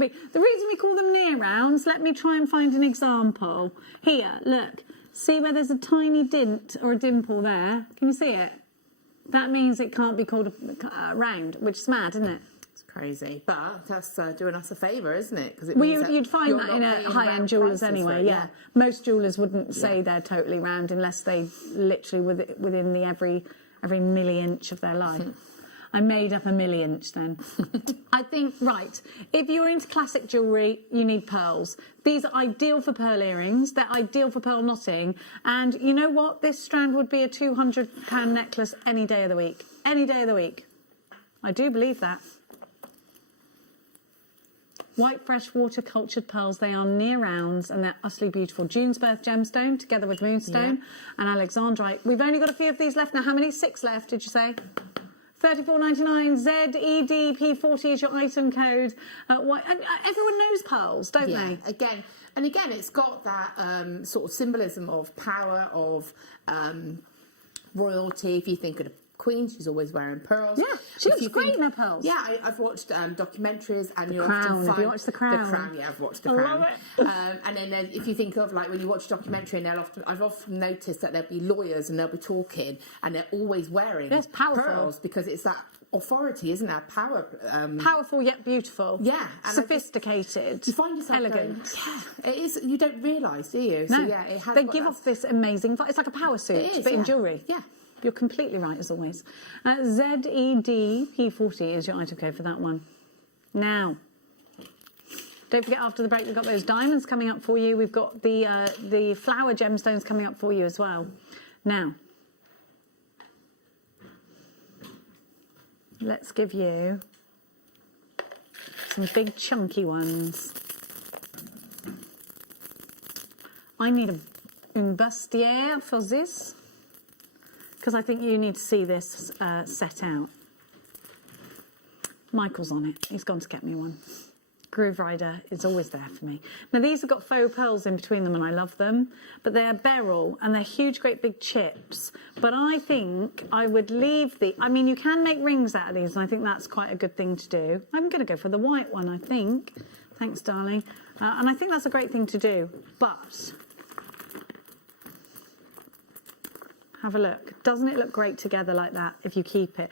could be. The reason we call them near rounds, let me try and find an example. Here, look. See where there's a tiny dint or a dimple there? Can you see it? That means it can't be called a round, which is mad, isn't it? It's crazy. But that's doing us a favour, isn't it? Because you'd find that in a high-end jewellers anyway, yeah. Most jewellers wouldn't say they're totally round unless they literally within the every milli-inch of their life. I made up a milli-inch then. I think, right, if you're into classic jewellery, you need pearls. These are ideal for pearl earrings. They're ideal for pearl knotting. And you know what? This strand would be a £200 necklace any day of the week. Any day of the week. I do believe that. White freshwater cultured pearls. They are near rounds and they're utterly beautiful. June's Birth gemstone together with moonstone and alexandrite. We've only got a few of these left now. How many? 6 left, did you say? $34.99. ZEDP40 is your item code. Everyone knows pearls, don't they? Again, it's got that sort of symbolism of power, of royalty. If you think of the Queen, she's always wearing pearls. Yeah, she looks great in her pearls. Yeah, I've watched documentaries, and you Crown. often find have you watched The Crown? The Crown, yeah, I've watched The I Crown. love it. And then if you think of like when you watch a documentary, and I've often noticed that there'll be lawyers and they'll be talking, and they're always wearing pearls because it's that authority, isn't that power? Powerful yet beautiful. Yeah, and sophisticated. You find yourself elegant. It is. You don't realise, do you? No. So, yeah, it has. They give off this amazing. It's like a power suit, but in jewellery. Yeah. You're completely right, as always. ZEDP40 is your item code for that one. Now, don't forget after the break, we've got those diamonds coming up for you. We've got the flower gemstones coming up for you as well. Now, let's give you some big chunky ones. I need un bustier for this, because I think you need to see this set out. Michael's on it. He's gone to get me one. Groove Rider is always there for me. Now, these have got faux pearls in between them, and I love them. But they're beryl, and they're huge, great big chips. But I think I would leave the... I mean, you can make rings out of these, and I think that's quite a good thing to do. I'm going to go for the white one, I think. Thanks, darling. And I think that's a great thing to do. But... have a look. Doesn't it look great together like that if you keep it?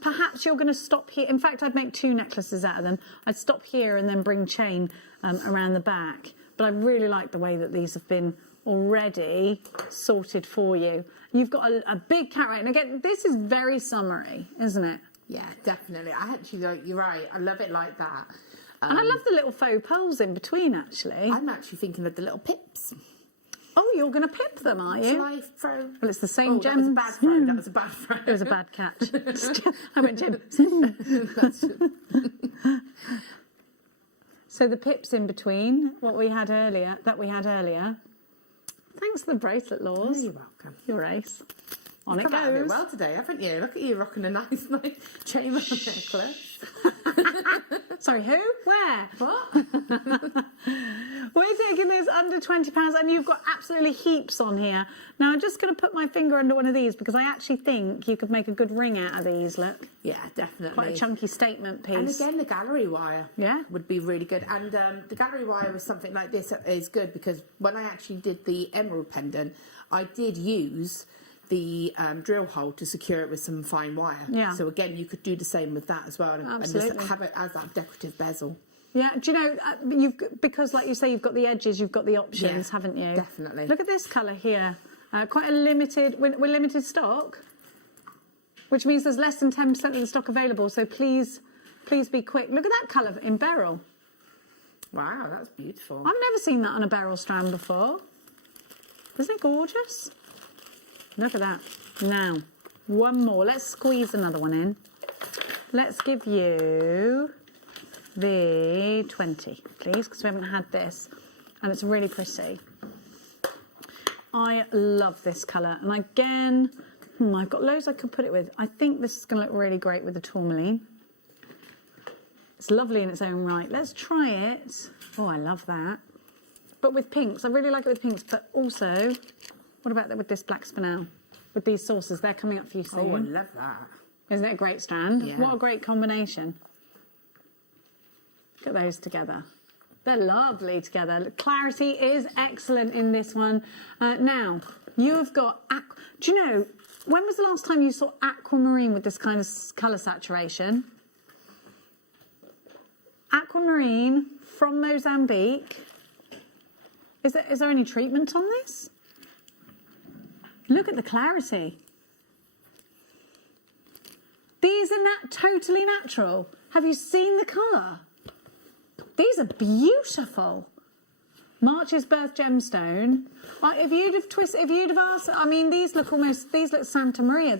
Perhaps you're going to stop here. In fact, I'd make 2 necklaces out of them. I'd stop here and then bring chain around the back. But I really like the way that these have been already sorted for you. You've got a big carrot. And again, this is very summery, isn't it? Yeah, definitely. I actually, you're right. I love it like that. And I love the little faux pearls in between, actually. I'm actually thinking of the little pips. Oh, you're going to pip them, are you? Shall I throw? Well, it's the same gem. That was a bad throw. That was a bad throw. It was a bad catch. I went gem. So the pips in between, that we had earlier. Thanks for the bracelet, Laws. You're welcome. You're ace. On You've it come out of it goes. well today, haven't you? Look at you rocking a nice chain necklace. Sorry, who? Where? What? We're taking this under £20, and you've got absolutely heaps on here. Now, I'm just going to put my finger under one of these because I actually think you could make a good ring out of these, look. Yeah, definitely. Quite a chunky statement piece. And again, the gallery wire would be really good. And the gallery wire with something like this is good because when I actually did the emerald pendant, I did use the drill hole to secure it with some fine wire. Yeah. So again, you could do the same with that as well. Absolutely. And just have it as that decorative bezel. Yeah, do you know, because like you say, you've got the edges, you've got the options, haven't you? Definitely. Look at this colour here. Quite a limited, we're limited stock, which means there's less than 10% of the stock available, so please be quick. Look at that colour in beryl. Wow, that's beautiful. I've never seen that on a beryl strand before. Isn't it gorgeous? Look at that. Now, one more. Let's squeeze another one in. Let's give you the 20, please, because we haven't had this. And it's really pretty. I love this colour. And again, I've got loads I could put it with. I think this is going to look really great with the tourmaline. It's lovely in its own right. Let's try it. Oh, I love that. But with pinks. I really like it with pinks. But also, what about that with this black spinel? With these saucers, they're coming up for you soon. Oh, I love that. Isn't it a great strand? Yeah. What a great combination. Look at those together. They're lovely together. Clarity is excellent in this one. Now, you've got... Do you know, when was the last time you saw aquamarine with this kind of colour saturation? Aquamarine from Mozambique. Is there any treatment on this? Look at the clarity. These are totally natural. Have you seen the colour? These are beautiful. March's birth gemstone. If you'd have asked, I mean, these look Santa Maria.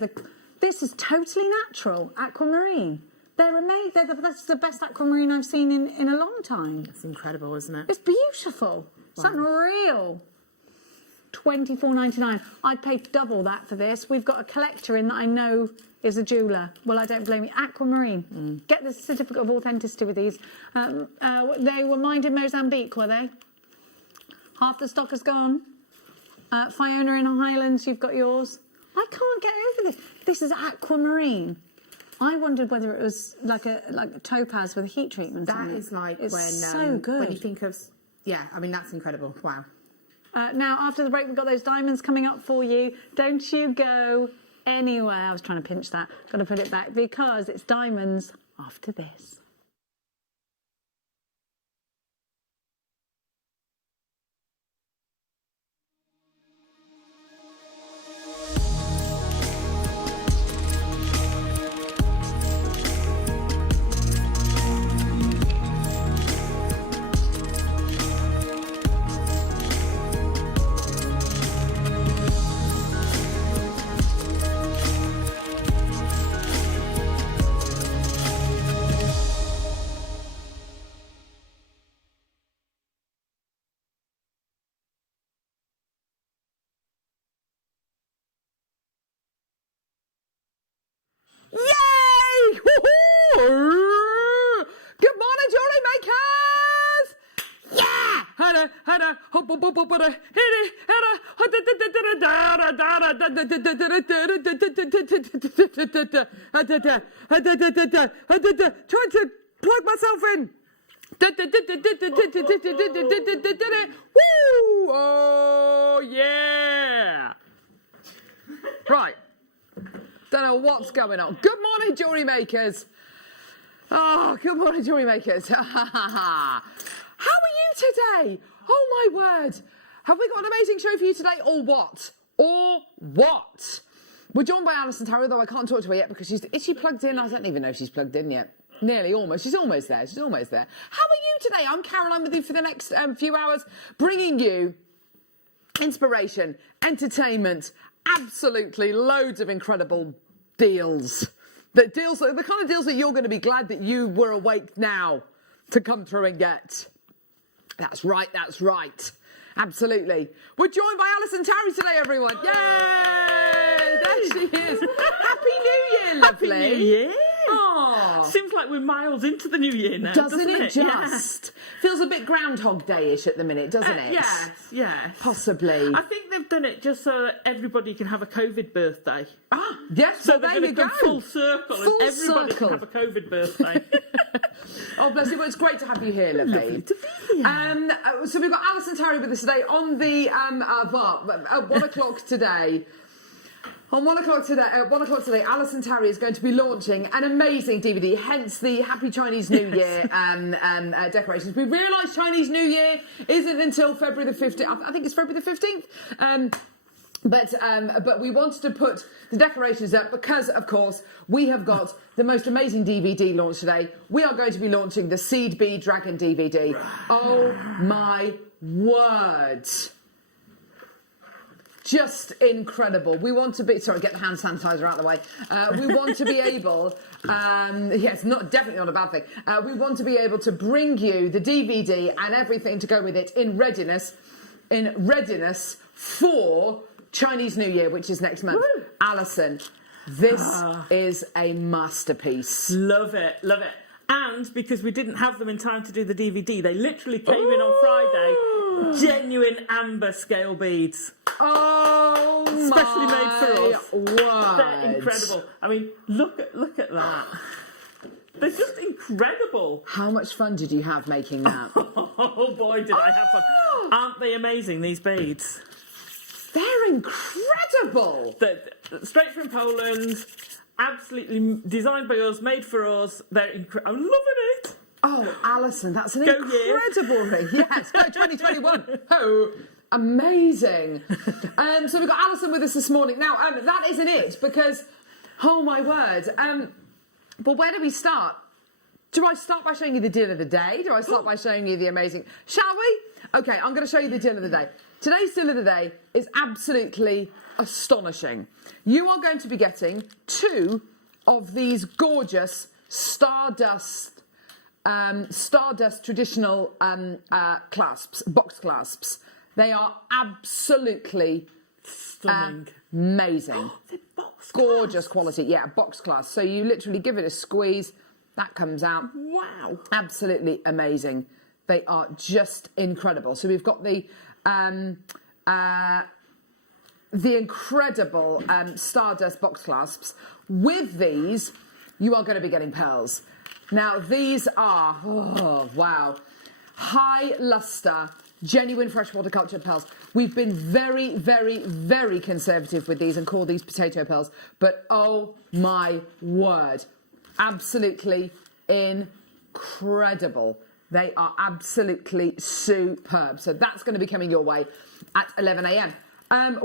This is totally natural aquamarine. They're amazing. That's the best aquamarine I've seen in a long time. It's incredible, isn't it? It's beautiful. Wow. It's unreal. $24.99. I'd pay double that for this. We've got a collector in that I know is a jeweller. Well, I don't blame you. Aquamarine. Get the certificate of authenticity with these. They were mined in Mozambique, were they? Half the stock has gone. Fiona in the Highlands, you've got yours. I can't get over this. This is aquamarine. I wondered whether it was like a topaz with a heat treatment. That is like it's when so good. When you think of, yeah, I mean that's incredible. Wow. Now after the break, we've got those diamonds coming up for you. Don't you go anywhere. I was trying to pinch that. Got to put it back because it's diamonds after this. Yay! Good morning, jewelry makers! Yeah! Trying to plug myself in. Woo! Oh yeah! Right. Don't know what's going on. Good morning, jewellery makers. Oh, good morning, jewellery makers. How are you today? Oh, my word. Have we got an amazing show for you today, or what? Or what? We're joined by Alison Tarry, though I can't talk to her yet because is she plugged in? I don't even know if she's plugged in yet. Nearly, almost. She's almost there. She's almost there. How are you today? I'm Caroline with you for the next few hours, bringing you inspiration, entertainment, absolutely loads of incredible deals. The kind of deals that you're going to be glad that you were awake now to come through and get. That's right, that's right. Absolutely. We're joined by Alison Tarry today, everyone. Yay! There she is. Happy New Year, lovely. Happy New Year. Oh. Seems like we're miles into the new year now, Doesn't it just? Yeah. Feels a bit Groundhog Day-ish at the minute, doesn't it? Yes, yes. Possibly. I think they've done it just so everybody can have a COVID birthday. Ah, yes, So well, they're there going you to go. come full circle Full and everybody circle. can have a COVID birthday. Oh, bless you. Well, it's great to have you here, lovely. Lovely to be here. So we've got Alison Tarry with us today on the, at 1 o'clock today. On 1 o'clock today, Alison Tarry is going to be launching an amazing DVD, hence the Happy Chinese New Year decorations. We realise Chinese New Year isn't until February the 15th. I think it's February the 15th. But we wanted to put the decorations up because, of course, we have got the most amazing DVD launch today. We are going to be launching the Seed Bead Dragon DVD. Oh my word. Just incredible. We want to be... Sorry, get the hand sanitizer out of the way. We want to be able... yes, definitely not a bad thing. We want to be able to bring you the DVD and everything to go with it in readiness for Chinese New Year, which is next month. Woo! Alison, this is a masterpiece. Love it, love it. And because we didn't have them in time to do the DVD, they literally came in on Friday. Genuine amber scale beads. Oh, Specially made for us. Word. They're incredible. I mean, look at that. They're just incredible. How much fun did you have making that? Oh boy, did I have fun. Aren't they amazing, these beads? They're incredible. They're straight from Poland, absolutely designed by us, made for us. They're I'm loving it. Oh, Alison, that's an Go incredible ring. Yes, go 2021. Oh, amazing. So we've got Alison with us this morning. Now, that isn't it, because, oh my word. But where do we start? Do I start by showing you the deal of the day? Do I start by showing you the amazing... Shall we? OK, I'm going to show you the deal of the day. Today's deal of the day is absolutely astonishing. You are going to be getting 2 of these gorgeous Stardust traditional clasps, box clasps. They are absolutely stunning, amazing. They're box Gorgeous clasps. quality, yeah, box clasp. So you literally give it a squeeze, that comes out. Wow, Absolutely amazing. They are just incredible. So we've got the incredible Stardust box clasps. With these, you are going to be getting pearls. Now, these are, oh, wow, high luster, genuine freshwater cultured pearls. We've been very, very, very conservative with these and call these potato pearls, but oh my word, absolutely incredible. They are absolutely superb. So that's going to be coming your way at 11 a.m.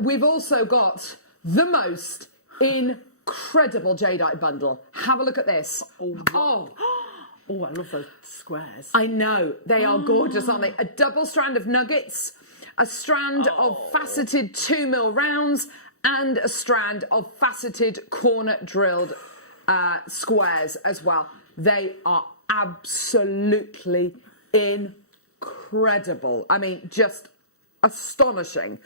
We've also got the most incredible jadeite bundle. Have a look at this. Oh, I love those squares. I know. They are gorgeous, aren't they? A double strand of nuggets, a strand of faceted 2mm rounds, and a strand of faceted corner drilled squares as well. They are absolutely incredible. I mean, just astonishing.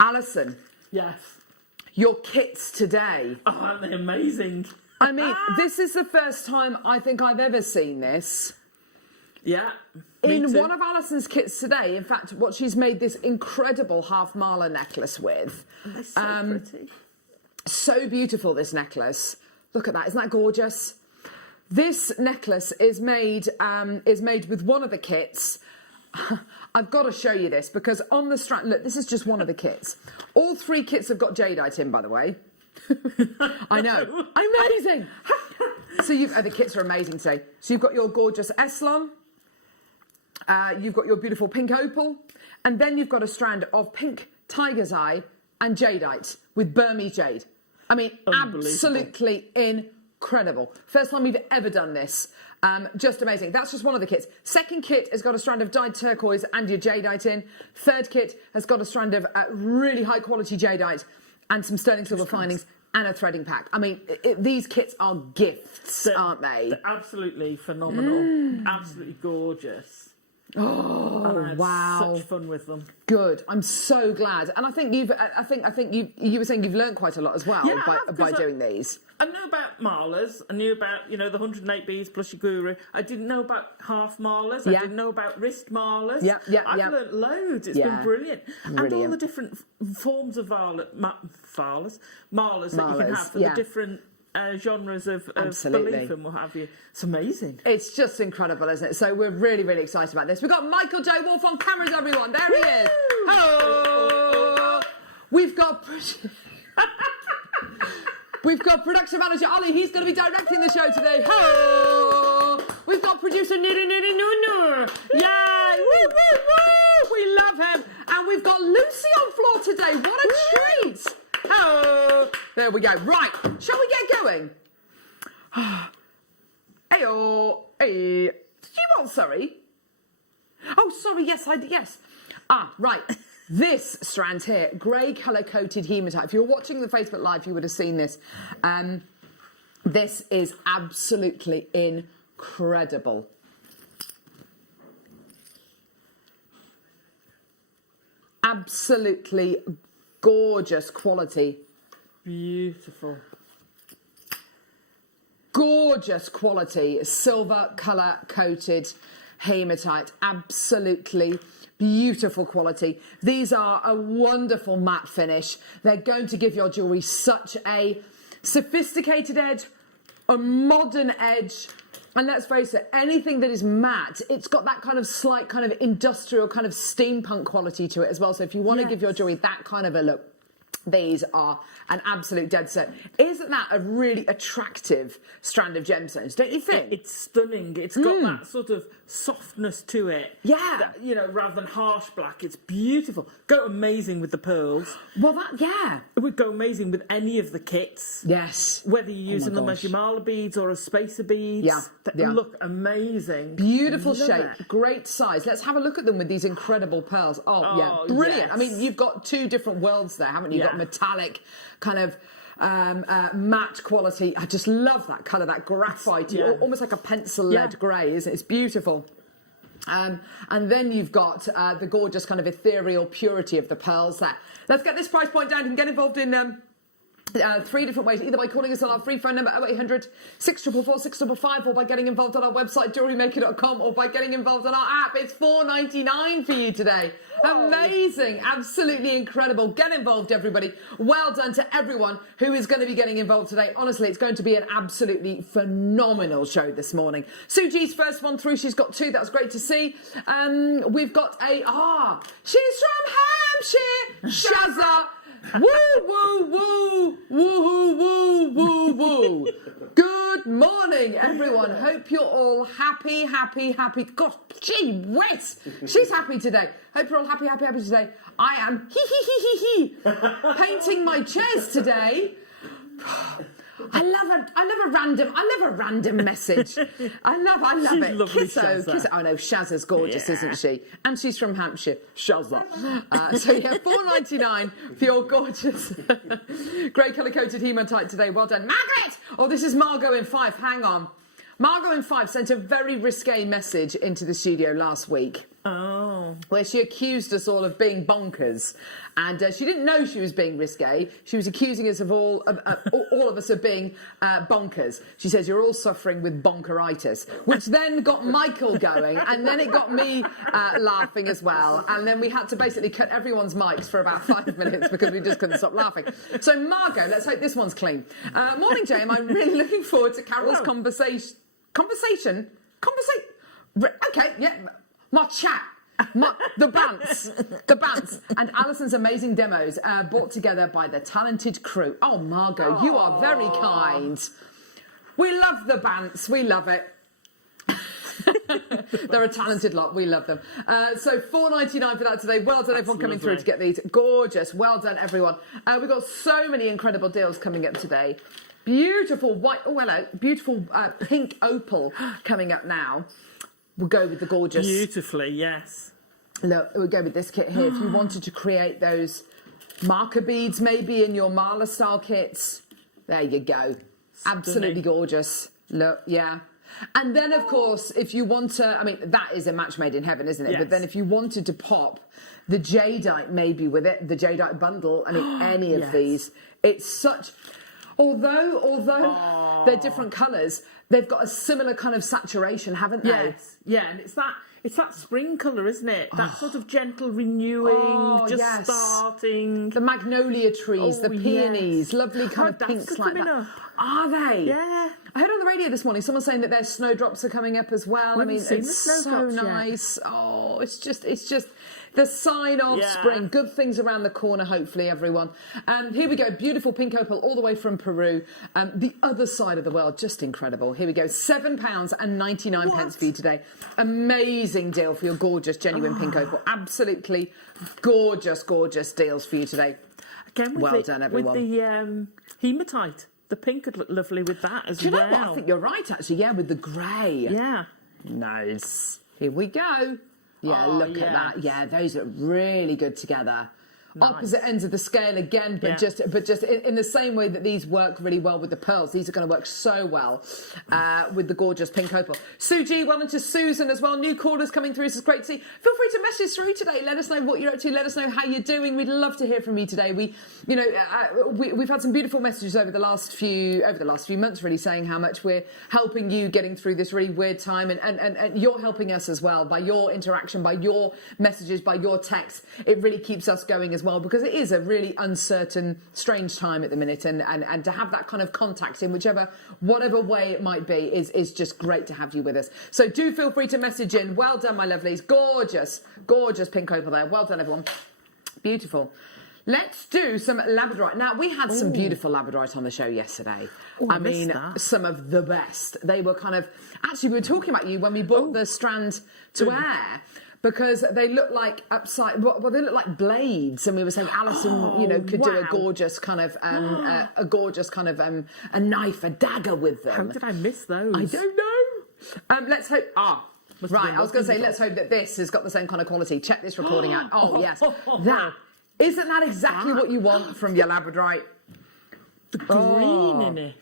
Alison. Yes. Your kits today. Oh, aren't they amazing? I mean, this is the first time I think I've ever seen this. Yeah. In one of Alison's kits today, in fact, what she's made this incredible half-mala necklace with. They're so pretty. So beautiful, this necklace. Look at that. Isn't that gorgeous? This necklace is made with one of the kits. I've got to show you this because on the strap, look, this is just one of the kits. All 3 kits have got jadeite in, by the way. I know. Amazing. So the kits are amazing today. So you've got your gorgeous Eslon. You've got your beautiful pink opal. And then you've got a strand of pink tiger's eye and jadeite with Burmese jade. I mean, absolutely incredible. First time we've ever done this. Just amazing. That's just one of the kits. Second kit has got a strand of dyed turquoise and your jadeite in. Third kit has got a strand of really high quality jadeite and some sterling silver finings and a threading pack. I mean, these kits are gifts, aren't they? They're absolutely phenomenal. Absolutely gorgeous. Oh, wow. Such fun with them. Good. I'm so glad. And I think you were saying you've learned quite a lot as well by doing these. I know about malas. I knew about, the 108 beads plus your guru. I didn't know about half malas. I didn't know about wrist malas. I've learnt loads. It's been brilliant. And all the different forms of malas that you can have for the different genres of belief and what have you. It's amazing. It's just incredible, isn't it? So we're really, really excited about this. We've got Michael J. Wolf on cameras, everyone. There he is. Hello. We've got production manager Ollie. He's going to be directing the show today. Hello. We've got producer Nuru. Yay. Woo, woo, woo. We love him. And we've got Lucy on floor today. What a treat. Oh, there we go. Right, shall we get going? Hey. Did you want Surrey? Oh, sorry, yes, yes. Right. This strand here, grey colour-coated hematite. If you're watching the Facebook Live, you would have seen this. This is absolutely incredible. Absolutely gorgeous quality. Beautiful. Gorgeous quality. Silver colour coated hematite. Absolutely beautiful quality. These are a wonderful matte finish. They're going to give your jewellery such a sophisticated edge. a modern edge. And let's face it, anything that is matte, it's got that kind of slight kind of industrial kind of steampunk quality to it as well. So if you want to give your jewellery that kind of a look, these are an absolute dead set. Isn't that a really attractive strand of gemstones, don't you think? It's stunning. It's got that sort of softness to it. Yeah. That, you know, rather than harsh black, it's beautiful. Go amazing with the pearls. Well, that, yeah. It would go amazing with any of the kits. Yes. Whether you're using them as your mala beads or as spacer beads. They look amazing. Beautiful shape, great size. Let's have a look at them with these incredible pearls. Oh yeah, brilliant. Yes. I mean, you've got two different worlds there, haven't you? You've got metallic kind of matte quality. I just love that colour, that graphite, almost like a pencil lead grey, isn't it? It's beautiful. And then you've got the gorgeous kind of ethereal purity of the pearls there. Let's get this price point down. You can get involved in 3 different ways, either by calling us on our free phone number 0800 644 655, or by getting involved on our website JewelleryMaker.com, or by getting involved on our app. It's $4.99 for you today. Amazing, absolutely incredible. Get involved, everybody. Well done to everyone who is going to be getting involved today. Honestly, it's going to be an absolutely phenomenal show this morning. Sue G's first one through. She's got 2. That's great to see. We've got she's from Hampshire. Shazza. Woo, woo, woo, woo, woo, woo, woo. Good morning, everyone. Hope you're all happy. God, gee whiz. She's happy today. Hope you're all happy today. I am painting my chairs today. I love a random message. I love it. Lovely, Kisso. Oh no, Shazza's gorgeous, isn't she? And she's from Hampshire. Shazza. So yeah, $4.99 for your gorgeous grey colour coated hematite today. Well done, Margaret. Oh, this is Margot in 5. Hang on. Margot in 5 sent a very risque message into the studio last week. Oh. Where she accused us all of being bonkers. And she didn't know she was being risque. She was accusing us of all of us of being bonkers. She says, you're all suffering with bonkeritis, which then got Michael going, and then it got me laughing as well. And then we had to basically cut everyone's mics for about 5 minutes because we just couldn't stop laughing. So Margot, let's hope this one's clean. Morning, James. I'm really looking forward to Carol's conversation. Okay, yeah. My chat, the bants, and Alison's amazing demos brought together by the talented crew. Oh, Margot, you are very kind. We love the bants. We love it. They're a talented lot. We love them. So $4.99 for that today. Well done, everyone coming through to get these. Gorgeous. Well done, everyone. We've got so many incredible deals coming up today. Beautiful white. Oh, hello. Beautiful pink opal coming up now. We'll go with the gorgeous. Beautifully, yes. Look, we'll go with this kit here. If you wanted to create those marker beads maybe in your mala style kits, there you go. Absolutely gorgeous. Look, yeah. And then, of course, if you want to, I mean, that is a match made in heaven, isn't it? Yes. But then if you wanted to pop the Jadeite maybe with it, the Jadeite bundle, I mean, any of these, it's such... Although they're different colours, they've got a similar kind of saturation, haven't they? Yes, yeah, and it's that spring colour, isn't it? That sort of gentle renewing, starting. The magnolia trees, the peonies, lovely kind of pinks like that. Up. Are they? Yeah. I heard on the radio this morning someone saying that their snowdrops are coming up as well. I mean, it's so nice. Oh, it's just the sign of spring. Good things around the corner, hopefully, everyone. Here we go. Beautiful pink opal all the way from Peru. The other side of the world. Just incredible. Here we go. £7.99 for you today. Amazing deal for your gorgeous, genuine pink opal. Absolutely gorgeous, gorgeous deals for you today. Again, well done, everyone. With the hematite. The pink would look lovely with that as well. Do you know what? I think you're right, actually. Yeah, with the grey. Yeah. Nice. Here we go. Yeah, look at that. Yeah, those are really good together. Nice. Opposite ends of the scale again, but just in the same way that these work really well with the pearls. These are going to work so well with the gorgeous pink opal. Sue G, well done to Susan as well. New callers coming through. This is great to see. Feel free to message through today. Let us know what you're up to. Let us know how you're doing. We'd love to hear from you today. We've had some beautiful messages over the last few months, really saying how much we're helping you getting through this really weird time, and you're helping us as well by your interaction, by your messages, by your texts. It really keeps us going as as well, because it is a really uncertain, strange time at the minute, and to have that kind of contact in whatever way it might be is just great to have you with us. So do feel free to message in. Well done, my lovelies. Gorgeous, gorgeous pink opal there. Well done, everyone. Beautiful. Let's do some Labradorite. Now, we had some beautiful Labradorite on the show yesterday. Ooh, I mean, some of the best. They were kind of... Actually, we were talking about you when we bought the strand to air, because they look like upside... Well, they look like blades. And we were saying Alison, you know, could do a gorgeous kind of... a knife, a dagger with them. How did I miss those? I don't know. Let's hope... Right, I was going to say, let's hope that this has got the same kind of quality. Check this recording out. Oh, yes. That... Isn't that exactly what you want from your Labradorite? The green in it.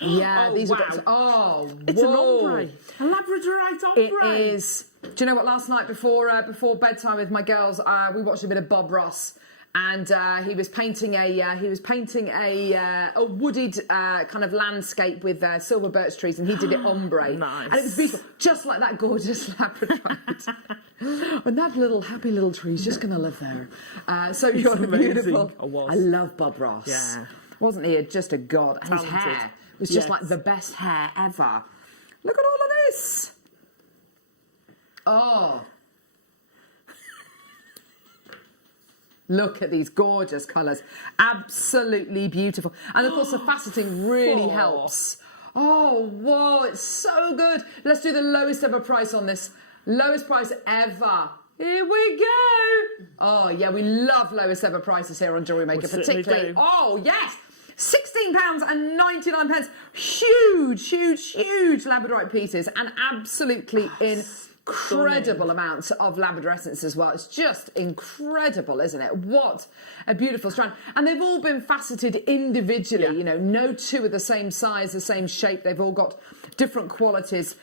Yeah, these are... It's an ombre. A Labradorite ombre. It is. Do you know what? Last night before bedtime with my girls, we watched a bit of Bob Ross, and he was painting a wooded kind of landscape with silver birch trees, and he did it ombre. Nice. And it was beautiful, just like that gorgeous Labradorite. And that little happy little tree's just going to live there. So you're beautiful. I love Bob Ross. Yeah. Wasn't he just a god? And his hair was just like the best hair ever. Look at all of this. Oh. Look at these gorgeous colours. Absolutely beautiful. And of course the faceting really helps. Oh, whoa, it's so good. Let's do the lowest ever price on this. Lowest price ever. Here we go. Oh, yeah, we love lowest ever prices here on JewelleryMaker, particularly. Oh, yes. £16.99. Huge, huge, huge Labradorite pieces, and absolutely incredible amounts of Labradorescence as well. It's just incredible, isn't it? What a beautiful strand. And they've all been faceted individually, you know, no two are the same size, the same shape. They've all got different qualities.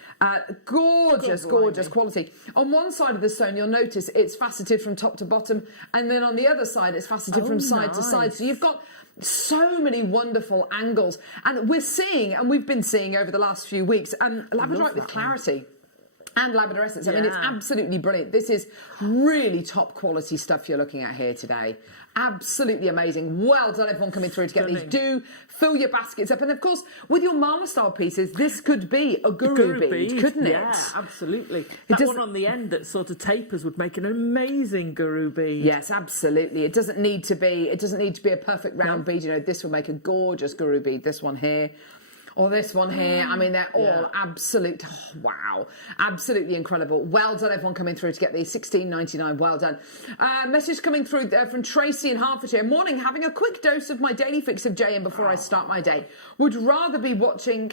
Gorgeous, gorgeous quality. On one side of the stone, you'll notice it's faceted from top to bottom, and then on the other side, it's faceted from side to side. So you've got so many wonderful angles, and we're seeing, and we've been seeing over the last few weeks, Labradorite with clarity. And Labradorescence. I mean, it's absolutely brilliant. This is really top quality stuff you're looking at here today. Absolutely amazing. Well done, everyone coming through to get these. Do fill your baskets up. And of course, with your Mama style pieces, this could be a guru bead, couldn't it? Yeah, absolutely. That one on the end that sort of tapers would make an amazing guru bead. Yes, absolutely. It doesn't need to be a perfect round bead. You know, this would make a gorgeous guru bead. This one here. Or this one here. I mean, they're all absolute, wow, absolutely incredible. Well done, everyone coming through to get these. £16.99, well done. Message coming through from Tracy in Hertfordshire. Morning, having a quick dose of my daily fix of JM before I start my day. Would rather be watching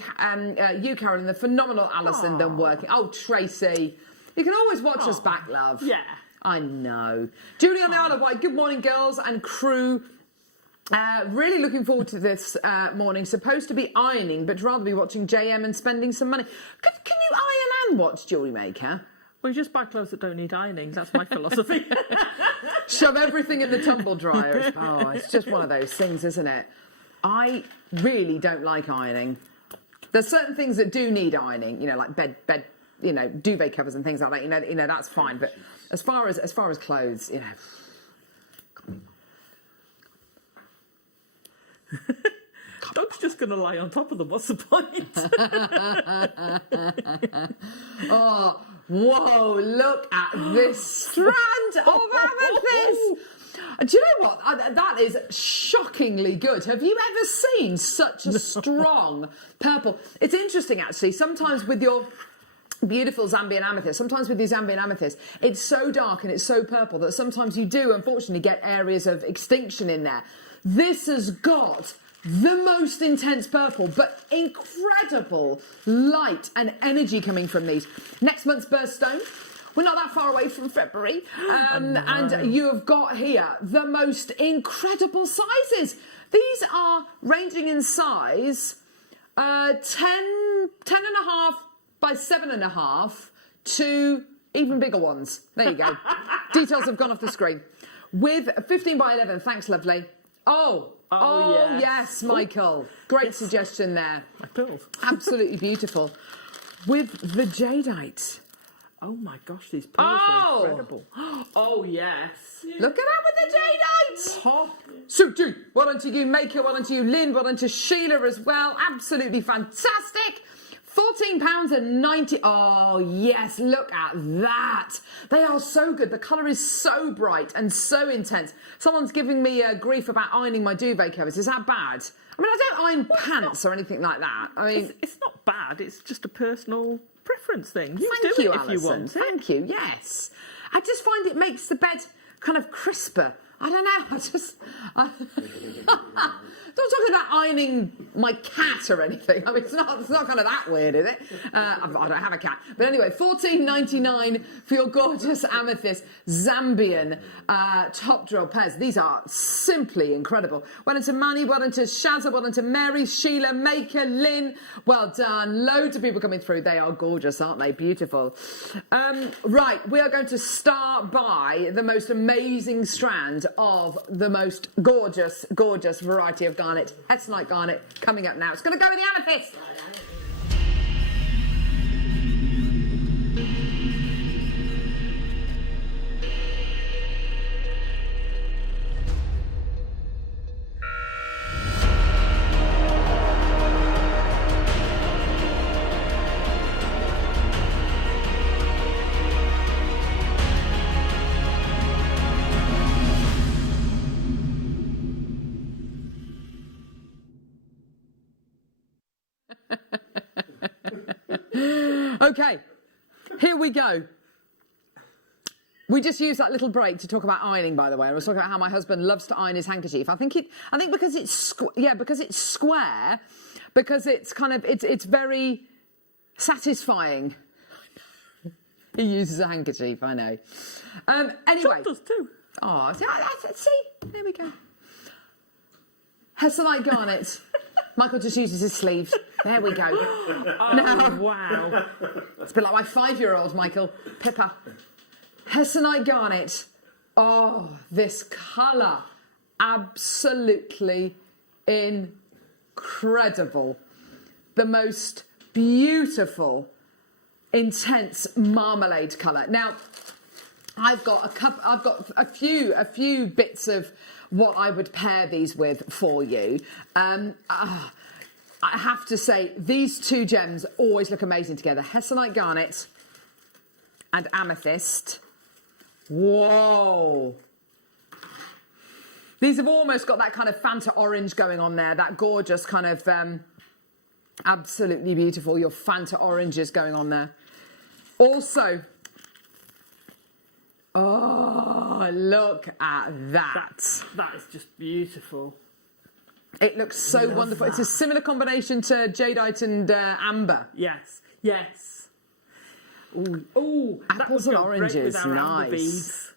you, Carolyn, the phenomenal Alison, than working. Oh, Tracy, you can always watch us back, love. Yeah. I know. Julie on the Isle of Wight, good morning, girls and crew. Really looking forward to this morning. Supposed to be ironing, but rather be watching JM and spending some money. Can you iron and watch JewelleryMaker? Well, you just buy clothes that don't need ironing. That's my philosophy. Shove everything in the tumble dryer. Oh, it's just one of those things, isn't it? I really don't like ironing. There's certain things that do need ironing, you know, like bed, you know, duvet covers and things like that. You know that's fine. But as far as clothes, you know. Dog's just going to lie on top of them. What's the point? Oh, whoa, look at this strand of amethyst. Do you know what? That is shockingly good. Have you ever seen such a strong purple? It's interesting, actually. Sometimes with your beautiful Zambian amethyst, sometimes with your Zambian amethyst, it's so dark and it's so purple that sometimes you do, unfortunately, get areas of extinction in there. This has got the most intense purple, but incredible light and energy coming from these. Next month's birthstone, we're not that far away from February, and you have got here the most incredible sizes. These are ranging in size 10.5 by 7.5 to even bigger ones. There you go. Details have gone off the screen. With 15 by 11, thanks, lovely. Oh, yes, Michael. Great suggestion there. My pills. Absolutely beautiful. With the Jadeite. Oh my gosh, these pearls are incredible. Oh yes. Look at that with the Jadeite. Suji, well done to you, Maker, well done to you, Lynn, well done to Sheila as well. Absolutely fantastic. £14.90. Oh, yes, look at that. They are so good. The colour is so bright and so intense. Someone's giving me grief about ironing my duvet covers. Is that bad? I mean, I don't iron pants or anything like that. I mean, it's not bad. It's just a personal preference thing. You thank do you, it if Alison. you want. Thank you, yes. I just find it makes the bed kind of crisper. I don't know. Not talking about ironing my cat or anything. I mean, it's not kind of that weird, is it? I don't have a cat. But anyway, $14.99 for your gorgeous amethyst Zambian top drill pairs. These are simply incredible. Well done to Manny, well done to Shazza, well done to Mary, Sheila, Maker, Lynn. Well done. Loads of people coming through. They are gorgeous, aren't they? Beautiful. Right, we are going to start by the most amazing strand of the most gorgeous, gorgeous variety of garnet, Hessite garnet, coming up now. It's going to go with the amethyst. Okay, here we go. We just used that little break to talk about ironing, by the way. I was talking about how my husband loves to iron his handkerchief. I think because it's square, because it's kind of it's very satisfying. He uses a handkerchief, I know. Anyway, Tom does too. Oh, see, there we go. Hessite garnet. Michael just uses his sleeves. There we go. Oh, wow. It's a bit like my 5-year-old, Michael. Pippa. Hessite garnet. Oh, this colour. Absolutely incredible. The most beautiful, intense marmalade colour. Now, I've got a few bits of what I would pair these with for you. I have to say, these two gems always look amazing together. Hessite garnet and amethyst. Whoa. These have almost got that kind of Fanta orange going on there, that gorgeous kind of absolutely beautiful, your Fanta oranges going on there. Also, oh, look at that. That is just beautiful. It looks so wonderful. It's a similar combination to Jadeite and amber. Yes, yes. Ooh, apples and oranges, nice. Beads.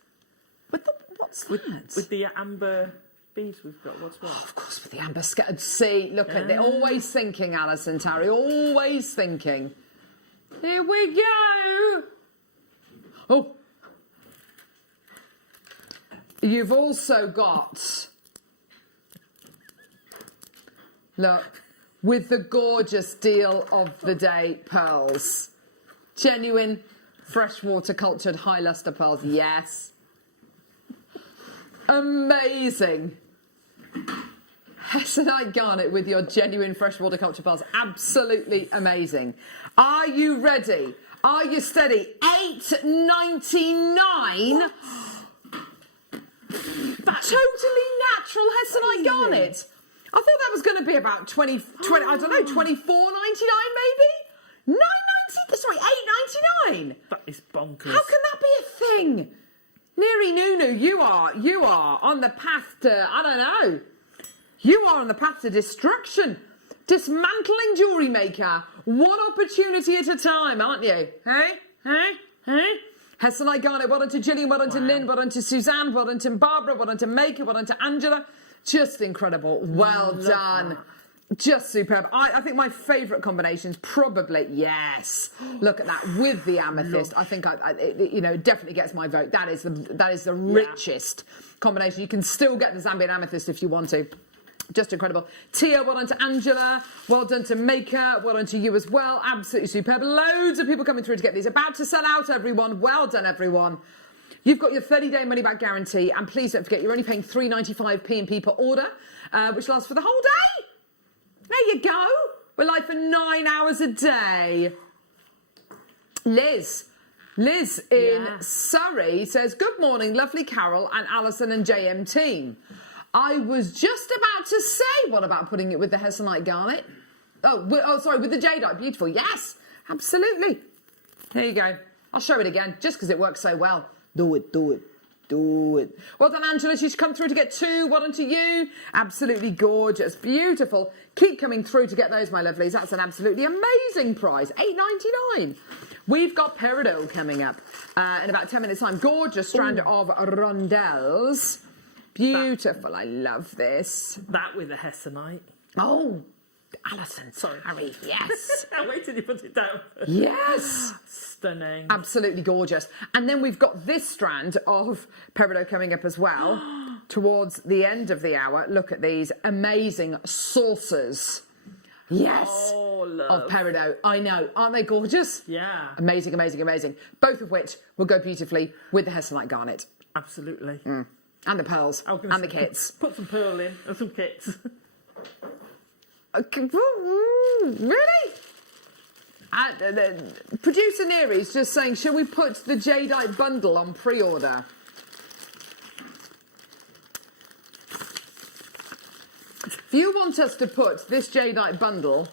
What's that? With the amber beads we've got, what's what? Oh, of course, with the amber scattered. See, look at it. Always thinking, Alison Tarry. Always thinking. Here we go. Oh. You've also got, look, with the gorgeous deal of the day pearls. Genuine freshwater cultured high luster pearls, yes. Amazing. Hessite garnet with your genuine freshwater cultured pearls, absolutely amazing. Are you ready? Are you steady? $8.99. Totally natural Hessite garnet. I thought that was going to be about 20 I don't know, $24.99 maybe? Sorry, $8.99. That is bonkers. How can that be a thing? Neri Nunu, you are on the path to, I don't know. You are on the path to destruction. Dismantling Jewellery Maker, one opportunity at a time, aren't you? Hey? Hessite garnet, well done to Gillian, well done to Lynn, well done to Suzanne, well done to Barbara, well done to Maker, well done to Angela. Just incredible. Well done. That. Just superb. I think my favourite combinations probably, yes. Look at that with the amethyst. I think it definitely gets my vote. That is the richest combination. You can still get the Zambian amethyst if you want to. Just incredible. Tia, well done to Angela. Well done to Maker. Well done to you as well. Absolutely superb. Loads of people coming through to get these. About to sell out, everyone. Well done, everyone. You've got your 30-day money-back guarantee, and please don't forget, you're only paying £3.95p per order, which lasts for the whole day. There you go. We're live for 9 hours a day. Liz in Surrey says, good morning, lovely Carol and Alison and JM team. I was just about to say, what about putting it with the Hessite garnet? Sorry, with the Jadeite. Beautiful. Yes, absolutely. Here you go. I'll show it again, just because it works so well. Do it. Well done, Angela. She's come through to get 2. Well done to you. Absolutely gorgeous. Beautiful. Keep coming through to get those, my lovelies. That's an absolutely amazing price. $8.99. We've got Peridot coming up in about 10 minutes' time. Gorgeous strand of rondelles. Beautiful. I love this. That with the Hessite. Oh, Alison, sorry. Harry, yes. Wait till you put it down. Yes. Stunning. Absolutely gorgeous. And then we've got this strand of Peridot coming up as well towards the end of the hour. Look at these amazing saucers. Yes. Oh, love. Of Peridot. I know. Aren't they gorgeous? Yeah. Amazing, amazing, amazing. Both of which will go beautifully with the Hessite garnet. Absolutely. And the pearls. And the kits. Put some pearl in and some kits. Really? Producer Neary's just saying, shall we put the Jadeite bundle on pre-order? If you want us to put this Jadeite bundle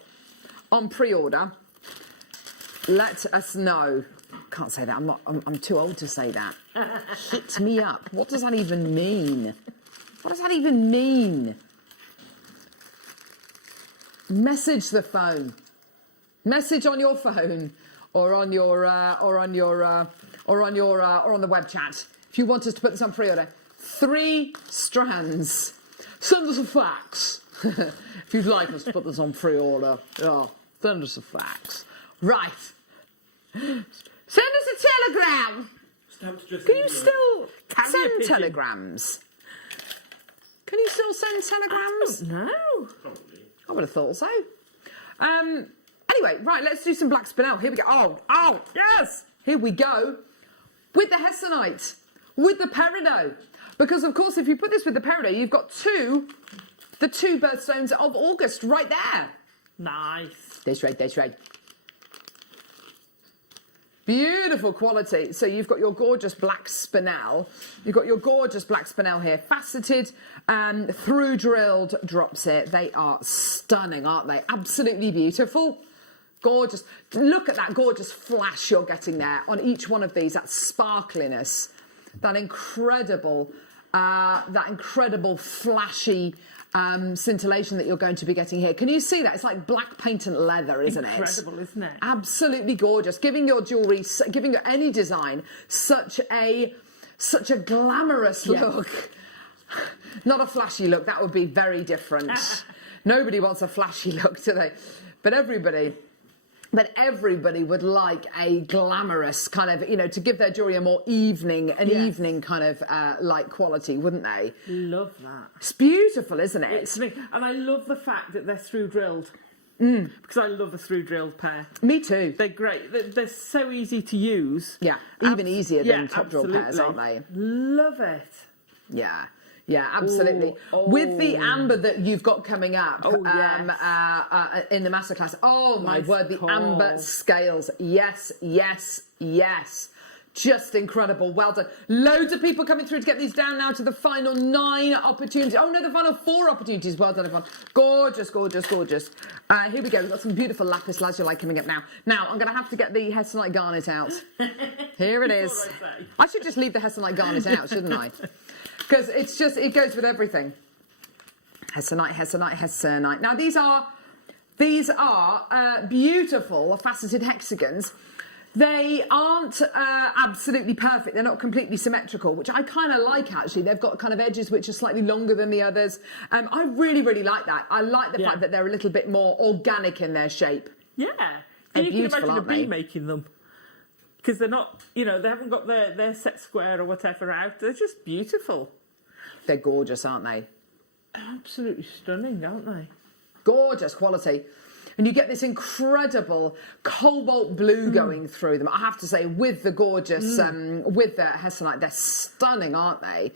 on pre-order, let us know. Can't say that. I'm too old to say that. Hit me up. What does that even mean? What does that even mean? Message the phone. Message on your phone, or on the web chat. If you want us to put this on pre-order, 3 strands. Send us a fax if you'd like us to put this on pre-order. Yeah, send us a fax. Right. Send us a telegram. Can you still send telegrams? Can you still send telegrams? No. I would have thought so. Anyway, right, let's do some black spinel. Here we go. Oh, yes! Here we go. With the Hessite, with the Peridot. Because, of course, if you put this with the Peridot, you've got the 2 birthstones of August right there. Nice. That's right. Beautiful quality. So you've got your gorgeous black spinel. You've got your gorgeous black spinel here, faceted, through drilled drops here. They are stunning, aren't they? Absolutely beautiful. Gorgeous. Look at that gorgeous flash you're getting there on each one of these. That sparkliness, that incredible flashy scintillation that you're going to be getting here. Can you see that? It's like black paint and leather, isn't it? Incredible, isn't it? Absolutely gorgeous. Giving your jewellery, giving your any design such a glamorous look. Not a flashy look. That would be very different. Nobody wants a flashy look, do they? But everybody would like a glamorous kind of, to give their jewellery a more evening kind of light quality, wouldn't they? Love that. It's beautiful, isn't it? And I love the fact that they're through drilled. Because I love a through drilled pair. Me too. They're great. They're so easy to use. Yeah, even easier than top drill pairs, aren't they? Love it. Yeah. Yeah, absolutely. With the amber that you've got coming up in the masterclass, oh my word, the amber scales. Yes. Just incredible. Well done. Loads of people coming through to get these down now to the final 9 opportunities. Oh no, the final 4 opportunities. Well done, everyone. Gorgeous. Here we go. We've got some beautiful lapis lazuli coming up now. Now, I'm going to have to get the Hessite garnet out. Here it is. I should just leave the Hessite garnet out, shouldn't I? Because it goes with everything. Hessite. Now, these are beautiful faceted hexagons. They aren't absolutely perfect. They're not completely symmetrical, which I kind of like, actually. They've got kind of edges which are slightly longer than the others. I really, really like that. I like the fact that they're a little bit more organic in their shape. Yeah. And you can imagine a bee making them. Because they're not, they haven't got their set square or whatever out. They're just beautiful. They're gorgeous, aren't they? Absolutely stunning, aren't they? Gorgeous quality. and you get this incredible cobalt blue going through them. I have to say, with the gorgeous, with the Hessite, they're stunning, aren't they?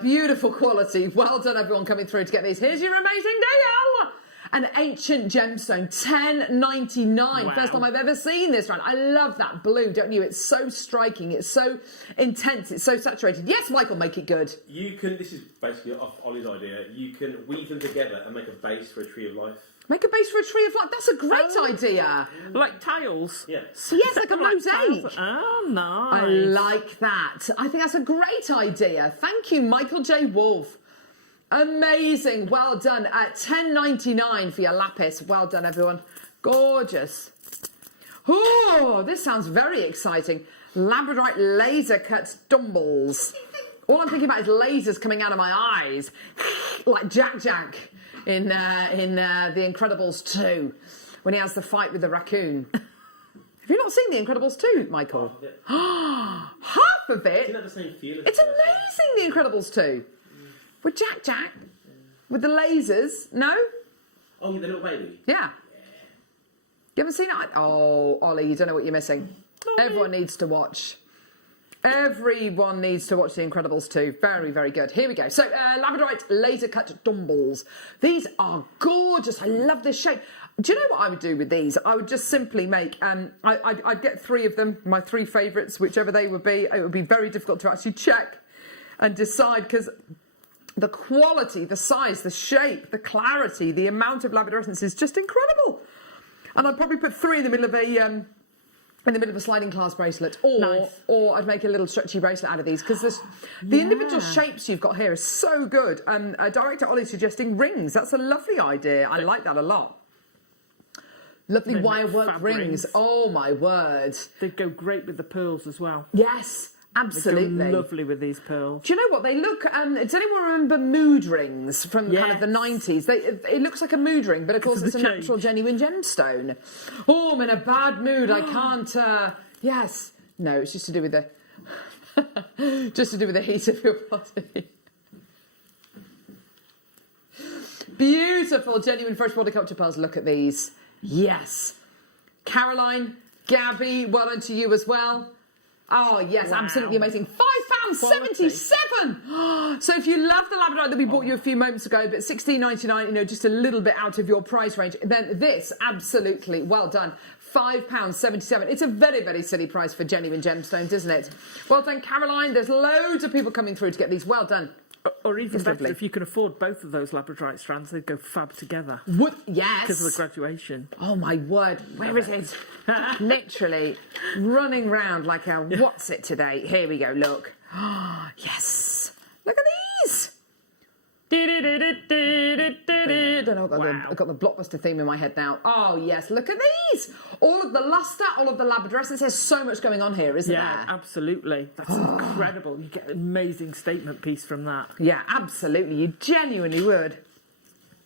Beautiful quality. Well done, everyone coming through to get these. Here's your amazing deal. An ancient gemstone, $10.99. Wow. First time I've ever seen this round. I love that blue, don't you? It's so striking. It's so intense. It's so saturated. Yes, Michael, make it good. You can, this is basically off Ollie's idea, you can weave them together and make a base for a tree of life. Make a base for a tree of life. That's a great idea. Like tiles? Yeah. Yes, like a mosaic. Oh, nice. I like that. I think that's a great idea. Thank you, Michael J. Wolf. Amazing. Well done. At $10.99 for your lapis. Well done, everyone. Gorgeous. Oh, this sounds very exciting. Labradorite laser cut dumbles. All I'm thinking about is lasers coming out of my eyes, like Jack in The Incredibles 2, when he has the fight with the raccoon. Have you not seen The Incredibles 2, Michael? Half of it. Isn't that the same feel? It's amazing, The Incredibles 2. With Jack, with the lasers. No? Oh, the little baby? Yeah. You haven't seen it? Oh, Ollie, you don't know what you're missing. Everyone needs to watch. Everyone needs to watch The Incredibles 2. Very, very good. Here we go. So, Labradorite laser cut dumbles. These are gorgeous. I love this shape. Do you know what I would do with these? I would just simply make, I'd get 3 of them, my 3 favourites, whichever they would be. It would be very difficult to actually check and decide, because the quality, the size, the shape, the clarity, the amount of labradorescence is just incredible. And I'd probably put 3 in the middle of a sliding clasp bracelet, or I'd make a little stretchy bracelet out of these, because the individual shapes you've got here are so good. Director Ollie's suggesting rings. That's a lovely idea. I like that a lot. Lovely wire work rings. Oh my word! They'd go great with the pearls as well. Yes. Absolutely. They go lovely with these pearls. Do you know what? They look, does anyone remember mood rings from kind of the 90s? It looks like a mood ring, but of course it's a natural, genuine gemstone. Oh, I'm in a bad mood. I can't, yes. No, it's just to do with the, just to do with the heat of your body. Beautiful, genuine fresh water culture pearls. Look at these. Yes. Caroline, Gabby, well done to you as well. Oh, yes, absolutely amazing. £5.77. So if you love the Labradorite that we bought you a few moments ago, but $16.99, you know, just a little bit out of your price range, then this, absolutely, well done. £5.77. It's a very, very silly price for genuine gemstones, isn't it? Well done, Caroline. There's loads of people coming through to get these. Well done. Or even better, if you can afford both of those Labradorite strands, they'd go fab together. Yes. Because of the graduation. Oh, my word. Where is it? Literally running round like a what's it today? Here we go, look. Oh, yes. Look at these. I don't know, I've got the blockbuster theme in my head now. Oh, yes, look at these. All of the lustre, all of the labradorescence. There's so much going on here, isn't there? Yeah, absolutely. That's incredible. You get an amazing statement piece from that. Yeah, absolutely. You genuinely would.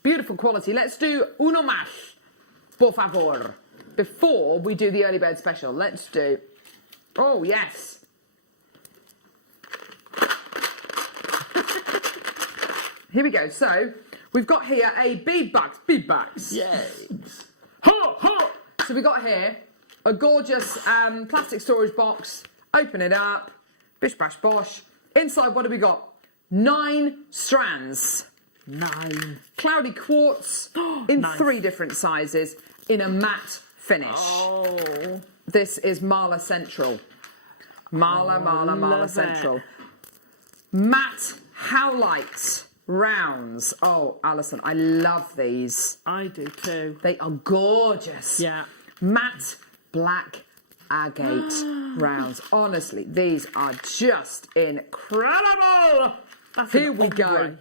Beautiful quality. Let's do uno más, por favor. Before we do the early bird special, let's do... Oh, yes. Here we go. So, we've got here a bead box. Yay. Ha, ha. So we've got here a gorgeous plastic storage box. Open it up. Bish, bash, bosh. Inside, what have we got? 9 strands. 9. Cloudy quartz in 3 different sizes in a matte finish. Oh. This is Marla Central. Marla Central. Matte howlite rounds. Oh, Alison, I love these. I do too. They are gorgeous. Yeah. Matte black agate rounds. Honestly, these are just incredible. Here we go.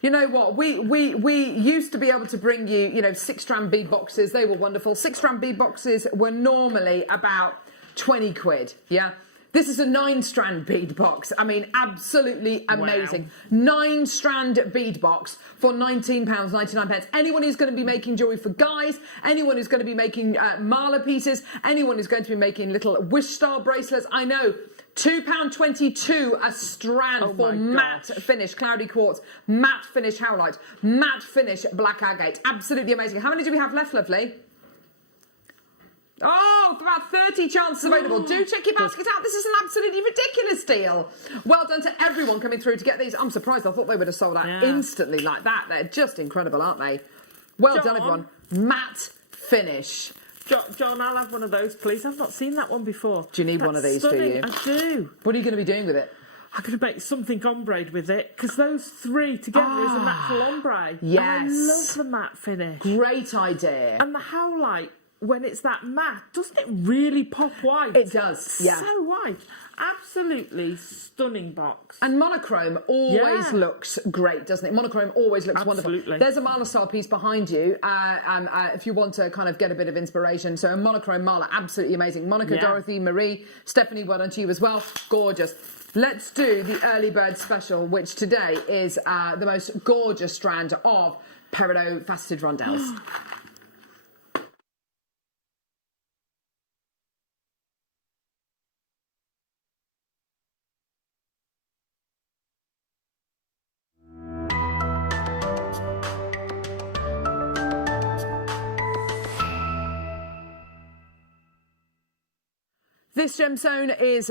You know what? We used to be able to bring you, 6-strand bead boxes. They were wonderful. 6-strand bead boxes were normally about 20 quid. Yeah. This is a 9-strand bead box. I mean, absolutely amazing. Wow. 9-strand bead box for £19.99. Anyone who's going to be making jewellery for guys, anyone who's going to be making mala pieces, anyone who's going to be making little wish-style bracelets, I know. £2.22 a strand for matte finish, cloudy quartz, matte finish howlite, matte finish black agate. Absolutely amazing. How many do we have left, lovely? Oh, about 30 chances available. Do check your basket out. This is an absolutely ridiculous deal. Well done to everyone coming through to get these. I'm surprised. I thought they would have sold out instantly like that. They're just incredible, aren't they? Well done, everyone. Matte finish. John, I'll have one of those, please. I've not seen that one before. Do you need one of these, stunning. do you? I do. What are you going to be doing with it? I'm going to make something ombre with it, because those three together is a natural ombre. Yes. And I love the matte finish. Great idea. And the howlite, when it's that matte, doesn't it really pop white? It does, yeah. So white. Absolutely stunning box. And monochrome always looks great, doesn't it? Monochrome always looks wonderful. There's a mala style piece behind you if you want to kind of get a bit of inspiration. So a monochrome mala, absolutely amazing. Monica, Dorothy, Marie, Stephanie, well done to you as well. Gorgeous. Let's do the early bird special, which today is the most gorgeous strand of Peridot faceted rondelles. This gemstone is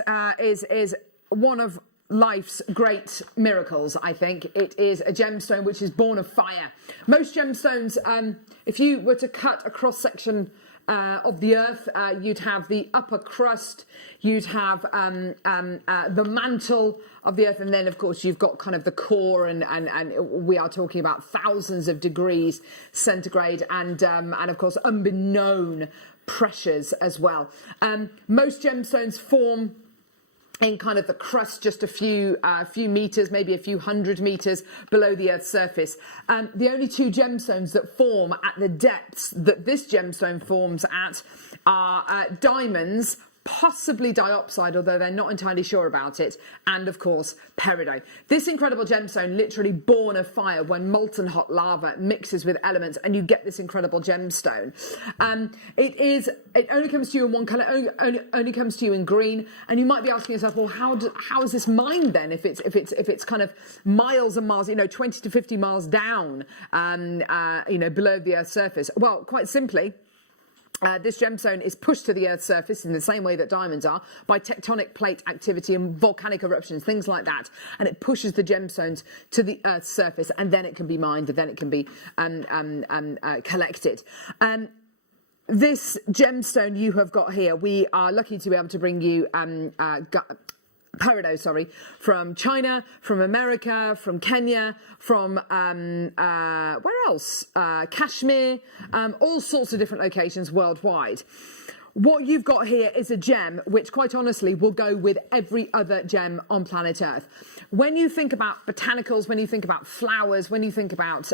one of life's great miracles, I think. It is a gemstone which is born of fire. Most gemstones, if you were to cut a cross-section of the earth, you'd have the upper crust, you'd have the mantle of the earth, and then, of course, you've got kind of the core, and we are talking about thousands of degrees centigrade, and of course, unbeknown pressures as well. Most gemstones form in kind of the crust, just a few meters, maybe a few 100 meters below the Earth's surface. The only two gemstones that form at the depths that this gemstone forms at are diamonds, possibly diopside, although they're not entirely sure about it, and of course peridot. This incredible gemstone, literally born of fire when molten hot lava mixes with elements, and you get this incredible gemstone. It only comes to you in one colour, only comes to you in green, and you might be asking yourself, well, how is this mined then? If it's kind of miles and miles, 20 to 50 miles down, below the Earth's surface. Well, quite simply, this gemstone is pushed to the Earth's surface in the same way that diamonds are by tectonic plate activity and volcanic eruptions, things like that. And it pushes the gemstones to the Earth's surface, and then it can be mined, and then it can be collected. This gemstone you have got here, we are lucky to be able to bring you Peridot, from China, from America, from Kenya, from where else? Kashmir, all sorts of different locations worldwide. What you've got here is a gem which, quite honestly, will go with every other gem on planet Earth. When you think about botanicals, when you think about flowers, when you think about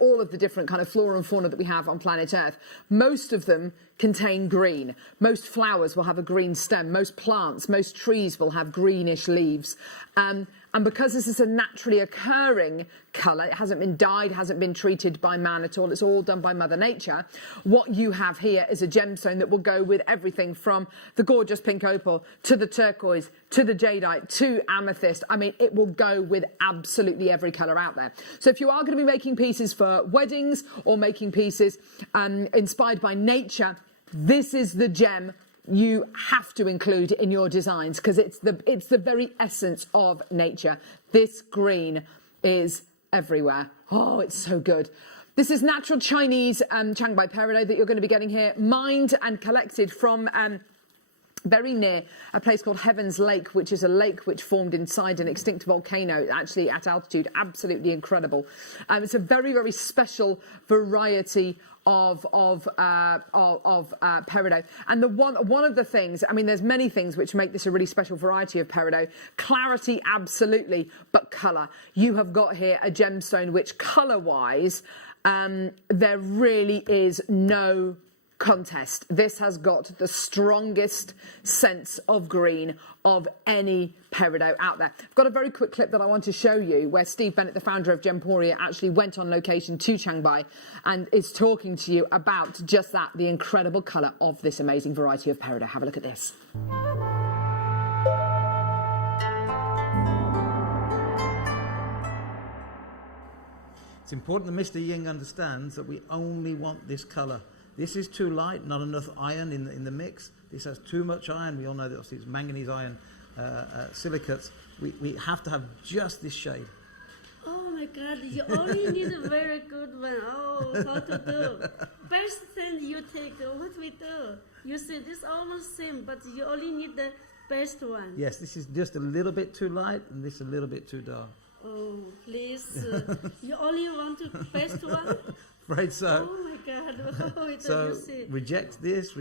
all of the different kind of flora and fauna that we have on planet Earth, most of them contain green. Most flowers will have a green stem. Most plants, most trees will have greenish leaves. And because this is a naturally occurring colour, it hasn't been dyed, hasn't been treated by man at all, it's all done by Mother Nature, what you have here is a gemstone that will go with everything from the gorgeous pink opal to the turquoise to the jadeite to amethyst. I mean, it will go with absolutely every colour out there. So if you are going to be making pieces for weddings or making pieces inspired by nature, this is the gem you have to include in your designs, because it's the very essence of nature. This green is everywhere. Oh, it's so good. This is natural Chinese Changbai peridot that you're going to be getting here, mined and collected from very near a place called Heaven's Lake, which is a lake which formed inside an extinct volcano, actually at altitude. Absolutely incredible. It's a very, very special variety of peridot. And one of the things, I mean, there's many things which make this a really special variety of peridot. Clarity, absolutely, but colour. You have got here a gemstone which, colour-wise, there really is no contest. This has got the strongest sense of green of any peridot out there. I've got a very quick clip that I want to show you where Steve Bennett, the founder of Gemporia, actually went on location to Chiang Mai and is talking to you about just that, the incredible colour of this amazing variety of peridot. Have a look at this. It's important that Mr. Ying understands that we only want this colour. This is too light, not enough iron in the mix. This has too much iron. We all know that obviously it's manganese iron silicates. We have to have just this shade. Oh my God, you only need a very good one. Oh, how to do. First thing you take, what we do? You say this almost same, but you only need the best one. Yes, this is just a little bit too light and this a little bit too dark. Oh, please. You only want the best one? Afraid so. Oh my God. Oh, so reject this,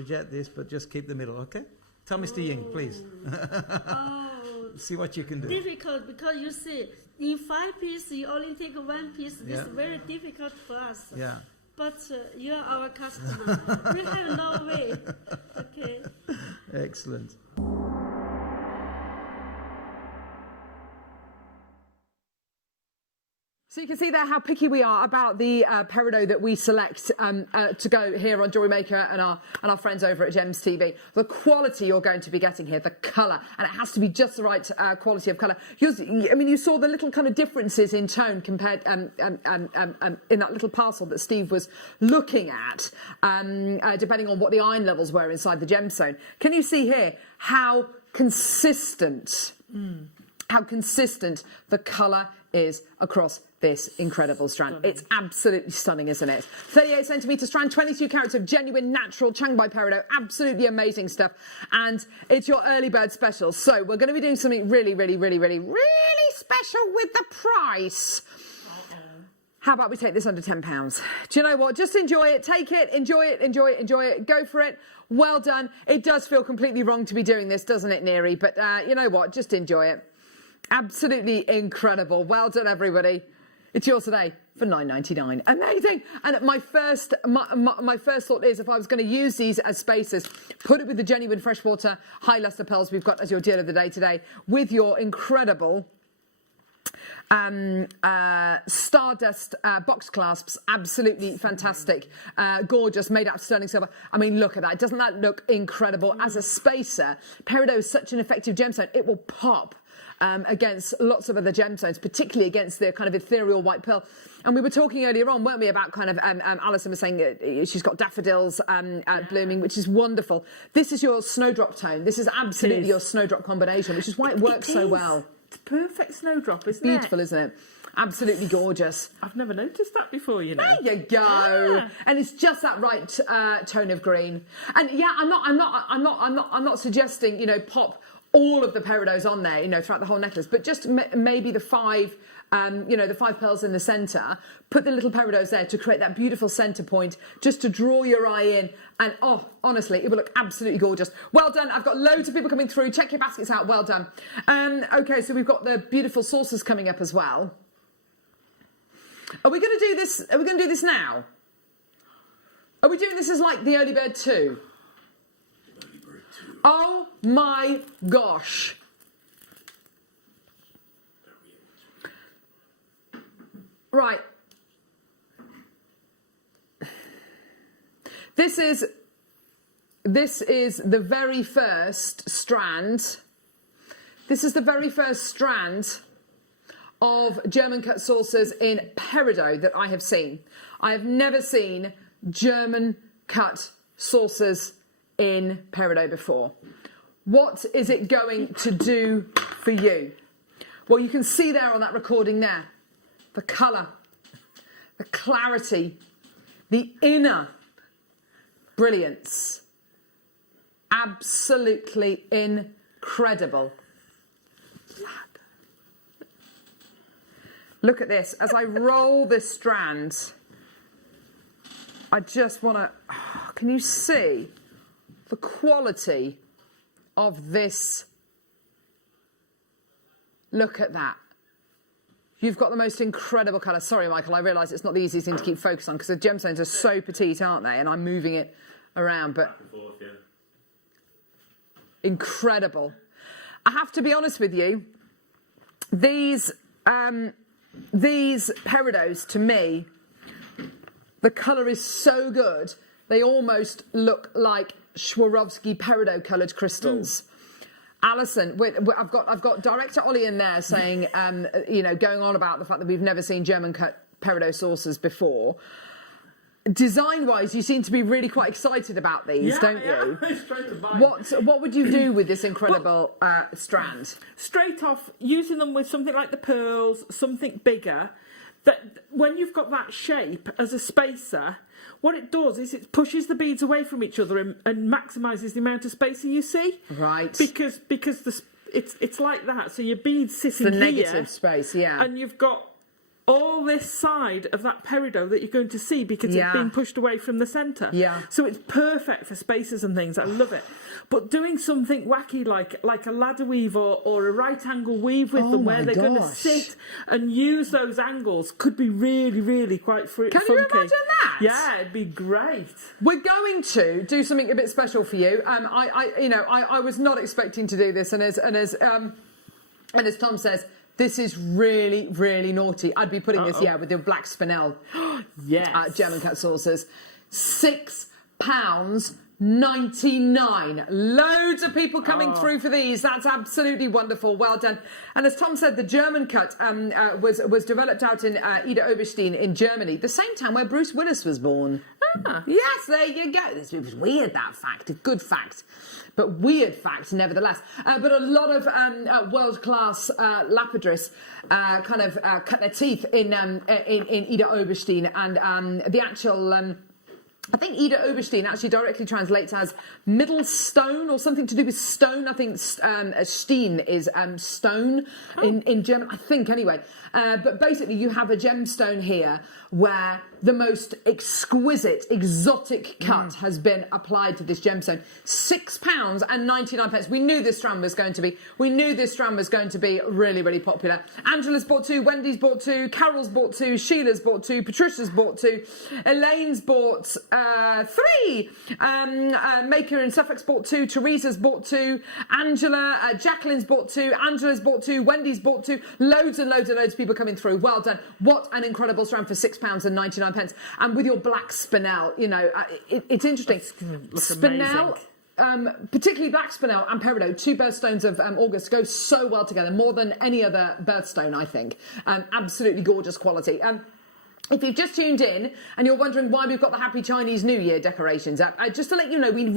but just keep the middle, okay? Tell Mr. Ying, please. Oh. See what you can do. Difficult because you see, in 5 pieces, you only take 1 piece. This is very difficult for us. Yeah. But you are our customer. We have no way. Okay. Excellent. So you can see there how picky we are about the peridot that we select to go here on JewelleryMaker and our friends over at Gems TV. The quality you're going to be getting here, the colour, and it has to be just the right quality of colour. I mean, you saw the little kind of differences in tone compared in that little parcel that Steve was looking at, depending on what the iron levels were inside the gemstone. Can you see here how consistent, the colour is across this incredible strand? It's absolutely stunning, isn't it? 38 centimetre strand, 22 carats of genuine natural Chiang Mai peridot. Absolutely amazing stuff. And it's your early bird special. So we're going to be doing something really, really, really, really, really special with the price. How about we take this under £10? Do you know what? Just enjoy it. Take it. Enjoy it. Enjoy it. Enjoy it. Go for it. Well done. It does feel completely wrong to be doing this, doesn't it, Neri? But you know what? Just enjoy it. Absolutely incredible. Well done, everybody. It's yours today for $9.99. Amazing. And my first thought is, if I was going to use these as spacers, put it with the genuine freshwater high luster pearls we've got as your deal of the day today, with your incredible stardust box clasps. Absolutely fantastic. Gorgeous, made out of sterling silver. I mean, look at that. Doesn't that look incredible? As a spacer, peridot is such an effective gemstone. It will pop against lots of other gemstones, particularly against the kind of ethereal white pearl. And we were talking earlier on, weren't we, about kind of, Alison was saying she's got daffodils blooming, which is wonderful. This is your snowdrop tone. This is absolutely your snowdrop combination, which is why it works so well. It's perfect snowdrop, isn't it? Beautiful, isn't it? Absolutely gorgeous. I've never noticed that before, you know. There you go. Yeah. And it's just that right tone of green. And yeah, I'm not suggesting, you know, pop all of the peridots on there, you know, throughout the whole necklace, but just maybe the 5, you know, the 5 pearls in the centre. Put the little peridots there to create that beautiful centre point, just to draw your eye in. And oh, honestly, it will look absolutely gorgeous. Well done. I've got loads of people coming through. Check your baskets out. Well done. Okay, so we've got the beautiful saucers coming up as well. Are we going to do this? Are we going to do this now? Are we doing this as like the early bird 2? Oh my gosh. Right. This is the very first strand. This is the very first strand of German cut saucers in peridot that I have seen. I have never seen German cut saucers in peridot before. What is it going to do for you? Well, you can see there on that recording there, the colour, the clarity, the inner brilliance. Absolutely incredible. Look at this. As I roll this strand, I just want to... Oh, can you see the quality of this? Look at that. You've got the most incredible colour. Sorry, Michael, I realise it's not the easiest thing to keep focus on because the gemstones are so petite, aren't they? And I'm moving it around, but Back and forth, yeah. incredible. I have to be honest with you, these Peridots, to me, the colour is so good, they almost look like Swarovski Peridot coloured crystals. Alison, I've got director Ollie in there saying, you know, going on about the fact that we've never seen German cut Peridot saucers before. Design-wise, you seem to be really quite excited about these, don't you? Straight to mind. What would you do with this incredible strand? Straight off, using them with something like the pearls, something bigger, that when you've got that shape as a spacer, what it does is it pushes the beads away from each other and maximises the amount of spacing you see. Right. Because it's like that. So your beads sitting the here, negative space, yeah. and you've got all this side of that peridot that you're going to see because it's being pushed away from the centre. Yeah. So it's perfect for spacers and things. I love it. But doing something wacky like a ladder weave or a right angle weave with them where they're going to sit and use those angles could be really, really quite funky. Can you imagine that? Yeah, it'd be great. We're going to do something a bit special for you. I was not expecting to do this, and as Tom says, this is really, really naughty. I'd be putting this, with the black spinel. Yes. German cut saucers. £6.99. Loads of people coming through for these. That's absolutely wonderful. Well done. And as Tom said, the German cut was developed out in Ida Oberstein in Germany, the same time where Bruce Willis was born. Yes, there you go. It was weird, that fact. A good fact. But weird fact, nevertheless. But a lot of world-class lapidarists cut their teeth in Ida Oberstein, and the actual... I think Ida Oberstein actually directly translates as middle stone or something to do with stone. I think Steen is stone in German, I think, anyway. But basically, you have a gemstone here where the most exquisite, exotic cut has been applied to this gemstone. £6.99. We knew this strand was going to be. We knew this strand was going to be really, really popular. Angela's bought 2, Wendy's bought 2, Carol's bought 2, Sheila's bought 2, Patricia's bought 2, Elaine's bought 3, Maker in Suffolk's bought 2, Teresa's bought 2, Angela, Jacqueline's bought 2, Angela's bought 2, Wendy's bought 2. Loads and loads and loads of people coming through. Well done. What an incredible strand for £6.99. And with your black spinel, you know, it's interesting. Spinel, particularly black spinel and peridot, 2 birthstones of August, go so well together, more than any other birthstone, I think. Absolutely gorgeous quality. If you've just tuned in and you're wondering why we've got the Happy Chinese New Year decorations up, just to let you know, we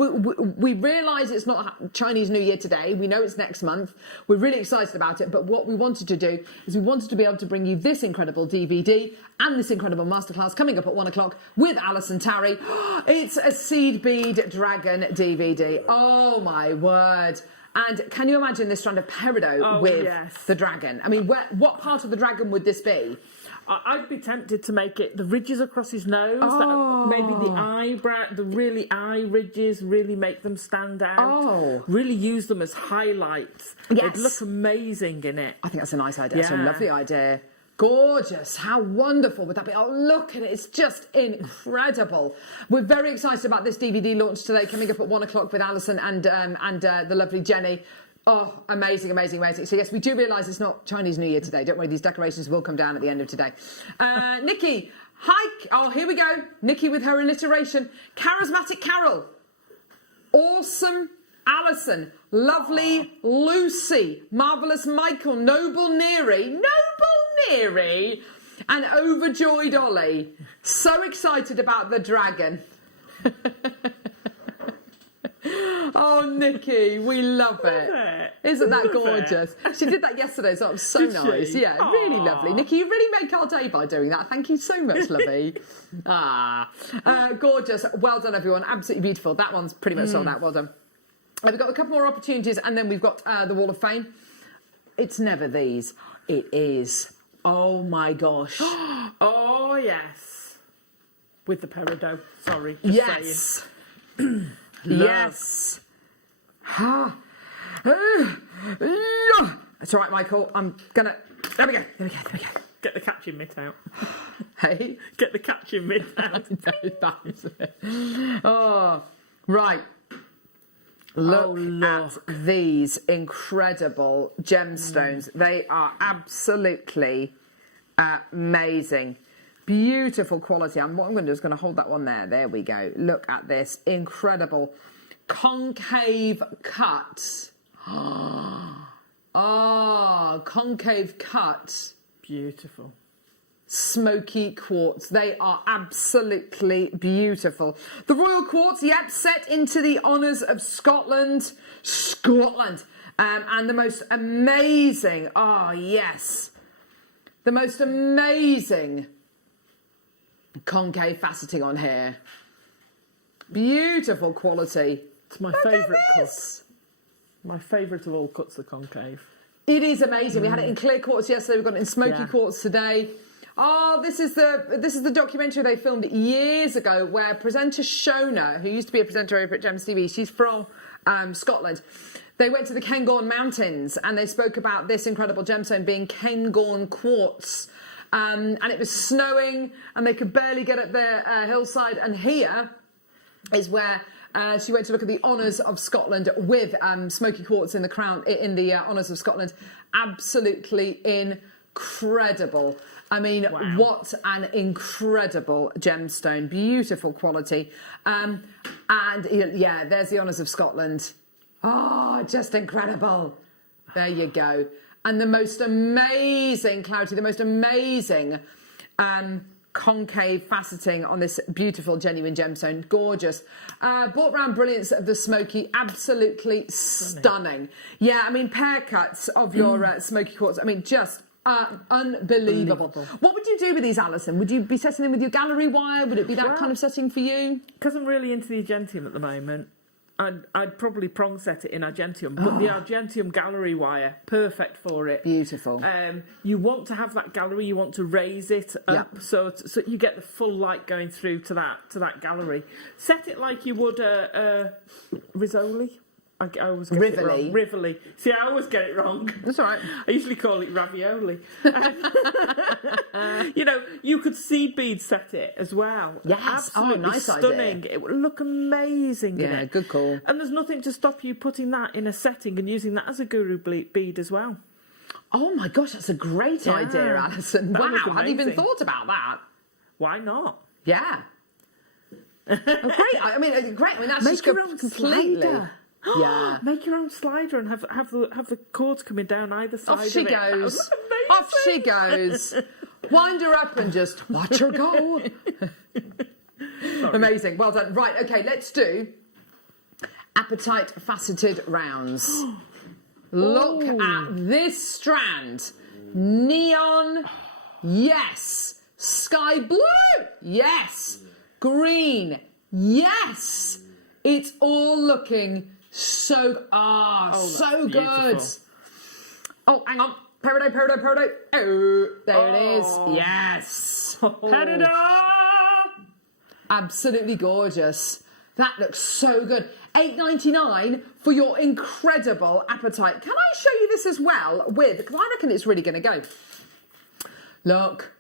realise it's not Chinese New Year today. We know it's next month. We're really excited about it. But what we wanted to do is we wanted to be able to bring you this incredible DVD and this incredible masterclass coming up at 1 o'clock with Alison Tarry. It's a seed bead dragon DVD. Oh, my word. And can you imagine this strand of peridot with the dragon? I mean, what part of the dragon would this be? I'd be tempted to make it the ridges across his nose, maybe the eyebrow, the really eye ridges, really make them stand out. Really use them as highlights. It'd look amazing in it. I think that's a nice idea. That's a lovely idea. Gorgeous. How wonderful would that be? Oh, look at it. It's just incredible. We're very excited about this DVD launch today, coming up at 1 o'clock with Alison and the lovely Jenny. Oh, amazing, amazing, amazing. So, yes, we do realise it's not Chinese New Year today. Don't worry, these decorations will come down at the end of today. Nikki, hi. Oh, here we go. Nikki with her alliteration. Charismatic Carol. Awesome Alison. Lovely Lucy. Marvellous Michael. Noble Neary. And overjoyed Ollie. So excited about the dragon. Oh, Nikki, we love it. Isn't that gorgeous? She did that yesterday, so it was so nice. She? Yeah, really lovely. Nikki, you really made our day by doing that. Thank you so much, lovey. Gorgeous. Well done, everyone. Absolutely beautiful. That one's pretty much sold out. Well done. We've got a couple more opportunities, and then we've got the Wall of Fame. It's never these. It is. Oh, my gosh. Oh, yes. With the peridot. Sorry. Yes. Yes. That's all right, Michael. I'm gonna. There we go. Get the catching mitt out. Hey? Get the catching mitt out. Oh, Right. Look at these incredible gemstones. They are absolutely amazing. Beautiful quality. And what I'm going to do is going to hold that one there. There we go. Look at this. Incredible. Concave cut. Oh, concave cut. Beautiful. Smoky quartz. They are absolutely beautiful. The royal quartz, yep, set into the honours of Scotland. And the most amazing, the most amazing concave faceting on here. Beautiful quality. It's my favourite cut. My favourite of all cuts, the concave. It is amazing. We had it in clear quartz yesterday. We've got it in smoky quartz today. Oh, this is the documentary they filmed years ago where presenter Shona, who used to be a presenter over at Gems TV, she's from Scotland. They went to the Cairngorm Mountains and they spoke about this incredible gemstone being Cairngorm quartz. And it was snowing and they could barely get up their hillside. And here is where she went to look at the honours of Scotland with smoky quartz in the crown, in the honours of Scotland. Absolutely incredible. I mean, what an incredible gemstone. Beautiful quality. And yeah, there's the honours of Scotland. Oh, just incredible. There you go. And the most amazing clarity, the most amazing concave faceting on this beautiful, genuine gemstone. Gorgeous. Brought round brilliance of the smoky. Absolutely stunning. Yeah, I mean, pair cuts of your smoky quartz. I mean, just unbelievable. What would you do with these, Alison? Would you be setting them with your gallery wire? Would it be that kind of setting for you? Because I'm really into the Argentium at the moment, I'd probably prong set it in Argentium, but the Argentium gallery wire, perfect for it. Beautiful. You want to have that gallery, you want to raise it up so you get the full light going through to that gallery. Set it like you would a Rizzoli. I always get it wrong. Rivoli. See, I always get it wrong. That's all right. I usually call it ravioli. You know, you could seed bead set it as well. Yes. Absolutely nice stunning. idea. It would look amazing. Yeah, in it. good call. And there's nothing to stop you putting that in a setting and using that as a guru bead as well. Oh my gosh, that's a great idea, Alison. Wow, I hadn't even thought about that. Why not? Yeah. Great. I mean, great. I mean, that's Make just your own completely. slider. Yeah. Make your own slider and have the cords coming down either side. Off she goes. Off she goes. Wind her up and just watch her go. Amazing. Well done. Right. Okay. Let's do apatite faceted rounds. Look at this strand. Neon. Yes. Sky blue. Yes. Green. Yes. It's all looking so so good. Oh, hang on. Peridot. Oh, there it is. Yes. Peridot. Absolutely gorgeous. That looks so good. $8.99 for your incredible apatite. Can I show you this as well with, because I reckon it's really going to go. Look.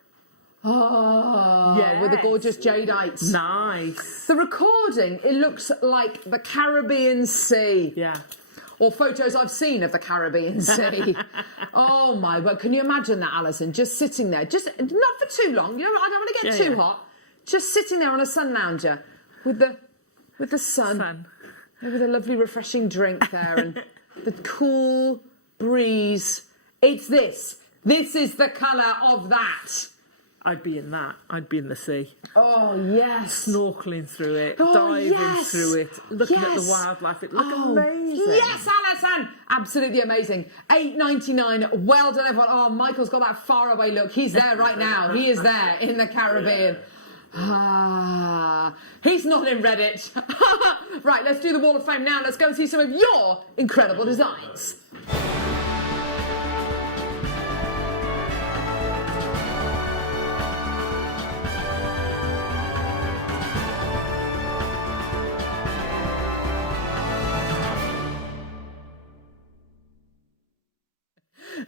Oh, yes. With the gorgeous Jadeite. Nice. The recording, it looks like the Caribbean Sea. Yeah. Or photos I've seen of the Caribbean Sea. Oh my word, can you imagine that, Alison? Just sitting there, just not for too long, you know, I don't want to get too hot. Just sitting there on a sun lounger with the sun. With a lovely refreshing drink there and the cool breeze. It's this. This is the colour of that. I'd be in that. I'd be in the sea. Oh, yes. Snorkeling through it, diving through it, looking at the wildlife. It looked amazing. Yes, Alison! Absolutely amazing. $8.99. Well done, everyone. Oh, Michael's got that faraway look. He's there right now. He is there in the Caribbean. He's not in Reddit. Right, let's do the Wall of Fame now. Let's go and see some of your incredible designs.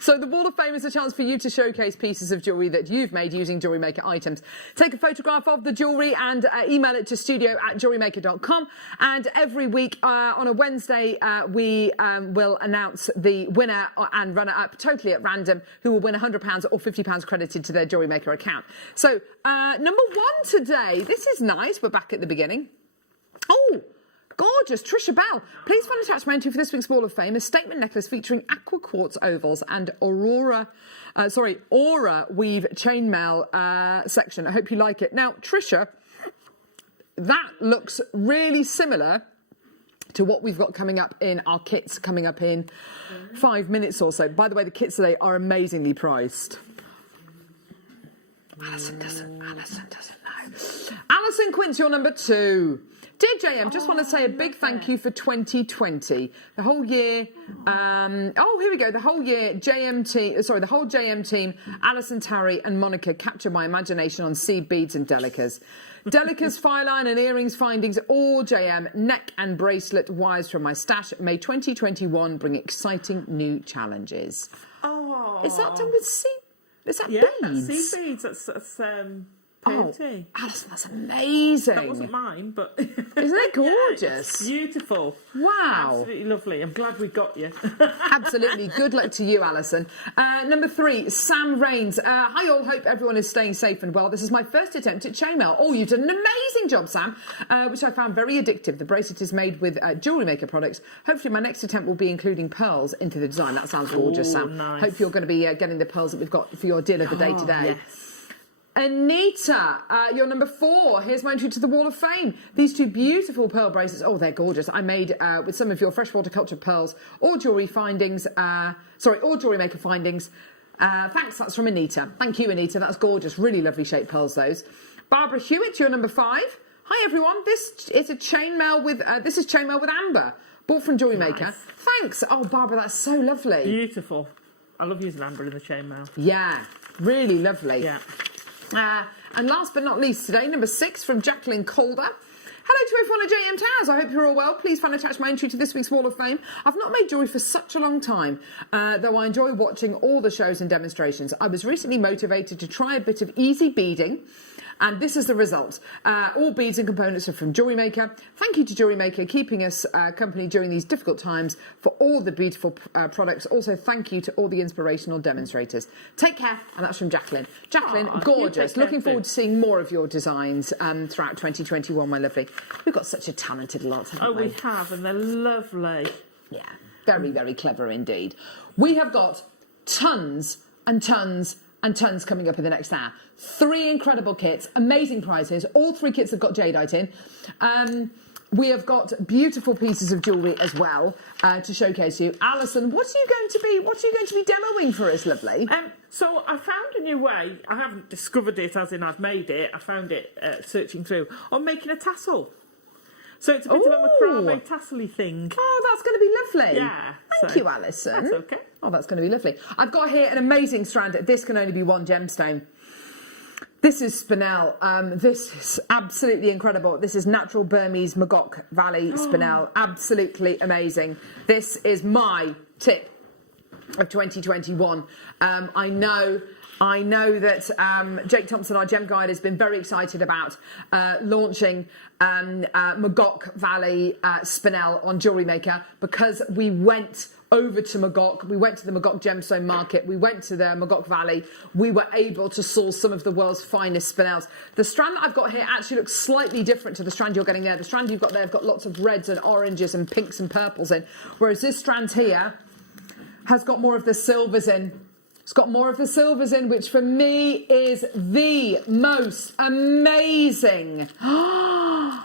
So the Wall of Fame is a chance for you to showcase pieces of jewellery that you've made using JewelleryMaker items. Take a photograph of the jewellery and email it to studio@jewellerymaker.com. And every week on a Wednesday, we will announce the winner and runner-up totally at random, who will win £100 or £50 credited to their JewelleryMaker account. So number 1 today, this is nice. We're back at the beginning. Oh, gorgeous. Trisha Bell. Please find attached my entry for this week's Wall of Fame, a statement necklace featuring aqua quartz ovals and aura weave chainmail section. I hope you like it. Now, Trisha, that looks really similar to what we've got coming up in our kits coming up in 5 minutes or so. By the way, the kits today are amazingly priced. Alison doesn't know. Alison Quince, you're number 2. Dear JM, just want to say a big thank you for 2020. The whole year, here we go. The whole year, the whole JM team, Alison, Tarry and Monica captured my imagination on seed beads and delicas. Delicas, fireline and earrings findings, all JM, neck and bracelet wires from my stash. May 2021 bring exciting new challenges. Oh. Is that done with seed? Is that beads? Seed beads. That's pretty. Alison, that's amazing. That wasn't mine, but isn't it gorgeous? Yeah, it's beautiful. Wow, absolutely lovely. I'm glad we got you. Absolutely. Good luck to you, Alison. Number 3, Sam Rains. Hi all. Hope everyone is staying safe and well. This is my first attempt at chainmail. Oh, you've done an amazing job, Sam, which I found very addictive. The bracelet is made with JewelleryMaker products. Hopefully, my next attempt will be including pearls into the design. That sounds gorgeous, Sam. Nice. Hope you're going to be getting the pearls that we've got for your deal of the day today. Yes. Anita, you're number 4. Here's my entry to the Wall of Fame. These 2 beautiful pearl bracelets. Oh, they're gorgeous. I made with some of your freshwater cultured pearls or jewellery findings. Or JewelleryMaker findings. Thanks, that's from Anita. Thank you, Anita. That's gorgeous. Really lovely shaped pearls, those. Barbara Hewitt, you're number 5. Hi, everyone. This is chainmail with amber. Bought from JewelleryMaker. Nice. Thanks. Oh, Barbara, that's so lovely. Beautiful. I love using amber in the chainmail. Yeah, really lovely. Yeah. And last but not least today, number 6 from Jacqueline Calder. Hello to everyone at JM Towers. I hope you're all well. Please find attached my entry to this week's Wall of Fame. I've not made jewellery for such a long time, though I enjoy watching all the shows and demonstrations. I was recently motivated to try a bit of easy beading, and this is the result. All beads and components are from JewelleryMaker. Thank you to JewelleryMaker keeping us company during these difficult times for all the beautiful products. Also, thank you to all the inspirational demonstrators. Take care, and that's from Jacqueline. Jacqueline, gorgeous. Looking forward to seeing more of your designs throughout 2021, my lovely. We've got such a talented lot, haven't we? Oh, we have, and they're lovely. Yeah, very, very clever indeed. We have got tons and tons and tons coming up in the next hour. 3 incredible kits, amazing prizes. All 3 kits have got jadeite in. We have got beautiful pieces of jewellery as well to showcase you. Alison, what are you going to be demoing for us, lovely? So I found a new way. I haven't discovered it as in I've made it. I found it searching through on making a tassel. So it's a bit of a macrame tassel-y thing. Oh, that's going to be lovely. Yeah. Thank you, Alison. That's okay. Oh, that's going to be lovely. I've got here an amazing strand. This can only be one gemstone. This is spinel. This is absolutely incredible. This is natural Burmese Magok Valley spinel. Absolutely amazing. This is my tip of 2021. I know that Jake Thompson, our gem guide, has been very excited about launching Magok Valley spinel on JewelleryMaker because we went over to Magok, we went to the Magok gemstone market, we went to the Magok Valley, we were able to source some of the world's finest spinels. The strand that I've got here actually looks slightly different to the strand you're getting there. The strand you've got there have got lots of reds and oranges and pinks and purples in, whereas this strand here has got more of the silvers in. It's got more of the silvers in, which for me is the most amazing oh,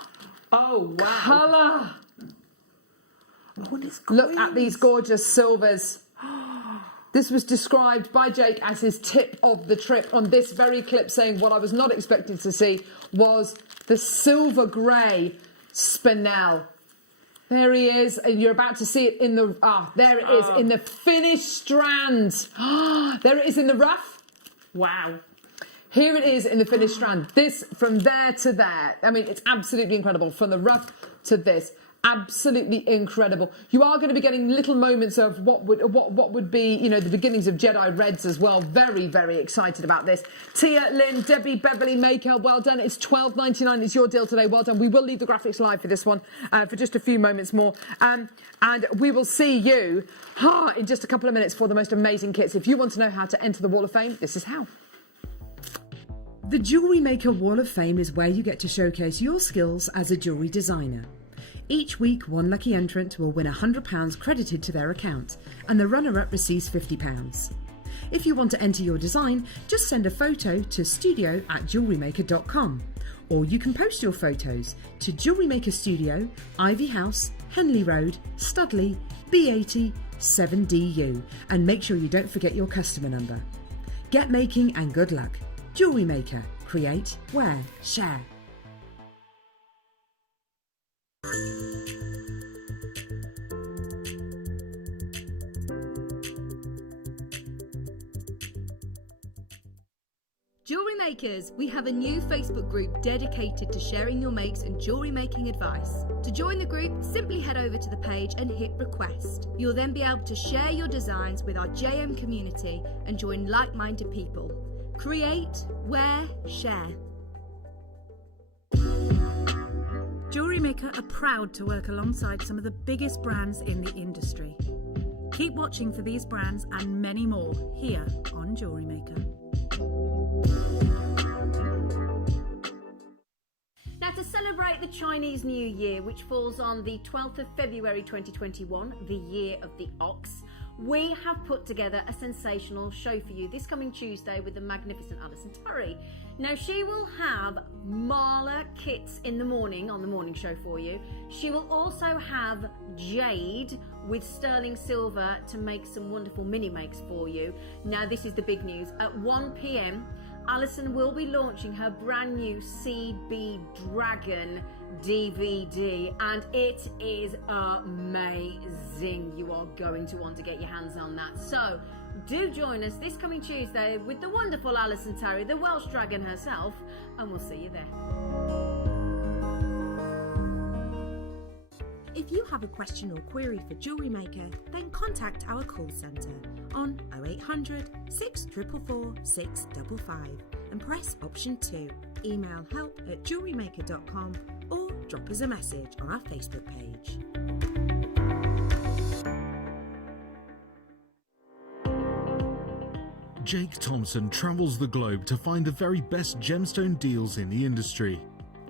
wow. colour. Oh, it's Look at these gorgeous silvers. This was described by Jake as his tip of the trip on this very clip, saying what I was not expecting to see was the silver grey spinel. There he is, and you're about to see it in the... there it is, in the finished strand. There it is in the rough. Wow. Here it is in the finished strand. This, from there to there. I mean, it's absolutely incredible. From the rough to this. Absolutely incredible. You are going to be getting little moments of what would be, you know, the beginnings of Jedi Reds as well. Very, very excited about this. Tia, Lynn, Debbie, Beverly, Maker, well done. It's $12.99. It's your deal today. Well done. We will leave the graphics live for this one for just a few moments more. And we will see you in just a couple of minutes for the most amazing kits. If you want to know how to enter the Wall of Fame, this is how. The Jewellery Maker Wall of Fame is where you get to showcase your skills as a jewellery designer. Each week, one lucky entrant will win £100 credited to their account, and the runner-up receives £50. If you want to enter your design, just send a photo to studio@jewellerymaker.com, or you can post your photos to Jewellery Maker Studio, Ivy House, Henley Road, Studley, B80 7DU, and make sure you don't forget your customer number. Get making and good luck. Jewellery Maker. Create, wear, share. Jewellery Makers, we have a new Facebook group dedicated to sharing your makes and jewellery making advice. To join the group, simply head over to the page and hit request. You'll then be able to share your designs with our JM community and join like-minded people. Create, wear, share. Jewellery Maker are proud to work alongside some of the biggest brands in the industry. Keep watching for these brands and many more here on Jewellery Maker. Now, to celebrate the Chinese New Year, which falls on the 12th of February 2021, the year of the ox, we have put together a sensational show for you this coming Tuesday with the magnificent Alison Turry. Now, she will have Marla kits in the morning on the morning show for you. She will also have jade with sterling silver to make some wonderful mini makes for you. Now, this is the big news. At 1 p.m, Alison will be launching her brand new CB Dragon DVD, and it is amazing. You are going to want to get your hands on that. So do join us this coming Tuesday with the wonderful Alison Turry, the Welsh Dragon herself, and we'll see you there. If you have a question or query for Jewellery Maker, then contact our call centre on 0800 644 655 and press option 2. Email help@jewellerymaker.com or drop us a message on our Facebook page. Jake Thompson travels the globe to find the very best gemstone deals in the industry.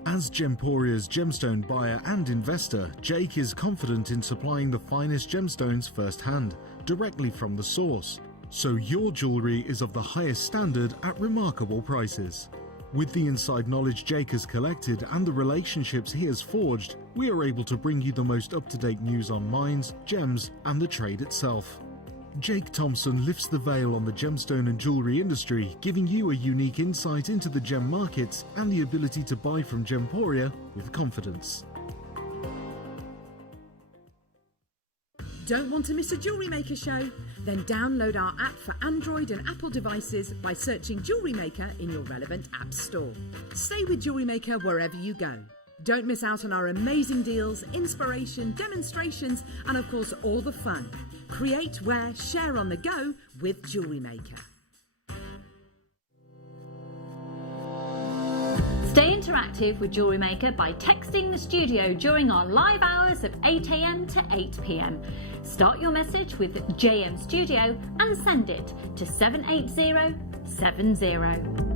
As Gemporia's gemstone buyer and investor, Jake is confident in supplying the finest gemstones firsthand, directly from the source, so your jewellery is of the highest standard at remarkable prices. With the inside knowledge Jake has collected and the relationships he has forged, we are able to bring you the most up-to-date news on mines, gems, and the trade itself. Jake Thompson lifts the veil on the gemstone and jewellery industry, giving you a unique insight into the gem markets and the ability to buy from Gemporia with confidence. Don't want to miss a Jewellery Maker show? Then download our app for Android and Apple devices by searching Jewellery Maker in your relevant app store. Stay with Jewellery Maker wherever you go. Don't miss out on our amazing deals, inspiration, demonstrations, and of course all the fun. Create, wear, share on the go with Jewellery Maker. Stay interactive with Jewellery Maker by texting the studio during our live hours of 8 a.m. to 8 p.m. Start your message with JM Studio and send it to 78070.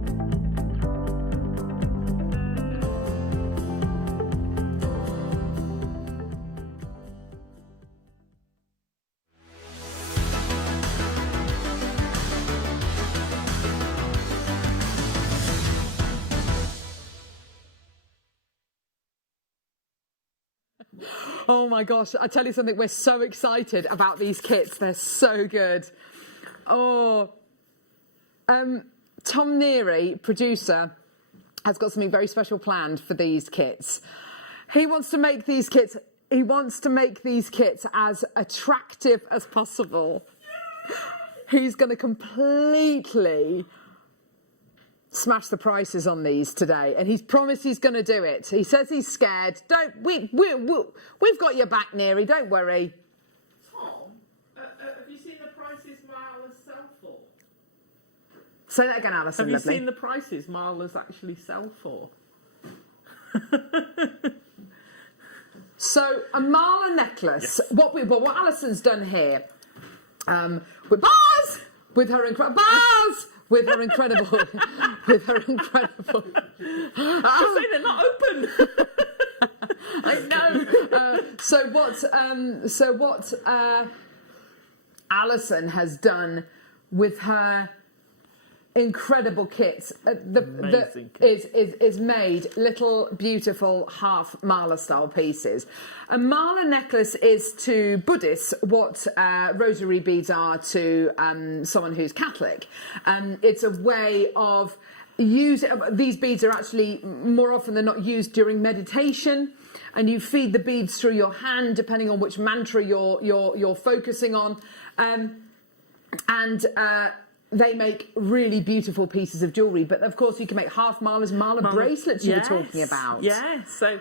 Oh my gosh, I tell you something, we're so excited about these kits. They're so good. Oh, Tom Neary, producer, has got something very special planned for these kits. He wants to make these kits as attractive as possible. He's going to completely smash the prices on these today, and he's promised he's going to do it. He says he's scared. We've got your back, Neary. Don't worry. Tom, have you seen the prices Marla's sell for? Say that again, Alison. Have you lovely. seen the prices Marla's actually sell for? So a Marla necklace. Yes. What Alison's done here, with her incredible. With her incredible, I say they're not open. I know. So what Alison has done with her incredible kits is made little beautiful half Marla style pieces. A Marla necklace is to Buddhists what rosary beads are to someone who's Catholic. It's a way of these beads are actually more often than not used during meditation, and you feed the beads through your hand depending on which mantra you're focusing on, they make really beautiful pieces of jewellery. But of course you can make half Marla bracelets you were talking about. Yes, so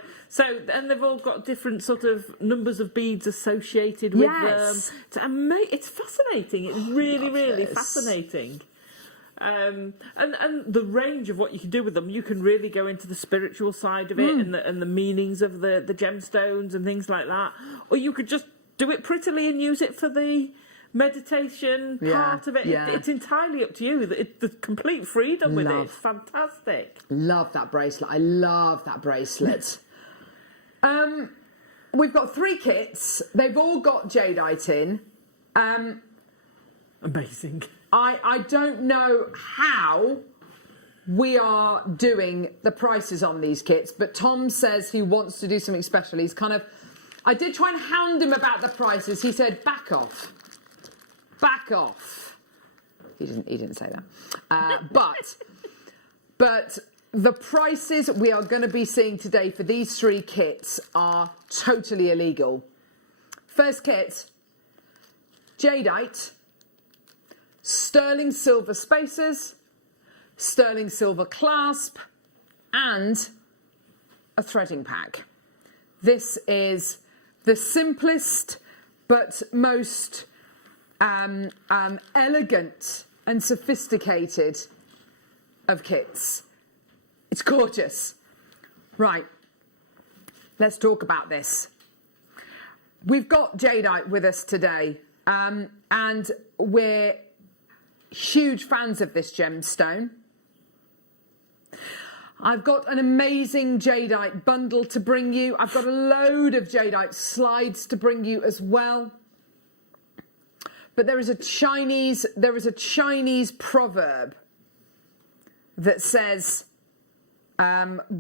and they've all got different sort of numbers of beads associated with them. It's fascinating. It's really fascinating. And the range of what you can do with them, you can really go into the spiritual side of it and the meanings of the gemstones and things like that. Or you could just do it prettily and use it for the meditation part of it. It's entirely up to you. The complete freedom with it. It's fantastic. Love that bracelet. I love that bracelet. We've got 3 kits. They've all got jadeite in. Amazing. I don't know how we are doing the prices on these kits, but Tom says he wants to do something special. He's kind of... I did try and hound him about the prices. He said, back off. Back off. He didn't say that. But the prices we are going to be seeing today for these 3 kits are totally illegal. First kit, jadeite, sterling silver spacers, sterling silver clasp, and a threading pack. This is the simplest but most elegant and sophisticated of kits. It's gorgeous. Right, let's talk about this. We've got jadeite with us today, and we're huge fans of this gemstone. I've got an amazing jadeite bundle to bring you. I've got a load of jadeite slides to bring you as well. But there is a Chinese proverb that says,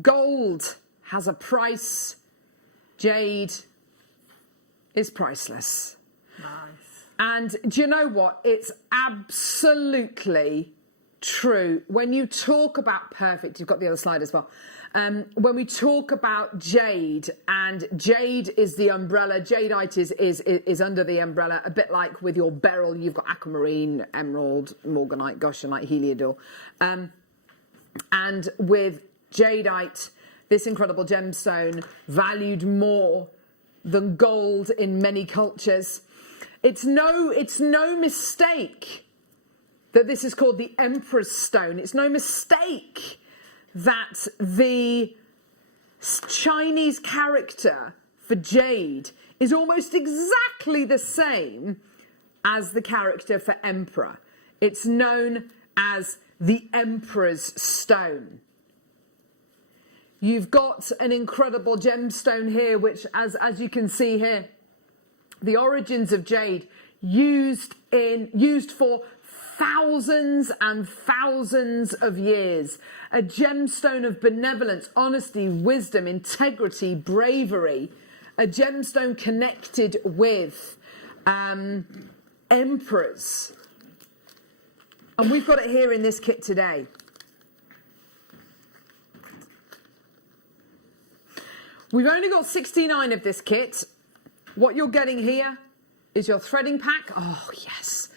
gold has a price, jade is priceless. Nice. And do you know what? It's absolutely true. When you talk about perfect, you've got the other slide as well. When we talk about jade, and jade is the umbrella, jadeite is under the umbrella, a bit like with your beryl, you've got aquamarine, emerald, morganite, goshenite, heliodor. And with jadeite, this incredible gemstone, valued more than gold in many cultures. It's no mistake that this is called the Emperor's Stone. It's no mistake that the Chinese character for jade is almost exactly the same as the character for emperor. It's known as the Emperor's Stone. You've got an incredible gemstone here, which, as you can see here, the origins of jade used for thousands and thousands of years. A gemstone of benevolence, honesty, wisdom, integrity, bravery. A gemstone connected with emperors. And we've got it here in this kit today. We've only got 69 of this kit. What you're getting here is your threading pack. Oh, yes.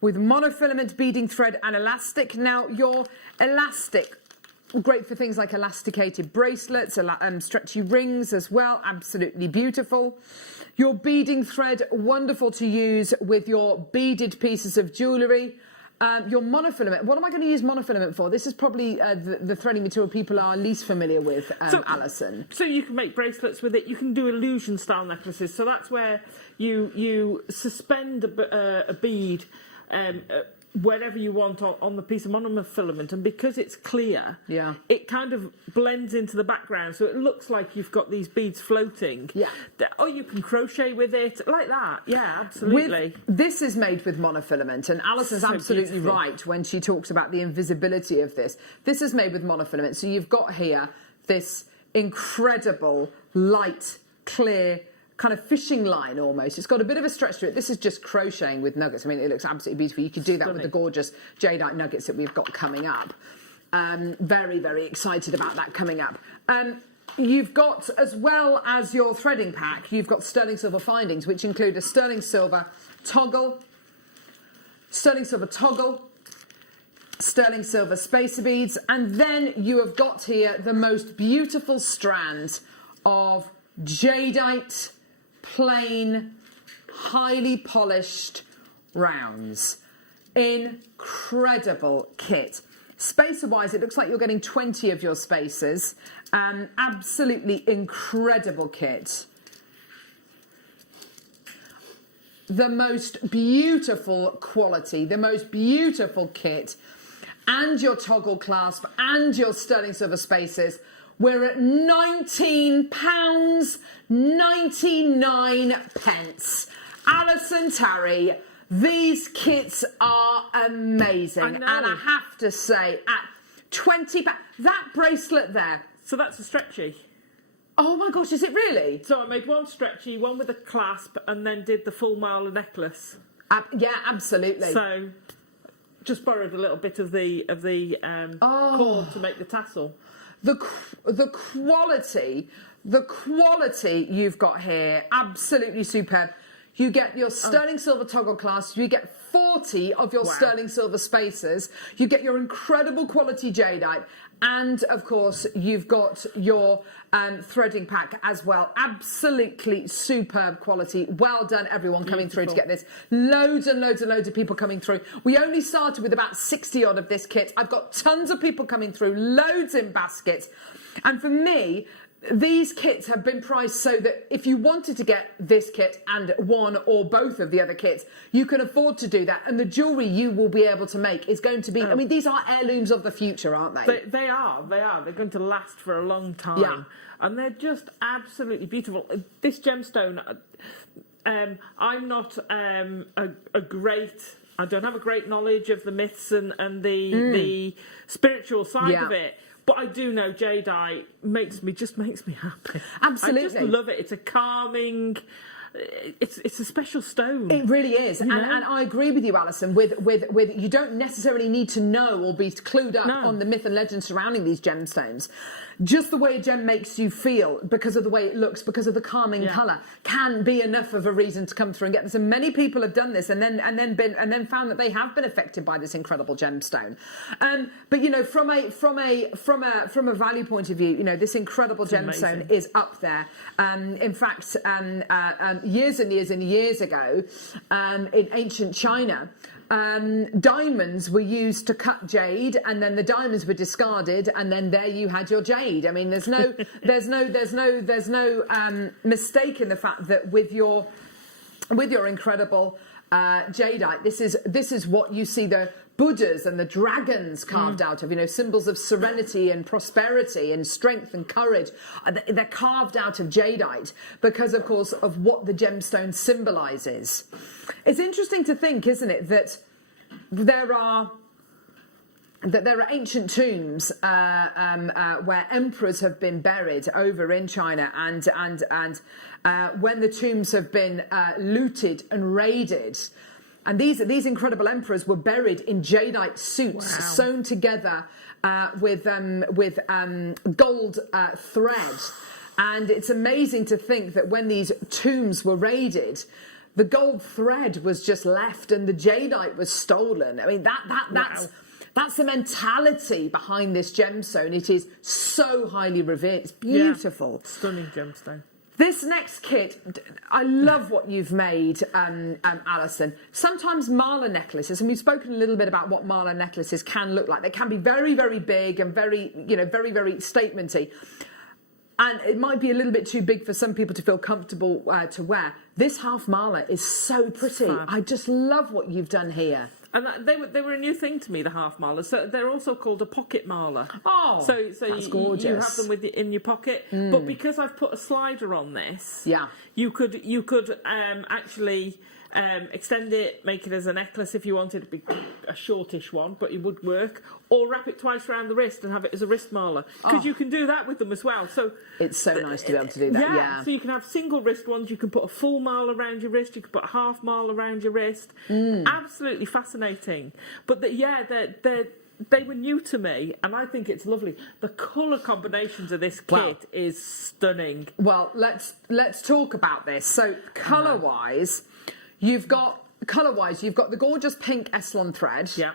With monofilament beading thread and elastic. Now, your elastic great for things like elasticated bracelets, stretchy rings as well. Absolutely beautiful. Your beading thread, wonderful to use with your beaded pieces of jewellery. Your monofilament. What am I going to use monofilament for? This is probably the threading material people are least familiar with, Alison. So you can make bracelets with it. You can do illusion style necklaces. So that's where you suspend a bead wherever you want on the piece of monofilament, and because it's clear, it kind of blends into the background, so it looks like you've got these beads floating. Or you can crochet with it like that. Yeah, absolutely. This is made with monofilament, and Alison's So absolutely beautiful. right when she talks about the invisibility of this. This is made with monofilament, so you've got here this incredible light, clear kind of fishing line almost. It's got a bit of a stretch to it. This is just crocheting with nuggets. I mean, it looks absolutely beautiful. You could do that with the gorgeous jadeite nuggets that we've got coming up. Very, very excited about that coming up. You've got, as well as your threading pack, you've got sterling silver findings, which include a sterling silver toggle, sterling silver spacer beads, and then you have got here the most beautiful strand of jadeite plain, highly polished rounds. Incredible kit. Spacer-wise, it looks like you're getting 20 of your spacers. Absolutely incredible kit. The most beautiful quality, the most beautiful kit, and your toggle clasp and your sterling silver spacers. We're at £19.99. Alison Tarry, these kits are amazing. And I have to say, at £20, that bracelet there. So that's a stretchy. Oh my gosh, is it really? So I made one stretchy, one with a clasp, and then did the full mile necklace. Yeah, absolutely. So just borrowed a little bit of the cord to make the tassel. The quality you've got here, absolutely superb. You get your sterling silver toggle clasp, you get 40 of your sterling silver spacers, you get your incredible quality jadeite, and of course you've got your threading pack as well. Absolutely superb quality. Well done everyone coming through to get this. Loads and loads and loads of people coming through. We only started with about 60 odd of this kit. I've got tons of people coming through, loads in baskets. And for me, these kits have been priced so that if you wanted to get this kit and one or both of the other kits, you can afford to do that. And the jewellery you will be able to make is going to be, I mean, these are heirlooms of the future, aren't they? They are. They're going to last for a long time. Yeah. And they're just absolutely beautiful. This gemstone, I'm not I don't have a great knowledge of the myths and the spiritual side of it. But I do know jadeite makes me happy. Absolutely. I just love it. It's a calming, it's a special stone. It really is. And I agree with you, Alison, with you don't necessarily need to know or be clued up on the myth and legend surrounding these gemstones. Just the way a gem makes you feel, because of the way it looks, because of the calming colour, can be enough of a reason to come through and get this. And many people have done this and then found that they have been affected by this incredible gemstone. But you know, from a value point of view, you know, this incredible gemstone is up there. In fact, years and years and years ago, in ancient China, diamonds were used to cut jade, and then the diamonds were discarded, and then there you had your jade. I mean, there's no mistake in the fact that with your incredible jadeite, this is what you see the Buddhas and the dragons carved out of, you know, symbols of serenity and prosperity and strength and courage. They're carved out of jadeite because, of course, of what the gemstone symbolises. It's interesting to think, isn't it, that there are ancient tombs where emperors have been buried over in China, and when the tombs have been looted and raided. And these incredible emperors were buried in jadeite suits sewn together with gold thread. And it's amazing to think that when these tombs were raided, the gold thread was just left and the jadeite was stolen. I mean, That's the mentality behind this gemstone. It is so highly revered. It's beautiful. Yeah. Stunning gemstone. This next kit, I love what you've made, Alison. Sometimes mala necklaces, and we've spoken a little bit about what mala necklaces can look like. They can be very, very big and very, very, very statementy. And it might be a little bit too big for some people to feel comfortable to wear. This half mala is so pretty. I just love what you've done here. And they were a new thing to me, the half malas. So they're also called a pocket mala. Oh, so that's gorgeous. You have them in your pocket. But because I've put a slider on this, you could actually extend it, make it as a necklace if you wanted to be a shortish one, but it would work. Or wrap it twice around the wrist and have it as a wrist mala, because you can do that with them as well. So it's so nice to be able to do that. Yeah. So you can have single wrist ones. You can put a full mala around your wrist. You can put a half mala around your wrist. Absolutely fascinating. But they were new to me, and I think it's lovely. The colour combinations of this kit is stunning. Well, let's talk about this. So colour-wise, you've got the gorgeous pink Eslon thread. Yeah.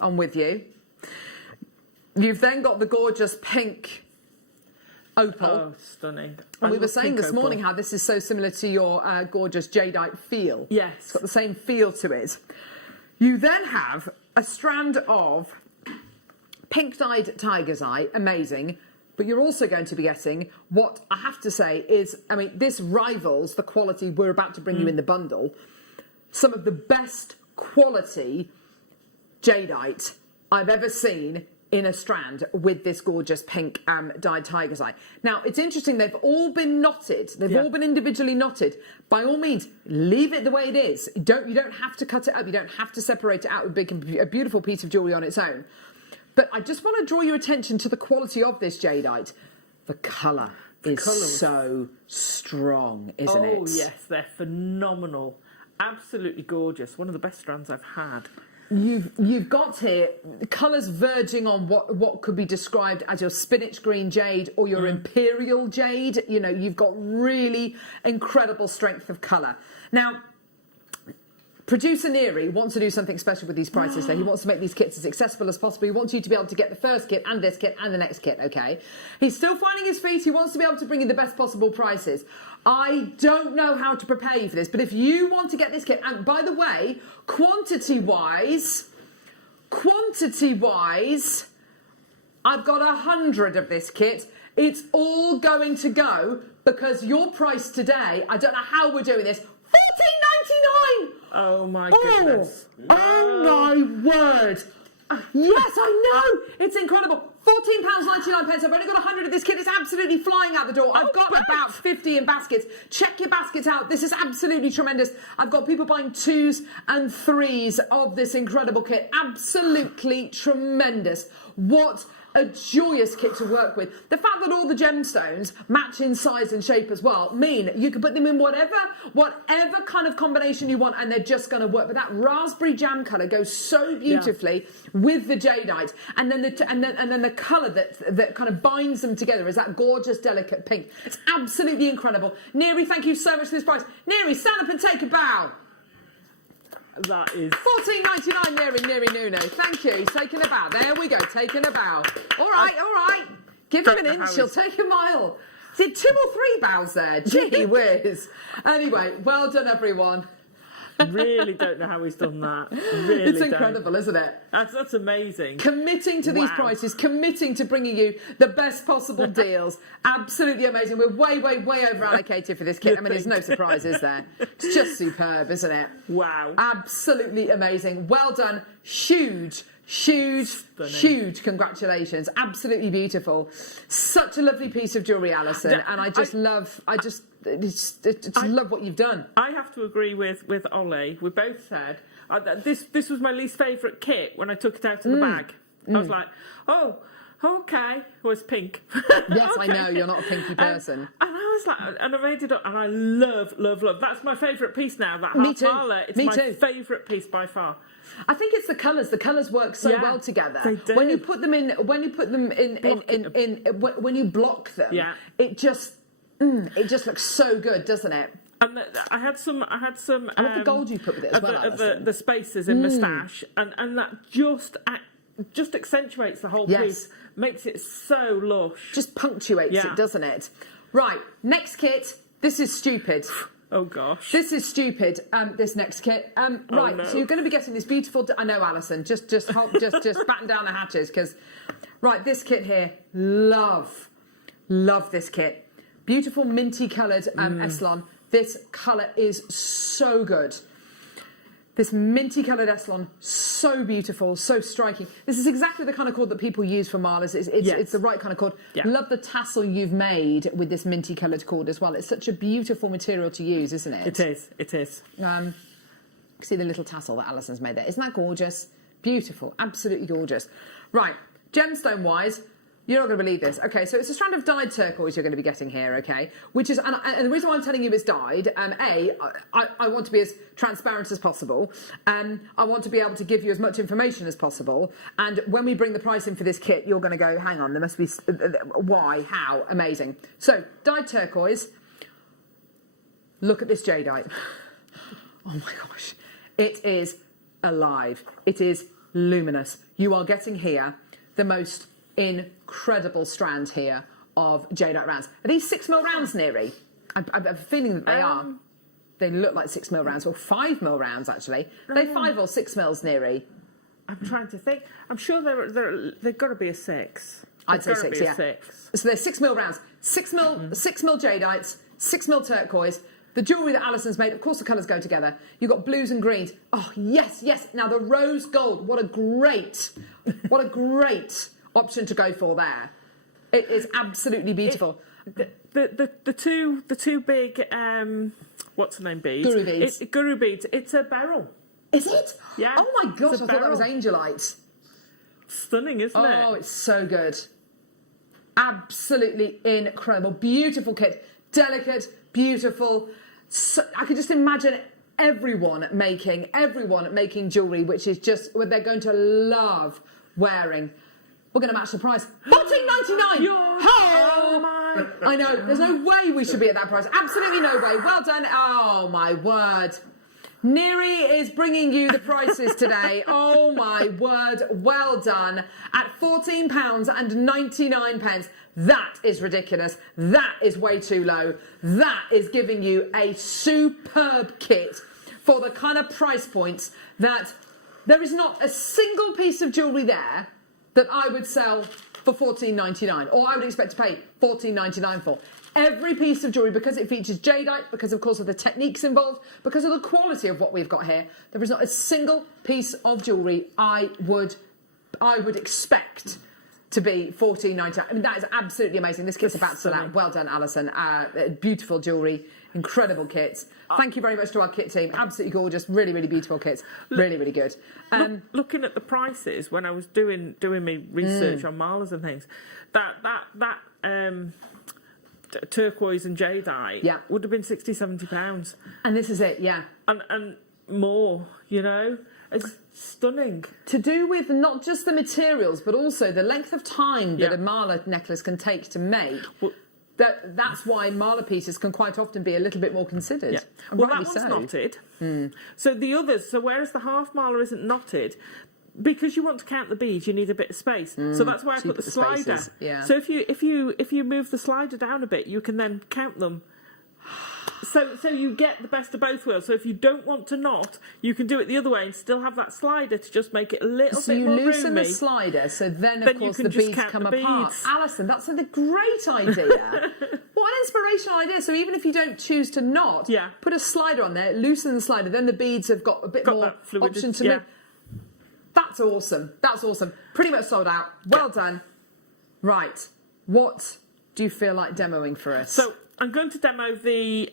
I'm with you. You've then got the gorgeous pink opal. Oh, stunning. And we were saying this morning how this is so similar to your gorgeous jadeite feel. Yes. It's got the same feel to it. You then have a strand of pink dyed tiger's eye, amazing. But you're also going to be getting what I have to say is, I mean, this rivals the quality we're about to bring you in the bundle. Some of the best quality jadeite I've ever seen in a strand with this gorgeous pink dyed tiger's eye. Now, it's interesting, they've all been knotted. They've all been individually knotted. By all means, leave it the way it is. You don't have to cut it up. You don't have to separate it out with a beautiful piece of jewellery on its own. But I just want to draw your attention to the quality of this jadeite. The colour is so strong, isn't it? Oh, yes, they're phenomenal. Absolutely gorgeous. One of the best strands I've had. You've got here colours verging on what could be described as your spinach green jade or your imperial jade. You know, you've got really incredible strength of colour. Now, producer Neri wants to do something special with these prices today. He wants to make these kits as accessible as possible. He wants you to be able to get the first kit and this kit and the next kit, okay? He's still finding his feet. He wants to be able to bring you the best possible prices. I don't know how to prepare you for this, but if you want to get this kit, and by the way, quantity-wise, I've got 100 of this kit. It's all going to go because your price today, I don't know how we're doing this, $14.99! Oh my goodness. Oh my word. Yes, I know. It's incredible. £14.99. I've only got 100 of this kit. It's absolutely flying out the door. I've got about 50 in baskets. Check your baskets out. This is absolutely tremendous. I've got people buying 2s and 3s of this incredible kit. Absolutely tremendous. What a joyous kit to work with. The fact that all the gemstones match in size and shape as well mean you can put them in whatever kind of combination you want, and they're just going to work. But that raspberry jam colour goes so beautifully with the jadeite, and then the colour that kind of binds them together is that gorgeous, delicate pink. It's absolutely incredible. Neri, thank you so much for this price. Neri, stand up and take a bow. That is $14.99, Neri Nuno. Thank you. He's taking a bow. There we go. Taking a bow. All right. Give him an inch. She'll take a mile. Did 2 or 3 bows there? Gee whiz. Anyway, well done, everyone. Really don't know how he's done that. Really it's incredible, isn't it? That's amazing. Committing to these prices, committing to bringing you the best possible deals. Absolutely amazing. We're way over allocated for this kit. I mean, there's no surprise, is there? It's just superb, isn't it? Wow. Absolutely amazing. Well done. Huge congratulations. Absolutely beautiful. Such a lovely piece of jewellery, Alison. And I just love what you've done. I have to agree with Ollie. We both said this was my least favourite kit when I took it out of the bag. I was like, oh, okay. It was pink. Yes, okay. I know you're not a pinky person. And I was like, and I made it up, and I love. That's my favourite piece now. That Me half too. mala. It's Me my too. favourite piece by far. I think it's the colours. The colours work so well together. They do. When you put them in, when you block them, it just looks so good, doesn't it? And I had some. I love the gold you put with it as well, the spaces in moustache, and that just just accentuates the whole piece, makes it so lush. Just punctuates it, doesn't it? Right, next kit. This is stupid. Oh gosh. This is stupid. This next kit. Right, so you're going to be getting this beautiful. I know, Alison. Just batten down the hatches because. Right, this kit here. Love this kit. Beautiful minty coloured Eslon. This colour is so good. This minty coloured Eslon, so beautiful, so striking. This is exactly the kind of cord that people use for marlers. It's the right kind of cord. Yeah. Love the tassel you've made with this minty coloured cord as well. It's such a beautiful material to use, isn't it? It is. It is. See the little tassel that Alison's made there. Isn't that gorgeous? Beautiful. Absolutely gorgeous. Right. Gemstone-wise, you're not going to believe this. Okay, so it's a strand of dyed turquoise you're going to be getting here, okay? Which is, and the reason why I'm telling you it's dyed, I want to be as transparent as possible. I want to be able to give you as much information as possible. And when we bring the price in for this kit, you're going to go, hang on, there must be, why, how, amazing. So, dyed turquoise. Look at this jadeite. Oh my gosh. It is alive. It is luminous. You are getting here the most incredible strand here of jadeite rounds. Are these 6mm rounds, Neri? I have a feeling that they are. They look like 6mm rounds, or 5mm rounds, actually. Are they 5 or 6mm, Neri? I'm trying to think. I'm sure they've got to be a 6. I'd say 6, yeah. 6. So they're 6mm rounds. 6mm jadeites, 6mm turquoise. The jewellery that Alison's made, of course the colours go together. You've got blues and greens. Oh, yes, yes. Now the rose gold, what a great option to go for there. It is absolutely beautiful. The two big, what's the name, beads? Guru beads. Guru beads. It's a beryl. Is it? Yeah. Oh my gosh, I thought that was angelite. Stunning, isn't it? Oh, it's so good. Absolutely incredible. Beautiful kit. Delicate, beautiful. So, I could just imagine everyone making jewellery, which is just what they're going to love wearing. We're going to match the price. $14.99. Oh, I know. There's no way we should be at that price. Absolutely no way. Well done. Oh my word. Neri is bringing you the prices today. Oh my word. Well done. At £14.99. That is ridiculous. That is way too low. That is giving you a superb kit for the kind of price points that there is not a single piece of jewellery there that I would sell for $14.99, or I would expect to pay $14.99 for. Every piece of jewellery, because it features jadeite, because of course of the techniques involved, because of the quality of what we've got here, there is not a single piece of jewellery I would expect to be $14.99. I mean, that is absolutely amazing. This kit's about to sell out. Well done, Alison. Beautiful jewellery, incredible kits. Thank you very much to our kit team. Absolutely gorgeous, really, really beautiful kits. Really, really good. Looking at the prices when I was doing my research on marlers and things, that turquoise and jadeite would have been £60-70. And this is it, yeah. And more, you know. It's stunning. To do with not just the materials, but also the length of time that a marler necklace can take to make. Well, that's why marler pieces can quite often be a little bit more considered. Yeah. Well, that one's knotted. So the others, whereas the half marler isn't knotted, because you want to count the beads, you need a bit of space. So that's why I put the slider. Yeah. So if you move the slider down a bit, you can then count them. So you get the best of both worlds. So if you don't want to knot, you can do it the other way and still have that slider to just make it a little bit more roomy. So you loosen the slider, so then of course the beads come apart. Alison, that's a great idea. What an inspirational idea. So even if you don't choose to knot, put a slider on there, loosen the slider, then the beads have got a bit more option to move. That's awesome. That's awesome. Pretty much sold out. Well done. Right. What do you feel like demoing for us? So I'm going to demo the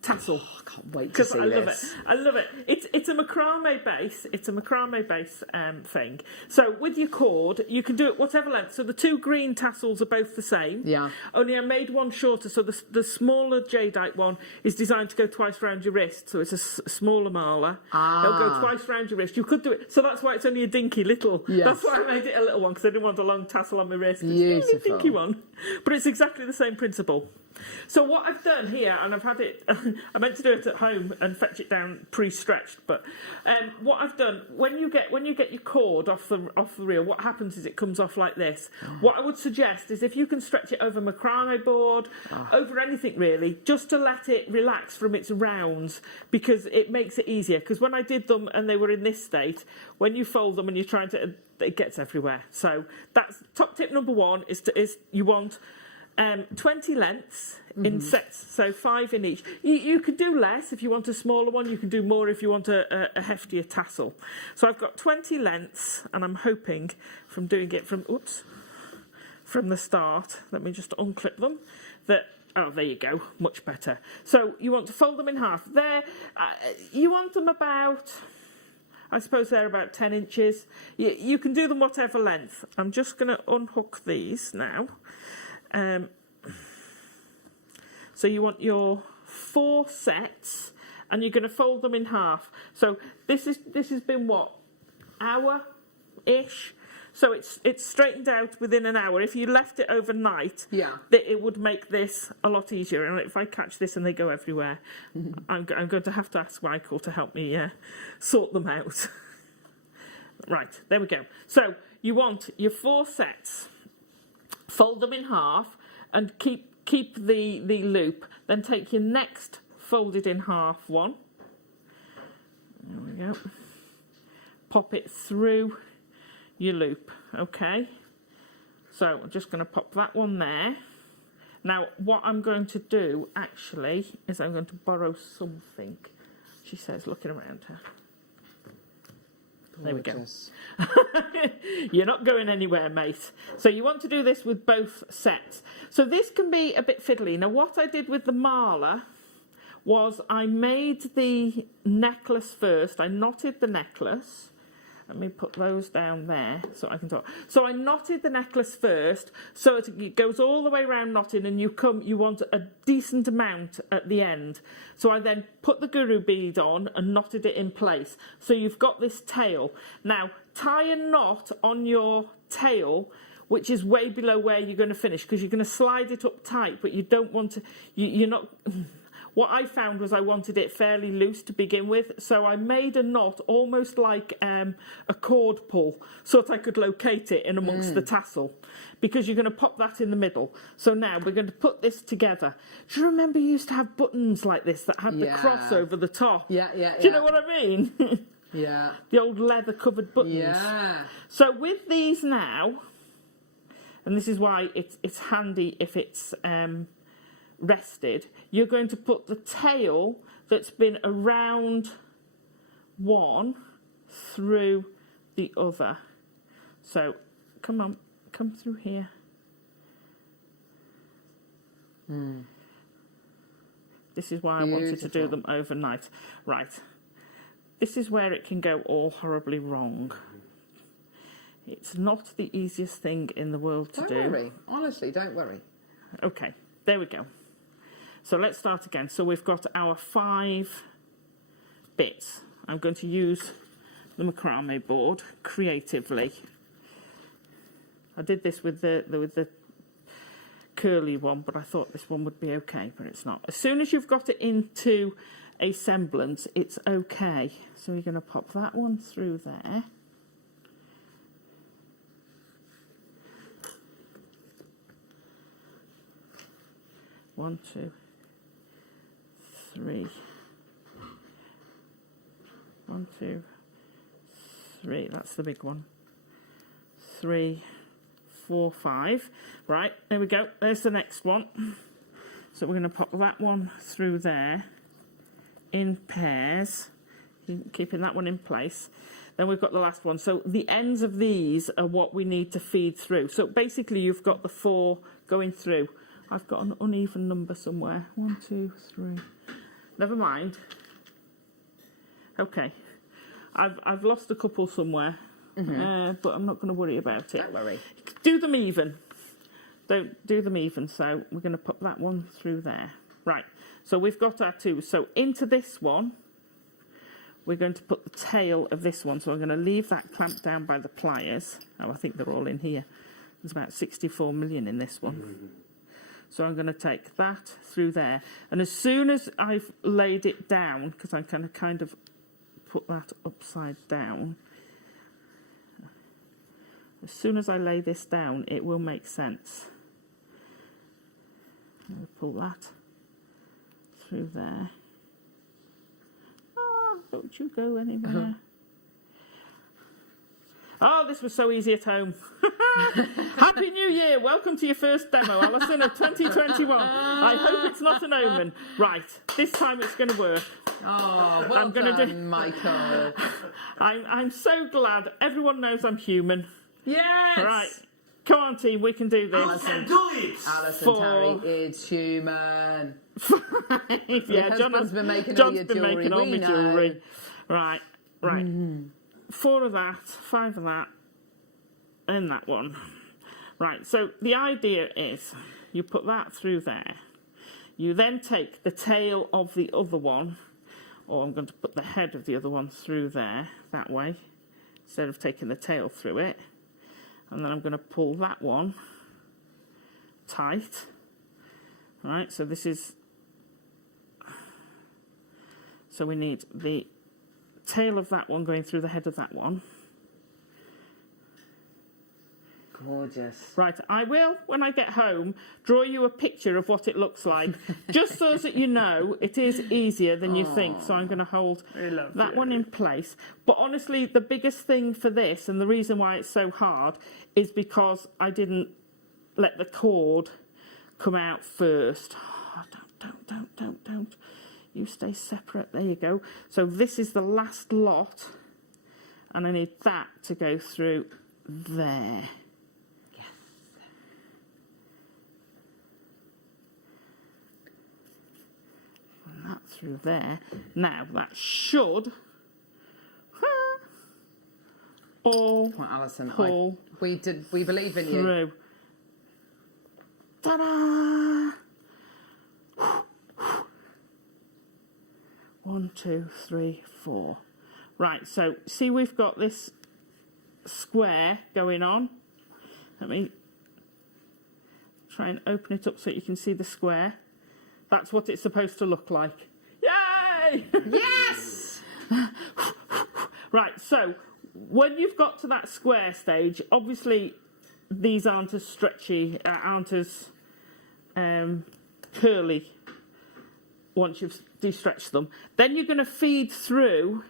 tassel. I can't wait to see this. I love it. It's a macrame base. It's a macrame base thing. So with your cord, you can do it whatever length. So the two green tassels are both the same. Yeah. Only I made one shorter. So the smaller jadeite one is designed to go twice around your wrist. So it's a smaller marler. It'll go twice around your wrist. You could do it. So that's why it's only a dinky little. Yes. That's why I made it a little one, because I didn't want a long tassel on my wrist. Beautiful. It's only a dinky one. But it's exactly the same principle. So what I've done here, and I've had it, I meant to do it at home and fetch it down pre-stretched, but what I've done, when you get your cord off the reel, what happens is it comes off like this. What I would suggest is if you can stretch it over macrame board, over anything really, just to let it relax from its rounds, because it makes it easier. Because when I did them and they were in this state, when you fold them and you're trying to, it gets everywhere. So that's top tip number one, is you want 20 lengths in sets, so 5 in each. You could do less if you want a smaller one. You can do more if you want a heftier tassel. So I've got 20 lengths, and I'm hoping from doing it from the start, let me just unclip them, that, oh, there you go, much better. So you want to fold them in half. There, you want them about, I suppose they're about 10 inches. You can do them whatever length. I'm just going to unhook these now. So you want your 4 sets, and you're going to fold them in half. So this has been what, hour-ish. So it's straightened out within an hour. If you left it overnight, it would make this a lot easier. And if I catch this and they go everywhere, I'm going to have to ask Michael to help me sort them out. Right, there we go. So you want your 4 sets. Fold them in half and keep the loop. Then take your next folded in half one. There we go. Pop it through your loop. Okay. So I'm just going to pop that one there. Now what I'm going to do actually is I'm going to borrow something. She says, looking around her. There we go. You're not going anywhere, mate. So you want to do this with both sets. So this can be a bit fiddly. Now what I did with the marler was I made the necklace first. I knotted the necklace. Let me put those down there so I can talk. So I knotted the necklace first, so it goes all the way around knotting, and you want a decent amount at the end. So I then put the guru bead on and knotted it in place. So you've got this tail. Now, tie a knot on your tail, which is way below where you're going to finish, because you're going to slide it up tight, but you don't want to, you're not... What I found was I wanted it fairly loose to begin with, so I made a knot almost like a cord pull, so that I could locate it in amongst the tassel, because you're going to pop that in the middle. So now we're going to put this together. Do you remember you used to have buttons like this that had the cross over the top? Yeah. Do you know what I mean? Yeah. The old leather-covered buttons. Yeah. So with these now, and this is why it's handy if it's... rested, you're going to put the tail that's been around one through the other. So come on, come through here. This is why I wanted to do them overnight. Right, this is where it can go all horribly wrong. It's not the easiest thing in the world to do. Don't worry, honestly, don't worry. Okay, there we go. So let's start again. So we've got our 5 bits. I'm going to use the macrame board creatively. I did this with the curly one, but I thought this one would be okay, but it's not. As soon as you've got it into a semblance, it's okay. So you're going to pop that one through there. One, 2, 3. 1, 2, 3. That's the big one. 3, 4, 5. Right, there we go. There's the next one. So we're going to pop that one through there in pairs, keeping that one in place. Then we've got the last one. So the ends of these are what we need to feed through. So basically you've got the 4 going through. I've got an uneven number somewhere. 1, 2, 3. Never mind. Okay. I've lost a couple somewhere, but I'm not going to worry about it. Don't worry. Do them even. Don't do them even. So we're going to put that one through there. Right. So we've got our 2. So into this one, we're going to put the tail of this one. So I'm going to leave that clamped down by the pliers. Oh, I think they're all in here. There's about 64 million in this one. So I'm going to take that through there. And as soon as I've laid it down, because I'm going to kind of put that upside down, as soon as I lay this down, it will make sense. I'll pull that through there. Oh, don't you go anywhere. Oh, this was so easy at home. Happy New Year. Welcome to your first demo, Alison, of 2021. I hope it's not an omen. Right, this time it's going to work. Oh, well done, Michael. I'm so glad everyone knows I'm human. Yes! Right. Come on, team, we can do this. Alison, Terry is human. Yeah, John has been making all your jewellery. Right. 4 of that, 5 of that, and that one. Right, so the idea is you put that through there. You then take the tail of the other one, or I'm going to put the head of the other one through there, that way, instead of taking the tail through it. And then I'm going to pull that one tight. Right, so this is... So we need the tail of that one going through the head of that one. Gorgeous. Right, I will, when I get home, draw you a picture of what it looks like, just so that you know it is easier than you think. So I'm going to hold that one in place. But honestly, the biggest thing for this, and the reason why it's so hard, is because I didn't let the cord come out first. Oh, don't. You stay separate. There you go. So this is the last lot, and I need that to go through there. Yes. And that through there. Now that should all Alison, pull we believe in you. Through. Ta-da! 1, 2, 3, 4. Right, so see we've got this square going on. Let me try and open it up so you can see the square. That's what it's supposed to look like. Yay! Yes! Right, so when you've got to that square stage, obviously these aren't as stretchy, aren't as curly once you've de-stretched them. Then you're going to feed through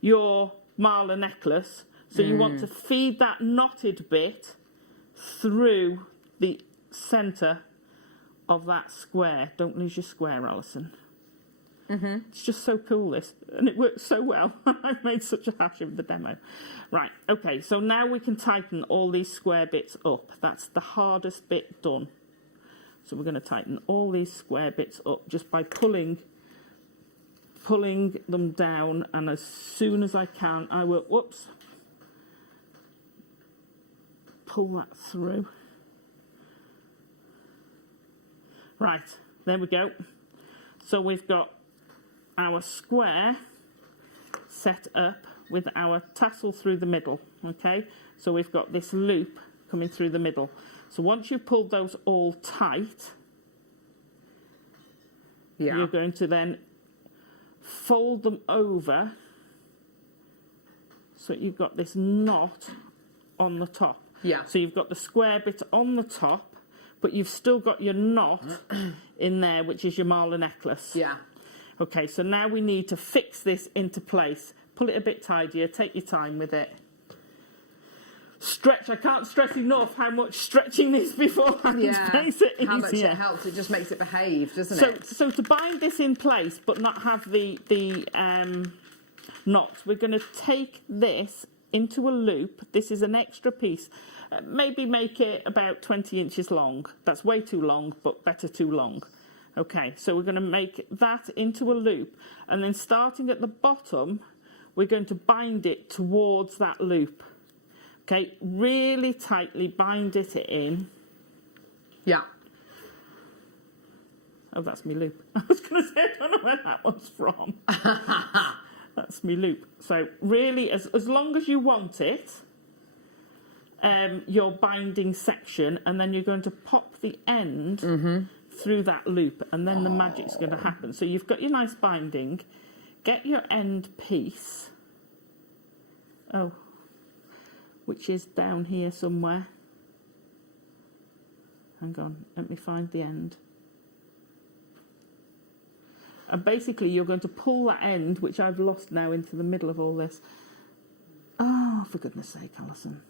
your mala necklace. So you want to feed that knotted bit through the centre of that square. Don't lose your square, Alison. It's just so cool, this. And it works so well. I've made such a hash of the demo. Right, okay, so now we can tighten all these square bits up. That's the hardest bit done. So we're going to tighten all these square bits up just by pulling them down, and as soon as I can, I will, pull that through. Right, there we go. So we've got our square set up with our tassel through the middle, okay? So we've got this loop coming through the middle. So once you've pulled those all tight, you're going to then fold them over so you've got this knot on the top. Yeah. So you've got the square bit on the top, but you've still got your knot in there, which is your mala necklace. Yeah. Okay, so now we need to fix this into place. Pull it a bit tidier, take your time with it. Stretch, I can't stress enough how much stretching this beforehand makes it easier. How much it helps, it just makes it behave, doesn't it? So to bind this in place but not have the knots, we're going to take this into a loop. This is an extra piece. Maybe make it about 20 inches long. That's way too long, but better too long. Okay, so we're going to make that into a loop, and then starting at the bottom, we're going to bind it towards that loop. Okay, really tightly bind it in. Yeah. Oh, that's me loop. I was going to say, I don't know where that one's from. That's me loop. So really, as long as you want it, your binding section, and then you're going to pop the end through that loop, and then the magic's going to happen. So you've got your nice binding. Get your end piece. Which is down here somewhere. Hang on, let me find the end. And basically you're going to pull that end, which I've lost now, into the middle of all this. Oh, for goodness sake, Alison.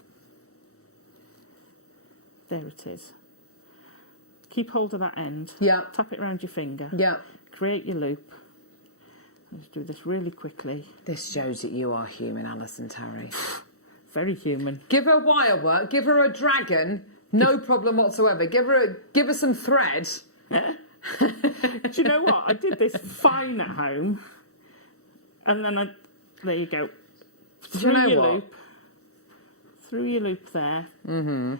There it is. Keep hold of that end. Yeah. Tap it around your finger. Yeah. Create your loop. Let's do this really quickly. This shows that you are human, Alison Tarry. Very human. Give her wire work. Give her a dragon. No problem whatsoever. Give her some thread. Do you know what? I did this fine at home, and then there you go. Through your loop there. Mm-hmm.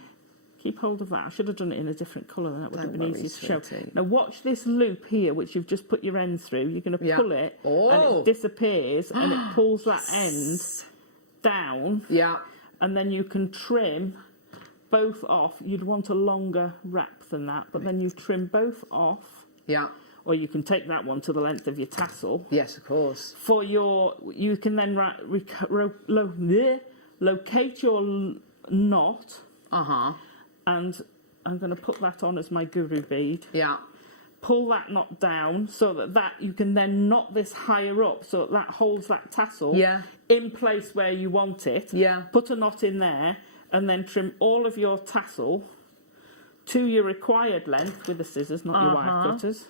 Keep hold of that. I should have done it in a different colour, then it would have been easier to show. Now watch this loop here, which you've just put your end through. You're going to pull it, and it disappears, and it pulls that end down. Yeah. And then you can trim both off. You'd want a longer wrap than that, but then you trim both off. Yeah. Or you can take that one to the length of your tassel. Yes, of course. You can then locate your knot. Uh-huh. And I'm going to put that on as my guru bead. Yeah. Pull that knot down so that you can then knot this higher up so that holds that tassel in place where you want it. Yeah. Put a knot in there and then trim all of your tassel to your required length with the scissors, not your wire cutters.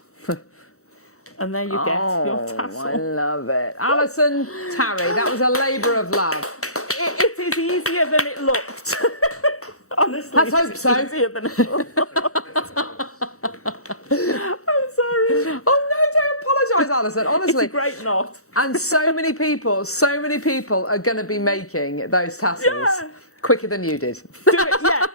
And there you get your tassel. I love it. Alison Tarry, that was a labour of love. It is easier than it looked. Honestly, let's hope so. Easier than it looked. I'm sorry. Oh no, don't apologise, Alison. Honestly, it's a great knot. And so many people are going to be making those tassels quicker than you did. Do it, yeah.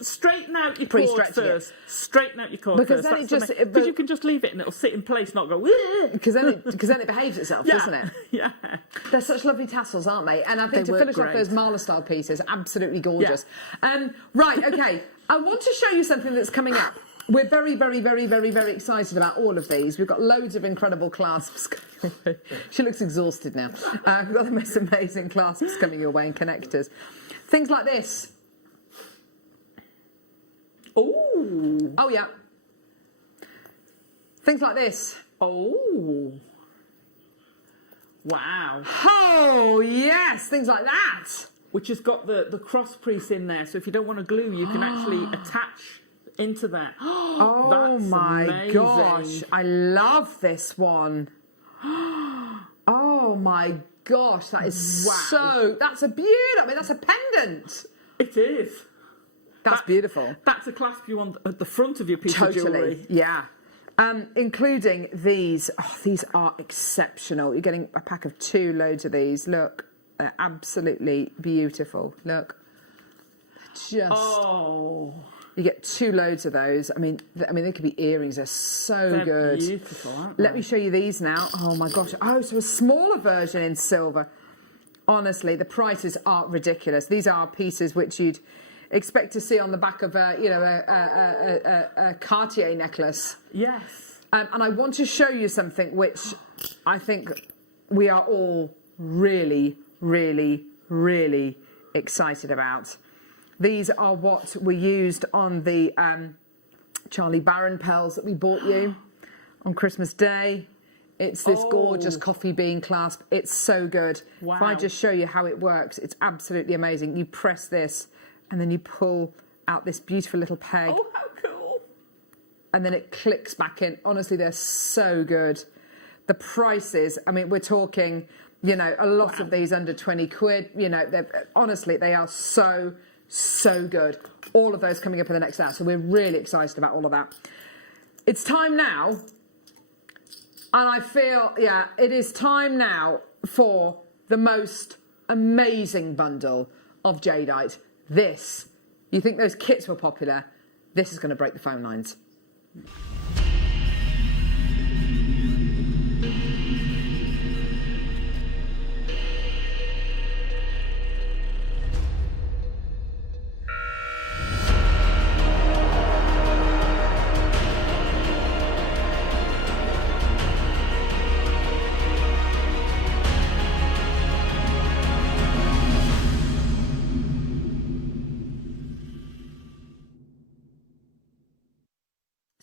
Straighten out your cord first. Straighten out your cord because first. Then because you can just leave it and it'll sit in place, not go. Because then it behaves itself, doesn't it? Yeah. They're such lovely tassels, aren't they? And I think to finish off those Marla style pieces, absolutely gorgeous. Yeah. Right, okay. I want to show you something that's coming up. We're very, very, very, very, very excited about all of these. We've got loads of incredible clasps. She looks exhausted now. We've got the most amazing clasps coming your way and connectors. Things like this. Oh, yeah. Things like this. Oh. Wow. Oh, yes. Things like that. Which has got the cross piece in there. So if you don't want to glue, you can actually attach into that. Oh, my gosh. I love this one. Oh, my gosh. That is that's a beauty. I mean, that's a pendant. It is. That's beautiful. That's a clasp you want at the front of your piece of jewellery. Yeah. Including these. Oh, these are exceptional. You're getting a pack of 2 loads of these. Look, they're absolutely beautiful. Look. Just. Oh. You get 2 loads of those. I mean, they could be earrings. They're so good. Beautiful, aren't they? Let me show you these now. Oh my gosh. Oh, so a smaller version in silver. Honestly, the prices are ridiculous. These are pieces which you'd expect to see on the back of a Cartier necklace. Yes. And I want to show you something which I think we are all really, really, really excited about. These are what were used on the Charlie Barron pearls that we bought you on Christmas Day. It's this gorgeous coffee bean clasp. It's so good. Wow. If I just show you how it works, it's absolutely amazing. You press this and then you pull out this beautiful little peg. Oh, how cool. And then it clicks back in. Honestly, they're so good. The prices, I mean, we're talking, a lot of these under 20 quid. Honestly, they are so good. All of those coming up in the next hour. So we're really excited about all of that. It's time now. And I feel, it is time now for the most amazing bundle of Jadeite. This, you think those kits were popular? This is going to break the phone lines.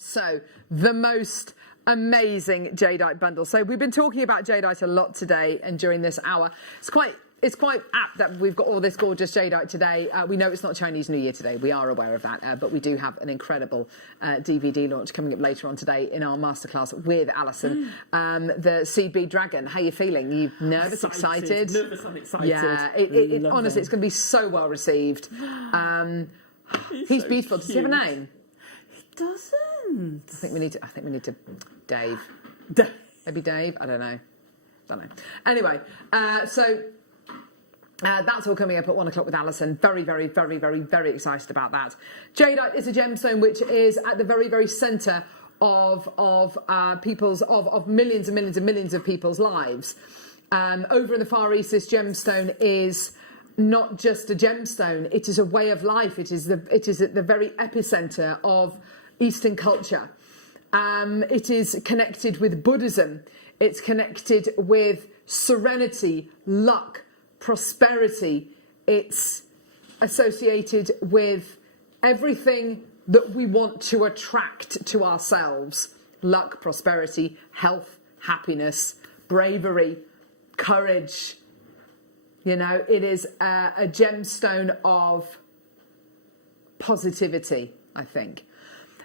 So, the most amazing jadeite bundle. So we've been talking about jadeite a lot today and during this hour. It's quite apt that we've got all this gorgeous jadeite today. We know it's not Chinese New Year today. We are aware of that, but we do have an incredible DVD launch coming up later on today in our masterclass with Alison. The Seed Bead Dragon. How are you feeling? Are you nervous, excited? Nervous and excited. Yeah, honestly, it's going to be so well received. He's so beautiful. Does he have a name? He doesn't. I think we need to. Dave. Maybe Dave. I don't know. Anyway, so. That's all coming up at 1 o'clock with Alison. Very, very, very, very, very excited about that. Jadeite is a gemstone which is at the very, very centre of millions and millions and millions of people's lives. Over in the Far East, this gemstone is not just a gemstone; it is a way of life. It is at the very epicentre of Eastern culture. It is connected with Buddhism. It's connected with serenity, luck, prosperity. It's associated with everything that we want to attract to ourselves: luck, prosperity, health, happiness, bravery, courage. You know, it is a gemstone of positivity, I think.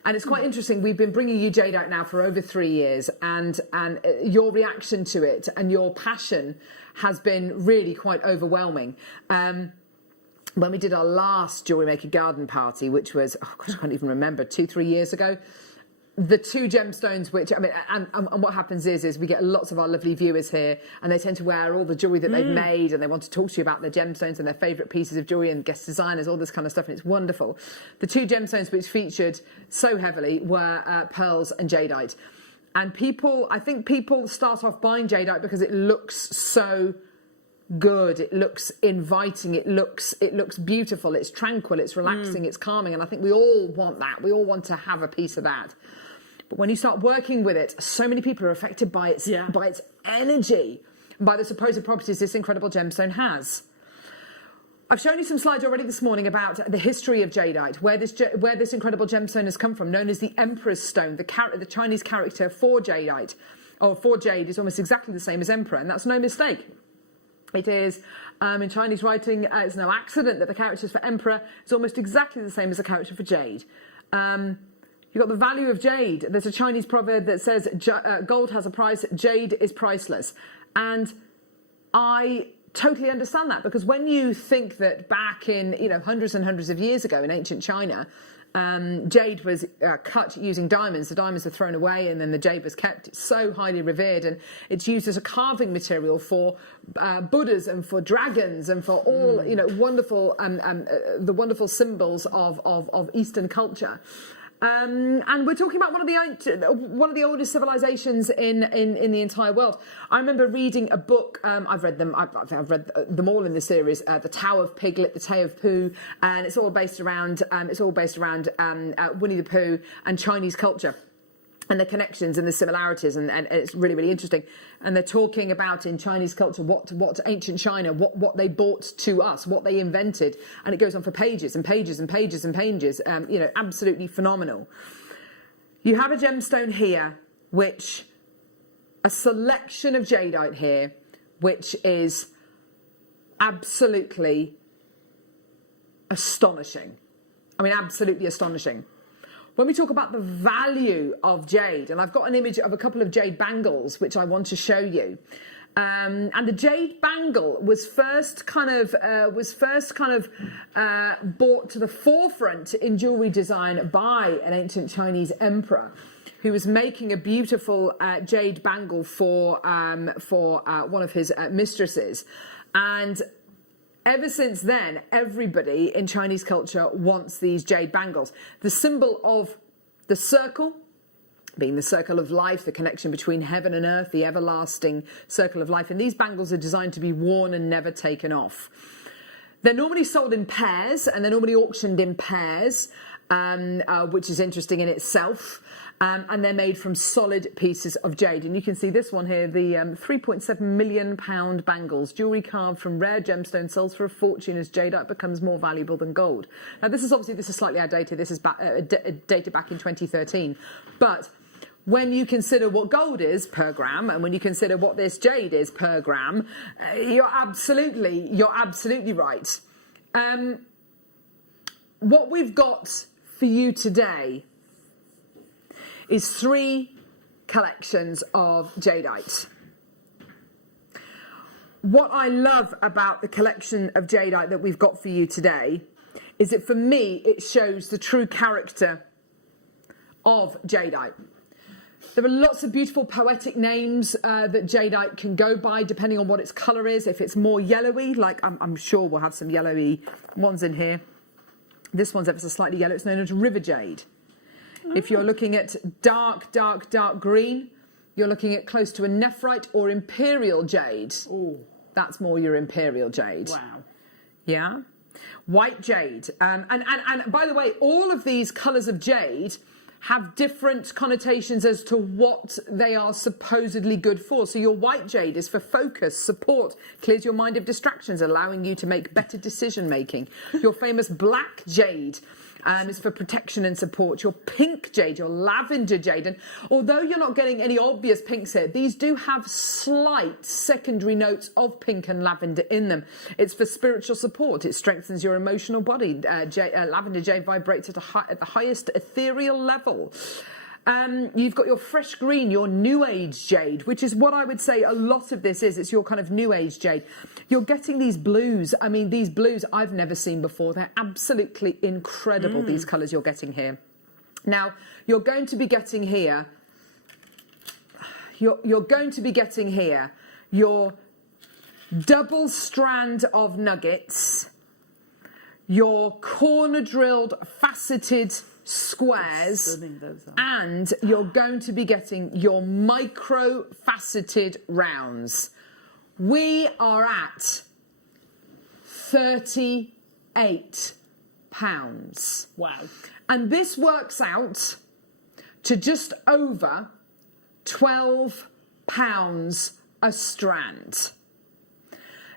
And it's quite interesting. We've been bringing you jadeite now for over 3 years, and your reaction to it and your passion has been really quite overwhelming. When we did our last Jewellery Maker garden party, which was, I can't even remember, 2-3 years ago, the two gemstones which, and what happens is we get lots of our lovely viewers here, and they tend to wear all the jewellery that they've made, and they want to talk to you about their gemstones and their favourite pieces of jewellery and guest designers, all this kind of stuff, and it's wonderful. The two gemstones which featured so heavily were pearls and jadeite. And I think people start off buying jadeite because it looks so good, it looks inviting, it looks beautiful, it's tranquil, it's relaxing, it's calming, and I think we all want that. We all want to have a piece of that. But when you start working with it, so many people are affected by its energy, by the supposed properties this incredible gemstone has. I've shown you some slides already this morning about the history of jadeite, where this incredible gemstone has come from, known as the Emperor's Stone. The Chinese character for jadeite, or for jade, is almost exactly the same as Emperor, and that's no mistake. It is, in Chinese writing, it's no accident that the characters for Emperor is almost exactly the same as the character for jade. You've got the value of jade. There's a Chinese proverb that says, gold has a price, jade is priceless. And I totally understand that, because when you think that back in, hundreds and hundreds of years ago in ancient China, jade was cut using diamonds. The diamonds were thrown away, and then the jade was kept. It's so highly revered, and it's used as a carving material for Buddhas and for dragons and for all wonderful the wonderful symbols of Eastern culture. And we're talking about one of the oldest civilizations in the entire world. I remember reading a book. I've read them. I've read them all in the series. The Tao of Piglet, the Tao of Pooh, and it's all based around Winnie the Pooh and Chinese culture, and the connections and the similarities, and it's really, really interesting. And they're talking about, in Chinese culture, what ancient China, what they brought to us, what they invented, and it goes on for pages and pages and pages and pages. Absolutely phenomenal. You have a gemstone here, a selection of jadeite here, which is absolutely astonishing. Absolutely astonishing. When we talk about the value of jade, and I've got an image of a couple of jade bangles which I want to show you, and the jade bangle was first kind of brought to the forefront in jewellery design by an ancient Chinese emperor who was making a beautiful jade bangle for one of his mistresses, and ever since then, everybody in Chinese culture wants these jade bangles. The symbol of the circle, being the circle of life, the connection between heaven and earth, the everlasting circle of life. And these bangles are designed to be worn and never taken off. They're normally sold in pairs, and they're normally auctioned in pairs, which is interesting in itself. And they're made from solid pieces of jade. And you can see this one here, the £3.7 million bangles, jewellery carved from rare gemstone, sells for a fortune as jadeite becomes more valuable than gold. Now this is slightly outdated. This is dated back in 2013. But when you consider what gold is per gram, and when you consider what this jade is per gram, you're absolutely right. What we've got for you today is 3 collections of jadeite. What I love about the collection of jadeite that we've got for you today is that for me it shows the true character of jadeite. There are lots of beautiful poetic names that jadeite can go by depending on what its colour is. If it's more yellowy, like I'm sure we'll have some yellowy ones in here. This one's ever so slightly yellow. It's known as river jade. If you're looking at dark green, you're looking at close to a nephrite or imperial jade. Ooh. That's more your imperial jade. Wow. Yeah. White jade. And by the way, all of these colours of jade have different connotations as to what they are supposedly good for. So your white jade is for focus, support, clears your mind of distractions, allowing you to make better decision making. Your famous black jade is for protection and support. Your pink jade, your lavender jade, and although you're not getting any obvious pinks here, these do have slight secondary notes of pink and lavender in them. It's for spiritual support. It strengthens your emotional body. Lavender jade vibrates at the highest ethereal level. You've got your fresh green, your new age jade, which is what I would say a lot of this is. It's your kind of new age jade. You're getting these blues. I mean, these blues I've never seen before. They're absolutely incredible, these colours you're getting here. Now, you're going to be getting here, you're going to be getting here your double strand of nuggets, your corner drilled faceted squares, and you're going to be getting your micro faceted rounds. We are at £38. Wow. And this works out to just over £12 a strand.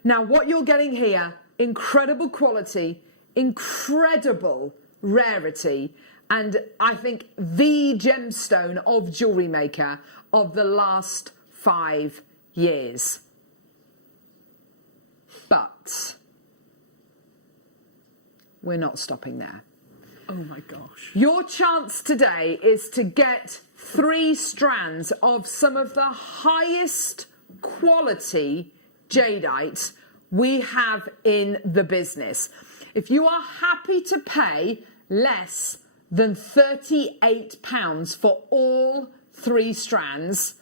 Now what you're getting here, incredible quality, incredible rarity, and I think the gemstone of Jewellery Maker of the last 5 years. But we're not stopping there. Oh my gosh. Your chance today is to get 3 strands of some of the highest quality jadeite we have in the business. If you are happy to pay less than £38 for all 3 strands,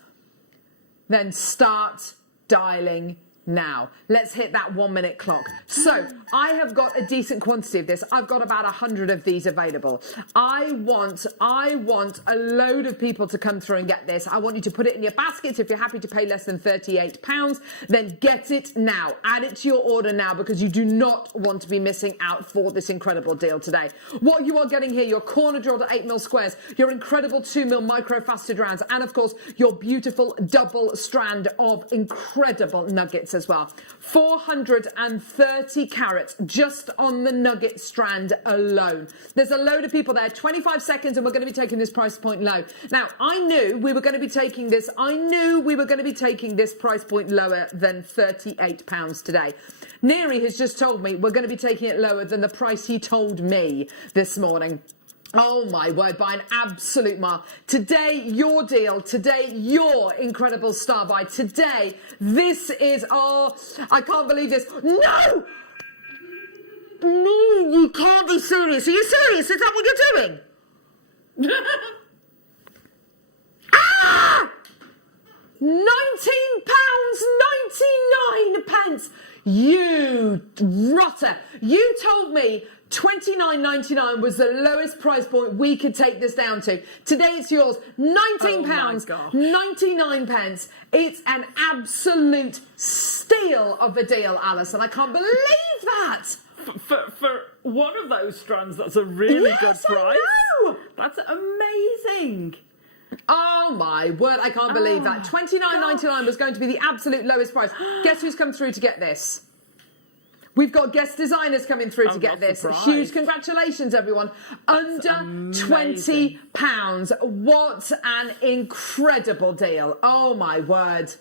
then start dialing now. Let's hit that 1 minute clock. So I have got a decent quantity of this. I've got about 100 of these available. I want a load of people to come through and get this. I want you to put it in your baskets. If you're happy to pay less than £38, then get it now. Add it to your order now, because you do not want to be missing out for this incredible deal today. What you are getting here, your corner drilled at 8mm squares, your incredible 2mm micro faceted rounds, and of course your beautiful double strand of incredible nuggets as well. 430 carats just on the nugget strand alone. There's a load of people there. 25 seconds and we're going to be taking this price point low. Now, I knew we were going to be taking this. I knew we were going to be taking this price point lower than £38 today. Neri has just told me we're going to be taking it lower than the price he told me this morning. Oh my word, by an absolute mile. Today, your deal. Today, your incredible star buy. Today, this is, oh, I can't believe this. No! No, you can't be serious. Are you serious? Is that what you're doing? Ah! £19.99. You rotter. You told me £29.99 was the lowest price point we could take this down to. Today it's yours. £19.99. It's an absolute steal of a deal, Alison. I can't believe that. For one of those strands, that's a really good price. I know. That's amazing. Oh my word, I can't believe that. $29.99 was going to be the absolute lowest price. Guess who's come through to get this? We've got guest designers coming through to get this. Surprised. Huge congratulations, everyone. Under £20. What an incredible deal. Oh my word.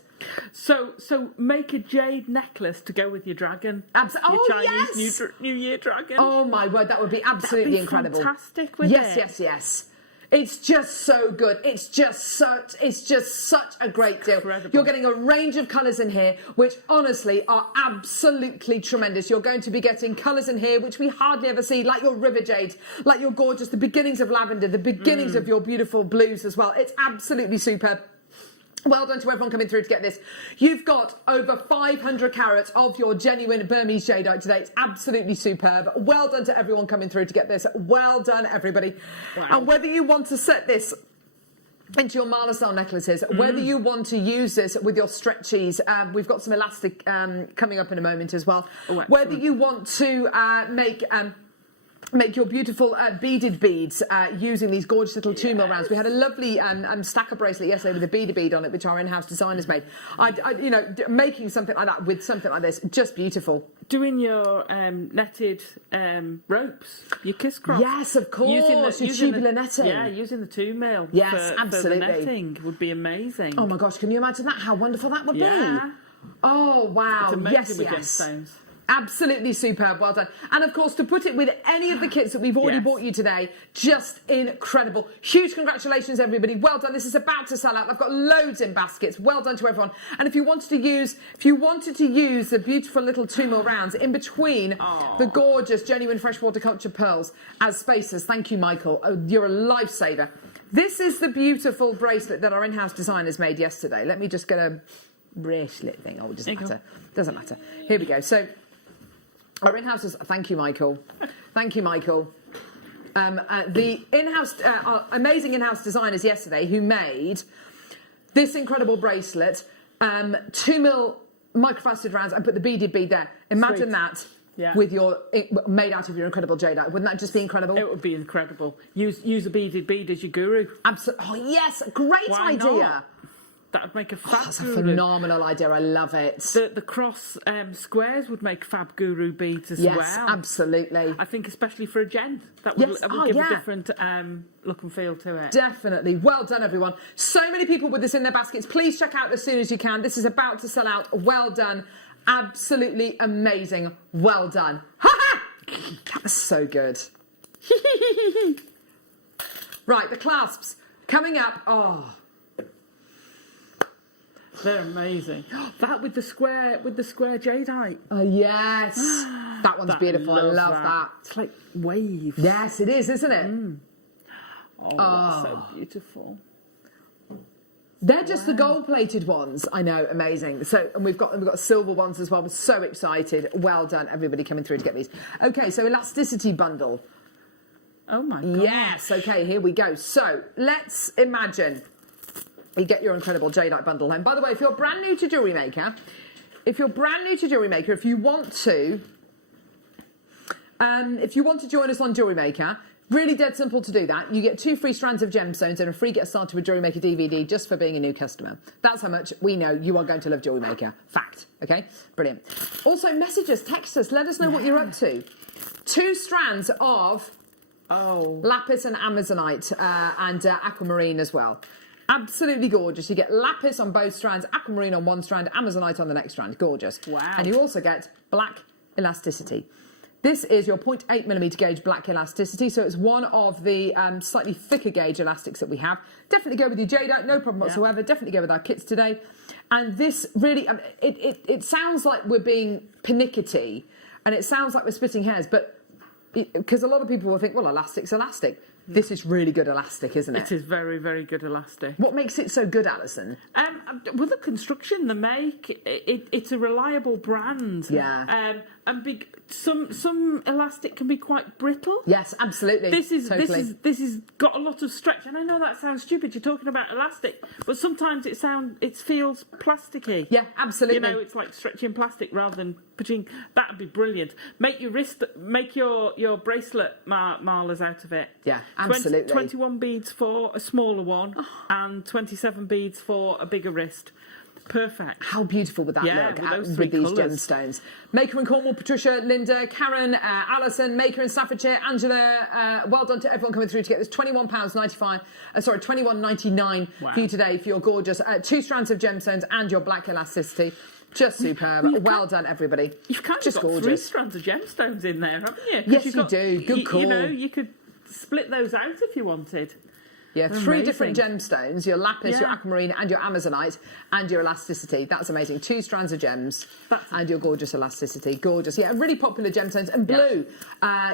So make a jade necklace to go with your dragon. Your Chinese New Year dragon. Oh my word, that would be absolutely incredible. Fantastic with it. Yes. It's just so good. It's just such a great deal. Incredible. You're getting a range of colours in here, which honestly are absolutely tremendous. You're going to be getting colours in here which we hardly ever see, like your river jade, like your gorgeous, the beginnings of lavender, the beginnings of your beautiful blues as well. It's absolutely superb. Well done to everyone coming through to get this. You've got over 500 carats of your genuine Burmese jadeite today. It's absolutely superb. Well done to everyone coming through to get this. Well done, everybody. Wow. And whether you want to set this into your mala style necklaces, whether you want to use this with your stretchies, we've got some elastic coming up in a moment as well. Whether you want to make your beautiful beaded beads using these gorgeous little 2mm rounds. We had a lovely stacker bracelet yesterday with a bead on it, which our in-house designers made. You know, making something like that with something like this, just beautiful. Doing your netted ropes, your kiss cross. Yes, of course. Your tubular netting. Yeah, using the 2mm. Yes, absolutely. For the netting would be amazing. Oh my gosh, can you imagine that? How wonderful that would be. Oh wow. It's amazing with yes. gemstones. Absolutely superb, well done. And of course, to put it with any of the kits that we've already bought you today, just incredible. Huge congratulations, everybody. Well done. This is about to sell out. I've got loads in baskets. Well done to everyone. And if you wanted to use the beautiful little 2mm rounds in between the gorgeous, genuine freshwater cultured pearls as spacers, thank you, Michael. Oh, you're a lifesaver. This is the beautiful bracelet that our in-house designers made yesterday. Let me just get a bracelet thing. Oh, it doesn't matter. Doesn't matter. Here we go. So, our in-house is, thank you, Michael. Thank you, Michael. The in-house, our amazing in-house designers yesterday who made this incredible bracelet, 2mm microfaceted rounds, and put the beaded bead there. Imagine that with your made out of your incredible jadeite. Wouldn't that just be incredible? It would be incredible. Use a beaded bead as your guru. Absolutely. Oh yes, great idea. Not? That would make a fab That's guru. a phenomenal idea. I love it. The cross squares would make fab guru beads as well. Yes, absolutely. I think especially for a gent, that would give a different look and feel to it. Definitely. Well done, everyone. So many people with this in their baskets. Please check out as soon as you can. This is about to sell out. Well done. Absolutely amazing. Well done. Ha-ha! That was so good. Right, the clasps coming up. Oh. They're amazing. That with the square jadeite. Oh yes, that one's beautiful. I love that. It's like waves. Yes, it is, isn't it? Oh, that's so beautiful. They're just the gold-plated ones. I know, amazing. So, and we've got silver ones as well. We're so excited. Well done, everybody coming through to get these. Okay, so Elasticity bundle. Oh my god. Yes. Okay, here we go. So let's imagine. You get your incredible jadeite bundle home. By the way, if you're brand new to JewelleryMaker, if you want to join us on JewelleryMaker, really dead simple to do that. You get 2 free strands of gemstones and a free Get Started with JewelleryMaker DVD just for being a new customer. That's how much we know you are going to love JewelleryMaker. Fact. Okay? Brilliant. Also, message us, text us, let us know what you're up to. 2 strands of Lapis and Amazonite and Aquamarine as well. Absolutely gorgeous. You get Lapis on both strands, Aquamarine on one strand, Amazonite on the next strand. Gorgeous. Wow. And you also get black elasticity. This is your 0.8mm gauge black elasticity, so it's one of the slightly thicker gauge elastics that we have. Definitely go with your jadeite, no problem whatsoever. Definitely go with our kits today. And this really, it sounds like we're being pernickety, and it sounds like we're splitting hairs, but because a lot of people will think, well, elastic's elastic. This is really good elastic, isn't it? It is very, very good elastic. What makes it so good, Alison? Well, the construction, the make, it's a reliable brand. Yeah. And some elastic can be quite brittle. Yes, absolutely. This is got a lot of stretch, and I know that sounds stupid. You're talking about elastic, but sometimes it feels plasticky. Yeah, absolutely. You know, it's like stretching plastic rather than putting. That'd be brilliant. Make your bracelet malas out of it. Yeah. Absolutely. 21 beads for a smaller one and 27 beads for a bigger wrist. Perfect. How beautiful would that look with these colours. Gemstones? Maker in Cornwall, Patricia, Linda, Karen, Alison, Maker in Staffordshire, Angela. Well done to everyone coming through to get this £21.95. Sorry, £21.99 for you today for your gorgeous 2 strands of gemstones and your black elasticity. Just superb. Well done, everybody. You've kind of just got gorgeous. 3 strands of gemstones in there, haven't you? Yes, you do. Good call. You know, you could split those out if you wanted. Yeah, 3 different gemstones, your Lapis, your Aquamarine and your Amazonite and your Elasticity. That's amazing. 2 strands of gems and your gorgeous Elasticity. Gorgeous. Yeah, really popular gemstones. And blue,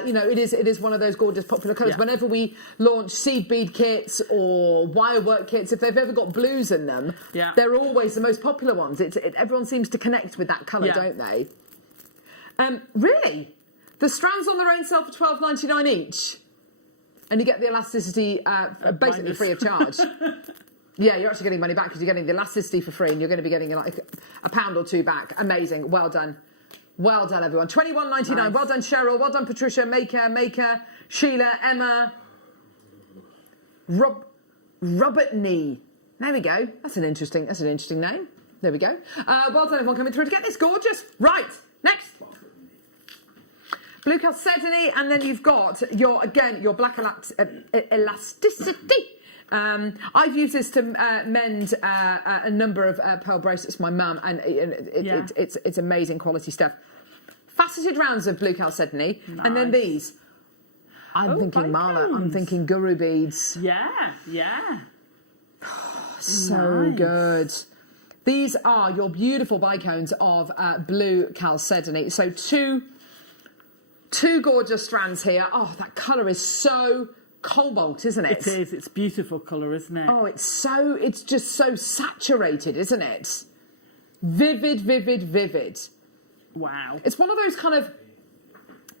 you know, it is one of those gorgeous popular colours. Whenever we launch seed bead kits or wire work kits, if they've ever got blues in them, they're always the most popular ones. Everyone seems to connect with that colour, don't they? Really? The strands on their own sell for $12.99 each? And you get the elasticity basically free of charge. Yeah, you're actually getting money back because you're getting the elasticity for free and you're going to be getting like a £1 or 2 back. Amazing. Well done. Well done, everyone. £21.99. Nice. Well done, Cheryl. Well done, Patricia. Maker, Sheila, Emma. Robert Nee. There we go. That's an interesting name. There we go. Well done, everyone coming through to get this gorgeous. Right, next. Blue chalcedony, and then you've got your black elasticity. I've used this to mend a number of pearl bracelets for my mum, and it's amazing quality stuff. Faceted rounds of blue chalcedony, and then these. I'm thinking mala. I'm thinking guru beads. Yeah. So good. These are your beautiful bicones of blue chalcedony. So two gorgeous strands here. Oh, that colour is so cobalt, isn't it? It is. It's beautiful colour, isn't it? Oh, it's just so saturated, isn't it? Vivid. Wow. It's one of those kind of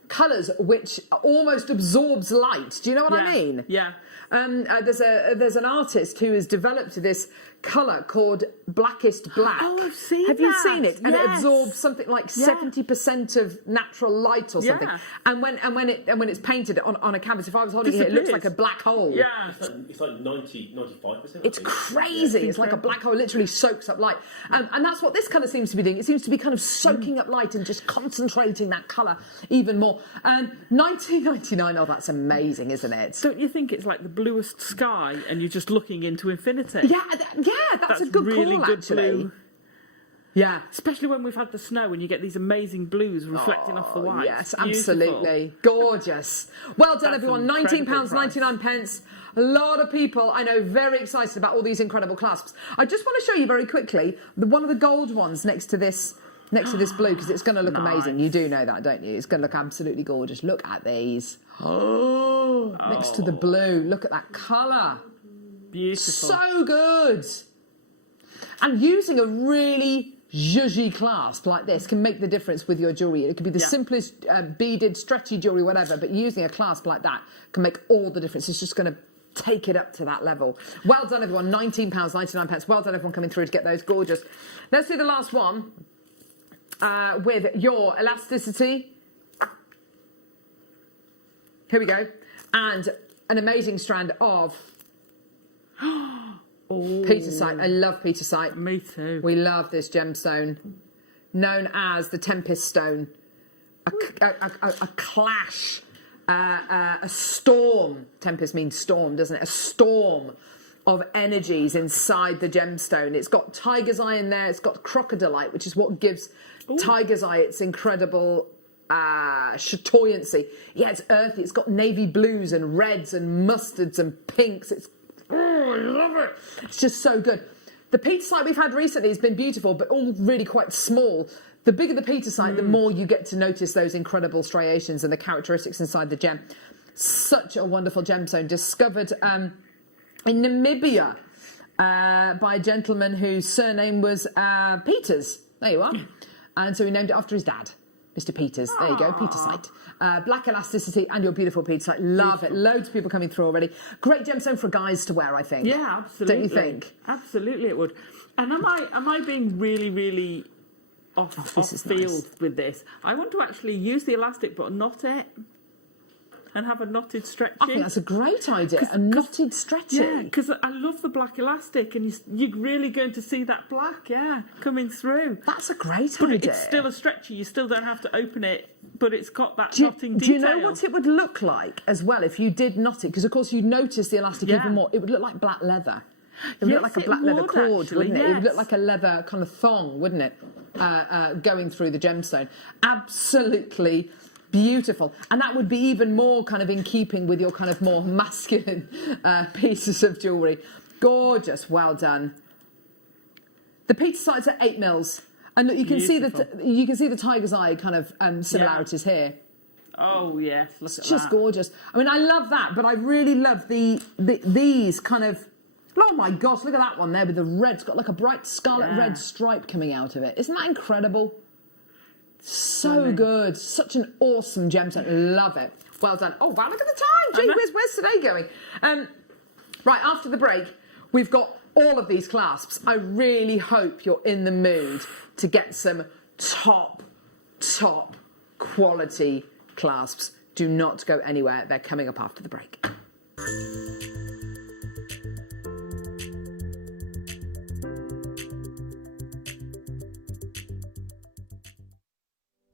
colours which almost absorbs light. Do you know what I mean? Yeah. There's an artist who has developed this colour called Blackest Black. Oh, I've seen Have that. you seen it? And it Yes. absorbs something like 70% of natural light or something. Yeah. And when it's painted on a canvas, if I was holding it here, it looks like a black hole. Yeah. It's like 95%. It's crazy. It's like a black hole. It literally soaks up light. And that's what this colour seems to be doing. It seems to be kind of soaking up light and just concentrating that colour even more. $19.99. Oh, that's amazing, isn't it? Don't you think it's like the bluest sky and you're just looking into infinity? Yeah, that's a good really call, good actually. blue. Yeah. Especially when we've had the snow and you get these amazing blues reflecting off the white. Yes, absolutely. Gorgeous. Well done, everyone. £19.99. A lot of people, I know, very excited about all these incredible clasps. I just want to show you very quickly one of the gold ones next to this blue, because it's going to look amazing. You do know that, don't you? It's going to look absolutely gorgeous. Look at these. Next to the blue. Look at that colour. Beautiful. So good. And using a really zhuzhy clasp like this can make the difference with your jewellery. It could be the simplest beaded, stretchy jewellery, whatever, but using a clasp like that can make all the difference. It's just going to take it up to that level. Well done, everyone. £19.99. Well done, everyone coming through to get those gorgeous. Let's do the last one with your elasticity. Here we go. And an amazing strand of Petersite. I love Petersite. Me too. We love this gemstone, known as the Tempest Stone. A clash, a storm. Tempest means storm, doesn't it? A storm of energies inside the gemstone. It's got tiger's eye in there. It's got crocodilite, which is what gives tiger's eye its incredible chatoyancy. Yeah, it's earthy. It's got navy blues and reds and mustards and pinks. I love it. It's just so good. The Petersite we've had recently has been beautiful, but all really quite small. The bigger the Petersite, the more you get to notice those incredible striations and the characteristics inside the gem. Such a wonderful gemstone, discovered in Namibia by a gentleman whose surname was Peters. There you are. And so he named it after his dad, Mr. Peters. There you go, Petersite. Black elasticity and your beautiful Petersite. Love it. Loads of people coming through already. Great gemstone for guys to wear, I think. Yeah, absolutely. Don't you think? Absolutely, it would. And am I being really off field with this? I want to actually use the elastic but knot it. and have a knotted stretching. I think that's a great idea, a knotted stretching. Yeah, because I love the black elastic, and you're really going to see that black, coming through. That's a great but idea. It's still a stretchy. You still don't have to open it, but it's got that knotting detail. Do you know what it would look like as well if you did knot it? Because, of course, you'd notice the elastic even more. It would look like black leather. It would look like a black leather cord, wouldn't it? It would look like a leather kind of thong, wouldn't it? Going through the gemstone. Absolutely beautiful. And that would be even more kind of in keeping with your kind of more masculine pieces of jewellery. Gorgeous. Well done. The Peter site's at 8 mils. And look, you can see the tiger's eye kind of similarities here. Oh yes, look at that. It's just gorgeous. I mean, I love that, but I really love these kind of. Oh my gosh, look at that one there with the red. It's got like a bright scarlet red stripe coming out of it. Isn't that incredible? So good. Such an awesome gemstone. Love it. Well done. Oh wow, look at the time. Gee, where's today going? Right, after the break, we've got all of these clasps. I really hope you're in the mood to get some top quality clasps. Do not go anywhere. They're coming up after the break.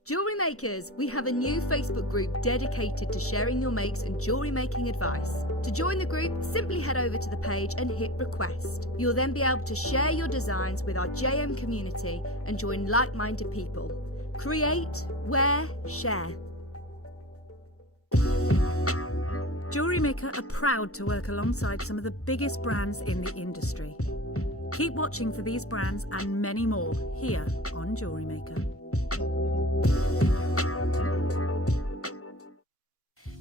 Jewellery Makers, we have a new Facebook group dedicated to sharing your makes and jewellery making advice. To join the group, simply head over to the page and hit request. You'll then be able to share your designs with our JM community and join like-minded people. Create, wear, share. JewelleryMaker are proud to work alongside some of the biggest brands in the industry. Keep watching for these brands and many more here on JewelleryMaker.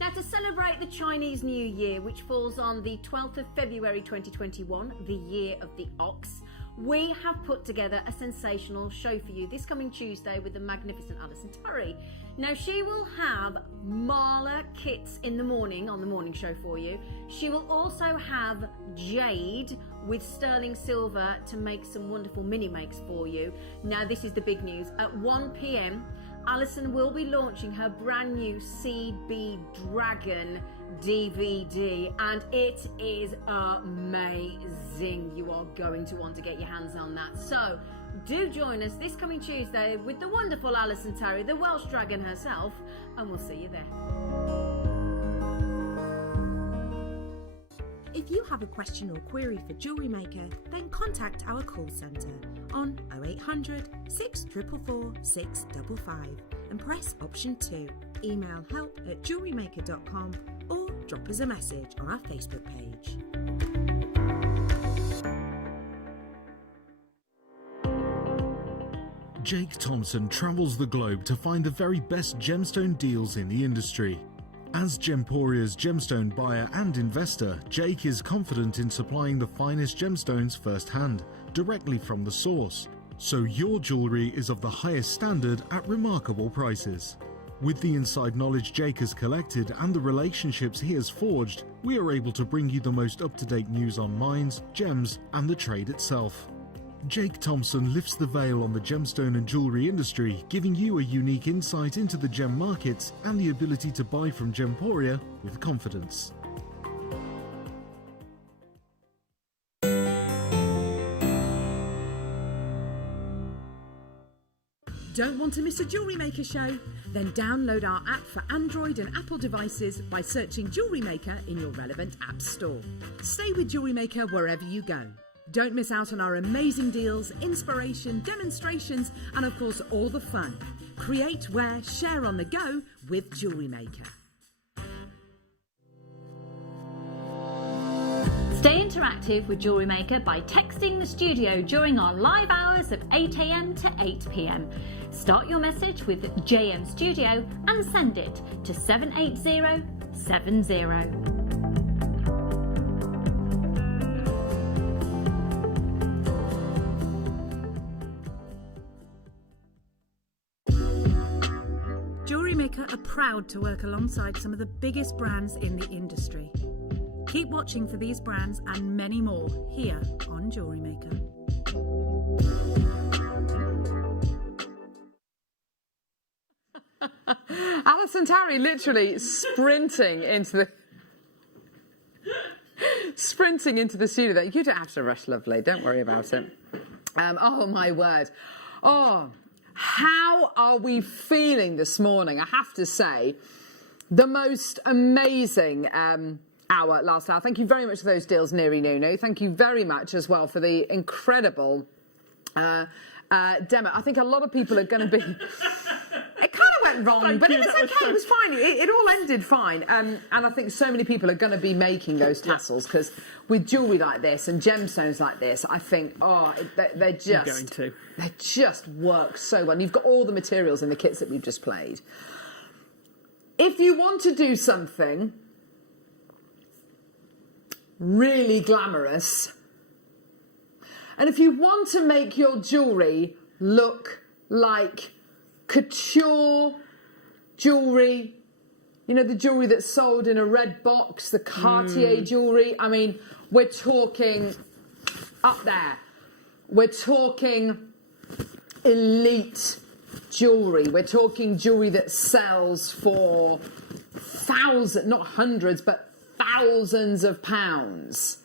Now, to celebrate the Chinese New Year, which falls on the 12th of February 2021, the year of the ox, we have put together a sensational show for you this coming Tuesday with the magnificent Alison Turry. Now, she will have Marla kits in the morning on the morning show for you. She will also have jade with sterling silver to make some wonderful mini makes for you. Now, this is the big news. At 1 p.m, Alison will be launching her brand new CB Dragon DVD, and it is amazing. You are going to want to get your hands on that. So do join us this coming Tuesday with the wonderful Alison Turry, the Welsh Dragon herself, and we'll see you there. If you have a question or query for Jewellery Maker, then contact our call centre on 0800 644 655 and press option 2. Email help@jewellerymaker.com or drop us a message on our Facebook page. Jake Thompson travels the globe to find the very best gemstone deals in the industry. As Gemporia's gemstone buyer and investor, Jake is confident in supplying the finest gemstones firsthand, directly from the source, so your jewellery is of the highest standard at remarkable prices. With the inside knowledge Jake has collected and the relationships he has forged, we are able to bring you the most up-to-date news on mines, gems, and the trade itself. Jake Thompson lifts the veil on the gemstone and jewellery industry, giving you a unique insight into the gem markets and the ability to buy from Gemporia with confidence. Don't want to miss a Jewellery Maker show? Then download our app for Android and Apple devices by searching Jewellery Maker in your relevant app store. Stay with Jewellery Maker wherever you go. Don't miss out on our amazing deals, inspiration, demonstrations, and of course all the fun. Create, wear, share on the go with Jewellery Maker. Stay interactive with Jewellery Maker by texting the studio during our live hours of 8 a.m. to 8 p.m. Start your message with JM Studio and send it to 78070. JewelleryMaker are proud to work alongside some of the biggest brands in the industry. Keep watching for these brands and many more here on JewelleryMaker. Alison Tarry literally sprinting into the studio there. You don't have to rush, lovely. Don't worry about it. Oh, my word. Oh, how are we feeling this morning? I have to say, the most amazing last hour. Thank you very much for those deals, Neri Nuno. Thank you very much as well for the incredible demo. I think a lot of people are going to be... It kind of went wrong, but it was okay. It was fine. It all ended fine. And I think so many people are going to be making those tassels because with jewellery like this and gemstones like this, I think, they just work so well. And you've got all the materials in the kits that we've just played. If you want to do something really glamorous, and if you want to make your jewellery look like couture jewellery, you know, the jewellery that's sold in a red box, the Cartier jewellery. I mean, we're talking up there. We're talking elite jewellery. We're talking jewellery that sells for thousands, not hundreds, but thousands of pounds.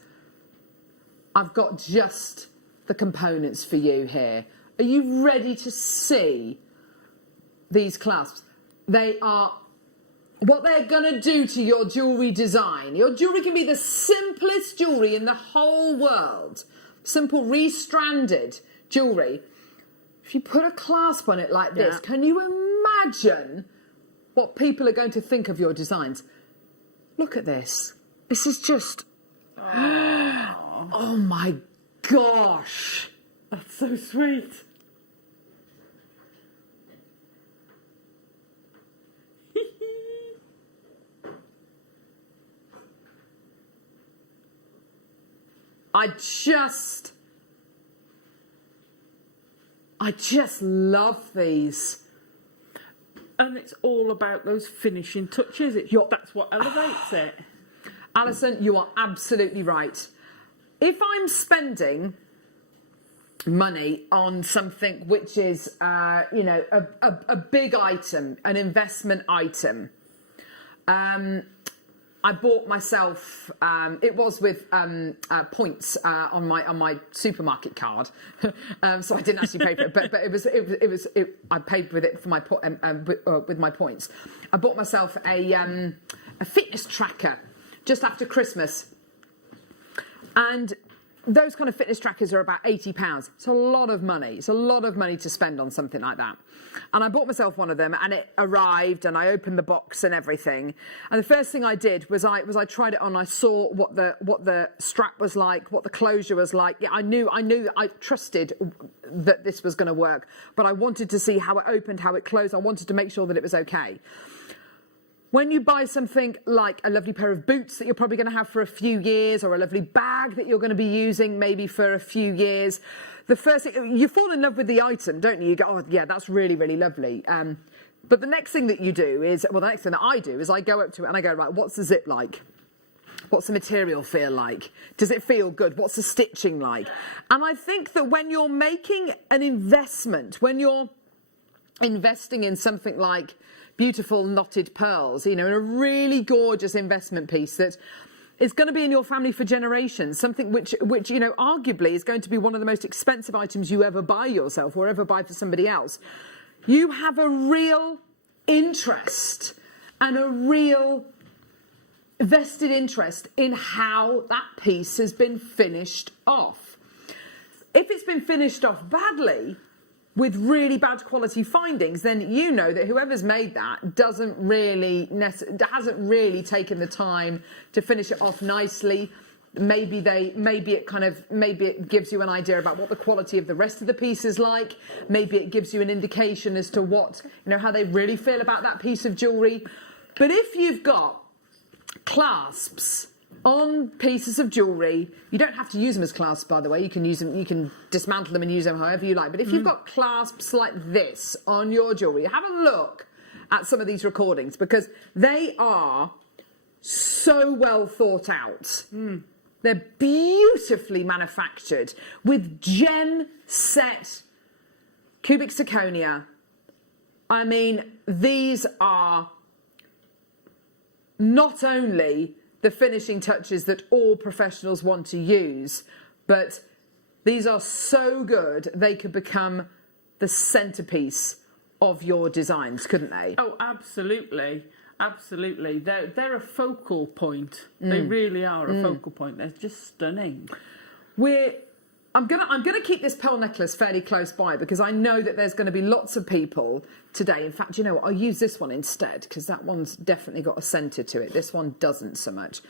I've got just the components for you here. Are you ready to see these clasps? They are what they're going to do to your jewellery design. Your jewellery can be the simplest jewellery in the whole world. Simple restranded jewellery. If you put a clasp on it like this, can you imagine what people are going to think of your designs? Look at this. This is just... Oh my gosh. That's so sweet. I just love these. And it's all about those finishing touches. That's what elevates it. Alison, you are absolutely right. If I'm spending money on something which is, a big item, an investment item, I bought myself. It was with points on my supermarket card, so I didn't actually pay for it. But it was. I paid with it for my with my points. I bought myself a fitness tracker just after Christmas, and those kind of fitness trackers are about £80. It's a lot of money. It's a lot of money to spend on something like that. And I bought myself one of them, and it arrived, and I opened the box and everything. And the first thing I did was I tried it on. I saw what the strap was like, what the closure was like. Yeah, I knew that I trusted that this was going to work, but I wanted to see how it opened, how it closed. I wanted to make sure that it was okay. When you buy something like a lovely pair of boots that you're probably going to have for a few years, or a lovely bag that you're going to be using maybe for a few years, the first thing, you fall in love with the item, don't you? You go, oh yeah, that's really, really lovely. But the next thing that you do is, the next thing that I do is I go up to it and I go, right, what's the zip like? What's the material feel like? Does it feel good? What's the stitching like? And I think that when you're making an investment, when you're investing in something like beautiful knotted pearls, in a really gorgeous investment piece that is going to be in your family for generations, something which arguably is going to be one of the most expensive items you ever buy yourself or ever buy for somebody else. You have a real interest and a real vested interest in how that piece has been finished off. If it's been finished off badly, with really bad quality findings, then you know that whoever's made that hasn't really taken the time to finish it off nicely. Maybe it gives you an idea about what the quality of the rest of the piece is like. Maybe it gives you an indication as to what, how they really feel about that piece of jewellery. But if you've got clasps on pieces of jewellery, you don't have to use them as clasps, by the way. You can use them, you can dismantle them and use them however you like. But if you've got clasps like this on your jewellery, have a look at some of these recordings because they are so well thought out. They're beautifully manufactured with gem set cubic zirconia. I mean, these are not only the finishing touches that all professionals want to use, but these are so good they could become the centerpiece of your designs, couldn't they? Oh, absolutely. Absolutely. They're a focal point. They really are a focal point. They're just stunning. I'm gonna keep this pearl necklace fairly close by because I know that there's going to be lots of people today. In fact, you know what? I'll use this one instead because that one's definitely got a centre to it. This one doesn't so much.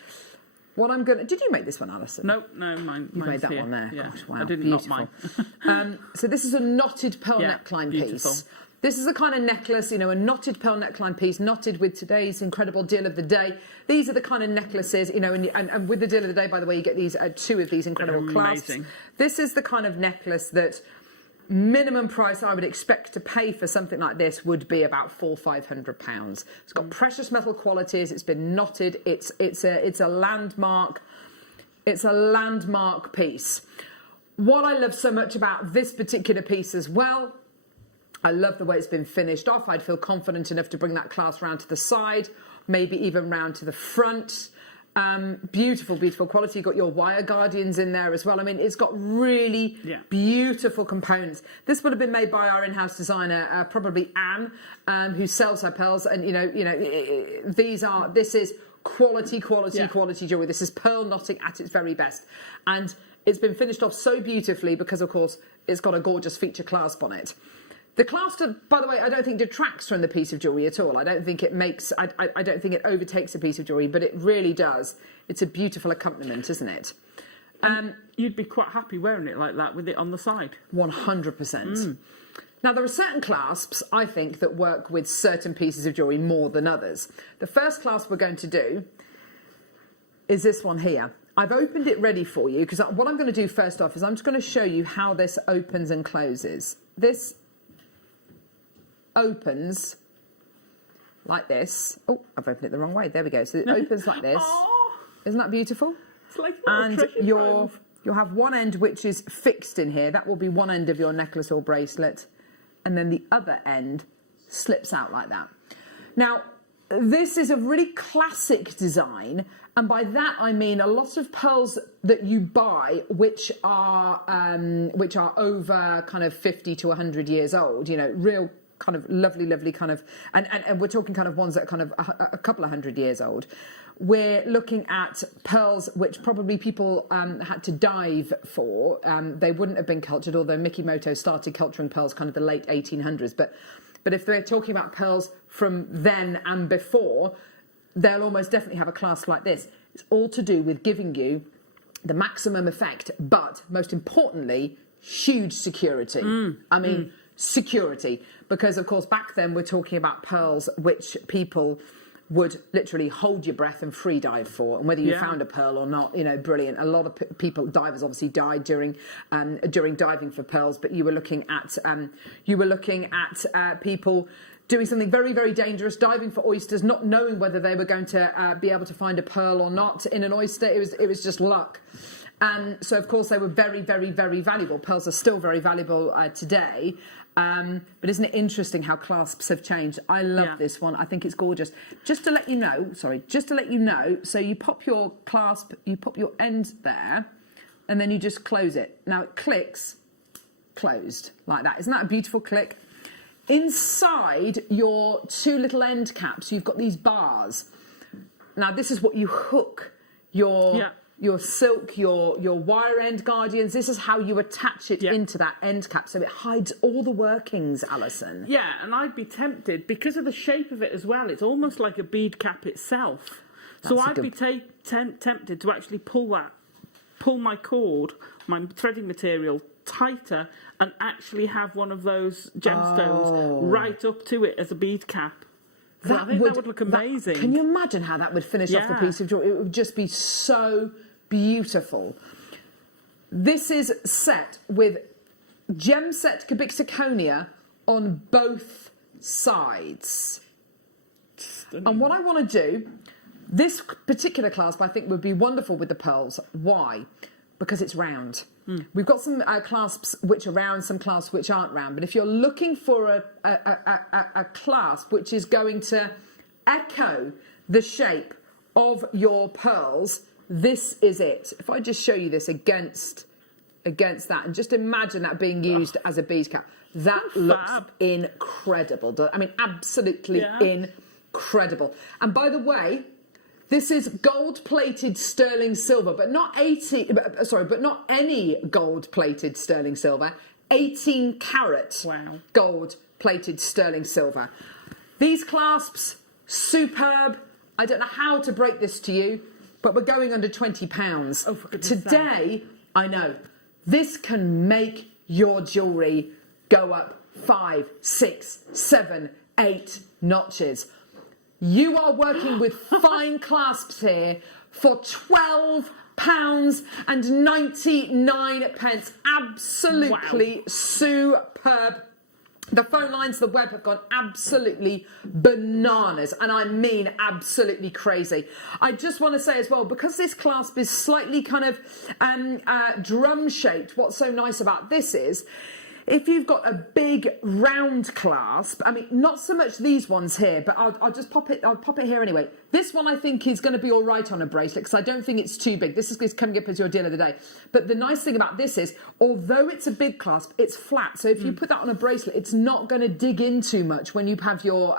What I'm gonna... Did you make this one, Alison? No, mine. You made that here. one there. Yeah. Gosh, wow, I didn't beautiful. knot mine. So this is a knotted pearl Yeah, neckline beautiful. piece. This is a kind of necklace, you know, a knotted pearl neckline piece, knotted with today's incredible deal of the day. These are the kind of necklaces, you know, and with the deal of the day, by the way, you get these 2 of these incredible clasps. Amazing. This is the kind of necklace that minimum price I would expect to pay for something like this would be about £400-500. It's got precious metal qualities. It's been knotted. It's a landmark. It's a landmark piece. What I love so much about this particular piece as well, I love the way it's been finished off. I'd feel confident enough to bring that clasp round to the side, maybe even round to the front. Beautiful, beautiful quality. You've got your wire guardians in there as well. I mean, it's got really beautiful components. This would have been made by our in-house designer, probably Anne, who sells her pearls. And, this is quality jewellery. This is pearl knotting at its very best. And it's been finished off so beautifully because, of course, it's got a gorgeous feature clasp on it. The clasp, by the way, I don't think detracts from the piece of jewellery at all. I don't think it makes, I don't think it overtakes a piece of jewellery, but it really does. It's a beautiful accompaniment, isn't it? You'd be quite happy wearing it like that with it on the side. 100%. Now, there are certain clasps, I think, that work with certain pieces of jewellery more than others. The first clasp we're going to do is this one here. I've opened it ready for you because what I'm going to do first off is I'm just going to show you how this opens and closes. This opens like this. Oh, I've opened it the wrong way. There we go. So it opens like this. Isn't that beautiful? It's like and you'll have one end which is fixed in here. That will be one end of your necklace or bracelet. And then the other end slips out like that. Now, this is a really classic design. And by that, I mean a lot of pearls that you buy, which are over kind of 50 to 100 years old, you know, real kind of lovely kind of, and we're talking kind of ones that are kind of a couple of 100 years old. We're looking at pearls which probably people had to dive for. They wouldn't have been cultured, although Mikimoto started culturing pearls kind of the late 1800s. But if they're talking about pearls from then and before, they'll almost definitely have a clasp like this. It's all to do with giving you the maximum effect, but most importantly, huge security. Security, because of course back then we're talking about pearls which people would literally hold your breath and free dive for, and whether you found a pearl or not, you know, brilliant. A lot of people, divers obviously died during diving for pearls, but you were looking at people doing something very, very dangerous, diving for oysters, not knowing whether they were going to be able to find a pearl or not in an oyster. It was just luck. And so, of course, they were very, very, very valuable. Pearls are still very valuable today. But isn't it interesting how clasps have changed? I love this one. I think it's gorgeous. Just to let you know, so you pop your clasp, you pop your end there, and then you just close it. Now it clicks closed like that. Isn't that a beautiful click? Inside your 2 little end caps, you've got these bars. Now this is what you hook your silk, your wire end guardians. This is how you attach it into that end cap, so it hides all the workings, Alison. Yeah, and I'd be tempted, because of the shape of it as well, it's almost like a bead cap itself. So I'd be tempted to actually pull my cord, my threading material, tighter and actually have one of those gemstones right up to it as a bead cap. So I think that would look amazing. Can you imagine how that would finish off the piece of jewellery? It would just be so beautiful. This is set with gem set cubic zirconia on both sides. Stunning. And what I want to do, this particular clasp I think would be wonderful with the pearls. Why? because it's round. We've got some clasps which are round, some clasps which aren't round. But if you're looking for a clasp which is going to echo the shape of your pearls, this is it. If I just show you this against that, and just imagine that being used as a bead cap, that looks incredible. I mean, absolutely incredible. And by the way, this is gold-plated sterling silver, but not any gold-plated sterling silver. 18 carat gold-plated sterling silver. These clasps, superb. I don't know how to break this to you, but we're going under £20. Oh, for goodness today, sake. I know this can make your jewellery go up 5, 6, 7, 8 notches. You are working with fine clasps here for £12.99. Absolutely superb. The phone lines, the web have gone absolutely bananas, and I mean absolutely crazy. I just want to say as well, because this clasp is slightly kind of drum-shaped, what's so nice about this is, if you've got a big round clasp, I mean, not so much these ones here, but I'll just pop it. I'll pop it here anyway. This one I think is going to be all right on a bracelet because I don't think it's too big. This is coming up as your deal of the day. But the nice thing about this is, although it's a big clasp, it's flat. So if you put that on a bracelet, it's not going to dig in too much when you have your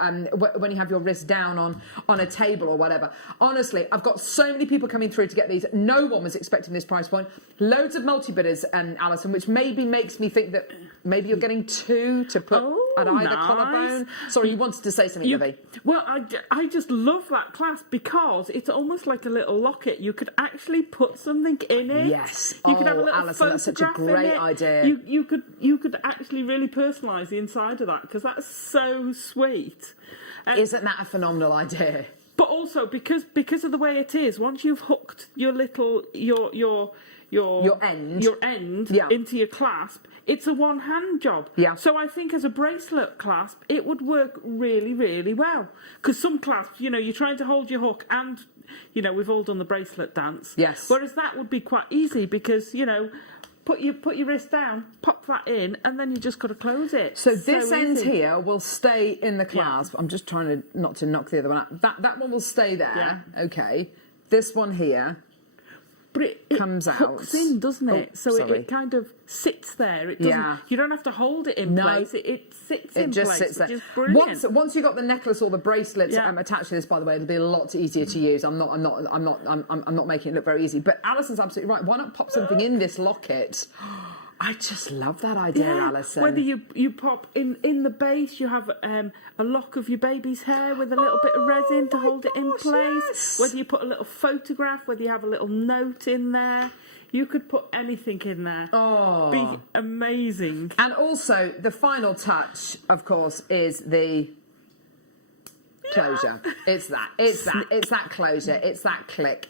wrist down on a table or whatever. Honestly, I've got so many people coming through to get these. No one was expecting this price point. Loads of multi-bidders, Alison, which maybe makes me think that maybe you're getting two to put at either collarbone. Sorry, you wanted to say something, Livy. Well, I just love that clasp because it's almost like a little locket. You could actually put something in it. Yes. You could have a little Alison, that's such a photograph great in it. idea. You could actually really personalise the inside of that because that's so sweet. Isn't that a phenomenal idea? But also because of the way it is, once you've hooked your little your end into your clasp, it's a one-hand job. Yeah. So I think as a bracelet clasp, it would work really, really well. Because some clasps, you're trying to hold your hook and, we've all done the bracelet dance. Yes. Whereas that would be quite easy because, put your wrist down, pop that in, and then you just got to close it. So this end easy. here will stay in the clasp. Yeah. I'm just trying not to knock the other one out. That one will stay there. Yeah. Okay. This one here. But it comes out. Hooks in, doesn't it? So it kind of sits there. It doesn't. Yeah. You don't have to hold it in place. It sits in place. It just sits there. Which is brilliant. Once you've got the necklace or the bracelet attached to this, by the way, it'll be a lot easier to use. I'm not making it look very easy. But Alison's absolutely right. Why not pop something in this locket? I just love that idea, Alison. Whether you pop in the base, you have a lock of your baby's hair with a little bit of resin to hold it in place. Yes. Whether you put a little photograph, whether you have a little note in there. You could put anything in there. Oh. Be amazing. And also, the final touch, of course, is the closure. It's that closure. It's that click,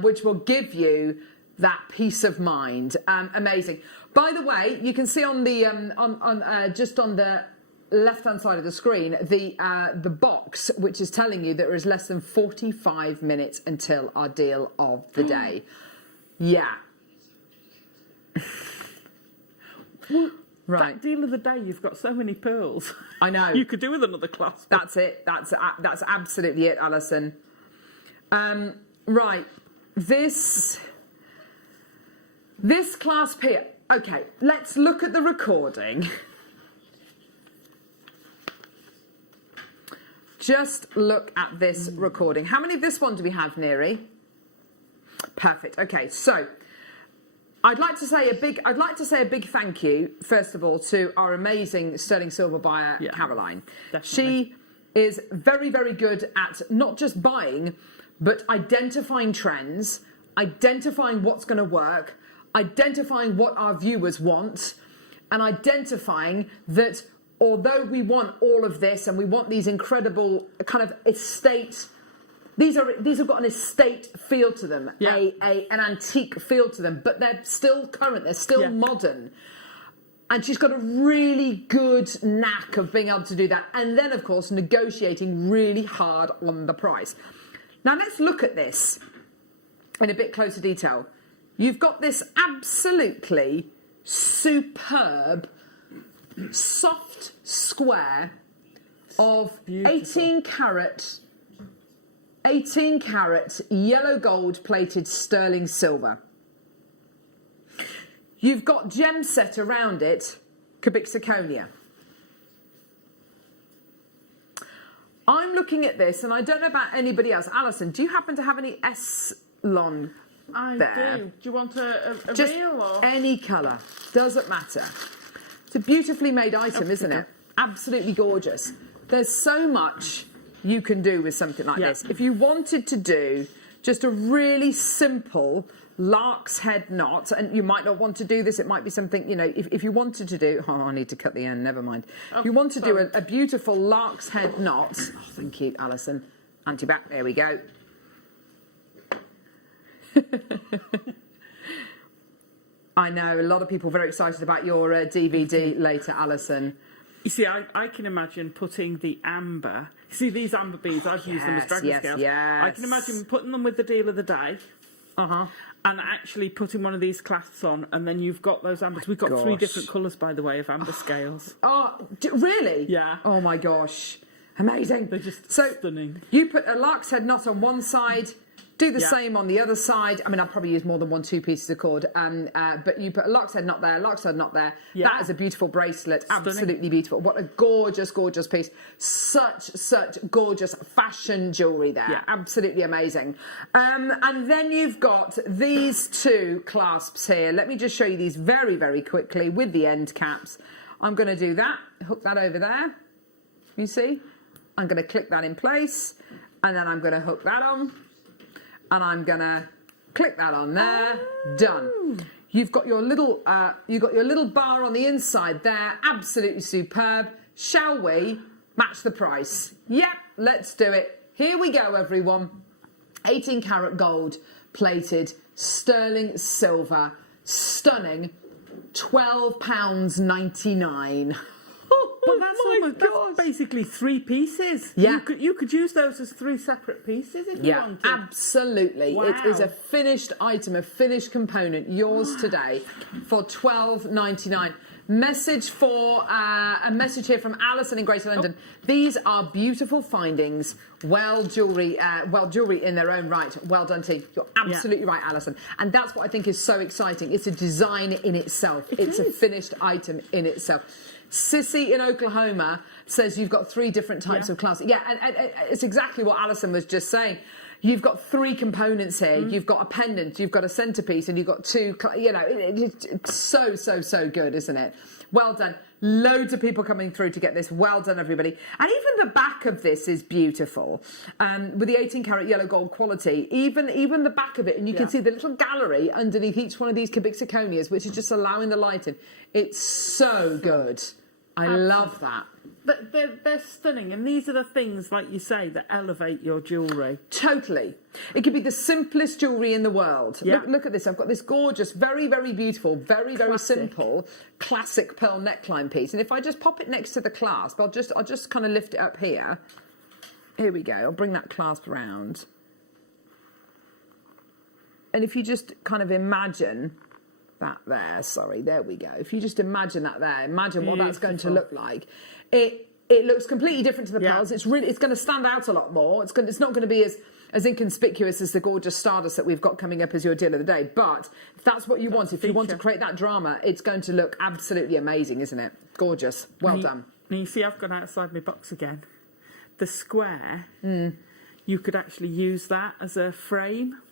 which will give you that peace of mind. Amazing. By the way, you can see on the just on the left-hand side of the screen the box which is telling you that there is less than 45 minutes until our deal of the day. Yeah. Well, right. That deal of the day, you've got so many pearls. I know. You could do with another clasp. That's it. That's absolutely it, Alison. Right. This clasp here. Okay, let's look at the recording. Just look at this recording. How many of this one do we have, Neri? Perfect. Okay, so I'd like to say a big thank you, first of all, to our amazing sterling silver buyer, Caroline. Definitely. She is very, very good at not just buying, but identifying trends, identifying what's going to work, identifying what our viewers want, and identifying that although we want all of this and we want these incredible kind of estate, these have got an estate feel to them, an antique feel to them, but they're still current, they're still modern. And she's got a really good knack of being able to do that. And then, of course, negotiating really hard on the price. Now, let's look at this in a bit closer detail. You've got this absolutely superb soft square of 18 carat yellow gold plated sterling silver. You've got gem set around it, cubic zirconia. I'm looking at this, and I don't know about anybody else. Alison, do you happen to have any Eslon there? Do. Do you want a Just real or any colour? Doesn't matter. It's a beautifully made item, isn't it? Absolutely gorgeous. There's so much you can do with something like this. If you wanted to do just a really simple lark's head knot, and you might not want to do this, it might be something, you know, if you wanted to do, I need to cut the end, never mind. If you want to do a beautiful lark's head knot, thank you, Alison, anti-back, there we go. I know, a lot of people very excited about your DVD later, Alison. You see, I can imagine putting the amber, see these amber beads, I've used them as dragon scales. I can imagine putting them with the deal of the day. And actually putting one of these clasps on, and then you've got those ambers. We've got 3 different colours, by the way, of amber scales. Oh, really? Yeah. Oh my gosh, amazing! They're just stunning. You put a lark's head knot on one side, do the same on the other side. I mean, I'll probably use more than 2 pieces of cord, but you put a lark's head knot there, lark's head knot there. Yeah. That is a beautiful bracelet, absolutely beautiful. What a gorgeous, gorgeous piece. Such gorgeous fashion jewellery there, absolutely amazing. And then you've got these 2 clasps here. Let me just show you these very, very quickly with the end caps. I'm going to do that, hook that over there, you see? I'm going to click that in place, and then I'm going to hook that on. And I'm gonna click that on there. Done. You've got your little bar on the inside there. Absolutely superb. Shall we match the price? Yep, let's do it. Here we go, everyone. 18 karat gold plated sterling silver, stunning. £12.99. But that's basically 3 pieces. Yeah. You could use those as 3 separate pieces if you wanted. Absolutely. Wow. It is a finished item, a finished component, yours today for £12.99. Message for a message here from Alison in Greater London. These are beautiful findings. Jewellery in their own right. Well done, team. You're absolutely right, Alison. And that's what I think is so exciting. It's a design in itself. It's a finished item in itself. Sissy in Oklahoma says you've got 3 different types of clasps. Yeah, and it's exactly what Alison was just saying. You've got 3 components here. You've got a pendant, you've got a centrepiece, and you've got 2, you know, it's so good, isn't it? Well done. Loads of people coming through to get this. Well done, everybody. And even the back of this is beautiful. With the 18 karat yellow gold quality, even the back of it, and you can see the little gallery underneath each one of these cubic zirconias, which is just allowing the light in. It's so good. I love that. They're stunning, and these are the things, like you say, that elevate your jewellery. Totally. It could be the simplest jewellery in the world. Yeah. Look at this. I've got this gorgeous, very, very beautiful, very, very simple, classic pearl neckline piece. And if I just pop it next to the clasp, I'll just kind of lift it up here. Here we go. I'll bring that clasp round. And if you just kind of imagine that there, sorry, there we go. If you just imagine that there, imagine what that's going to look like. It looks completely different to the pearls. It's going to stand out a lot more. It's not going to be as inconspicuous as the gorgeous Stardust that we've got coming up as your deal of the day. But if that's what you want, if you want to create that drama, it's going to look absolutely amazing, isn't it? Gorgeous. Well done. And you see, I've gone outside my box again. The square, you could actually use that as a frame.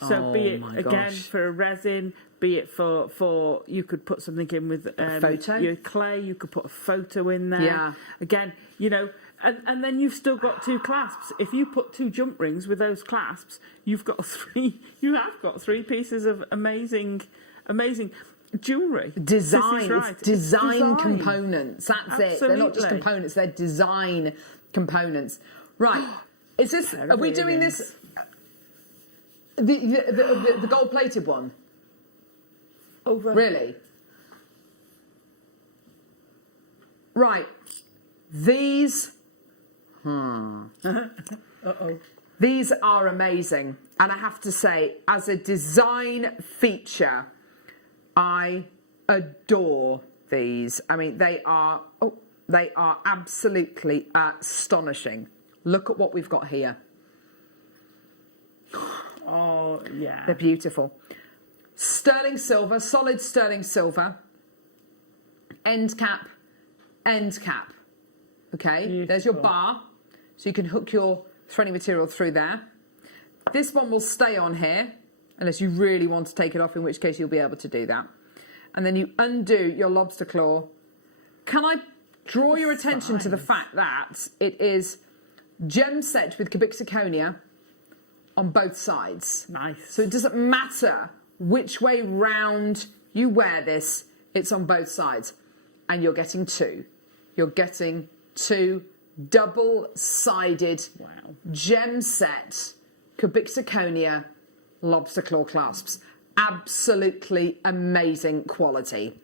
So be it again for a resin, be it for you could put something in with photo, your clay. You could put a photo in there. Yeah. Again, you know, and then you've still got 2 clasps. If you put 2 jump rings with those clasps, you've got 3. You have got 3 pieces of amazing jewellery. Design, right. It's design components. That's it. They're not just components. They're design components. Right. Is this? Are we doing this? The gold-plated one? Over. Really? Right. These... Uh-oh. These are amazing. And I have to say, as a design feature, I adore these. I mean, they are absolutely astonishing. Look at what we've got here. Oh, yeah. They're beautiful. Sterling silver, solid sterling silver. End cap, end cap. Okay, beautiful. There's your bar. So you can hook your threading material through there. This one will stay on here, unless you really want to take it off, in which case you'll be able to do that. And then you undo your lobster claw. Can I draw your attention to the fact that it is gem set with cubic zirconia on both sides. Nice. So it doesn't matter which way round you wear this, it's on both sides. And you're getting two. You're getting two double-sided gem set cubic zirconia lobster claw clasps. Absolutely amazing quality.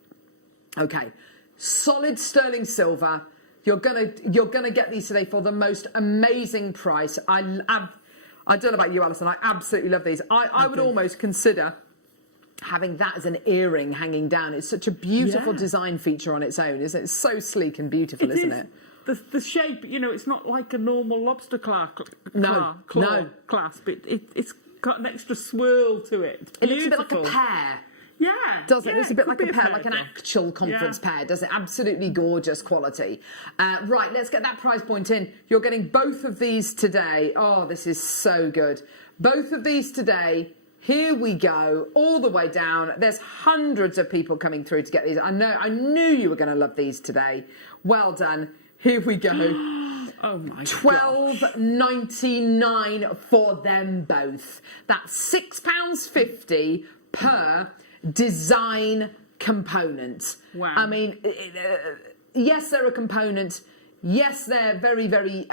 Okay, solid sterling silver. You're gonna get these today for the most amazing price. I don't know about you, Alison. I absolutely love these. I would almost consider having that as an earring hanging down. It's such a beautiful design feature on its own, isn't it? It's so sleek and beautiful, isn't it? The shape, you know, it's not like a normal lobster claw clasp. It's got an extra swirl to it. It looks a bit like a pear. Yeah. Does it? It looks a bit like a pear, like an actual conference pear, does it? Absolutely gorgeous quality. Right, let's get that price point in. You're getting both of these today. Oh, this is so good. Both of these today. Here we go, all the way down. There's hundreds of people coming through to get these. I knew you were going to love these today. Well done. Here we go. Oh my $12.99 for them both. That's £6.50 per design component. Wow. I mean, yes, they're a component. Yes, they're very, very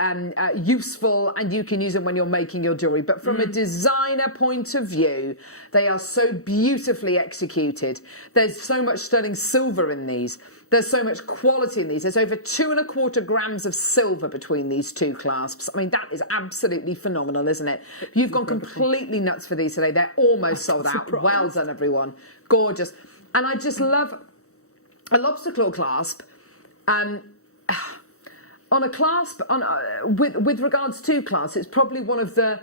useful, and you can use them when you're making your jewellery. But from a designer point of view, they are so beautifully executed. There's so much sterling silver in these. There's so much quality in these. There's over 2¼ grams of silver between these two clasps. I mean, that is absolutely phenomenal, isn't it? You've gone completely nuts for these today. They're almost sold out. Surprise. Well done, everyone. Gorgeous. And I just love a lobster claw clasp. On a clasp, with regards to clasps, it's probably one of the,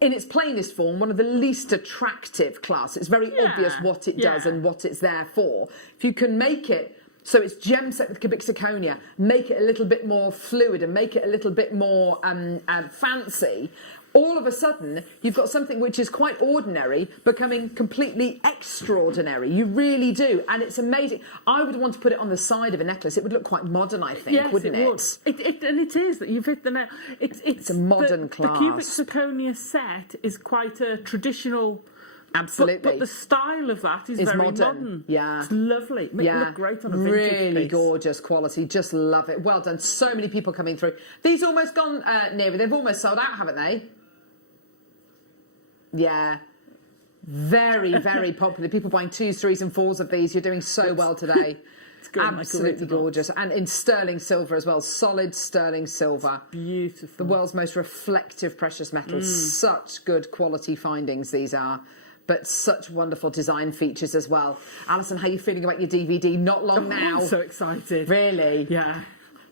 in its plainest form, one of the least attractive clasps. It's very obvious what it does and what it's there for. If you can make it so it's gem set with cubic zirconia, make it a little bit more fluid and make it a little bit more fancy, all of a sudden you've got something which is quite ordinary becoming completely extraordinary. You really do, and it's amazing. I would want to put it on the side of a necklace. It would look quite modern, I think, wouldn't it? Would. And it is that you've hit the nail. It's a modern clasp. The cubic zirconia set is quite a traditional. Absolutely. But the style of that is very modern. Yeah. It's lovely. It would look great on a vintage really piece. gorgeous quality. Just love it. Well done. So many people coming through. These almost gone near. They've almost sold out, haven't they? Yeah. Very, very popular. People buying 2s, 3s and 4s of these. You're doing so well today. It's good. Absolutely gorgeous. And in sterling silver as well. Solid sterling silver. Beautiful. The world's most reflective precious metal. Such good quality findings these are. But such wonderful design features as well. Alison, how are you feeling about your DVD? Not long now. I'm so excited. Really? Yeah.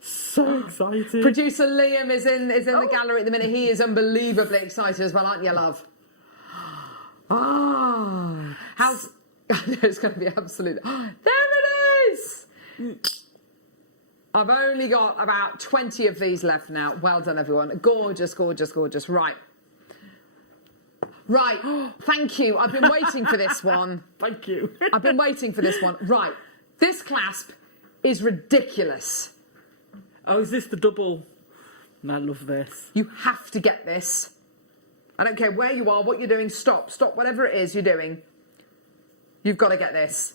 So excited. Producer Liam is in the gallery at the minute. He is unbelievably excited as well, aren't you, love? Ah, how's... I know it's going to be absolute... There it is! I've only got about 20 of these left now. Well done, everyone. Gorgeous, gorgeous, gorgeous. Right. Right. Thank you. I've been waiting for this one. Thank you. I've been waiting for this one. Right. This clasp is ridiculous. Oh, is this the double? I love this. You have to get this. I don't care where you are, what you're doing. Stop, whatever it is you're doing. You've got to get this.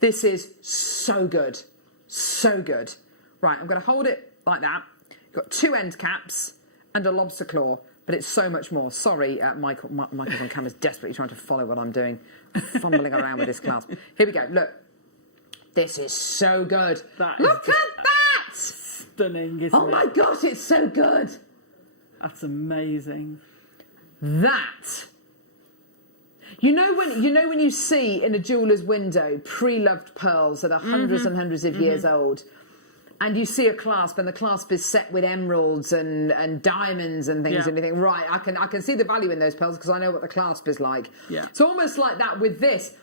This is so good. So good. Right, I'm going to hold it like that. You've got 2 end caps and a lobster claw, but it's so much more. Sorry, Michael. Michael's on camera is desperately trying to follow what I'm doing. Fumbling around with this clasp. Here we go. Look. This is so good. Look at that! Stunning, isn't it? Oh my gosh, it's so good. That's amazing. That. You know when you see in a jeweller's window pre-loved pearls that are hundreds and hundreds of years old, and you see a clasp, and the clasp is set with emeralds and diamonds and things, and you think, right, I can see the value in those pearls because I know what the clasp is like. Yeah. It's almost like that with this.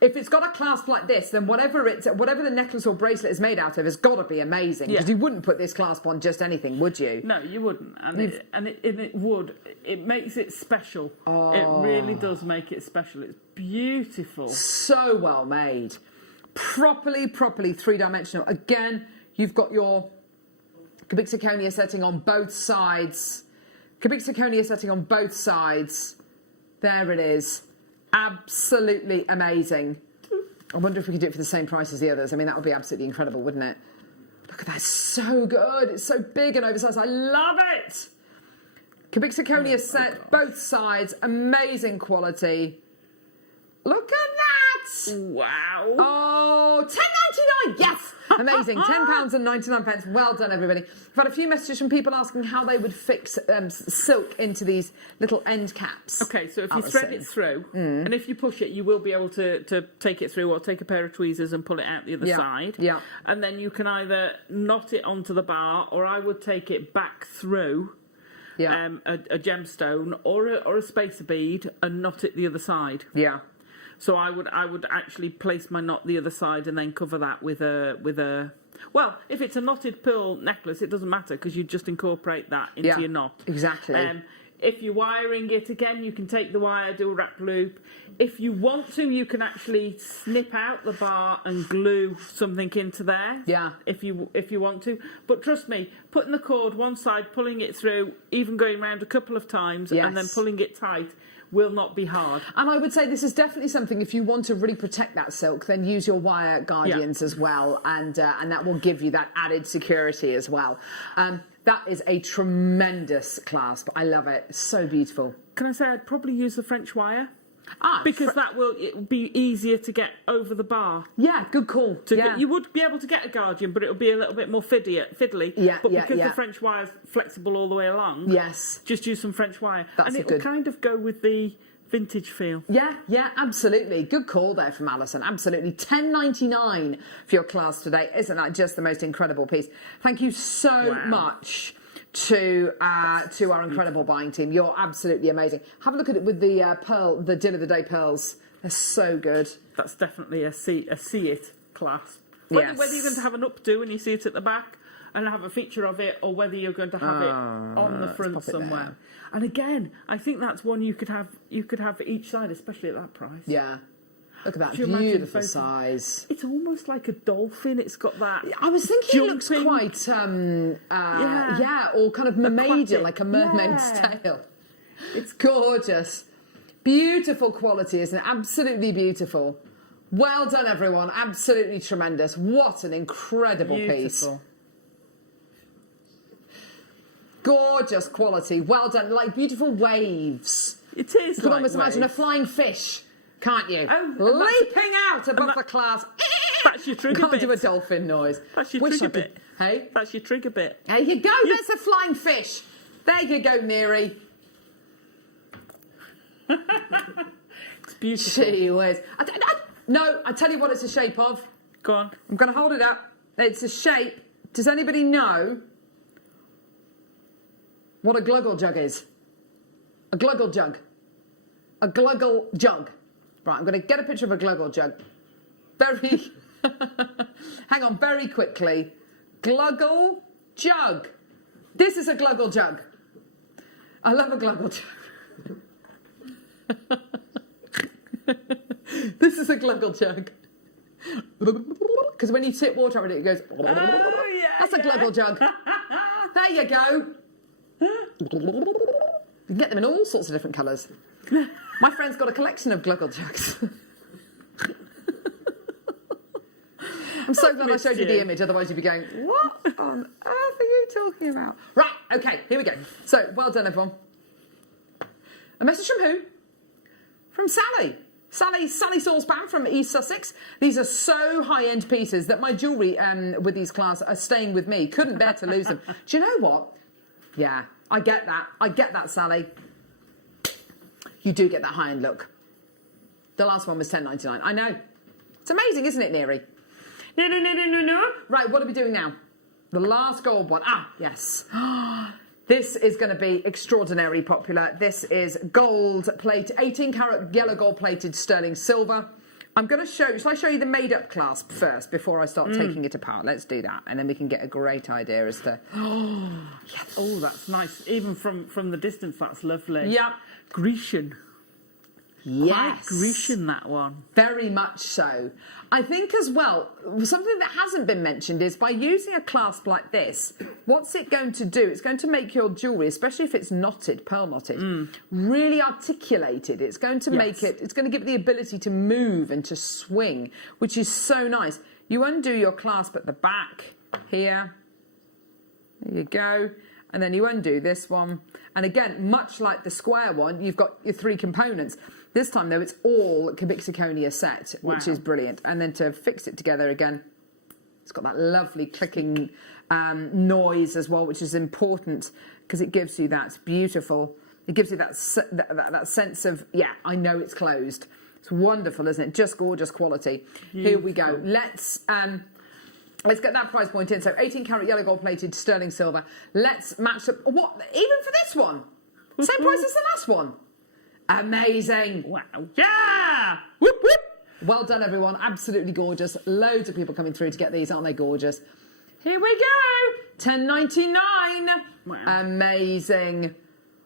If it's got a clasp like this, then whatever the necklace or bracelet is made out of has got to be amazing. Because you wouldn't put this clasp on just anything, would you? No, you wouldn't. And it would. It makes it special. Oh. It really does make it special. It's beautiful. So well made. Properly three-dimensional. Again, you've got your cubic zirconia setting on both sides. Cubic zirconia setting on both sides. There it is. Absolutely amazing. I wonder if we could do it for the same price as the others. I mean, that would be absolutely incredible, wouldn't it? Look at that. It's so good. It's so big and oversized. I love it. Cubic zirconia set, both sides. Amazing quality. Look at that. Wow. Oh, £10.99. Yes. Amazing. £10.99. Well done, everybody. I've had a few messages from people asking how they would fix silk into these little end caps. Okay, so if you thread it through, and if you push it, you will be able to take it through, or take a pair of tweezers and pull it out the other side. Yeah. And then you can either knot it onto the bar, or I would take it back through a gemstone or a spacer bead and knot it the other side. Yeah. So I would actually place my knot the other side and then cover that with a well, if it's a knotted pearl necklace, it doesn't matter because you just incorporate that into your knot. Exactly. If you're wiring it again, you can take the wire, do a wrap loop. If you want to, you can actually snip out the bar and glue something into there. Yeah. If you want to. But trust me, putting the cord one side, pulling it through, even going round a couple of times, and then pulling it tight, will not be hard. And I would say this is definitely something, if you want to really protect that silk, then use your wire guardians as well, and that will give you that added security as well. That is a tremendous clasp. I love it. It's so beautiful. Can I say I'd probably use the French wire? Because that will be easier to get over the bar. Yeah, good call. You would be able to get a guardian, but it'll be a little bit more fiddly. But because the French wire's flexible all the way along, just use some French wire. That's and it'll kind of go with the vintage feel. Yeah, absolutely. Good call there from Alison. Absolutely. £10.99 for your class today. Isn't that just the most incredible piece? Thank you so much to our incredible buying team. You're absolutely amazing. Have a look at it with the the Deal of the Day pearls. They're so good. That's definitely a see it clasp. Whether you're going to have an updo when you see it at the back and have a feature of it, or whether you're going to have it on the front somewhere. And again, I think that's one you could have for each side, especially at that price. Yeah. Look at that beautiful size. It's almost like a dolphin. It's got that. I was thinking it looks quite, or kind of mermaidy, like a mermaid's tail. It's gorgeous. Beautiful quality, isn't it? Absolutely beautiful. Well done, everyone. Absolutely tremendous. What an incredible piece. Gorgeous quality. Well done. Like beautiful waves. It is. You can almost imagine a flying fish, can't you? Leaping out above the class. That's your trigger bit. Can't do a dolphin noise. That's your trigger bit. Hey? That's your trigger bit. There you go. That's a flying fish. There you go, Miri. It's beautiful. Gee whiz. No, I tell you what it's a shape of. Go on. I'm going to hold it up. It's a shape. Does anybody know what a gluggle jug is? A gluggle jug. A gluggle jug. Right, I'm going to get a picture of a gluggle jug. Hang on, very quickly. Gluggle jug. This is a gluggle jug. I love a gluggle jug. This is a gluggle jug. Because when you tip water over it, it goes. That's a gluggle jug. There you go. You can get them in all sorts of different colours. My friend's got a collection of gluggle jugs. I'm so glad I showed you the image, otherwise you'd be going, what on earth are you talking about? Right, okay, here we go. So, well done, everyone. A message from who? From Sally. Sally Salisbury from East Sussex. These are so high-end pieces that my jewellery with these class are staying with me. Couldn't bear to lose them. Do you know what? Yeah, I get that, Sally. You do get that high-end look. The last one was $10.99. I know. It's amazing, isn't it, Neri? No. Right, what are we doing now? The last gold one. Ah, yes. This is going to be extraordinarily popular. This is gold plate, 18 karat yellow gold plated sterling silver. I'm going to show, shall I show you the made up clasp first before I start taking it apart? Let's do that. And then we can get a great idea as to, yes. Oh, that's nice. Even from the distance, that's lovely. Yeah. Grecian. Yes. Quite Grecian, that one. Very much so. I think as well, something that hasn't been mentioned is by using a clasp like this, what's it going to do? It's going to make your jewellery, especially if it's knotted, pearl knotted, really articulated. It's going to make it, it's going to give it the ability to move and to swing, which is so nice. You undo your clasp at the back here. There you go. And then you undo this one. And again, much like the square one, you've got your 3 components. This time, though, it's all cubic zirconia set, which is brilliant. And then to fix it together again, it's got that lovely clicking noise as well, which is important because it gives you that beautiful, it gives you that sense of, yeah, I know it's closed. It's wonderful, isn't it? Just gorgeous quality. Beautiful. Here we go. Let's get that price point in. So 18 karat yellow gold plated sterling silver. Let's match up. What? Even for this one? Same price as the last one. Amazing. Wow. Yeah. Whoop, whoop. Well done, everyone. Absolutely gorgeous. Loads of people coming through to get these. Aren't they gorgeous? Here we go. $10.99. Wow. Amazing.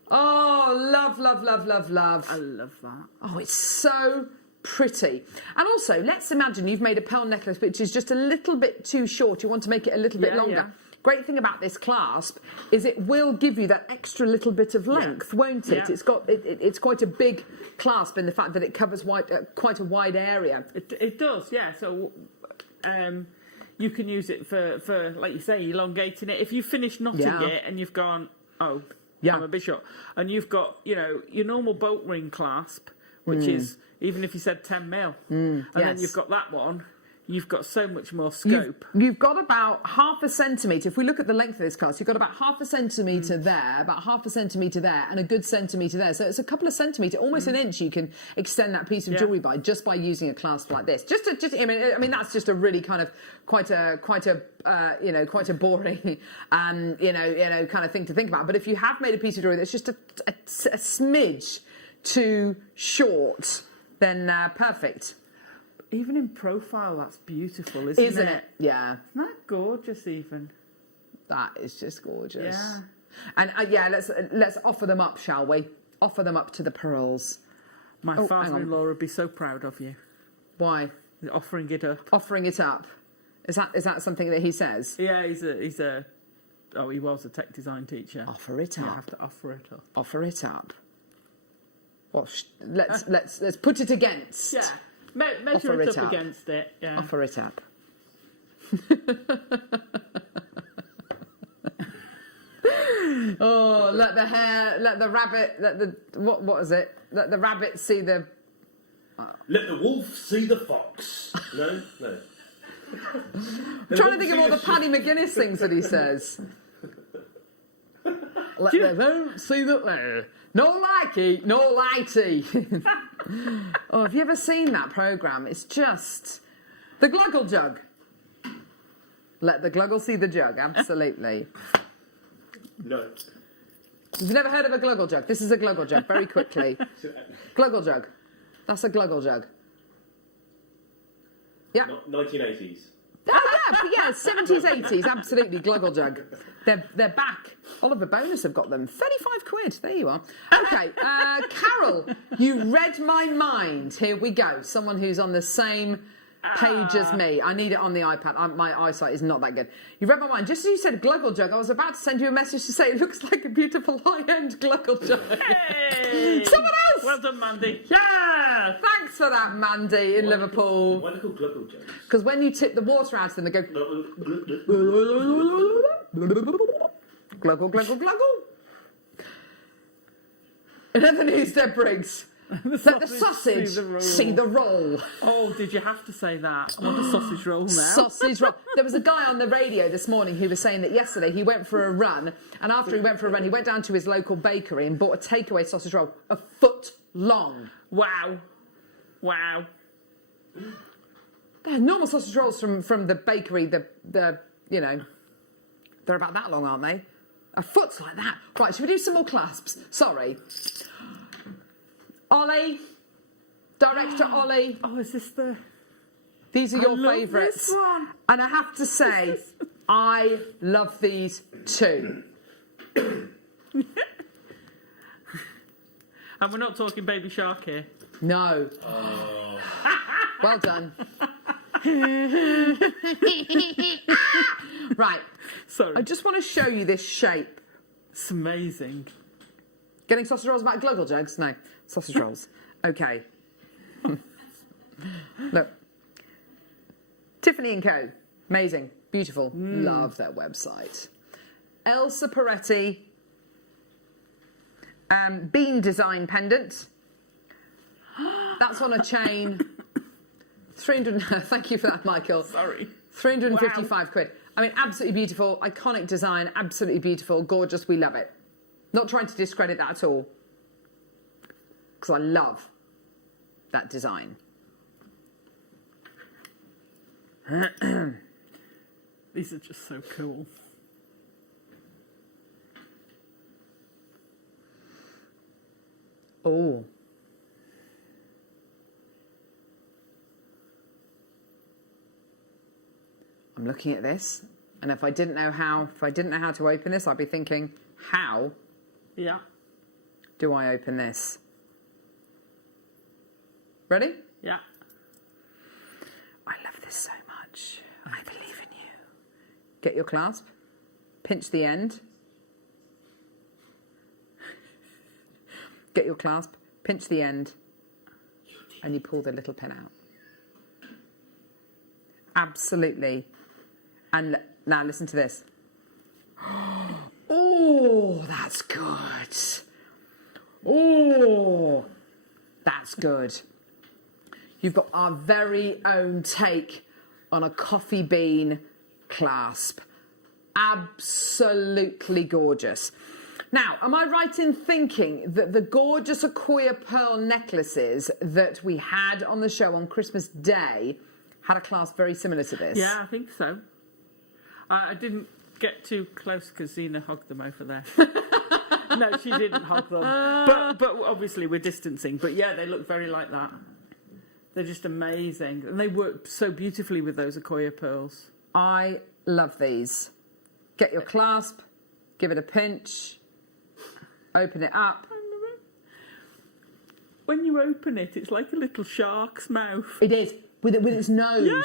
Oh, love, love, love, love, love. I love that. Oh, it's so pretty. And also, let's imagine you've made a pearl necklace which is just a little bit too short. You want to make it a little bit longer. Yeah. Great thing about this clasp is it will give you that extra little bit of length, won't it? Yeah. It's quite a big clasp in the fact that it covers quite a wide area. It does, yeah. So you can use it for, like you say, elongating it. If you finish knotting it and you've gone, I'm a bit short, and you've got, your normal boat ring clasp, which is, even if you said 10 mil, and then you've got that one, you've got so much more scope. You've got about half a centimetre. If we look at the length of this clasp, you've got about half a centimetre there, about half a centimetre there, and a good centimetre there. So it's a couple of centimetres, almost an inch. You can extend that piece of jewellery by just by using a clasp like this. I mean, that's just a really kind of quite a boring, kind of thing to think about. But if you have made a piece of jewellery that's just a smidge too short, then perfect. Even in profile, that's beautiful, isn't it? Yeah. Isn't that gorgeous, even? That is just gorgeous. Yeah. And let's offer them up, shall we? Offer them up to the pearls. My father-in-law would be so proud of you. Why? Offering it up. Offering it up. Is that something that he says? Yeah, he was a tech design teacher. Offer it up. You have to offer it up. Offer it up. Well, let's put it against. Yeah. Measure it up against it. Yeah. Offer it up. Oh, let the rabbit see the... Let the wolf see the fox. No. I'm trying to think of all the Paddy McGuinness things that he says. Let the wolf see the... No likey, no lighty. Oh, have you ever seen that programme? It's just... The Gluggle Jug. Let the Gluggle see the jug, absolutely. No. You've never heard of a Gluggle Jug? This is a Gluggle Jug, very quickly. Gluggle Jug. That's a Gluggle Jug. Yeah. 1980s. Oh, yeah, 70s, 80s, absolutely, Gluggle Jug. They're back. Oliver Bonus have got them. 35 quid, there you are. Okay, Carol, you read my mind. Here we go. Someone who's on the same page as me. I need it on the iPad. My eyesight is not that good. You read my mind. Just as you said Gluggle Jug, I was about to send you a message to say it looks like a beautiful high-end Gluggle Jug. Hey! Someone else! Well done, Mandy. Yeah! Thanks for that, Mandy, in Liverpool. Why are they called Gluggle Jugs? Because when you tip the water out of them, they go... Gluggle, gluggle, gluggle. In other news, Deb Briggs, Let the sausage see the roll. Oh, did you have to say that? I want a sausage roll now. Sausage roll. There was a guy on the radio this morning who was saying that yesterday he went for a run, and after he went for a run, he went down to his local bakery and bought a takeaway sausage roll, a foot long. Wow. Wow. They're normal sausage rolls from the bakery, the you know, they're about that long, aren't they? A foot's like that. Right, should we do some more clasps? Sorry. Ollie, Director Ollie. Oh, is this the... These are your favourites. And I have to say, I love these too. And we're not talking Baby Shark here. No. Oh. Well done. Right. Sorry. I just want to show you this shape. It's amazing. Getting sausage rolls about gluggle jugs? No. Sausage rolls. Okay. Look. Tiffany & Co. Amazing. Beautiful. Love their website. Elsa Peretti. Bean design pendant. That's on a chain. 300. Thank you for that, Michael. Sorry. 355 quid. I mean, absolutely beautiful. Iconic design. Absolutely beautiful. Gorgeous. We love it. Not trying to discredit that at all. Because I love that design. These are just so cool. Oh. I'm looking at this, and if I didn't know how to open this, I'd be thinking, how do I open this? Ready? Yeah. I love this so much. I believe in you. Get your clasp, pinch the end. Get your clasp, pinch the end, and you pull the little pin out. Absolutely. And now listen to this. Oh, that's good. Oh, that's good. You've got our very own take on a coffee bean clasp. Absolutely gorgeous. Now, am I right in thinking that the gorgeous Acquoia pearl necklaces that we had on the show on Christmas Day had a clasp very similar to this? Yeah, I think so. I didn't get too close because Zena hogged them over there. No, she didn't hog them. But obviously we're distancing. But yeah, they look very like that. They're just amazing. And they work so beautifully with those Acquoia pearls. I love these. Get your clasp, give it a pinch, open it up. When you open it, it's like a little shark's mouth. It is, with its nose. Yeah,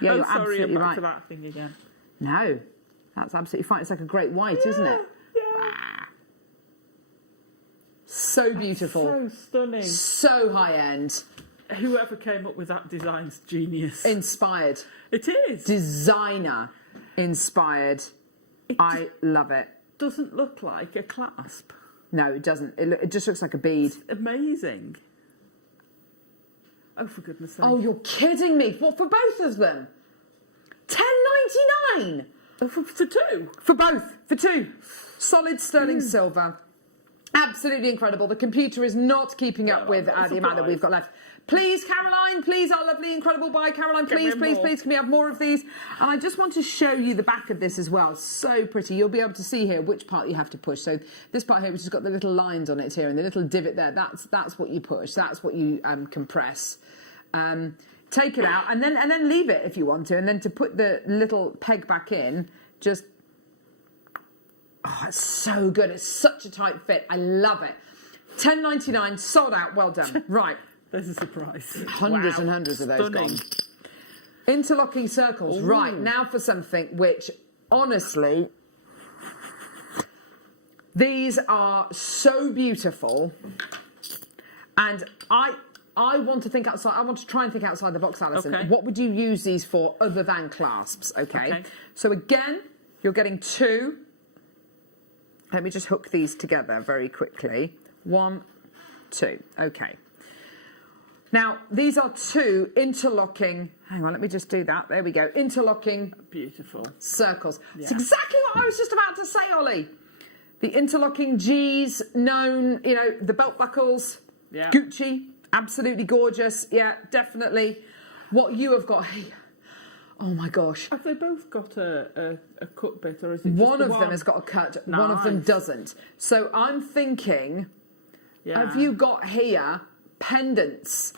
yeah, you're sorry, absolutely I'm back right. to that thing again. No, that's absolutely fine. It's like a great white, isn't it? Yeah. So beautiful. So stunning. So high end. Whoever came up with that design's genius. Inspired. It is. Designer inspired. I love it. Doesn't look like a clasp. No, it doesn't. It just looks like a bead. It's amazing. Oh, for goodness sake. Oh, you're kidding me. What, for both of them? $10.99. Oh, for two? For both. For two. Solid sterling silver. Absolutely incredible. The computer is not keeping up with the amount that we've got left. Please, Caroline, please, our lovely, incredible buy, Caroline, please, please, please, can we have more of these? And I just want to show you the back of this as well. So pretty. You'll be able to see here which part you have to push. So this part here, which has got the little lines on it here and the little divot there, that's what you push. That's what you compress. Take it out and then leave it if you want to. And then to put the little peg back in, just... Oh, it's so good. It's such a tight fit. I love it. $10.99, sold out. Well done. Right. There's a surprise. Hundreds and hundreds of those gone. Interlocking circles. Ooh. Right, now for something which, honestly, these are so beautiful. And I want to think outside. I want to try and think outside the box, Alison. Okay. What would you use these for other than clasps? Okay. So again, you're getting two. Let me just hook these together very quickly. 1, 2. Okay. Now, these are 2 interlocking, hang on, let me just do that. There we go. Interlocking. Beautiful. Circles. Yeah. It's exactly what I was just about to say, Ollie. The interlocking G's, known, you know, the belt buckles. Yeah. Gucci. Absolutely gorgeous. Yeah, definitely. What you have got here. Oh my gosh. Have they both got a cut bit, or is it just one the of one? them has got a cut, Nice. one of them doesn't. So I'm thinking, have you got here pendants,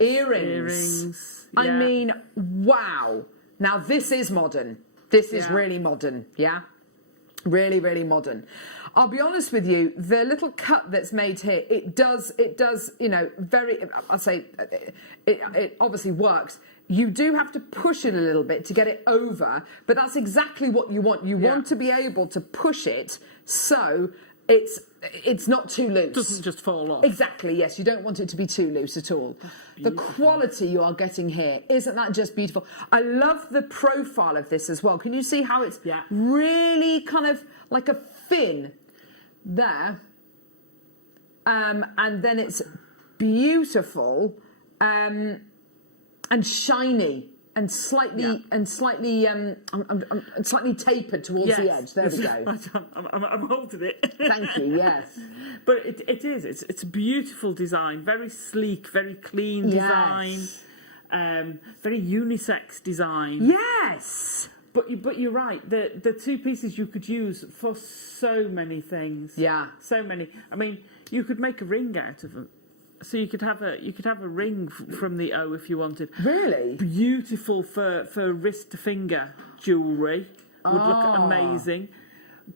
earrings? I yeah. mean, wow. Now this is modern. This is Yeah. really modern, yeah? Really, really modern. I'll be honest with you, the little cut that's made here, it does, you know, I'll say, it obviously works. You do have to push it a little bit to get it over, but that's exactly what you want. You want to be able to push it so it's not too loose. Doesn't just fall off. Exactly, yes. You don't want it to be too loose at all. The quality you are getting here, isn't that just beautiful? I love the profile of this as well. Can you see how it's really kind of like a fin there? And then it's beautiful and shiny and slightly slightly tapered towards the edge. There we go. I'm holding it. Thank you. Yes, but it is. It's a beautiful design. Very sleek, very clean design. Very unisex design. Yes. But you're right. The 2 pieces you could use for so many things. Yeah. So many. I mean, you could make a ring out of them. So you could have a ring from the O if you wanted. Really? Beautiful for wrist to finger jewellery. Would look amazing.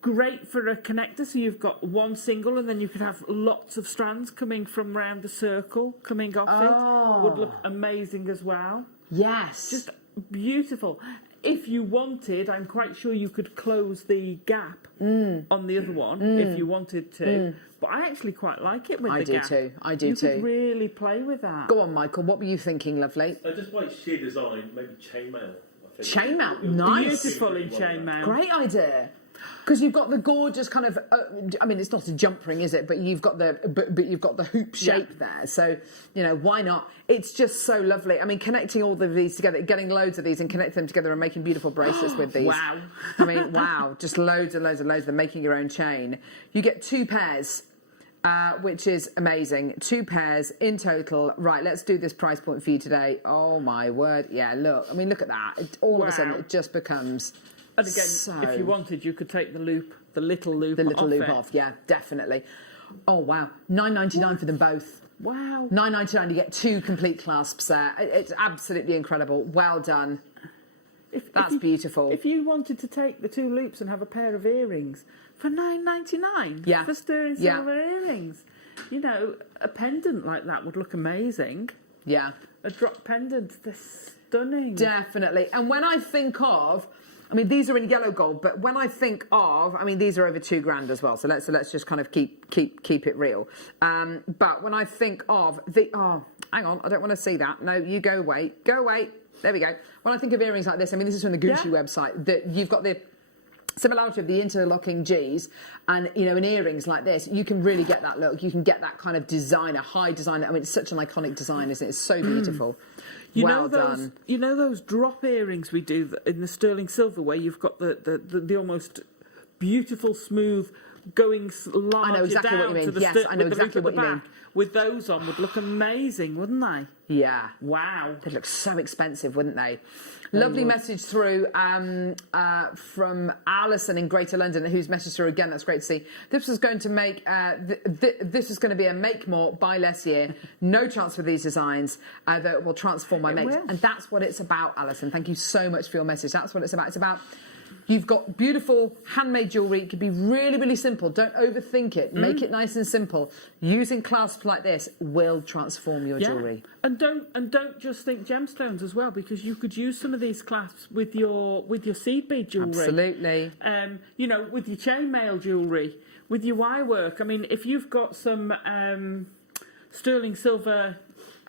Great for a connector, so you've got one single and then you could have lots of strands coming from round the circle, coming off it. Would look amazing as well. Yes. Just beautiful. If you wanted, I'm quite sure you could close the gap on the other one if you wanted to. But I actually quite like it with the gap. I do too. You could really play with that. Go on, Michael. What were you thinking, lovely? Just by sheer design, maybe chainmail. Chainmail, nice. Beautiful in chainmail. Great idea. Because you've got the gorgeous kind of, I mean, it's not a jump ring, is it? But you've got the hoop shape there. So, you know, why not? It's just so lovely. I mean, connecting all of these together, getting loads of these and connecting them together and making beautiful bracelets with these. Wow. I mean, wow. Just loads and loads and loads of them, making your own chain. You get 2 pairs. Which is amazing. 2 pairs in total. Right, let's do this price point for you today. Oh my word. Yeah, look. I mean, look at that. All of a sudden, it just becomes. And again, if you wanted, you could take the little loop off. Yeah, definitely. Oh wow, $9.99 for them both. Wow. $9.99. You get 2 complete clasps there. It's absolutely incredible. Well done. That's beautiful. If you wanted to take the 2 loops and have a pair of earrings for $9.99 for sterling silver earrings, you know, a pendant like that would look amazing. Yeah. A drop pendant, they're stunning. Definitely. And when I think of, I mean, these are in yellow gold, but when I think of, I mean, these are over $2,000 as well. So let's just kind of keep it real. But when I think of hang on, I don't want to see that. No, you go away. There we go. When I think of earrings like this, I mean, this is from the Gucci website, that you've got the similarity of the interlocking G's and, you know, in earrings like this, you can really get that look. You can get that kind of designer, high designer. I mean, it's such an iconic design, isn't it? It's so beautiful. Well done. You know those drop earrings we do in the sterling silver where you've got the almost beautiful, smooth, going larger I know exactly down what you mean. to the Yes, I know exactly what you mean. With those on would look amazing, wouldn't they? Yeah. Wow. They'd look so expensive, wouldn't they? Lovely message through from Alison in Greater London, who's messaged through again. That's great to see. This was going to make this is going to be a make more, buy less year. No chance for these designs that it will transform my makes, and that's what it's about, Alison. Thank you so much for your message. That's what it's about. It's about. You've got beautiful handmade jewellery. It could be really, really simple. Don't overthink it. Make it nice and simple. Using clasps like this will transform your jewellery. And don't just think gemstones as well, because you could use some of these clasps with your seed bead jewellery. Absolutely. You know, with your chainmail jewellery, with your wire work. I mean, if you've got some sterling silver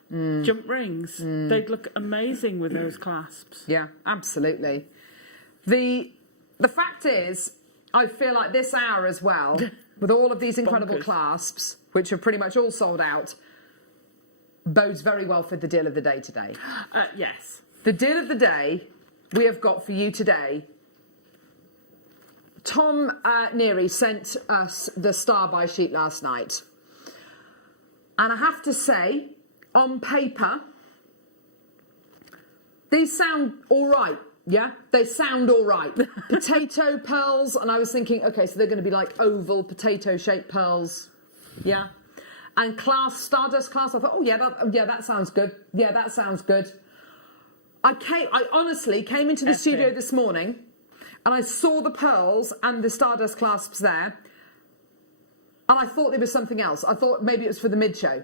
jump rings, they'd look amazing with those clasps. Yeah, absolutely. The fact is, I feel like this hour as well, with all of these incredible clasps, which are pretty much all sold out, bodes very well for the deal of the day today. Yes. The deal of the day we have got for you today. Tom Neary sent us the star buy sheet last night. And I have to say, on paper, these sound all right. Yeah, they sound all right. Potato pearls, and I was thinking, okay, so they're going to be like oval potato-shaped pearls. Yeah. And stardust clasp, I thought, oh, yeah, that sounds good. Yeah, that sounds good. I honestly came into the studio this morning, and I saw the pearls and the stardust clasps there, and I thought there was something else. I thought maybe it was for the mid-show.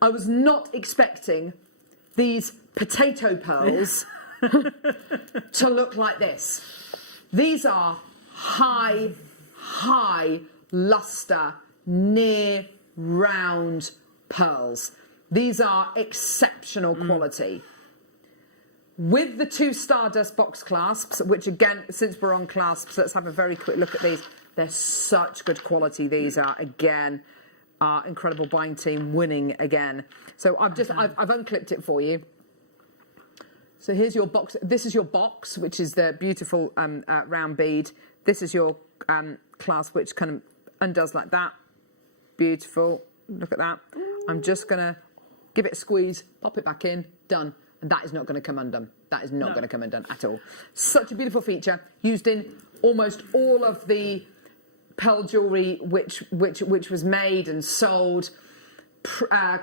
I was not expecting these potato pearls to look like this. These are high luster, near round pearls. These are exceptional quality. With the 2 stardust box clasps, which again, since we're on clasps, let's have a very quick look at these. They're such good quality. These are, again, our incredible buying team winning again. So I've unclipped it for you. So here's your box. This is your box, which is the beautiful round bead. This is your clasp, which kind of undoes like that. Beautiful. Look at that. I'm just going to give it a squeeze, pop it back in, done. And that is not going to come undone. That is not going to come undone at all. Such a beautiful feature, used in almost all of the pearl jewellery which was made and sold over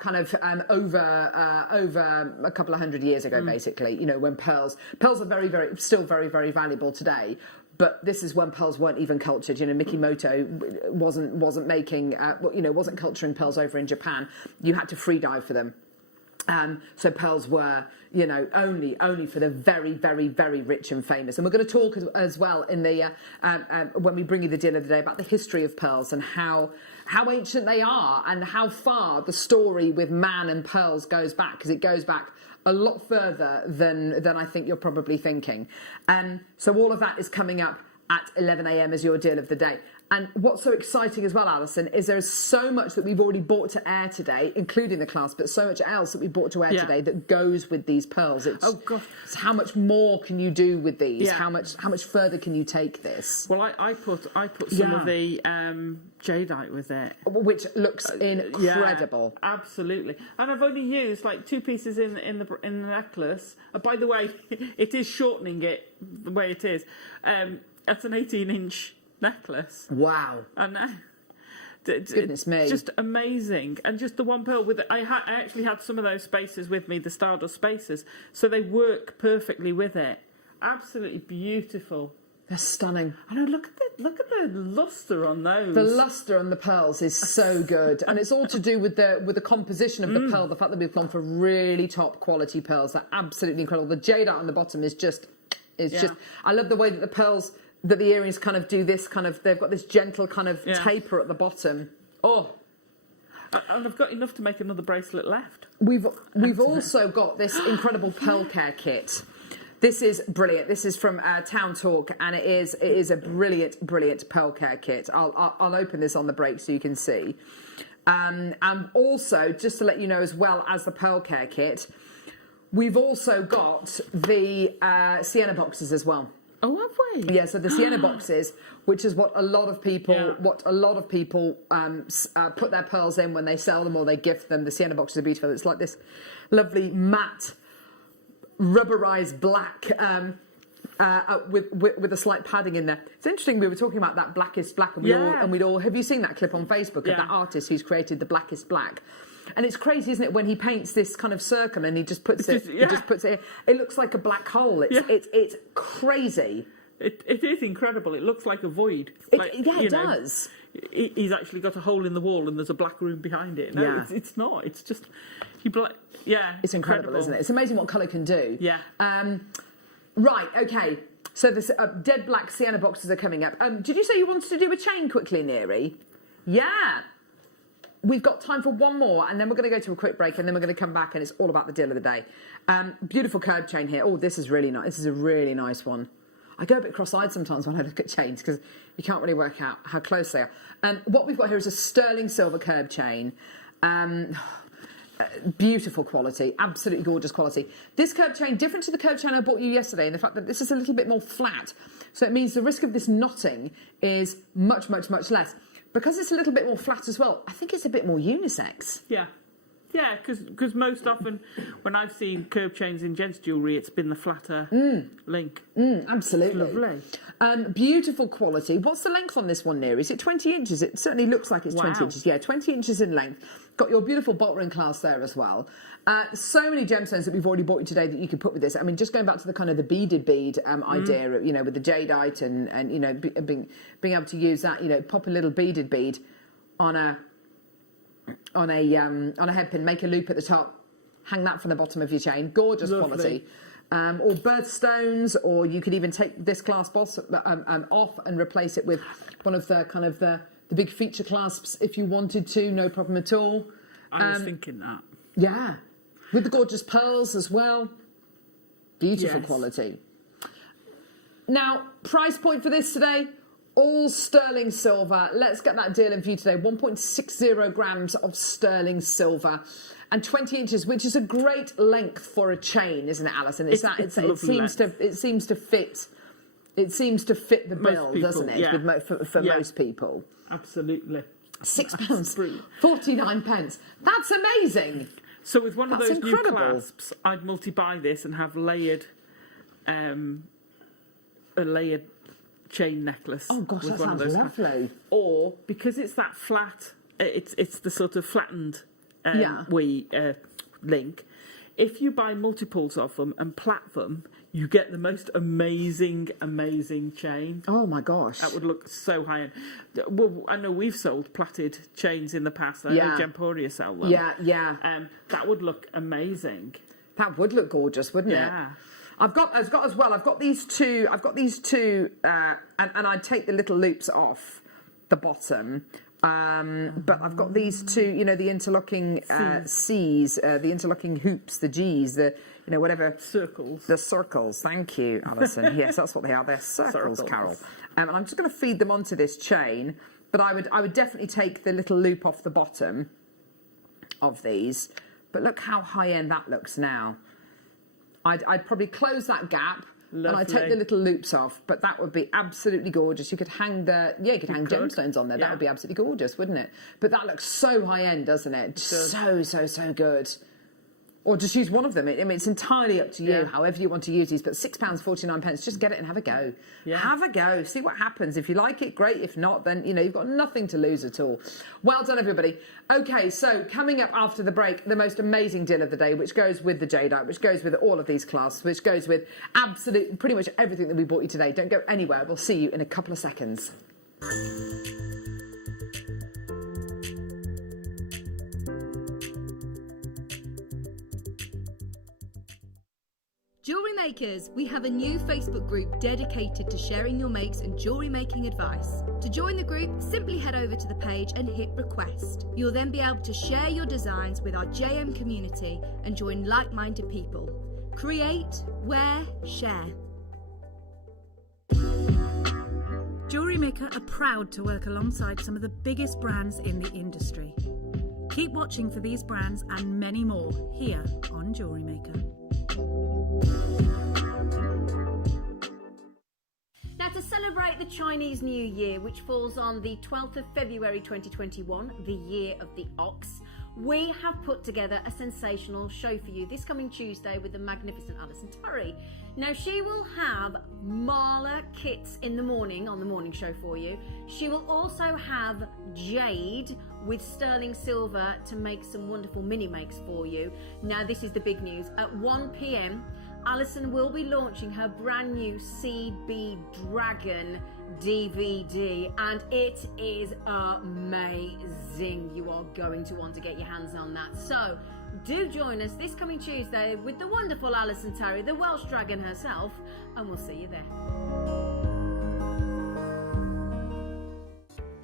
a couple of hundred years ago, basically. You know, when pearls are still very, very valuable today. But this is when pearls weren't even cultured. You know, Mikimoto wasn't making, wasn't culturing pearls over in Japan. You had to free dive for them. So pearls were, you know, only for the very, very, very rich and famous. And we're going to talk as well in the when we bring you the deal of the day about the history of pearls and how ancient they are and how far the story with man and pearls goes back, because it goes back a lot further than I think you're probably thinking. So all of that is coming up at 11 a.m. as your deal of the day. And what's so exciting as well, Alison, is there's so much that we've already brought to air today, including the clasp, but so much else that we brought to air today that goes with these pearls. It's, it's how much more can you do with these? Yeah. How much further can you take this? Well, I put some of the Jadeite with it, which looks incredible. Yeah, absolutely. And I've only used like 2 pieces in the necklace. By the way, it is shortening it the way it is. That's an 18-inch necklace. Wow. I know. Goodness me. Just amazing. And just the one pearl with it. I actually had some of those spaces with me, the Stardust spaces, so they work perfectly with it. Absolutely beautiful. They're stunning. I know, look at the luster on those. The luster on the pearls is so good. And it's all to do with the composition of the pearl, the fact that we've gone for really top quality pearls. They're absolutely incredible. The Jadeite on the bottom is just I love the way that the pearls, that the earrings kind of do this kind of, they've got this gentle kind of taper at the bottom. Oh. And I've got enough to make another bracelet left. We've also got this incredible pearl care kit. This is brilliant. This is from Town Talk, and it is a brilliant pearl care kit. I'll open this on the break so you can see. And also, just to let you know as well as the pearl care kit, we've also got the sienna boxes as well. Oh, have we? Yeah, so the sienna boxes, which is what a lot of people put their pearls in when they sell them or they gift them. The sienna boxes are beautiful. It's like this lovely matte rubberized black with a slight padding in there. It's interesting. We were talking about that blackest black, and we'd all have you seen that clip on Facebook of that artist who's created the blackest black? And it's crazy, isn't it, when he paints this kind of circle and he just puts it here. It looks like a black hole. It's crazy. It is incredible. It looks like a void. It does. He's actually got a hole in the wall and there's a black room behind it. No, it's not. It's just it's incredible, isn't it? It's amazing what colour can do. Yeah. Right. Okay. So the dead black sienna boxes are coming up. Did you say you wanted to do a chain quickly, Neary? Yeah. We've got time for one more, and then we're going to go to a quick break, and then we're going to come back, and it's all about the deal of the day. Beautiful curb chain here. Oh, this is really nice. This is a really nice one. I go a bit cross-eyed sometimes when I look at chains because you can't really work out how close they are. And what we've got here is a sterling silver curb chain. Beautiful quality, absolutely gorgeous quality. This curb chain, different to the curb chain I bought you yesterday in the fact that this is a little bit more flat. So it means the risk of this knotting is much, much, much less. Because it's a little bit more flat as well, I think it's a bit more unisex. Yeah. Yeah, because most often when I've seen curb chains in gents jewellery, it's been the flatter link. Absolutely. It's lovely. Beautiful quality. What's the length on this one, Near? Is it 20 inches? It certainly looks like it's 20 inches. Yeah, 20 inches in length. Got your beautiful bolt ring clasp there as well. So many gemstones that we've already bought you today that you could put with this. I mean, just going back to the kind of the beaded bead idea, you know, with the jadeite and you know, being able to use that, you know, pop a little beaded bead on a headpin, make a loop at the top, hang that from the bottom of your chain. Gorgeous quality. Or birthstones, or you could even take this clasp off and replace it with one of the kind of the big feature clasps if you wanted to, no problem at all. I was thinking that. Yeah, with the gorgeous pearls as well. Beautiful quality. Now, price point for this today, all sterling silver. Let's get that deal in for you today. 1.60 grams of sterling silver and 20 inches, which is a great length for a chain, isn't it, Alison? It seems to fit. It seems to fit the bill, doesn't it? Yeah. For most people. Absolutely. £6.49. That's amazing. So with one of those new clasps, I'd multi-buy this and have layered, a layered chain necklink. Oh gosh, that sounds lovely. Or because it's that flat, it's the sort of flattened link. If you buy multiples of them and plait them, you get the most amazing chain. Oh my gosh, that would look so high end. Well, I know we've sold plaited chains in the past. I know Gemporia sell them. Yeah. That would look amazing. That would look gorgeous, wouldn't it? Yeah. I've got these two, and I'd take the little loops off the bottom. But I've got these two, you know, the interlocking C's, the interlocking hoops, the G's, the, you know, whatever. Circles. The circles. Thank you, Alison. Yes, that's what they are. They're circles, Carol. And I'm just going to feed them onto this chain. But I would definitely take the little loop off the bottom of these. But look how high end that looks now. I'd probably close that gap. Lovely. And I take the little loops off, but that would be absolutely gorgeous. You could hang gemstones on there. That would be absolutely gorgeous, wouldn't it? But that looks so high end, doesn't it? So good. Or just use one of them. I mean, it's entirely up to you, however you want to use these. But £6.49, just get it and have a go. Yeah. Have a go. See what happens. If you like it, great. If not, then, you know, you've got nothing to lose at all. Well done, everybody. OK, so coming up after the break, the most amazing deal of the day, which goes with the jadeite, which goes with all of these clasps, which goes with pretty much everything that we bought you today. Don't go anywhere. We'll see you in a couple of seconds. Jewellery Makers, we have a new Facebook group dedicated to sharing your makes and jewellery making advice. To join the group, simply head over to the page and hit request. You'll then be able to share your designs with our JM community and join like-minded people. Create, wear, share. JewelleryMaker are proud to work alongside some of the biggest brands in the industry. Keep watching for these brands and many more here on JewelleryMaker. Now, to celebrate the Chinese New Year, which falls on the 12th of February 2021, the year of the ox, we have put together a sensational show for you this coming Tuesday with the magnificent Alison Turry. Now, she will have Marla kits in the morning on the morning show for you. She will also have jade with sterling silver to make some wonderful mini makes for you. Now, this is the big news. At 1 p.m, Alison will be launching her brand new CB Dragon DVD, and it is amazing. You are going to want to get your hands on that. So do join us this coming Tuesday with the wonderful Alison Turry, the Welsh Dragon herself, and we'll see you there.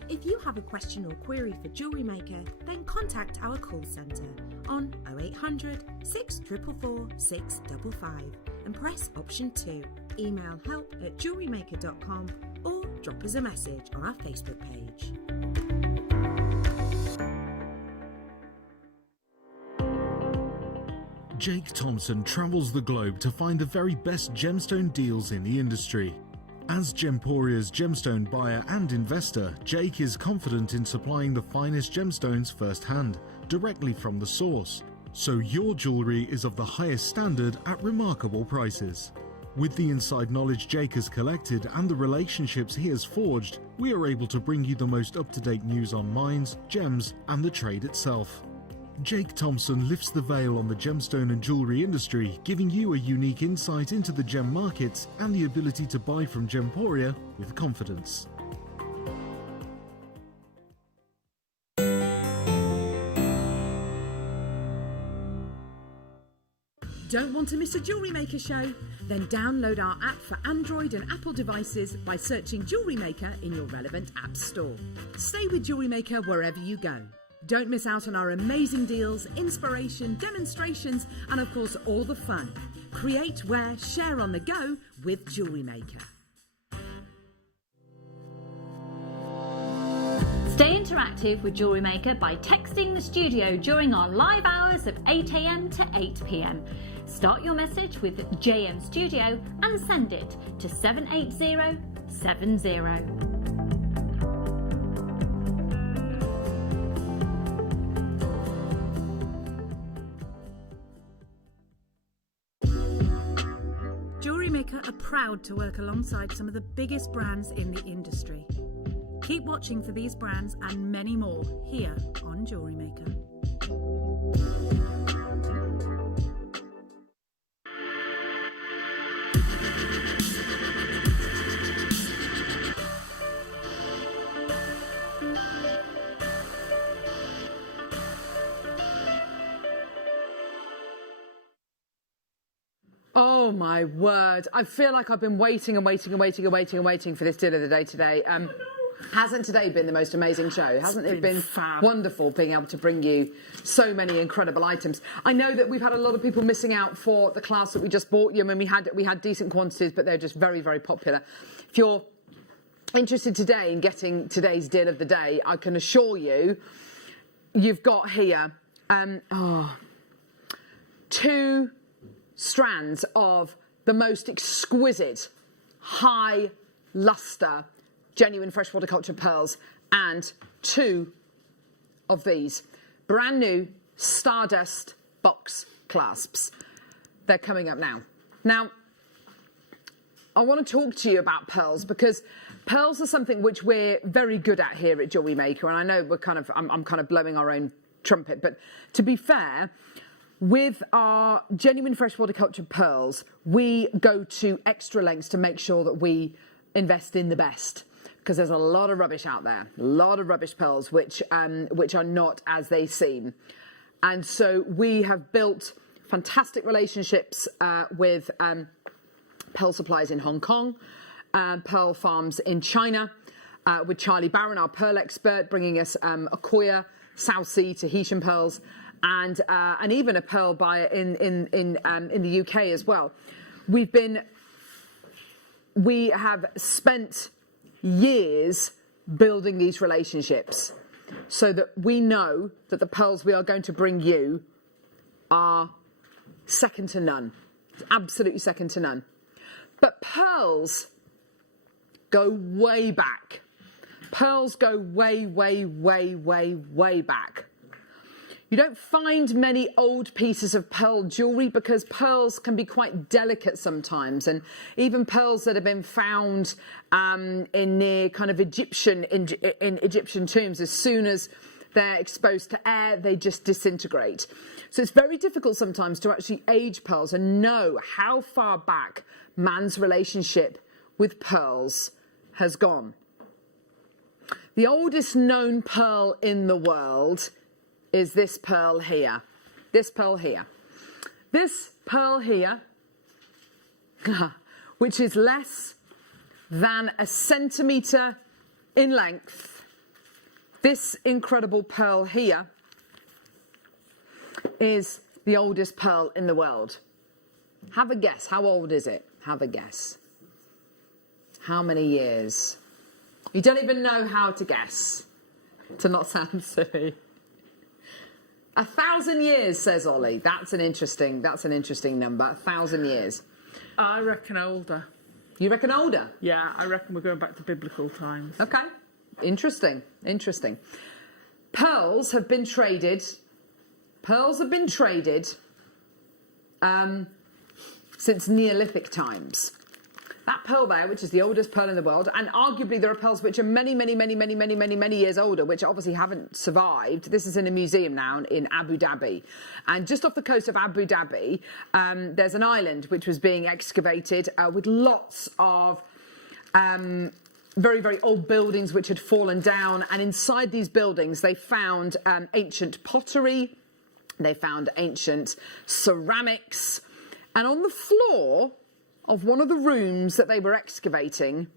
If you have a question or query for JewelleryMaker, then contact our call centre on 0800 644 655 and press option 2. email help@jewellerymaker.com or drop us a message on our Facebook page. Jake Thompson travels the globe to find the very best gemstone deals in the industry. As Gemporia's gemstone buyer and investor, Jake is confident in supplying the finest gemstones firsthand, directly from the source, so your jewellery is of the highest standard at remarkable prices. With the inside knowledge Jake has collected and the relationships he has forged, we are able to bring you the most up-to-date news on mines, gems, and the trade itself. Jake Thompson lifts the veil on the gemstone and jewellery industry, giving you a unique insight into the gem markets and the ability to buy from Gemporia with confidence. Don't want to miss a Jewellery Maker show? Then download our app for Android and Apple devices by searching Jewellery Maker in your relevant app store. Stay with Jewellery Maker wherever you go. Don't miss out on our amazing deals, inspiration, demonstrations, and of course all the fun. Create, wear, share on the go with Jewellery Maker. Stay interactive with Jewellery Maker by texting the studio during our live hours of 8 a.m. to 8 p.m. Start your message with JM Studio and send it to 78070. JewelleryMaker are proud to work alongside some of the biggest brands in the industry. Keep watching for these brands and many more here on JewelleryMaker. Oh my word. I feel like I've been waiting for this deal of the day today. Hasn't today been the most amazing show? Hasn't it been wonderful being able to bring you so many incredible items? I know that we've had a lot of people missing out for the class that we just bought you. I mean, we had decent quantities, but they're just very, very popular. If you're interested today in getting today's deal of the day, I can assure you, you've got here 2 strands of the most exquisite, high luster, genuine freshwater cultured pearls, and 2 of these brand new Stardust box clasps. They're coming up now. Now, I want to talk to you about pearls because pearls are something which we're very good at here at JewelleryMaker, and I know I'm kind of blowing our own trumpet, but to be fair, with our genuine freshwater cultured pearls, we go to extra lengths to make sure that we invest in the best, because there's a lot of rubbish out there, a lot of rubbish pearls which are not as they seem. And so we have built fantastic relationships with pearl suppliers in Hong Kong, pearl farms in China, with Charlie Barron, our pearl expert, bringing us Akoya, South Sea, Tahitian pearls, and even a pearl buyer in the UK as well. We have spent years building these relationships so that we know that the pearls we are going to bring you are second to none, absolutely second to none. But pearls go way back. Pearls go way back. You don't find many old pieces of pearl jewellery because pearls can be quite delicate sometimes, and even pearls that have been found in near kind of Egyptian tombs, as soon as they're exposed to air, they just disintegrate. So it's very difficult sometimes to actually age pearls and know how far back man's relationship with pearls has gone. The oldest known pearl in the world is this pearl here. This pearl here. This pearl here, which is less than a centimetre in length. This incredible pearl here is the oldest pearl in the world. Have a guess. How old is it? Have a guess. How many years? You don't even know how to guess, to not sound silly. 1,000 years, says Ollie. That's an interesting number. 1,000 years. I reckon older. You reckon older? Yeah, I reckon we're going back to biblical times. Okay. Interesting. Pearls have been traded since Neolithic times. That pearl there, which is the oldest pearl in the world, and arguably there are pearls which are many years older, which obviously haven't survived. This is in a museum now in Abu Dhabi. And just off the coast of Abu Dhabi, there's an island which was being excavated with lots of very, very old buildings which had fallen down. And inside these buildings, they found ancient pottery, they found ancient ceramics, and on the floor of one of the rooms that they were excavating,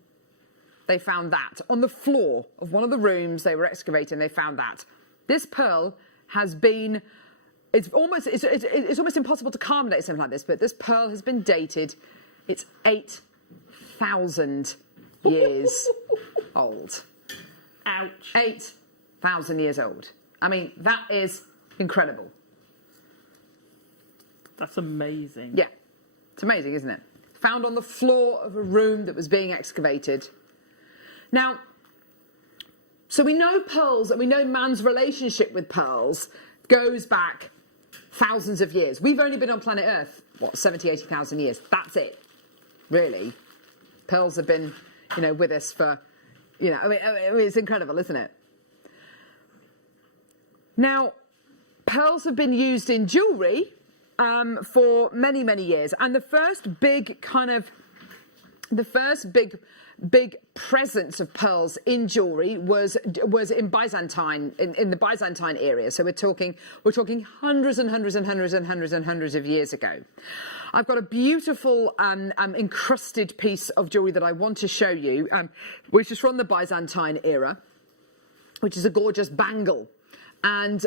they found that. On the floor of one of the rooms they were excavating, they found that. This pearl has been, it's almost impossible to carbonate something like this, but this pearl has been dated, it's 8,000 years old. Ouch. 8,000 years old. I mean, that is incredible. That's amazing. Yeah, it's amazing, isn't it? Found on the floor of a room that was being excavated. Now, so we know pearls, and we know man's relationship with pearls goes back thousands of years. We've only been on planet Earth, 70, 80,000 years. That's it, really. Pearls have been, with us for, I mean, it's incredible, isn't it? Now, pearls have been used in jewellery for many years, and the first big presence of pearls in jewellery was in Byzantine, in the Byzantine area. So we're talking hundreds of years ago. I've got a beautiful encrusted piece of jewellery that I want to show you, which is from the Byzantine era, which is a gorgeous bangle. And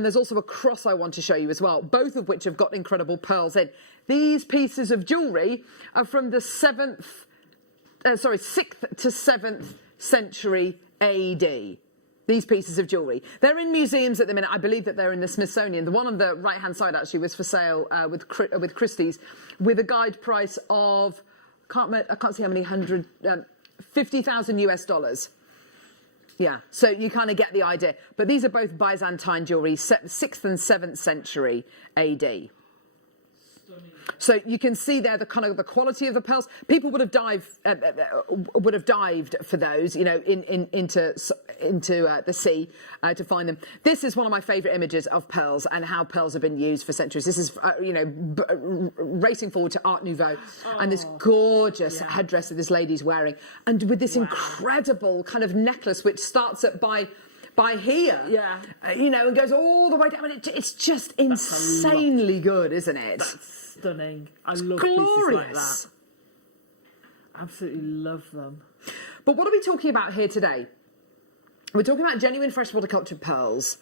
there's also a cross I want to show you as well, both of which have got incredible pearls in. These pieces of jewellery are from the 6th to 7th century AD. These pieces of jewellery. They're in museums at the minute. I believe that they're in the Smithsonian. The one on the right-hand side actually was for sale with Christie's, with a guide price of, I can't see how many hundred, $50,000 US. Yeah, so you kind of get the idea. But these are both Byzantine jewellery, 6th and 7th century AD. So you can see there the kind of the quality of the pearls. People would have dived for those, into the sea to find them. This is one of my favourite images of pearls and how pearls have been used for centuries. This is racing forward to Art Nouveau, and this gorgeous headdress that this lady's wearing, and with this incredible kind of necklace which starts at by here, and goes all the way down. And it's just insanely good, isn't it? That's stunning. I love pieces like that. Absolutely love them. But what are we talking about here today? We're talking about genuine freshwater cultured pearls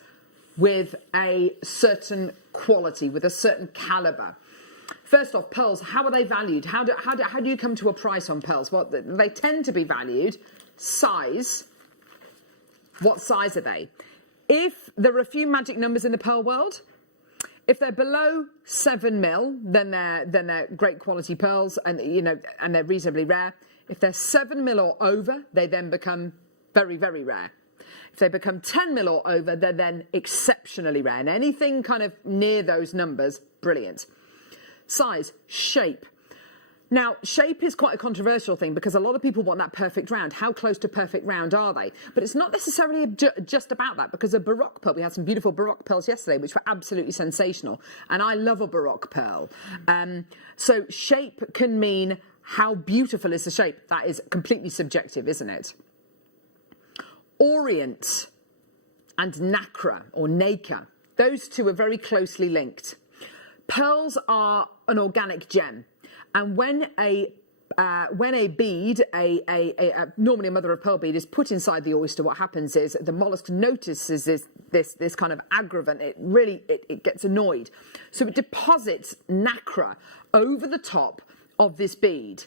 with a certain quality, with a certain calibre. First off, pearls, how are they valued? How do you come to a price on pearls? Well, they tend to be valued. Size. What size are they? If there are a few magic numbers in the pearl world, if they're below 7 mil, then they're great quality pearls, and and they're reasonably rare. If they're 7 mil or over, they then become very, very rare. If they become 10 mil or over, they're then exceptionally rare. And anything kind of near those numbers, brilliant. Size, shape. Now, shape is quite a controversial thing because a lot of people want that perfect round. How close to perfect round are they? But it's not necessarily just about that, because a Baroque pearl, we had some beautiful Baroque pearls yesterday, which were absolutely sensational. And I love a Baroque pearl. So shape can mean how beautiful is the shape. That is completely subjective, isn't it? Orient and nacre, or nacre, those two are very closely linked. Pearls are an organic gem. And when a bead, normally a mother of pearl bead, is put inside the oyster, what happens is the mollusk notices this kind of aggravant. It gets annoyed, so it deposits nacre over the top of this bead,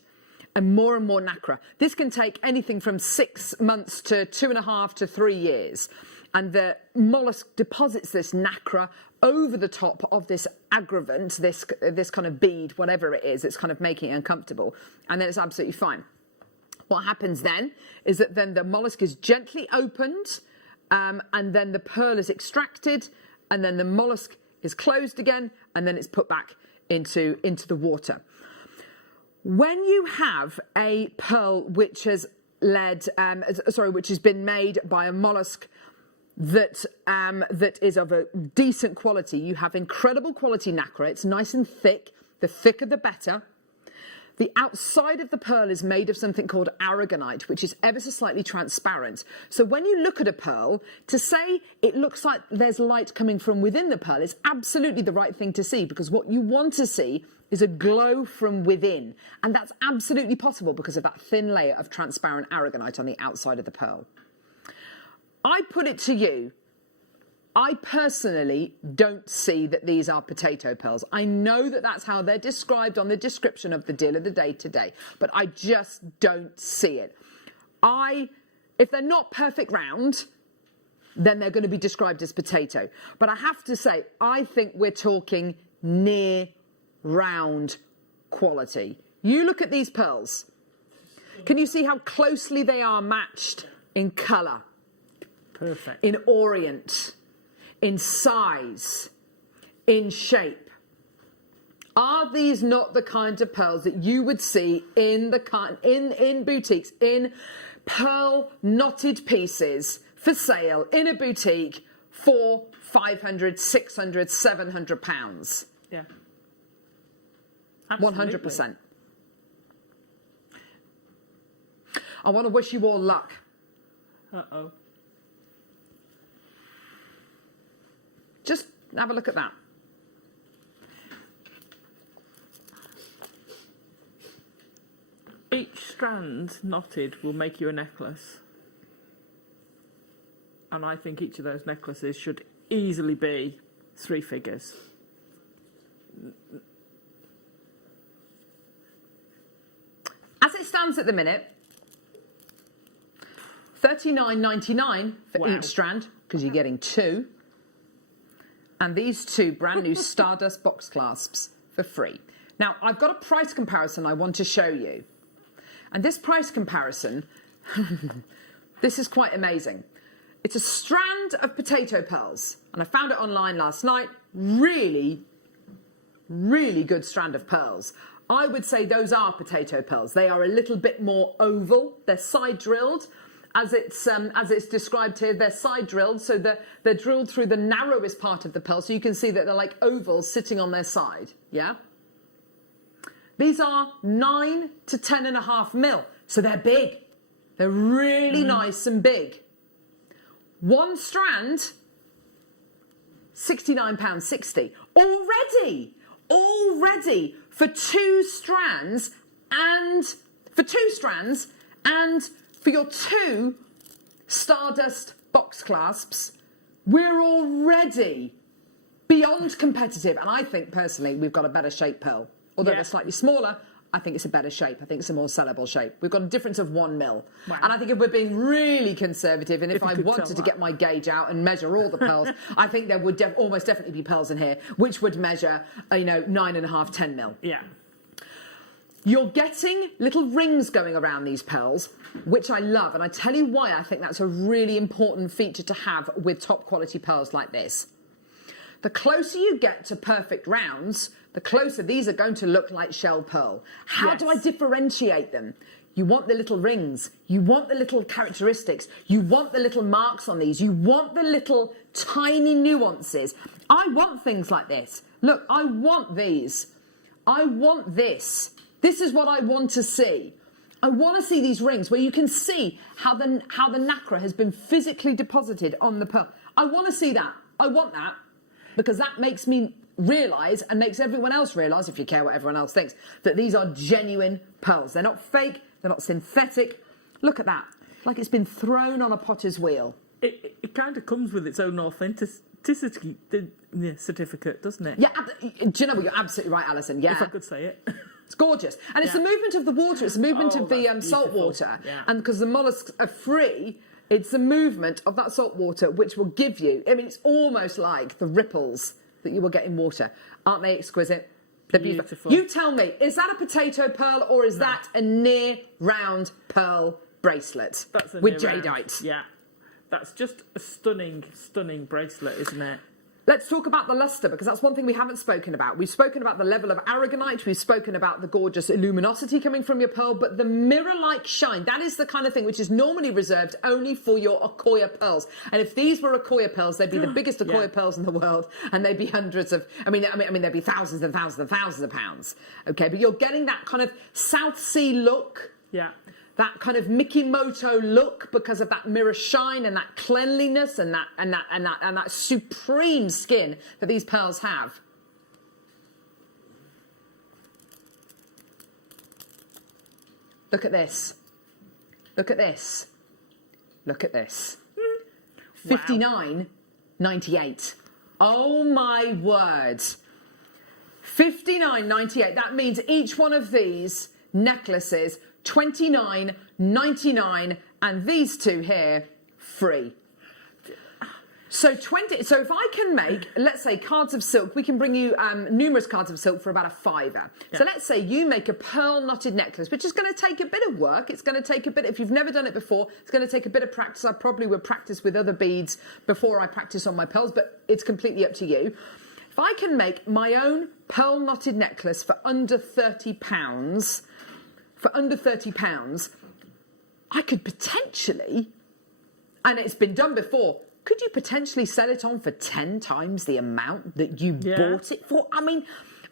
and more nacre. This can take anything from 6 months to 2.5 to 3 years. And the mollusk deposits this nacre over the top of this aggravant, this kind of bead, whatever it is, it's kind of making it uncomfortable. And then it's absolutely fine. What happens then is that then the mollusk is gently opened, and then the pearl is extracted, and then the mollusk is closed again, and then it's put back into the water. When you have a pearl which has which has been made by a mollusk that is of a decent quality, you have incredible quality nacre. It's nice and thick. The thicker the better. The outside of the pearl is made of something called aragonite, which is ever so slightly transparent. So when you look at a pearl, to say it looks like there's light coming from within the pearl is absolutely the right thing to see, because what you want to see is a glow from within. And that's absolutely possible because of that thin layer of transparent aragonite on the outside of the pearl. I put it to you, I personally don't see that these are potato pearls. I know that that's how they're described on the description of the deal of the day today, but I just don't see it. If they're not perfect round, then they're going to be described as potato. But I have to say, I think we're talking near round quality. You look at these pearls. Can you see how closely they are matched in colour? Perfect. In orient, in size, in shape. Are these not the kind of pearls that you would see in boutiques, in pearl knotted pieces for sale in a boutique for £500, £600, £700? Yeah. 100%. I want to wish you all luck. Uh-oh. Just have a look at that. Each strand knotted will make you a necklace. And I think each of those necklaces should easily be 3 figures. As it stands at the minute, $39.99 for each strand, because you're getting 2. And these 2 brand new Stardust box clasps for free. Now, I've got a price comparison I want to show you. And this price comparison, this is quite amazing. It's a strand of potato pearls. And I found it online last night. Really, really good strand of pearls. I would say those are potato pearls. They are a little bit more oval. They're side drilled. As it's described here, they're side drilled, so they're drilled through the narrowest part of the pearl, so you can see that they're like ovals sitting on their side, yeah? These are 9 to 10.5 mil, so they're big. They're really nice and big. One strand, £69.60. Already for 2 strands and for your 2 Stardust box clasps, we're already beyond competitive. And I think, personally, we've got a better shape pearl. Although they're slightly smaller, I think it's a better shape. I think it's a more sellable shape. We've got a difference of 1 mil. Wow. And I think if we're being really conservative, and if I wanted to get my gauge out and measure all the pearls, I think there would almost definitely be pearls in here, which would measure, 9.5, 10 mil. Yeah. You're getting little rings going around these pearls, which I love. And I tell you why I think that's a really important feature to have with top quality pearls like this. The closer you get to perfect rounds, the closer these are going to look like shell pearl. How do I differentiate them? You want the little rings. You want the little characteristics. You want the little marks on these. You want the little tiny nuances. I want things like this. Look, I want these. I want this. This is what I want to see. I want to see these rings where you can see how the nacre has been physically deposited on the pearl. I want to see that. I want that, because that makes me realise and makes everyone else realise, if you care what everyone else thinks, that these are genuine pearls. They're not fake. They're not synthetic. Look at that. Like it's been thrown on a potter's wheel. It kind of comes with its own authenticity certificate, doesn't it? Yeah. Do you know what? You're absolutely right, Alison. Yeah. If I could say it. It's gorgeous. And it's the movement of the water. It's the movement of the salt water. Yeah. And because the mollusks are free, it's the movement of that salt water which will give you, I mean, it's almost like the ripples that you will get in water. Aren't they exquisite? They're beautiful. You tell me, is that a potato pearl or is that a near round pearl bracelet with jadeite? Yeah. That's just a stunning, stunning bracelet, isn't it? Let's talk about the lustre, because that's one thing we haven't spoken about. We've spoken about the level of aragonite, we've spoken about the gorgeous luminosity coming from your pearl, but the mirror-like shine, that is the kind of thing which is normally reserved only for your Accoya pearls. And if these were Accoya pearls, they'd be the biggest Accoya pearls in the world, and they'd be hundreds of, I mean, there'd be thousands and thousands and thousands of pounds. Okay, but you're getting that kind of South Sea look. Yeah. That kind of Mikimoto look because of that mirror shine and that cleanliness and that supreme skin that these pearls have. Look at this. Look at this. Look at this. Wow. $59.98. Oh my word. $59.98. That means each one of these necklaces $29.99, and these two here free. So if I can make, let's say, cards of silk, we can bring you numerous cards of silk for about £5. Yeah. So let's say you make a pearl knotted necklace, which is going to take a bit of work. It's going to take a bit, if you've never done it before, it's going to take a bit of practice. I probably would practice with other beads before I practice on my pearls, but it's completely up to you. If I can make my own pearl knotted necklace for under £30, I could potentially, and it's been done before, could you potentially sell it on for 10 times the amount that you bought it for? I mean,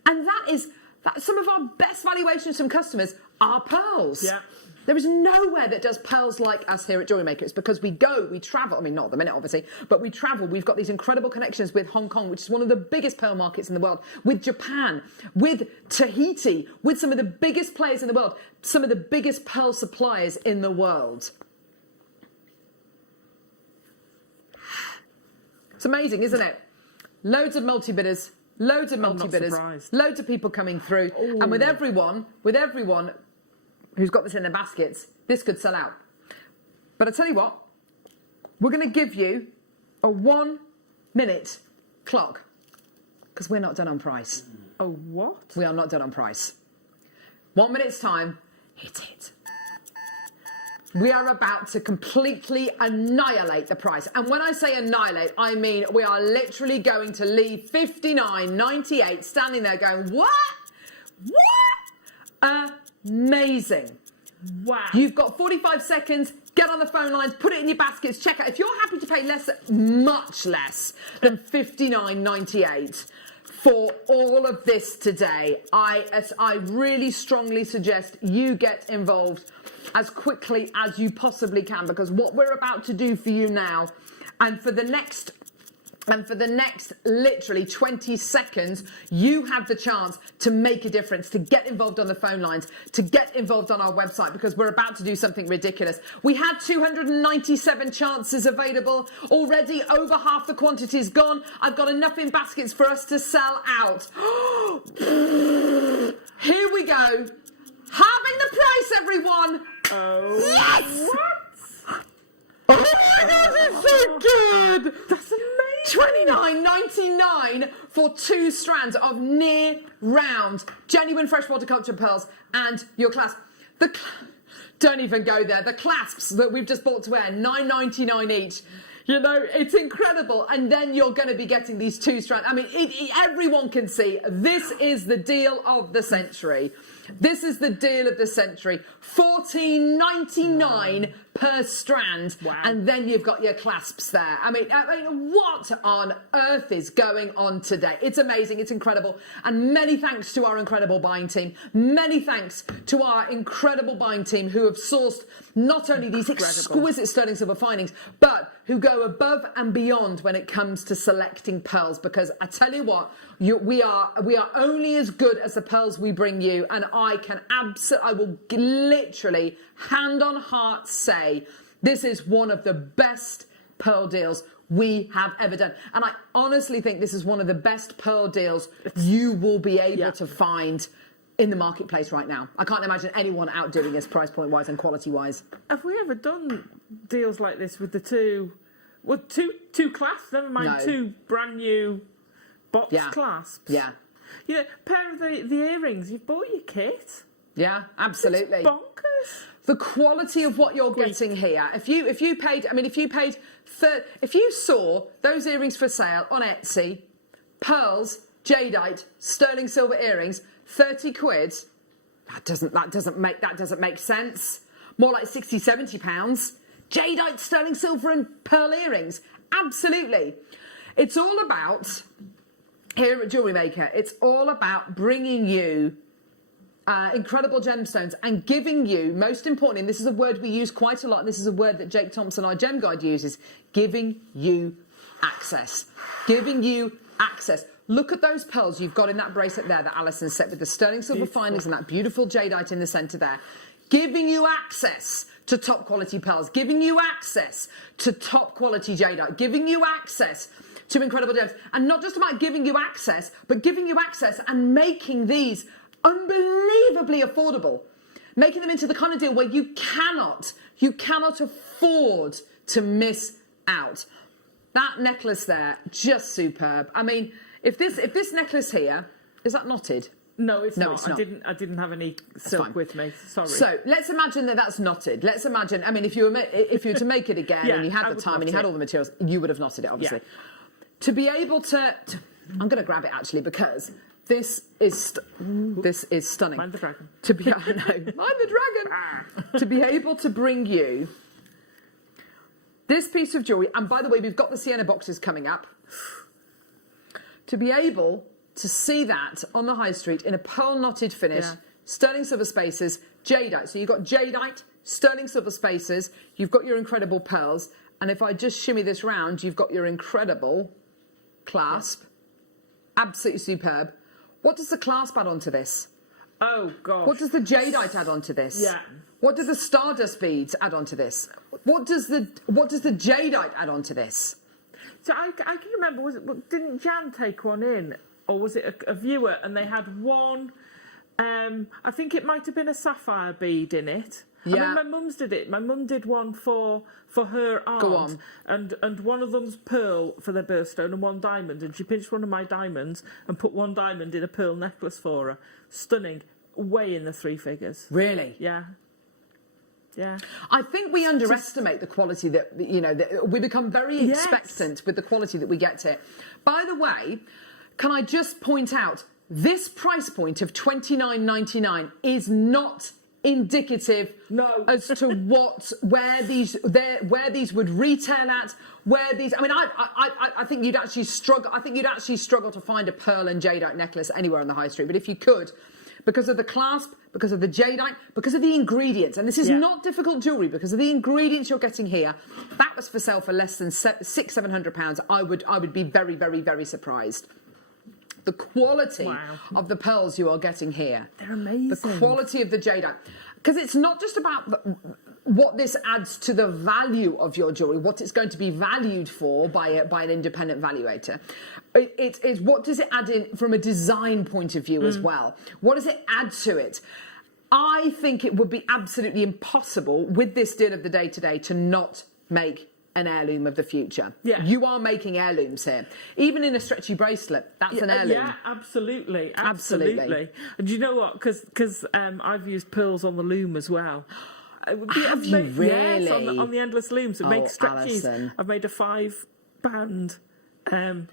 and that some of our best valuations from customers are pearls. Yeah. There is nowhere that does pearls like us here at JewelleryMaker. It's because we travel. I mean, not at the minute, obviously, but we travel. We've got these incredible connections with Hong Kong, which is one of the biggest pearl markets in the world, with Japan, with Tahiti, with some of the biggest players in the world, some of the biggest pearl suppliers in the world. It's amazing, isn't it? Loads of multi-bidders, loads of people coming through. Ooh. And with everyone who's got this in their baskets, this could sell out. But I tell you what, we're going to give you a 1-minute clock, because we're not done on price. Oh, what? We are not done on price. 1 minute's time, hit it. We are about to completely annihilate the price. And when I say annihilate, I mean we are literally going to leave $59.98 standing there going, what? What? Amazing. Wow. You've got 45 seconds. Get on the phone lines, put it in your baskets, check out. If you're happy to pay less, much less than $59.98 for all of this today, I really strongly suggest you get involved as quickly as you possibly can, because what we're about to do for you now and for the next literally 20 seconds, you have the chance to make a difference, to get involved on the phone lines, to get involved on our website, because we're about to do something ridiculous. We had 297 chances available. Already over half the quantity is gone. I've got enough in baskets for us to sell out. Here we go. Halving the price, everyone. Oh. Yes! What? Oh my God, it's so good. That's amazing. $29.99 for 2 strands of near round genuine freshwater cultured pearls and your clasp. Don't even go there. The clasps that we've just bought to wear, $9.99 each. You know, it's incredible. And then you're going to be getting these 2 strands. I mean, everyone can see this is the deal of the century. This is the deal of the century. $14.99 per strand. Wow. And then you've got your clasps there. I mean, what on earth is going on today? It's amazing. It's incredible. And many thanks to our incredible buying team. Many thanks to our incredible buying team who have sourced not only these exquisite sterling silver findings, but who go above and beyond when it comes to selecting pearls. Because I tell you what, we are only as good as the pearls we bring you, and I will literally hand on heart say this is one of the best pearl deals we have ever done, and I honestly think this is one of the best pearl deals you will be able to find in the marketplace right now. I can't imagine anyone outdoing us price point wise and quality wise. Have we ever done deals like this with the two clasps? Never mind, two brand new box clasps. Yeah. You know, pair of the earrings. You've bought your kit. Yeah, absolutely. It's bonkers. The quality of what you're getting here. If you paid, if you saw those earrings for sale on Etsy, pearls, jadeite, sterling silver earrings, 30 quid. That doesn't make sense. More like 60, 70 pounds. Jadeite, sterling silver and pearl earrings. Absolutely. It's all about, here at Jewellery Maker, it's all about bringing you incredible gemstones and giving you, most importantly, and this is a word we use quite a lot, and this is a word that Jake Thompson, our gem guide, uses, giving you access. Giving you access. Look at those pearls you've got in that bracelet there that Alison set with the sterling silver findings and that beautiful jadeite in the centre there. Giving you access to top quality pearls, giving you access to top quality jadeite, giving you access to incredible gems. And not just about giving you access, but giving you access and making these unbelievably affordable. Making them into the kind of deal where you cannot afford to miss out. That necklace there, just superb. I mean, if this necklace here, is that knotted? No, it's not. I didn't have any silk with me. Sorry. So let's imagine that that's knotted. Let's imagine. I mean, if you were to make it again and you had the time and you had all the materials, you would have knotted it, obviously. Yeah. To be able to, I'm going to grab it actually because this is stunning. Mind the dragon. Mind the dragon. To be able to bring you this piece of jewellery, and by the way, we've got the sienna boxes coming up. To be able to see that on the high street in a pearl knotted finish, sterling silver spaces, jadeite. So you've got jadeite, sterling silver spaces, you've got your incredible pearls, and if I just shimmy this round, you've got your incredible clasp. Absolutely superb. What does the clasp add onto this? Oh, gosh. What does the jadeite add onto this? Yeah. What do the stardust beads add onto this? What does the jadeite add onto this? So I can remember, didn't Jan take one in? Or was it a viewer? And they had one, I think it might have been a sapphire bead in it. Yeah. I mean, my mum's did it. My mum did one for her aunt. Go on. And one of them's pearl for their birthstone and one diamond. And she pinched one of my diamonds and put one diamond in a pearl necklace for her. Stunning. Way in the three figures. Really? Yeah. Yeah. I think we underestimate the quality that, we become very expectant with the quality that we get here. By the way, can I just point out, this price point of $29.99 is not indicative as to where these would retail at, where these. I mean, I think you'd actually struggle. I think you'd actually struggle to find a pearl and jadeite necklace anywhere on the high street. But if you could, because of the clasp, because of the jadeite, because of the ingredients, and this is not difficult jewellery, because of the ingredients you're getting here, that was for sale for less than £600-700. I would be very, very, very surprised. The quality of the pearls you are getting here. They're amazing. The quality of the jadeite. Because it's not just about what this adds to the value of your jewellery, what it's going to be valued for by an independent valuator. It's what does it add in from a design point of view as well? What does it add to it? I think it would be absolutely impossible with this deal of the day today to not make an heirloom of the future. Yeah. You are making heirlooms here. Even in a stretchy bracelet, that's an heirloom. Yeah, absolutely. Absolutely. And do you know what? Because I've used pearls on the loom as well. Have you really? Yes, on the endless looms. It makes stretchies. Alison. I've made a 5-band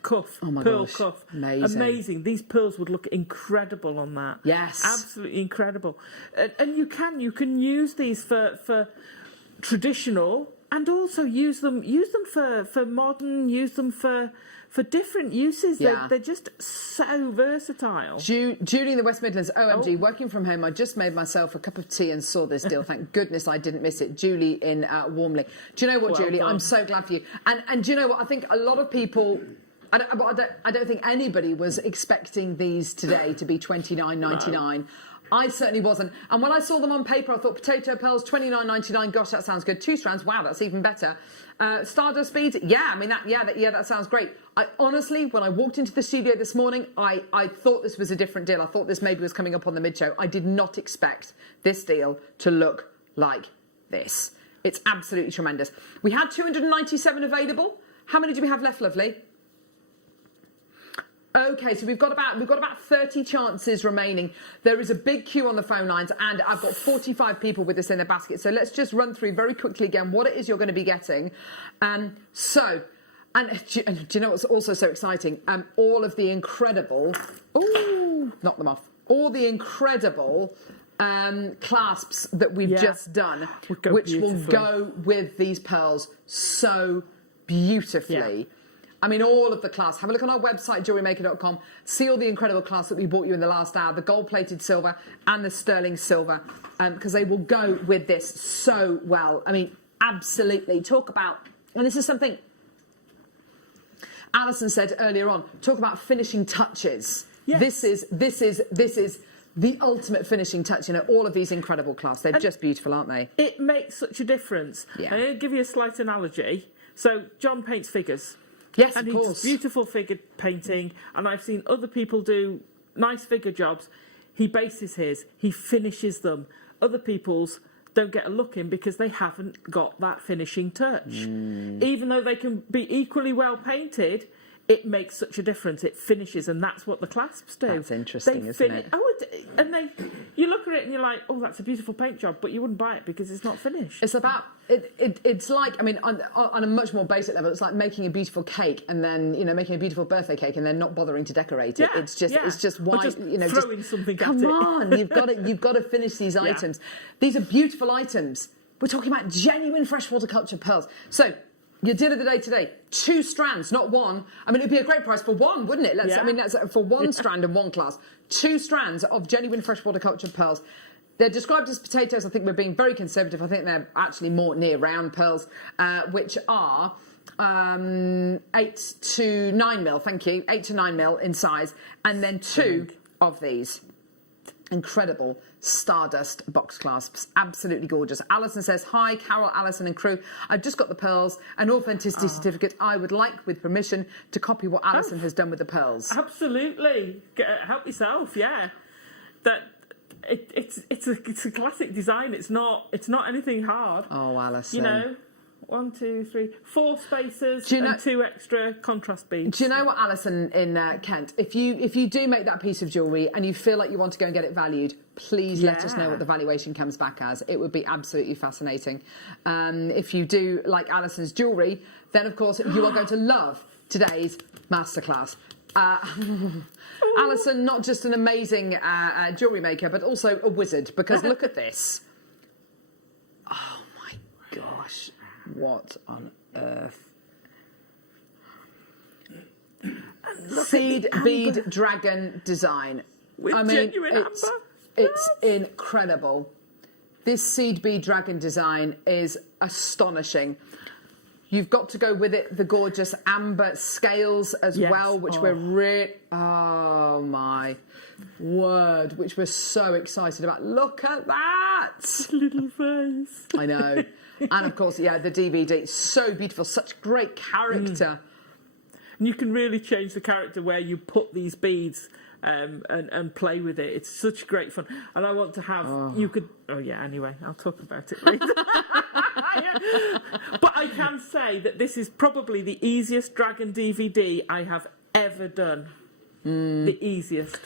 cuff, my pearl gosh. cuff. Amazing. These pearls would look incredible on that. Yes. Absolutely incredible. And you can use these for traditional, and also use them for modern, use them for different uses. Yeah. They're just so versatile. Julie in the West Midlands, OMG, working from home, I just made myself a cup of tea and saw this deal. Thank goodness I didn't miss it. Julie in Warmley. Do you know what, Julie? I'm so glad for you. And do you know what? I think a lot of people... I don't think anybody was expecting these today to be $29.99. I certainly wasn't. And when I saw them on paper, I thought potato pearls, $29.99. Gosh, that sounds good. 2 strands. Wow, that's even better. Stardust beads. Yeah, I mean, that sounds great. I honestly, when I walked into the studio this morning, I thought this was a different deal. I thought this maybe was coming up on the mid-show. I did not expect this deal to look like this. It's absolutely tremendous. We had 297 available. How many do we have left, lovely? Okay, so we've got about 30 chances remaining. There is a big queue on the phone lines, and I've got 45 people with this in the basket. So let's just run through very quickly again what it is you're going to be getting. And do you know what's also so exciting? All of the incredible, knock them off. All the incredible clasps that we've just done, which will go with these pearls so beautifully. Yeah. I mean, all of the clasps. Have a look on our website, JewelleryMaker.com. See all the incredible clasps that we bought you in the last hour, the gold-plated silver and the sterling silver, because they will go with this so well. I mean, absolutely. Talk about, and this is something Alison said earlier on, talk about finishing touches. Yes. This is the ultimate finishing touch in all of these incredible clasps. They're just beautiful, aren't they? It makes such a difference. Yeah. I'll give you a slight analogy. So John paints figures. Yes, and of he course. does beautiful figure painting, and I've seen other people do nice figure jobs. He bases his, he finishes them. Other people's don't get a look in because they haven't got that finishing touch. Even though they can be equally well painted, it makes such a difference. It finishes, and that's what the clasps do. That's interesting, isn't it? You look at it and you're like, oh, that's a beautiful paint job, but you wouldn't buy it because it's not finished. It's about it's like, I mean, on a much more basic level, it's like making a beautiful cake and then making a beautiful birthday cake and then not bothering to decorate it. It's just why throwing something at it. Come on, you've got to finish these items. These are beautiful items. We're talking about genuine freshwater cultured pearls. So. Your deal of the day today, 2 strands, not 1. I mean, it'd be a great price for 1, wouldn't it? I mean, that's for 1 strand and 1 class. 2 strands of genuine freshwater cultured pearls. They're described as potatoes. I think we're being very conservative. I think they're actually more near round pearls, which are 8 to 9 mil. Thank you, 8 to 9 mil in size, and then 2 of these incredible Stardust box clasps. Absolutely gorgeous. Alison says, hi, Carol, Alison and crew. I've just got the pearls, an authenticity certificate. I would like, with permission, to copy what Alison has done with the pearls. Absolutely. Help yourself, yeah. It's a classic design. It's not anything hard. Oh, Alison. 1, 2, 3, 4 spacers and 2 extra contrast beads. Do you know what, Alison in Kent? If you do make that piece of jewellery and you feel like you want to go and get it valued, please let us know what the valuation comes back as. It would be absolutely fascinating. If you do like Alison's jewellery, then of course you are going to love today's masterclass. Alison, not just an amazing jewellery maker, but also a wizard, because look at this. Oh my gosh. What on earth? Seed bead dragon design. Genuine amber. It's incredible. This seed bead dragon design is astonishing. You've got to go with it the gorgeous amber scales as well, which we're really, oh my word, which we're so excited about. Look at that little face. I know. And of course, the DVD, so beautiful, such great character. And you can really change the character where you put these beads and play with it. It's such great fun. And I want to have, anyway, I'll talk about it later. But I can say that this is probably the easiest dragon DVD I have ever done. The easiest.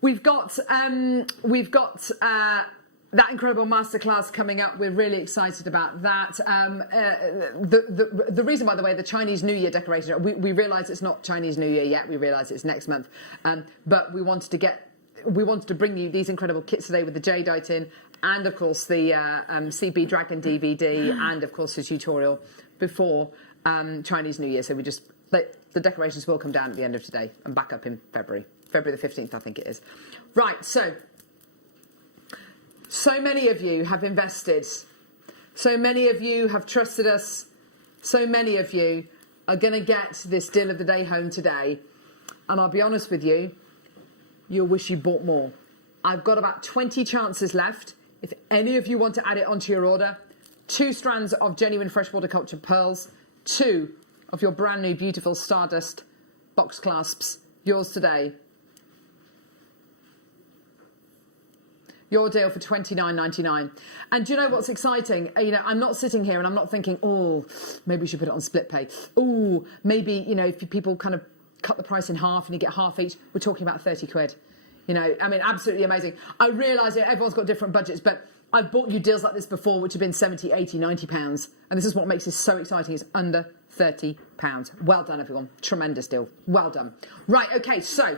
We've got that incredible masterclass coming up. We're really excited about that. The reason, by the way, the Chinese New Year decoration, we realise it's not Chinese New Year yet. We realise it's next month. But we wanted to bring you these incredible kits today with the Jadeite in, and of course the CB Dragon DVD, and of course the tutorial before Chinese New Year. So the decorations will come down at the end of today and back up in February the 15th, I think it is. Right, so many of you have invested. So many of you have trusted us. So many of you are going to get this deal of the day home today. And I'll be honest with you, you'll wish you bought more. I've got about 20 chances left. If any of you want to add it onto your order, 2 strands of genuine freshwater cultured pearls, 2 of your brand new beautiful Stardust box clasps, yours today. Your deal for $29.99. And do you know what's exciting? You know, I'm not sitting here and I'm not thinking, oh, maybe we should put it on split pay. Oh, maybe, you know, if people kind of cut the price in half and you get half each, we're talking about 30 quid. You know, I mean, absolutely amazing. I realise that everyone's got different budgets, but I've bought you deals like this before, which have been 70, 80, 90 pounds. And this is what makes this so exciting. It's under 30 pounds. Well done, everyone. Tremendous deal. Well done. Right, okay, so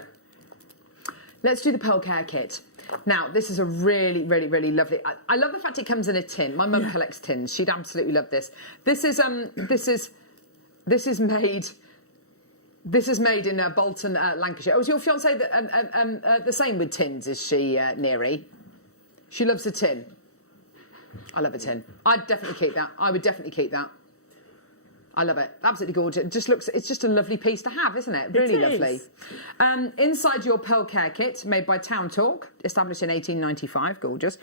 let's do the pearl care kit. Now, this is a really, really, really lovely. I love the fact it comes in a tin. My mum collects tins. She'd absolutely love this. This is made in Bolton, Lancashire. Oh, is your fiancée the same with tins? Is she, Neri? She loves a tin. I love a tin. I'd definitely keep that. I would definitely keep that. I love it. Absolutely gorgeous. It just looks, it's just a lovely piece to have, isn't it? Really lovely. Inside your pearl care kit, made by Town Talk, established in 1895, gorgeous.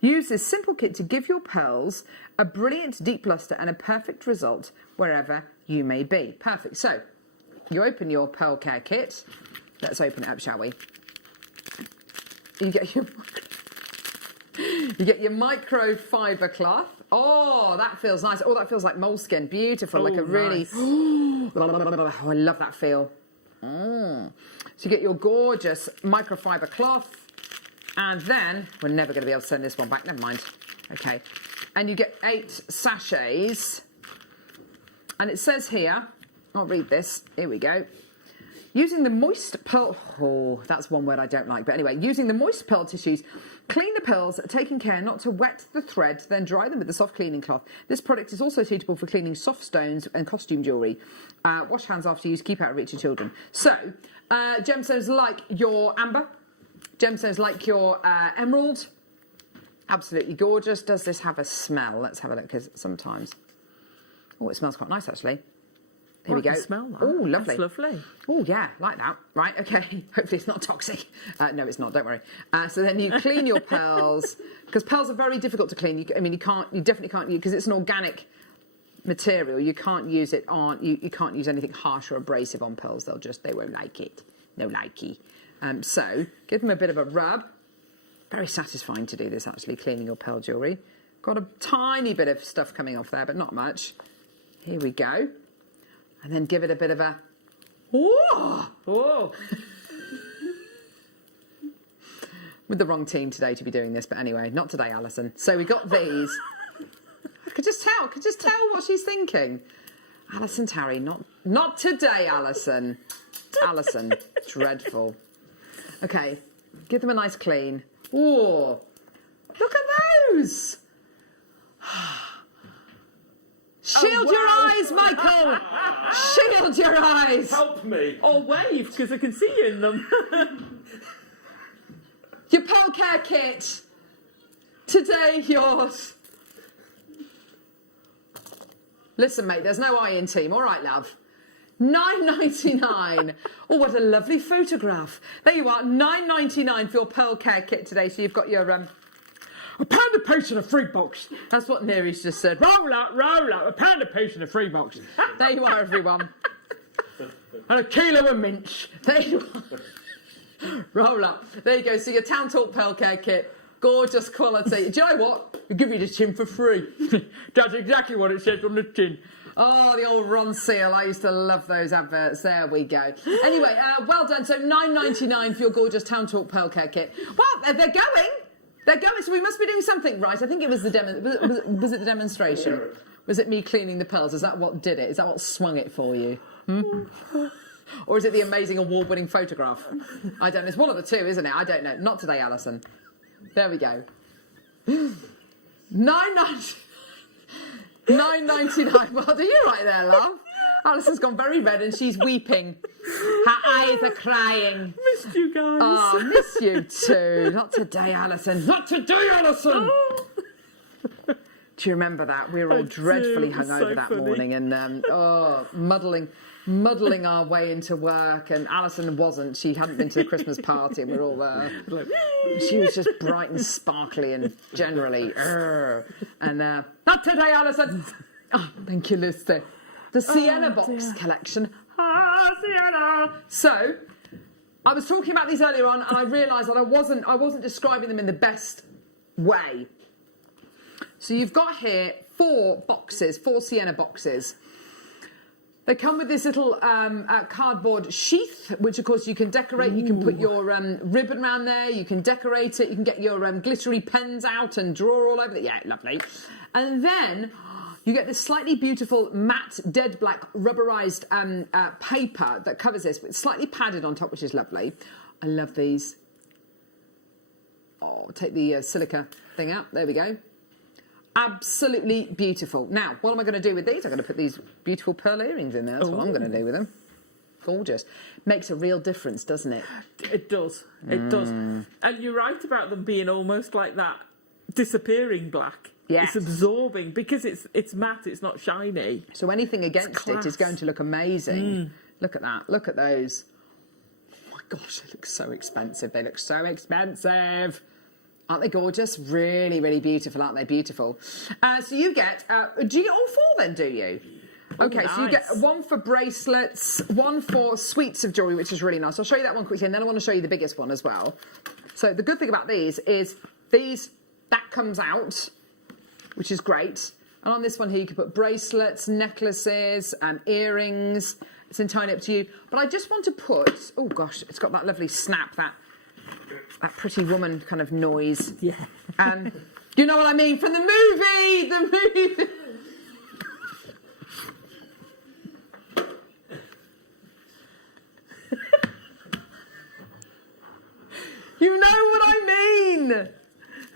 Use this simple kit to give your pearls a brilliant deep lustre and a perfect result wherever you may be. Perfect. So, you open your pearl care kit. Let's open it up, shall we? You get your microfiber cloth. Oh, that feels nice. Oh, that feels like moleskin. Beautiful. Like a really... Nice. Oh, I love that feel. So you get your gorgeous microfiber cloth. And then... We're never going to be able to send this one back. Never mind. Okay. And you get 8 sachets. And it says here... I'll read this. Here we go. Using the moist pearl... Oh, that's one word I don't like. But anyway, using the moist pearl tissues, clean the pearls, taking care not to wet the thread, then dry them with a soft cleaning cloth. This product is also suitable for cleaning soft stones and costume jewellery. Wash hands after use, keep out of reach of children. So, gemstones like your amber, gemstones like your emerald. Absolutely gorgeous. Does this have a smell? Let's have a look, because sometimes... Oh, it smells quite nice, actually. Here we go. Smell that. Oh, lovely. That's lovely. Oh, yeah, like that. Right, okay. Hopefully it's not toxic. No, it's not, don't worry. So then you clean your pearls, because pearls are very difficult to clean. You definitely can't use, because it's an organic material, you can't use it on, you can't use anything harsh or abrasive on pearls. They won't like it. No likey. So give them a bit of a rub. Very satisfying to do this, actually, cleaning your pearl jewellery. Got a tiny bit of stuff coming off there, but not much. Here we go. And then give it a bit of a... Whoa! Whoa! With the wrong team today to be doing this, but anyway, not today, Alison. So we got these. I could just tell what she's thinking. Alison Tarry, not today, Alison. Alison, dreadful. Okay, give them a nice clean. Whoa! Look at those! Shield your eyes, Michael! Shield your eyes! Help me! Or wave, because I can see you in them. Your pearl care kit. Today, yours. Listen, mate, there's no iron team. All right, love. $9.99. Oh, what a lovely photograph. There you are, $9.99 for your pearl care kit today. So you've got your... a pound of paste in a free box. That's what Neri's just said. Roll up, a pound of paste in a free box. There you are, everyone. And a kilo of mince. There you are. Roll up. There you go. So your Town Talk pearl care kit. Gorgeous quality. Do you know what? We'll give you the tin for free. That's exactly what it says on the tin. Oh, the old Ron Seal. I used to love those adverts. There we go. Anyway, well done. So $9.99 for your gorgeous Town Talk pearl care kit. Well, they're going. They're going, so we must be doing something right. I think it was the was it the demonstration? Was it me cleaning the pearls? Is that what did it? Is that what swung it for you? Or is it the amazing award-winning photograph? I don't know. It's one of the two, isn't it? I don't know. Not today, Alison. There we go. $9.99. Well, do you right there, love? Alison's gone very red and she's weeping. Her eyes are crying. Missed you guys. Oh, miss you too. Not today, Alison. Not today, Alison. Do you remember that? We were all dreadfully hungover that morning and muddling our way into work. And Alison wasn't. She hadn't been to the Christmas party and we were all there. She was just bright and sparkly and generally. And not today, Alison. Oh, thank you, Lucy. The Sienna box collection. Sienna. So, I was talking about these earlier on and I realised that I wasn't describing them in the best way. So you've got here 4 Sienna boxes. They come with this little cardboard sheath, which of course you can decorate. You can put your ribbon around there. You can decorate it. You can get your glittery pens out and draw all over it. Yeah, lovely. And then you get this slightly beautiful matte dead black rubberized paper that covers this. It's slightly padded on top, which is lovely. I love these. Oh, take the silica thing out. There we go. Absolutely beautiful. Now, what am I going to do with these? I'm going to put these beautiful pearl earrings in there. That's what I'm going to do with them. Gorgeous. Makes a real difference, doesn't it? It does. It does. And you're right about them being almost like that disappearing black. Yes. It's absorbing because it's matte, it's not shiny. So anything against it is going to look amazing. Look at that. Look at those. Oh my gosh, they look so expensive. They look so expensive. Aren't they gorgeous? Really, really beautiful, aren't they? Beautiful. So you get, do you get all 4 then, do you? Okay, nice. So you get 1 for bracelets, 1 for suites of jewellery, which is really nice. I'll show you that one quickly, and then I want to show you the biggest one as well. So the good thing about these is that comes out, which is great. And on this one here, you can put bracelets, necklaces, and earrings. It's entirely up to you. But I just want to put, oh gosh, it's got that lovely snap, that pretty woman kind of noise. Yeah. You know what I mean? From the movie! The movie! You know what I mean!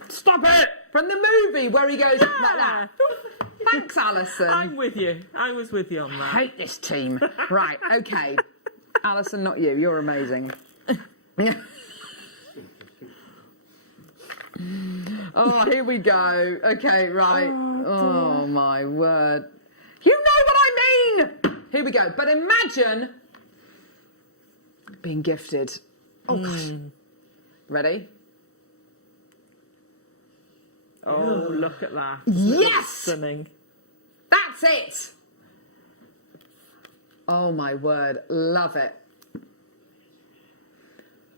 Stop it! From the movie where he goes like that. Thanks, Alison. I'm with you. I was with you on that. I hate this team. Right, okay. Alison, not you. You're amazing. Oh, here we go. Okay, right. Oh, my word. You know what I mean! Here we go. But imagine being gifted. Oh, gosh. Ready? Oh, look at that. Yes! Stunning. That's it! Oh, my word. Love it.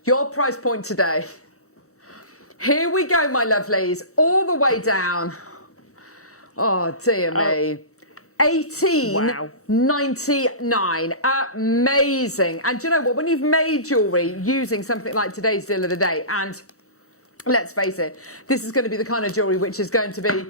Your price point today. Here we go, my lovelies. All the way down. Oh, dear me. $18.99. Amazing. And do you know what? When you've made jewellery using something like today's deal of the day, and let's face it, this is going to be the kind of jewellery which is going to be,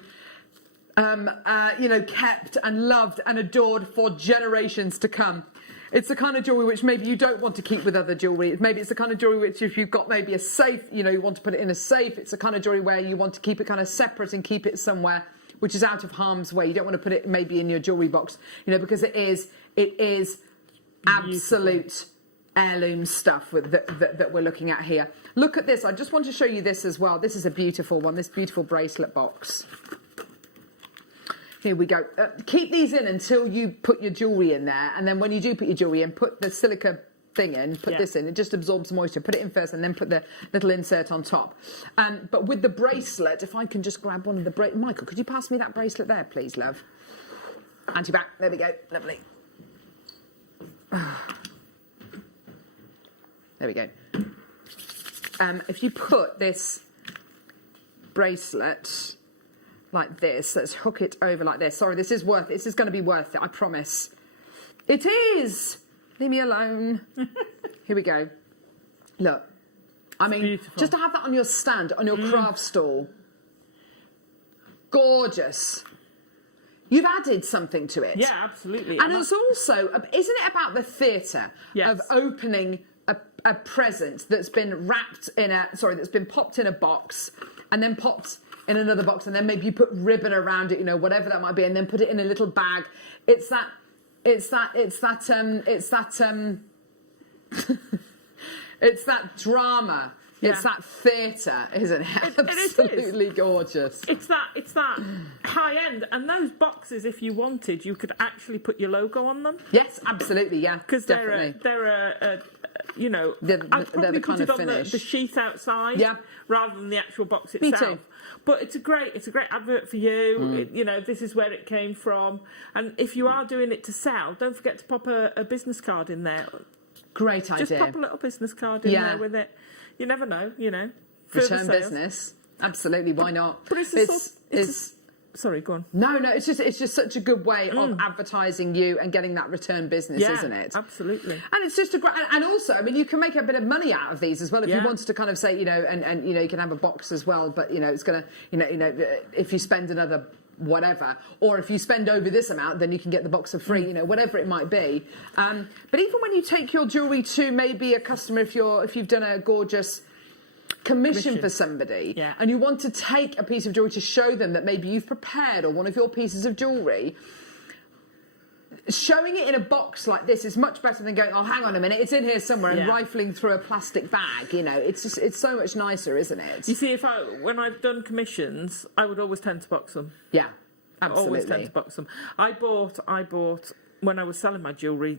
you know, kept and loved and adored for generations to come. It's the kind of jewellery which maybe you don't want to keep with other jewellery. Maybe it's the kind of jewellery which, if you've got maybe a safe, you know, you want to put it in a safe. It's the kind of jewellery where you want to keep it kind of separate and keep it somewhere which is out of harm's way. You don't want to put it maybe in your jewellery box, you know, because it is absolute heirloom stuff that we're looking at here. Look at this. I just want to show you this as well. This is a beautiful one, this beautiful bracelet box. Here we go. Keep these in until you put your jewellery in there, and then when you do put your jewellery in, put the silica thing in, put this in. It just absorbs moisture. Put it in first and then put the little insert on top. But with the bracelet, if I can just grab one of the bracelets. Michael, could you pass me that bracelet there, please, love? Anti-back. There we go. Lovely. There we go. If you put this bracelet like this, let's hook it over like this. Sorry, this is worth it. This is going to be worth it, I promise. It is! Leave me alone. Here we go. Look. I mean, beautiful. Just to have that on your stand, on your craft stall. Gorgeous. You've added something to it. Yeah, absolutely. And it's also, isn't it about the theatre of opening a present that's been wrapped in that's been popped in a box and then popped in another box, and then maybe you put ribbon around it, you know, whatever that might be, and then put it in a little bag. It's that it's that drama It's that theatre, isn't it? Absolutely gorgeous. It's that high end, and those boxes, if you wanted, you could actually put your logo on them. Yes, absolutely, yeah, because they're you know, I'd probably put it on the sheath outside, rather than the actual box itself. Me too. But it's a great advert for you. You know, this is where it came from, and if you are doing it to sell, don't forget to pop a business card in there. Great idea. Just pop a little business card in there with it. You never know, you know. Return business. Absolutely, why not? But sorry, go on. No, it's just such a good way of advertising you and getting that return business, isn't it? Absolutely. And it's just a great, and also, I mean, you can make a bit of money out of these as well if you wanted to kind of say, you know, and you know, you can have a box as well, but you know, it's gonna, you know, if you spend another whatever, or if you spend over this amount, then you can get the box for free, you know, whatever it might be. But even when you take your jewellery to maybe a customer, if you've done a gorgeous commission for somebody, and you want to take a piece of jewellery to show them that maybe you've prepared, or one of your pieces of jewellery, showing it in a box like this is much better than going, oh, hang on a minute, it's in here somewhere, and rifling through a plastic bag. You know, it's so much nicer, isn't it? You see, when I've done commissions, I would always tend to box them. Yeah, absolutely. Always tend to box them. I bought when I was selling my jewellery,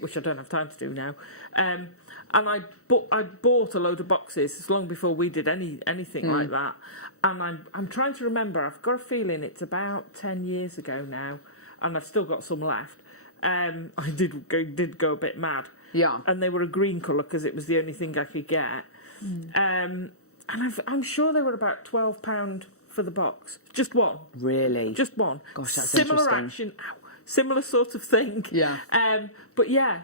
which I don't have time to do now, and I bought a load of boxes long before we did anything like that. And I'm trying to remember. I've got a feeling it's about 10 years ago now, and I've still got some left. I did go a bit mad. Yeah. And they were a green colour because it was the only thing I could get. And I'm sure they were about £12 for the box. Just one. Really? Just one. Gosh, that's similar interesting. action. Similar sort of thing. Yeah. But yeah,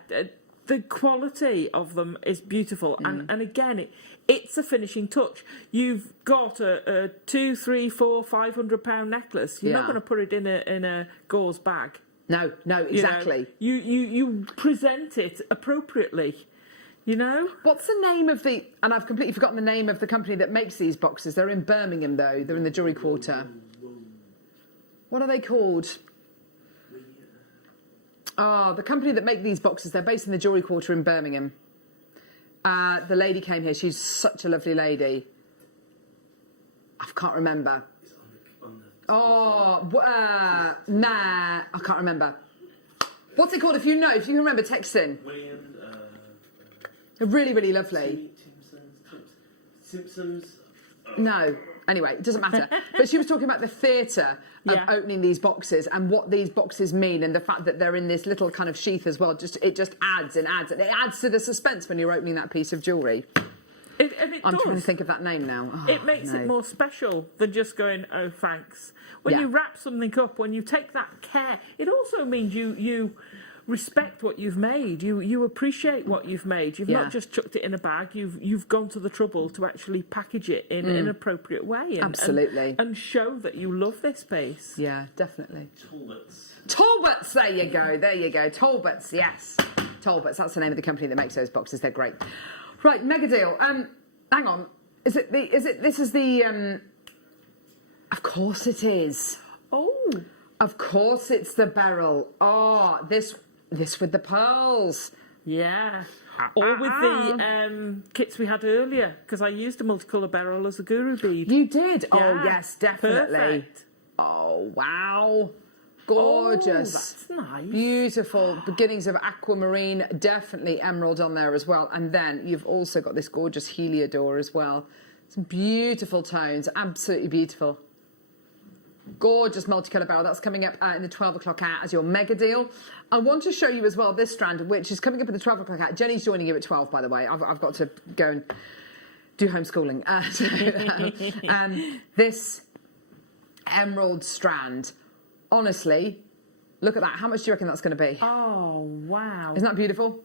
the quality of them is beautiful, and again, it's a finishing touch. You've got a £200, £300, £400, £500 necklace. You're not going to put it in a gauze bag. No, exactly. You present it appropriately. You know? What's the name of and I've completely forgotten the name of the company that makes these boxes. They're in Birmingham, though. They're in the Jewellery Quarter. What are they called? Oh, the company that make these boxes, they're based in the Jewellery Quarter in Birmingham. The lady came here. She's such a lovely lady. I can't remember. I can't remember. What's it called? If you remember, text in. Really, really lovely. Simpsons. No. Anyway, it doesn't matter. But she was talking about the theatre of opening these boxes and what these boxes mean, and the fact that they're in this little kind of sheath as well. It just adds and adds, and it adds to the suspense when you're opening that piece of jewellery. I'm trying to think of that name now. Oh, it makes it more special than just going, oh, thanks. When you wrap something up, when you take that care, it also means you respect what you've made. You appreciate what you've made. You've not just chucked it in a bag. You've gone to the trouble to actually package it in an appropriate way. Absolutely. And show that you love this space. Yeah, definitely. Talbots. There you go. Talbots, yes. Talbots, that's the name of the company that makes those boxes. They're great. Right, mega deal. Hang on. This is the of course it is. Oh. Of course it's the beryl. Oh, this with the pearls. Yeah. Or with the kits we had earlier, because I used a multicolour beryl as a guru bead. You did? Yeah. Oh, yes, definitely. Perfect. Oh, wow. Gorgeous. Oh, that's nice. Beautiful. Beginnings of aquamarine, definitely emerald on there as well. And then you've also got this gorgeous heliodor as well. Some beautiful tones, absolutely beautiful. Gorgeous multicolour beryl. That's coming up in the 12 o'clock hour as your mega deal. I want to show you as well this strand, which is coming up in the 12 o'clock hour. Jenny's joining you at 12, by the way. I've got to go and do homeschooling. This emerald strand, honestly, look at that. How much do you reckon that's going to be? Oh, wow. Isn't that beautiful?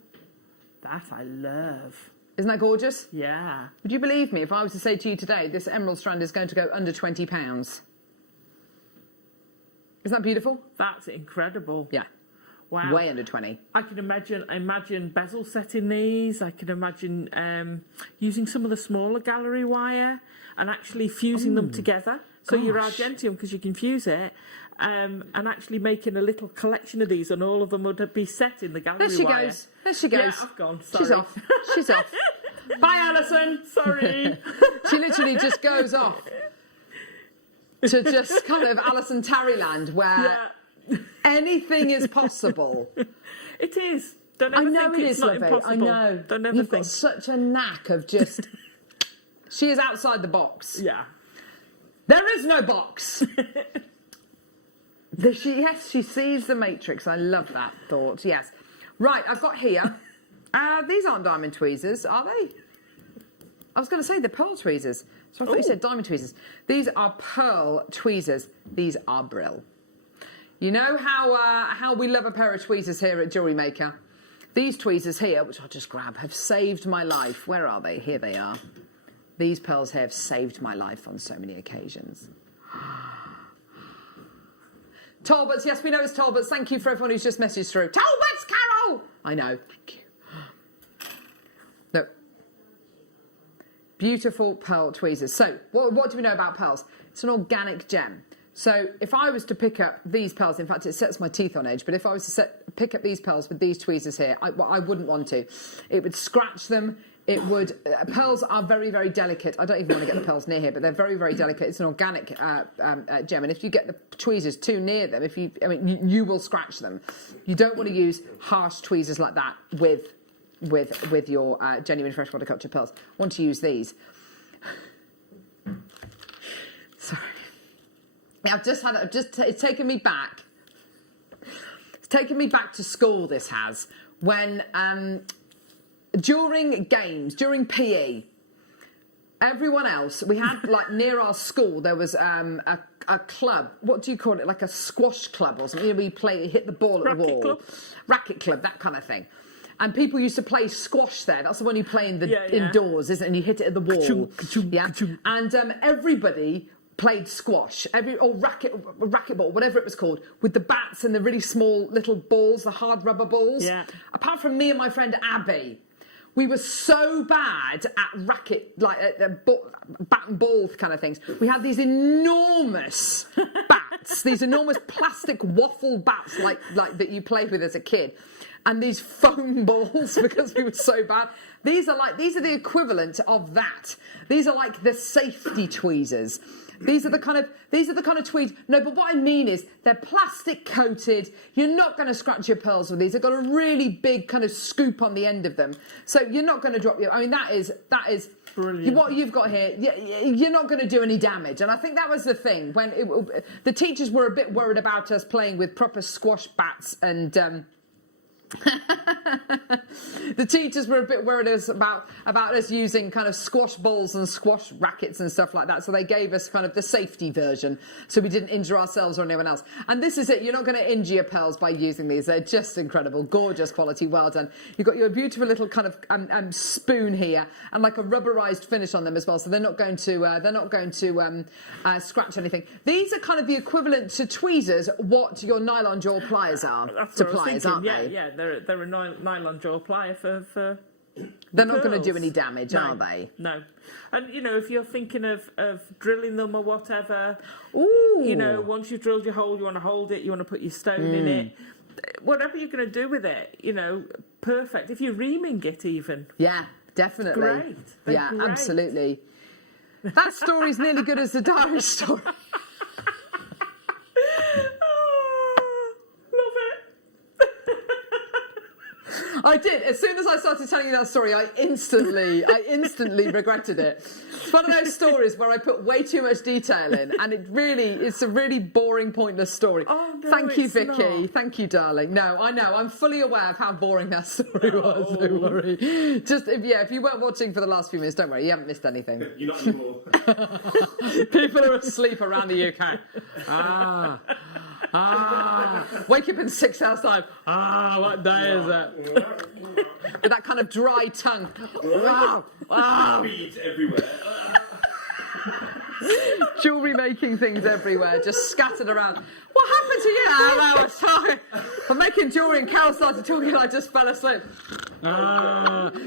That I love. Isn't that gorgeous? Yeah. Would you believe me if I was to say to you today, this emerald strand is going to go under £20? Isn't that beautiful? That's incredible. Yeah. Wow. Way under 20. I can imagine bezel setting these. I can imagine using some of the smaller gallery wire and actually fusing them together. So your argentium, because you can fuse it, and actually making a little collection of these, and all of them would be set in the gallery wire. There she goes. Yeah, I've gone. Sorry. She's off. She's off. Bye, Alison. Sorry. She literally just goes off to just kind of Alison Tarryland, where anything is possible. It is. Don't ever I know think it it's is, not Lovey. impossible. I know. Don't ever You've think. got such a knack of just... She is outside the box. Yeah. There is no box. She sees the matrix. I love that thought. Yes. Right, I've got here. These aren't diamond tweezers, are they? I was going to say they're pearl tweezers. So I thought you said diamond tweezers. These are pearl tweezers. These are Brill. You know how we love a pair of tweezers here at Jewellery Maker? These tweezers here, which I'll just grab, have saved my life. Where are they? Here they are. These pearls here have saved my life on so many occasions. Talbots, yes, we know it's Talbots. Thank you for everyone who's just messaged through. Talbots, Carol! I know, thank you. No. Beautiful pearl tweezers. So, what do we know about pearls? It's an organic gem. So, if I was to pick up these pearls, in fact, it sets my teeth on edge, but if I was to pick up these pearls with these tweezers here, I wouldn't want to. It would scratch them. It would. Pearls are very, very delicate. I don't even want to get the pearls near here, but they're very, very delicate. It's an organic gem, and if you get the tweezers too near them, you will scratch them. You don't want to use harsh tweezers like that with your genuine freshwater culture pearls. Want to use these. Sorry, it's taken me back. It's taken me back to school. This has when. During games, during PE, everyone else, we had, like, near our school, there was a club. What do you call it? Like a squash club or something. Where you hit the ball at the wall. Club. Racket club, that kind of thing. And people used to play squash there. That's the one you play in the indoors, isn't it? And you hit it at the wall. Yeah. And everybody played squash, or racquetball, whatever it was called, with the bats and the really small little balls, the hard rubber balls. Yeah. Apart from me and my friend Abby, we were so bad at bat and ball kind of things. We had these enormous bats, these enormous plastic waffle bats like that you played with as a kid, and these foam balls because we were so bad. These are the equivalent of that. These are like the safety tweezers. These are the kind of tweezers. No, but what I mean is they're plastic coated. You're not going to scratch your pearls with these. They've got a really big kind of scoop on the end of them, so you're not going to drop your. I mean, that is brilliant. What you've got here. You're not going to do any damage, and I think that was the thing when the teachers were a bit worried about us playing with proper squash bats and. The teachers were a bit worried about us using kind of squash balls and squash rackets and stuff like that, so they gave us kind of the safety version so we didn't injure ourselves or anyone else. And this is it. You're not going to injure your pearls by using these. They're just incredible, gorgeous quality, well done. You've got your beautiful little kind of spoon here and like a rubberized finish on them as well, so they're not going to scratch anything. These are kind of the equivalent to tweezers what your nylon jaw pliers are. That's to what I was pliers, thinking. aren't they? Yeah, they're a nylon jaw plier for They're not going to do any damage, are they? No. And, if you're thinking of drilling them or whatever, once you've drilled your hole, you want to hold it, you want to put your stone in it. Whatever you're going to do with it, perfect. If you're reaming it even. Yeah, definitely. Great. Yeah, great. Absolutely. That story's nearly good as the diary story. I did. As soon as I started telling you that story, I instantly regretted it. It's one of those stories where I put way too much detail in, and it's a really boring, pointless story. Oh, no, Thank you, it's Vicky. not. Thank you, darling. No, I know. I'm fully aware of how boring that story was. Don't worry. Just if you weren't watching for the last few minutes, don't worry. You haven't missed anything. You're not anymore. People are asleep around the UK. Wake up in 6 hours' time. What day is it? With that kind of dry tongue. Beads everywhere. Jewellery making things everywhere, just scattered around. What happened to you? I was sorry. I'm making jewellery and Carol started talking and I just fell asleep.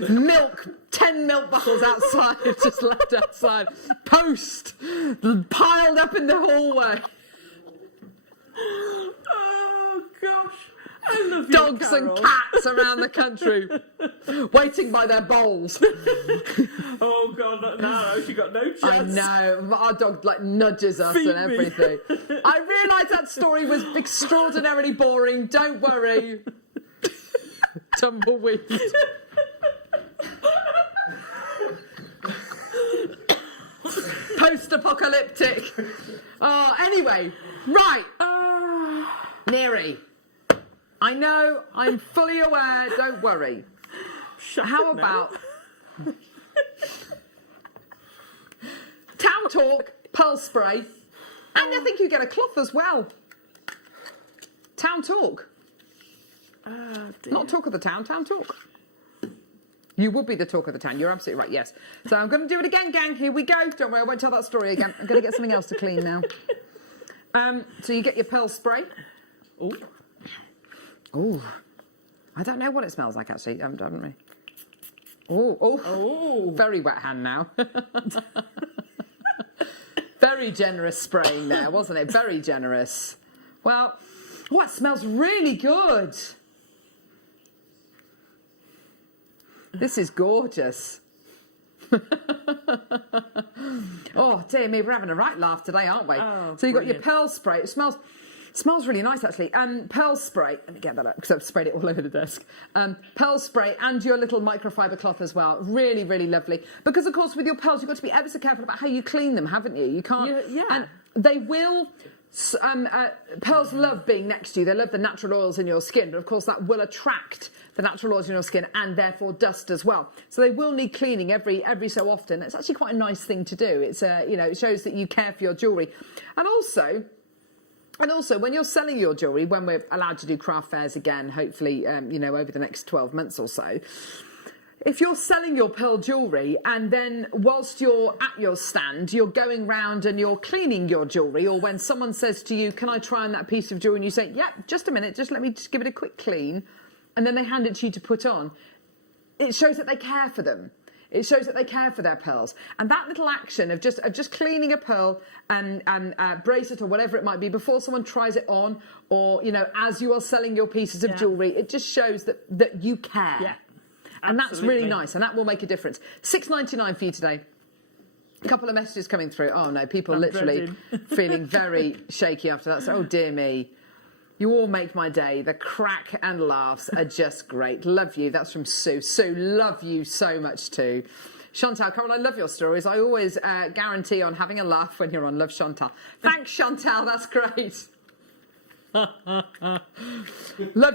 Milk, 10 milk bottles outside, just left outside. Post, piled up in the hallway. Oh, gosh. I love you, dogs Carol. and cats around the country waiting by their bowls. Oh God, no, she got no chance. I know. Our dog like nudges us Feed and me. everything. I realised that story was extraordinarily boring. Don't worry. Tumbleweed. Post-apocalyptic. Oh, anyway, right. Neary. I know. I'm fully aware. Don't worry. How about Town Talk, pearl spray, and I think you get a cloth as well. Town Talk. Not Talk of the Town, Town Talk. You would be the talk of the town. You're absolutely right, yes. So I'm going to do it again, gang. Here we go. Don't worry, I won't tell that story again. I'm going to get something else to clean now. So you get your pearl spray. Oh. Oh. I don't know what it smells like, actually, haven't we? Oh. Very wet hand now. Very generous spraying there, wasn't it? Very generous. Well, it smells really good. This is gorgeous. Oh, dear me, we're having a right laugh today, aren't we? Oh, so you've got your brilliant. pearl spray. It smells really nice, actually. Pearl spray. Let me get that up, because I've sprayed it all over the desk. Pearl spray and your little microfiber cloth as well. Really, really lovely. Because, of course, with your pearls, you've got to be ever so careful about how you clean them, haven't you? You can't... Yeah. And they will... pearls love being next to you. They love the natural oils in your skin, but of course that will attract the natural oils in your skin and therefore dust as well. So they will need cleaning every so often. It's actually quite a nice thing to do. It's it shows that you care for your jewellery, and also when you're selling your jewellery, when we're allowed to do craft fairs again, hopefully over the next 12 months or so. If you're selling your pearl jewellery and then whilst you're at your stand, you're going round and you're cleaning your jewellery, or when someone says to you, can I try on that piece of jewellery, and you say, yeah, just a minute, let me give it a quick clean, and then they hand it to you to put on, it shows that they care for them. It shows that they care for their pearls. And that little action of just cleaning a pearl and bracelet or whatever it might be before someone tries it on, or, as you are selling your pieces of jewellery, it just shows that you care. Yeah. And that's really nice, and that will make a difference. $6.99 for you today. A couple of messages coming through. Oh no, people literally feeling very shaky after that. So, oh dear me. You all make my day. The crack and laughs are just great. Love you. That's from Sue. Sue, love you so much too. Chantal, Carol, I love your stories. I always guarantee on having a laugh when you're on. Love Chantal. Thanks, Chantal. That's great. Love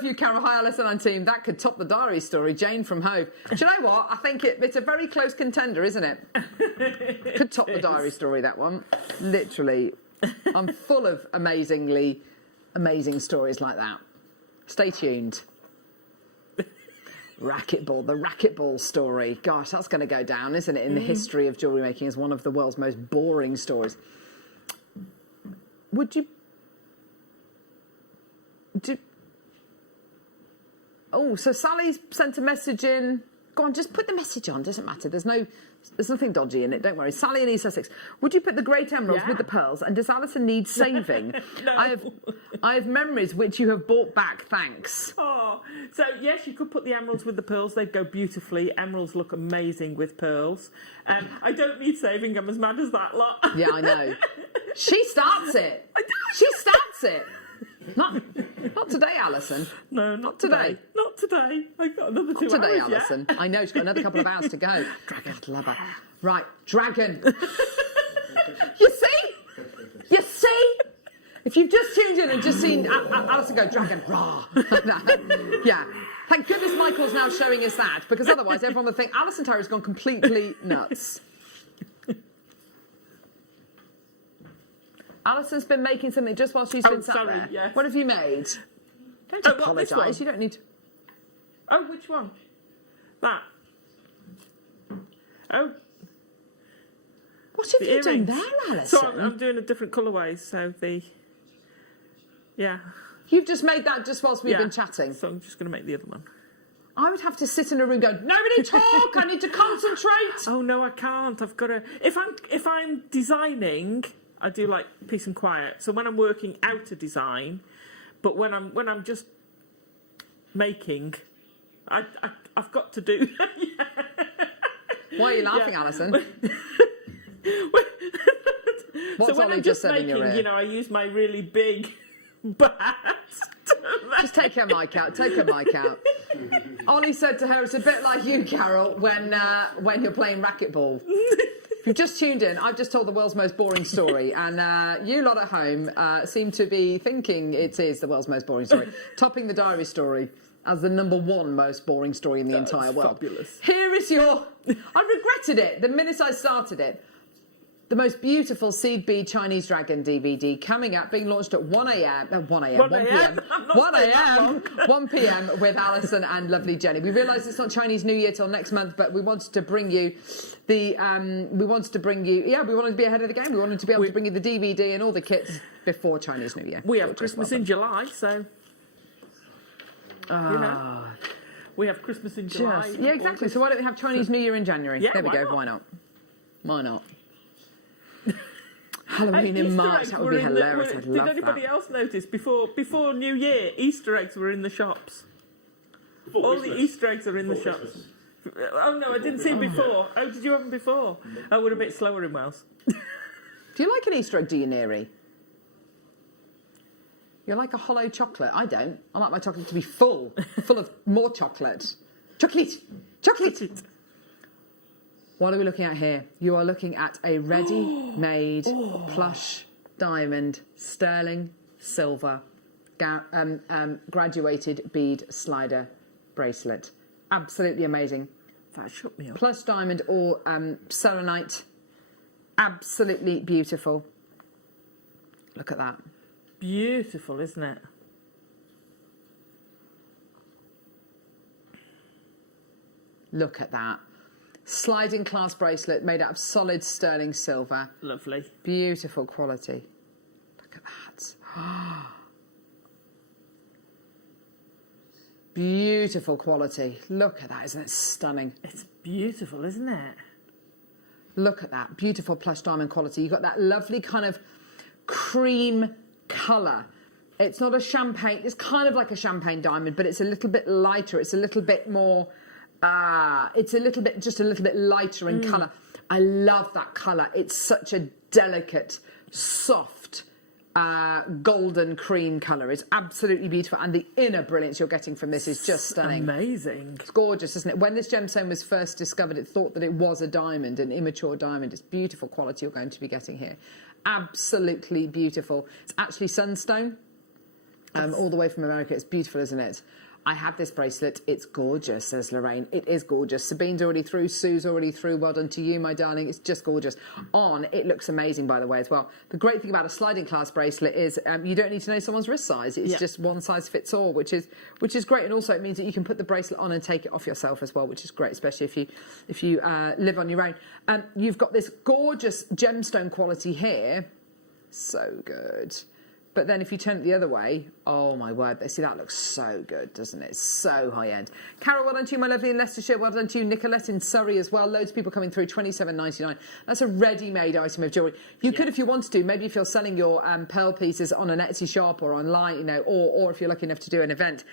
you, Carol. Hi, Alison and team. That could top the diary story. Jane from Hove. Do you know what? I think it's a very close contender, isn't it? Could top the diary story, that one. Literally. I'm full of amazing stories like that. Stay tuned. Racquetball, the racquetball story. Gosh, that's going to go down, isn't it, in the history of jewellery making as one of the world's most boring stories. Would you... Oh, so Sally's sent a message in. Go on, just put the message on. Doesn't matter. There's nothing dodgy in it. Don't worry. Sally in East Sussex. Would you put the great emeralds with the pearls? And does Alison need saving? No. I have memories which you have bought back. Thanks. Oh, so yes, you could put the emeralds with the pearls. They'd go beautifully. Emeralds look amazing with pearls. And I don't need saving. I'm as mad as that lot. Yeah, I know. She starts it. She starts it. Not today, Alison. No, not today. Not today. I've got another 2 hours. Not today, Alison. I know, she's got another couple of hours to go. Dragon, love her. Right, dragon. You see? If you've just tuned in and just seen Alison go, dragon, rah. Yeah. Thank goodness Michael's now showing us that, because otherwise everyone would think Alison Terry's gone completely nuts. Alison's been making something just while she's been sat there. Yes. What have you made? Don't apologise. You don't need to... Oh, which one? That. Oh. What have you done there, Alison? So I'm doing a different colourway, so yeah. You've just made that just whilst we've been chatting? So I'm just going to make the other one. I would have to sit in a room going, nobody talk, I need to concentrate. Oh, no, I can't. I've got to... If I'm designing... I do like peace and quiet. So when I'm working out a design, but when I'm just making. I've got to do. Why are you laughing, Alison? What's So when Ollie I'm just just said in your making, ear? you know, I use my really big bat. Just take her mic out. Take her mic out. Ollie said to her, "It's a bit like you, Carol, when you're playing racquetball." If you've just tuned in, I've just told the world's most boring story, and you lot at home seem to be thinking it is the world's most boring story, topping the diary story as the #1 most boring story in the entire world. Fabulous. Here is your... I regretted it the minute I started it. The most beautiful seed bead Chinese dragon DVD coming up, being launched at 1 p.m. 1 p.m. with Alison and lovely Jenny. We realise it's not Chinese New Year till next month, but we wanted to bring you we wanted to be ahead of the game. We wanted to be able to bring you the DVD and all the kits before Chinese New Year. We have Christmas in July, so you know, we have Christmas in July. Yeah, exactly. So why don't we have Chinese New Year in January? Yeah, there we go. not? Why not? Why not? Halloween in March, that would be hilarious. I'd love that. Did anybody else notice before New Year, Easter eggs were in the shops? All the Easter eggs are in the shops. Oh no, I didn't see them before. Oh, did you have them before? Oh, we're a bit slower in Wales. Do you like an Easter egg, do you, Neri? You like a hollow chocolate? I don't. I like my chocolate to be full of more chocolate. Chocolate! What are we looking at here? You are looking at a ready-made plush diamond sterling silver graduated bead slider bracelet. Absolutely amazing. That shook me up. Plush diamond or selenite. Absolutely beautiful. Look at that. Beautiful, isn't it? Look at that. Sliding clasp bracelet made out of solid sterling silver. Lovely. Beautiful quality. Look at that. Beautiful quality. Look at that, isn't it stunning? It's beautiful, isn't it? Look at that. Beautiful plush diamond quality. You've got that lovely kind of cream colour. It's not a champagne, it's kind of like a champagne diamond, but it's a little bit lighter. It's a little bit more... it's just a little bit lighter in colour. I love that colour. It's such a delicate, soft, golden cream colour. It's absolutely beautiful. And the inner brilliance you're getting from this is just stunning. Amazing. It's gorgeous, isn't it? When this gemstone was first discovered, it thought that it was a diamond, an immature diamond. It's beautiful quality you're going to be getting here. Absolutely beautiful. It's actually sunstone, all the way from America. It's beautiful, isn't it? I have this bracelet. It's gorgeous, says Lorraine. It is gorgeous. Sabine's already through. Sue's already through. Well done to you, my darling. It's just gorgeous. On, it looks amazing, by the way, as well. The great thing about a sliding clasp bracelet is you don't need to know someone's wrist size. It's just one size fits all, which is great. And also it means that you can put the bracelet on and take it off yourself as well, which is great, especially if you live on your own. You've got this gorgeous gemstone quality here. So good. But then if you turn it the other way, oh my word, see, that looks so good, doesn't it? So high-end. Carol, well done to you, my lovely in Leicestershire. Well done to you, Nicolette in Surrey as well. Loads of people coming through, £27.99. That's a ready-made item of jewellery. You could, if you wanted to, maybe if you're selling your pearl pieces on an Etsy shop or online, you know, or if you're lucky enough to do an event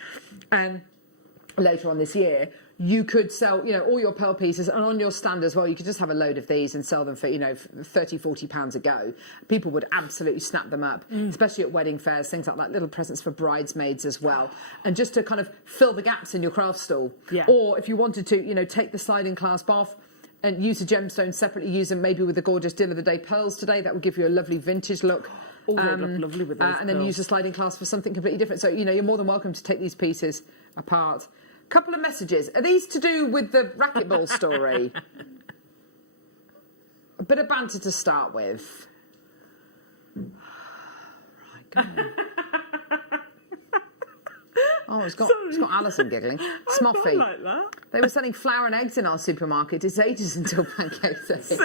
later on this year, you could sell, you know, all your pearl pieces, and on your stand as well, you could just have a load of these and sell them for, you know, £30, £40 a go. People would absolutely snap them up, especially at wedding fairs, things like that, little presents for bridesmaids as well. And just to kind of fill the gaps in your craft stall. Yeah. Or if you wanted to, you know, take the sliding clasp off and use a gemstone separately, use them maybe with the gorgeous Deal of the Day pearls today. That would give you a lovely vintage look. Oh, they look lovely with those and then use a sliding clasp for something completely different. So, you know, you're more than welcome to take these pieces apart. Couple of messages. Are these to do with the racquetball story? A bit of banter to start with. Right, go on. Oh, it's got Alison giggling. Smoffy. I like that. They were selling flour and eggs in our supermarket. It's ages until pancake day. See?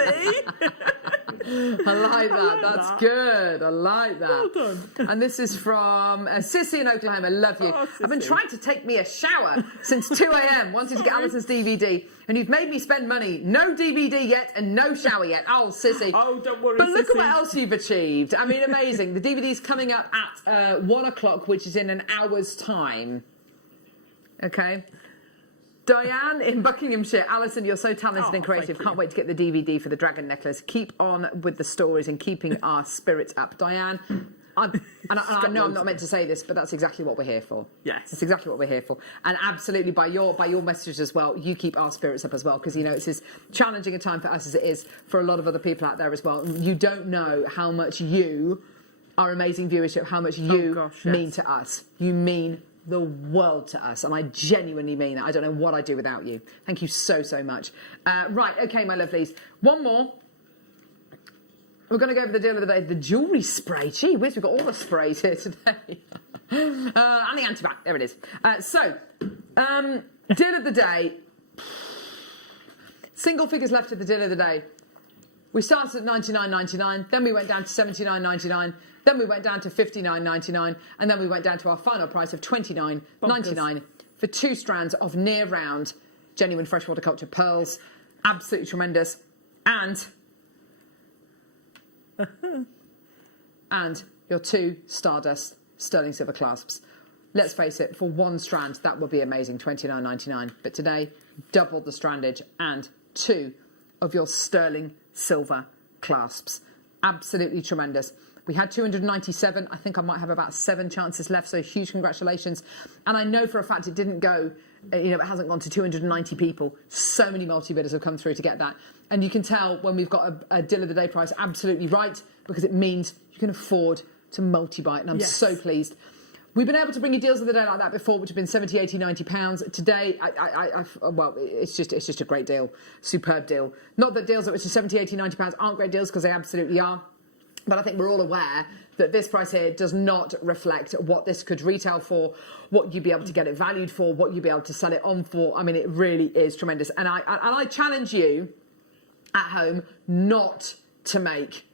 I like that. That's good. I like that. Well done. And this is from Sissy in Oklahoma. Love you. Oh, I've been trying to take me a shower since 2 a.m. wanting to get Alison's DVD, and you've made me spend money. No DVD yet and no shower yet. Oh, Sissy. Oh, don't worry, But look Sissy. at what else you've achieved. I mean, amazing. The DVD's coming up at 1 o'clock, which is in an hour's time. Okay. Diane in Buckinghamshire. Alison, you're so talented and creative. Can't wait to get the DVD for the dragon necklace. Keep on with the stories and keeping our spirits up. Diane, I know I'm not meant to say this, but that's exactly what we're here for. Yes. That's exactly what we're here for. And absolutely, by your messages as well, you keep our spirits up as well, because, you know, it's as challenging a time for us as it is for a lot of other people out there as well. You don't know how much our amazing viewership, how much you mean to us. You mean the world to us, and I genuinely mean it. I don't know what I'd do without you. Thank you so much. Right, okay, my lovelies. One more. We're going to go over the deal of the day. The jewellery spray. Gee whiz, we've got all the sprays here today. And the antibac. There it is. Deal of the day. Single figures left at the deal of the day. We started at $99.99, then we went down to $79.99, then we went down to $59.99, and then we went down to our final price of $29.99 for 2 strands of near round genuine freshwater culture pearls. Absolutely tremendous. And your 2 Stardust sterling silver clasps. Let's face it, for 1 strand, that would be amazing, $29.99. But today, double the strandage and 2 of your sterling silver clasps. Absolutely tremendous. We had 297. I think I might have about 7 chances left, so huge congratulations. And I know for a fact it didn't go, it hasn't gone to 290 people. So many multi-bidders have come through to get that. And you can tell when we've got a deal of the day price absolutely right, because it means you can afford to multi-buy it. And I'm so pleased. We've been able to bring you deals of the day like that before, which have been 70, 80, 90 pounds. Today, well, it's just a great deal. Superb deal. Not that deals which are 70, 80, 90 pounds aren't great deals, because they absolutely are. But I think we're all aware that this price here does not reflect what this could retail for, what you'd be able to get it valued for, what you'd be able to sell it on for. I mean, it really is tremendous. And I challenge you at home not to make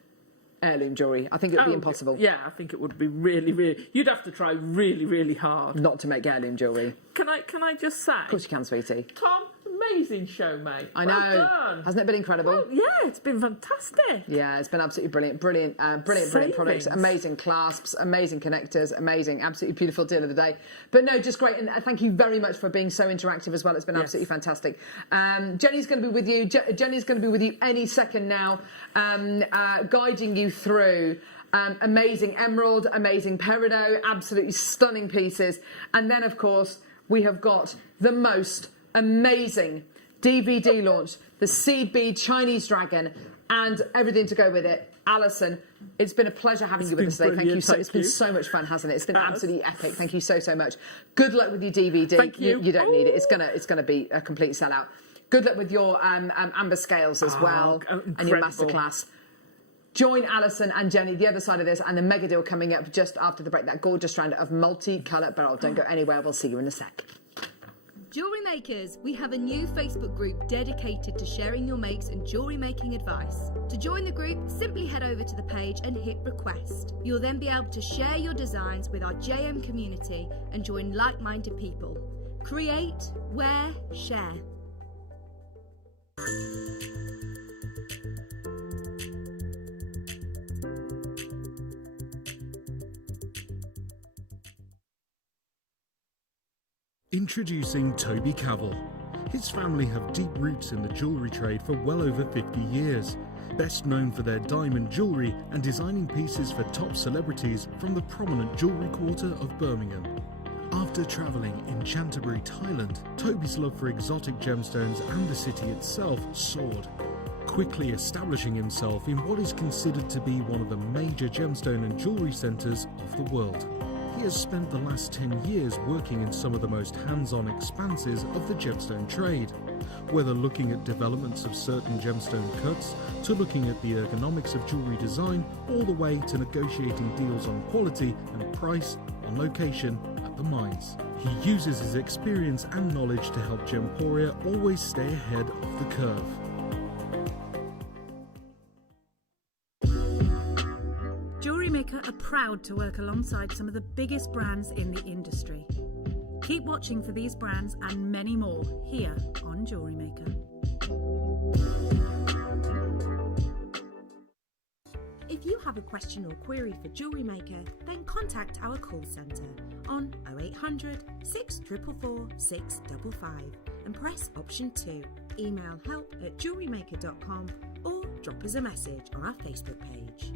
heirloom jewellery. I think it would be impossible. Yeah, I think it would be really... You'd have to try really hard. Not to make heirloom jewellery. Can I just say... Of course you can, sweetie. Tom, amazing show, mate. I know. Well done. Hasn't it been incredible? Well, yeah, it's been fantastic. Yeah, it's been absolutely brilliant. Brilliant products, amazing clasps, amazing connectors, amazing, absolutely beautiful deal of the day. But no, just great. And thank you very much for being so interactive as well. It's been absolutely fantastic. Jenny's going to be with you. Jenny's going to be with you any second now, guiding you through amazing emerald, amazing peridot, absolutely stunning pieces. And then, of course, we have got the most amazing DVD launch, the seed bead Chinese dragon, and everything to go with it. Alison, it's been a pleasure having you with us today. Thank you so. It's been so much fun, hasn't it? It's been absolutely epic. Thank you so much. Good luck with your DVD. Thank you. You don't need it. It's gonna be a complete sellout. Good luck with your amber scales as well, and your masterclass. Join Alison and Jenny the other side of this, and the mega deal coming up just after the break. That gorgeous strand of multi-colour beryl. Don't go anywhere. We'll see you in a sec. Jewellery Makers, we have a new Facebook group dedicated to sharing your makes and jewellery making advice. To join the group, simply head over to the page and hit request. You'll then be able to share your designs with our JM community and join like-minded people. Create, wear, share. Introducing Toby Cavell. His family have deep roots in the jewellery trade for well over 50 years. Best known for their diamond jewellery and designing pieces for top celebrities from the prominent jewellery quarter of Birmingham. After travelling in Canterbury, Thailand, Toby's love for exotic gemstones and the city itself soared, quickly establishing himself in what is considered to be one of the major gemstone and jewellery centres of the world. He has spent the last 10 years working in some of the most hands-on expanses of the gemstone trade, whether looking at developments of certain gemstone cuts, to looking at the ergonomics of jewellery design, all the way to negotiating deals on quality and price on location at the mines. He uses his experience and knowledge to help Gemporia always stay ahead of the curve. JewelleryMaker are proud to work alongside some of the biggest brands in the industry. Keep watching for these brands and many more here on JewelleryMaker. If you have a question or query for Jewellery Maker, then contact our call centre on 0800 644 655 and press option 2. Email help@jewellerymaker.com or drop us a message on our Facebook page.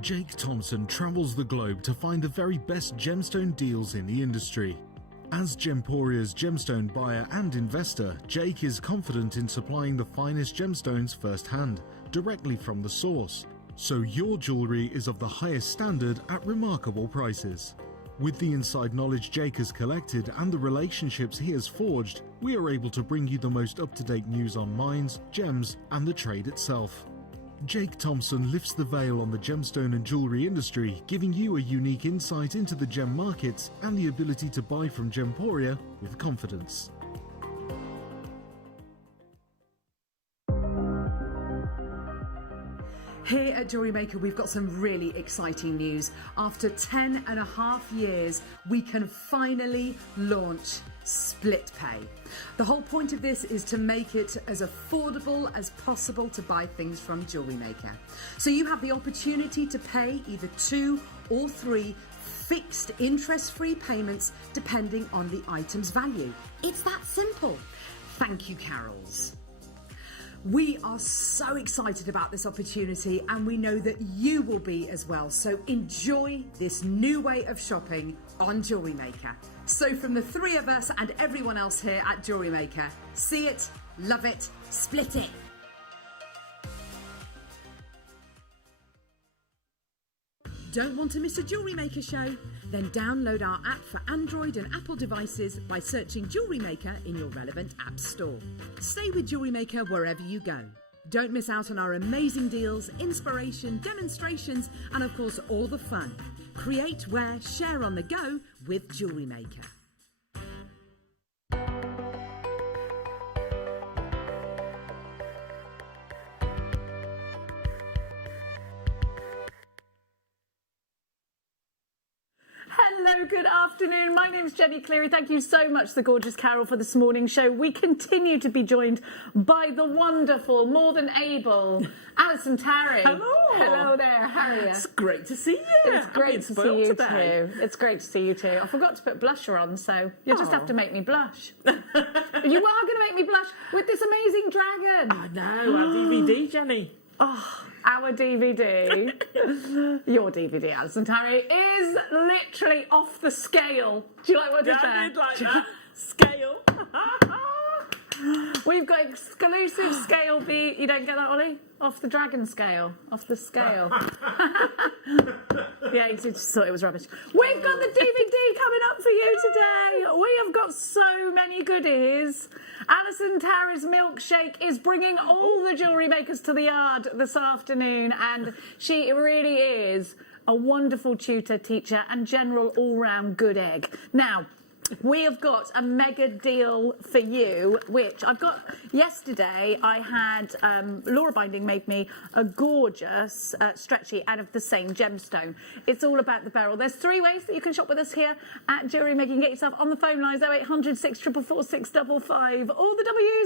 Jake Thompson travels the globe to find the very best gemstone deals in the industry. As Gemporia's gemstone buyer and investor, Jake is confident in supplying the finest gemstones firsthand, directly from the source, so your jewellery is of the highest standard at remarkable prices. With the inside knowledge Jake has collected and the relationships he has forged, we are able to bring you the most up-to-date news on mines, gems, and the trade itself. Jake Thompson lifts the veil on the gemstone and jewellery industry, giving you a unique insight into the gem markets and the ability to buy from Gemporia with confidence. Here at Jewellery Maker, we've got some really exciting news. After 10.5 years, we can finally launch split pay. The whole point of this is to make it as affordable as possible to buy things from Jewellery Maker. So you have the opportunity to pay either 2 or 3 fixed interest-free payments depending on the item's value. It's that simple. Thank you, Carols. We are so excited about this opportunity and we know that you will be as well. So enjoy this new way of shopping on Jewellery Maker. So from the 3 of us and everyone else here at Jewellery Maker, see it, love it, split it. Don't want to miss a Jewellery Maker show? Then download our app for Android and Apple devices by searching Jewellery Maker in your relevant app store. Stay with Jewellery Maker wherever you go. Don't miss out on our amazing deals, inspiration, demonstrations, and of course all the fun. Create, wear, share on the go with Jewellery Maker. Hello, good afternoon. My name's Jenny Cleary. Thank you so much, the gorgeous Carol, for this morning's show. We continue to be joined by the wonderful, more than able, Alison Tarry. Hello. Hello there. How are you? It's great to see you. It's great to see you too. It's great to see you too. I forgot to put blusher on, so you'll just have to make me blush. You are going to make me blush with this amazing dragon. I know, our DVD, Jenny. Oh, our DVD, your DVD, Alison Tarry, is literally off the scale. Do you like what I did there? I did like that. Scale. We've got exclusive scale bead. You don't get that, Ollie? Off the dragon scale. Off the scale. Yeah, you just thought it was rubbish. We've got the DVD coming up for you today. We have got so many goodies. Alison Tarry's milkshake is bringing all the jewellery makers to the yard this afternoon, and she really is a wonderful tutor, teacher, and general all-round good egg. Now, we have got a mega deal for you, which I've got yesterday. I had Laura Binding made me a gorgeous stretchy out of the same gemstone. It's all about the beryl. There's 3 ways that you can shop with us here at Jewellery Maker. Get yourself on the phone lines 0800 644 655 or the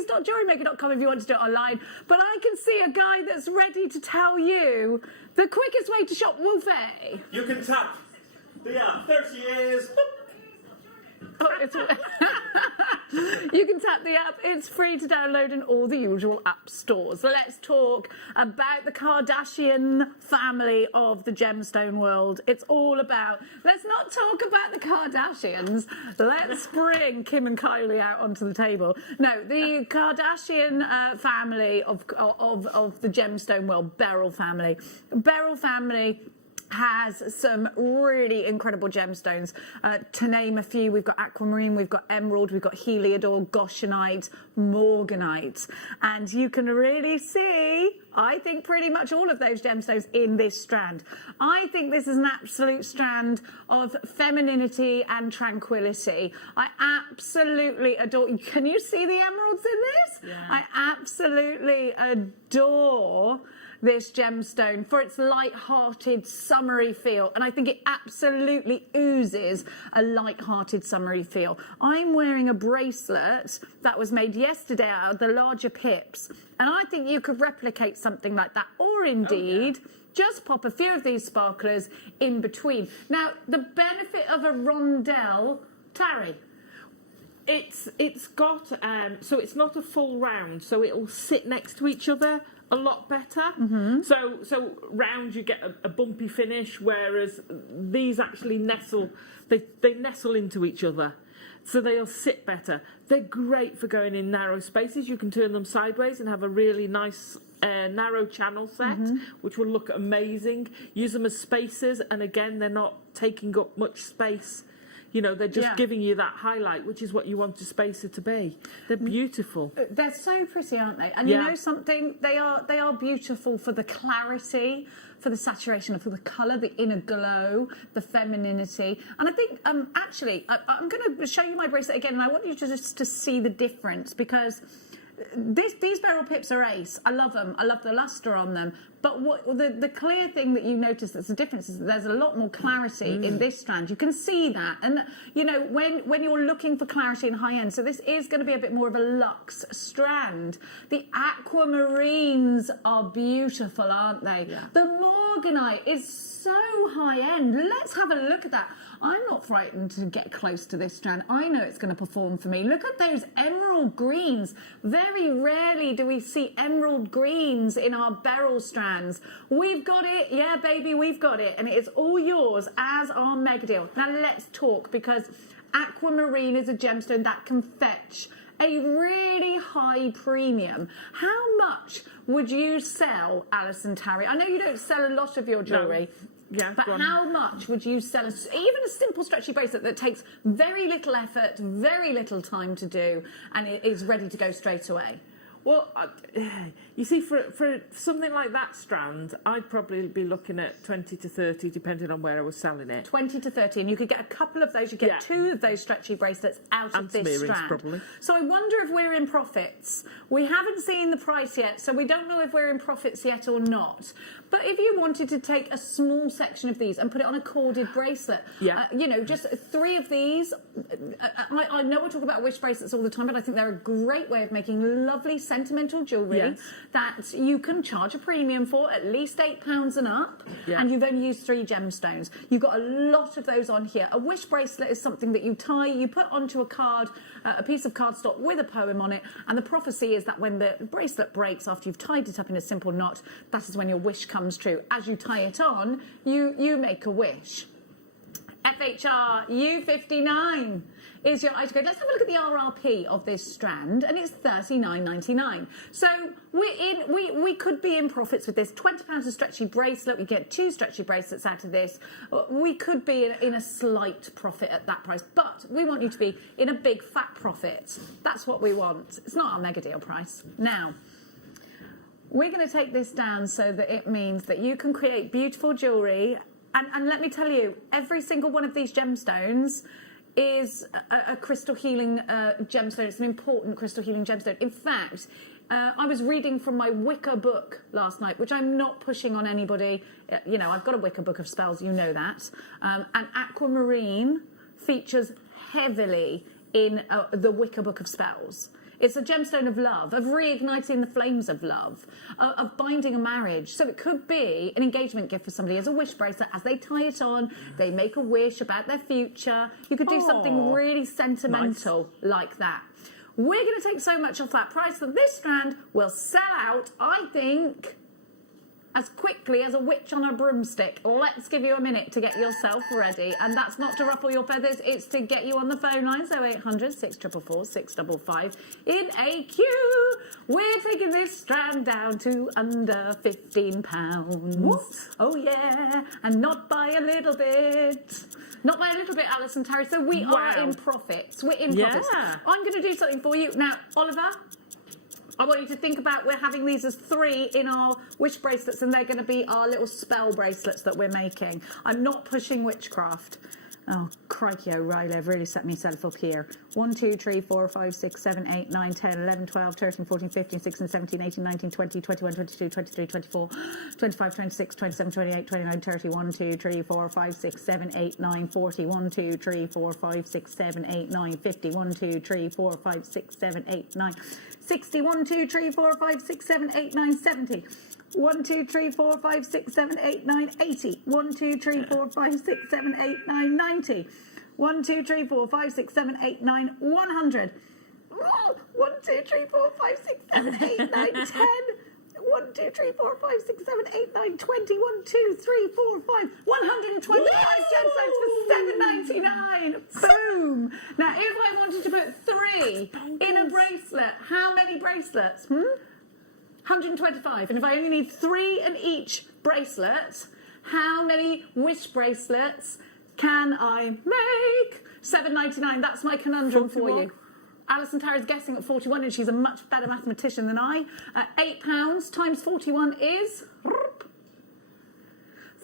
w's.jewellerymaker.com if you want to do it online. But I can see a guy that's ready to tell you the quickest way to shop Wolfie. You can tap the app. There she is. Oh, you can tap the app. It's free to download in all the usual app stores. So let's talk about the Kardashian family of the gemstone world. It's all about, let's not talk about the Kardashians. Let's bring Kim and Kylie out onto the table. No, the Kardashian family of the gemstone world, Beryl family. Beryl family has some really incredible gemstones. To name a few, we've got aquamarine, we've got emerald, we've got heliodor, goshenite, morganite. And you can really see, I think, pretty much all of those gemstones in this strand. I think this is an absolute strand of femininity and tranquility. I absolutely adore, can you see the emeralds in this? Yeah. I absolutely adore this gemstone for its light-hearted, summery feel. And I think it absolutely oozes a light-hearted, summery feel. I'm wearing a bracelet that was made yesterday out of the larger pips. And I think you could replicate something like that. Or indeed, just pop a few of these sparklers in between. Now, the benefit of a rondelle, Tarry. It's got, so it's not a full round, so it'll sit next to each other a lot better. So round you get a bumpy finish, whereas these actually nestle, they nestle into each other. So they'll sit better. They're great for going in narrow spaces. You can turn them sideways and have a really nice narrow channel set, which will look amazing. Use them as spacers, and again, they're not taking up much space. You know, they're just giving you that highlight, which is what you want a spacer to be. They're beautiful. They're so pretty, aren't they? And you know something? They are beautiful for the clarity, for the saturation, for the colour, the inner glow, the femininity. And I think, actually, I'm going to show you my bracelet again, and I want you to just to see the difference, because these beryl pips are ace. I love them. I love the luster on them. But what the clear thing that you notice that's the difference is that there's a lot more clarity in this strand. You can see that. And, you know, when you're looking for clarity in high end, so this is going to be a bit more of a luxe strand. The aquamarines are beautiful, aren't they? Yeah. The morganite is so high end. Let's have a look at that. I'm not frightened to get close to this strand. I know it's going to perform for me. Look at those emerald greens. Very rarely do we see emerald greens in our beryl strands. We've got it. Yeah, baby, we've got it. And it is all yours as our mega deal. Now let's talk, because aquamarine is a gemstone that can fetch a really high premium. How much would you sell, Alison Tarry? I know you don't sell a lot of your jewellery. No. Yeah, but how much would you sell even a simple stretchy bracelet that takes very little effort, very little time to do, and it is ready to go straight away? Well, you see, for something like that strand, I'd probably be looking at 20 to 30, depending on where I was selling it. 20 to 30, and you could get a couple of those. You get two of those stretchy bracelets out of this strand. Probably. So I wonder if we're in profits. We haven't seen the price yet, so we don't know if we're in profits yet or not. But if you wanted to take a small section of these and put it on a corded bracelet, you know, just 3 of these. I know we talk about wish bracelets all the time, but I think they're a great way of making lovely sentimental jewellery that you can charge a premium for, at least £8 and up, and you've only used 3 gemstones. You've got a lot of those on here. A wish bracelet is something that you tie, you put onto a card, a piece of cardstock with a poem on it, and the prophecy is that when the bracelet breaks after you've tied it up in a simple knot, that is when your wish comes true. As you tie it on, you make a wish. FHR U59 is your item code. Let's have a look at the RRP of this strand, and it's $39.99. So we could be in profits with this. £20 a stretchy bracelet. We get 2 stretchy bracelets out of this. We could be in a slight profit at that price, but we want you to be in a big fat profit. That's what we want. It's not our mega deal price. Now, we're going to take this down so that it means that you can create beautiful jewellery. And let me tell you, every single one of these gemstones is a crystal healing gemstone. It's an important crystal healing gemstone. In fact, I was reading from my Wicca book last night, which I'm not pushing on anybody. You know, I've got a Wicca book of spells, you know that. And aquamarine features heavily in the Wicca book of spells. It's a gemstone of love, of reigniting the flames of love, of binding a marriage. So it could be an engagement gift for somebody as a wish bracelet. As they tie it on, they make a wish about their future. You could do something really sentimental like that. We're going to take so much off that price that this strand will sell out, I think, as quickly as a witch on a broomstick. Let's give you a minute to get yourself ready. And that's not to ruffle your feathers, it's to get you on the phone lines, 0800 644 655 in a queue. We're taking this strand down to under £15. What? Oh yeah, and not by a little bit. Not by a little bit, Alison Tarry. So we are in profits. We're in profits. I'm going to do something for you. Now, Oliver, I want you to think about, we're having these as 3 in our wish bracelets, and they're going to be our little spell bracelets that we're making. I'm not pushing witchcraft. Oh, crikey, O'Reilly, I've really set myself up here. 1, 2, 3, 4, 5, 6, 7, 8, 9, 10, 11, 12, 13, 14, 15, 16, 17, 18, 19, 20, 21, 22, 23, 24, 25, 26, 27, 28, 29, 30, 1, 2, 3, 4, 5, 6, 7, 8, 9, 40, 1, 2, 3, 4, 5, 6, 7, 8, 9, 50, 1, 2, 3, 4, 5, 6, 7, 8, 9, 60, 1, 2, 3, 4, 5, 6, 7, 8, 9, 70. 1, 2, 3, 4, 5, 6, 7, 8, 9, 80. 1, 2, 3, 4, 5, 6, 7, 8, 9, 90. 1, 2, 3, 4, 5, 6, 7, 8, 9, 100. 1, 2, 3, 4, 5, 6, 7, 8, 9, 10. 1, 2, 3, 4, 5, 6, 7, 8, 9, 20. 1, 2, 3, 4, 5. 125 gemstones for $7.99. Boom. Now, if I wanted to put 3 in a bracelet, how many bracelets? 125. And if I only need 3 in each bracelet, how many wish bracelets can I make? $7.99. That's my conundrum 41. For you. Alison Tara's guessing at 41, and she's a much better mathematician than I. £8 times 41 is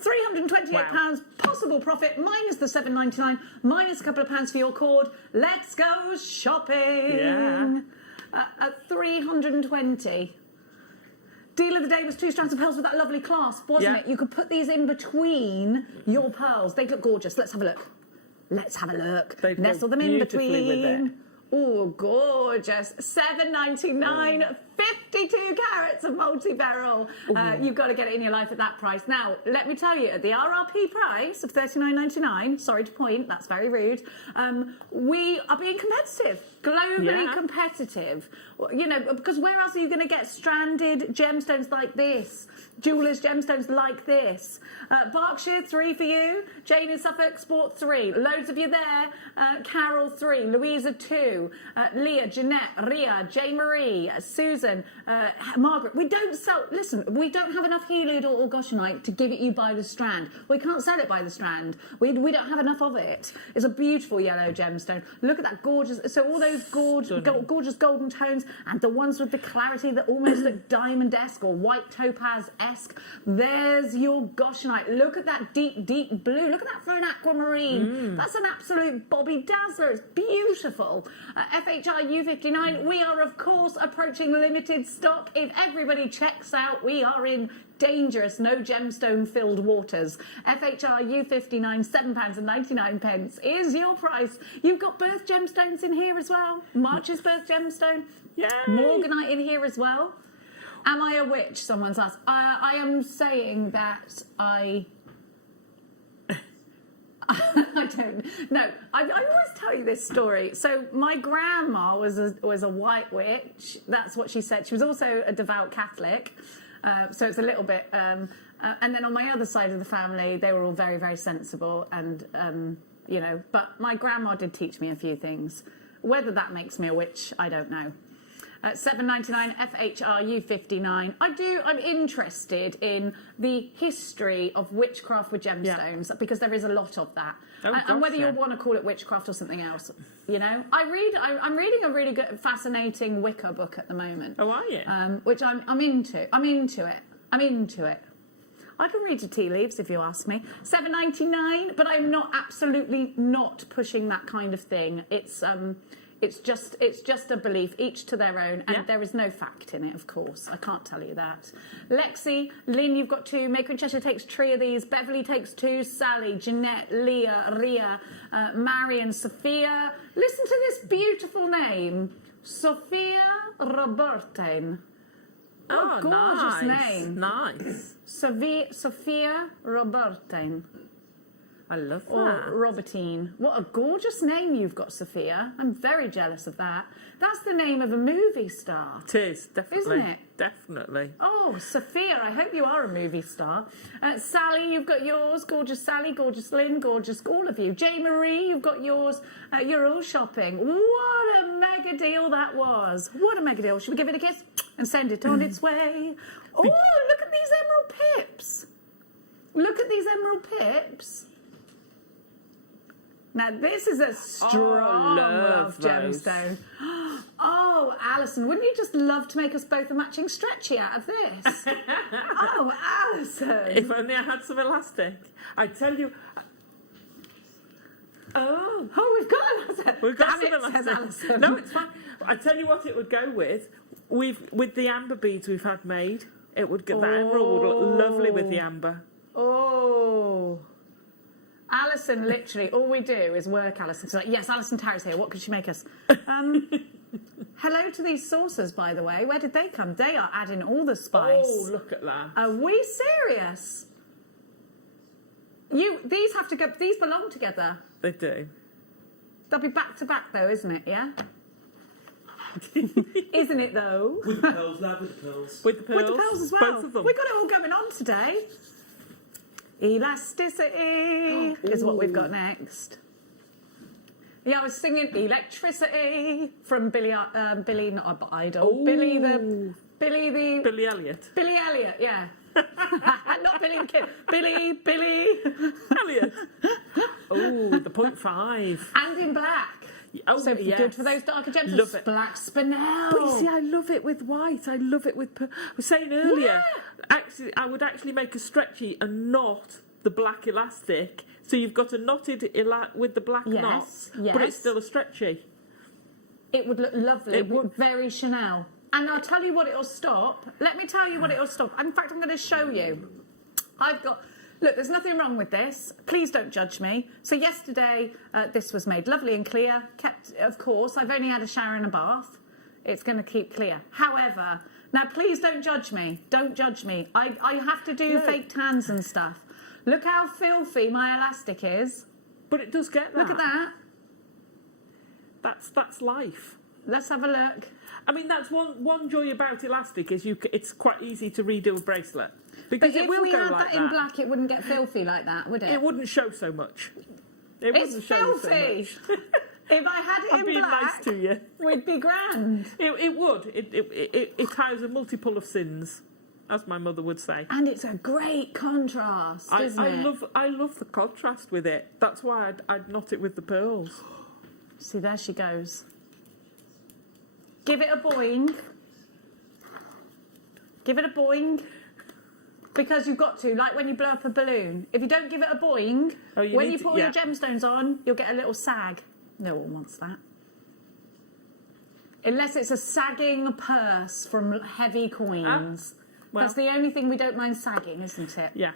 £328. Possible profit minus the $7.99, minus a couple of pounds for your cord. Let's go shopping. Yeah. At $320. Deal of the day was 2 strands of pearls with that lovely clasp, wasn't it? You could put these in between your pearls. They look gorgeous. Let's have a look. Let's have a look. They'd nestle them in between. With it. Oh, gorgeous. $7.99. 52 carats of multi-beryl. You've got to get it in your life at that price. Now, let me tell you, at the RRP price of $39.99, sorry to point, that's very rude, we are being competitive, globally competitive. You know, because where else are you going to get stranded gemstones like this? Jewellers' gemstones like this. Berkshire, 3 for you. Jane in Suffolk, Sport, 3. Loads of you there. Carol, 3. Louisa, 2. Leah, Jeanette, Ria, Jane Marie, Susan, Margaret. We don't sell, listen, we don't have enough helioid or goshenite to give it you by the strand. We can't sell it by the strand. We don't have enough of it. It's a beautiful yellow gemstone. Look at that gorgeous, so all those gorgeous golden tones and the ones with the clarity that almost look diamond-esque or white topaz-esque. There's your goshenite. Look at that deep, deep blue. Look at that for an aquamarine. That's an absolute Bobby Dazzler. It's beautiful. FHR U59, we are, of course, approaching limited stock. If everybody checks out, we are in dangerous, no gemstone-filled waters. FHR U59, £7.99 is your price. You've got birth gemstones in here as well. March's birth gemstone. Yay! Morganite in here as well. Am I a witch? Someone's asked. I am saying that I don't. No, I always tell you this story. So my grandma was a white witch. That's what she said. She was also a devout Catholic. So it's a little bit. And then on my other side of the family, they were all very, very sensible. And, you know, but my grandma did teach me a few things. Whether that makes me a witch, I don't know. $7.99 FHR U59. I'm interested in the history of witchcraft with gemstones because there is a lot of that. And whether you want to call it witchcraft or something else, you know. I'm reading a really good, fascinating Wicca book at the moment. Oh, are you? Which I'm into. I'm into it. I can read the tea leaves if you ask me. $7.99, but I'm absolutely not pushing that kind of thing. It's just a belief, each to their own, and there is no fact in it, of course. I can't tell you that. Lexi, Lynn, you've got 2. Maker in Cheshire takes 3 of these. Beverly takes 2. Sally, Jeanette, Leah, Ria, Marion, Sophia. Listen to this beautiful name. Sophia Robertin. Oh, gorgeous nice. name. Nice. Sophia Robertin. I love that. Or Robertine. What a gorgeous name you've got, Sophia. I'm very jealous of that. That's the name of a movie star. It is, definitely. Isn't it? Definitely. Oh, Sophia, I hope you are a movie star. Sally, you've got yours. Gorgeous Sally, gorgeous Lynn, gorgeous all of you. Jane Marie, you've got yours. You're all shopping. What a mega deal that was. What a mega deal. Should we give it a kiss and send it on its way? Oh, look at these emerald pips. Look at these emerald pips. Now, this is a strong love gemstone. Oh, Alison, wouldn't you just love to make us both a matching stretchy out of this? Oh, Alison. If only I had some elastic. I tell you... Oh, we've got Alison. We've got Damn some it, says Alison. Alison. No, it's fine. I tell you what, it would go with. With the amber beads we've had made, it would get the emerald would look lovely with the amber. Oh. Alison, literally, all we do is work Alison. So, like, yes, Alison Tarrant's here. What could she make us? Hello to these saucers, by the way. Where did they come? They are adding all the spice. Oh, look at that. Are we serious? These have to go. These belong together. They do. They'll be back to back, though, isn't it? Yeah. Isn't it though? With the pearls, lad, with the pearls. With the pearls. With the pearls as well. Both of them. We've got it all going on today. Elasticity is what we've got next. Yeah, I was singing Electricity from Billy, not Idol. Ooh. Billy Elliot. Billy Elliot, yeah. Not Billy the Kid. Billy Elliot. Oh, the 0.5. And in black. Oh, so yes. Good for those darker gems. Love it. Black spinel. But you see, I love it with white. I love it with... I was saying earlier, actually, I would actually make a stretchy and not the black elastic. So you've got a knotted with the black knots, but it's still a stretchy. It would look lovely. It would. Very Chanel. And I'll tell you what it'll stop. Let me tell you what it'll stop. In fact, I'm going to show you. Look, there's nothing wrong with this. Please don't judge me. So yesterday, this was made lovely and clear. Kept, of course, I've only had a shower and a bath. It's going to keep clear. However, now please don't judge me. Don't judge me. I have to do fake tans and stuff. Look how filthy my elastic is. But it does get that. Look at that. That's life. Let's have a look. I mean, that's one joy about elastic is it's quite easy to redo a bracelet. Because But it if will we go had like that in black, it wouldn't get filthy like that, would it? It wouldn't show so much. It's filthy. If I had it I'm in being black, nice to you. we'd be grand. It would. It has a multiple of sins, as my mother would say. And it's a great contrast, isn't it? I love the contrast with it. That's why I'd knot it with the pearls. See, there she goes. Give it a boing. Give it a boing. Because you've got to, like when you blow up a balloon. If you don't give it a boing, when you put your gemstones on, you'll get a little sag. No one wants that. Unless it's a sagging purse from heavy coins. That's the only thing we don't mind sagging, isn't it? Yeah.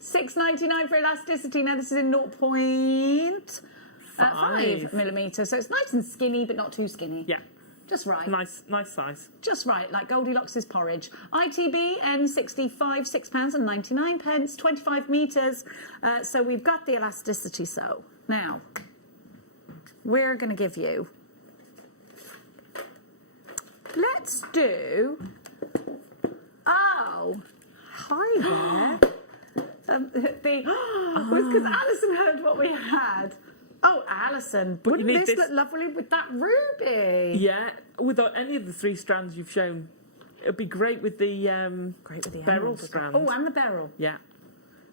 $6.99 for elasticity. Now this is in 0.5 millimetres. So it's nice and skinny, but not too skinny. Yeah. Just right. Nice size. Just right, like Goldilocks' porridge. ITB N65, £6.99, 25 metres. So we've got the elasticity. So now we're going to give you. Let's do. Oh, hi there. Was because Alison heard what we had. Oh, Alison, wouldn't this look lovely with that ruby? Yeah, with any of the 3 strands you've shown. It'd be great with the beryl strand. Oh, and the beryl. Yeah.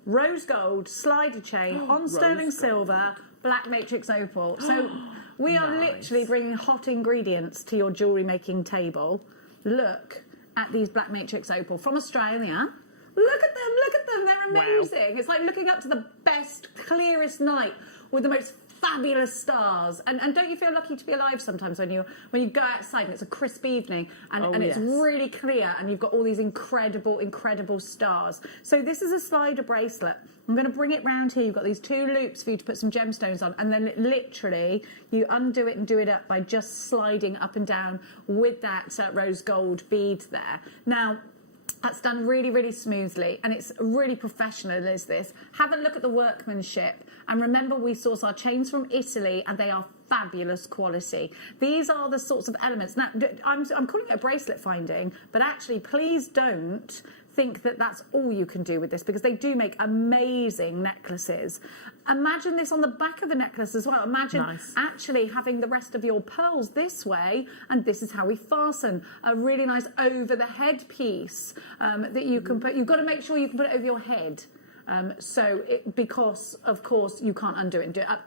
Rose gold, slider chain, on sterling silver, black matrix opal. So we are literally bringing hot ingredients to your jewellery making table. Look at these black matrix opal from Australia. Look at them, they're amazing. Wow. It's like looking up to the best, clearest night with the most fabulous stars. And don't you feel lucky to be alive sometimes when you go outside and it's a crisp evening and it's really clear and you've got all these incredible stars. So this is a slider bracelet. I'm going to bring it round here. You've got these 2 loops for you to put some gemstones on, and then literally you undo it and do it up by just sliding up and down with that rose gold bead there. Now, that's done really smoothly, and it's really professional, is this. Have a look at the workmanship, and remember we source our chains from Italy, and they are fabulous quality. These are the sorts of elements. Now, I'm calling it a bracelet finding, but actually, please don't think that that's all you can do with this, because they do make amazing necklaces. Imagine this on the back of the necklace as well. Imagine actually having the rest of your pearls this way, and this is how we fasten a really nice over the head piece that you can put. You've got to make sure you can put it over your head. Because of course you can't undo it and do it up.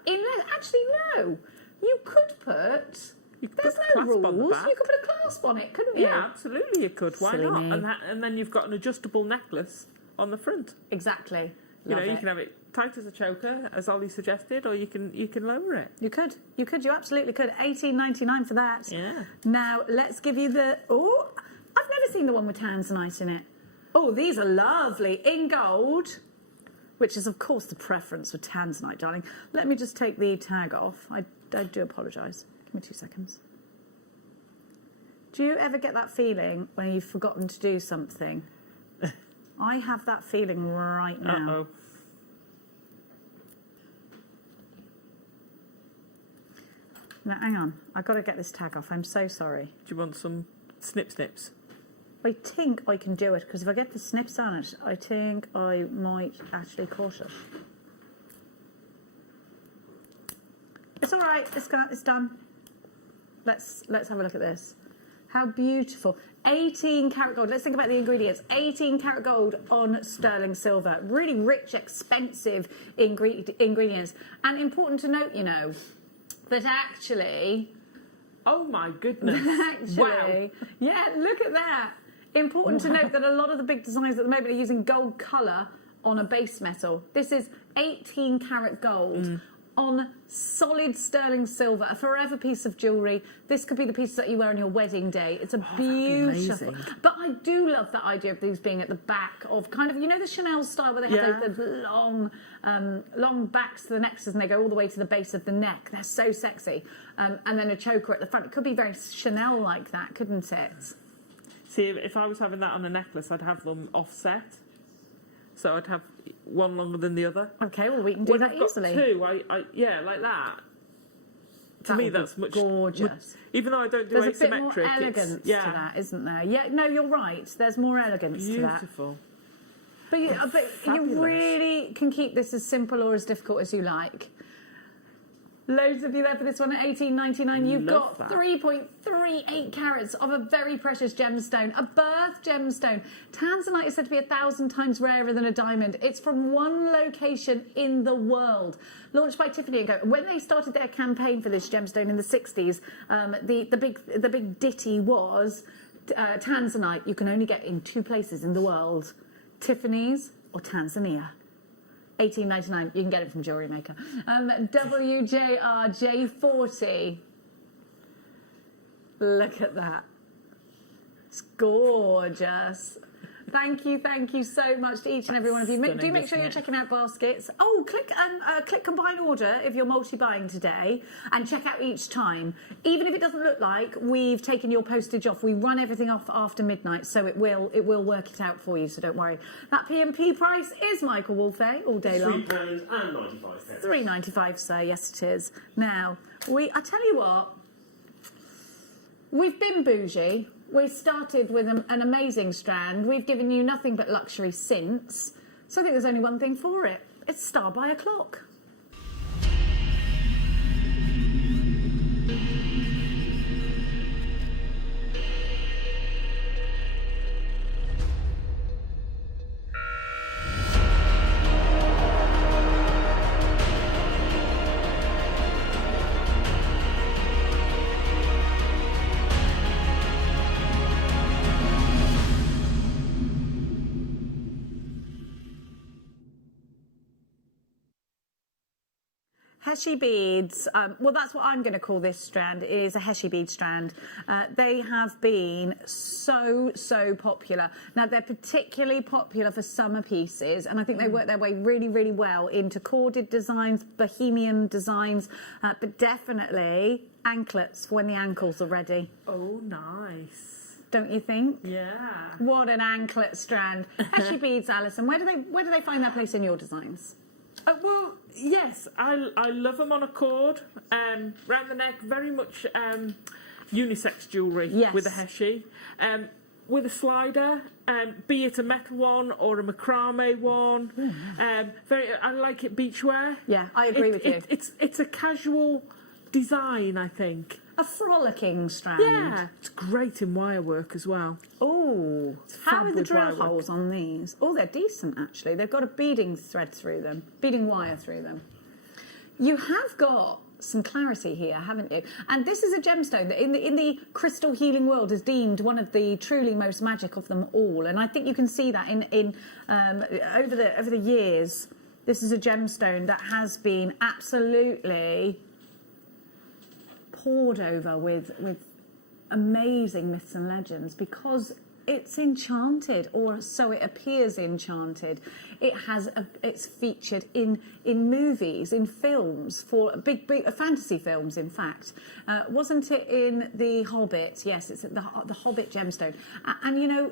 Actually, no. You could put. There's no rules. You could put a clasp on it, couldn't you? Yeah, absolutely you could. Why not? And then you've got an adjustable necklace on the front. Exactly. You know, you can have it tight as a choker, as Ollie suggested, or you can lower it. You absolutely could. $18.99 for that. Yeah. Now let's give you the. Oh, I've never seen the one with tanzanite in it. Oh, these are lovely in gold, which is of course the preference for tanzanite, darling. Let me just take the tag off. I do apologise. Give me 2 seconds. Do you ever get that feeling when you've forgotten to do something? I have that feeling right now. Uh-oh. Now, hang on. I've got to get this tag off. I'm so sorry. Do you want some snips? I think I can do it, because if I get the snips on it, I think I might actually cut it. It's all right. It's done. Let's have a look at this. How beautiful. 18 karat gold. Let's think about the ingredients. 18 karat gold on sterling silver. Really rich, expensive ingredients. And important to note, you know, that actually... Oh my goodness. Actually, wow. Yeah, look at that. Important to note that a lot of the big designs at the moment are using gold colour on a base metal. This is 18 karat gold on solid sterling silver, a forever piece of jewellery. This could be the pieces that you wear on your wedding day. It's a beautiful. But I do love that idea of these being at the back of kind of, you know, the Chanel style where they have those long, long backs to the necklaces and they go all the way to the base of the neck. They're so sexy. And then a choker at the front. It could be very Chanel like that, couldn't it? See, if I was having that on a necklace, I'd have them offset. So I'd have one longer than the other. Okay, well, we can do that easily. I've got two, yeah, like that. To me, that's much gorgeous. Even though I don't do There's asymmetric, a bit more elegance to that, isn't there? Yeah, no, you're right. There's more elegance to that. Beautiful. But you really can keep this as simple or as difficult as you like. Loads of you there for this one at $18.99. You've got 3.38 carats of a very precious gemstone, a birth gemstone. Tanzanite is said to be 1,000 times rarer than a diamond. It's from one location in the world. Launched by Tiffany & Co. When they started their campaign for this gemstone in the 60s, the big ditty was Tanzanite you can only get in 2 places in the world, Tiffany's or Tanzania. $18.99. You can get it from JewelleryMaker. WJRJ40. Look at that. It's gorgeous. Thank you so much to each and every one of you. Do make sure you're checking out baskets. Oh, click combine order if you're multi-buying today, and check out each time. Even if it doesn't look like we've taken your postage off, we run everything off after midnight, so it will work it out for you. So don't worry. That PMP price is Michael Wolfe all day long. £3.95. £3.95, sir. Yes, it is. Now I tell you what, we've been bougie. We started with an amazing strand. We've given you nothing but luxury since. So I think there's only one thing for it. It's Star by a Clock. Hessite beads, well, that's what I'm going to call this strand, is a Hessite bead strand. They have been so popular. Now, they're particularly popular for summer pieces, and I think they work their way really well into corded designs, bohemian designs, but definitely anklets for when the ankles are ready. Oh, nice. Don't you think? Yeah. What an anklet strand. Hessite beads, Alison, where do they find their place in your designs? Well, yes, I love them on a cord, round the neck, very much unisex jewellery with a Hessite. With a slider, be it a metal one or a macrame one. I like it beachwear. Yeah, I agree with you. It's a casual design, I think. A frolicking strand. Yeah, it's great in wire work as well. Oh, how are the drill holes on these? Oh, they're decent actually. They've got a beading thread through them, beading wire through them. You have got some clarity here, haven't you? And this is a gemstone that in the crystal healing world is deemed one of the truly most magic of them all. And I think you can see that in over the years. This is a gemstone that has been absolutely poured over with amazing myths and legends because it's enchanted, or so it appears enchanted. It's featured in movies, in films, for big fantasy films. In fact, wasn't it in The Hobbit? Yes, it's the Hobbit gemstone. And you know,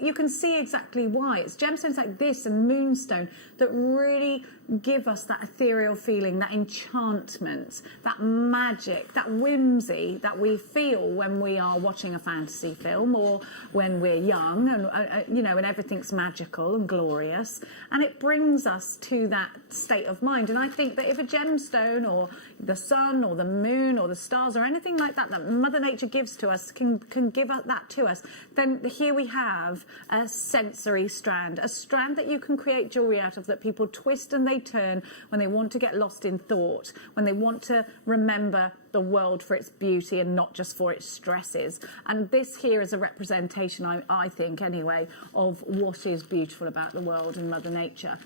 you can see exactly why. It's gemstones like this and moonstone that really give us that ethereal feeling, that enchantment, that magic, that whimsy that we feel when we are watching a fantasy film or when we're young, and you know, and everything's magical and glorious, and it brings us to that state of mind. And I think that if a gemstone or the sun or the moon or the stars or anything like that that Mother Nature gives to us can give that to us, then here we have a sensory strand, a strand that you can create jewelry out of, that people twist and they turn when they want to get lost in thought, when they want to remember the world for its beauty and not just for its stresses. And this here is a representation, I think anyway, of what is beautiful about the world and Mother Nature.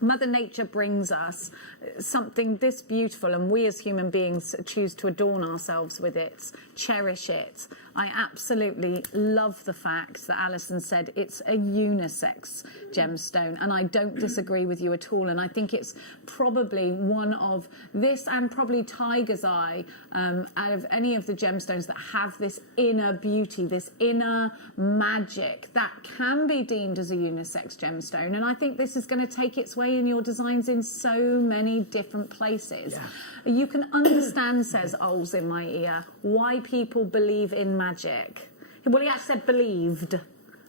Mother Nature brings us something this beautiful, and we as human beings choose to adorn ourselves with it, cherish it. I absolutely love the fact that Alison said it's a unisex gemstone, and I don't disagree with you at all. And I think it's probably one of this, and probably Tiger's Eye, out of any of the gemstones that have this inner beauty, this inner magic that can be deemed as a unisex gemstone. And I think this is going to take its way in your designs in so many different places. Yeah. You can understand, says Oles in my ear, why people believe in magic. Well, he actually said believed,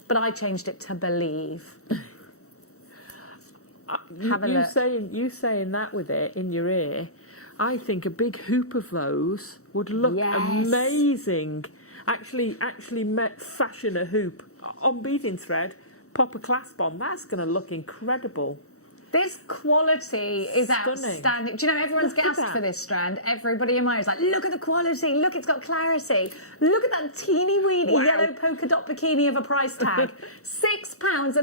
but I changed it to believe. Have a look. You saying that with it in your ear, I think a big hoop of those would look amazing. Actually fashion a hoop on beading thread, pop a clasp on. That's going to look incredible. This quality is outstanding. Do you know, everyone's gasped for this strand. Everybody in my ear is like, look at the quality. Look, it's got clarity. Look at that teeny weeny yellow polka dot bikini of a price tag. £6.99.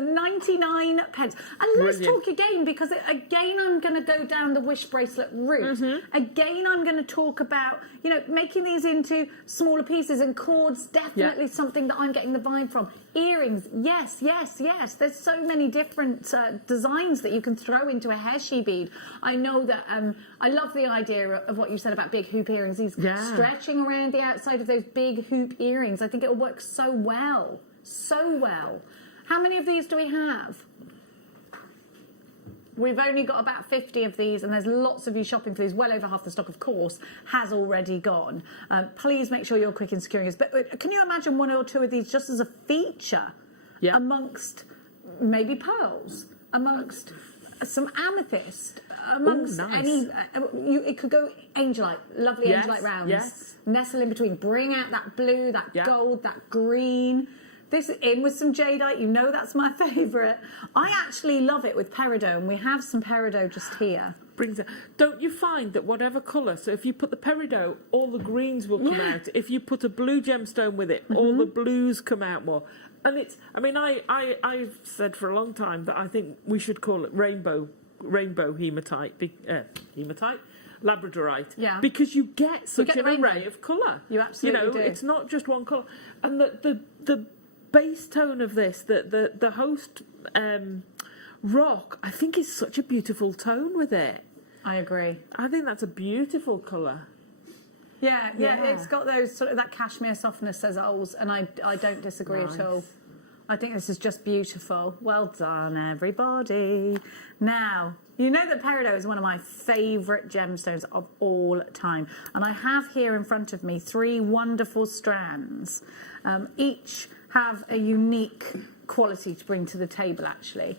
And let's talk again, because again, I'm going to go down the wish bracelet route. Again, I'm going to talk about, you know, making these into smaller pieces, and cords, definitely something that I'm getting the vibe from. Earrings, yes. There's so many different designs that you can throw into a Hessite bead. I know that I love the idea of what you said about big hoop earrings. These stretching around the outside of those big hoop earrings. I think it'll work so well. How many of these do we have? We've only got about 50 of these, and there's lots of you shopping for these. Well over half the stock, of course, has already gone. Please make sure you're quick in securing us. But can you imagine one or two of these just as a feature amongst maybe pearls, amongst some amethyst, amongst any... it could go angelite, lovely angelite rounds. Nestle in between. Bring out that blue, that gold, that green. This in with some jadeite, you know that's my favourite. I actually love it with peridot, and we have some peridot just here. Brings it. Don't you find that whatever colour, so if you put the peridot, all the greens will come out. If you put a blue gemstone with it, all the blues come out more. And it's, I mean, I've said for a long time that I think we should call it rainbow hematite, Labradorite, because you get such an array of colour. You absolutely do. It's not just one colour. And the base tone of this, the host rock, I think is such a beautiful tone with it. I agree. I think that's a beautiful colour. Yeah, it's got those sort of that cashmere softness, says Oles, and I don't disagree at all. I think this is just beautiful. Well done, everybody. Now, you know that peridot is one of my favourite gemstones of all time, and I have here in front of me 3 wonderful strands. Each have a unique quality to bring to the table, actually.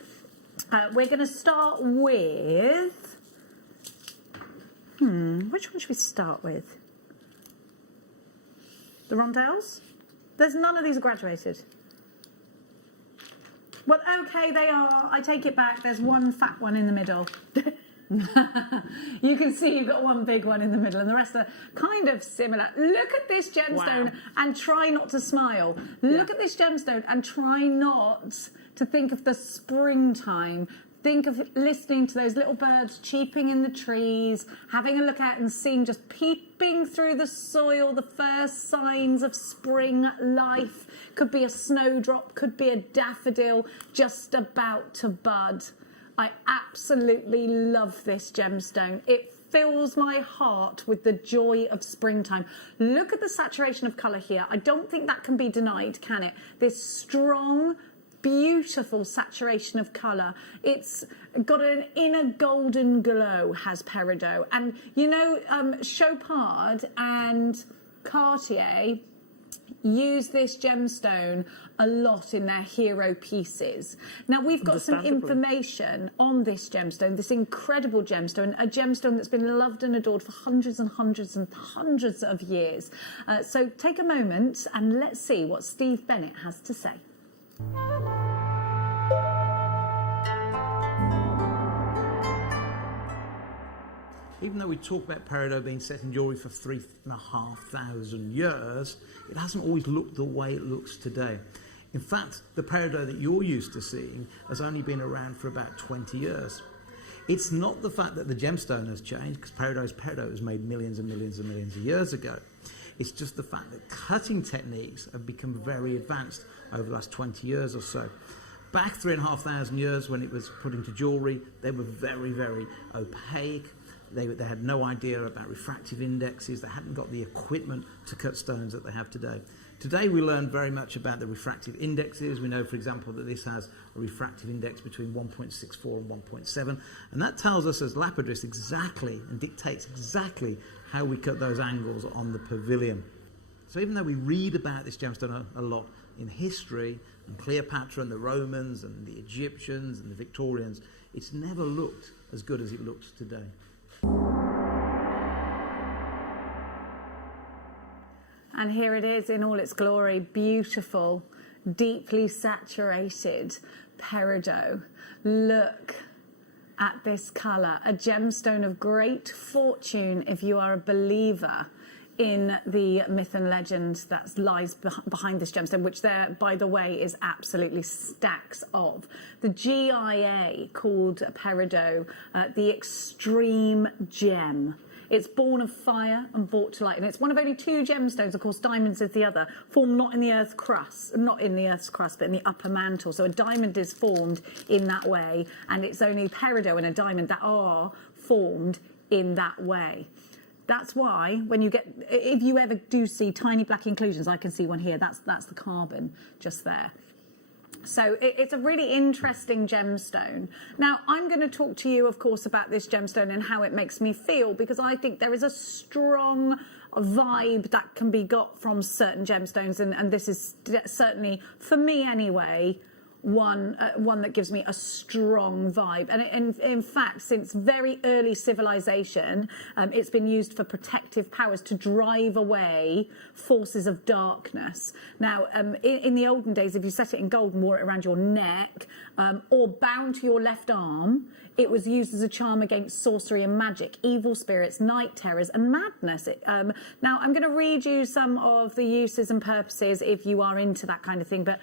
We're going to start with... which one should we start with? The rondelles? There's none of these are graduated. Well, okay, they are. I take it back. There's one fat one in the middle. You can see you've got one big one in the middle, and the rest are kind of similar. Look at this gemstone and try not to smile. Look at this gemstone and try not to think of the springtime. Think of listening to those little birds cheeping in the trees, having a look out and seeing, just peeping through the soil, the first signs of spring life. Could be a snowdrop, could be a daffodil just about to bud. I absolutely love this gemstone. It fills my heart with the joy of springtime. Look at the saturation of colour here. I don't think that can be denied, can it? This strong, beautiful saturation of colour. It's got an inner golden glow, has Peridot. And you know, Chopard and Cartier use this gemstone a lot in their hero pieces. Now, we've got some information on this gemstone, this incredible gemstone, a gemstone that's been loved and adored for hundreds and hundreds and hundreds of years. So take a moment and let's see what Steve Bennett has to say. Even though we talk about Peridot being set in jewellery for 3,500 years, it hasn't always looked the way it looks today. In fact, the Peridot that you're used to seeing has only been around for about 20 years. It's not the fact that the gemstone has changed, because Peridot was made millions and millions and millions of years ago. It's just the fact that cutting techniques have become very advanced over the last 20 years or so. Back 3,500 years when it was put into jewellery, they were very, very opaque. They had no idea about refractive indexes. They hadn't got the equipment to cut stones that they have today. Today we learn very much about the refractive indexes. We know, for example, that this has a refractive index between 1.64 and 1.7, and that tells us as lapidarists exactly and dictates exactly how we cut those angles on the pavilion. So even though we read about this gemstone a lot in history, and Cleopatra and the Romans and the Egyptians and the Victorians, it's never looked as good as it looks today. And here it is in all its glory, beautiful, deeply saturated Peridot. Look at this colour, a gemstone of great fortune if you are a believer in the myth and legend that lies behind this gemstone, which there, by the way, is absolutely stacks of. The GIA called Peridot the extreme gem. It's born of fire and brought to light, and it's one of only two gemstones, of course diamonds is the other, formed not in the Earth's crust, but in the upper mantle. So a diamond is formed in that way, and it's only Peridot and a diamond that are formed in that way. That's why when you get, if you ever do see tiny black inclusions, I can see one here, that's the carbon just there. So it's a really interesting gemstone. Now, I'm going to talk to you, of course, about this gemstone and how it makes me feel, because I think there is a strong vibe that can be got from certain gemstones, and this is certainly, for me anyway, one that gives me a strong vibe. And in fact, since very early civilization, it's been used for protective powers to drive away forces of darkness. Now, in the olden days, if you set it in gold and wore it around your neck or bound to your left arm, it was used as a charm against sorcery and magic, evil spirits, night terrors and madness. Now, I'm going to read you some of the uses and purposes if you are into that kind of thing, but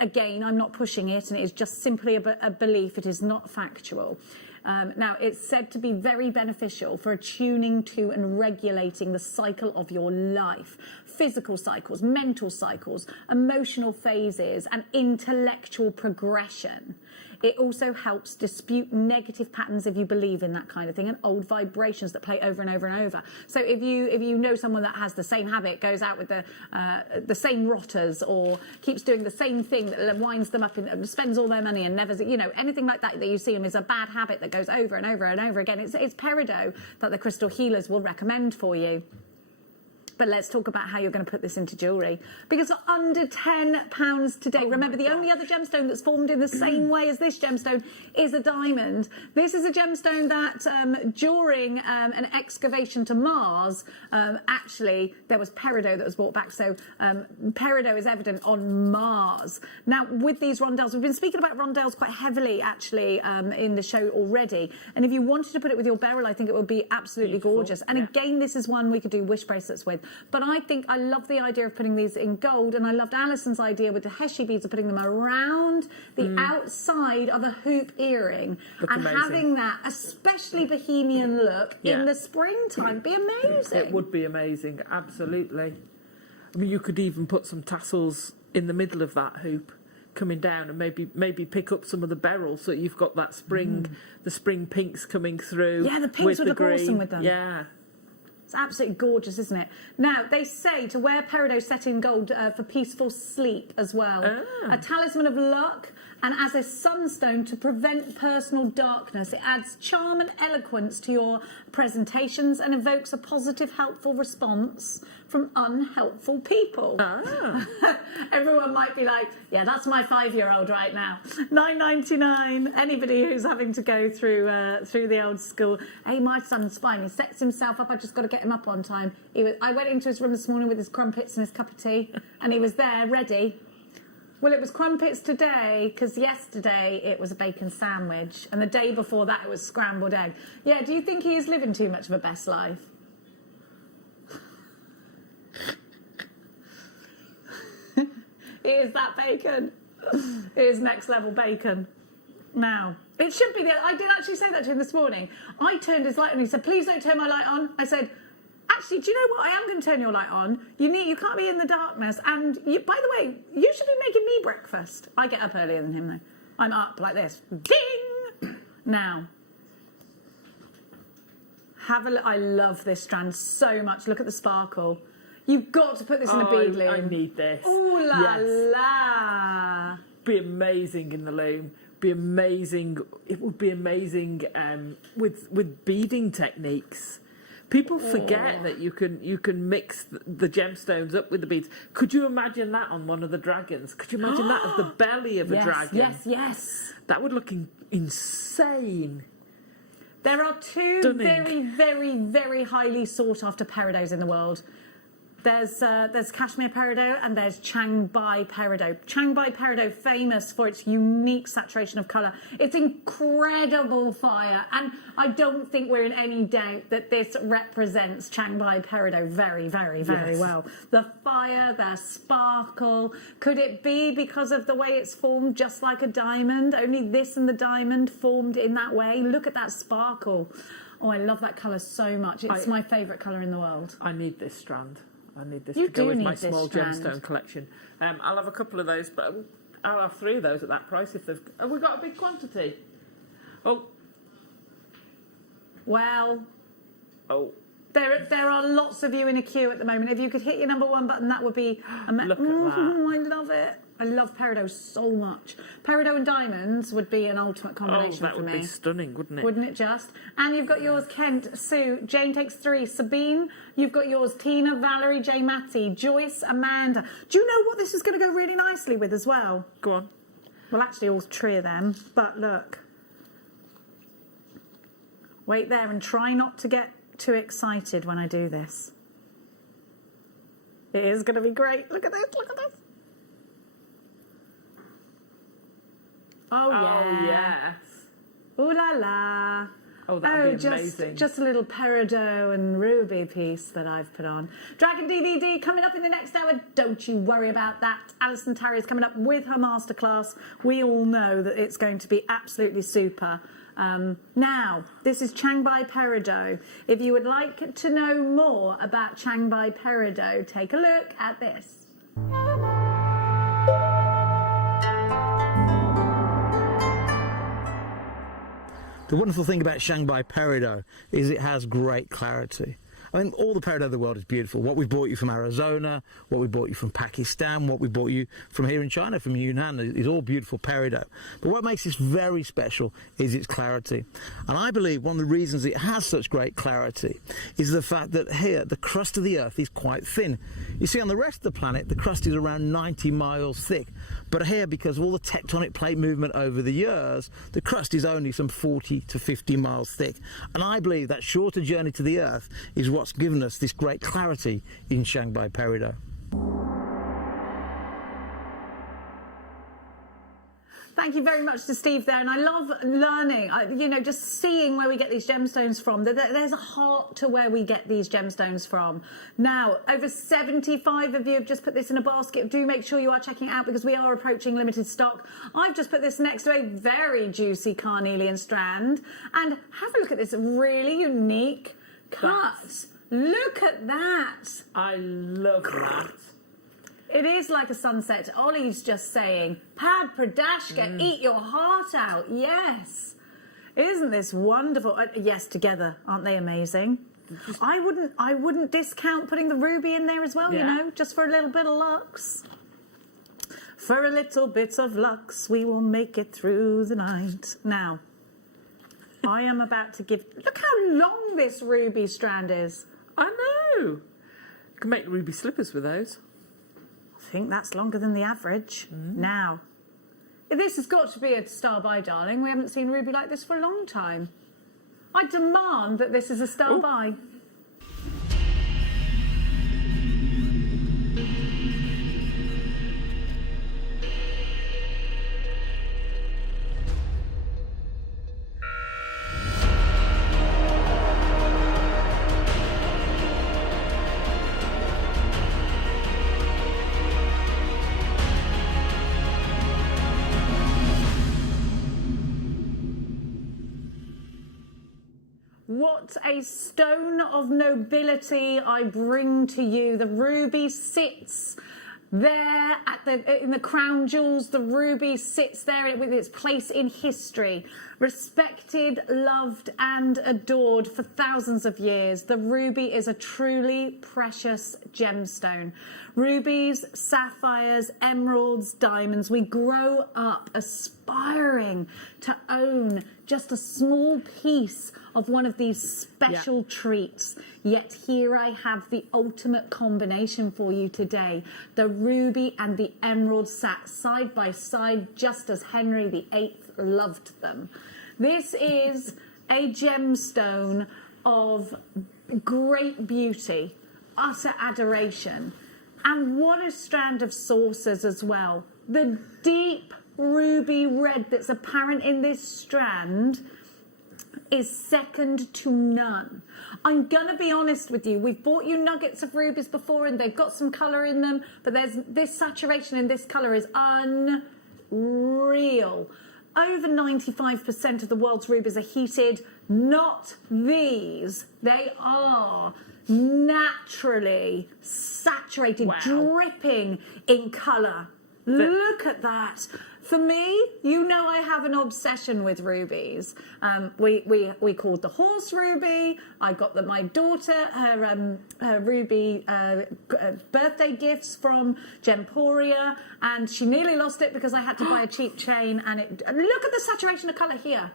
again, I'm not pushing it, and it is just simply a belief. It is not factual. Now, it's said to be very beneficial for attuning to and regulating the cycle of your life. Physical cycles, mental cycles, emotional phases, and intellectual progression. It also helps dispute negative patterns if you believe in that kind of thing, and old vibrations that play over and over and over. So if you know someone that has the same habit, goes out with the same rotters, or keeps doing the same thing that winds them up and spends all their money and never, anything like that you see them is a bad habit that goes over and over and over again. It's Peridot that the crystal healers will recommend for you. But let's talk about how you're going to put this into jewellery. Because for under £10 today, remember the only other gemstone that's formed in the same way as this gemstone is a diamond. This is a gemstone that during an excavation to Mars, actually there was Peridot that was brought back. So Peridot is evident on Mars. Now with these rondelles, we've been speaking about rondelles quite heavily actually in the show already. And if you wanted to put it with your beryl, I think it would be absolutely gorgeous. And again, this is one we could do wish bracelets with. But I think I love the idea of putting these in gold, and I loved Alison's idea with the Hessite beads of putting them around the outside of a hoop earring and having that especially bohemian look in the springtime. It'd be amazing. It would be amazing, absolutely. I mean, you could even put some tassels in the middle of that hoop coming down, and maybe pick up some of the beryl, so you've got that spring, the spring pinks coming through. Yeah, the pinks would look awesome with them. Yeah. It's absolutely gorgeous, isn't it? Now, they say to wear peridot set in gold for peaceful sleep as well. A talisman of luck, and as a sunstone to prevent personal darkness. It adds charm and eloquence to your presentations and evokes a positive, helpful response from unhelpful people. Everyone might be like, yeah, that's my 5-year-old right now. $9.99. Anybody who's having to go through the old school. Hey, my son's fine. He sets himself up. I just got to get him up on time. I went into his room this morning with his crumpets and his cup of tea, and he was there ready. Well, it was crumpets today, because yesterday it was a bacon sandwich, and the day before that it was scrambled egg. Yeah, do you think he is living too much of a best life? It is that bacon. It is next level bacon. Now, it should be I did actually say that to him this morning. I turned his light on. He said, please don't turn my light on. I said, actually, do you know what? I am going to turn your light on. You can't be in the darkness. And by the way, you should be making me breakfast. I get up earlier than him, though. I'm up like this. Ding! Now, have a look. I love this strand so much. Look at the sparkle. You've got to put this in a bead loom. I need this. Ooh la la. Be amazing in the loom. Be amazing. It would be amazing with beading techniques. People forget that you can mix the gemstones up with the beads. Could you imagine that on one of the dragons? Could you imagine that as the belly of a dragon? Yes. That would look insane. There are two very, very, very highly sought after peridots in the world. There's Kashmir Peridot and there's Changbai Peridot. Changbai Peridot, famous for its unique saturation of colour. It's incredible fire, and I don't think we're in any doubt that this represents Changbai Peridot very, very, very well. The fire, the sparkle. Could it be because of the way it's formed, just like a diamond? Only this and the diamond formed in that way. Look at that sparkle. Oh, I love that colour so much. It's my favourite colour in the world. I need this strand. I need this to go with my small gemstone collection. I'll have a couple of those, but I'll have 3 of those at that price if they've... Have we got a big quantity? Oh. Well. Oh. There are lots of you in a queue at the moment. If you could hit your number 1 button, that would be... Look at that. I love it. I love peridot so much. Peridot and diamonds would be an ultimate combination for me. That would be stunning, wouldn't it? Wouldn't it just? And you've got yours, Kent, Sue, Jane takes 3, Sabine. You've got yours, Tina, Valerie, J. Matty, Joyce, Amanda. Do you know what this is going to go really nicely with as well? Go on. Well, actually, all 3 of them. But look. Wait there and try not to get too excited when I do this. It is going to be great. Look at this, look at this. Oh, yes. Ooh la la. Oh, that would be amazing. Just a little peridot and ruby piece that I've put on. Dragon DVD coming up in the next hour. Don't you worry about that. Alison Tarry is coming up with her masterclass. We all know that it's going to be absolutely super. Now, this is Changbai Peridot. If you would like to know more about Changbai Peridot, take a look at this. The wonderful thing about Changbai Peridot is it has great clarity. I mean, all the peridot of the world is beautiful. What we brought you from Arizona, what we brought you from Pakistan, what we brought you from here in China, from Yunnan, is all beautiful peridot. But what makes this very special is its clarity. And I believe one of the reasons it has such great clarity is the fact that here, the crust of the Earth is quite thin. You see, on the rest of the planet, the crust is around 90 miles thick. But here, because of all the tectonic plate movement over the years, the crust is only some 40 to 50 miles thick. And I believe that shorter journey to the Earth is what's given us this great clarity in Changbai Peridot. Thank you very much to Steve there, and I love learning, you know, just seeing where we get these gemstones from. There's a heart to where we get these gemstones from. Now, over 75 of you have just put this in a basket. Do make sure you are checking it out because we are approaching limited stock. I've just put this next to a very juicy carnelian strand, and have a look at this really unique cut. Look at that. I love that. It is like a sunset. Ollie's just saying, Pad Pradashka, eat your heart out. Yes. Isn't this wonderful? Yes, together. Aren't they amazing? I wouldn't discount putting the ruby in there as well, you know, just for a little bit of lux. For a little bit of lux, we will make it through the night. Now, I am about to give... Look how long this ruby strand is. I know. You can make ruby slippers with those. I think that's longer than the average. Now, this has got to be a star buy, darling. We haven't seen ruby like this for a long time. I demand that this is a star buy. What a stone of nobility I bring to you. The ruby sits there in the crown jewels. The ruby sits there with its place in history. Respected, loved and adored for thousands of years. The ruby is a truly precious gemstone. Rubies, sapphires, emeralds, diamonds. We grow up aspiring to own just a small piece of one of these special treats. Yet here I have the ultimate combination for you today. The ruby and the emerald sat side by side just as Henry VIII loved them. This is a gemstone of great beauty, utter adoration. And what a strand of saucers as well. The deep ruby red that's apparent in this strand is second to none. I'm going to be honest with you. We've bought you nuggets of rubies before and they've got some colour in them, but there's this saturation in this colour is unreal. Over 95% of the world's rubies are heated. Not these. They are naturally saturated, dripping in colour. Look at that. For me, you know I have an obsession with rubies. We called the horse ruby. I got my daughter her ruby birthday gifts from Gemporia, and she nearly lost it because I had to buy a cheap chain. And look at the saturation of colour here.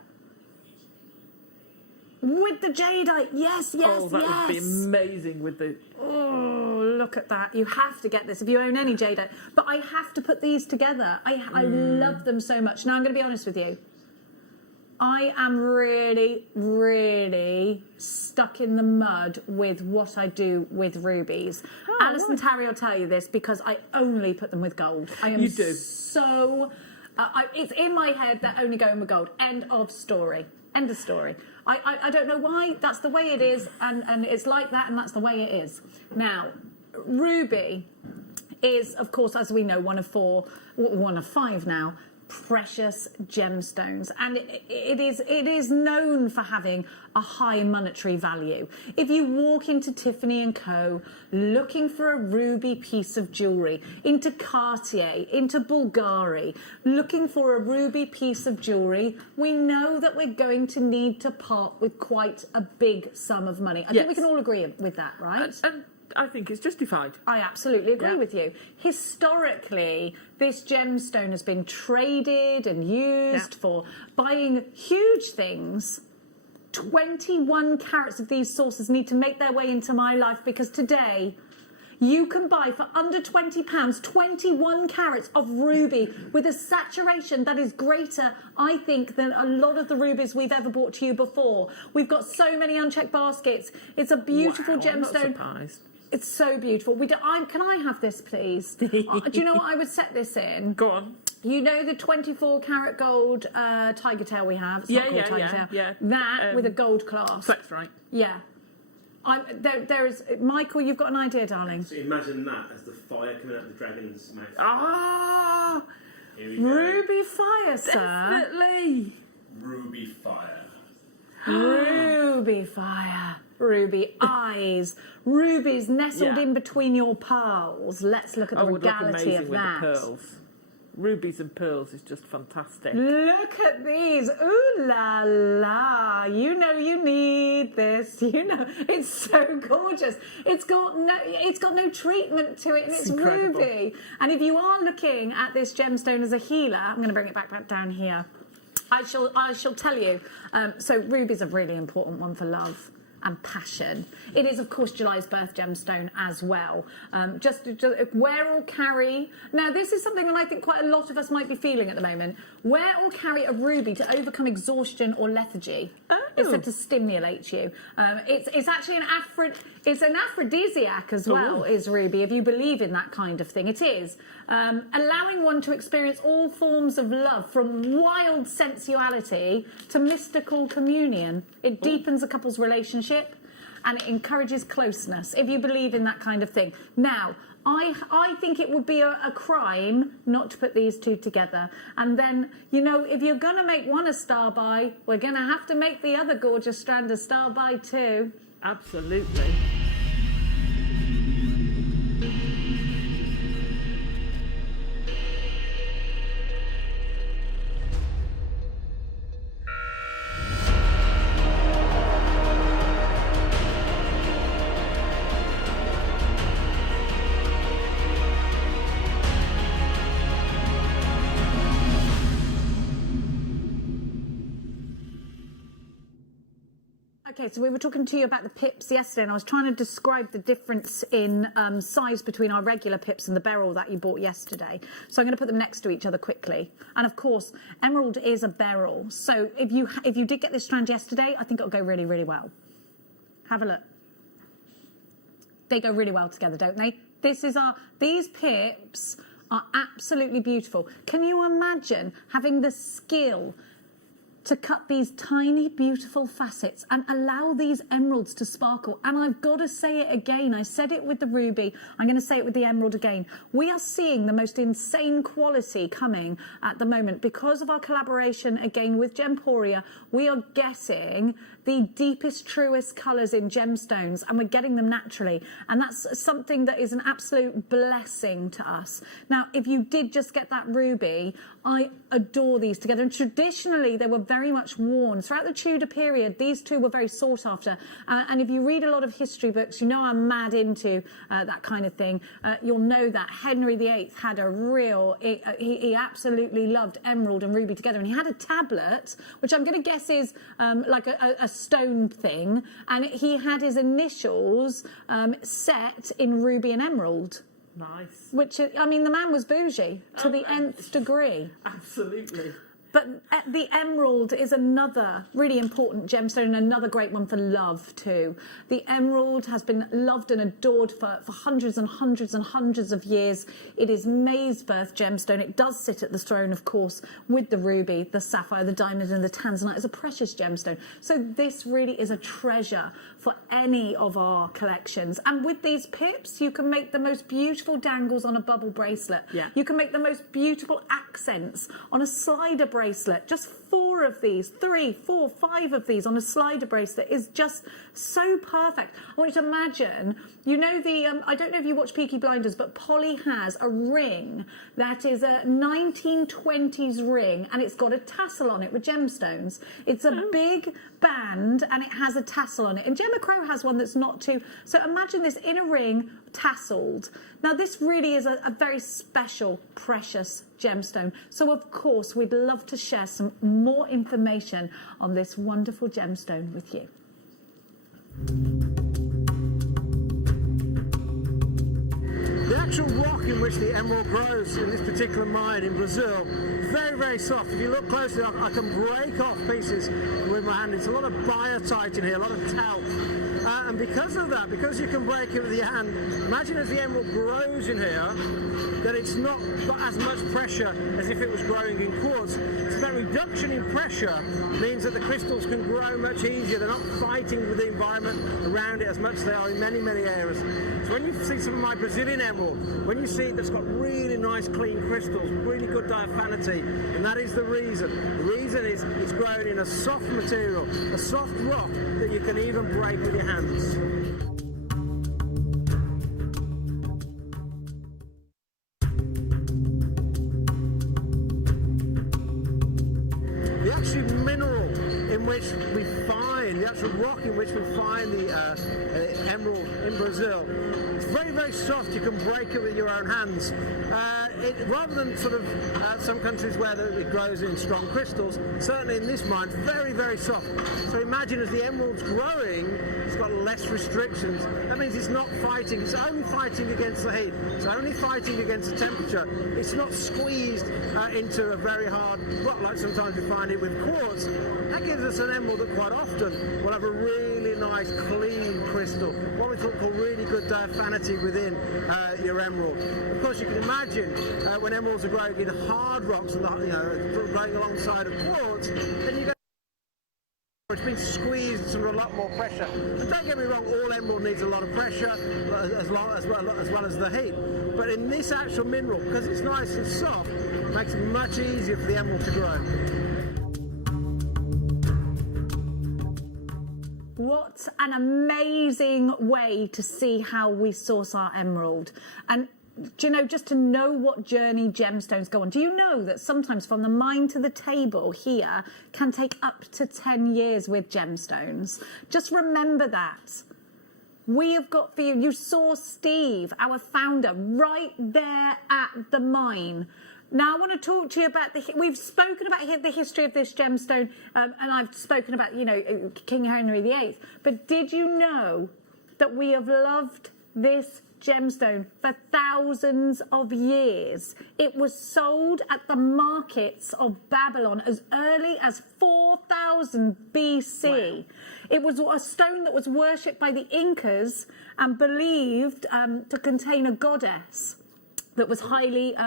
With the jadeite, yes. Oh, that would be amazing with the... Oh, look at that. You have to get this if you own any jadeite. But I have to put these together. I love them so much. Now, I'm going to be honest with you. I am really, really stuck in the mud with what I do with rubies. Alison Tarry will tell you this because I only put them with gold. I am so... it's in my head that only going with gold. End of story. End of story. I don't know why. That's the way it is, and it's like that, and that's the way it is. Now, ruby is, of course, as we know, one of 5 now, precious gemstones, and it is known for having a high monetary value. If you walk into Tiffany & Co. looking for a ruby piece of jewellery, into Cartier, into Bulgari, looking for a ruby piece of jewellery, we know that we're going to need to part with quite a big sum of money. I think we can all agree with that, right? And I think it's justified. I absolutely agree with you. Historically, this gemstone has been traded and used for buying huge things. 21 carats of these saucers need to make their way into my life because today you can buy for under £20 21 carats of ruby with a saturation that is greater, I think, than a lot of the rubies we've ever bought to you before. We've got so many unchecked baskets. It's a beautiful gemstone. I'm not surprised. It's so beautiful. Can I have this, please? Do you know what I would set this in? Go on. You know the 24 karat gold tiger tail we have? It's not called tiger tail. That with a gold clasp. That's right. Yeah. There is... Michael, you've got an idea, darling. So imagine that as the fire coming out of the dragon's mouth. Ah! Ruby fire, sir. Definitely. Ruby fire. Ruby fire. Ruby eyes. Rubies nestled in between your pearls. Let's look at the regality of that. With the pearls. Rubies and pearls is just fantastic. Look at these. Ooh la la. You know you need this. You know, it's so gorgeous. It's got no treatment to it, and it's incredible. Ruby. And if you are looking at this gemstone as a healer, I'm going to bring it back down here. I shall tell you. So ruby's a really important one for love and passion. It is, of course, July's birth gemstone as well. Just wear or carry. Now, this is something that I think quite a lot of us might be feeling at the moment. Wear or carry a ruby to overcome exhaustion or lethargy. It's said to stimulate you. It's actually an aphrodisiac as well, is ruby, if you believe in that kind of thing. It is. Allowing one to experience all forms of love, from wild sensuality to mystical communion. It deepens a couple's relationship and it encourages closeness, if you believe in that kind of thing. Now, I think it would be a crime not to put these two together. And then, you know, if you're going to make one a star by, we're going to have to make the other gorgeous strand a star by too. Absolutely. Okay, so we were talking to you about the pips yesterday, and I was trying to describe the difference in size between our regular pips and the beryl that you bought yesterday. So I'm going to put them next to each other quickly. And of course, emerald is a beryl. So if you did get this strand yesterday, I think it'll go really, really well. Have a look. They go really well together, don't they? These pips are absolutely beautiful. Can you imagine having the skill to cut these tiny, beautiful facets and allow these emeralds to sparkle? And I've got to say it again. I said it with the ruby. I'm going to say it with the emerald again. We are seeing the most insane quality coming at the moment because of our collaboration again with Gemporia. We are getting the deepest, truest colours in gemstones, and we're getting them naturally. And that's something that is an absolute blessing to us. Now, if you did just get that ruby, I adore these together. And traditionally, they were very much worn. Throughout the Tudor period, these two were very sought after. And if you read a lot of history books, you know I'm mad into that kind of thing. You'll know that Henry VIII had a real... He absolutely loved emerald and ruby together. And he had a tablet, which I'm going to guess is like a stone thing. And he had his initials set in ruby and emerald. Nice. Which, I mean, the man was bougie to the nth degree. Absolutely. But the emerald is another really important gemstone, and another great one for love too. The emerald has been loved and adored for hundreds and hundreds and hundreds of years. It is May's birth gemstone. It does sit at the throne, of course, with the ruby, the sapphire, the diamond and the tanzanite. It's a precious gemstone. So this really is a treasure for any of our collections. And with these pips, you can make the most beautiful dangles on a bubble bracelet. Yeah. You can make the most beautiful accents on a slider bracelet. Just 4 of these, 3, 4, 5 of these on a slider bracelet is just so perfect. I want you to imagine, you know I don't know if you watch Peaky Blinders, but Polly has a ring that is a 1920s ring, and it's got a tassel on it with gemstones. It's a big band and it has a tassel on it. And Gemma Crow has one that's not too... So imagine this in a ring, tasseled. Now this really is a very special, precious gemstone. So of course we'd love to share some more information on this wonderful gemstone with you. The actual rock in which the emerald grows in this particular mine in Brazil, very, very soft. If you look closely, I can break off pieces with my hand. It's a lot of biotite in here, a lot of talc. And because of that, because you can break it with your hand, imagine as the emerald grows in here, that it's not got as much pressure as if it was growing in quartz. So that reduction in pressure means that the crystals can grow much easier. They're not fighting with the environment around it as much as they are in many, many areas. So when you see some of my Brazilian emerald, when you see it that's got really nice clean crystals, really good diaphanity, and that is the reason. The reason is it's grown in a soft material, a soft rock that you can even break with your hands. The actual mineral in which we find, the actual rock in which we find the emerald in Brazil, it's very, very soft. You can break it with your own hands. Rather than sort of some countries where it grows in strong crystals, certainly in this mine, very, very soft. So imagine as the emerald's growing, it's got less restrictions. That means it's not fighting. It's only fighting against the heat. It's only fighting against the temperature. It's not squeezed into a very hard rock like sometimes we find it with quartz. That gives us an emerald that quite often will have a really nice clean crystal, what we call really good diaphanity within your emerald. Of course, you can imagine when emeralds are growing in hard rocks and growing alongside of quartz, then you go. It's been squeezed under a lot more pressure. And don't get me wrong, all emerald needs a lot of pressure as well as the heat. But in this actual mineral, because it's nice and soft, it makes it much easier for the emerald to grow. What an amazing way to see how we source our emerald. And do you know, just to know what journey gemstones go on, do you know that sometimes from the mine to the table here can take up to 10 years with gemstones? Just remember that. We have got for you, you saw Steve, our founder, right there at the mine. Now I want to talk to you about we've spoken about the history of this gemstone, and I've spoken about, you know, King Henry VIII. But did you know that we have loved this gemstone for thousands of years? It was sold at the markets of Babylon as early as 4000 BC. Wow. It was a stone that was worshipped by the Incas and believed to contain a goddess that was highly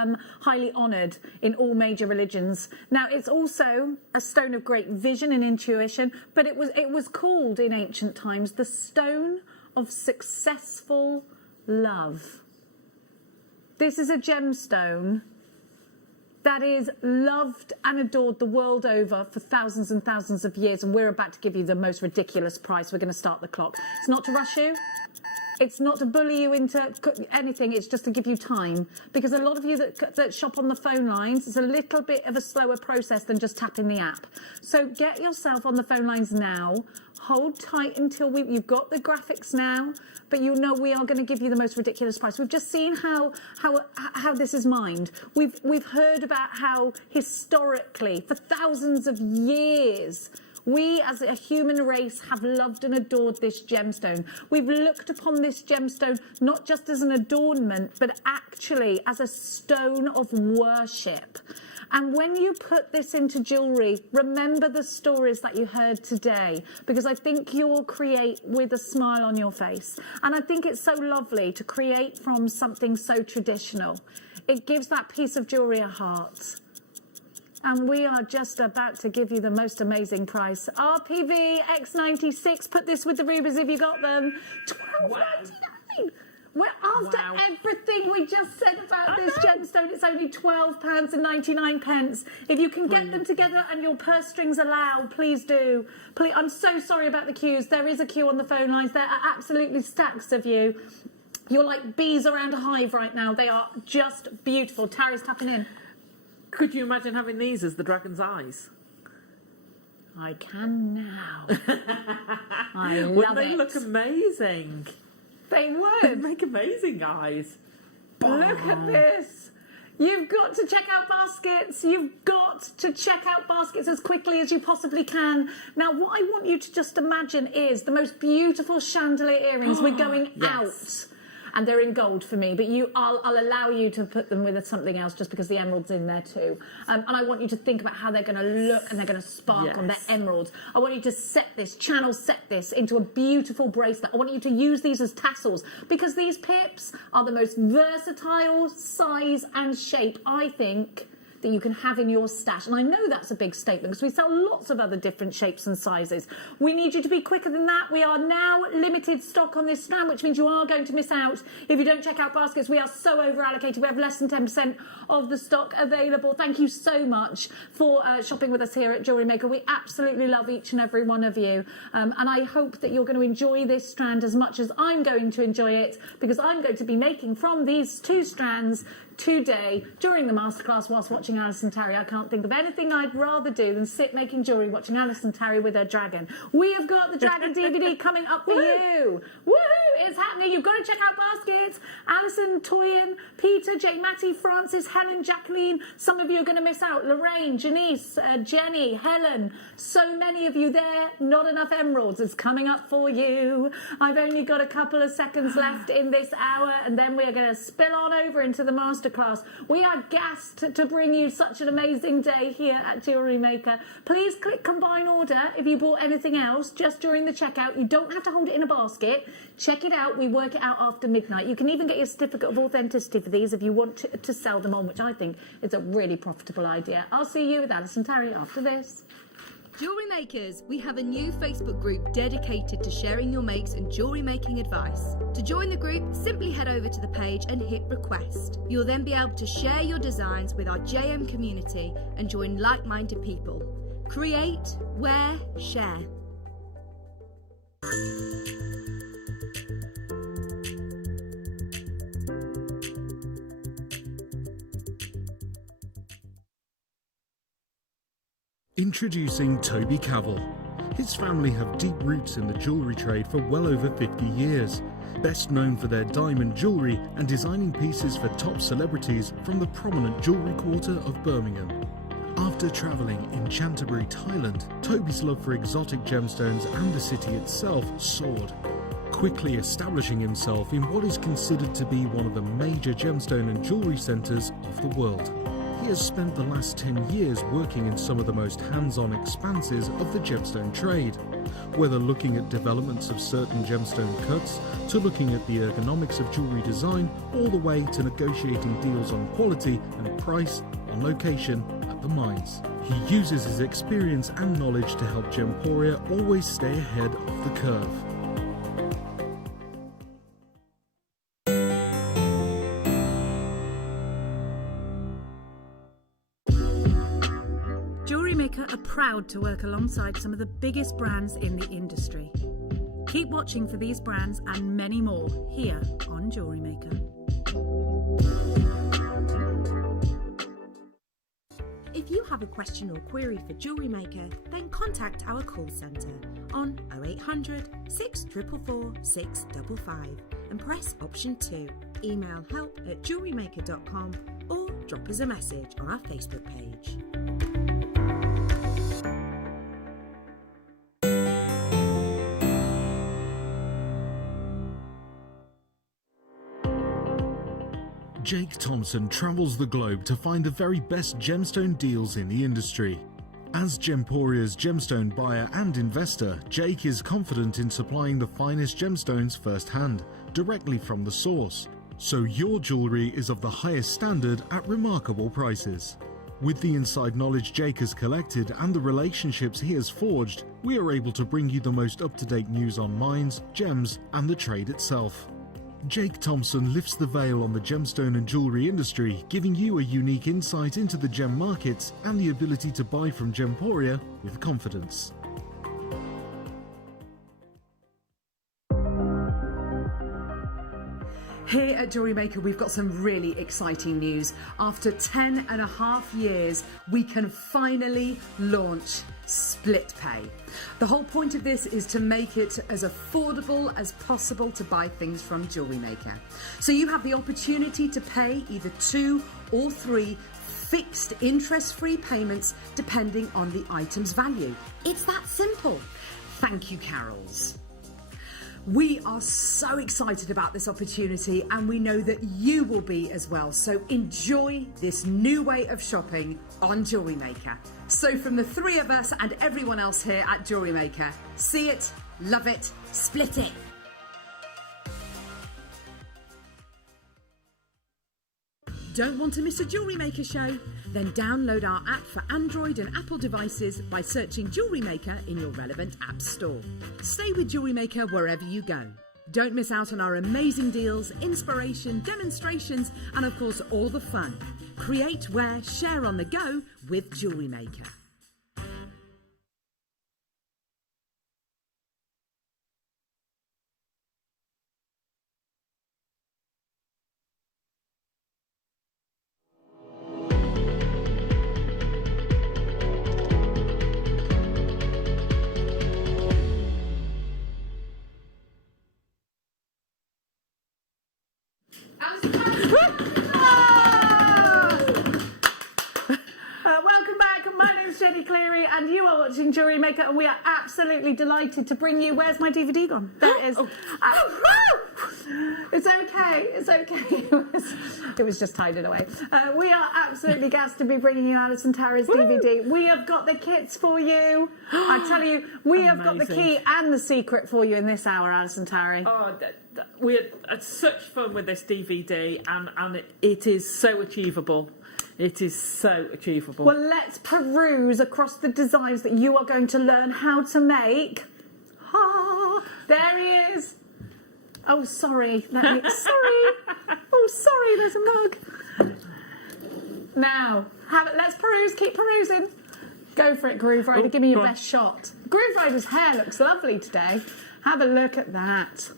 honoured in all major religions. Now, it's also a stone of great vision and intuition, but it was called in ancient times the stone of successful love. This is a gemstone that is loved and adored the world over for thousands and thousands of years, and we're about to give you the most ridiculous price. We're going to start the clock. It's not to rush you. It's not to bully you into anything. It's just to give you time, because a lot of you that shop on the phone lines, it's a little bit of a slower process than just tapping the app. So get yourself on the phone lines now. Hold tight until you've got the graphics now, but you know we are going to give you the most ridiculous price. We've just seen how this is mined. We've heard about how historically, for thousands of years, we as a human race have loved and adored this gemstone. We've looked upon this gemstone not just as an adornment, but actually as a stone of worship. And when you put this into jewellery, remember the stories that you heard today, because I think you will create with a smile on your face. And I think it's so lovely to create from something so traditional. It gives that piece of jewellery a heart. And we are just about to give you the most amazing price. RPV X96. Put this with the rubies if you got them. £12.99. We're after everything we just said about this gemstone. It's only £12.99. If you can get them together and your purse strings allow, please do. Please, I'm so sorry about the queues. There is a queue on the phone lines. There are absolutely stacks of you. You're like bees around a hive right now. They are just beautiful. Tara's tapping in. Could you imagine having these as the dragon's eyes? I can now. I love Wouldn't they it. look amazing? They would. They'd make amazing eyes. Look at this. You've got to check out baskets. You've got to check out baskets as quickly as you possibly can. Now, what I want you to just imagine is the most beautiful chandelier earrings. We're going out. and they're in gold for me, but I'll allow you to put them with something else just because the emerald's in there too. And I want you to think about how they're going to look and they're going to sparkle. They're emeralds. I want you to set this into a beautiful bracelet. I want you to use these as tassels because these pips are the most versatile size and shape, I think, that you can have in your stash. And I know that's a big statement because we sell lots of other different shapes and sizes. We need you to be quicker than that. We are now limited stock on this strand, which means you are going to miss out if you don't check out baskets. We are so over allocated. We have less than 10% of the stock available. Thank you so much for shopping with us here at Jewellery Maker. We absolutely love each and every one of you. And I hope that you're going to enjoy this strand as much as I'm going to enjoy it, because I'm going to be making from these 2 strands today during the masterclass whilst watching Alison Tarry. I can't think of anything I'd rather do than sit making jewellery watching Alison Tarry with her dragon. We have got the dragon DVD coming up for you. Woohoo! It's happening. You've got to check out baskets. Alison, Toyin, Peter, Jake, Matty, Francis, Helen, Jacqueline. Some of you are going to miss out. Lorraine, Janice, Jenny, Helen. So many of you there. Not enough emeralds. It's coming up for you. I've only got a couple of seconds left in this hour, and then we're going to spill on over into the masterclass. We are gassed to bring you such an amazing day here at Jewellery Maker. Please click combine order if you bought anything else just during the checkout. You don't have to hold it in a basket. Check it out. We work it out after midnight. You can even get your certificate of authenticity for these if you want to sell them on, which I think is a really profitable idea. I'll see you with Alison Tarry after this. Jewellery Makers, we have a new Facebook group dedicated to sharing your makes and jewellery making advice. To join the group, simply head over to the page and hit request. You'll then be able to share your designs with our JM community and join like-minded people. Create, wear, share. Introducing Toby Cavell. His family have deep roots in the jewellery trade for well over 50 years. Best known for their diamond jewellery and designing pieces for top celebrities from the prominent jewellery quarter of Birmingham. After travelling in Canterbury, Thailand, Toby's love for exotic gemstones and the city itself soared, quickly establishing himself in what is considered to be one of the major gemstone and jewellery centres of the world. He has spent the last 10 years working in some of the most hands-on expanses of the gemstone trade, whether looking at developments of certain gemstone cuts, to looking at the ergonomics of jewellery design, all the way to negotiating deals on quality and price on location at the mines. He uses his experience and knowledge to help Gemporia always stay ahead of the curve. Are proud to work alongside some of the biggest brands in the industry. Keep watching for these brands and many more here on Jewellery Maker. If you have a question or query for Jewellery Maker, then contact our call centre on 0800 644 655 and press option 2. Email help@jewellerymaker.com or drop us a message on our Facebook page. Jake Thompson travels the globe to find the very best gemstone deals in the industry. As Gemporia's gemstone buyer and investor, Jake is confident in supplying the finest gemstones firsthand, directly from the source, so your jewellery is of the highest standard at remarkable prices. With the inside knowledge Jake has collected and the relationships he has forged, we are able to bring you the most up-to-date news on mines, gems, and the trade itself. Jake Thompson lifts the veil on the gemstone and jewellery industry, giving you a unique insight into the gem markets and the ability to buy from Gemporia with confidence. Here at Jewellery Maker, we've got some really exciting news. After 10.5 years, we can finally launch split pay. The whole point of this is to make it as affordable as possible to buy things from Jewellery Maker. So you have the opportunity to pay either 2 or 3 fixed interest-free payments depending on the item's value. It's that simple. Thank you, Carols. We are so excited about this opportunity and we know that you will be as well. So enjoy this new way of shopping on Jewellery Maker. So from the three of us and everyone else here at Jewellery Maker, see it, love it, split it. Don't want to miss a Jewellery Maker show? Then download our app for Android and Apple devices by searching Jewellery Maker in your relevant app store. Stay with Jewellery Maker wherever you go. Don't miss out on our amazing deals, inspiration, demonstrations, and of course all the fun. Create, wear, share on the go with Jewellery Maker. Welcome back. My name is Jenny Cleary and you are watching Jewellery Maker and we are absolutely delighted to bring you... Where's my DVD gone? There it is. It's okay. It's okay. It was just hiding away. We are absolutely gassed to be bringing you Alison Tarry's DVD. We have got the kits for you. I tell you, we have got the key and the secret for you in this hour, Alison Tarry. Oh, we had such fun with this DVD and it is so achievable. It is so achievable. Well, let's peruse across the designs that you are going to learn how to make. Ah, there he is. Oh, sorry. Sorry. Oh, sorry, there's a mug. Now, let's peruse. Keep perusing. Go for it, Groove Rider. Give me your best shot. Groove Rider's hair looks lovely today. Have a look at that.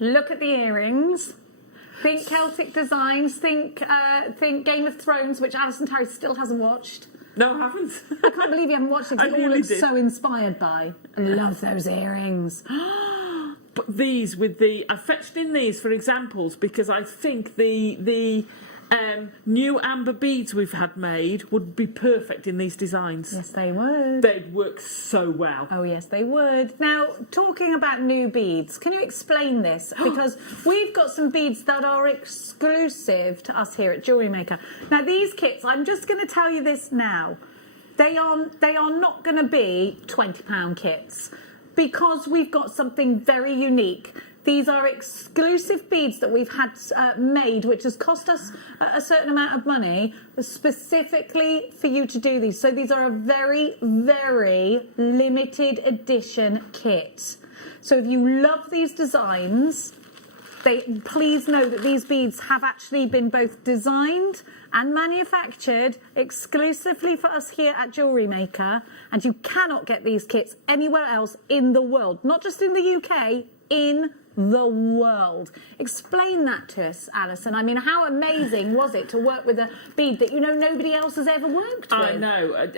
Look at the earrings. Think Celtic designs. Think Game of Thrones, which Alison Tarry still hasn't watched. No, I haven't. I can't believe you haven't watched it. It all looks so inspired by. I love those earrings. But these with I fetched in these for examples because I think the new amber beads we've had made would be perfect in these designs. Yes, they would. They'd work so well. Oh, yes, they would. Now, talking about new beads, can you explain this? Because we've got some beads that are exclusive to us here at Jewellery Maker. Now, these kits, I'm just going to tell you this now. They are not going to be £20 kits because we've got something very unique. These are exclusive beads that we've had made, which has cost us a certain amount of money, specifically for you to do these. So these are a very, very limited edition kit. So if you love these designs, please know that these beads have actually been both designed and manufactured exclusively for us here at Jewellery Maker, and you cannot get these kits anywhere else in the world, not just in the UK, in the world. Explain that to us, Alison. I mean, how amazing was it to work with a bead that nobody else has ever worked with? I know.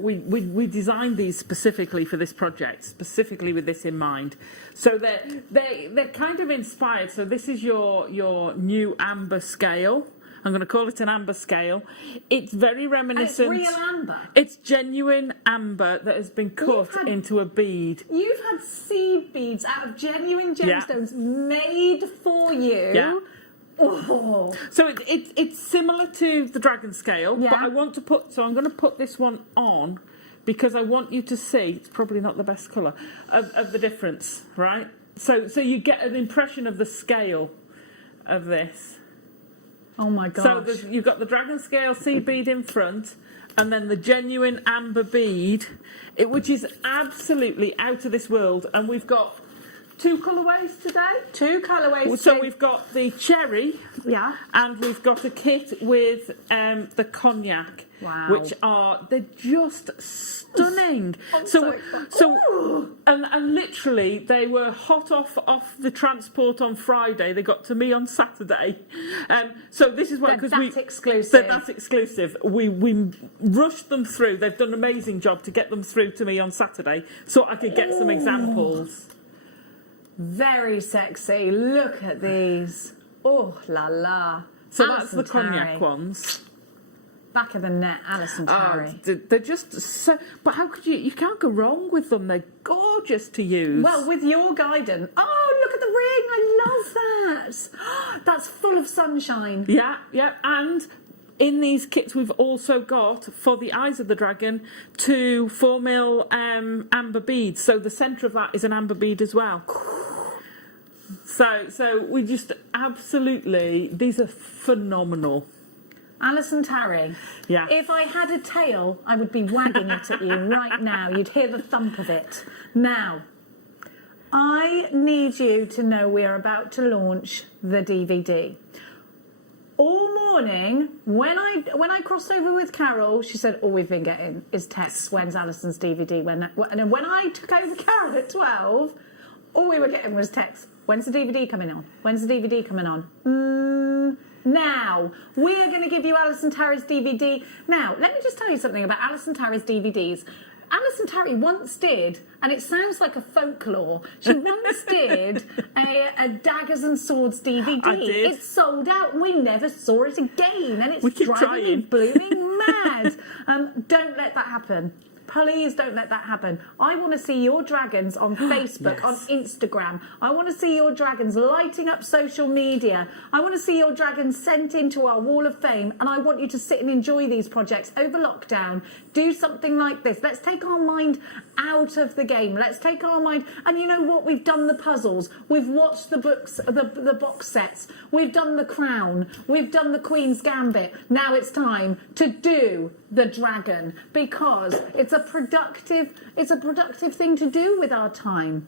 We designed these specifically for this project, specifically with this in mind. So they're kind of inspired. So this is your new amber scale. I'm going to call it an amber scale. It's very reminiscent. And it's real amber. It's genuine amber that has been cut into a bead. You've had seed beads out of genuine gemstones made for you. Yeah. Oh. So it's similar to the dragon scale, but I want to I'm going to put this one on because I want you to see, it's probably not the best colour, of the difference, right? So you get an impression of the scale of this. Oh my gosh. So you've got the dragon scale seed bead in front and then the genuine amber bead, which is absolutely out of this world. And we've got two colourways today. Two colourways. So we've got the cherry. Yeah. And we've got a kit with the cognac. Wow. Which they're just stunning. So and literally they were hot off the transport on Friday. They got to me on Saturday. So this is what that's exclusive. That's exclusive. We rushed them through. They've done an amazing job to get them through to me on Saturday so I could get some examples. Very sexy. Look at these. Oh la la. So that's the cognac ones. Back of the net, Alison Tarry. They're just so... But how could you can't go wrong with them. They're gorgeous to use. Well, with your guidance. Oh, look at the ring. I love that. That's full of sunshine. Yeah. And in these kits, we've also got, for the eyes of the dragon, 2 4mm amber beads. So the centre of that is an amber bead as well. So we just absolutely... These are phenomenal. Alison Tarry. Yeah. If I had a tail, I would be wagging it at you right now. You'd hear the thump of it. Now, I need you to know we are about to launch the DVD. All morning, when I crossed over with Carol, she said, all we've been getting is texts, when's Alison's DVD? And when I took over Carol at 12, all we were getting was texts. When's the DVD coming on? When's the DVD coming on? Now, we are going to give you Alison Tarry's DVD. Now, let me just tell you something about Alison Tarry's DVDs. Alison Tarry once did, and it sounds like a folklore, she once did a Daggers and Swords DVD. I did. It sold out and we never saw it again, and We it's keep driving me trying. blooming mad. Don't let that happen. Please don't let that happen. I want to see your dragons on Facebook, on Instagram. I want to see your dragons lighting up social media. I want to see your dragons sent into our Wall of Fame, and I want you to sit and enjoy these projects over lockdown. Do something like this. Let's take our mind out of the game. Let's take our mind... And you know what? We've done the puzzles. We've watched the books, the box sets. We've done the Crown. We've done the Queen's Gambit. Now it's time to do the dragon, because it's a productive thing to do with our time.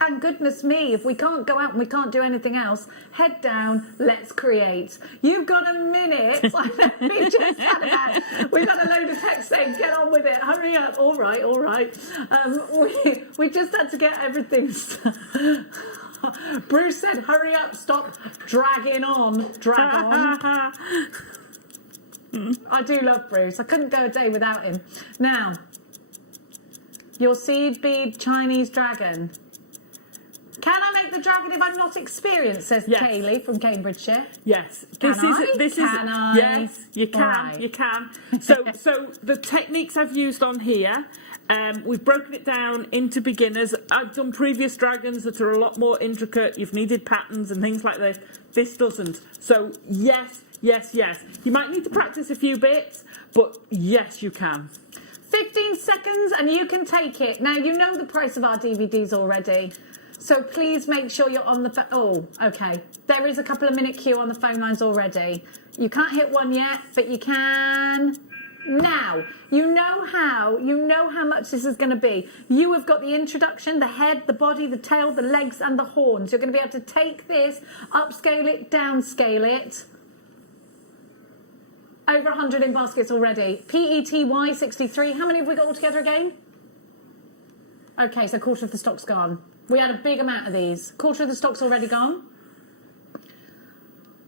And goodness me, if we can't go out and we can't do anything else, head down, let's create. You've got a minute. We just had that. We've had a load of text saying, get on with it, hurry up. All right. We just had to get everything. Bruce said, hurry up, stop dragging on. Drag on. I do love Bruce. I couldn't go a day without him. Now, your seed bead Chinese dragon. Can I make the dragon if I'm not experienced? Says Kaylee from Cambridgeshire. Yes. Can I? Yes, you can. Right. You can. So the techniques I've used on here, we've broken it down into beginners. I've done previous dragons that are a lot more intricate. You've needed patterns and things like this. This doesn't. So yes. You might need to practice a few bits, but yes, you can. 15 seconds and you can take it. Now, you know the price of our DVDs already. So please make sure you're on the phone. Oh, okay. There is a couple of minute queue on the phone lines already. You can't hit one yet, but you can now. You know how much this is going to be. You have got the introduction, the head, the body, the tail, the legs, and the horns. You're going to be able to take this, upscale it, downscale it. Over 100 in baskets already. PETY 63. How many have we got altogether again? Okay, so a quarter of the stock's gone. We had a big amount of these. Quarter of the stock's already gone.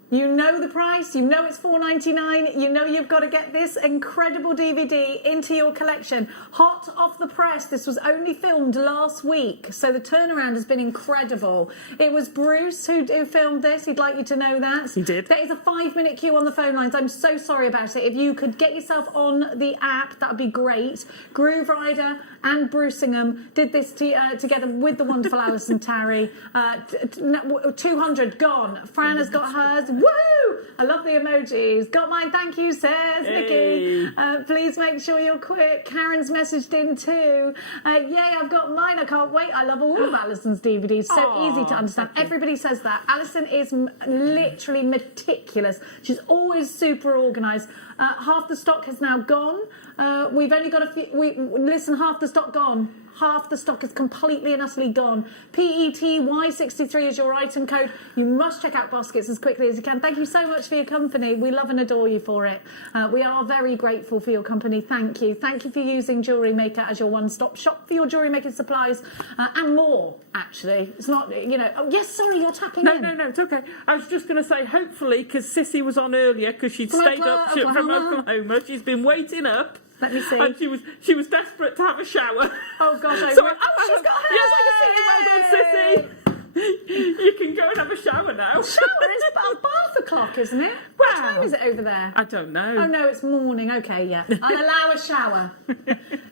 You know the price. You know it's $4.99. You know you've got to get this incredible DVD into your collection. Hot off the press. This was only filmed last week, so the turnaround has been incredible. It was Bruce who filmed this. He'd like you to know that. He did. There is a 5-minute queue on the phone lines. I'm so sorry about it. If you could get yourself on the app, that would be great. Groove Rider and Brucingham did this together with the wonderful Alison Tarry. 200 gone. Fran has got hers. Woohoo! I love the emojis. Got mine, thank you, says Nikki. Please make sure you're quick. Karen's messaged in too. Yay, I've got mine. I can't wait. I love all of Alison's DVDs. So easy to understand. Everybody says that. Alison is literally meticulous. She's always super organised. Half the stock has now gone. We've only got a few. Listen, half the stock gone. Half the stock is completely and utterly gone. PETY63 is your item code. You must check out baskets as quickly as you can. Thank you so much for your company. We love and adore you for it. We are very grateful for your company. Thank you. Thank you for using Jewellery Maker as your one-stop shop for your jewellery making supplies and more, actually. It's not, you know... Oh, yes, sorry, you're tapping in. No, it's okay. I was just going to say, hopefully, because Sissy was on earlier, because she'd stayed up from Oklahoma. She's been waiting up. Let me see. And she was desperate to have a shower. Oh gosh, so she's got hers. Yes, I can see it. Well done, Sissy. You can go and have a shower now. Shower? It's about bath o'clock, isn't it? What time is it over there? I don't know. Oh no, it's morning. Okay, yeah. I'll allow a shower.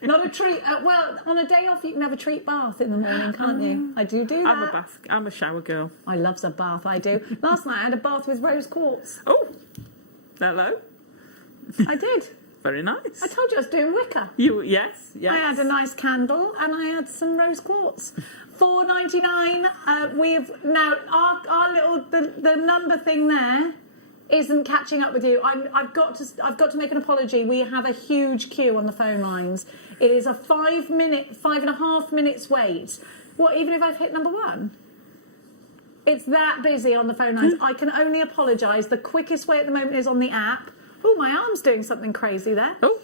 Not a treat. Well, on a day off, you can have a treat bath in the morning, can't you? I do that. I'm a shower girl. I love a bath. I do. Last night I had a bath with rose quartz. Oh, hello. I did. Very nice. I told you I was doing wicker. Yes. I had a nice candle and I had some rose quartz. $4.99. We've now our little the number thing there isn't catching up with you. I've got to make an apology. We have a huge queue on the phone lines. It is a 5.5 minutes wait. What? Even if I've hit number one? It's that busy on the phone lines. I can only apologise. The quickest way at the moment is on the app. Oh, my arm's doing something crazy there. Oh.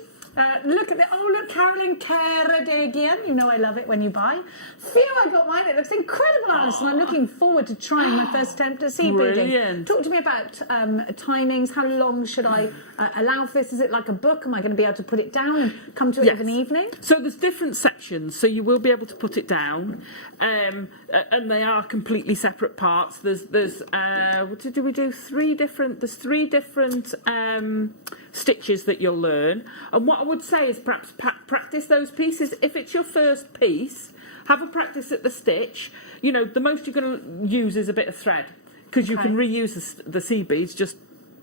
Look at it. Oh, look, Carolyn Caradigian. You know I love it when you buy. Phew, I got mine. It looks incredible, Alison. I'm looking forward to trying my first attempt at seed beading. Talk to me about timings. How long should I allow for this? Is it like a book? Am I going to be able to put it down and come to it of an evening? So there's different sections, so you will be able to put it down, and they are completely separate parts. There's what did we do? There's three different stitches that you'll learn, and what I would say is perhaps practice those pieces. If it's your first piece, have a practice at the stitch. You know, the most you're going to use is a bit of thread, because you can reuse the seed beads, just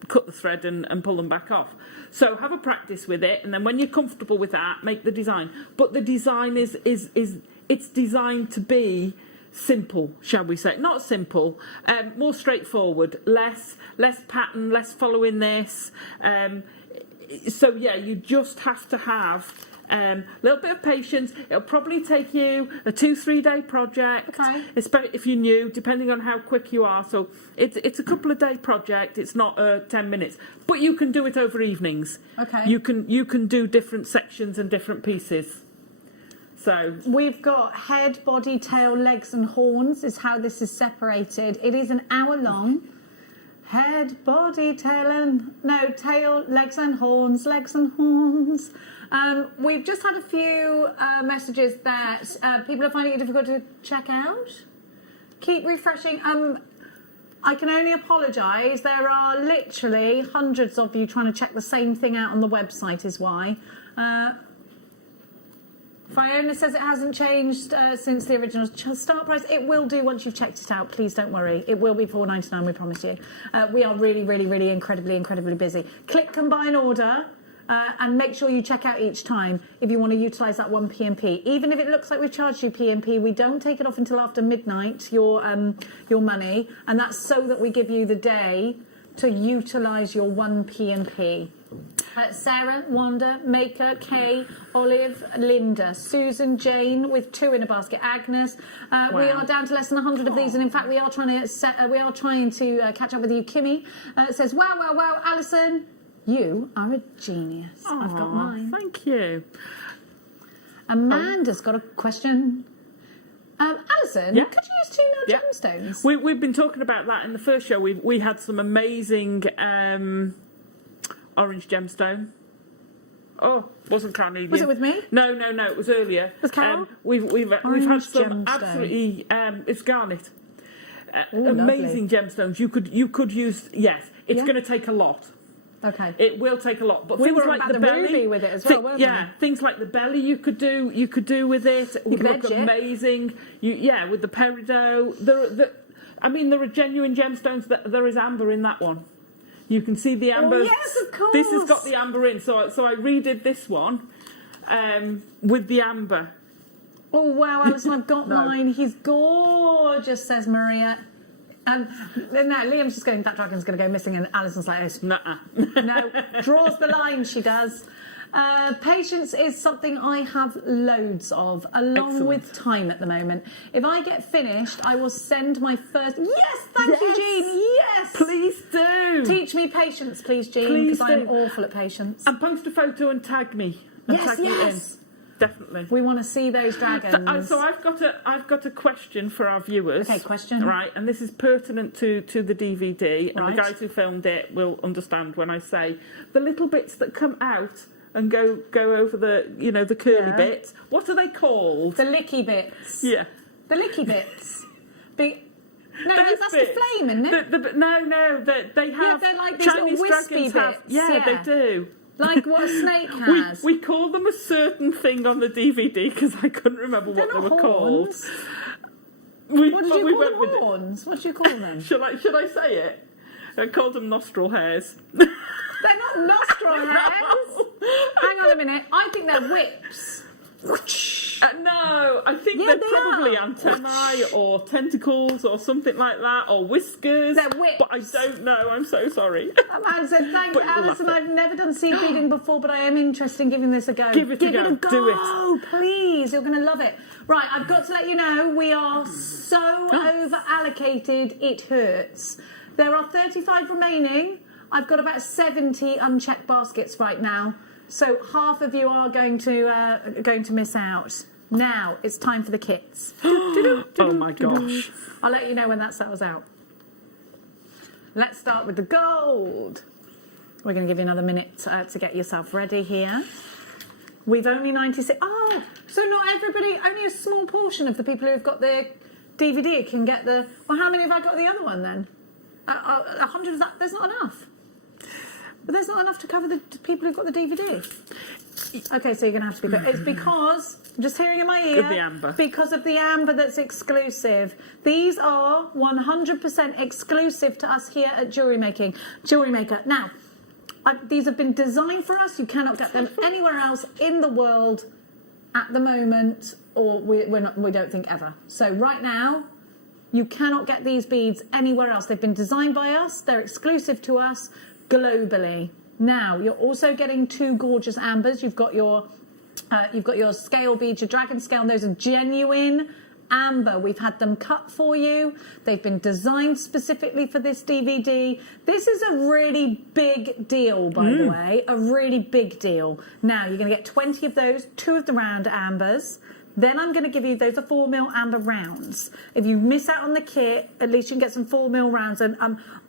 cut the thread and pull them back off. So have a practice with it, and then when you're comfortable with that, make the design. But the design is it's designed to be simple, shall we say? Not simple, more straightforward, less pattern, less following this. So yeah, you just have to have a little bit of patience. It'll probably take you a 2-3 day project. Okay. Especially if you're new, depending on how quick you are. So it's a couple of day project. It's not 10 minutes, but you can do it over evenings. Okay. You can do different sections and different pieces. So we've got head, body, tail, legs and horns is how this is separated. It is an hour long. Head, body, tail, legs and horns, legs and horns. We've just had a few messages that people are finding it difficult to check out. Keep refreshing. I can only apologise. There are literally hundreds of you trying to check the same thing out on the website is why. Fiona says it hasn't changed since the original start price. It will do once you've checked it out. Please don't worry. It will be $4.99, we promise you. We are really, really, really incredibly busy. Click combine order and make sure you check out each time if you want to utilise that one PMP. Even if it looks like we've charged you PMP, we don't take it off until after midnight, your money, and that's so that we give you the day to utilise your one PMP. Sarah, Wanda, Maker, Kay, Olive, Linda, Susan, Jane with 2 in a basket, Agnes. We are down to less than 100 of these, and in fact we are trying to catch up with you. Kimmy says, wow, Alison, you are a genius. I've got mine. Thank you. Amanda's got a question. Alison, could you use 2 mil gemstones? We've been talking about that in the first show. We had some amazing orange gemstone. Oh, wasn't Carnelian. Was it with me? No, it was earlier. Was Carol? We've had some gemstone. Absolutely. It's garnet. Ooh, amazing gemstones. You could use. Yes, it's going to take a lot. Okay. It will take a lot, but we things were like about the the belly ruby with it as well, weren't we? things like the belly you could do with it. It would look amazing. With the peridot. There are genuine gemstones. There is amber in that one. You can see the amber. Oh, yes, of course. This has got the amber in. So I redid this one with the amber. Oh, wow, Alison, I've got mine. He's gorgeous, says Maria. And now Liam's just going, that dragon's going to go missing, and Alison's like this. Nuh-uh. No, draws the line, she does. Patience is something I have loads of, along with time at the moment. If I get finished, I will send my first... Yes, thank you, Jean, yes! Please do! Teach me patience, please, Jean, because I'm awful at patience. And post a photo and tag me. And tag me in. Definitely. We want to see those dragons. So I've got a question for our viewers. Okay, question. Right, and this is pertinent to the DVD, and the guys who filmed it will understand when I say the little bits that come out and go over the curly bits. What are they called? The licky bits. Yeah. The licky bits. No, that's the flame, isn't it? They have. They're like these Chinese little wispy dragons bits. have. They do. Like what a snake has. We call them a certain thing on the DVD because I couldn't remember what they were called. What did you call them? Horns? What do you call them? Should I say it? I called them nostril hairs. They're not nostril hairs. Hang on a minute. I think they're whips. No, I think they're probably antennae or tentacles or something like that, or whiskers. They're whips. But I don't know. I'm so sorry. A man said, thanks, Alison. I've never done seed beading before, but I am interested in giving this a go. Give it a go. Do it. Please. You're going to love it. Right, I've got to let you know we are so over-allocated, it hurts. There are 35 remaining. I've got about 70 unchecked baskets right now. So half of you are going to miss out. Now it's time for the kits. Oh my gosh. I'll let you know when that sells out. Let's start with the gold. We're going to give you another minute to get yourself ready here. We've only 96. Oh, so not everybody, only a small portion of the people who've got the DVD can get the... Well, how many have I got the other one then? 100 of that, there's not enough. But there's not enough to cover the people who've got the DVD. Okay, so you're going to have to be quick. It's because, I'm just hearing in my ear, of the amber. Because of the amber that's exclusive. These are 100% exclusive to us here at JewelleryMaker. Now, these have been designed for us. You cannot get them anywhere else in the world at the moment, or we don't think ever. So right now, you cannot get these beads anywhere else. They've been designed by us. They're exclusive to us globally. Now, you're also getting two gorgeous ambers. You've got your scale beads, your dragon scale, and those are genuine amber. We've had them cut for you. They've been designed specifically for this DVD. This is a really big deal, by the way, a really big deal. Now, you're going to get 20 of those, 2 of the round ambers. Then I'm going to give you, those are 4mm amber rounds. If you miss out on the kit, at least you can get some 4mm rounds. And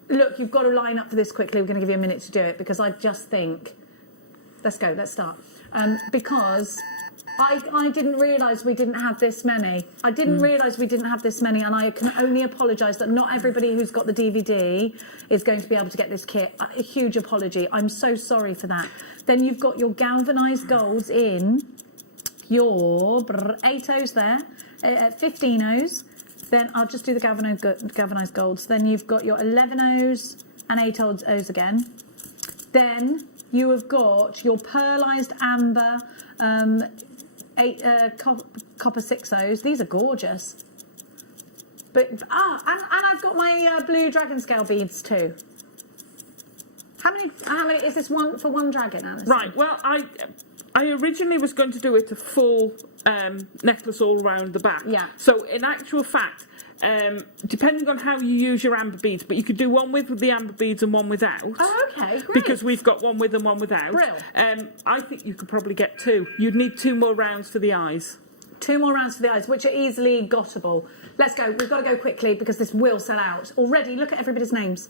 look, you've got to line up for this quickly. We're going to give you a minute to do it because I just think, let's start. Because I didn't realise we didn't have this many. I didn't realise we didn't have this many, and I can only apologise that not everybody who's got the DVD is going to be able to get this kit. A huge apology. I'm so sorry for that. Then you've got your galvanised golds in your 8Os there, 15Os. Then I'll just do the galvanised golds. Then you've got your 11Os and 8Os again. Then you have got your pearlised amber copper 6Os. These are gorgeous. But and I've got my blue dragon scale beads too. How many is this one for one dragon, Alison? Right. Well, I originally was going to do it a full necklace all around the back. Yeah. So in actual fact, depending on how you use your amber beads, but you could do one with the amber beads and one without. Oh, okay, great. Because we've got one with and one without. Brill. I think you could probably get 2. You'd need 2 more rounds for the eyes. 2 more rounds for the eyes, which are easily gottable. Let's go. We've got to go quickly because this will sell out. Already, look at everybody's names.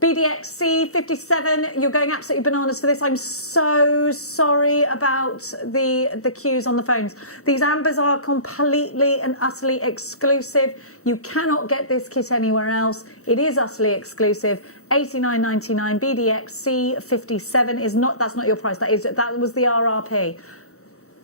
BDXC57, you're going absolutely bananas for this. I'm so sorry about the queues on the phones. These ambers are completely and utterly exclusive. You cannot get this kit anywhere else. It is utterly exclusive. $89.99. BDXC57 is not. That's not your price. That was the RRP.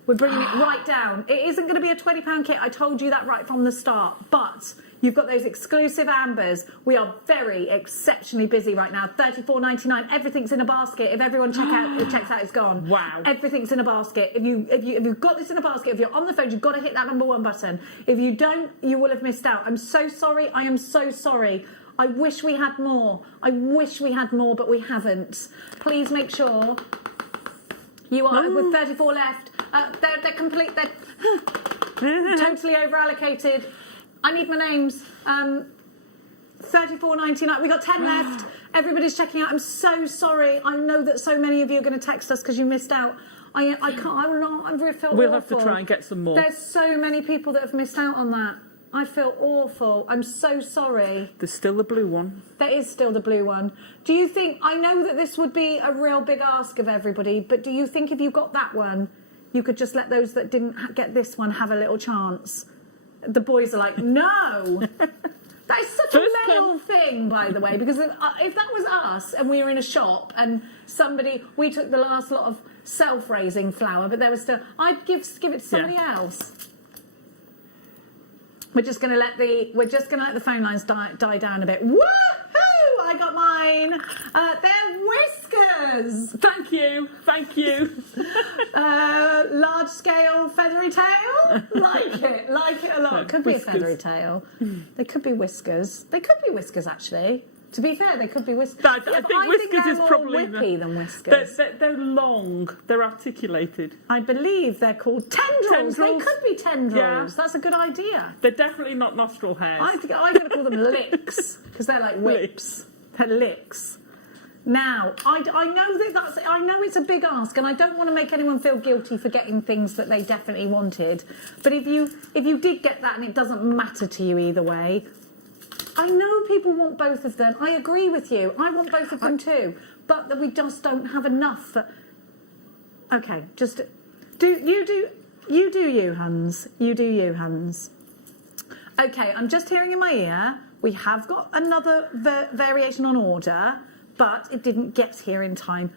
We're bringing it right down. It isn't going to be a £20 kit. I told you that right from the start. But you've got those exclusive ambers. We are very exceptionally busy right now. $34.99. Everything's in a basket. If everyone checks out, it's gone. Wow. Everything's in a basket. If you've got this in a basket, if you're on the phone, you've got to hit that number 1 button. If you don't, you will have missed out. I'm so sorry. I am so sorry. I wish we had more. I wish we had more, but we haven't. Please make sure you are with 34 left. They're complete. They're totally over allocated. I need my names. $34.99. We got 10 left. Everybody's checking out. I'm so sorry. I know that so many of you are going to text us because you missed out. I can't. I really feel We'll awful. have to try and get some more. There's so many people that have missed out on that. I feel awful. I'm so sorry. There's still the blue one. There is still the blue one. Do you think, I know that this would be a real big ask of everybody, but do you think if you got that one, you could just let those that didn't get this one have a little chance? the boys are like, no. That is such a male thing, by the way, because if that was us and we were in a shop and we took the last lot of self-raising flour, but there was still, I'd give it to somebody else. We're just going to let the phone lines die down a bit. Woohoo! I got mine. They're whiskers. Thank you. Large scale feathery tail. Like it a lot. Could be a feathery tail. They could be whiskers. They could be whiskers, actually. To be fair, they could be whiskers. I think whiskers is probably more whippy than whiskers. They're long. They're articulated. I believe they're called tendrils. They could be tendrils. Yeah. That's a good idea. They're definitely not nostril hairs. I'm going to call them licks because they're like whips. They're licks. Now, I know it's a big ask, and I don't want to make anyone feel guilty for getting things that they definitely wanted. But if you did get that and it doesn't matter to you either way, I know people want both of them. I agree with you. I want both of them too. But that we just don't have enough. Okay, just you do you, Hans. You do you, Hans. Okay, I'm just hearing in my ear, we have got another variation on order, but it didn't get here in time.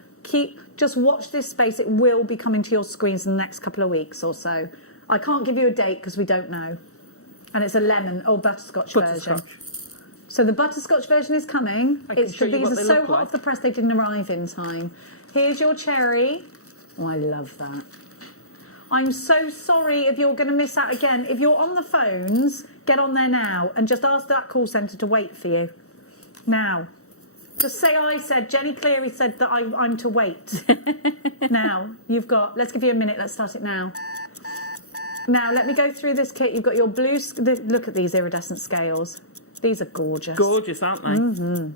Just watch this space. It will be coming to your screens in the next couple of weeks or so. I can't give you a date because we don't know. And it's a lemon or butterscotch version. So the butterscotch version is coming. These are so hot off the press they didn't arrive in time. Here's your cherry. Oh, I love that. I'm so sorry if you're going to miss out again. If you're on the phones, get on there now and just ask that call centre to wait for you. Now, just say Jenny Cleary said that I'm to wait. Now, let's give you a minute. Let's start it now. Now, let me go through this kit. You've got your blue, look at these iridescent scales. These are gorgeous. Gorgeous, aren't they? Mm-hmm.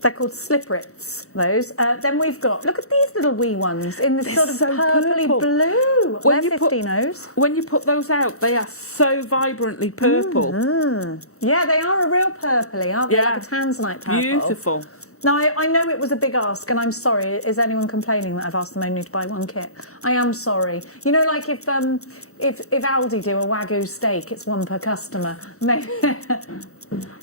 They're called slipperets, those. Then we've got, look at these little wee ones in this sort of purpley blue. They're 15-Os. When you put those out, they are so vibrantly purple. Mm-hmm. Yeah, they are a real purpley, aren't they? Like a tanzanite purple. Beautiful. Now, I know it was a big ask, and I'm sorry. Is anyone complaining that I've asked them only to buy one kit? I am sorry. You know, like if Aldi do a Wagyu steak, it's one per customer.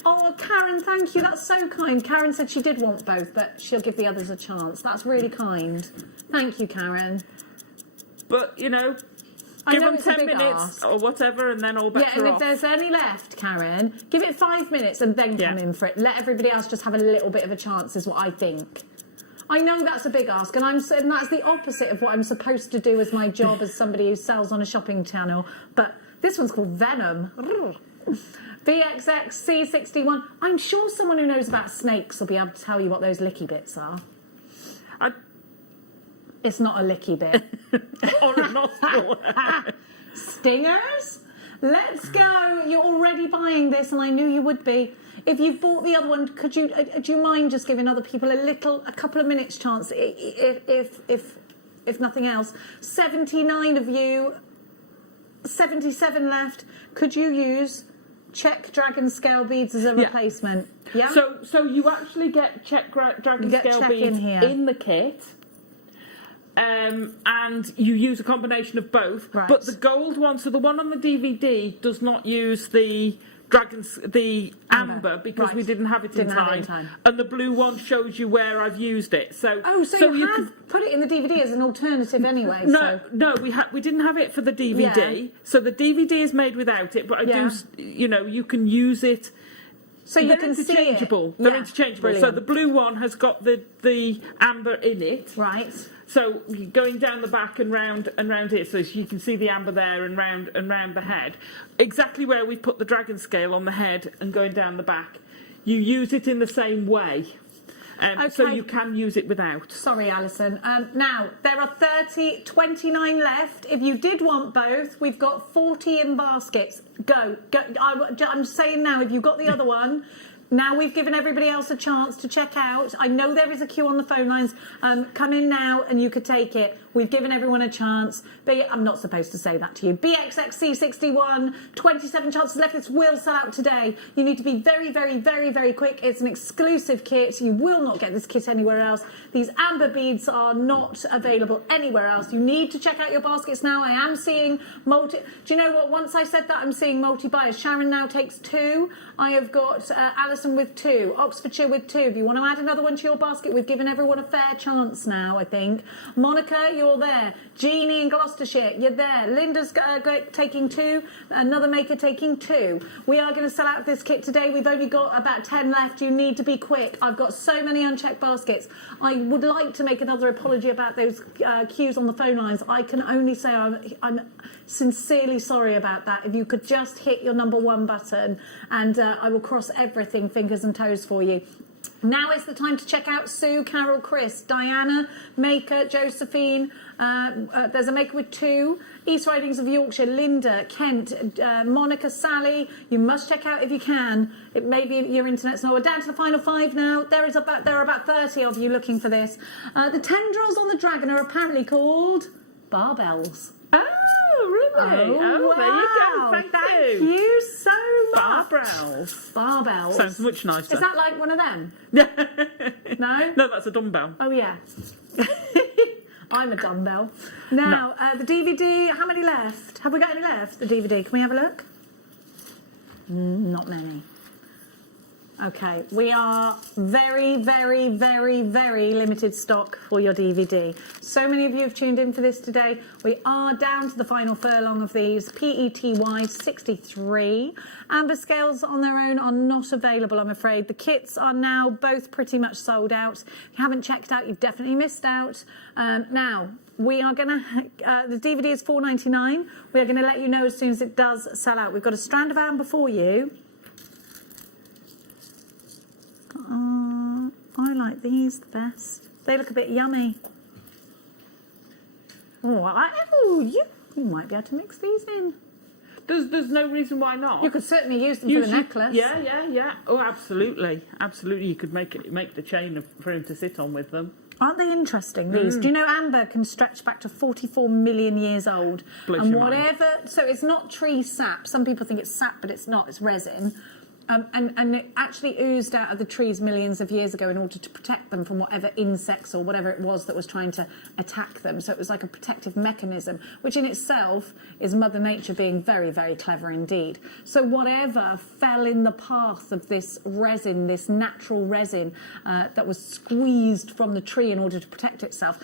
Oh, Karen, thank you. That's so kind. Karen said she did want both, but she'll give the others a chance. That's really kind. Thank you, Karen. But, you know, give them 10 minutes or whatever, and then all bets are off. Yeah, and if there's any left, Karen, give it 5 minutes and then come in for it. Let everybody else just have a little bit of a chance, is what I think. I know that's a big ask, and that's the opposite of what I'm supposed to do as my job as somebody who sells on a shopping channel. But this one's called Venom. VXX C61. I'm sure someone who knows about snakes will be able to tell you what those licky bits are. It's not a licky bit. Or a nostril. Stingers? Let's go. You're already buying this, and I knew you would be. If you've bought the other one, do you mind just giving other people a couple of minutes chance, if nothing else? 79 of you, 77 left. Could you use Czech dragon scale beads as a replacement? Yeah. So you actually get Czech dragon scale beads in the kit. And you use a combination of both, but the gold one, so the one on the DVD, does not use the amber because we didn't have it in time. And the blue one shows you where I've used it. So you have put it in the DVD as an alternative anyway. No, we didn't have it for the DVD. Yeah. So the DVD is made without it, but I do. You know, you can use it. So you can interchangeable. See it. They're interchangeable. Brilliant. So the blue one has got the amber in it. Right. So going down the back and round it, so you can see the amber there and round the head. Exactly where we put the dragon scale on the head and going down the back. You use it in the same way. So you can use it without. Sorry, Alison. Now, there are 29 left. If you did want both, we've got 40 in baskets. Go. I'm saying now, if you've got the other one, Now we've given everybody else a chance to check out. I know there is a queue on the phone lines. Come in now and you could take it. We've given everyone a chance. I'm not supposed to say that to you. BXXC61, 27 chances left. This will sell out today. You need to be very, very, very, very quick. It's an exclusive kit. You will not get this kit anywhere else. These amber beads are not available anywhere else. You need to check out your baskets now. I am seeing multi... Do you know what? Once I said that, I'm seeing multi-buyers. Sharon now takes 2. I have got Alison with 2. Oxfordshire with 2. If you want to add another one to your basket, we've given everyone a fair chance now, I think. Monica, you're there. Jeannie in Gloucestershire, you're there. Linda's taking 2. Another maker taking 2. We are going to sell out this kit today. We've only got about 10 left. You need to be quick. I've got so many unchecked baskets. I would like to make another apology about those queues on the phone lines. I can only say I'm sincerely sorry about that. If you could just hit your number 1 button, and I will cross everything, fingers and toes for you. Now is the time to check out Sue, Carol, Chris, Diana, Maker, Josephine. There's a maker with 2. East Ridings of Yorkshire, Linda, Kent, Monica, Sally. You must check out if you can. It may be your internet's not. We're down to the final 5 now. There are about 30 of you looking for this. The tendrils on the dragon are apparently called barbells. Oh, really? Oh, wow. There you go. Thank you so much. Barbells. Barbells. Sounds much nicer. Is that like one of them? No? No, that's a dumbbell. Oh, yeah. I'm a dumbbell. Now, the DVD, how many left? Have we got any left, the DVD? Can we have a look? Not many. Okay, we are very, very, very, very limited stock for your DVD. So many of you have tuned in for this today. We are down to the final furlong of these. PETY 63. Amber scales on their own are not available, I'm afraid. The kits are now both pretty much sold out. If you haven't checked out, you've definitely missed out. Now, we are going to... the DVD is $4.99. We are going to let you know as soon as it does sell out. We've got a strand of amber for you. I like these the best. They look a bit yummy. You might be able to mix these in. There's no reason why not. You could certainly use them for the necklace. Yeah. Oh, absolutely. You could make the chain for him to sit on with them. Aren't they interesting, these? Do you know amber can stretch back to 44 million years old? Blows your mind. So it's not tree sap. Some people think it's sap, but it's not. It's resin. And it actually oozed out of the trees millions of years ago in order to protect them from whatever insects or whatever it was that was trying to attack them. So it was like a protective mechanism, which in itself is Mother Nature being very, very clever indeed. So whatever fell in the path of this resin, this natural resin that was squeezed from the tree in order to protect itself,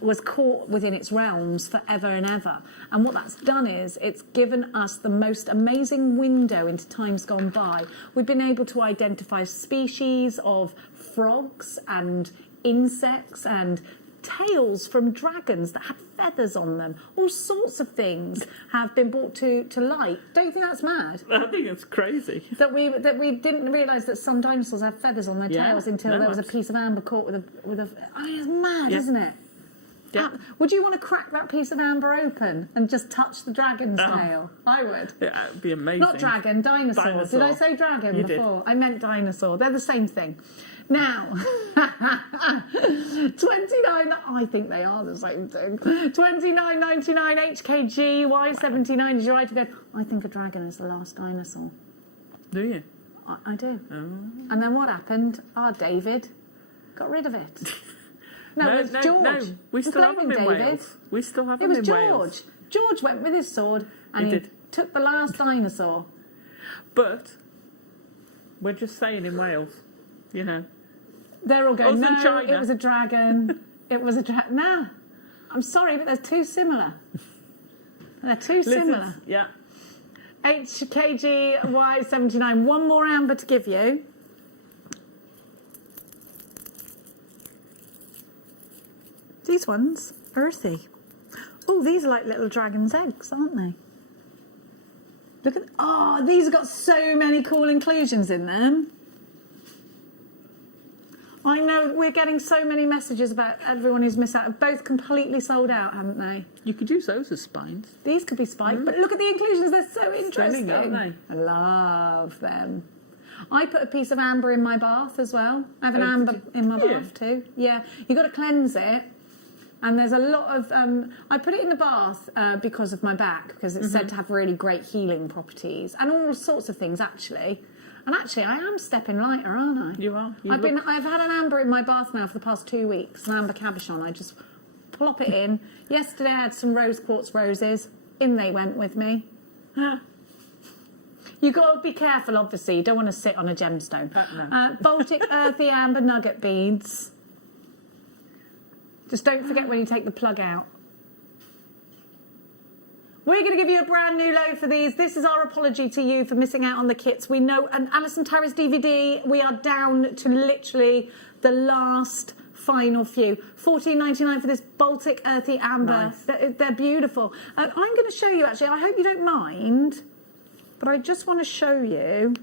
was caught within its realms forever and ever. And what that's done is it's given us the most amazing window into times gone by. We've been able to identify species of frogs and insects and tails from dragons that had feathers on them. All sorts of things have been brought to light. Don't you think that's mad? I think it's crazy. That we didn't realise that some dinosaurs have feathers on their tails until there was a piece of amber caught with a... I mean, it's mad, isn't it? Yeah. Would you want to crack that piece of amber open and just touch the dragon's tail? I would. Yeah, it'd be amazing. Not dragon, dinosaur. Did I say dragon before? I meant dinosaur. They're the same thing. Now, 29, I think they are the same thing. 29.99 HKG Y79. Did you write again? I think a dragon is the last dinosaur. Do you? I do. Oh. And then what happened? David got rid of it. No, it's George. No, we still have him in Wales. We still have him in Wales. It was George. George went with his sword and he took the last dinosaur. But we're just saying in Wales, you know. They're all going, no, China. it was a dragon. It was a dragon. No, I'm sorry, but they're too similar. They're too similar. Yeah. HKG Y79. One more amber to give you. These ones, earthy. Oh, these are like little dragon's eggs, aren't they? Look at... Oh, these have got so many cool inclusions in them. I know we're getting so many messages about everyone who's missed out. Both completely sold out, haven't they? You could use those as spines. These could be spines, but look at the inclusions. They're so interesting. Stunning, aren't they? I love them. I put a piece of amber in my bath as well. I have an amber in my bath too. Yeah, you've got to cleanse it. And there's a lot of, I put it in the bath because of my back, because it's said to have really great healing properties and all sorts of things actually. And actually, I am stepping lighter, aren't I? You are. I've had an amber in my bath now for the past 2 weeks, an amber cabochon. I just plop it in. Yesterday I had some rose quartz roses. In they went with me. You've got to be careful, obviously. You don't want to sit on a gemstone. No. Baltic earthy amber nugget beads. Just don't forget when you take the plug out. We're going to give you a brand new load for these. This is our apology to you for missing out on the kits. We know, and Alison Terry's DVD, we are down to literally the last final few. $14.99 for this Baltic earthy amber. Nice. They're beautiful. I'm going to show you, actually, I hope you don't mind, but I just want to show you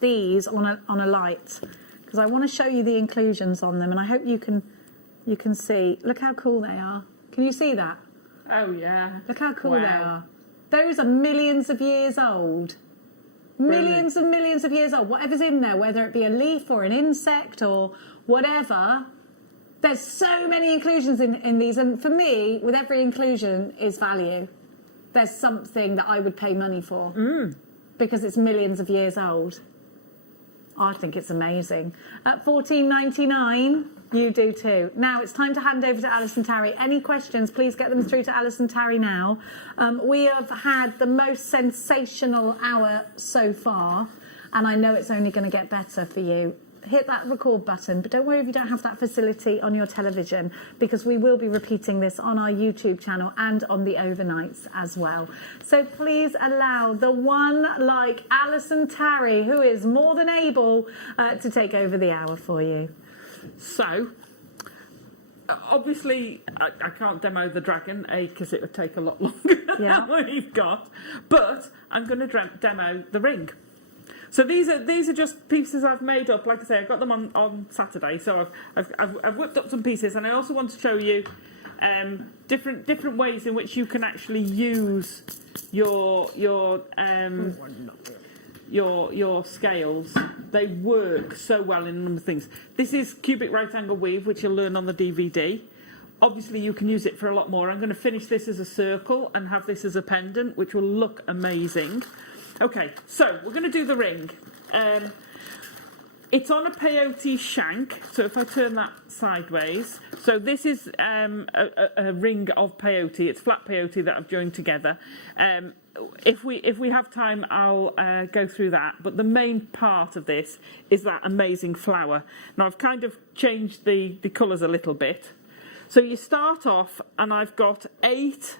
these on a light, because I want to show you the inclusions on them, and I hope you can see. Look how cool they are. Can you see that? Oh, yeah. Look how cool they are. Those are millions of years old. Millions and millions of years old. Whatever's in there, whether it be a leaf or an insect or whatever, there's so many inclusions in these. And for me, with every inclusion is value. There's something that I would pay money for because it's millions of years old. I think it's amazing. At $14.99, you do too. Now it's time to hand over to Alison Terry. Any questions, please get them through to Alison Terry now. We have had the most sensational hour so far, and I know it's only going to get better for you. Hit that record button, but don't worry if you don't have that facility on your television, because we will be repeating this on our YouTube channel and on the overnights as well. So please allow the one like Alison Terry, who is more than able to take over the hour for you. So, obviously, I can't demo the dragon, because it would take a lot longer than what we've got, but I'm going to demo the ring. So these are just pieces I've made up. Like I say, I got them on Saturday, so I've whipped up some pieces, and I also want to show you different ways in which you can actually use your scales. They work so well in a number of things. This is cubic right angle weave, which you'll learn on the DVD. Obviously, you can use it for a lot more. I'm going to finish this as a circle and have this as a pendant, which will look amazing. Okay, so we're going to do the ring. It's on a peyote shank, so if I turn that sideways. So this is a ring of peyote. It's flat peyote that I've joined together. If we have time, I'll go through that. But the main part of this is that amazing flower. Now, I've kind of changed the colours a little bit. So you start off, and I've got 8...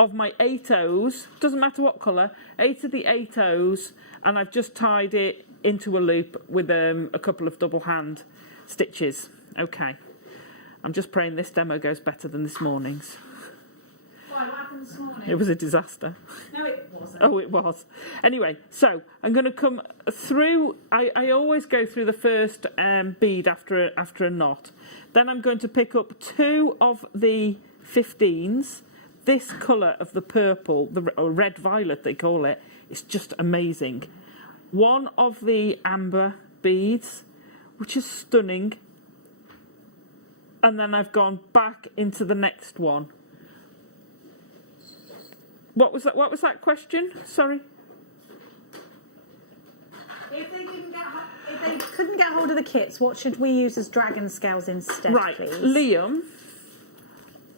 of my 8 O's, doesn't matter what colour, 8 of the 8 O's, and I've just tied it into a loop with a couple of double hand stitches. Okay, I'm just praying this demo goes better than this morning's. Why, what happened this morning? It was a disaster. No, it wasn't. Oh, it was. Anyway, so I'm going to come through. I always go through the first bead after a knot. Then I'm going to pick up 2 of the 15s. This colour of the purple, or red violet they call it, is just amazing. 1 of the amber beads, which is stunning. And then I've gone back into the next one. What was that question? Sorry. If they couldn't get hold of the kits, what should we use as dragon scales instead, right, please? Liam,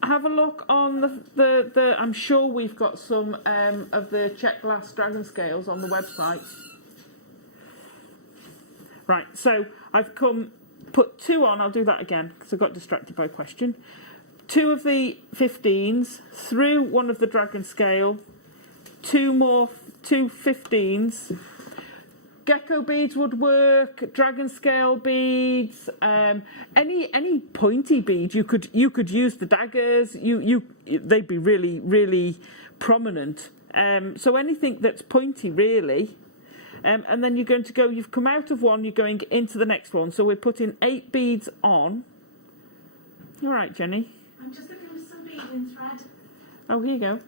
have a look on the I'm sure we've got some of the check glass dragon scales on the website. Right, so I've put 2 on. I'll do that again because I got distracted by a question. 2 of the 15s through 1 of the dragon scale, 2 2 15s. Gecko beads would work, dragon scale beads, any pointy bead. You could use the daggers. They'd be really prominent. So anything that's pointy, really. And then you're going to go. You've come out of one. You're going into the next one. So we're putting 8 beads on. All right, Jenny. I'm just looking for some beading thread. Oh, here you go.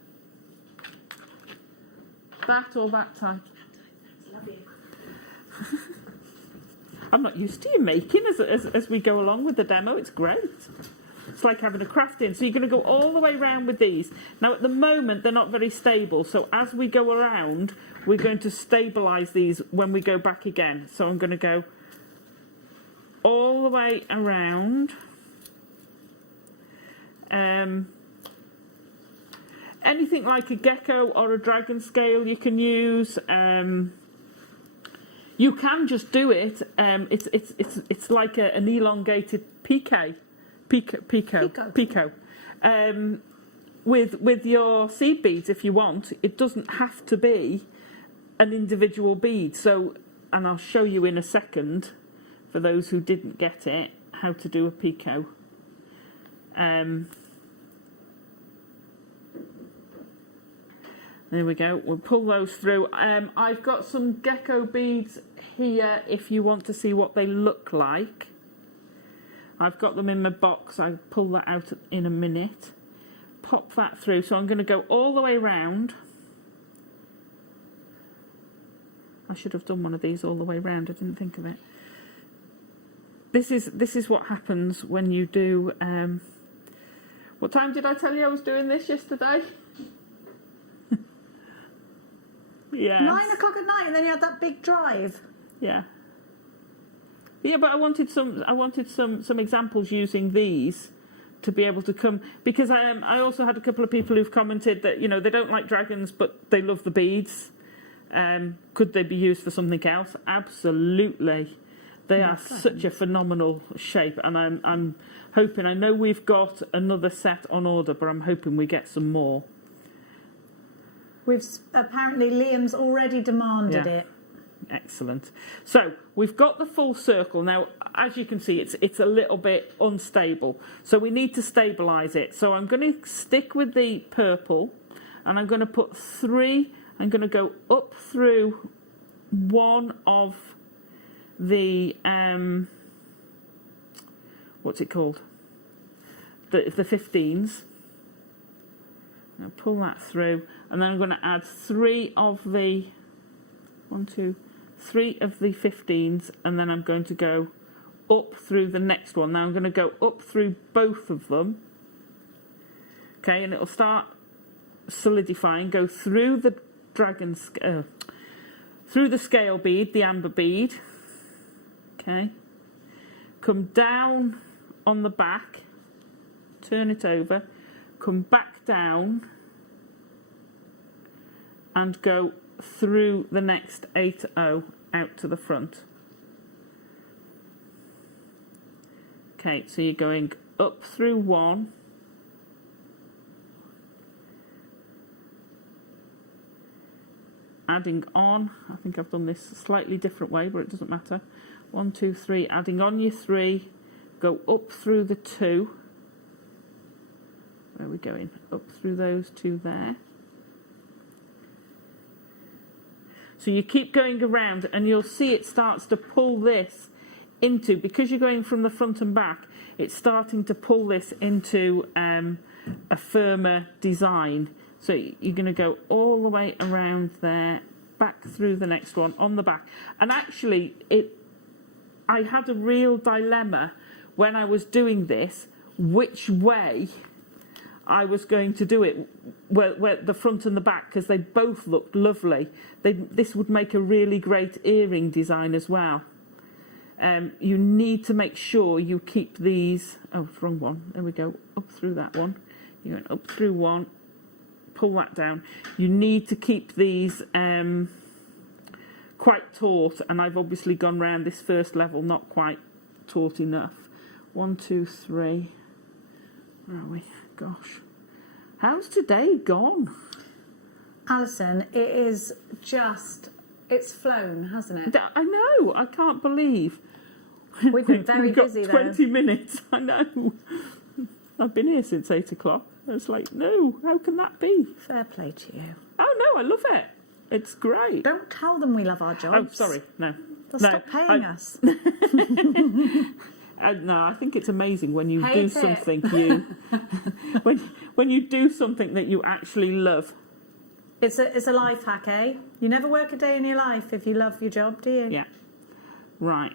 That or that type. Lovely. I'm not used to you making as we go along with the demo. It's great. It's like having a craft in. So you're going to go all the way around with these. Now, at the moment, they're not very stable. So as we go around, we're going to stabilise these when we go back again. So I'm going to go all the way around. Anything like a gecko or a dragon scale you can use. You can just do it. It's like an elongated pico. With your seed beads, if you want. It doesn't have to be an individual bead. So, and I'll show you in a second, for those who didn't get it, how to do a pico. There we go. We'll pull those through. I've got some gecko beads here if you want to see what they look like. I've got them in my box. I'll pull that out in a minute. Pop that through. So I'm going to go all the way round. I should have done one of these all the way round. I didn't think of it. This is what happens when you do... what time did I tell you I was doing this yesterday? Yeah. 9 o'clock at night, and then you had that big drive. Yeah. Yeah, but I wanted some examples using these to be able to come, because I also had a couple of people who've commented that, you know, they don't like dragons but they love the beads. Could they be used for something else? Absolutely. They are such a phenomenal shape, and I'm hoping, I know we've got another set on order, but I'm hoping we get some more. We've apparently Liam's already demanded it. Excellent. So we've got the full circle now. As you can see, it's a little bit unstable, so we need to stabilise it. So I'm going to stick with the purple, and I'm going to put 3. I'm going to go up through one of the what's it called? The 15s. I'll pull that through, and then I'm going to add 3 of the 3 of the 15s, and then I'm going to go up through the next one. Now I'm going to go up through both of them. Okay, and it'll start solidifying. Go through the through the scale bead, the amber bead. Okay, come down on the back, turn it over, come back down, and go through the next 8O out to the front. Okay, so you're going up through 1, adding on, I think I've done this a slightly different way, but it doesn't matter. 1, 2, 3, adding on your 3, go up through the 2. Where are we going? Up through those 2 there. So you keep going around, and you'll see it starts to pull this into, because you're going from the front and back, it's starting to pull this into a firmer design. So you're going to go all the way around there, back through the next one on the back. And actually, I had a real dilemma when I was doing this, which way I was going to do it, where the front and the back, because they both looked lovely. This would make a really great earring design as well. You need to make sure you keep these... Oh, wrong one. There we go. Up through that one. You're going up through 1. Pull that down. You need to keep these quite taut, and I've obviously gone round this first level not quite taut enough. 1, 2, 3. Where are we? Gosh. How's today gone? Alison, it is just... It's flown, hasn't it? I know. I can't believe. We've been very busy, though. 20 minutes. I know. I've been here since 8 o'clock. It's like, no, how can that be? Fair play to you. Oh, no, I love it. It's great. Don't tell them we love our jobs. Oh, sorry, no. They'll stop paying us. No, I think it's amazing when you do something when you do something that you actually love. It's a life hack, eh? You never work a day in your life if you love your job, do you? Yeah. Right.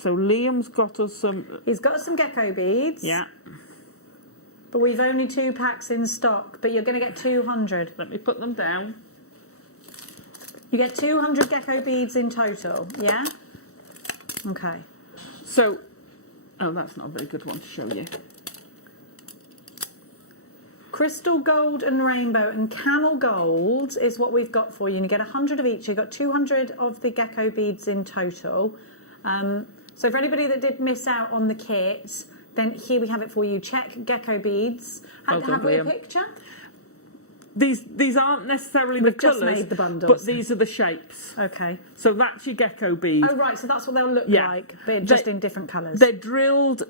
So Liam's got us some... He's got some gecko beads. Yeah. But we've only 2 packs in stock, but you're going to get 200. Let me put them down. You get 200 gecko beads in total, yeah? Okay. So, oh, that's not a very good one to show you. Crystal gold and rainbow and camel gold is what we've got for you. And you get 100 of each. You've got 200 of the gecko beads in total. So for anybody that did miss out on the kit, then here we have it for you. Check gecko beads. Have we a picture? These aren't necessarily We've the colours, just made the bundles. but these are the shapes. Okay. So that's your gecko bead. Oh, right, so that's what they'll look like, but just in different colours. They're drilled,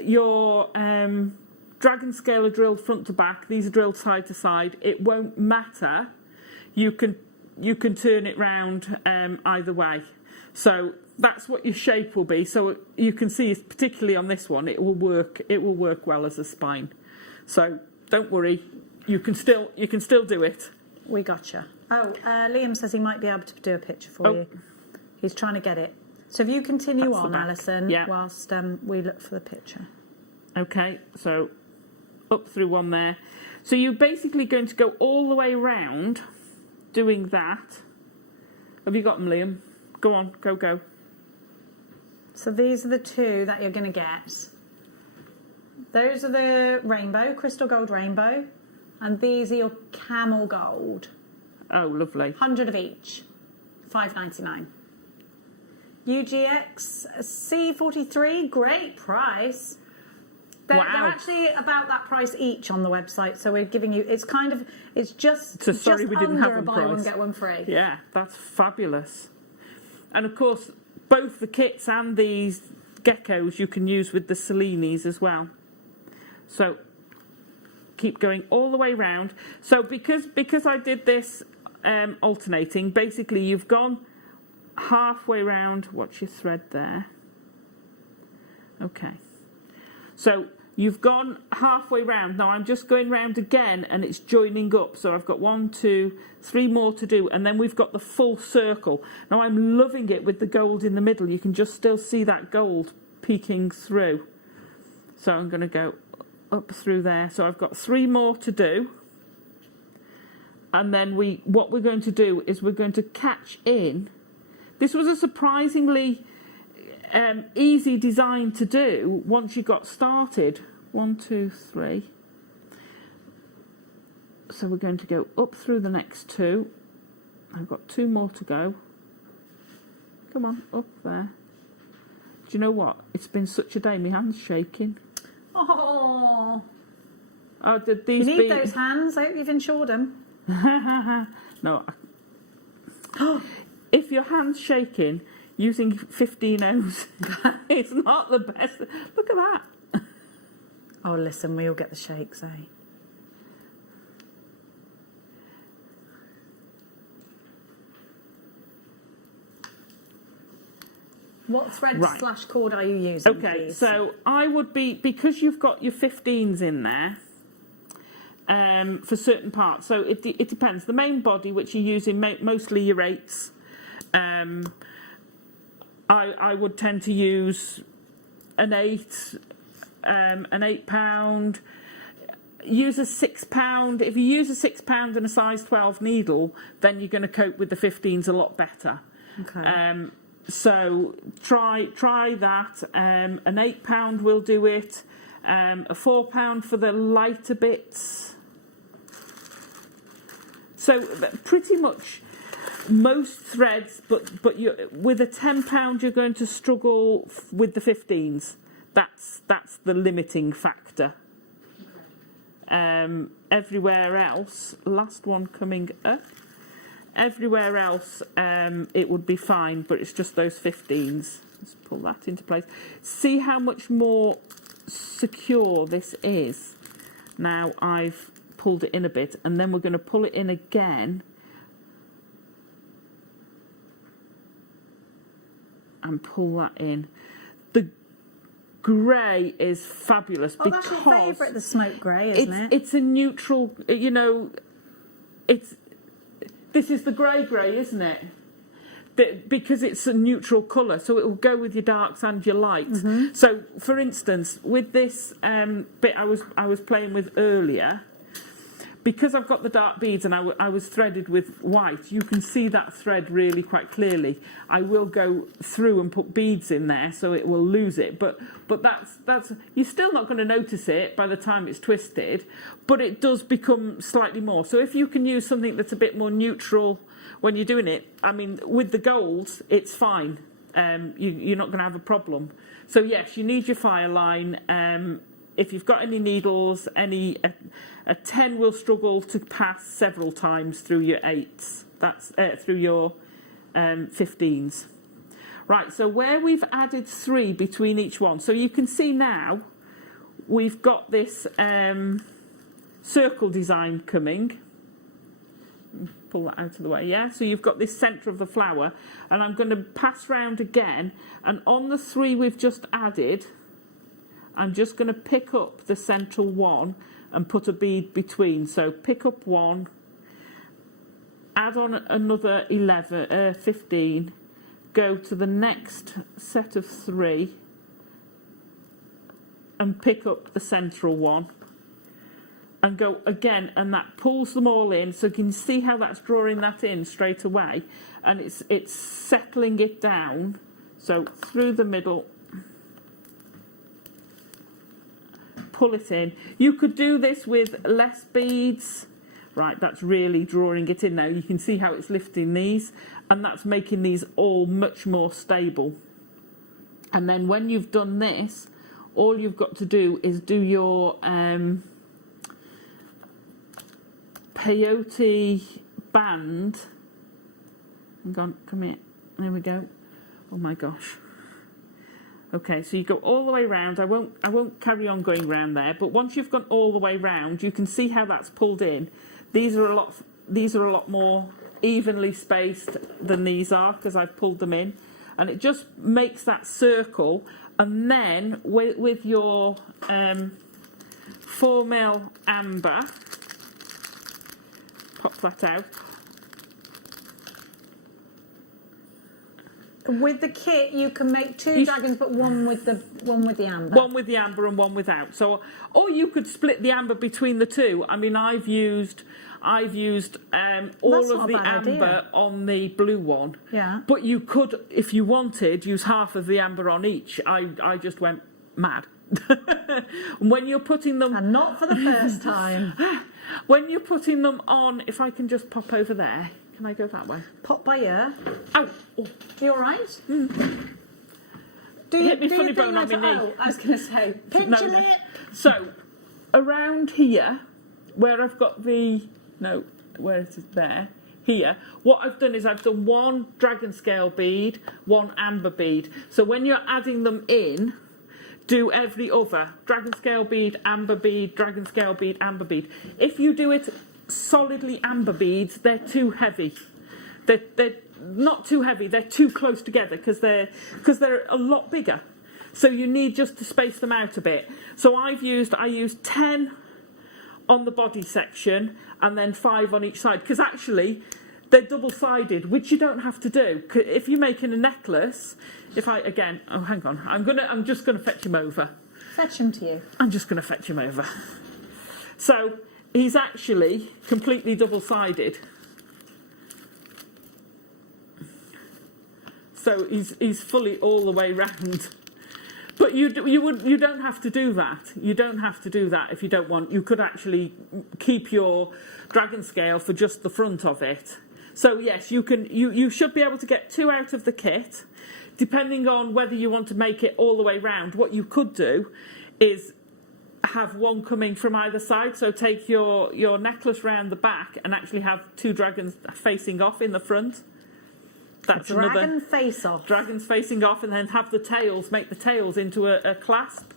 your dragon scale are drilled front to back. These are drilled side to side. It won't matter. You can turn it round either way. So that's what your shape will be. So you can see, particularly on this one, it will work well as a spine. So don't worry. You can still do it. We gotcha. Oh, Liam says he might be able to do a picture for you. He's trying to get it. So if you continue on, Alison, whilst we look for the picture. Okay, so up through one there. So you're basically going to go all the way round doing that. Have you got them, Liam? Go on, go. So these are the 2 that you're going to get. Those are the rainbow, crystal gold rainbow. And these are your camel gold. Oh, lovely. 100 of each. $5.99. UGX C43, great price. They're actually about that price each on the website, so we're giving you. It's just. So sorry, we didn't have a one buy price. one get one free. Yeah, that's fabulous. And of course, both the kits and these geckos you can use with the Selenis as well. So keep going all the way round. So because I did this alternating, basically you've gone halfway round. Watch your thread there. Okay. So you've gone halfway round. Now I'm just going round again and it's joining up. So I've got 1, 2, 3 more to do. And then we've got the full circle. Now I'm loving it with the gold in the middle. You can just still see that gold peeking through. So I'm going to go up through there. So I've got 3 more to do. And then what we're going to do is we're going to catch in. This was a surprisingly easy design to do once you got started. 1, 2, 3. So we're going to go up through the next 2. I've got 2 more to go. Come on, up there. Do you know what? It's been such a day. My hand's shaking. Oh. Oh, did these you need those hands. I hope you've insured them. No. If your hand's shaking, using 15 O's, it's not the best. Look at that. Oh, listen, we all get the shakes, eh? What thread / cord are you using? Okay, please? so I would be, because you've got your 15s in there for certain parts. So it depends. The main body, which you're using mostly your 8s. I would tend to use an 8 £8. Use a £6. If you use a £6 and a size 12 needle, then you're going to cope with the 15s a lot better. Okay. So try that. An £8 will do it. A £4 for the lighter bits. So pretty much most threads, but with a £10 you're going to struggle with the 15s. That's the limiting factor. Everywhere else, last one coming up. Everywhere else, it would be fine, but it's just those 15s. Let's pull that into place. See how much more secure this is. Now I've pulled it in a bit, and then we're going to pull it in again. And pull that in. The grey is fabulous because that's your favourite, the smoke grey, isn't it? It's a neutral, you know, this is the grey, isn't it? because it's a neutral colour, so it will go with your darks and your lights. So, for instance, with this bit I was playing with earlier, because I've got the dark beads and I was threaded with white, you can see that thread really quite clearly. I will go through and put beads in there so it will lose it, but that's you're still not going to notice it by the time it's twisted, but it does become slightly more. So if you can use something that's a bit more neutral when you're doing it, I mean, with the golds, it's fine. You're not going to have a problem. So yes, you need your fire line. If you've got any needles, a 10 will struggle to pass several times through your 8s. That's through your 15s. Right, so where we've added 3 between each one. So you can see now we've got this circle design coming. Pull that out of the way, yeah? So you've got this centre of the flower, and I'm going to pass round again, and on the 3 we've just added, I'm just going to pick up the central one and put a bead between. So pick up 1, add on another 15, go to the next set of 3 and pick up the central one and go again, and that pulls them all in. So you can see how that's drawing that in straight away, and it's settling it down. So through the middle, pull it in. You could do this with less beads. Right, that's really drawing it in now. You can see how it's lifting these, and that's making these all much more stable. And then when you've done this, all you've got to do is do your peyote band. Hang on, come here. There we go. Oh my gosh. Okay, so you go all the way round. I won't carry on going round there, but once you've gone all the way round, you can see how that's pulled in. These are a lot more evenly spaced than these are because I've pulled them in, and it just makes that circle. And then with your 4mm amber, pop that out. With the kit, you can make 2 dragons, but one with the amber. One with the amber and one without. So, or you could split the amber between the 2. I mean, I've used all of the amber on the blue one. Yeah. But you could, if you wanted, use half of the amber on each. I just went mad. When you're putting them, and not for the first time. When you're putting them on, if I can just pop over there. Can I go that way? Pop by here. Oh. You all right? Hit me funny bone on my knee. Oh, I was going to say, pinch your lip. So, around here, where I've got where it is there, here, what I've done is I've done 1 dragon scale bead, 1 amber bead. So when you're adding them in, do every other. Dragon scale bead, amber bead, dragon scale bead, amber bead. If you do it solidly amber beads, they're too heavy. They're not too heavy, they're too close together because they're a lot bigger. So you need just to space them out a bit. So I used 10 on the body section and then 5 on each side, because actually they're double-sided, which you don't have to do. If you're making a necklace, hang on, I'm just gonna fetch him over. Fetch him to you. I'm just gonna fetch him over. So he's actually completely double-sided. So he's fully all the way round. But you don't have to do that. You don't have to do that if you don't want. You could actually keep your dragon scale for just the front of it. So yes, you should be able to get 2 out of the kit, depending on whether you want to make it all the way round. What you could do is have 1 coming from either side. So take your necklace round the back and actually have 2 dragons facing off in the front. That's dragon face off. Dragons facing off, and then have the tails, make the tails into a clasp.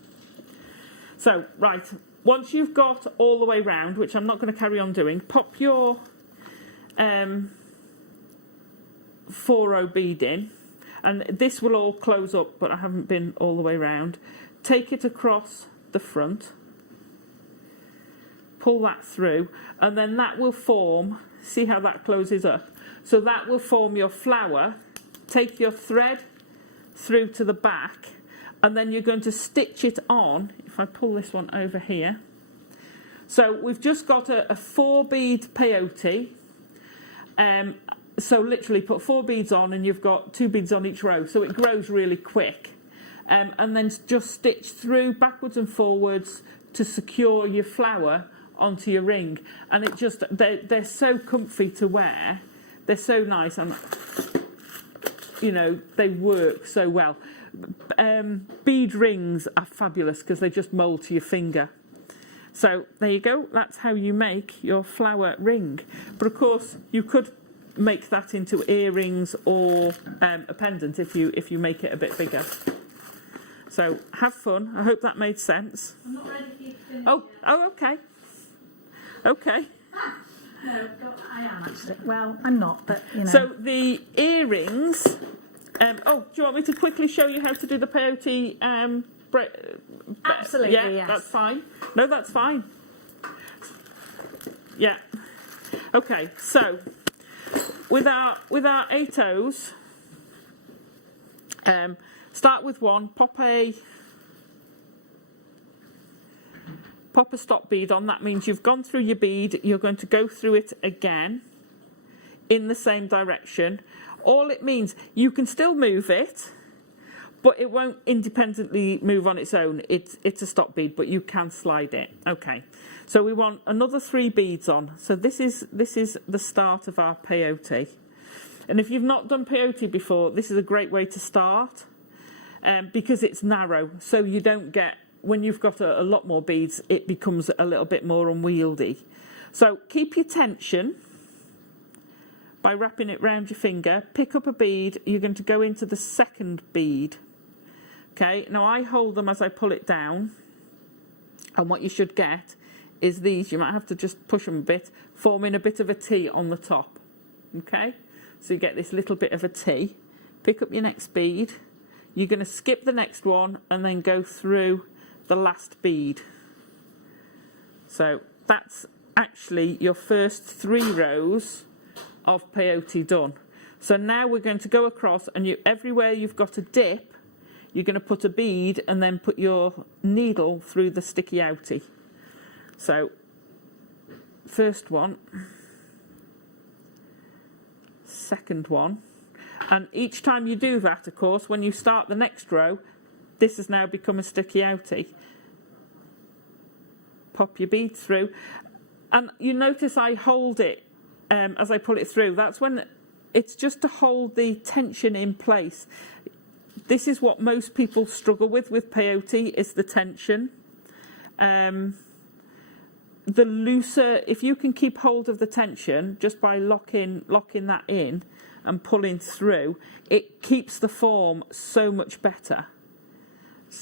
So, right, once you've got all the way round, which I'm not going to carry on doing, pop your 4-row bead in, and this will all close up, but I haven't been all the way round. Take it across the front, pull that through, and then that will form, see how that closes up? So that will form your flower take your thread through to the back, and then you're going to stitch it on. If I pull this one over here. So we've just got a 4-bead peyote. So literally put 4 beads on and you've got 2 beads on each row. So it grows really quick. And then just stitch through backwards and forwards to secure your flower onto your ring. And it just, they're so comfy to wear. They're so nice. And, you know, they work so well. Bead rings are fabulous because they just mould to your finger. So there you go. That's how you make your flower ring. But of course, you could make that into earrings or a pendant if you make it a bit bigger. So have fun. I hope that made sense. I'm not ready for you to finish Oh, okay. Okay. No, I am actually. Well, I'm not, but you know. So the earrings. Do you want me to quickly show you how to do the peyote? Absolutely, yeah, yes. That's fine. No, that's fine. Yeah. Okay, so with our 8 O's, start with one. Pop a stop bead on. That means you've gone through your bead. You're going to go through it again in the same direction. All it means, you can still move it, but it won't independently move on its own. It's a stop bead, but you can slide it. Okay, so we want another 3 beads on. So this is the start of our peyote. And if you've not done peyote before, this is a great way to start because it's narrow. So you don't get, when you've got a lot more beads, it becomes a little bit more unwieldy. So keep your tension by wrapping it round your finger. Pick up a bead. You're going to go into the second bead. Okay, now I hold them as I pull it down. And what you should get is these. You might have to just push them a bit, forming a bit of a T on the top. Okay, so you get this little bit of a T. Pick up your next bead. You're going to skip the next one and then go through the last bead. So that's actually your first 3 rows of peyote done. So now we're going to go across, and everywhere you've got a dip, you're going to put a bead and then put your needle through the sticky outie. So first one, second one, and each time you do that, of course, when you start the next row, this has now become a sticky outie. Pop your bead through, and you notice I hold it as I pull it through. That's when it's just to hold the tension in place. This is what most people struggle with peyote, is the tension. The looser, if you can keep hold of the tension just by locking that in and pulling through, it keeps the form so much better.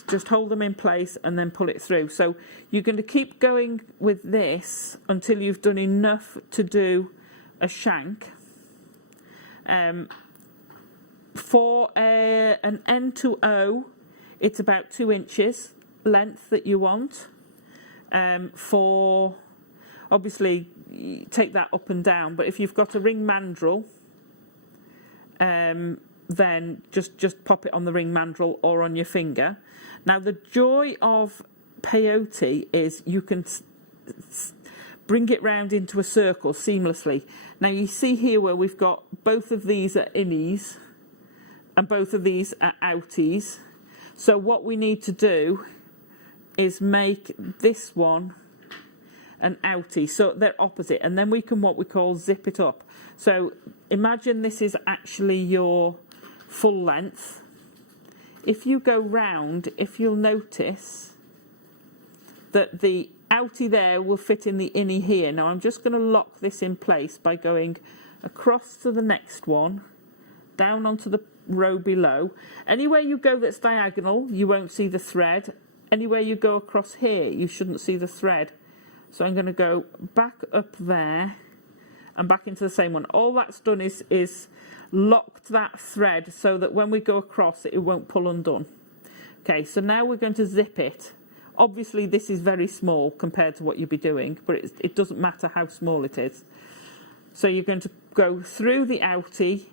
Just hold them in place and then pull it through. So you're going to keep going with this until you've done enough to do a shank. For an N to O, it's about 2 inches length that you want. For, obviously, take that up and down, but if you've got a ring mandrel, then just pop it on the ring mandrel or on your finger. Now, the joy of peyote is you can bring it round into a circle seamlessly. Now, you see here where we've got both of these are innies and both of these are outies. So what we need to do is make this one an outie, so they're opposite, and then we can what we call zip it up. So imagine this is actually your full length. If you go round, if you'll notice that the outie there will fit in the innie here. Now I'm just going to lock this in place by going across to the next one, down onto the row below. Anywhere you go that's diagonal, you won't see the thread. Anywhere you go across here, you shouldn't see the thread. So I'm going to go back up there and back into the same one. All that's done is locked that thread so that when we go across it won't pull undone. Okay, so now we're going to zip it. Obviously this is very small compared to what you'd be doing, but it doesn't matter how small it is. So you're going to go through the outie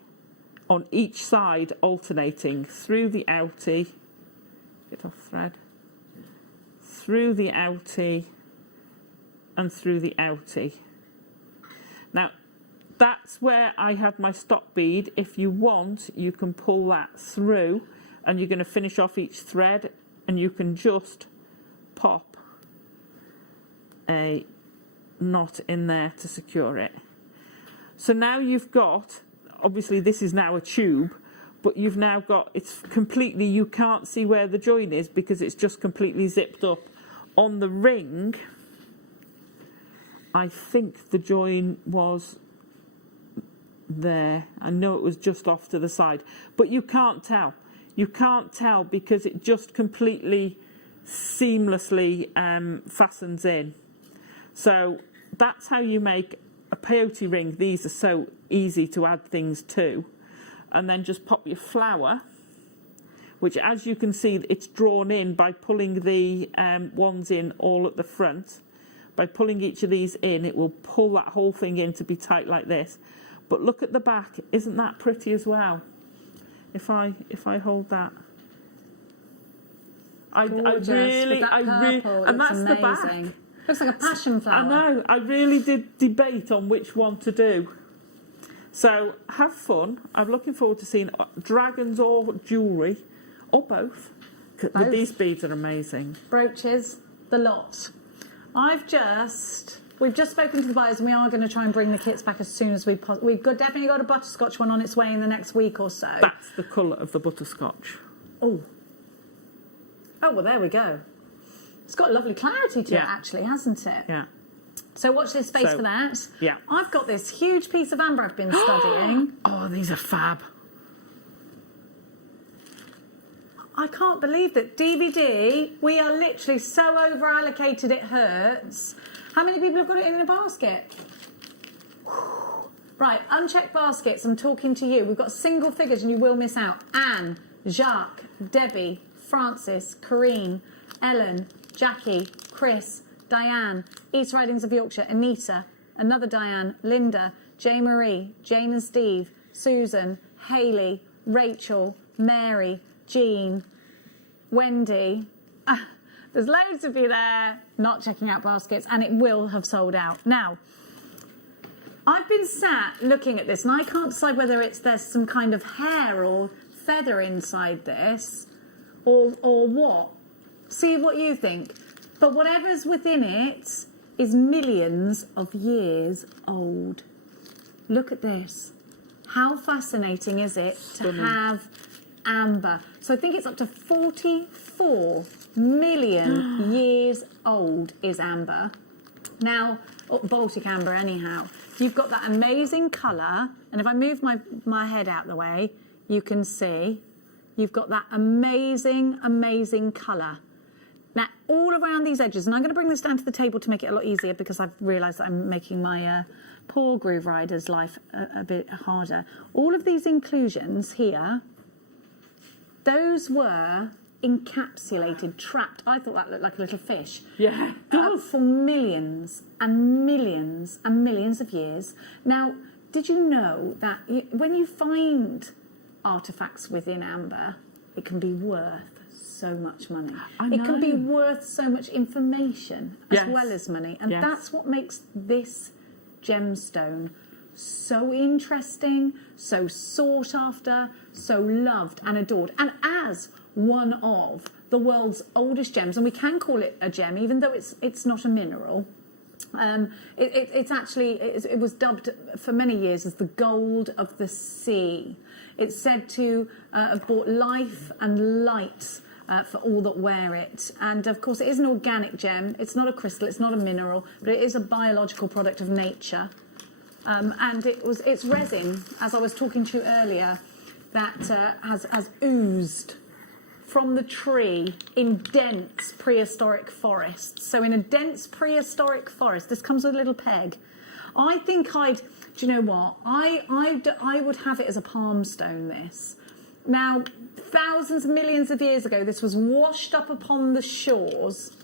on each side, alternating through the outie, get off thread, through the outie, and through the outie. Now, that's where I had my stop bead. If you want, you can pull that through, and you're going to finish off each thread, and you can just pop a knot in there to secure it. So now you've got, obviously this is now a tube, but you've now got, it's completely, you can't see where the join is because it's just completely zipped up. On the ring, I think the join was there. I know it was just off to the side, but you can't tell. You can't tell because it just completely seamlessly fastens in. So that's how you make a peyote ring. These are so easy to add things to. And then just pop your flower, which as you can see, it's drawn in by pulling the ones in all at the front. By pulling each of these in, it will pull that whole thing in to be tight like this. But look at the back, isn't that pretty as well? If I hold that. I really, and that's amazing. The back. Looks like a passion flower. I know, I really did debate on which one to do. So have fun. I'm looking forward to seeing dragons or jewellery, or both. These beads are amazing. Brooches, the lot. We've just spoken to the buyers, and we are going to try and bring the kits back as soon as we possibly. We've definitely got a butterscotch one on its way in the next week or so. That's the colour of the butterscotch. Oh, well, there we go. It's got lovely clarity to it, actually, hasn't it? Yeah. So watch this space for that. Yeah. I've got this huge piece of amber I've been studying. Oh, these are fab. I can't believe that. DVD, we are literally so over-allocated it hurts. How many people have got it in a basket? Right, unchecked baskets, I'm talking to you. We've got single figures and you will miss out. Anne, Jacques, Debbie, Francis, Corrine, Ellen, Jackie, Chris, Diane, East Ridings of Yorkshire, Anita, another Diane, Linda, Jane Marie, Jane and Steve, Susan, Hayley, Rachel, Mary, Jean, Wendy. There's loads of you there not checking out baskets, and it will have sold out. Now, I've been sat looking at this, and I can't decide whether there's some kind of hair or feather inside this, or what. See what you think. But whatever's within it is millions of years old. Look at this. How fascinating is it to have amber? So I think it's up to 44 million years old is amber. Now, Baltic amber anyhow. You've got that amazing colour, and if I move my head out the way, you can see you've got that amazing, amazing colour. Now, all around these edges, and I'm going to bring this down to the table to make it a lot easier because I've realised that I'm making my poor groove rider's life a bit harder. All of these inclusions here, those were encapsulated, trapped. I thought that looked like a little fish. Yeah, it does. For millions and millions and millions of years. Now, did you know that when you find artefacts within amber, it can be worth so much money. It can be worth so much information as well as money. And that's what makes this gemstone so interesting, so sought after, so loved and adored. And as one of the world's oldest gems, and we can call it a gem, even though it's not a mineral. It was dubbed for many years as the gold of the sea. It's said to have brought life and light for all that wear it. And of course it is an organic gem. It's not a crystal, it's not a mineral, but it is a biological product of nature. And it's resin, as I was talking to you earlier, that has oozed from the tree in dense prehistoric forests. So in a dense prehistoric forest, this comes with a little peg. I think do you know what? I would have it as a palm stone, this. Now, thousands, millions of years ago, this was washed up upon the shores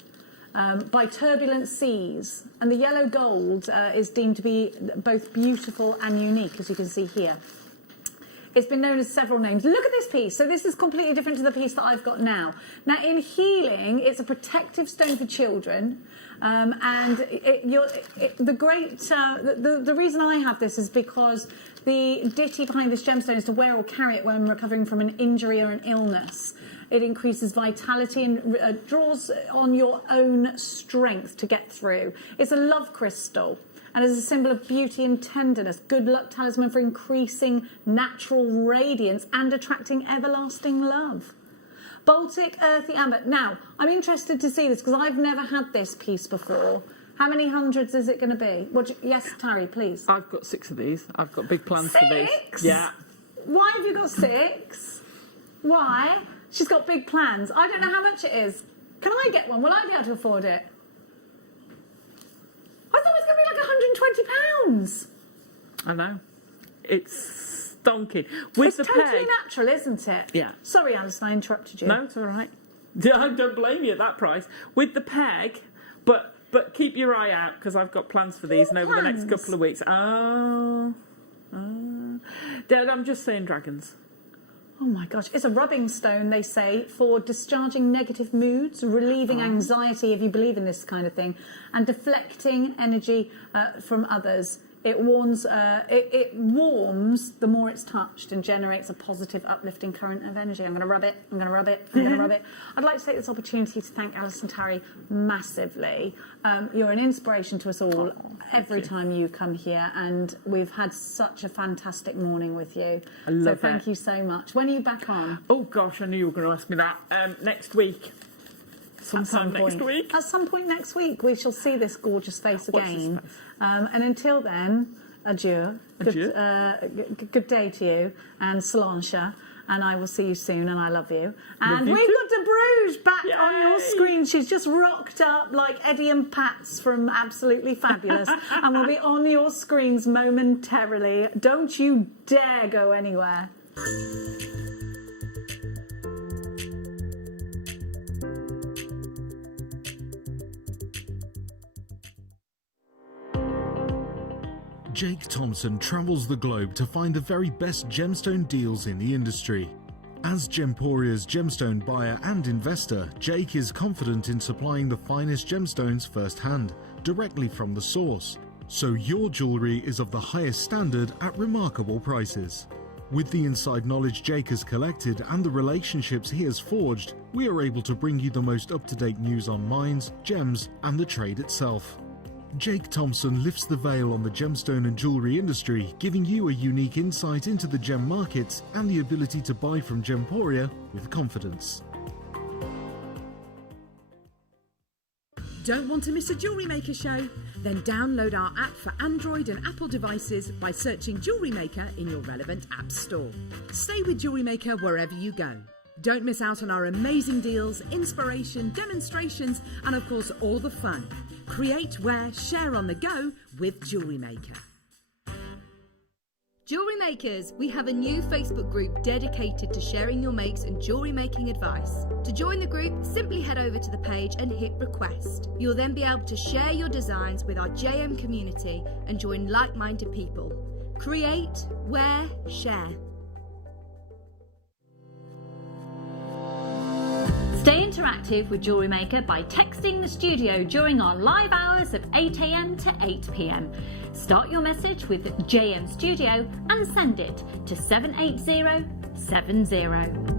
by turbulent seas. And the yellow gold is deemed to be both beautiful and unique, as you can see here. It's been known as several names. Look at this piece. So this is completely different to the piece that I've got now. Now, in healing, it's a protective stone for children. And the reason I have this is because the ditty behind this gemstone is to wear or carry it when recovering from an injury or an illness. It increases vitality and draws on your own strength to get through. It's a love crystal and is a symbol of beauty and tenderness, good luck talisman for increasing natural radiance and attracting everlasting love. Baltic earthy amber. Now, I'm interested to see this because I've never had this piece before. How many hundreds is it going to be? Yes, Tarry, please. I've got 6 of these. I've got big plans for these. 6? Yeah. Why have you got 6? Why? She's got big plans. I don't know how much it is. Can I get one? Will I be able to afford it? I thought it was going to be like £120. I know. It's stonking. With the totally peg, natural, isn't it? Yeah. Sorry, Alison, I interrupted you. No, it's all right. I don't blame you at that price. With the peg, but keep your eye out because I've got plans for these and over the next couple of weeks. Dad, I'm just saying dragons. Oh my gosh, it's a rubbing stone, they say, for discharging negative moods, relieving anxiety, if you believe in this kind of thing, and deflecting energy from others. It warms the more it's touched and generates a positive, uplifting current of energy. I'm going to rub it, I'm going to rub it, I'm going to rub it. I'd like to take this opportunity to thank Alison Tarry massively. You're an inspiration to us all every time you come here, and we've had such a fantastic morning with you. I love so thank you so much. When are you back on? Oh gosh, I knew you were going to ask me that. Next week. Sometime next week. At some point next week, we shall see this gorgeous face again. And until then, adieu. Adieu. Good day to you, and Solange. And I will see you soon, and I love you. And you we've too. got Bruges back on your Yay. screen. She's just rocked up like Eddie and Pats from Absolutely Fabulous, and will be on your screens momentarily. Don't you dare go anywhere. Jake Thompson travels the globe to find the very best gemstone deals in the industry. As Gemporia's gemstone buyer and investor, Jake is confident in supplying the finest gemstones firsthand, directly from the source, so your jewellery is of the highest standard at remarkable prices. With the inside knowledge Jake has collected and the relationships he has forged, we are able to bring you the most up-to-date news on mines, gems, and the trade itself. Jake Thompson lifts the veil on the gemstone and jewellery industry, giving you a unique insight into the gem markets and the ability to buy from Gemporia with confidence. Don't want to miss a Jewellery Maker show? Then download our app for Android and Apple devices by searching Jewellery Maker in your relevant app store. Stay with Jewellery Maker wherever you go. Don't miss out on our amazing deals, inspiration, demonstrations, and of course all the fun. Create, wear, share on the go with Jewellery Maker. Jewellery Makers, we have a new Facebook group dedicated to sharing your makes and jewellery making advice. To join the group, simply head over to the page and hit request. You'll then be able to share your designs with our JM community and join like-minded people. Create, wear, share. Stay interactive with Jewellery Maker by texting the studio during our live hours of 8 a.m. to 8 p.m. Start your message with JM Studio and send it to 78070.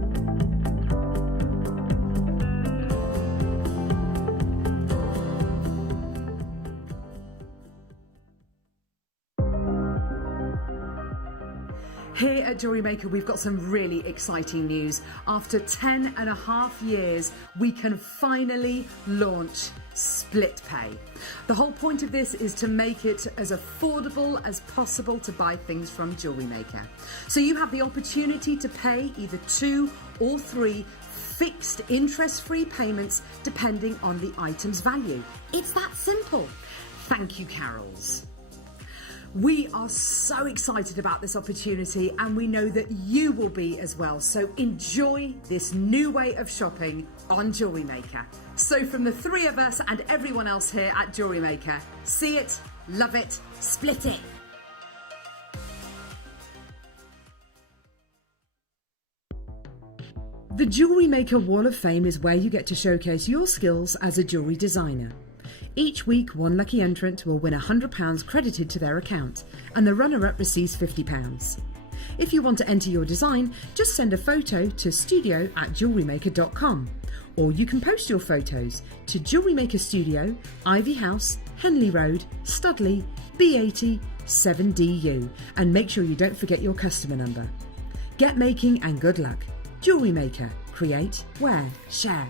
Here at Jewellery Maker, we've got some really exciting news. After 10.5 years, we can finally launch Split Pay. The whole point of this is to make it as affordable as possible to buy things from Jewellery Maker. So you have the opportunity to pay either 2 or 3 fixed interest-free payments depending on the item's value. It's that simple. Thank you, Carols. We are so excited about this opportunity, and we know that you will be as well. So enjoy this new way of shopping on Jewellery Maker. So from the 3 of us and everyone else here at Jewellery Maker, see it, love it, split it. The Jewellery Maker Wall of Fame is where you get to showcase your skills as a jewellery designer. Each week, one lucky entrant will win £100 credited to their account, and the runner-up receives £50. If you want to enter your design, just send a photo to studio@jewellerymaker.com, or you can post your photos to Jewellery Maker Studio, Ivy House, Henley Road, Studley, B80 7DU, and make sure you don't forget your customer number. Get making and good luck. Jewellery Maker. Create, wear, share.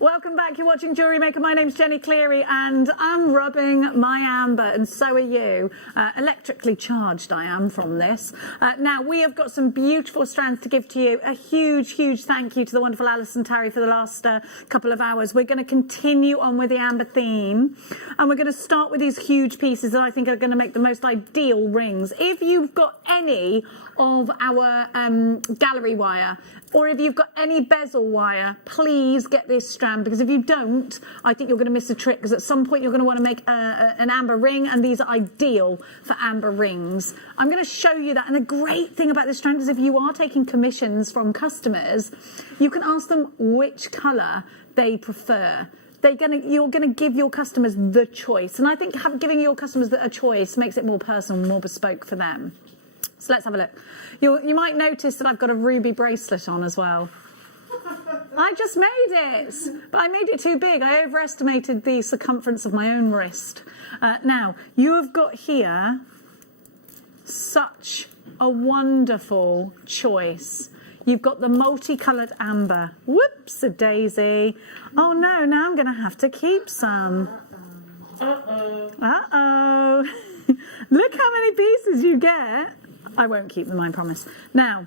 Welcome back. You're watching Jewellery Maker. My name's Jenny Cleary, and I'm rubbing my amber, and so are you. Electrically charged I am from this. Now, we have got some beautiful strands to give to you. A huge, huge thank you to the wonderful Alison Tarry for the last couple of hours. We're going to continue on with the amber theme, and we're going to start with these huge pieces that I think are going to make the most ideal rings. If you've got any of our gallery wire, or if you've got any bezel wire, please get this strand, because if you don't, I think you're going to miss a trick, because at some point you're going to want to make an amber ring, and these are ideal for amber rings. I'm going to show you that, and the great thing about this strand is if you are taking commissions from customers, you can ask them which colour they prefer. You're going to give your customers the choice, and I think giving your customers a choice makes it more personal, more bespoke for them. So let's have a look. You might notice that I've got a ruby bracelet on as well. I just made it, but I made it too big. I overestimated the circumference of my own wrist. Now, you have got here such a wonderful choice. You've got the multicoloured amber. Whoops-a-daisy. Oh no, now I'm going to have to keep some. Uh-oh. Uh-oh. Look how many pieces you get. I won't keep them, I promise. Now,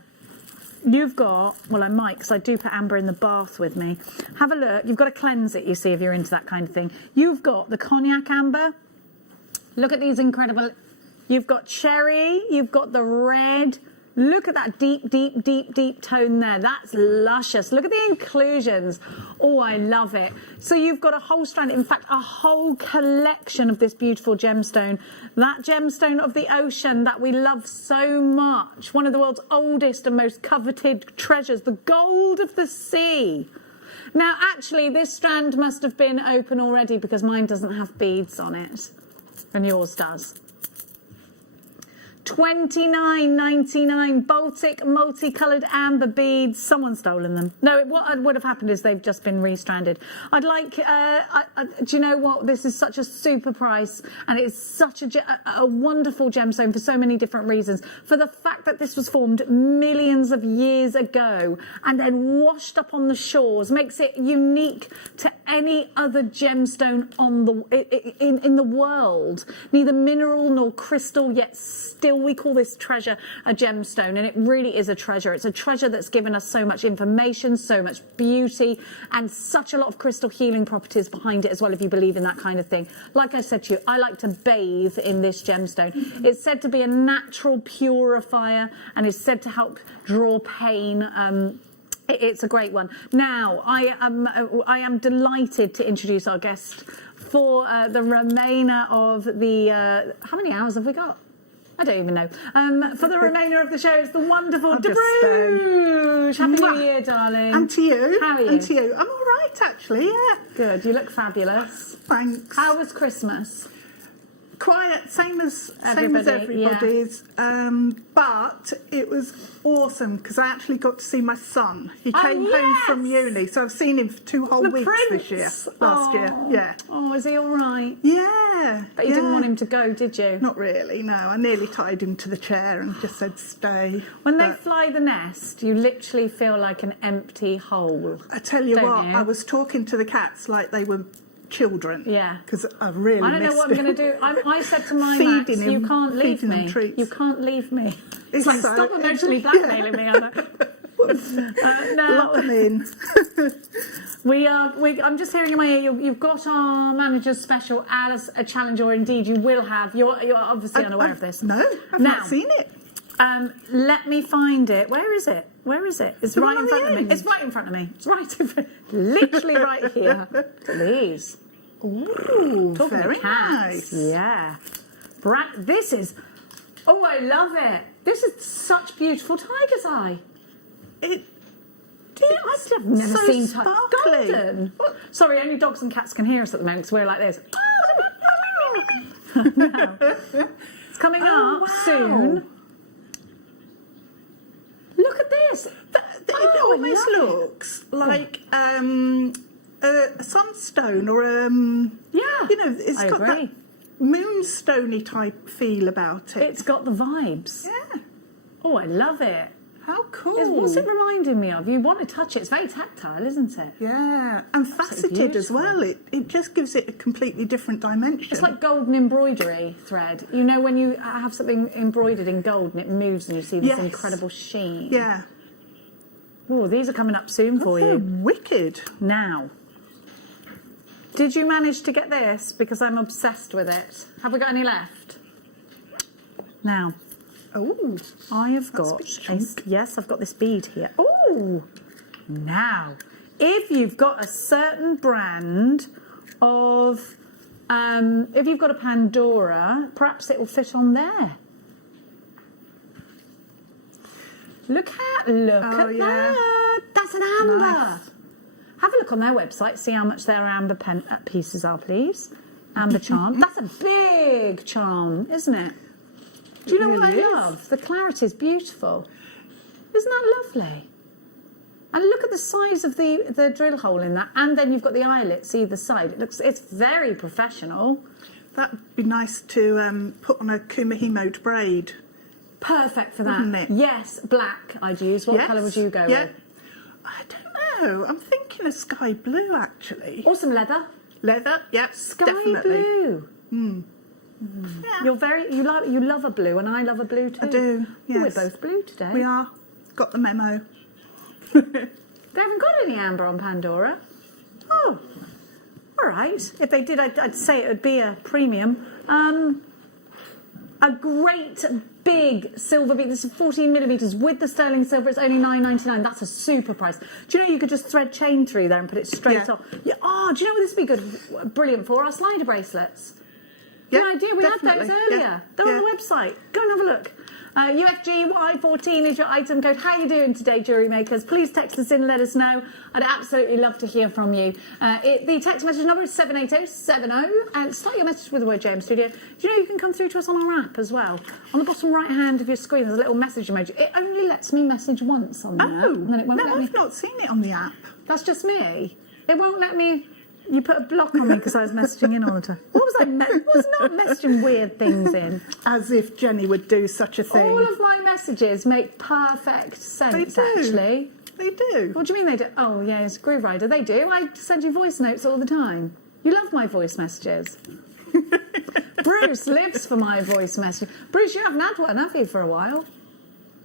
you've got, well, I might, because I do put amber in the bath with me. Have a look. You've got to cleanse it, you see, if you're into that kind of thing. You've got the cognac amber. Look at these incredible. You've got cherry. You've got the red. Look at that deep, deep, deep, deep tone there. That's luscious. Look at the inclusions. Oh, I love it. So you've got a whole strand, in fact, a whole collection of this beautiful gemstone. That gemstone of the ocean that we love so much. One of the world's oldest and most coveted treasures, the gold of the sea. Now, actually, this strand must have been open already because mine doesn't have beads on it, and yours does. $29.99 Baltic multicoloured amber beads. Someone's stolen them. No, what would have happened is they've just been restranded. I'd like, do you know what? This is such a super price, and it's such a wonderful gemstone for so many different reasons. For the fact that this was formed millions of years ago and then washed up on the shores makes it unique to any other gemstone on in the world. Neither mineral nor crystal, yet still we call this treasure a gemstone, and it really is a treasure. It's a treasure that's given us so much information, so much beauty, and such a lot of crystal healing properties behind it as well, if you believe in that kind of thing. Like I said to you, I like to bathe in this gemstone. It's said to be a natural purifier and is said to help draw pain. It's a great one. Now, I am delighted to introduce our guest for the remainder of the... how many hours have we got? I don't even know. For the remainder of the show, it's the wonderful DeBruge. Happy New Year, darling. And to you. How are you? And to you. I'm all right, actually, yeah. Good. You look fabulous. Thanks. How was Christmas? Quiet, same as everybody's. Yeah. But it was awesome because I actually got to see my son. He came home from uni, so I've seen him for 2 whole weeks this year. Last year, yeah. Oh, is he all right? Yeah. But you didn't want him to go, did you? Not really, no. I nearly tied him to the chair and just said stay. When they fly the nest, you literally feel like an empty hole. I tell you what, I was talking to the cats like they were children. Yeah. Because I really I don't know what I'm going to do. I said to my Max, you can't leave me. You can't leave me. It's like, stop emotionally blackmailing me, Anna. Now, Lock them in. I'm just hearing in my ear, you've got our manager's special as a challenge, or indeed you will have. You're obviously unaware of this. No, I've not seen it. Let me find it. Where is it? Where is it? It's The right one in on front the of me. end. It's right in front of me. It's right in front. Literally right here. Please. Ooh, Talking very to cats. nice. Yeah. This is. Oh, I love it. This is such beautiful tiger's eye. I've never so seen sparkly. golden. What? Sorry, only dogs and cats can hear us at the moment because we're like this. Now, it's coming up soon. Look at this. It almost looks like a sunstone or yeah. You know, it's I got agree. that moonstony type feel about it. It's got the vibes. Yeah. Oh, I love it. How cool. What's it reminding me of? You want to touch it. It's very tactile, isn't it? Yeah. And faceted as well. It just gives it a completely different dimension. It's like golden embroidery thread. You know when you have something embroidered in gold and it moves and you see this incredible sheen? Yeah. Oh, these are coming up soon for you. Wicked. Now, did you manage to get this? Because I'm obsessed with it. Have we got any left? Now. Oh, I have got yes, I've got this bead here. Oh, now, if you've got a certain brand of, if you've got a Pandora, perhaps it will fit on there. Look at that. That's an amber. Nice. Have a look on their website, see how much their amber pieces are, please. Amber charm. That's a big charm, isn't it? Do you know what I love? The clarity is beautiful. Isn't that lovely? And look at the size of the drill hole in that. And then you've got the eyelets either side. It's very professional. That'd be nice to put on a Kumahimo braid. Perfect for that. Wouldn't it? Yes, black I'd use. What colour would you go with? I don't know. I'm thinking of sky blue, actually. Or some leather. Leather, yep, Sky definitely. blue. Mm. Yeah. You love a blue, and I love a blue too. I do. Yes. Oh, we're both blue today. We are. Got the memo. They haven't got any amber on Pandora. Oh, all right. If they did, I'd say it would be a premium. A great big silver bead. This is 14 millimeters with the sterling silver. It's only $9.99. That's a super price. Do you know you could just thread chain through there and put it straight on? Yeah. Oh, do you know what this would be good? Brilliant for? Our slider bracelets. Yeah, Good idea. We had definitely. those earlier. Yeah. They're on the website. Go and have a look. UFGY14 is your item code. How are you doing today, jewellery makers? Please text us in and let us know. I'd absolutely love to hear from you. The text message number is 78070 and start your message with the word JM Studio. Do you know you can come through to us on our app as well? On the bottom right hand of your screen, there's a little message emoji. It only lets me message once on the app. And then it won't let me. I've not seen it on the app. That's just me. It won't let me. You put a block on me because I was messaging in all the time. What was I? Was not messaging weird things in. As if Jenny would do such a thing. All of my messages make perfect sense. They do. Actually, they do. What do you mean they do? Oh yes, Groove Rider. They do. I send you voice notes all the time. You love my voice messages. Bruce lives for my voice message. Bruce, you haven't had one, have you, for a while?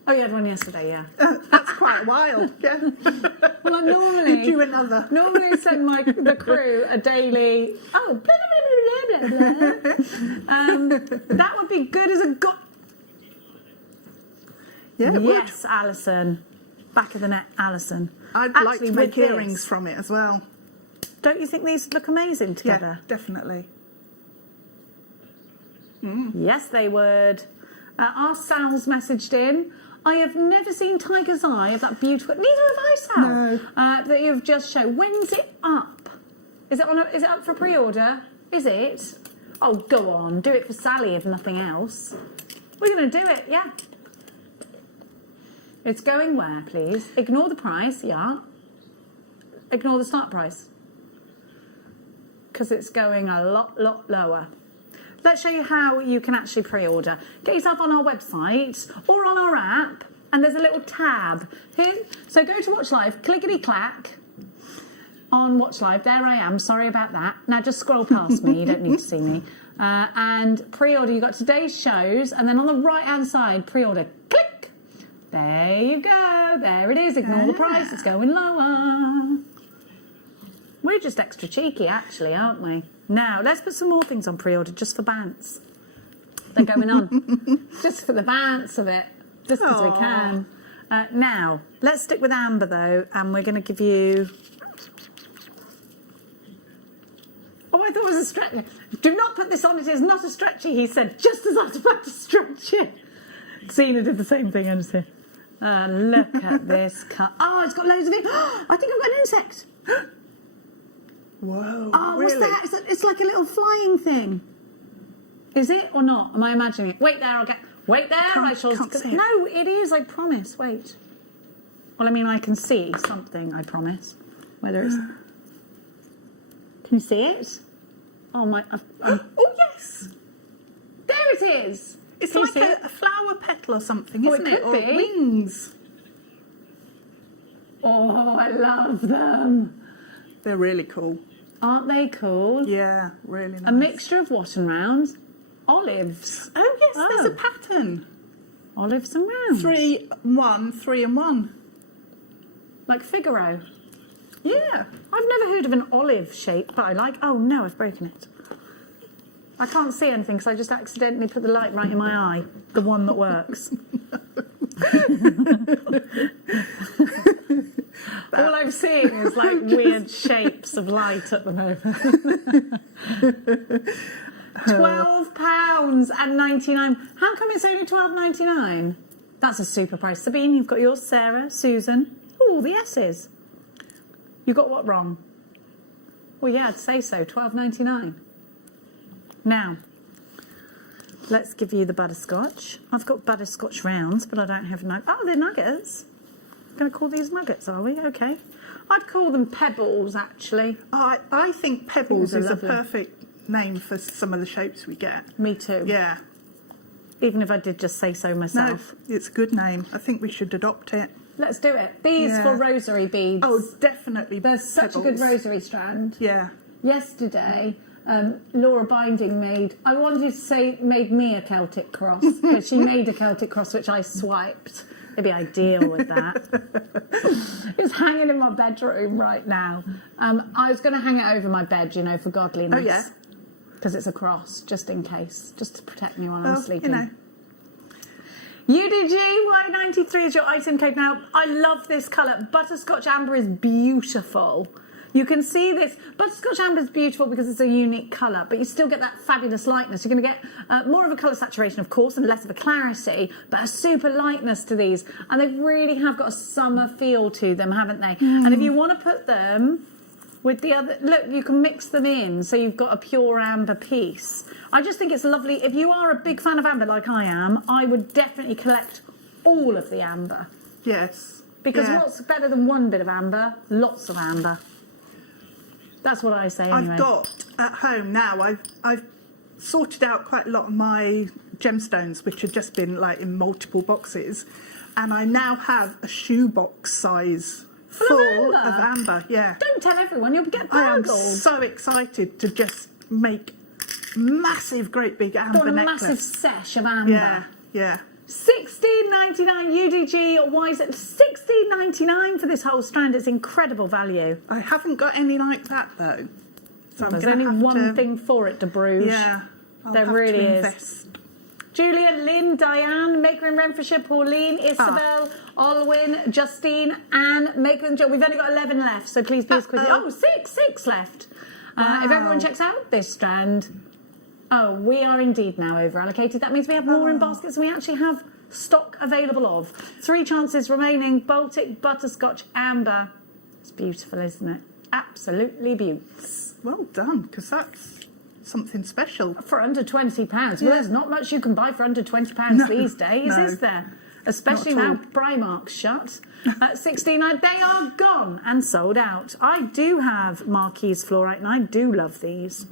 Oh, you had one yesterday, yeah. That's quite a while, yeah. Well, I normally do another. Normally send the crew a daily. Oh, blah blah blah blah blah blah. That would be good as a Yeah, it yes, would. Alison. Back of the net, Alison. I'd Actually, like to make earrings from it as well. Don't you think these look amazing together? Yeah, definitely. Yes, they would. Our Sal's messaged in. I have never seen Tiger's Eye of that beautiful. Neither have I, Sal. No. That you've just shown. When's it up? Is it up for pre-order? Is it? Oh, go on. Do it for Sally, if nothing else. We're going to do it. Yeah. It's going where, please? Ignore the price. Yeah. Ignore the start price. Because it's going a lot lower. Let's show you how you can actually pre-order. Get yourself on our website or on our app, and there's a little tab here. So go to Watch Live, clickety-clack on Watch Live. There I am. Sorry about that. Now just scroll past me. You don't need to see me. And pre-order. You've got today's shows, and then on the right-hand side, pre-order. Click. There you go. There it is. Ignore the price. It's going lower. We're just extra cheeky, actually, aren't we? Now, let's put some more things on pre-order just for bants. They're going on. Just for the bants of it. Just because we can. Now, let's stick with amber, though, and we're going to give you... Oh, I thought it was a stretchy. Do not put this on. It is not a stretchy, he said, just as I was about to stretch it. Sina did the same thing, honestly. Look at this cut. Oh, it's got loads of it. I think I've got an insect. Whoa, oh, really? What's that? It's like a little flying thing. Is it or not? Am I imagining it? Wait there, I'll get... Wait there, I shall... No, it is, I promise. Wait. Well, I mean, I can see something, I promise. Whether it's... Can you see it? Oh, my... Oh, yes! There it is! It's like a flower petal or something, isn't it? Or be. wings. Oh, I love them. They're really cool. Aren't they cool? Yeah, really nice. A mixture of what and rounds? Olives. Oh, yes, there's a pattern. Olives and rounds. 3 and 1, 3 and 1. Like Figaro. Yeah. I've never heard of an olive shape, but I like... Oh, no, I've broken it. I can't see anything because I just accidentally put the light right in my eye. The one that works. All I'm seeing is like weird shapes of light at the moment. £12.99. How come it's only £12.99? That's a super price. Sabine, you've got yours. Sarah, Susan. Oh, the S's. You got what wrong? Well, yeah, I'd say so. £12.99. Now, let's give you the butterscotch. I've got butterscotch rounds, but I don't have nuggets. Oh, they're nuggets. Going to call these nuggets, are we? Okay. I'd call them pebbles, actually. I think pebbles is a perfect name for some of the shapes we get. Me too. Yeah. Even if I did just say so myself. No, it's a good name. I think we should adopt it. Let's do it. These for rosary beads. Oh, definitely. There's such a good rosary strand. Yeah. Yesterday, Laura Binding made me a Celtic cross, but she made a Celtic cross which I swiped. Maybe I deal with that. It's hanging in my bedroom right now. I was going to hang it over my bed, you know, for godliness. Oh, yeah. Because it's a cross, just in case, just to protect me while I'm sleeping. You know. UDG Y93 is your item code now. I love this colour. Butterscotch amber is beautiful. You can see this. Butterscotch amber is beautiful because it's a unique colour, but you still get that fabulous lightness. You're going to get more of a colour saturation, of course, and less of a clarity, but a super lightness to these. And they really have got a summer feel to them, haven't they? And if you want to put them with the other... Look, you can mix them in, so you've got a pure amber piece. I just think it's lovely. If you are a big fan of amber, like I am, I would definitely collect all of the amber. Yes. Because what's better than one bit of amber? Lots of amber. That's what I say anyway. I've got at home now, I've sorted out quite a lot of my gemstones, which have just been like in multiple boxes. And I now have a shoebox size full of amber. Yeah. Don't tell everyone, you'll get I am burgled. so excited to just make massive, great big amber necklace. A massive sesh of amber. Yeah, yeah. $16.99 UDG or why is it $16.99 for this whole strand? It's incredible value. I haven't got any like that though. So there's only one thing for it to Bruges. Yeah, there really is. Julia, Lynn, Diane, Maker in Renfrewshire, Pauline, Isabel, Olwyn, Justine, Anne, Maker and Joe. We've only got 11 left, so please be as quick. Oh, six left. If everyone checks out this strand. Oh, we are indeed now over allocated. That means we have more in baskets than we actually have stock available of. 3 chances remaining. Baltic, butterscotch, amber. It's beautiful, isn't it? Absolutely beautiful. Well done, because that's something special. For under £20. Well, there's not much you can buy for under £20 these days, is there? Especially now Primark's shut. At $16.99, they are gone and sold out. I do have Marquise Fluorite, and I do love these.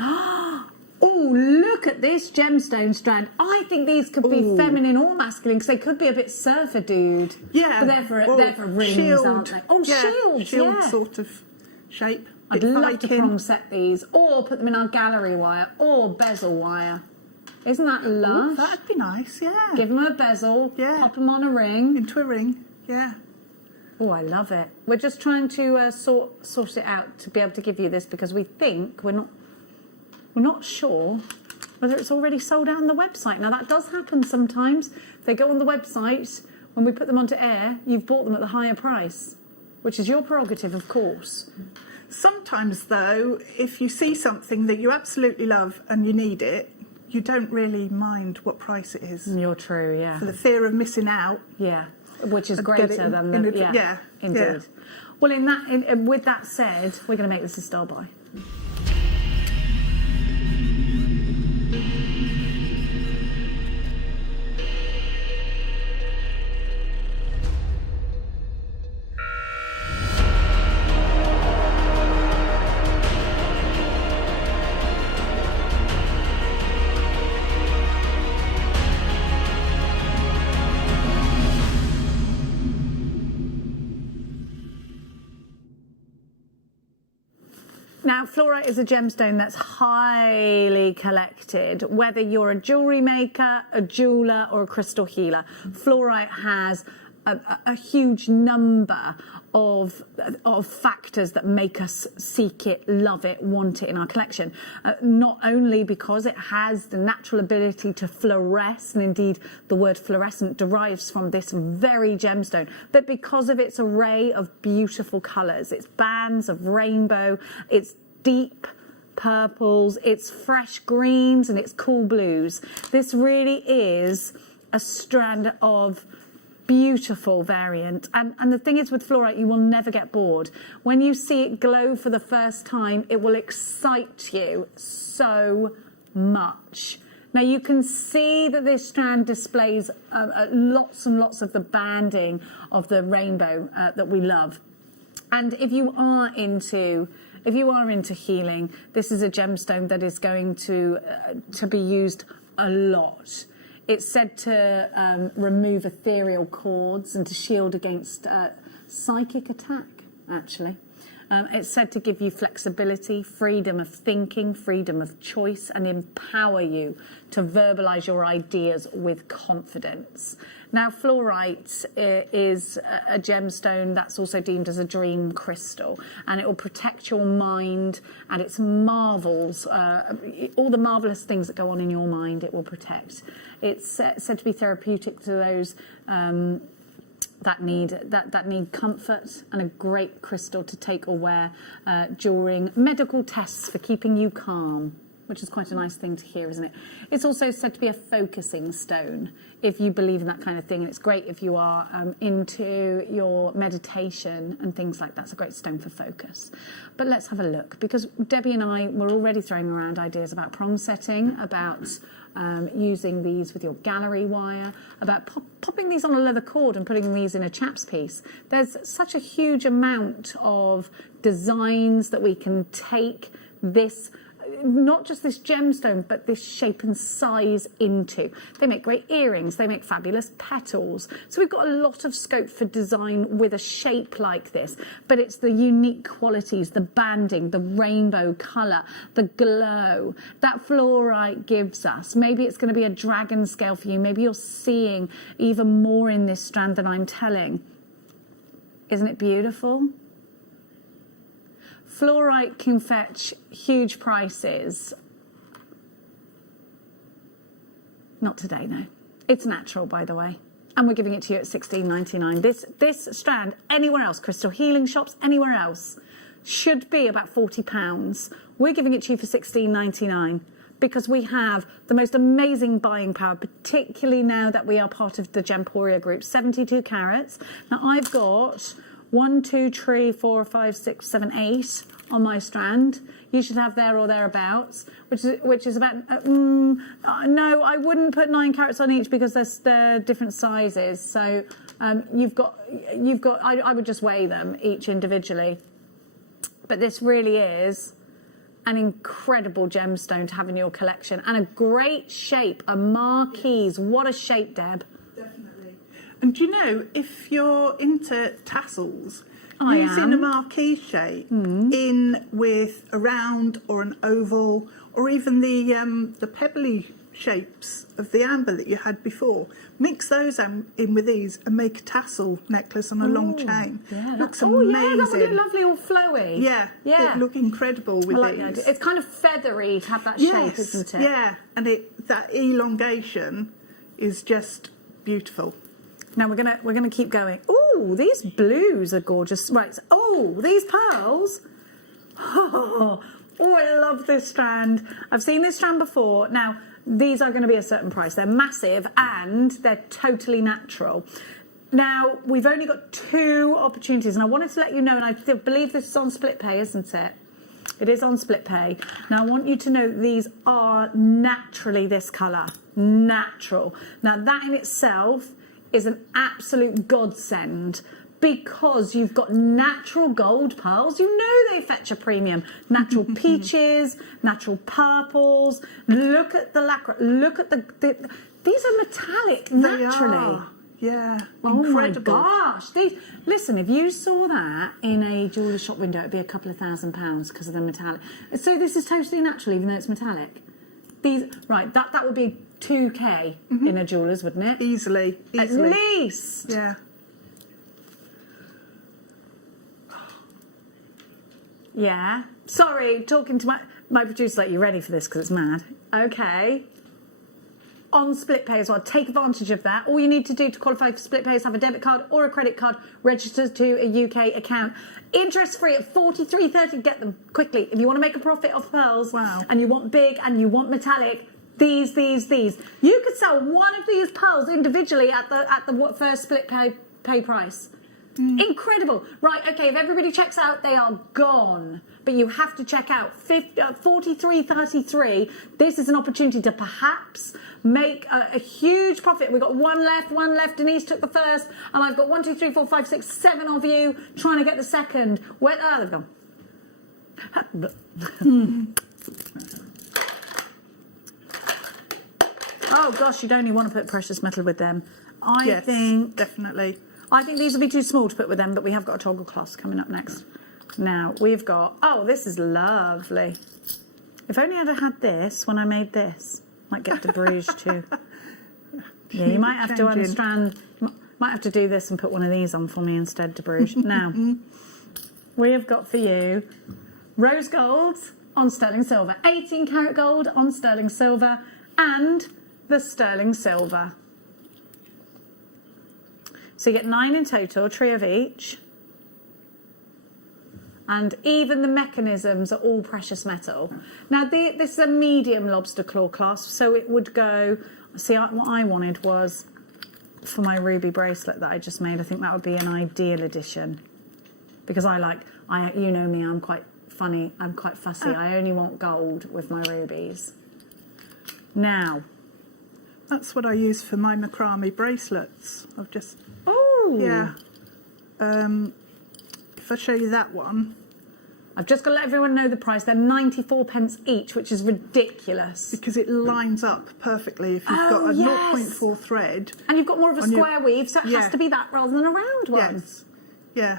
Oh, look at this gemstone strand. I think these could be feminine or masculine because they could be a bit surfer dude. Yeah. But they're for rings, shield. aren't they? Oh, shields, shield sort of shape. I'd love to prong set these or put them in our gallery wire or bezel wire. Isn't that lush? That'd be nice, yeah. Give them a bezel, pop them on a ring. Into a ring, yeah. Oh, I love it. We're just trying to sort it out to be able to give you this because we think we're not sure whether it's already sold out on the website. Now, that does happen sometimes. They go on the website. When we put them onto air, you've bought them at the higher price, which is your prerogative, of course. Sometimes, though, if you see something that you absolutely love and you need it, you don't really mind what price it is. You're true, yeah. For the fear of missing out. Yeah, which is greater than the... Yeah, indeed. Yeah. Well, with that said, we're going to make this a star buy. Now, fluorite is a gemstone that's highly collected. Whether you're a jewellery maker, a jeweller or a crystal healer, fluorite has a huge number of factors that make us seek it, love it, want it in our collection. Not only because it has the natural ability to fluoresce, and indeed the word fluorescent derives from this very gemstone, but because of its array of beautiful colours, its bands of rainbow, its deep purples, its fresh greens and its cool blues. This really is a strand of beautiful variant, and the thing is with fluorite, you will never get bored. When you see it glow for the first time, it will excite you so much. Now you can see that this strand displays lots and lots of the banding of the rainbow that we love. And if you are into healing, this is a gemstone that is going to be used a lot. It's said to remove ethereal cords and to shield against psychic attack, actually. It's said to give you flexibility, freedom of thinking, freedom of choice, and empower you to verbalise your ideas with confidence. Now, fluorite is a gemstone that's also deemed as a dream crystal, and it will protect your mind and its marvels, all the marvellous things that go on in your mind, it will protect. It's said to be therapeutic to those that need comfort, and a great crystal to take or wear during medical tests for keeping you calm, which is quite a nice thing to hear, isn't it? It's also said to be a focusing stone, if you believe in that kind of thing. And it's great if you are into your meditation and things like that. It's a great stone for focus. But let's have a look, because Debbie and I were already throwing around ideas about prong setting, about using these with your gallery wire, about popping these on a leather cord and putting these in a chaps piece. There's such a huge amount of designs that we can take this, not just this gemstone, but this shape and size into. They make great earrings, they make fabulous petals. So we've got a lot of scope for design with a shape like this, but it's the unique qualities, the banding, the rainbow colour, the glow that fluorite gives us. Maybe it's going to be a dragon scale for you. Maybe you're seeing even more in this strand than I'm telling. Isn't it beautiful? Fluorite can fetch huge prices. Not today, no. It's natural, by the way. And we're giving it to you at $16.99. This strand, anywhere else, crystal healing shops, anywhere else, should be about £40. We're giving it to you for $16.99 because we have the most amazing buying power, particularly now that we are part of the Gemporia group. 72 carats. Now, I've got 1, 2, 3, 4, 5, 6, 7, 8 on my strand. You should have there or thereabouts, which is about no, I wouldn't put 9 carats on each because they're different sizes. So you've got I would just weigh them each individually. But this really is an incredible gemstone to have in your collection, and a great shape, a marquise. What a shape, Deb. And do you know, if you're into tassels, using a marquee shape in with a round or an oval, or even the pebbly shapes of the amber that you had before. Mix those in with these and make a tassel necklace on a long chain. Yeah, looks amazing. Yeah, that would look lovely, all flowy. Yeah, yeah, it look incredible with these. It's kind of feathery to have that shape, isn't it? Yeah, and that elongation is just beautiful. Now we're gonna keep going. Oh, these blues are gorgeous. Right. Oh, these pearls. Oh, I love this strand. I've seen this strand before. Now, these are going to be a certain price. They're massive and they're totally natural. Now, we've only got 2 opportunities, and I wanted to let you know, and I believe this is on split pay, isn't it? It is on split pay. Now, I want you to know that these are naturally this colour. Natural. Now, that in itself is an absolute godsend, because you've got natural gold pearls. You know they fetch a premium. Natural peaches, natural purples. Look at the lacquer. Look at the these are metallic naturally. Yeah, oh incredible. my gosh. Listen, if you saw that in a jewellery shop window, it'd be a couple of £1,000s because of the metallic. So this is totally natural, even though it's metallic. That would be 2K in a jeweller's, wouldn't it? Easily. At least. Yeah. Yeah. Sorry, talking to my producer, like, you ready for this because it's mad. Okay. On split pay as well. Take advantage of that. All you need to do to qualify for split pay is have a debit card or a credit card registered to a UK account. Interest free at 43.30. Get them quickly. If you want to make a profit off pearls, and you want big and you want metallic, these. You could sell one of these pearls individually at the first split pay price. Incredible. Right, okay, if everybody checks out, they are gone. But you have to check out 43.33. This is an opportunity to perhaps make a huge profit. We've got one left. Denise took the first, and I've got 1, 2, 3, 4, 5, 6, 7 of you trying to get the second. Where are they gone? Oh gosh, you'd only want to put precious metal with them. I think definitely. I think these will be too small to put with them, but we have got a toggle clasp coming up next. Now, we've got... Oh, this is lovely. If only I'd have had this when I made this. Might get to Bruges too. Yeah, you might have to unstrand... Might have to do this and put one of these on for me instead, to Bruges. Now, we have got for you rose gold on sterling silver, 18 karat gold on sterling silver, and the sterling silver. So you get 9 in total, 3 of each. And even the mechanisms are all precious metal. Now, this is a medium lobster claw clasp, so it would go... See, what I wanted was, for my ruby bracelet that I just made, I think that would be an ideal addition. Because you know me, I'm quite funny, I'm quite fussy. I only want gold with my rubies. Now... That's what I use for my macrame bracelets. I've just... Oh! Yeah. If I show you that one... I've just got to let everyone know the price. They're 94p each, which is ridiculous. Because it lines up perfectly if you've got a 0.4 thread. And you've got more of a square weave, so it has to be that rather than a round one. Yes. Yeah.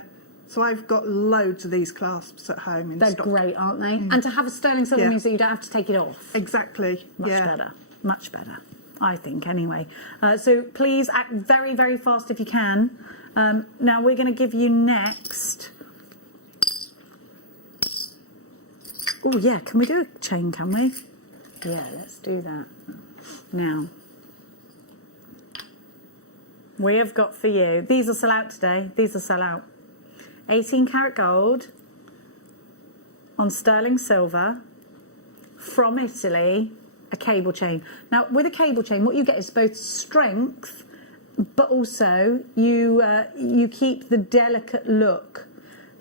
So I've got loads of these clasps at home in They're stock. great, aren't they? And to have a sterling silver means that you don't have to take it off. Exactly. Much better, I think, anyway. So please act very, very fast if you can. Now we're going to give you next... Oh, yeah, can we do a chain, can we? Yeah, let's do that. Now, we have got for you... These will sell out today. These will sell out. 18 karat gold on sterling silver from Italy, a cable chain. Now, with a cable chain, what you get is both strength, but also you keep the delicate look.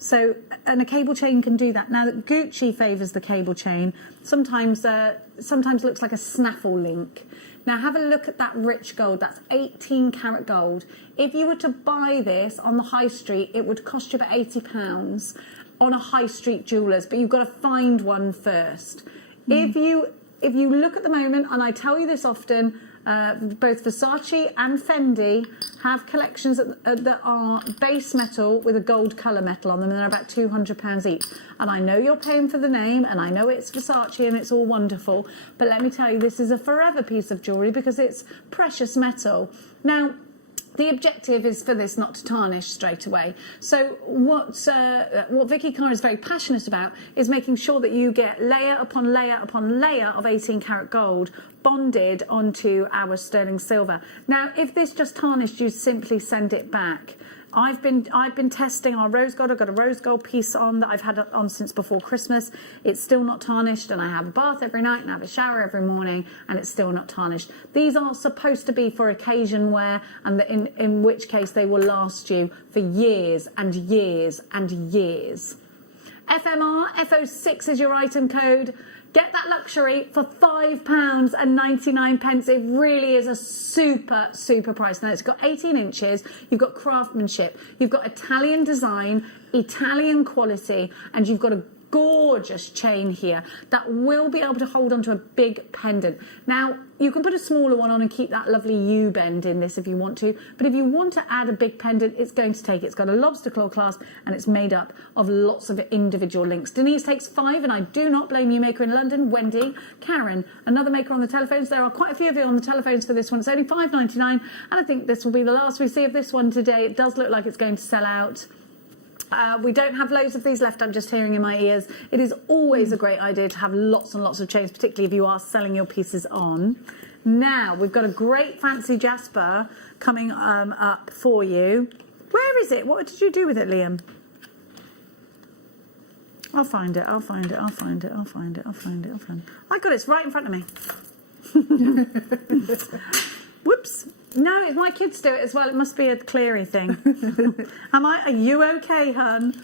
So, and a cable chain can do that. Now, Gucci favours the cable chain. Sometimes looks like a snaffle link. Now, have a look at that rich gold. That's 18 karat gold. If you were to buy this on the high street, it would cost you about £80 on a high street jeweller's, but you've got to find one first. If you look at the moment, and I tell you this often, Both Versace and Fendi have collections that are base metal with a gold colour metal on them, and they're about £200 each. And I know you're paying for the name, and I know it's Versace and it's all wonderful, but let me tell you, this is a forever piece of jewellery because it's precious metal. Now, the objective is for this not to tarnish straight away. So what Vicky Carr is very passionate about is making sure that you get layer upon layer upon layer of 18 karat gold bonded onto our sterling silver. Now, if this just tarnished, you simply send it back. I've been testing our rose gold. I've got a rose gold piece on that I've had on since before Christmas. It's still not tarnished, and I have a bath every night and I have a shower every morning, and it's still not tarnished. These are supposed to be for occasion wear, and in which case they will last you for years and years and years. FMR, FO6 is your item code. Get that luxury for £5.99. It really is a super, super price. Now, it's got 18 inches, you've got craftsmanship, you've got Italian design, Italian quality, and you've got a gorgeous chain here that will be able to hold onto a big pendant. Now, you can put a smaller one on and keep that lovely U bend in this if you want to, but if you want to add a big pendant, it's going to take. It's got a lobster claw clasp, and it's made up of lots of individual links. Denise takes 5, and I do not blame you, maker in London. Wendy, Karen, another maker on the telephones. There are quite a few of you on the telephones for this one. It's only £5.99, and I think this will be the last we see of this one today. It does look like it's going to sell out. We don't have loads of these left, I'm just hearing in my ears. It is always a great idea to have lots and lots of chains, particularly if you are selling your pieces on. Now, we've got a great fancy jasper coming up for you. Where is it? What did you do with it, Liam? I'll find it. I got it. It's right in front of me. Whoops. No, if my kids do it as well, it must be a Cleary thing. Are you okay, hun?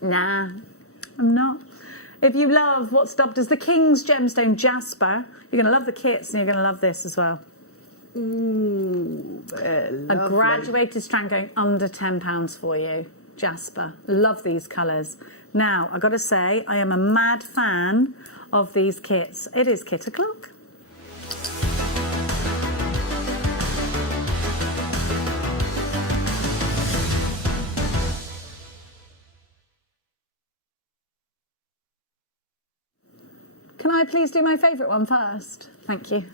Nah, I'm not. If you love what's dubbed as the King's Gemstone Jasper, you're going to love the kits, and you're going to love this as well. Ooh, a graduated strand going under £10 for you. Jasper. Love these colours. Now, I've got to say, I am a mad fan of these kits. It is kit o'clock. Can I please do my favourite one first? Thank you.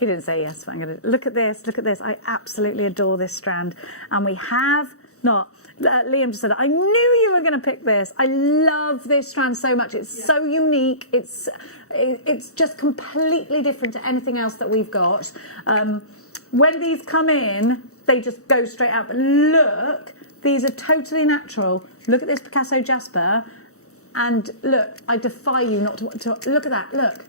He didn't say yes, but I'm going to... Look at this, look at this. I absolutely adore this strand. And we have not... Liam just said, I knew you were going to pick this. I love this strand so much. It's so unique. It's just completely different to anything else that we've got. When these come in, they just go straight out. But look, these are totally natural. Look at this Picasso Jasper. And look, I defy you not to look at that. Look,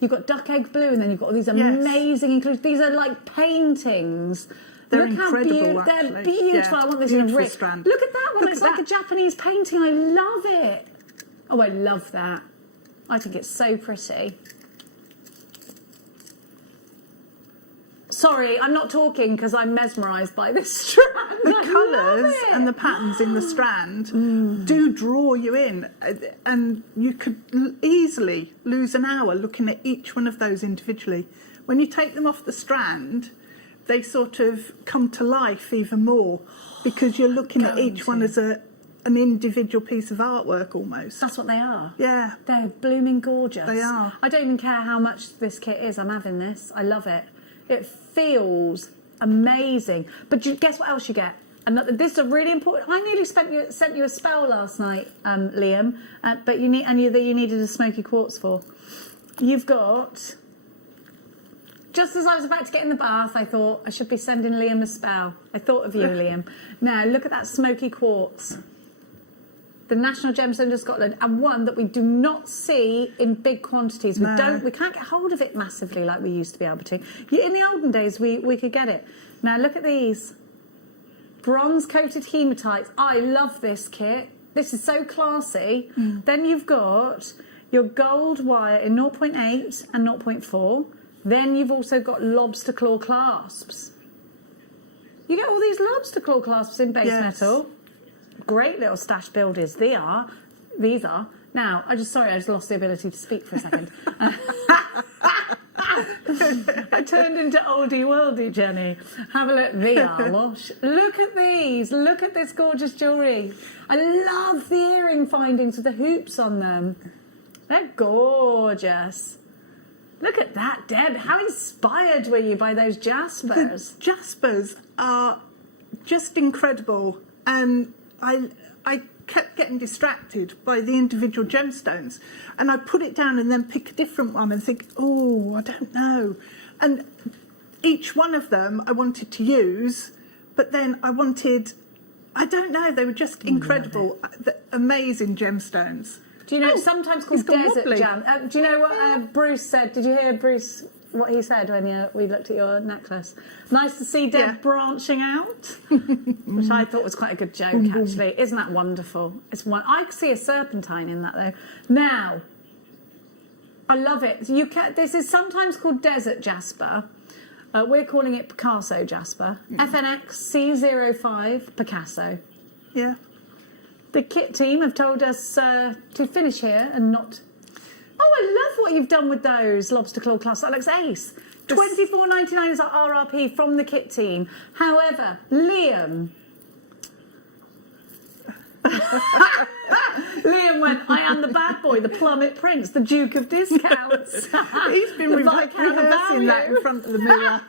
you've got duck egg blue, and then you've got all these amazing inclusions. These are like paintings. They're look incredible. They're beautiful. Yeah. I want this in a ring. Strand. Look at that one. It's like a Japanese painting. I love it. Oh, I love that. I think it's so pretty. Sorry, I'm not talking because I'm mesmerised by this strand. The colours and the patterns in the strand do draw you in, and you could easily lose an hour looking at each one of those individually. When you take them off the strand, they sort of come to life even more because you're looking at each one as an individual piece of artwork almost. That's what they are. Yeah. They're blooming gorgeous. They are. I don't even care how much this kit is. I'm having this. I love it. It feels amazing. But guess what else you get? And this is a really important... I nearly sent you a spell last night, Liam, but you needed a smoky quartz for. You've got... Just as I was about to get in the bath, I thought I should be sending Liam a spell. I thought of you, Liam. Now, look at that smoky quartz. The National Gemstone of Scotland, and one that we do not see in big quantities. We can't get hold of it massively like we used to be able to. In the olden days, we could get it. Now look at these. Bronze-coated hematites. I love this kit. This is so classy. Then you've got your gold wire in 0.8 and 0.4. Then you've also got lobster claw clasps. You get all these lobster claw clasps in base metal. Great little stash builders. These are. Now, I just lost the ability to speak for a second. I turned into oldie worldy, Jenny. Have a look. The eye wash. Look at these. Look at this gorgeous jewellery. I love the earring findings with the hoops on them. They're gorgeous. Look at that, Deb. How inspired were you by those jaspers? The jaspers are just incredible. And I kept getting distracted by the individual gemstones. And I put it down and then pick a different one and think, oh, I don't know. And each one of them I wanted to use, but then I don't know, they were just incredible. Amazing gemstones. Do you know, it's sometimes called desert jam. Do you know what Bruce said? Did you hear Bruce, what he said when we looked at your necklace? Nice to see Deb branching out, which I thought was quite a good joke, actually. Isn't that wonderful? I could see a serpentine in that, though. Now, I love it. This is sometimes called desert jasper. We're calling it Picasso jasper. FNX C05 Picasso. Yeah. The kit team have told us to finish here and not... Oh, I love what you've done with those lobster claw clasps. That looks ace. $24.99 is our RRP from the kit team. However, Liam... Liam went, I am the bad boy, the plummet prince, the Duke of Discounts. He's been rehearsing that in front of the mirror.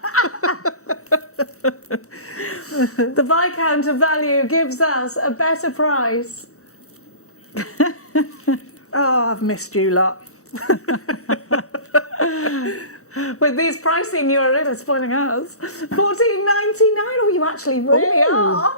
The Viscount of Value gives us a better price. Oh, I've missed you lot. With these pricing, you're really spoiling us. $14.99. Oh, you actually really are.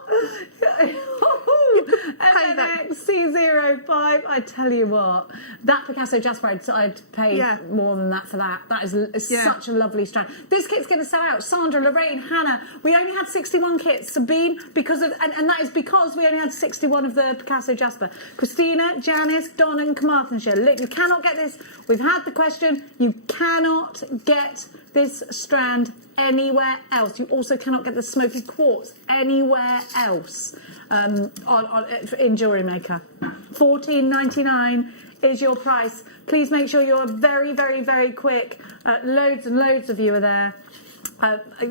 FNX C05. I tell you what, that Picasso jasper, I'd pay more than that for that. That is such a lovely strand. This kit's going to sell out. Sandra, Lorraine, Hannah. We only had 61 kits. Sabine, because of, and that is because we only had 61 of the Picasso jasper. Christina, Janice, Don, and Carmarthenshire. Look, you cannot get this. We've had the question. You cannot get this strand anywhere else. You also cannot get the smoky quartz anywhere else in JewelleryMaker. $14.99 is your price. Please make sure you're very, very, very quick. Loads and loads of you are there.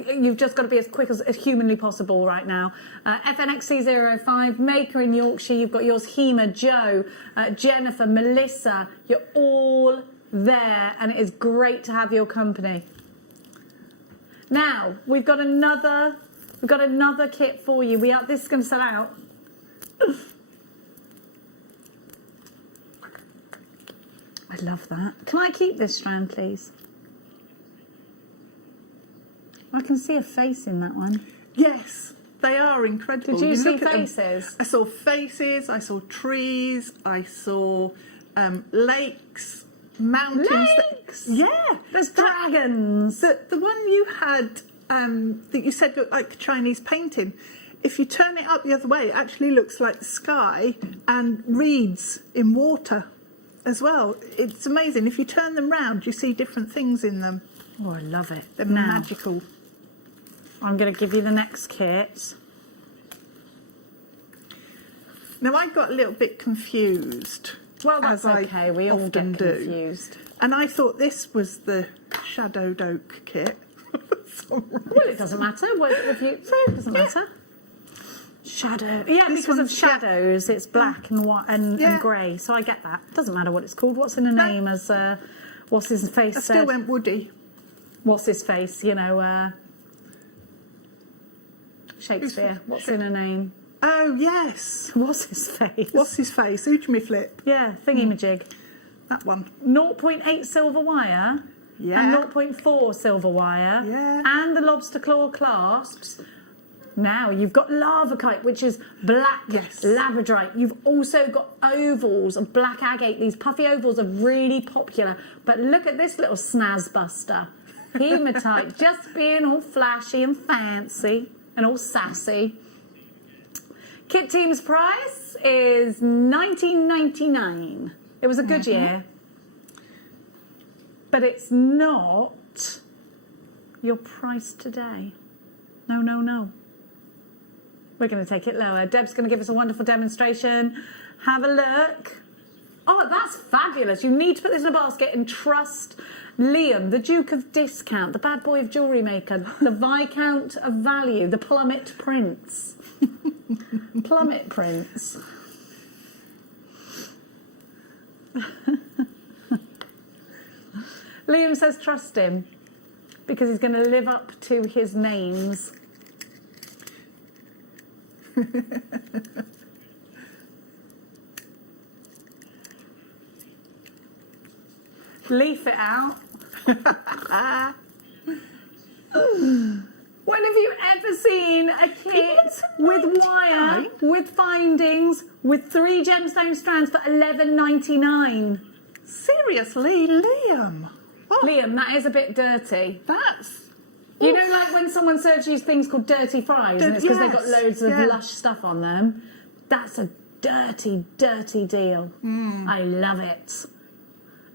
You've just got to be as quick as humanly possible right now. FNXC05, Maker in Yorkshire. You've got yours, Hema, Joe, Jennifer, Melissa. You're all there, and it is great to have your company. Now we've got another kit for you. This is going to sell out. I love that. Can I keep this strand, please? I can see a face in that one. Yes, they are incredible. Did you see faces? I saw faces, I saw trees, I saw lakes, mountains. Lakes? There's dragons. The one you had that you said looked like a Chinese painting, if you turn it up the other way, it actually looks like the sky and reeds in water as well. It's amazing. If you turn them round, you see different things in them. Oh, I love it. They're magical. I'm going to give you the next kit. Now, I got a little bit confused. Well, that's okay. We all get confused. And I thought this was the shadowed oak kit. Well, it doesn't matter. It doesn't matter. Shadow. Yeah, because of shadows, it's black and white and grey. So I get that. It doesn't matter what it's called. What's in a name, as what's his face said? I still went woody. What's his face? You know, Shakespeare. What's in a name? Oh, yes. What's his face? What's his face? Oojmy-flip. Yeah, thingy-majig. That one. 0.8 silver wire. Yeah. And 0.4 silver wire. Yeah. And the lobster claw clasps. Now you've got lavakite, which is black labradorite. You've also got ovals of black agate. These puffy ovals are really popular. But look at this little snaz buster. Hematite, just being all flashy and fancy and all sassy. Kit team's price is $19.99. It was a good year. But it's not your price today. No, no, no. We're going to take it lower. Deb's going to give us a wonderful demonstration. Have a look. Oh, that's fabulous. You need to put this in a basket and trust Liam, the Duke of Discount, the bad boy of Jewellery Maker, the Viscount of Value, the Plummet Prince. Plummet Prince. Liam says trust him because he's going to live up to his names. Leaf it out. When have you ever seen a kit with wire, with findings, with 3 gemstone strands for $11.99? Seriously, Liam? Oh. Liam, that is a bit dirty. You know, like when someone serves you things called dirty fries, and it's because they've got loads of lush stuff on them. That's a dirty, dirty deal. I love it.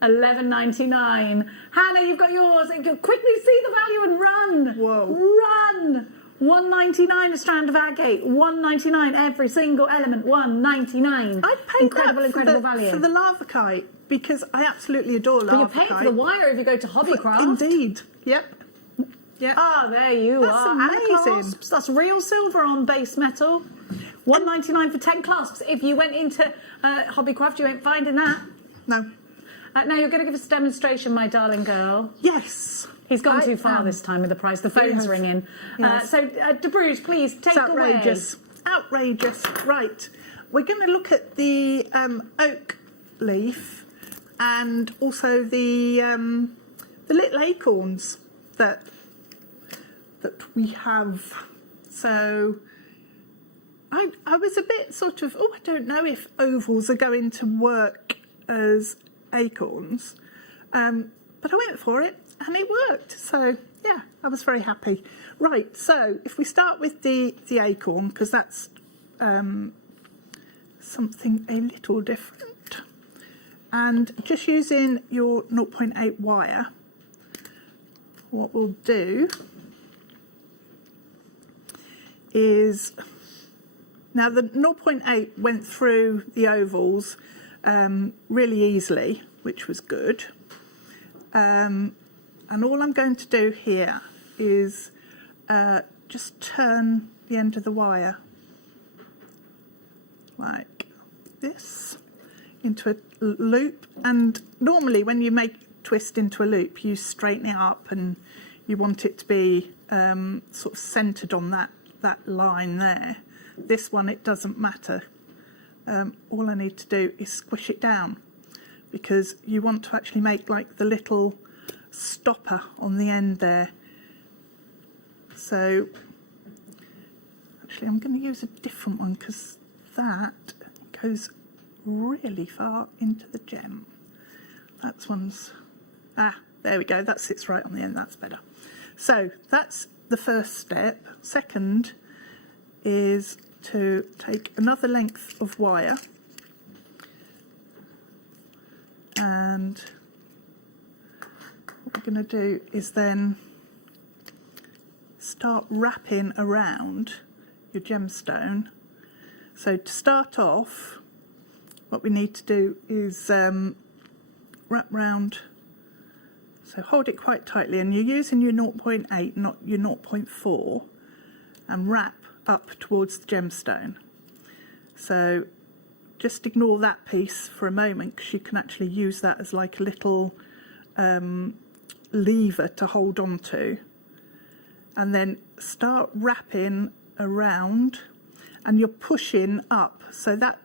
$11.99. Hannah, you've got yours. Quickly see the value and run. Whoa. Run. $1.99 a strand of agate. $1.99 every single element. $1.99. I'd pay incredible value. For the Lavakite, because I absolutely adore Lavakite. But you're paying for the wire if you go to Hobbycraft. Indeed. Yep. Yep. Ah, there you are. That's amazing. Clasps. That's real silver on base metal. $1.99 for 10 clasps. If you went into Hobbycraft, you ain't finding that. No. Now you're going to give us a demonstration, my darling girl. Yes. He's gone too far this time with the price. The phone's ringing. Yes. So, De Bruges, please take outrageous. Outrageous. Right. We're going to look at the oak leaf and also the little acorns that we have. So I was a bit sort of, I don't know if ovals are going to work as acorns, but I went for it and it worked. So yeah, I was very happy. Right, so if we start with the acorn, because that's something a little different, and just using your 0.8 wire, what we'll do is, now the 0.8 went through the ovals really easily, which was good. And all I'm going to do here is just turn the end of the wire like this into a loop. And normally when you make twist into a loop, you straighten it up and you want it to be sort of centered on that line there. This one, it doesn't matter. All I need to do is squish it down, because you want to actually make like the little stopper on the end there. So actually I'm going to use a different one, because that goes really far into the gem. That's one's, there we go, that sits right on the end, that's better. So that's the first step. Second is to take another length of wire and what we're going to do is then start wrapping around your gemstone. So to start off, what we need to do is wrap round, so hold it quite tightly, and you're using your 0.8, not your 0.4, and wrap up towards the gemstone. So just ignore that piece for a moment, because you can actually use that as like a little lever to hold on to, and then start wrapping around, and you're pushing up, so that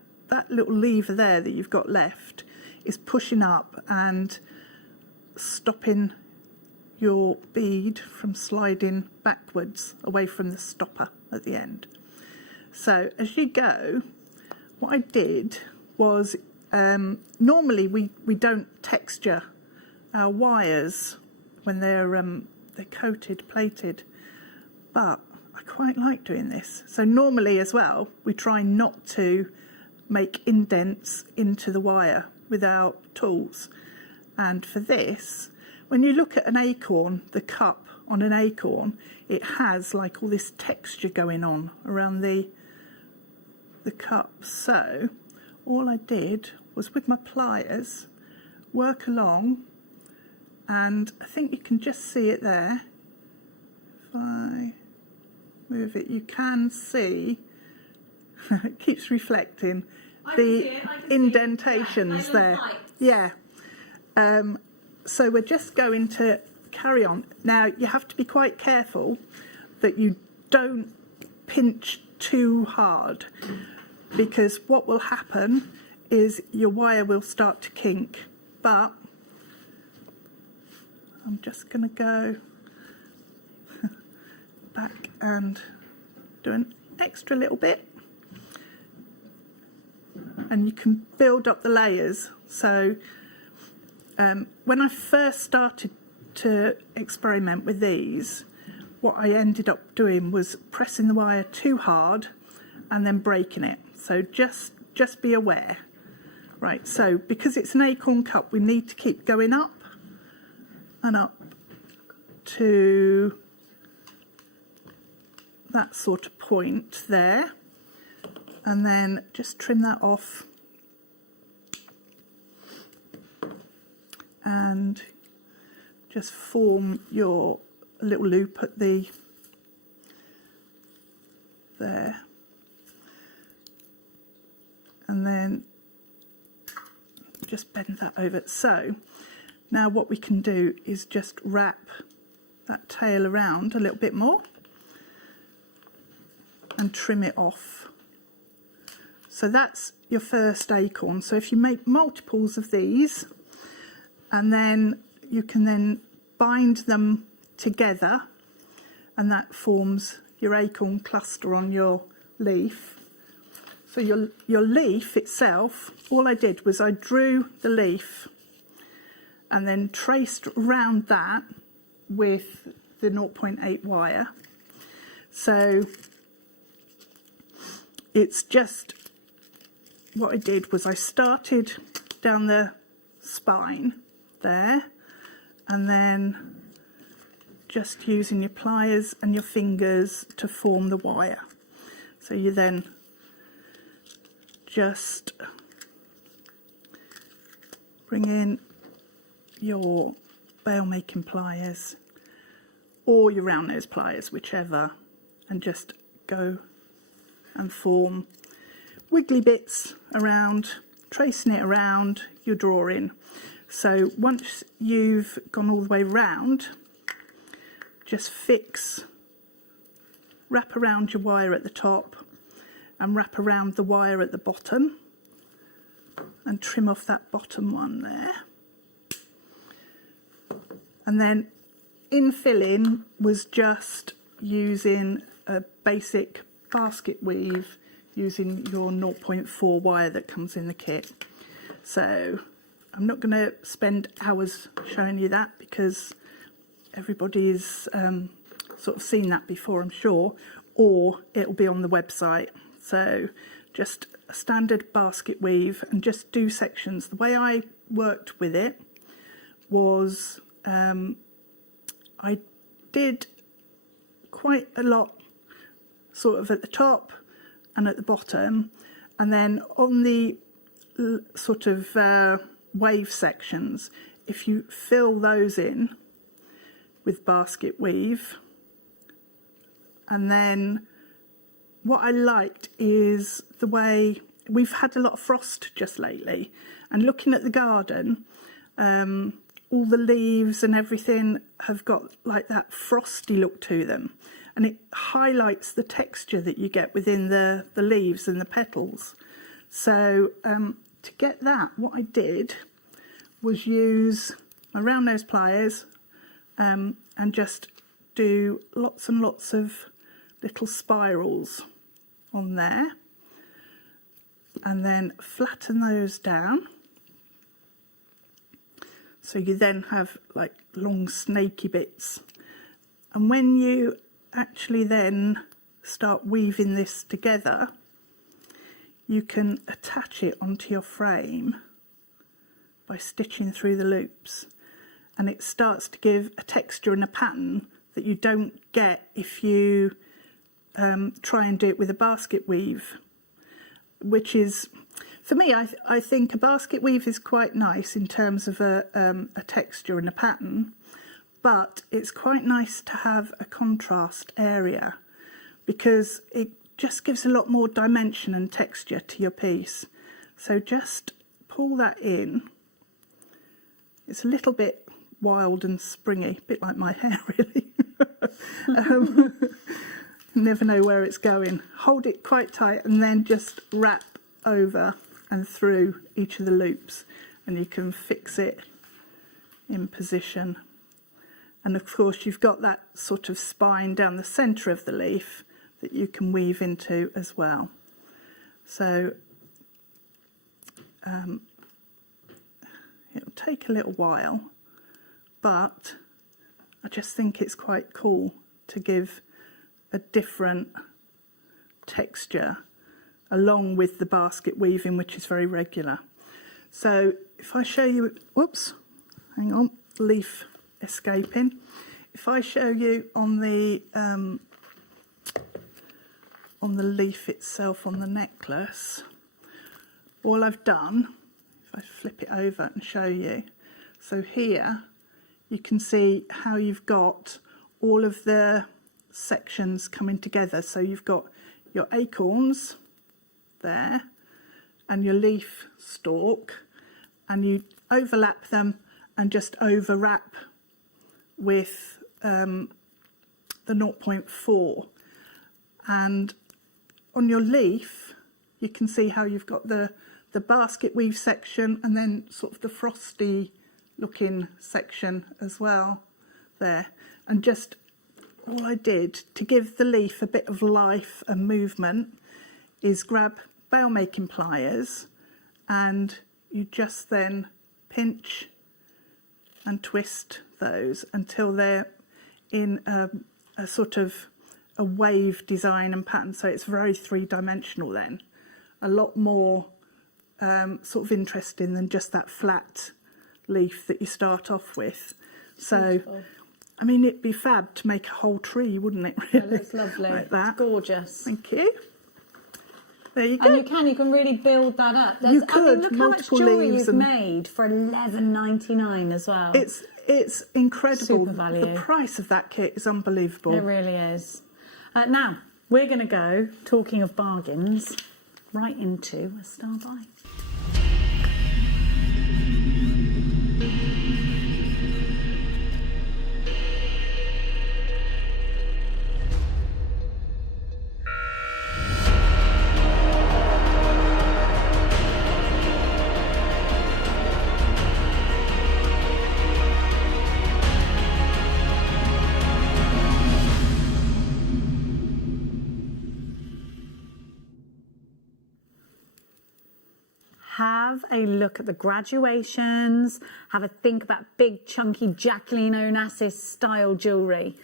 little lever there that you've got left is pushing up and stopping your bead from sliding backwards away from the stopper at the end. So as you go, what I did was, normally we don't texture our wires when they're coated, plated, but I quite like doing this. So normally as well, we try not to make indents into the wire with our tools. And for this, when you look at an acorn, the cup on an acorn, it has like all this texture going on around the cup. So all I did was with my pliers work along and I think you can just see it there. If I move it, you can see it keeps reflecting the indentations there. Yeah. So we're just going to carry on. Now you have to be quite careful that you don't pinch too hard, because what will happen is your wire will start to kink. But I'm just going to go back and do an extra little bit, and you can build up the layers. So when I first started to experiment with these, what I ended up doing was pressing the wire too hard and then breaking it. So just be aware. Right, so because it's an acorn cup, we need to keep going up and up to that sort of point there, and then just trim that off and just form your little loop at the there, and then just bend that over. So now what we can do is just wrap that tail around a little bit more and trim it off. So that's your first acorn. So if you make multiples of these, and then you can then bind them together, and that forms your acorn cluster on your leaf. So your leaf itself, all I did was I drew the leaf and then traced around that with the 0.8 wire. So it's just, what I did was I started down the spine there, and then just using your pliers and your fingers to form the wire. So you then just bring in your bail making pliers or your round nose pliers, whichever, and just go and form wiggly bits around, tracing it around your drawing. So once you've gone all the way round, just wrap around your wire at the top and wrap around the wire at the bottom and trim off that bottom one there. And then infilling was just using a basic basket weave using your 0.4 wire that comes in the kit. So I'm not going to spend hours showing you that, because everybody's sort of seen that before, I'm sure, or it'll be on the website. So just a standard basket weave and just do sections. The way I worked with it was I did quite a lot sort of at the top and at the bottom, and then on the sort of wave sections, if you fill those in with basket weave. And then what I liked is the way we've had a lot of frost just lately, and looking at the garden, all the leaves and everything have got like that frosty look to them, and it highlights the texture that you get within the leaves and the petals. So to get that, what I did was use my round nose pliers and just do lots and lots of little spirals on there, and then flatten those down. So you then have like long snaky bits. And when you actually then start weaving this together, you can attach it onto your frame by stitching through the loops, and it starts to give a texture and a pattern that you don't get if you try and do it with a basket weave, which is, For me, I think a basket weave is quite nice in terms of a texture and a pattern, but it's quite nice to have a contrast area because it just gives a lot more dimension and texture to your piece. So just pull that in. It's a little bit wild and springy, a bit like my hair really. Never know where it's going. Hold it quite tight and then just wrap over and through each of the loops, and you can fix it in position. And of course you've got that sort of spine down the centre of the leaf that you can weave into as well. So it'll take a little while, but I just think it's quite cool to give a different texture along with the basket weaving, which is very regular. So if I show you, whoops, hang on, leaf escaping. If I show you on the leaf itself on the necklace, all I've done, if I flip it over and show you, so here you can see how you've got all of the sections coming together. So you've got your acorns there and your leaf stalk, and you overlap them and just overwrap with the 0.4, and on your leaf you can see how you've got the basket weave section and then sort of the frosty looking section as well there. And just all I did to give the leaf a bit of life and movement is grab Bead-making pliers, and you just then pinch and twist those until they're in a sort of a wave design and pattern. So it's very three-dimensional then, a lot more sort of interesting than just that flat leaf that you start off with. So beautiful. I mean, it'd be fab to make a whole tree, wouldn't it, really? Oh, that's lovely. Like that. It's gorgeous. Thank you. There you go. And you can really build that up. You could, look how much jewellery you've made for $11.99 as well. It's incredible. Super value. The price of that kit is unbelievable. It really is. Now, we're going to go, talking of bargains, right into a star buy. Have a look at the graduations, have a think about big chunky Jacqueline Onassis style jewellery.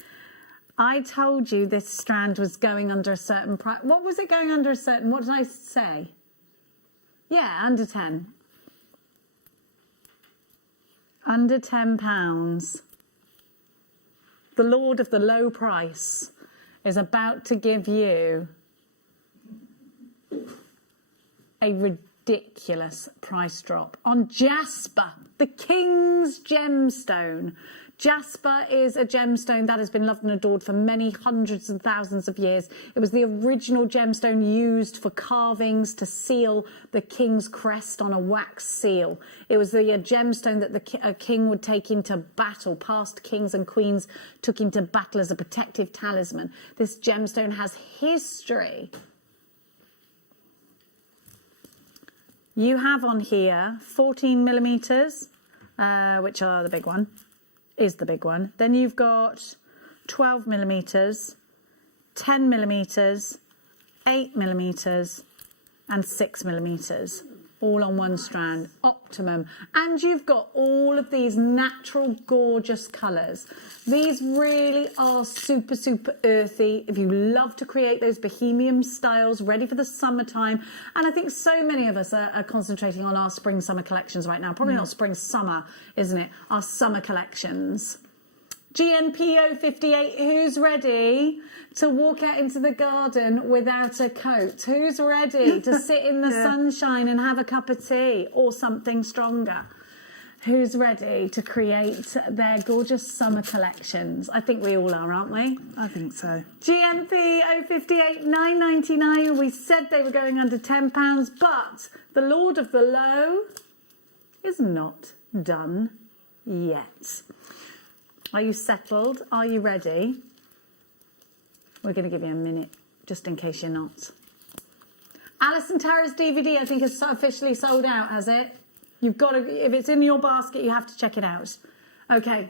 I told you this strand was going under a certain price. What was it going under a certain, what did I say? Yeah, under 10. Under £10. The Lord of the low price is about to give you a ridiculous price drop on Jasper, the King's gemstone. Jasper is a gemstone that has been loved and adored for many hundreds and thousands of years. It was the original gemstone used for carvings to seal the king's crest on a wax seal. It was the gemstone that a king would take into battle. Past kings and queens took into battle as a protective talisman. This gemstone has history. You have on here 14 millimeters, which are the big one, is the big one. Then you've got 12 millimeters, 10 millimeters, 8 millimeters, and 6 millimeters, all on one strand, optimum. And you've got all of these natural, gorgeous colours. These really are super, super earthy. If you love to create those bohemian styles, ready for the summertime. And I think so many of us are concentrating on our spring-summer collections right now. Probably not spring-summer, isn't it? Our summer collections. GNP 058, who's ready to walk out into the garden without a coat? Who's ready to sit in the sunshine and have a cup of tea or something stronger? Who's ready to create their gorgeous summer collections? I think we all are, aren't we? I think so. GNP 058, $9.99. We said they were going under £10, but the Lord of the Low is not done yet. Are you settled? Are you ready? We're going to give you a minute, just in case you're not. Alison Tara's DVD, I think, is officially sold out, has it? You've got to, if it's in your basket, you have to check it out. Okay.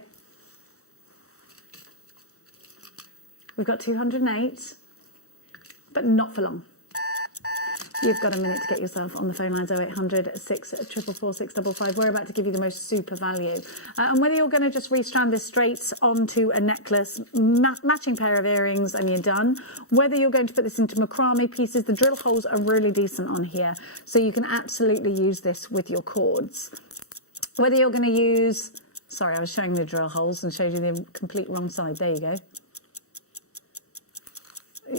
We've got 208, but not for long. You've got a minute to get yourself on the phone lines 0800 644 655. We're about to give you the most super value. And whether you're going to just restrand this straight onto a necklace, matching pair of earrings, and you're done. Whether you're going to put this into macrame pieces, the drill holes are really decent on here. So you can absolutely use this with your cords. Whether you're going to use... Sorry, I was showing the drill holes and showed you the complete wrong side. There you go.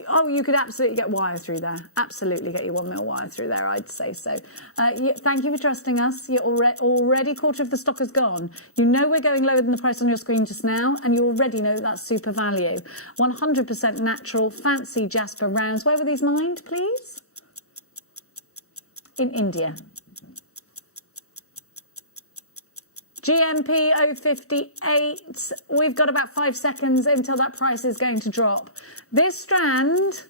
Oh, you could absolutely get wire through there. Absolutely get your 1 mil wire through there, I'd say so. Thank you for trusting us. You're already a quarter of the stock is gone. You know we're going lower than the price on your screen just now, and you already know that's super value. 100% natural, fancy jasper rounds. Where were these mined, please? In India. GMP 058, we've got about 5 seconds until that price is going to drop. This strand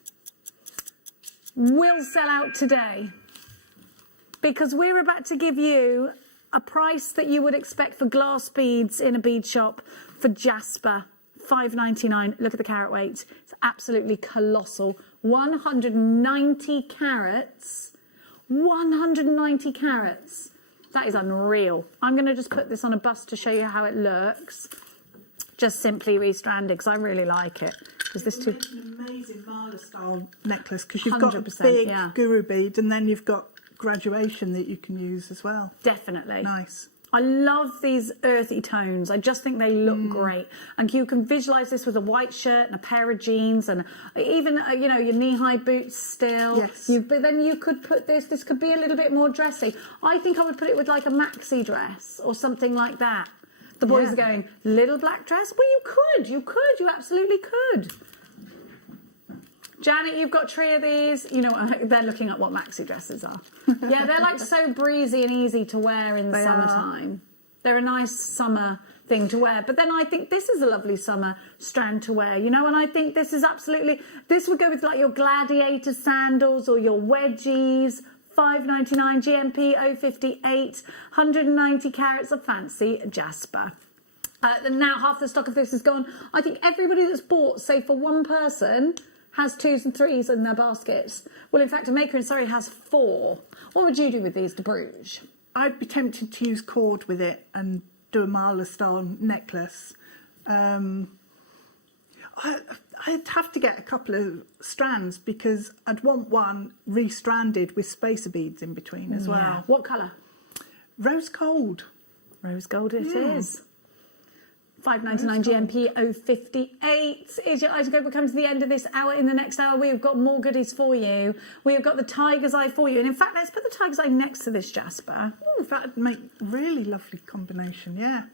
will sell out today because we're about to give you a price that you would expect for glass beads in a bead shop for jasper, $5.99. Look at the carat weight. It's absolutely colossal. 190 carats. 190 carats. That is unreal. I'm going to just put this on a bust to show you how it looks. Just simply restranded because I really like it. Is this too? It's an amazing Marla style necklace because you've got a big guru bead and then you've got graduation that you can use as well. Definitely. Nice. I love these earthy tones. I just think they look great. And you can visualise this with a white shirt and a pair of jeans and even, you know, your knee-high boots still. Yes. But then you could put this could be a little bit more dressy. I think I would put it with like a maxi dress or something like that. The boys are going, little black dress? Well, you absolutely could. Janet, you've got 3 of these. You know, they're looking at what maxi dresses are. Yeah, they're like so breezy and easy to wear in the summertime. They're a nice summer thing to wear. But then I think this is a lovely summer strand to wear, you know, and I think this is absolutely, this would go with like your gladiator sandals or your wedgies. $5.99 GMP 058, 190 carats of fancy jasper. Now half the stock of this is gone. I think everybody that's bought, say for one person, has 2s and 3s in their baskets. Well, in fact, a maker in Surrey has 4. What would you do with these, de Bruges? I'd be tempted to use cord with it and do a Marla style necklace. I'd have to get a couple of strands because I'd want one restranded with spacer beads in between as well. What colour? Rose gold. Rose gold it is. $5.99 GMP 058 is your item code. We're coming to the end of this hour. In the next hour, we've got more goodies for you. We've got the tiger's eye for you. And in fact, let's put the tiger's eye next to this jasper. Oh, that would make a really lovely combination, yeah.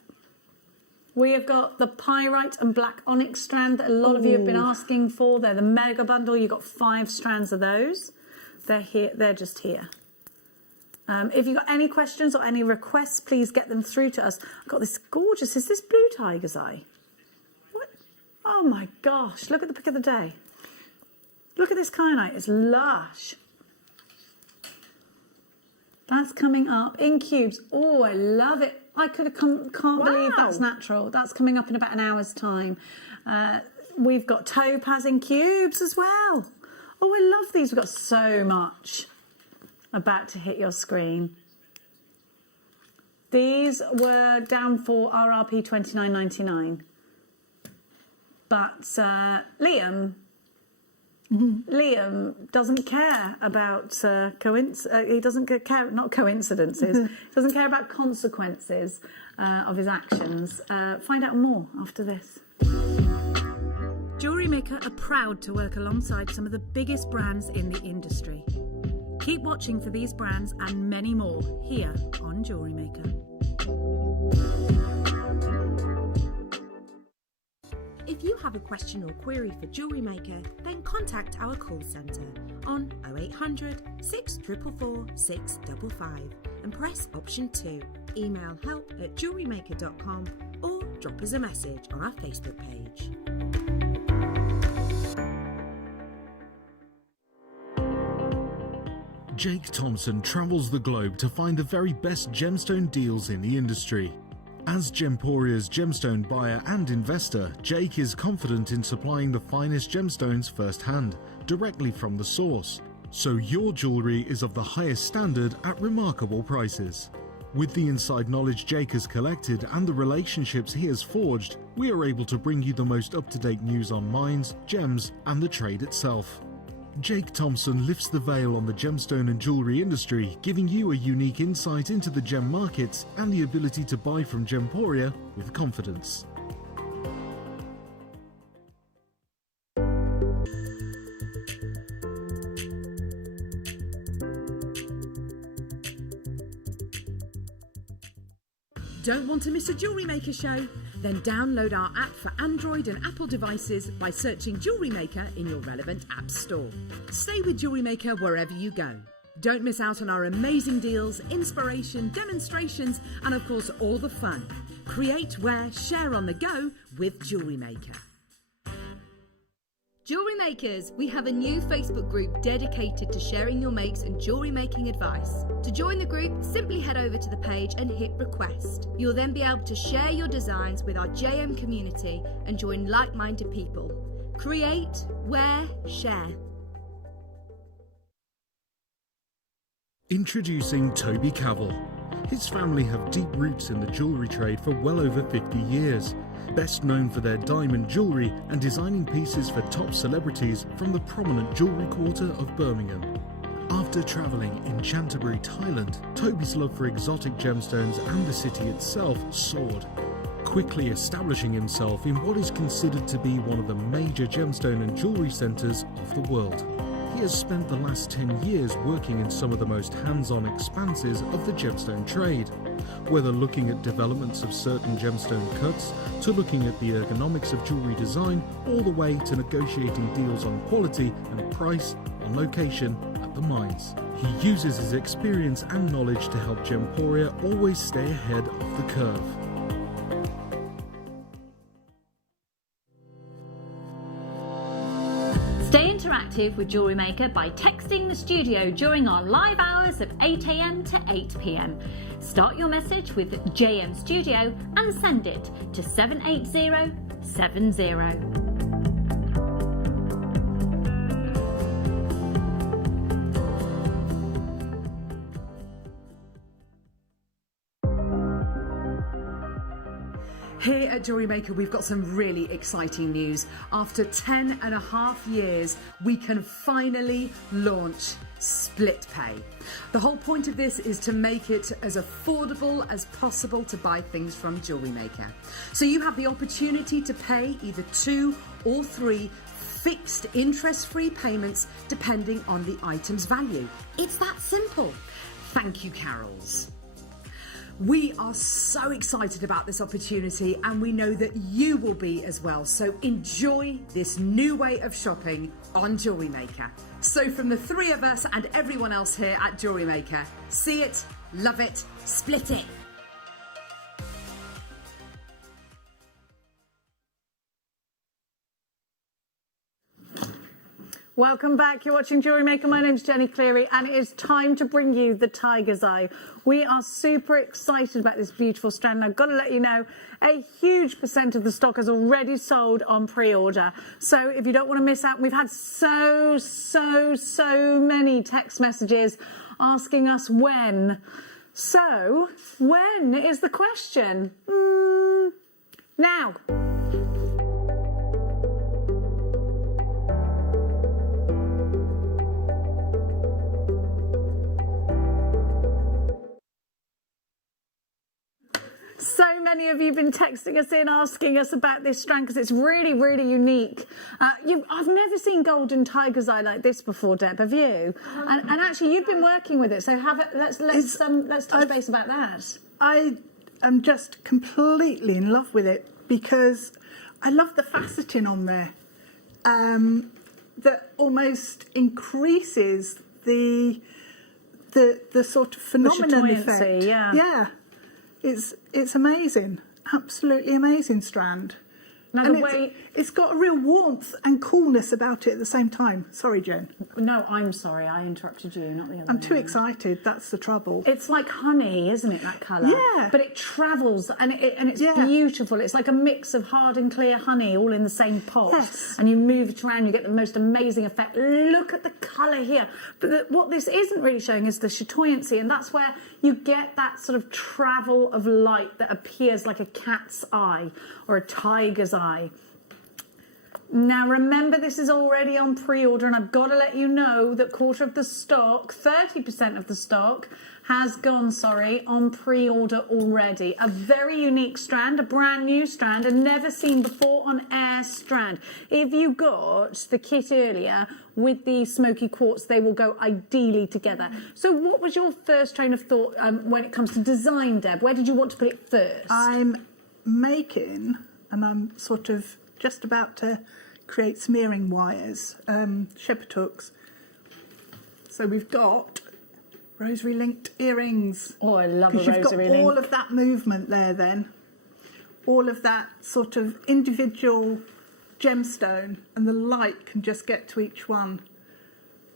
We have got the pyrite and black onyx strand that a lot of you have been asking for. They're the mega bundle. You've got 5 strands of those. They're here. They're just here. If you've got any questions or any requests, please get them through to us. I've got this gorgeous, is this blue tiger's eye? What? Oh my gosh, look at the pick of the day. Look at this kyanite, it's lush. That's coming up in cubes. Oh, I love it. I can't believe that's natural. That's coming up in about an hour's time. We've got topaz in cubes as well. Oh, I love these. We've got so much about to hit your screen. These were down for RRP $29.99. But Liam, Liam doesn't care about he doesn't care, not coincidences. He doesn't care about consequences of his actions. Find out more after this. JewelleryMaker are proud to work alongside some of the biggest brands in the industry. Keep watching for these brands and many more here on JewelleryMaker. If you have a question or query for JewelleryMaker, then contact our call centre on 0800 644 655 and press option 2. Email help@jewellerymaker.com or drop us a message on our Facebook page. Jake Thompson travels the globe to find the very best gemstone deals in the industry. As Gemporia's gemstone buyer and investor, Jake is confident in supplying the finest gemstones firsthand, directly from the source. So your jewellery is of the highest standard at remarkable prices. With the inside knowledge Jake has collected and the relationships he has forged, we are able to bring you the most up-to-date news on mines, gems, and the trade itself. Jake Thompson lifts the veil on the gemstone and jewellery industry, giving you a unique insight into the gem markets and the ability to buy from Gemporia with confidence. Don't want to miss a JewelleryMaker show? Then download our app for Android and Apple devices by searching JewelleryMaker in your relevant app store. Stay with JewelleryMaker wherever you go. Don't miss out on our amazing deals, inspiration, demonstrations, and of course all the fun. Create, wear, share on the go with JewelleryMaker. Jewellery Makers, we have a new Facebook group dedicated to sharing your makes and jewellery making advice. To join the group, simply head over to the page and hit request. You'll then be able to share your designs with our JM community and join like-minded people. Create, wear, share. Introducing Toby Cavell. His family have deep roots in the jewellery trade for well over 50 years. Best known for their diamond jewellery and designing pieces for top celebrities from the prominent jewellery quarter of Birmingham. After travelling in Canterbury, Thailand, Toby's love for exotic gemstones and the city itself soared, quickly establishing himself in what is considered to be one of the major gemstone and jewellery centres of the world. He has spent the last 10 years working in some of the most hands-on expanses of the gemstone trade, whether looking at developments of certain gemstone cuts, to looking at the ergonomics of jewellery design, all the way to negotiating deals on quality and price on location at the mines. He uses his experience and knowledge to help Gemporia always stay ahead of the curve. Stay interactive with JewelleryMaker by texting the studio during our live hours of 8 a.m. to 8 p.m. Start your message with JM Studio and send it to 78070. Here at JewelleryMaker, we've got some really exciting news. After 10.5 years, we can finally launch split pay. The whole point of this is to make it as affordable as possible to buy things from JewelleryMaker. So you have the opportunity to pay either 2 or 3 fixed interest-free payments depending on the item's value. It's that simple. Thank you, Carols. We are so excited about this opportunity and we know that you will be as well. So enjoy this new way of shopping on JewelleryMaker. So from the 3 of us and everyone else here at JewelleryMaker, see it, love it, split it. Welcome back. You're watching JewelleryMaker. My name's Jenny Cleary and it is time to bring you the Tiger's Eye. We are super excited about this beautiful strand. I've got to let you know, a huge percent of the stock has already sold on pre-order. So if you don't want to miss out, we've had so many text messages asking us when. So when is the question? Now. many of you have been texting us in, asking us about this strand because it's really, really unique. I've never seen golden tiger's eye like this before, Deb. Have you? And actually, you've been working with it. So let's touch base about that. I am just completely in love with it because I love the faceting on there. That almost increases the sort of phenomenon effect. Yeah. It's amazing, absolutely amazing strand. Now and it's got a real warmth and coolness about it at the same time. Sorry, Jen. No, I'm sorry. I interrupted you, not the other. I'm too excited. That's the trouble. It's like honey, isn't it, that colour? Yeah. But it travels and it's beautiful. It's like a mix of hard and clear honey all in the same pot. Yes. And you move it around, you get the most amazing effect. Look at the colour here. But what this isn't really showing is the chatoyancy, and that's where you get that sort of travel of light that appears like a cat's eye or a tiger's eye. Now remember, this is already on pre-order, and I've got to let you know that quarter of the stock, 30% of the stock, has gone, on pre-order already. A very unique strand, a brand new strand, a never seen before on air strand. If you got the kit earlier with the smoky quartz, they will go ideally together. So what was your first train of thought when it comes to design, Deb? Where did you want to put it first? I'm making, and I'm sort of just about to create smearing wires, shepherd hooks. So we've got rosary linked earrings. Oh, I love a rosary link. Because you've got all of that movement there then. All of that sort of individual gemstone, and the light can just get to each one.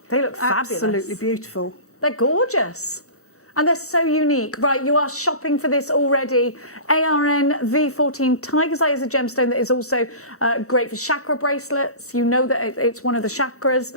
They look fabulous. Absolutely beautiful. They're gorgeous. And they're so unique. Right, you are shopping for this already. ARN V14 Tiger's Eye is a gemstone that is also great for chakra bracelets. You know that it's one of the chakras,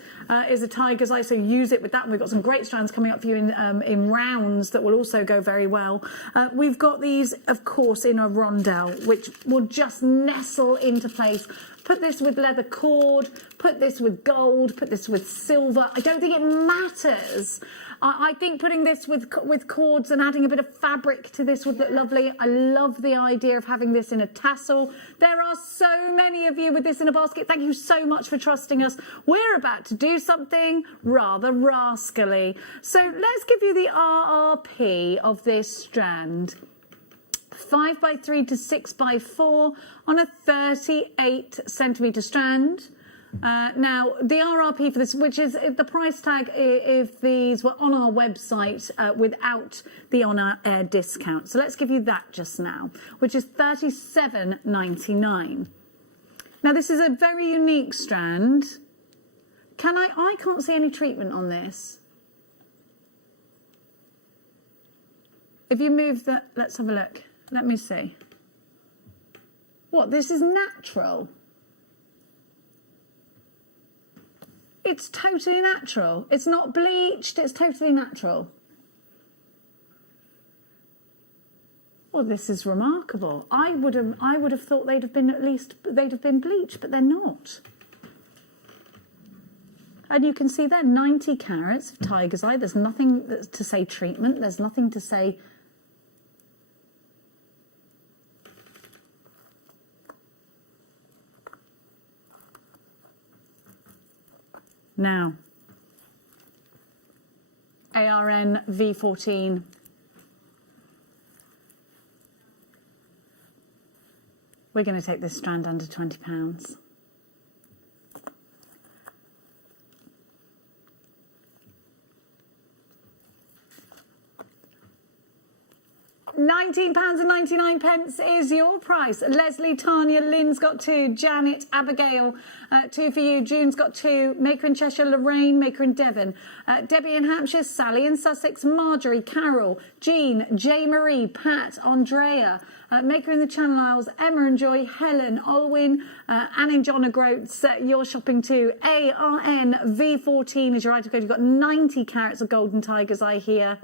is a Tiger's Eye, so use it with that. And we've got some great strands coming up for you in rounds that will also go very well. We've got these, of course, in a rondelle, which will just nestle into place. Put this with leather cord, put this with gold, put this with silver. I don't think it matters. I think putting this with cords and adding a bit of fabric to this would look lovely. I love the idea of having this in a tassel. There are so many of you with this in a basket. Thank you so much for trusting us. We're about to do something rather rascally. So let's give you the RRP of this strand. 5x3 to 6x4 on a 38 centimetre strand. Now, the RRP for this, which is the price tag if these were on our website without the on-air discount. So let's give you that just now, which is $37.99. Now, this is a very unique strand. I can't see any treatment on this. If you move that, let's have a look. Let me see. What, this is natural? It's totally natural. It's not bleached, it's totally natural. Well, this is remarkable. I would have thought they'd have been bleached, but they're not. And you can see there, 90 carats of tiger's eye. There's nothing to say treatment. There's nothing to say. Now, ARN V14. We're going to take this strand under £20. £19.99 is your price. Leslie, Tanya, Lynn's got 2, Janet, Abigail, 2 for you. June's got 2. Maker in Cheshire, Lorraine, Maker in Devon, Debbie in Hampshire, Sally in Sussex, Marjorie, Carol, Jean, J. Marie, Pat, Andrea, Maker in the Channel Isles, Emma and Joy, Helen, Olwyn, Anne and John O'Groats, you're shopping too. ARN V14 is your item code. You've got 90 carats of golden tiger's eye here.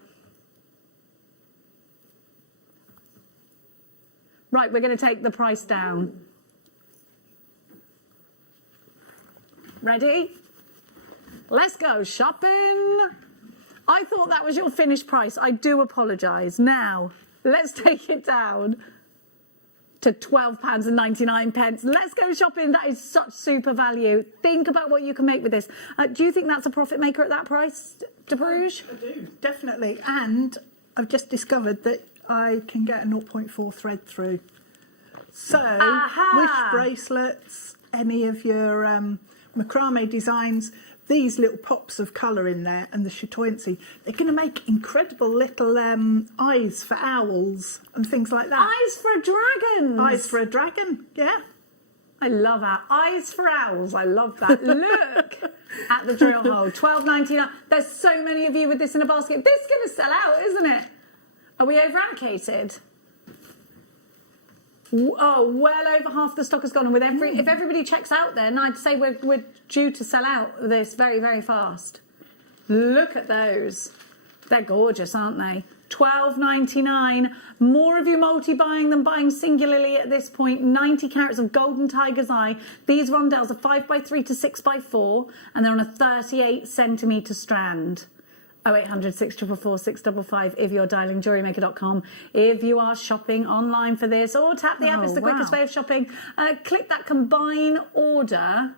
Right, we're going to take the price down. Ready? Let's go shopping. I thought that was your finished price. I do apologise. Now, let's take it down. to £12.99. Let's go shopping. That is such super value. Think about what you can make with this. Do you think that's a profit maker at that price, De Bruges? I do, definitely. And I've just discovered that I can get a 0.4 thread through. So, wish bracelets, any of your macrame designs, these little pops of colour in there and the chatoyancy, they're going to make incredible little eyes for owls and things like that. Eyes for dragons. Eyes for a dragon, yeah. I love that. Eyes for owls. I love that. Look at the drill hole. $12.99. There's so many of you with this in a basket. This is going to sell out, isn't it? Are we over allocated? Oh, well over half the stock has gone. And with if everybody checks out then, I'd say we're due to sell out this very, very fast. Look at those. They're gorgeous, aren't they? $12.99. More of you multi-buying than buying singularly at this point. 90 carats of golden tiger's eye. These rondelles are 5x3 to 6x4, and they're on a 38 centimetre strand. 0800 644 655 if you're dialing JewelleryMaker.com. If you are shopping online for this, or tap the app, it's the quickest way of shopping. Click that combine order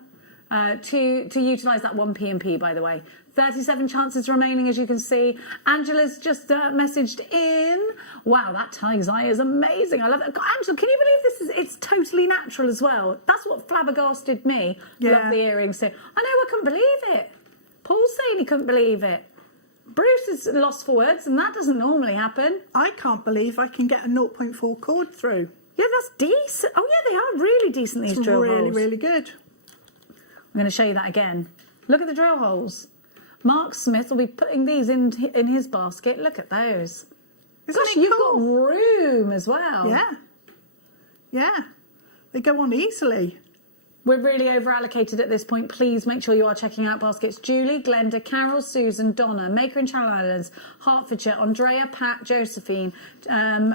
to utilise that 1p&p, by the way. 37 chances remaining, as you can see. Angela's just messaged in. Wow, that tiger's eye is amazing. I love it. God, Angela, can you believe this is? It's totally natural as well. That's what flabbergasted me. Yeah. Love the earrings too. I know, I couldn't believe it. Paul's saying he couldn't believe it. Bruce is lost for words, and that doesn't normally happen. I can't believe I can get a 0.4 cord through. Yeah, that's decent. Oh, yeah, they are really decent, these drill holes. Really, really good. I'm going to show you that again. Look at the drill holes. Mark Smith will be putting these in his basket. Look at those. Gosh, you've got room as well. Yeah. Yeah. They go on easily. We're really over allocated at this point. Please make sure you are checking out baskets. Julie, Glenda, Carol, Susan, Donna, Maker in Channel Islands, Hertfordshire, Andrea, Pat, Josephine.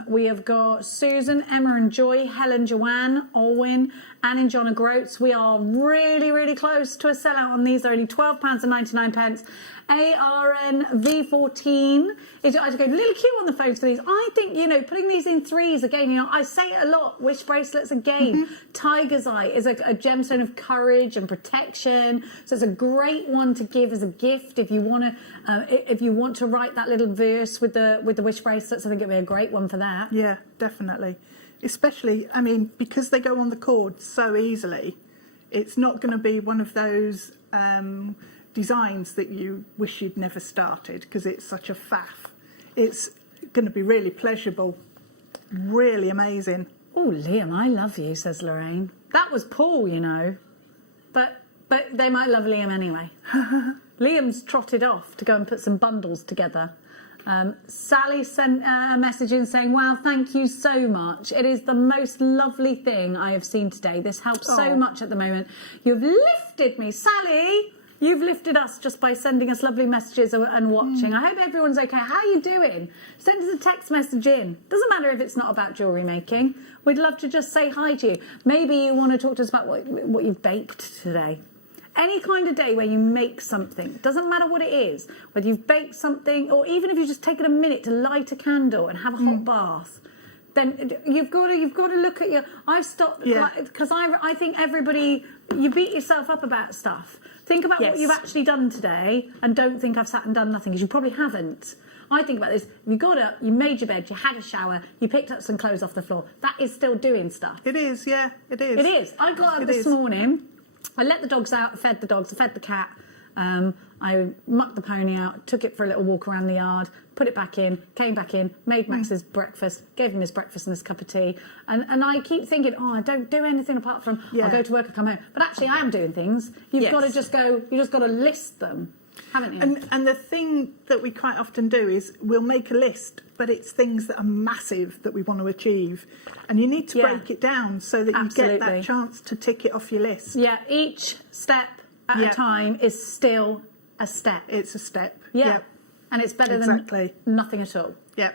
We have got Susan, Emma and Joy, Helen, Joanne, Olwyn, Anne and John Groats. We are really, really close to a sellout on these. They're only £12.99. ARN V14. I just go a little cute on the phones for these. I think, you know, putting these in threes again, you know, I say it a lot. Wish bracelets again. Tiger's eye is a gemstone of courage and protection. So it's a great one to give as a gift if you want to write that little verse with the wish bracelets. I think it'd be a great one for that. Yeah, definitely. Especially, I mean, because they go on the cord so easily, it's not going to be one of those designs that you wish you'd never started because it's such a faff. It's going to be really pleasurable, really amazing. Oh, Liam, I love you, says Lorraine. That was Paul, you know, but they might love Liam anyway. Liam's trotted off to go and put some bundles together. Sally sent a message in saying, wow, thank you so much. It is the most lovely thing I have seen today. This helps so much at the moment. You've lifted me, Sally. You've lifted us just by sending us lovely messages and watching. I hope everyone's okay. How are you doing? Send us a text message in. Doesn't matter if it's not about jewellery making. We'd love to just say hi to you. Maybe you want to talk to us about what you've baked today. Any kind of day where you make something, doesn't matter what it is, whether you've baked something or even if you've just taken a minute to light a candle and have a hot bath, then you've got to look at your. I've stopped because I think everybody, you beat yourself up about stuff. Think about what you've actually done today and don't think I've sat and done nothing because you probably haven't. I think about this. You got up, you made your bed, you had a shower, you picked up some clothes off the floor. That is still doing stuff. It is, yeah, it is. It is. I got up this morning. I let the dogs out, fed the dogs, I fed the cat. I mucked the pony out, took it for a little walk around the yard, put it back in, came back in, made Max his breakfast, gave him his breakfast and his cup of tea. And I keep thinking, I don't do anything apart from I'll go to work, I come home. But actually I am doing things. You've got to just go, you just got to list them, haven't you? And the thing that we quite often do is we'll make a list, but it's things that are massive that we want to achieve. And you need to break it down so that you get that chance to tick it off your list. Yeah, each step at a time is still a step. It's a step. Yeah. Yep. And it's better than nothing at all. Yep.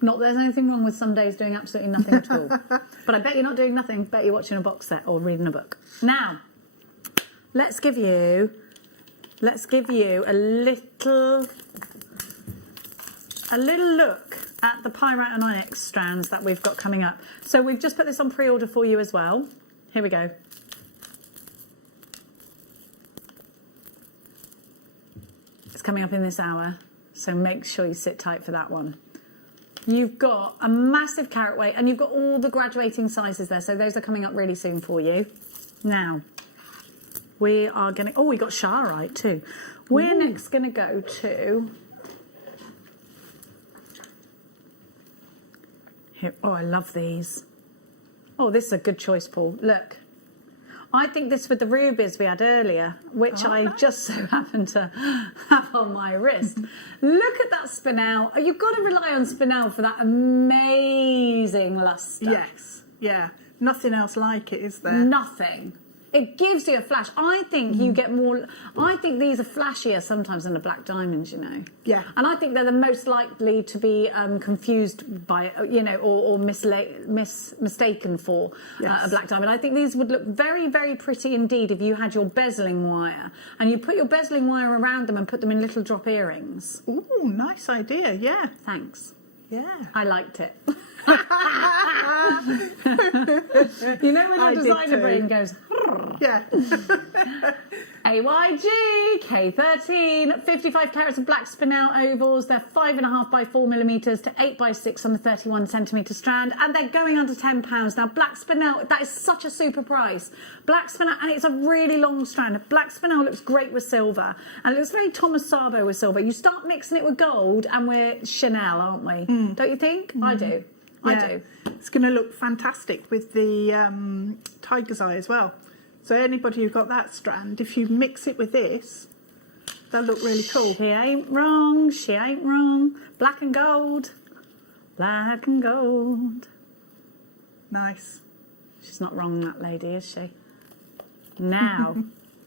Not that there's anything wrong with some days doing absolutely nothing at all. But I bet you're not doing nothing. Bet you're watching a box set or reading a book. Now, let's give you a little look at the Pyrite and Onyx strands that we've got coming up. So we've just put this on pre-order for you as well. Here we go. It's coming up in this hour, so make sure you sit tight for that one. You've got a massive carat weight, and you've got all the graduating sizes there, so those are coming up really soon for you. Now, we are going to... Oh, we got Charoite too. We're next going to go to... Here. Oh, I love these. Oh, this is a good choice, Paul. Look. I think this with the rubies we had earlier, which I just so happen to have on my wrist. Look at that spinel. You've got to rely on spinel for that amazing lustre. Yes, yeah. Nothing else like it, is there? Nothing. It gives you a flash. I think you get more... I think these are flashier sometimes than the black diamonds, you know. Yeah. And I think they're the most likely to be confused by, you know, or mistaken for a black diamond. I think these would look very, very pretty indeed if you had your bezeling wire and you put your bezeling wire around them and put them in little drop earrings. Ooh, nice idea, yeah. Thanks. Yeah. I liked it. You know when your designer brain goes... Yeah. AYG, K13, 55 carats of black spinel ovals. They're 5.5 by 4 millimetres to 8 by 6 on the 31 centimetre strand, and they're going under £10. Now, black spinel, that is such a super price. Black spinel, and it's a really long strand. Black spinel looks great with silver, and it looks very Thomas Sabo with silver. You start mixing it with gold, and we're Chanel, aren't we? Don't you think? I do. Yeah. I do. It's going to look fantastic with the tiger's eye as well. So anybody who got that strand, if you mix it with this, they'll look really cool. She ain't wrong, she ain't wrong. Black and gold, black and gold. Nice. She's not wrong, that lady, is she? Now,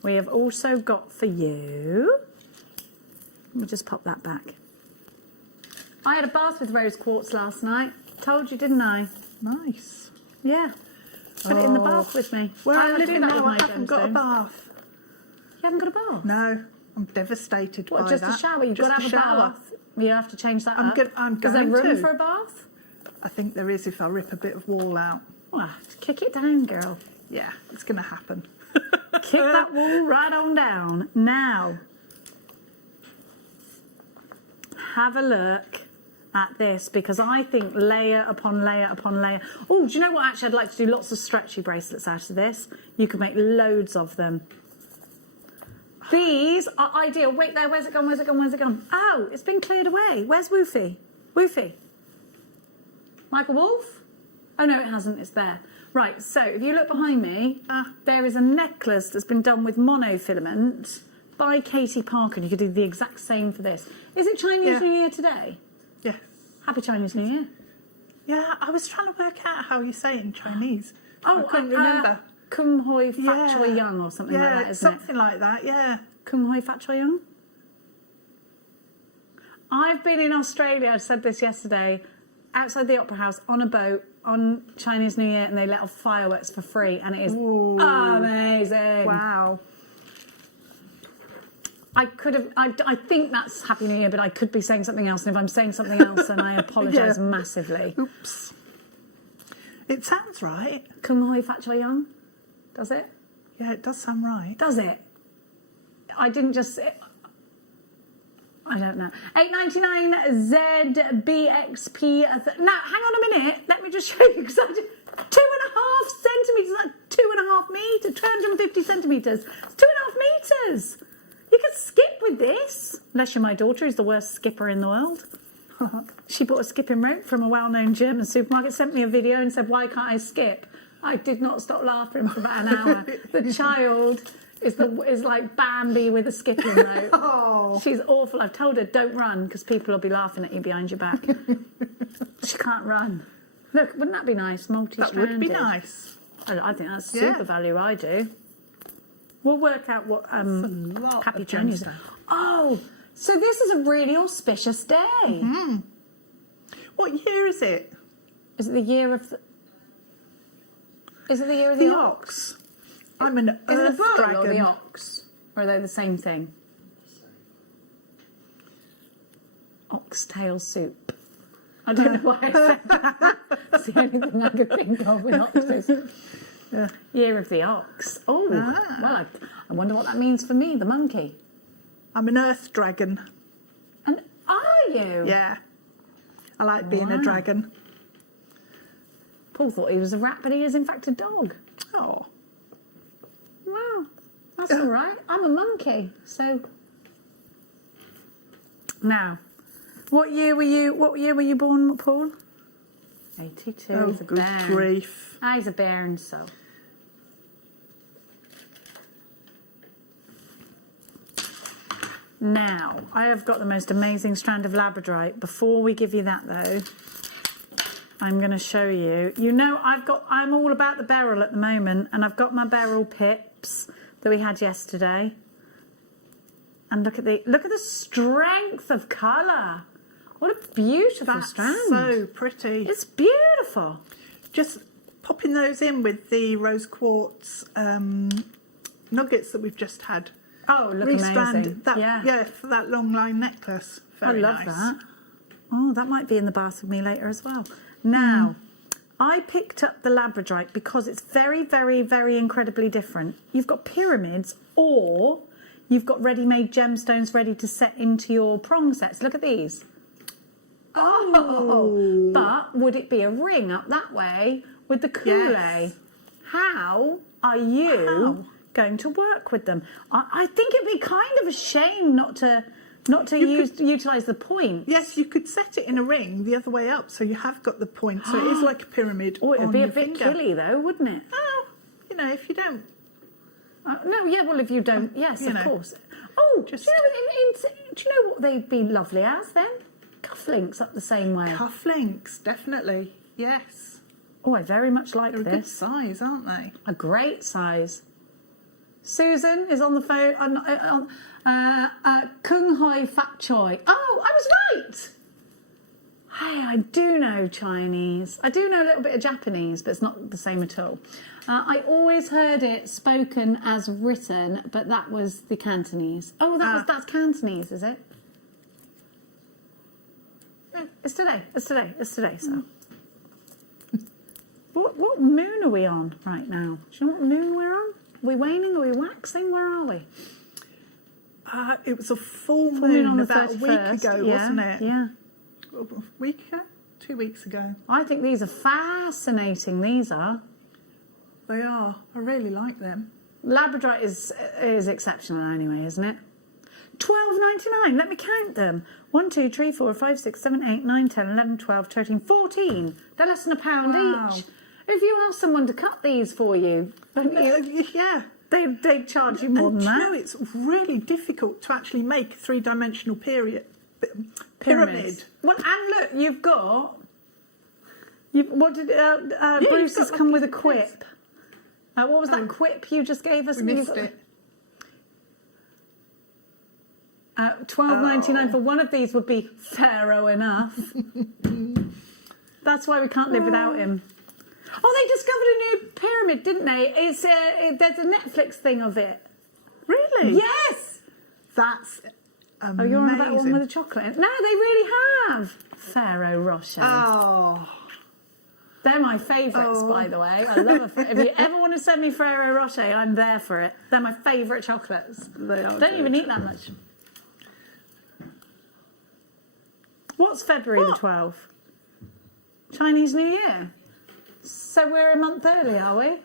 we have also got for you... Let me just pop that back. I had a bath with rose quartz last night. Told you, didn't I? Nice. Yeah. Put it in the bath with me. Where I I'm living do that now, with my I haven't got a gemstones. bath. You haven't got a bath? No, I'm devastated by Just that. a shower? You've Just got to have a shower. bath. You have to change that I'm up. I'm Is going there room to. for a bath? I think there is if I rip a bit of wall out. Well, kick it down, girl. Yeah, it's going to happen. Kick that wall right on down. Now, have a look at this, because I think layer upon layer upon layer. Oh, do you know what? Actually, I'd like to do lots of stretchy bracelets out of this. You could make loads of them. These are ideal. Wait there. Where's it gone? Where's it gone? Where's it gone? Oh, it's been cleared away. Where's Woofy? Woofy? Michael Wolf? Oh, no, it hasn't. It's there. Right, so if you look behind me, there is a necklace that's been done with monofilament by Katie Parker. And you could do the exact same for this. Is it Chinese New Year today? Yeah. Happy Chinese New Year. Yeah, I was trying to work out how you say it in Chinese. Oh, I couldn't remember. Kum Hoi Fat Choi Young or something like that, isn't it? something like that, yeah. Kum Hoi Fat Choi Young? I've been in Australia, I said this yesterday, outside the Opera House on a boat on Chinese New Year, and they let off fireworks for free, and it is amazing. Wow. I could have, I think that's Happy New Year, but I could be saying something else, and if I'm saying something else, then I apologise massively. Oops. It sounds right. Kum Hoi Fat Choi Young? Does it? Yeah, it does sound right. Does it? I didn't just... I don't know. 8.99 ZBXP. Now, hang on a minute. Let me just show you, because I did 2.5 centimetres. That's 2.5 metres. 250 centimetres. It's 2.5 metres. You could skip with this. Unless you're my daughter, who's the worst skipper in the world. She bought a skipping rope from a well-known German supermarket, sent me a video and said, why can't I skip? I did not stop laughing for about an hour. The child is like Bambi with a skipping rope. Oh. She's awful. I've told her, don't run, because people will be laughing at you behind your back. She can't run. Look, wouldn't that be nice? Multi-stranded. That would be nice. I think that's super value, I do. We'll work out what Happy Chinese is. Oh, so this is a really auspicious day. Mm-hmm. What year is it? Is it the year of the... Is it the year of the ox? I'm an Is it earth the bull dragon. or the ox? Or are they the same thing? Oxtail soup. I don't know why I said that. It's the only thing I could think of with oxes. Year of the ox. Oh, well, I wonder what that means for me, the monkey. I'm an earth dragon. And are you? Yeah. I like being a dragon. Paul thought he was a rat, but he is in fact a dog. Oh. Wow. That's all right. I'm a monkey, so... Now, what year were you born, Paul? 82. Oh, he's a good bairn. grief. He's a bairn, so... Now, I have got the most amazing strand of Labradorite. Before we give you that, though, I'm going to show you. You know, I'm all about the beryl at the moment, and I've got my beryl pips that we had yesterday. And look at the strength of colour. What a beautiful strand. So pretty. It's beautiful. Just popping those in with the rose quartz nuggets that we've just had. Oh, look amazing. That, yeah, for that long line necklace. Very I love nice. that. Oh, that might be in the bath with me later as well. Now, I picked up the Labradorite because it's very, very, very incredibly different. You've got pyramids or you've got ready-made gemstones ready to set into your prong sets. Look at these. Oh, but would it be a ring up that way with the coulee? Yes. How are you going to work with them? I think it'd be kind of a shame not to utilise the point. Yes, you could set it in a ring the other way up, so you have got the point. So it is like a pyramid. Oh, it'd be a bit killy though, wouldn't it? Oh, you know, if you don't. No, yeah, well, if you don't, yes, of course. Oh, do you know what they'd be lovely as then? Cufflinks up the same way. Cufflinks, definitely, yes. Oh, I very much like They're this. a good size, aren't they? A great size. Susan is on the phone. Kung Hoi Fat Choi. Oh, I was right. Hey, I do know Chinese. I do know a little bit of Japanese, but it's not the same at all. I always heard it spoken as written, but that was the Cantonese. Oh, that's Cantonese, is it? Yeah, it's today. So, what moon are we on right now? Do you know what moon we're on? Are we waning? Are we waxing? Where are we? It was a full moon on the about a week ago, wasn't it? Yeah. A week ago? 2 weeks ago. I think these are fascinating. These are. They are. I really like them. Labradorite is exceptional anyway, isn't it? $12.99. Let me count them. 1, 2, 3, 4, 5, 6, 7, 8, 9, 10, 11, 12, 13, 14. They're less than £1 each. If you ask someone to cut these for you, yeah, they'd charge you more than that. You know, it's really difficult to actually make a three-dimensional pyramid. Well, and look, you've got. What did Bruce has come with a quip? What was that quip you just gave us? We missed it. $12.99 for one of these would be Pharaoh enough. That's why we can't live without him. Oh, they discovered a new pyramid, didn't they? It's there's a Netflix thing of it. Really? Yes. That's amazing. Oh, you're on about one with the chocolate. No, they really have. Pharaoh Rocher. Oh. They're my favourites, by the way. I love it. If you ever want to send me Ferrero Rocher, I'm there for it. They're my favourite chocolates. They are. Don't even eat that much. What's February the 12th? Chinese New Year. So we're a month early, are we?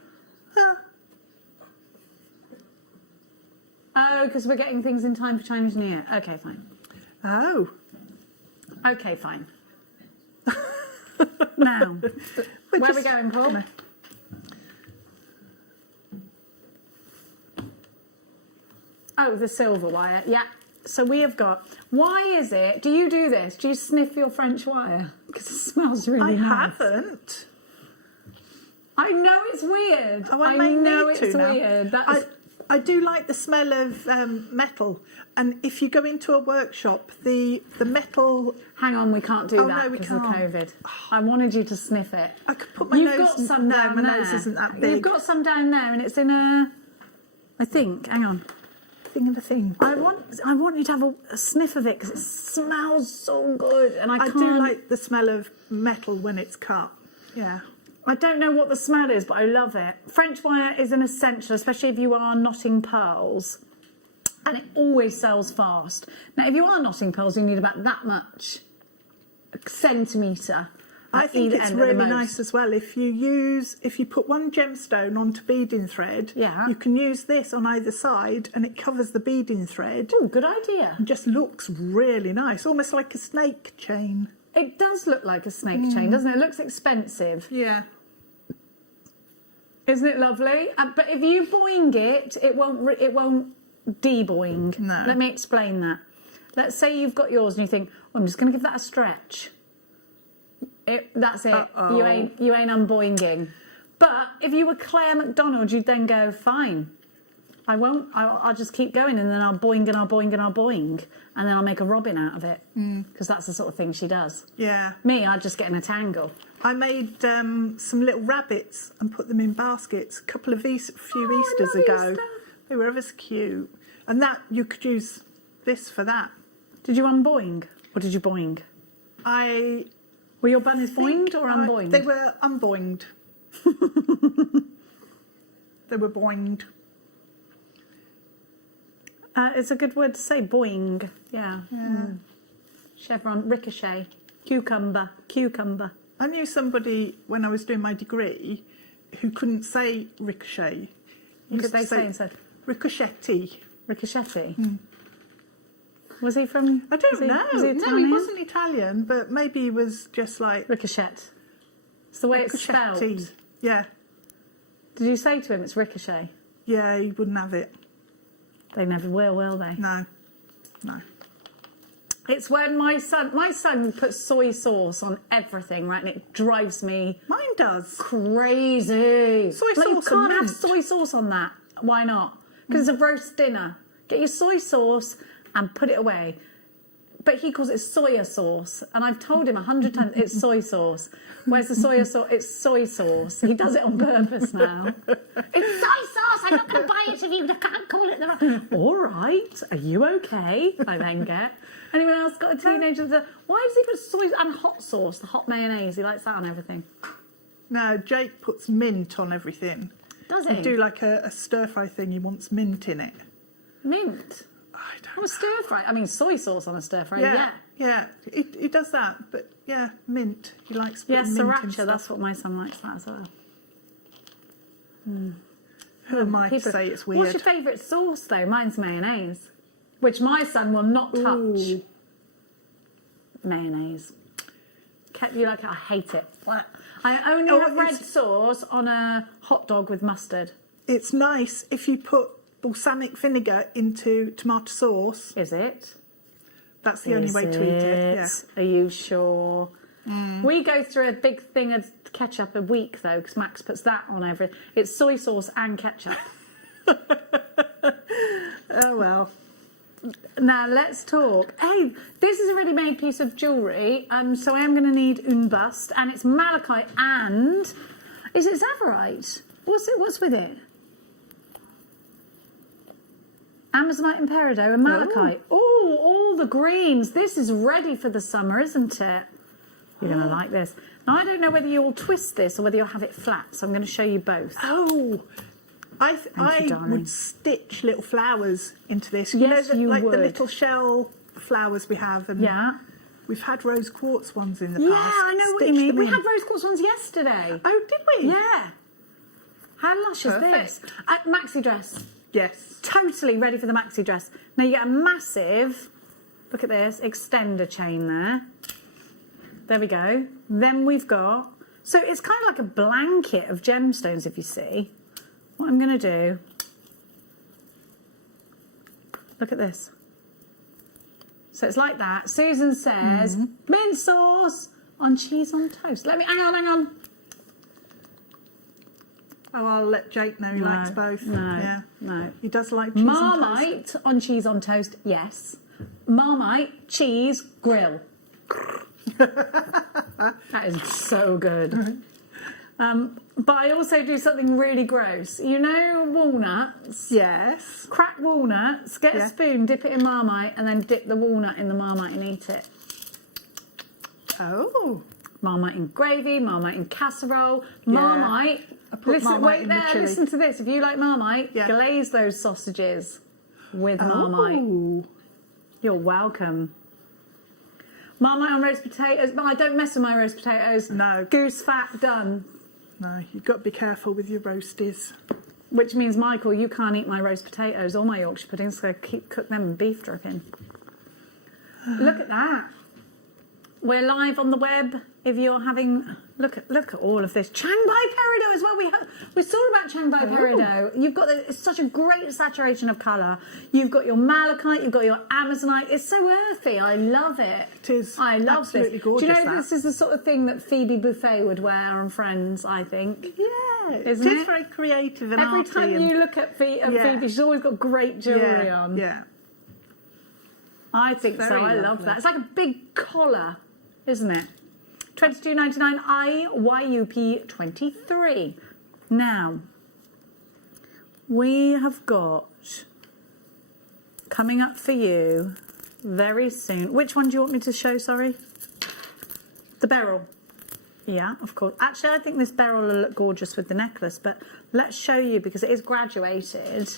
Oh, because we're getting things in time for Chinese New Year. Okay, fine. Oh. Okay, fine. Now, where are we going, Paul? Oh, the silver wire. Yeah. So we have got. Why is it? Do you do this? Do you sniff your French wire? Because it smells really nice. I haven't. I know it's weird. Oh, I know it's weird. I do like the smell of metal, and if you go into a workshop, the metal. Hang on, we can't do that because of COVID. I wanted you to sniff it. I could put my nose. You've got some down there. My nose isn't that big. You've got some down there, and it's in a. I think. Hang on. I thing of a thing. I want you to have a sniff of it because it smells so good, and I do like the smell of metal when it's cut. Yeah. I don't know what the smell is, but I love it. French wire is an essential, especially if you are knotting pearls, and it always sells fast. Now, if you are knotting pearls, you need about that much centimetre. I think it's really nice as well. If you put one gemstone onto beading thread, you can use this on either side and it covers the beading thread. Oh, good idea. It just looks really nice, almost like a snake chain. It does look like a snake chain, doesn't it? It looks expensive. Yeah. Isn't it lovely? But if you boing it, it won't deboing. No. Let me explain that. Let's say you've got yours and you think, well, I'm just going to give that a stretch. That's it. Uh-oh. You ain't unboinging. But if you were Claire McDonald, you'd then go, fine. I won't. I'll just keep going, and then I'll boing and I'll boing and I'll boing, and then I'll make a robin out of it because that's the sort of thing she does. Yeah. Me, I just get in a tangle. I made some little rabbits and put them in baskets a few Easters ago. Easter. They were ever so cute, and that you could use this for that. Did you unboing or did you boing? Were your bunnies boinged or unboinged? They were unboinged. They were boinged. It's a good word to say, boing. Yeah. Chevron, ricochet, cucumber. I knew somebody when I was doing my degree who couldn't say ricochet. What did they say instead? Ricochetti. Ricochetti? Was he from... I don't know. Was he no, he wasn't Italian, but maybe he was just like... Ricochet. It's the way it's spelled. Yeah. Did you say to him it's ricochet? Yeah, he wouldn't have it. They never will they? No. No. It's when my son puts soy sauce on everything, right? And it drives me... Mine does. Crazy. Soy sauce You can't have mint. soy sauce on that. Why not? Because it's a roast dinner. Get your soy sauce and put it away. But he calls it soya sauce. And I've told him 100 times it's soy sauce. Where's the soya sauce? It's soy sauce. He does it on purpose now. It's soy sauce. I'm not going to buy it if you can't call it the right... All right. Are you okay? I then get... Anyone else got a teenager that... Why does he put soy and hot sauce, the hot mayonnaise? He likes that on everything. No, Jake puts mint on everything. Does he? He'd do like a stir-fry thing. He wants mint in it. Mint? I don't know. A stir-fry? I mean, soy sauce on a stir-fry, Yeah, he does that. But, yeah, mint. He likes putting mint in sriracha, stuff. that's what my son likes that as well. Who am I to say it's weird? What's your favourite sauce, though? Mine's mayonnaise, which my son will not touch. Ooh. Mayonnaise. You like it? I hate it. I only have red sauce on a hot dog with mustard. It's nice if you put balsamic vinegar into tomato sauce. Is it? That's the only way to eat it, yeah. Are you sure? We go through a big thing of ketchup a week, though, because Max puts that on everything. It's soy sauce and ketchup. Oh, well. Now, let's talk. Hey, this is a ready-made piece of jewellery, so I am going to need une bust, and it's malachite and... Is it Zavarite? What's with it? Amazonite and Peridot and malachite. Oh, all the greens. This is ready for the summer, isn't it? You're going to like this. Now, I don't know whether you'll twist this or whether you'll have it flat, so I'm going to show you both. Oh, I would stitch little flowers into this. You know, you like would. the little shell flowers we have. And we've had rose quartz ones in the past. Yeah, I know what you mean. We had rose quartz ones yesterday. Oh, did we? Yeah. How lush is this? Maxi dress. Yes. Totally ready for the maxi dress. Now you get a massive, look at this, extender chain there. There we go. Then we've got, so it's kind of like a blanket of gemstones, if you see. What I'm going to do, look at this. So it's like that. Susan says, mint sauce on cheese on toast. Hang on. Oh, I'll let Jake know he likes both. No. He does like cheese on toast. Marmite on cheese on toast, yes. Marmite, cheese, grill. That is so good. But I also do something really gross. You know walnuts? Yes. Crack walnuts, get a spoon, dip it in Marmite, and then dip the walnut in the Marmite and eat it. Oh. Marmite in gravy, Marmite in casserole, Marmite. Listen, Marmite wait in there, the chili. listen to this. If you like Marmite, glaze those sausages with Marmite. You're welcome. Marmite on roast potatoes. No, I don't mess with my roast potatoes. No. Goose fat, done. No, you've got to be careful with your roasties. Which means, Michael, you can't eat my roast potatoes or my Yorkshire puddings, so cook them in beef dripping. Look at that. We're live on the web. If you're having... Look at all of this. Changbai Peridot as well. We saw about Changbai Peridot. You've got it's such a great saturation of colour. You've got your malachite, you've got your amazonite. It's so earthy. I love it. It is. I love absolutely this. gorgeous. Do you know this is the sort of thing that Phoebe Buffet would wear on Friends, I think? Yeah. Isn't it is it? very creative and Every arty time and... you look at Phoebe, she's always got great jewellery on. Yeah. I think so. Very I love lovely. that. It's like a big collar, isn't it? $22.99 IYUP 23. Now, we have got coming up for you very soon. Which one do you want me to show, sorry? The beryl. Yeah, of course. Actually, I think this beryl will look gorgeous with the necklace, but let's show you because it is graduated.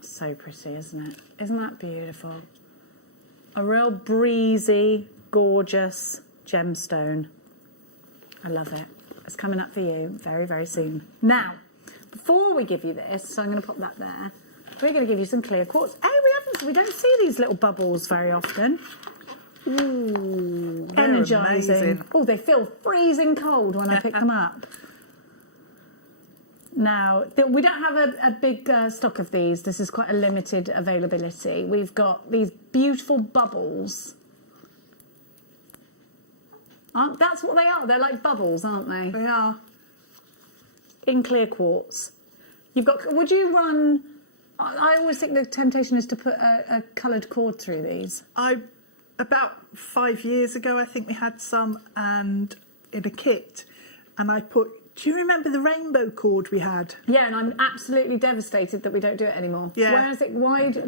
So pretty, isn't it? Isn't that beautiful? A real breezy, gorgeous gemstone. I love it. It's coming up for you very, very soon. Now, before we give you this, so I'm going to pop that there, we're going to give you some clear quartz. Hey, we don't see these little bubbles very often. Ooh, energising. Oh, they feel freezing cold when I pick them up. Now, we don't have a big stock of these. This is quite a limited availability. We've got these beautiful bubbles. That's what they are. They're like bubbles, aren't they? They are. In clear quartz. You've got. Would you run? I always think the temptation is to put a coloured cord through these. About 5 years ago, I think we had some and in a kit, and I put. Do you remember the rainbow cord we had? Yeah, and I'm absolutely devastated that we don't do it anymore. Yeah. Where is it? Why, who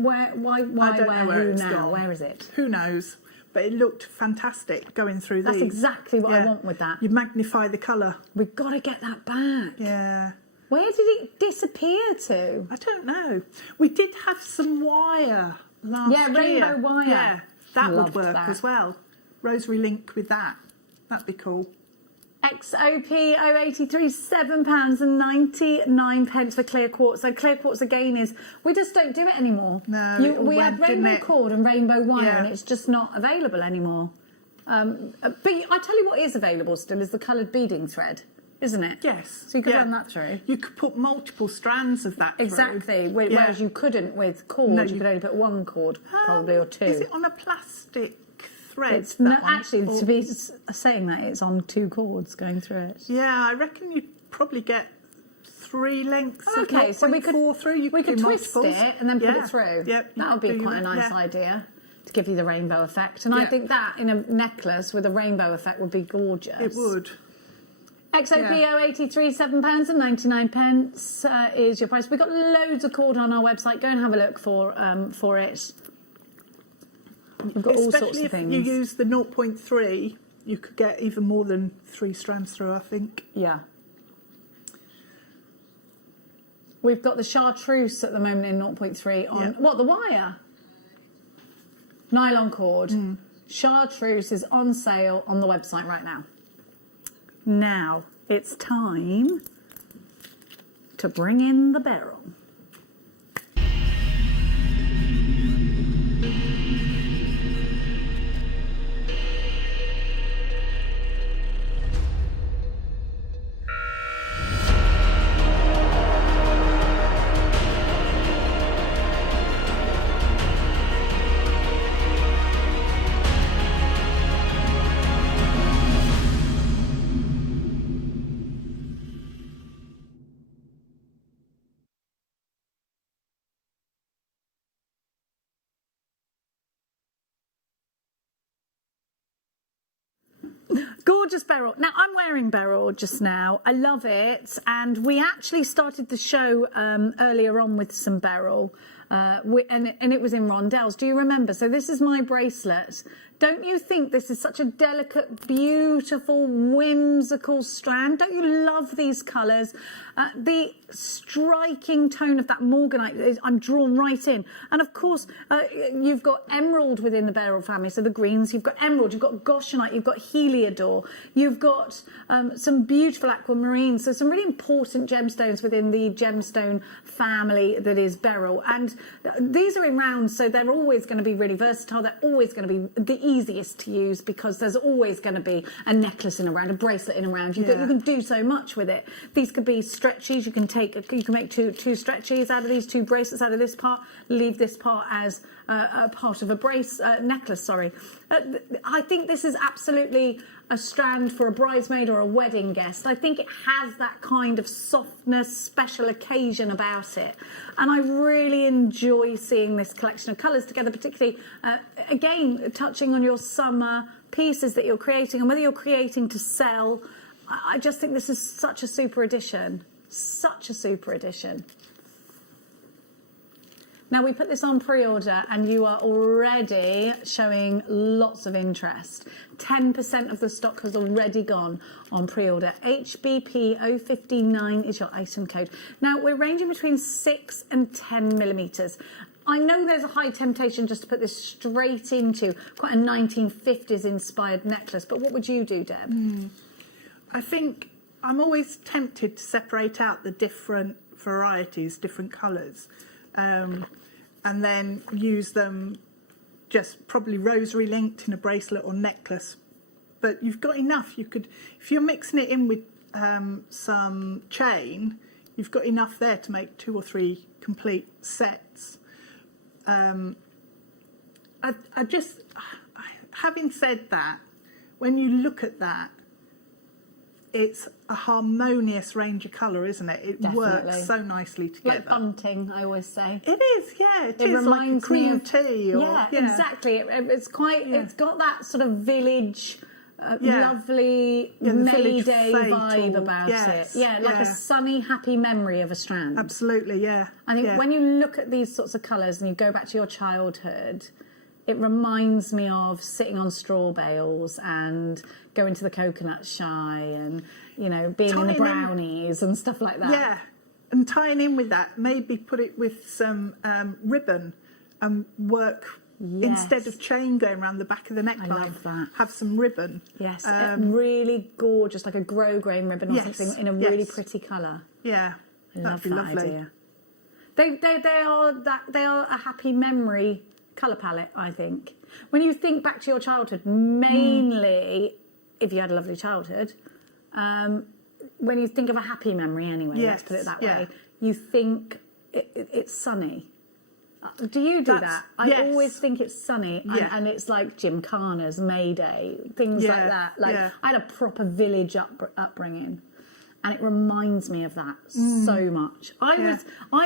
now? Where is it? Who knows? But it looked fantastic going through That's these. exactly what I want with that. You magnify the colour. We've got to get that back. Yeah. Where did it disappear to? I don't know. We did have some wire last year. Yeah, rainbow wire. Yeah, that would Loved work that. as well. Rosary link with that. That'd be cool. XOP 083, £7.99 for clear quartz. So clear quartz again is, we just don't do it anymore. No, we had rainbow cord and rainbow wire and it's just not available anymore. But I tell you what is available still is the coloured beading thread, isn't it? Yes. So you could run that through. You could put multiple strands of that through. Exactly, whereas you couldn't with cord. No, you could only put one cord probably or two. Is it on a plastic thread? It's actually, to be saying that, it's on two cords going through it. Yeah, I reckon you'd probably get 3 lengths. Okay, so we could through. You we could do twist multiples. it and then put it through. Yep, that would be quite a nice idea to give you the rainbow effect. And I think that in a necklace with a rainbow effect would be gorgeous. It would. XOPO 83, £7.99 is your price. We've got loads of cord on our website. Go and have a look for it. We've got all sorts of things. Especially if you use the 0.3, you could get even more than 3 strands through, I think. Yeah. We've got the chartreuse at the moment in 0.3 on... What, the wire? Nylon cord. Chartreuse is on sale on the website right now. Now, it's time to bring in the beryl. Gorgeous beryl. Now, I'm wearing beryl just now. I love it. And we actually started the show earlier on with some beryl. And it was in rondelles. Do you remember? So this is my bracelet. Don't you think this is such a delicate, beautiful, whimsical strand? Don't you love these colours? The striking tone of that morganite, I'm drawn right in. And of course, you've got emerald within the beryl family. So the greens, you've got emerald, you've got goshenite, you've got heliodor, you've got some beautiful aquamarine. So some really important gemstones within the gemstone family that is beryl. And these are in rounds, so they're always going to be really versatile. They're always going to be the easiest to use because there's always going to be a necklace in a round, a bracelet in a round. You can do so much with it. These could be stretchies. You can make two stretchies out of these, two bracelets out of this part, leave this part as a part of a necklace. Sorry. I think this is absolutely a strand for a bridesmaid or a wedding guest. I think it has that kind of softness, special occasion about it. And I really enjoy seeing this collection of colours together, particularly, again, touching on your summer pieces that you're creating and whether you're creating to sell. I just think this is such a super edition. Such a super edition. Now, we put this on pre-order and you are already showing lots of interest. 10% of the stock has already gone on pre-order. HBP059 is your item code. Now, we're ranging between 6 and 10 millimetres. I know there's a high temptation just to put this straight into quite a 1950s inspired necklace, but what would you do, Deb? I think I'm always tempted to separate out the different varieties, different colours. And then use them just probably rosary linked in a bracelet or necklace. But you've got enough. You could, if you're mixing it in with some chain, you've got enough there to make 2 or 3 complete sets. Having said that, when you look at that, it's a harmonious range of colour, isn't it? It works so nicely together. Like bunting, I always say. It is, yeah. It is reminds like cream me of tea. Or, exactly. It's quite. Yeah. It's got that sort of village, lovely May Day vibe about it. Yeah, like a sunny, happy memory of a strand. Absolutely, yeah. I think when you look at these sorts of colours and you go back to your childhood, it reminds me of sitting on straw bales and going to the coconut shy and, you know, being in the brownies and stuff like that. Yeah, and tying in with that, maybe put it with some ribbon and work, instead of chain going around the back of the neckline, I love that. have some ribbon. Yes, really gorgeous, like a grosgrain ribbon or something in a really pretty colour. Yeah, I love that idea. They are a happy memory colour palette, I think. When you think back to your childhood, mainly if you had a lovely childhood, when you think of a happy memory anyway, let's put it that way, you think it's sunny. Do you do that? I always think it's sunny and it's like gymkhanas, May Day, things like that. Like I had a proper village upbringing. And it reminds me of that so much. I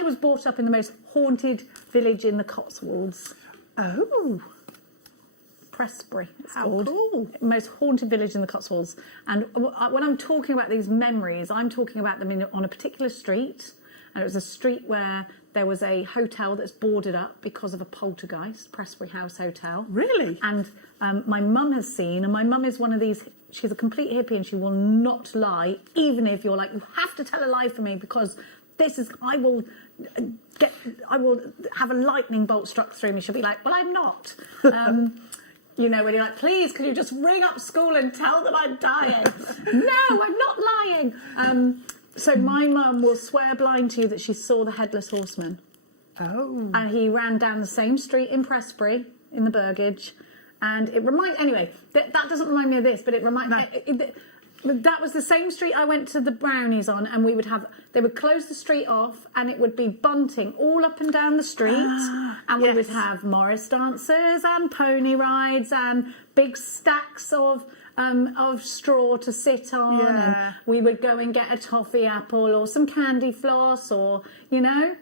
was brought up in the most haunted village in the Cotswolds. Oh, Prestbury, it's called. Cool. Most haunted village in the Cotswolds. And when I'm talking about these memories, I'm talking about them on a particular street. And it was a street where there was a hotel that's boarded up because of a poltergeist, Prestbury House Hotel. Really? And my mum has seen, and my mum is one of these, she's a complete hippie and she will not lie, even if you're like, you have to tell a lie for me because I will have a lightning bolt struck through me. She'll be like, well, I'm not. You know, when you're like, please, could you just ring up school and tell them I'm dying? No, I'm not lying. So my mum will swear blind to you that she saw the Headless Horseman. Oh. And he ran down the same street in Prestbury, in the Burgage. And it anyway, that doesn't remind me of this, but it reminds me... That was the same street I went to the brownies on, and they would close the street off, and it would be bunting all up and down the street, and we would have Morris dancers and pony rides and big stacks of straw to sit on, and we would go and get a toffee apple or some candy floss, or you know.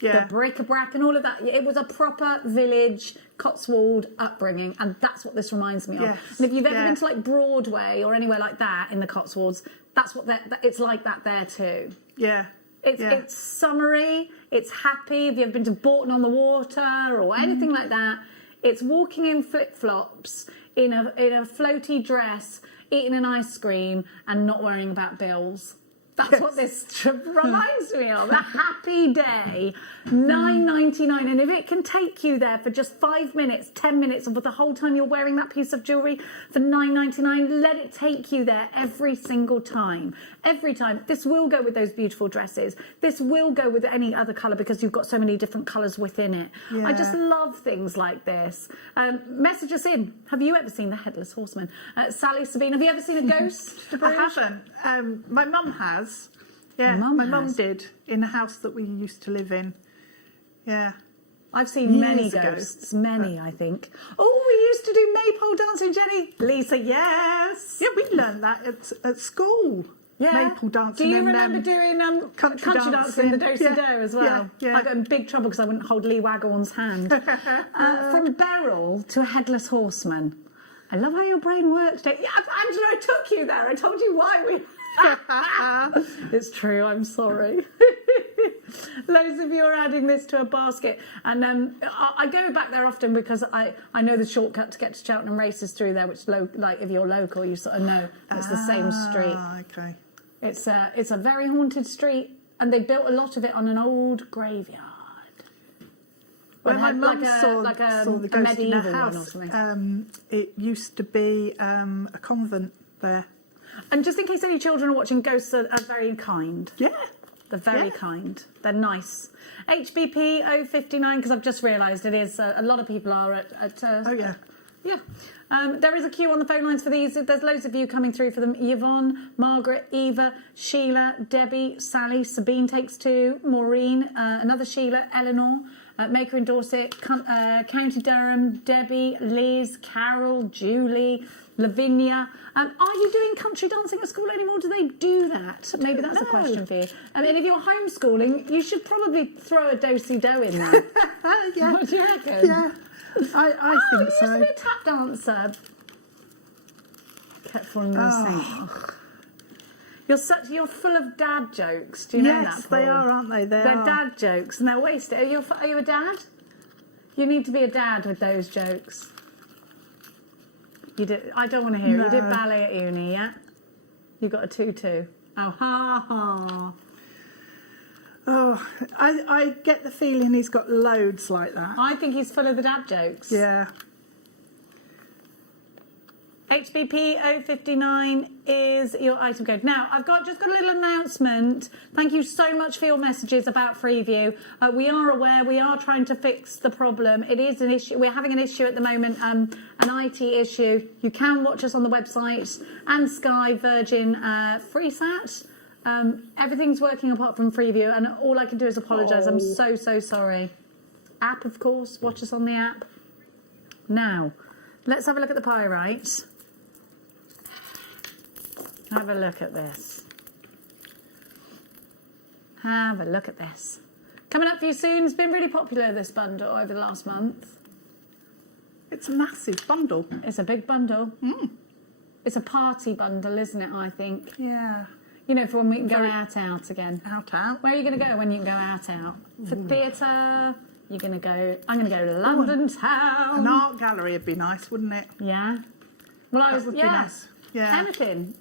the bric-a-brac and all of that. It was a proper village Cotswold upbringing, and that's what this reminds me of. Yes. And if you've ever been to like Broadway or anywhere like that in the Cotswolds, that's what it's like that there too. Yeah. It's summery, it's happy. Have you ever been to Bourton on the Water or anything like that? It's walking in flip-flops, in a floaty dress, eating an ice cream and not worrying about bills. That's what this reminds me of. A happy day, $9.99. And if it can take you there for just 5 minutes, 10 minutes, or the whole time you're wearing that piece of jewellery for $9.99, let it take you there every single time. Every time. This will go with those beautiful dresses. This will go with any other colour because you've got so many different colours within it. Yeah. I just love things like this. Message us in. Have you ever seen the Headless Horseman? Sally, Sabine, have you ever seen a ghost? I haven't. My mum has. Yeah, my mum did, in a house that we used to live in. Yeah. I've seen many ghosts, many, I think. Oh, we used to do maypole dancing, Jenny. Lisa, yes. Yeah, we learned that at school. Yeah. Maypole dancing. Do you remember doing country dancing, the do-si-do as well? Yeah. I got in big trouble because I wouldn't hold Lee Waghorn's hand. From Beryl to a Headless Horseman. I love how your brain works. Yeah, Angela, I took you there. I told you why we... It's true, I'm sorry. Loads of you are adding this to a basket, and I go back there often because I know the shortcut to get to Cheltenham Races through there, which like if you're local you sort of know it's the same street. Okay. It's a very haunted street, and they built a lot of it on an old graveyard. When my mum saw the ghost in her house, it used to be a convent there. And just in case any children are watching, ghosts are very kind. Yeah. They're very kind. They're nice. HBP 059, because I've just realised it is, a lot of people are at oh, yeah. Yeah. There is a queue on the phone lines for these. There's loads of you coming through for them. Yvonne, Margaret, Eva, Sheila, Debbie, Sally, Sabine takes two, Maureen, another Sheila, Eleanor, Maker in Dorset, County Durham, Debbie, Liz, Carol, Julie, Lavinia. Are you doing country dancing at school anymore? Do they do that? Maybe that's a question for you. I mean, if you're homeschooling, you should probably throw a do-si-do in there. Yeah. What do you reckon? Yeah, I think so. You used to be a tap dancer. Kept falling in the sink. You're full of dad jokes. Do you know that? Yes, they are, aren't they? They're dad jokes, and they're wasted. Are you a dad? You need to be a dad with those jokes. You did. I don't want to hear it. You did ballet at uni, yeah? You got a 2-2. Oh, ha ha. Oh, I get the feeling he's got loads like that. I think he's full of the dad jokes. Yeah. HBP 059 is your item code. Now, I've just got a little announcement. Thank you so much for your messages about Freeview. We are aware, we are trying to fix the problem. It is an issue. We're having an issue at the moment, an IT issue. You can watch us on the website and Sky, Virgin, Freesat. Everything's working apart from Freeview, and all I can do is apologise. I'm so sorry. App, of course. Watch us on the app. Now, let's have a look at the pyrite. Have a look at this. Have a look at this. Coming up for you soon. It's been really popular, this bundle, over the last month. It's a massive bundle. It's a big bundle. It's a party bundle, isn't it, I think? Yeah. You know, for when we can go out again. Out. Where are you going to go when you can go out? For theatre? You're going to go... I'm going to go to London town. An art gallery would be nice, wouldn't it? Yeah. Well, that would be nice. Yeah. Anything.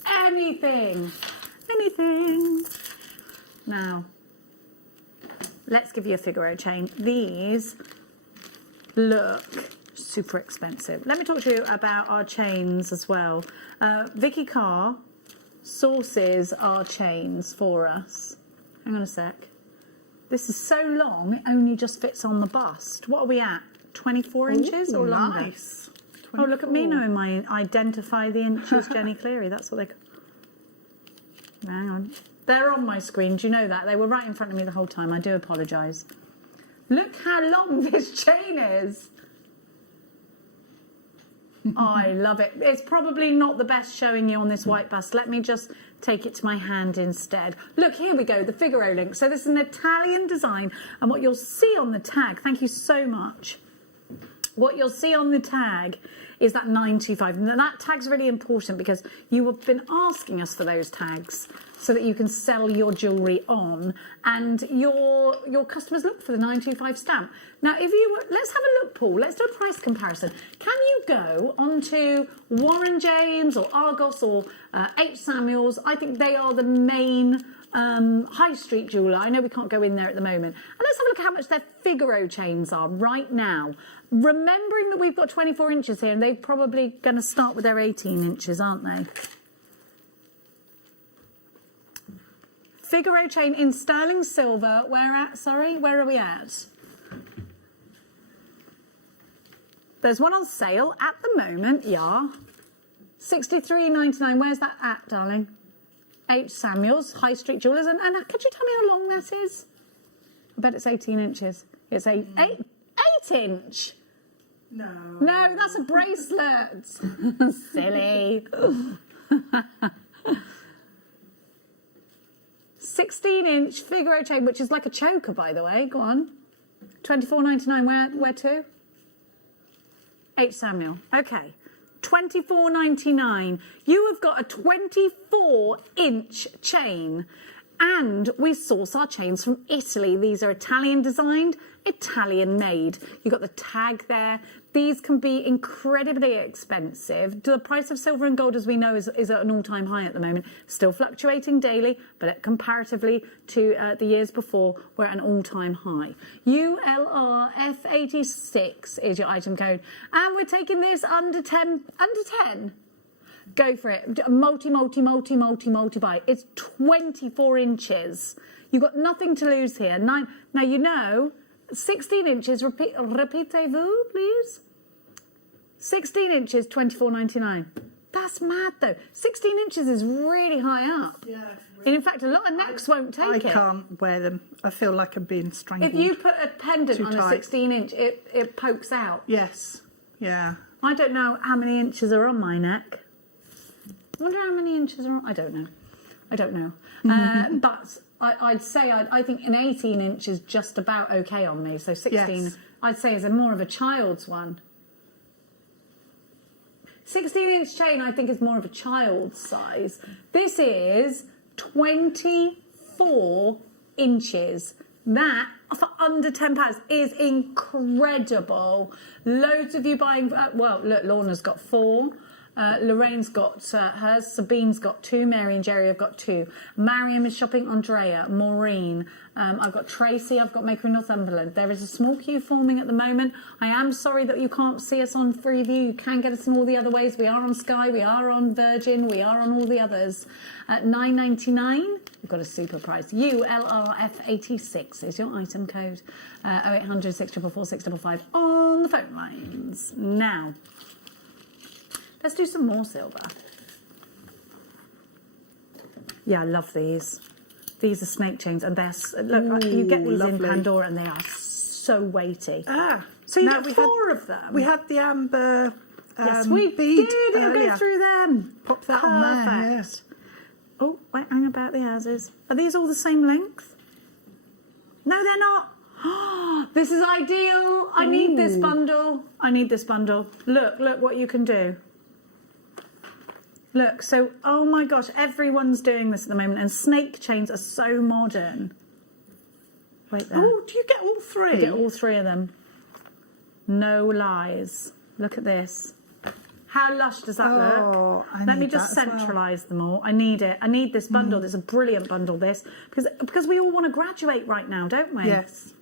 Now, let's give you a Figaro chain. These look super expensive. Let me talk to you about our chains as well. Vicky Carr sources our chains for us. Hang on a sec. This is so long, it only just fits on the bust. What are we at? 24 inches or longer? Nice. Oh, look at me knowing my identify the inches, Jenny Cleary. That's what they... Hang on. They're on my screen. Do you know that? They were right in front of me the whole time. I do apologise. Look how long this chain is. I love it. It's probably not the best showing you on this white bust. Let me just take it to my hand instead. Look, here we go, the Figaro link. So this is an Italian design, and what you'll see on the tag, thank you so much. What you'll see on the tag is that 925. And that tag's really important because you have been asking us for those tags so that you can sell your jewellery on, and your customers look for the 925 stamp. Now, if you let's have a look, Paul. Let's do a price comparison. Can you go onto Warren James or Argos or H. Samuels? I think they are the main high street jeweller. I know we can't go in there at the moment. And let's have a look at how much their Figaro chains are right now. Remembering that we've got 24 inches here, and they're probably going to start with their 18 inches, aren't they? Figaro chain in sterling silver. Where are we at? There's one on sale at the moment, yeah. £63.99. Where's that at, darling? H. Samuels, High Street Jewellers. And could you tell me how long that is? I bet it's 18 inches. It's 8 inch. No. No, that's a bracelet. Silly. 16-inch Figaro chain, which is like a choker, by the way. Go on. £24.99. Where to? H. Samuel. Okay. £24.99. You have got a 24-inch chain. And we source our chains from Italy. These are Italian designed, Italian made. You've got the tag there. These can be incredibly expensive. The price of silver and gold, as we know, is at an all-time high at the moment. Still fluctuating daily, but comparatively to the years before, we're at an all-time high. ULRF86 is your item code. And we're taking this under 10. Under 10? Go for it. Multi buy. It's 24 inches. You've got nothing to lose here. Now, you know, 16 inches, repeatez-vous, please. 16 inches, £24.99. That's mad, though. 16 inches is really high up. Yeah. And in fact, a lot of necks won't take it. I can't wear them. I feel like I'm being strangled. If you put a pendant on tight. a 16 inch, it pokes out. Yes. Yeah. I don't know how many inches are on my neck. I wonder how many inches are on. I don't know. But I'd say I think an 18 inch is just about okay on me. So 16, yes. I'd say is more of a child's one. 16-inch chain, I think, is more of a child's size. This is 24 inches. That, for under £10, is incredible. Loads of you buying... well, look, Lorna's got 4. Lorraine's got hers. Sabine's got 2. Mary and Jerry have got 2. Mariam is shopping. Andrea, Maureen. I've got Tracy. I've got Maker in Northumberland. There is a small queue forming at the moment. I am sorry that you can't see us on Freeview. You can get us in all the other ways. We are on Sky. We are on Virgin. We are on all the others. At $9.99, you've got a super price. ULRF86 is your item code. 0800 644 655 on the phone lines. Now, let's do some more silver. Yeah, I love these. These are snake chains, and they're look. You get these lovely. In Pandora, and they are so weighty. So you got 4 of them. We had the amber. Yes, we bead did. It'll go through them. Pop that on there. Yes. Oh, wait, hang about the houses. Are these all the same length? No, they're not. This is ideal. I need this bundle. I need this bundle. Look what you can do. Look, so, oh my gosh, everyone's doing this at the moment, and snake chains are so modern. Wait there. Oh, do you get all 3? You get all 3 of them. No lies. Look at this. How lush does that look? Let me just centralise them all. I need it. I need this bundle. It's a brilliant bundle, this. Because we all want to graduate right now, don't we? Yes.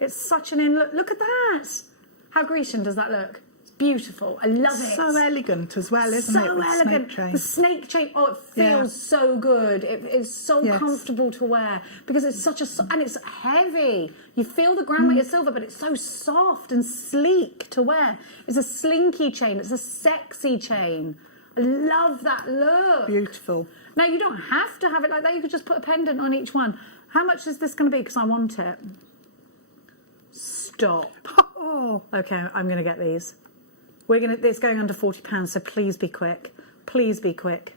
It's such an look at that. How Grecian does that look? Beautiful. I love it. So elegant as well, isn't it? So elegant. The snake chain. Oh, it feels so good. It is so comfortable to wear because it's such a and it's heavy. You feel the ground weight of silver, but it's so soft and sleek to wear. It's a slinky chain. It's a sexy chain. I love that look. Beautiful. Now you don't have to have it like that. You could just put a pendant on each one. How much is this going to be? Because I want it. Stop. Oh. Okay, I'm going to get these. It's going under £40, so please be quick. Please be quick.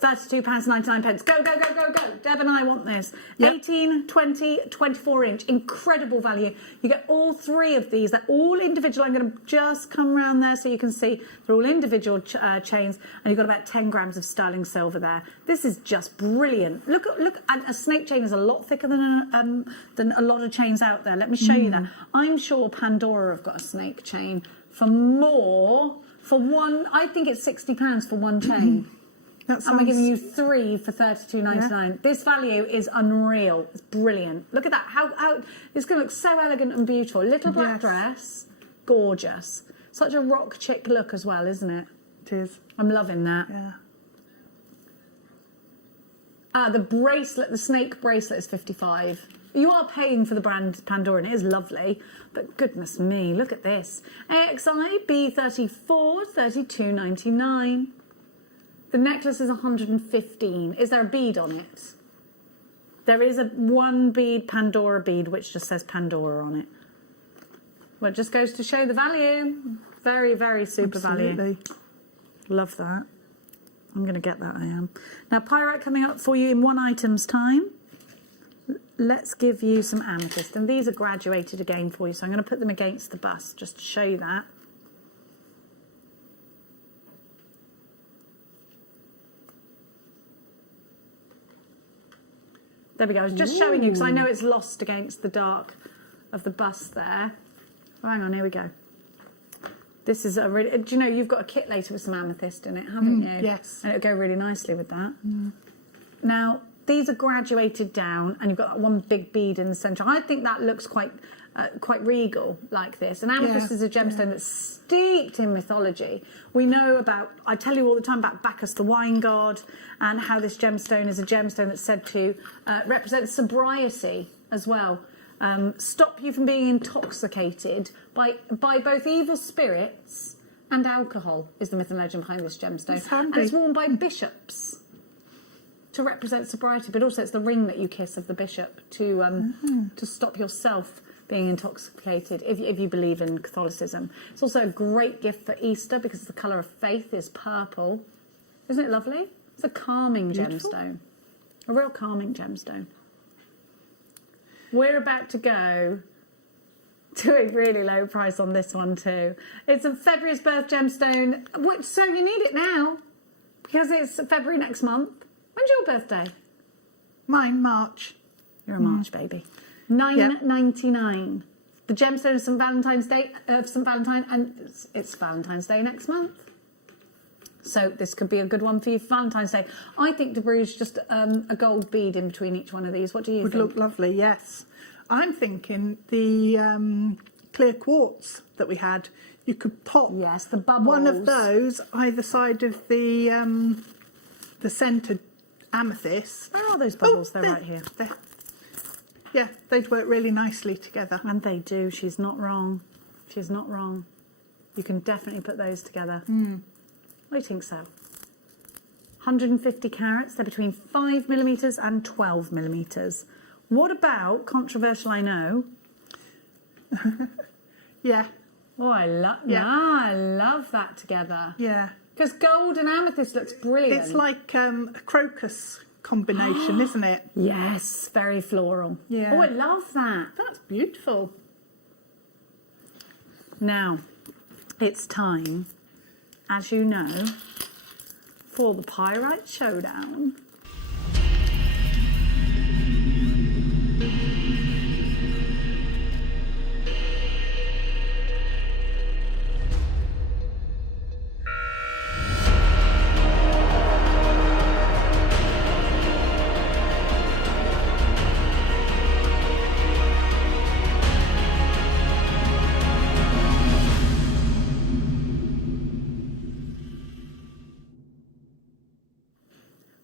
£32.99. Go, go, go, go, go. Deb and I want this. 18, 20, 24 inch. Incredible value. You get all three of these. They're all individual. I'm going to just come around there so you can see they're all individual chains, and you've got about 10 grams of sterling silver there. This is just brilliant. Look, and a snake chain is a lot thicker than a lot of chains out there. Let me show you that. I'm sure Pandora have got a snake chain for more. For one, I think it's £60 for one chain. And we're giving you three for $32.99. Yeah. This value is unreal. It's brilliant. Look at that. How it's going to look so elegant and beautiful. Little black dress, gorgeous. Such a rock chick look as well, isn't it? It is. I'm loving that. Yeah. The bracelet, the snake bracelet, is $55. You are paying for the brand Pandora, and it is lovely. But goodness me, look at this. AXI B34, $32.99. The necklace is $115. Is there a bead on it? There is one bead, Pandora bead, which just says Pandora on it. Well, it just goes to show the value. Very, very super value. Love that. I'm going to get that, I am. Now, pyrite coming up for you in 1 item's time. Let's give you some amethyst. And these are graduated again for you, so I'm going to put them against the bust just to show you that. There we go. I was just showing you because I know it's lost against the dark of the bust there. Oh, hang on, here we go. This is a really... Do you know, you've got a kit later with some amethyst in it, haven't you? Yes. And it'll go really nicely with that. Now, these are graduated down, and you've got that one big bead in the centre. I think that looks quite regal like this. And amethyst is a gemstone that's steeped in mythology. We know about, I tell you all the time about Bacchus the wine god, and how this gemstone is a gemstone that's said to represent sobriety as well. Stop you from being intoxicated by both evil spirits and alcohol, is the myth and legend behind this gemstone. And it's worn by bishops to represent sobriety, but also it's the ring that you kiss of the bishop to stop yourself being intoxicated, if you believe in Catholicism. It's also a great gift for Easter because the colour of faith is purple. Isn't it lovely? It's a calming gemstone. A real calming gemstone. We're about to go to a really low price on this one too. It's a February's birth gemstone, so you need it now because it's February next month. When's your birthday? Mine, March. You're a March baby. $9.99. The gemstone of St. Valentine's Day, St. Valentine, and it's Valentine's Day next month. So this could be a good one for you for Valentine's Day. I think to bruise just a gold bead in between each one of these. What do you think? Would look lovely, yes. I'm thinking the clear quartz that we had. You could pop the bubbles. One of those either side of the centred amethyst. Where are those bubbles? They're right here. Yeah, they'd work really nicely together. And they do. She's not wrong. She's not wrong. You can definitely put those together. I think so. 150 carats. They're between 5mm and 12mm. What about, controversial I know... Yeah. Oh, I love that together. Yeah. Because gold and amethyst looks brilliant. It's like a crocus combination, isn't it? Yes, very floral. Yeah. Oh, I love that. That's beautiful. Now, it's time, as you know, for the Pyrite Showdown.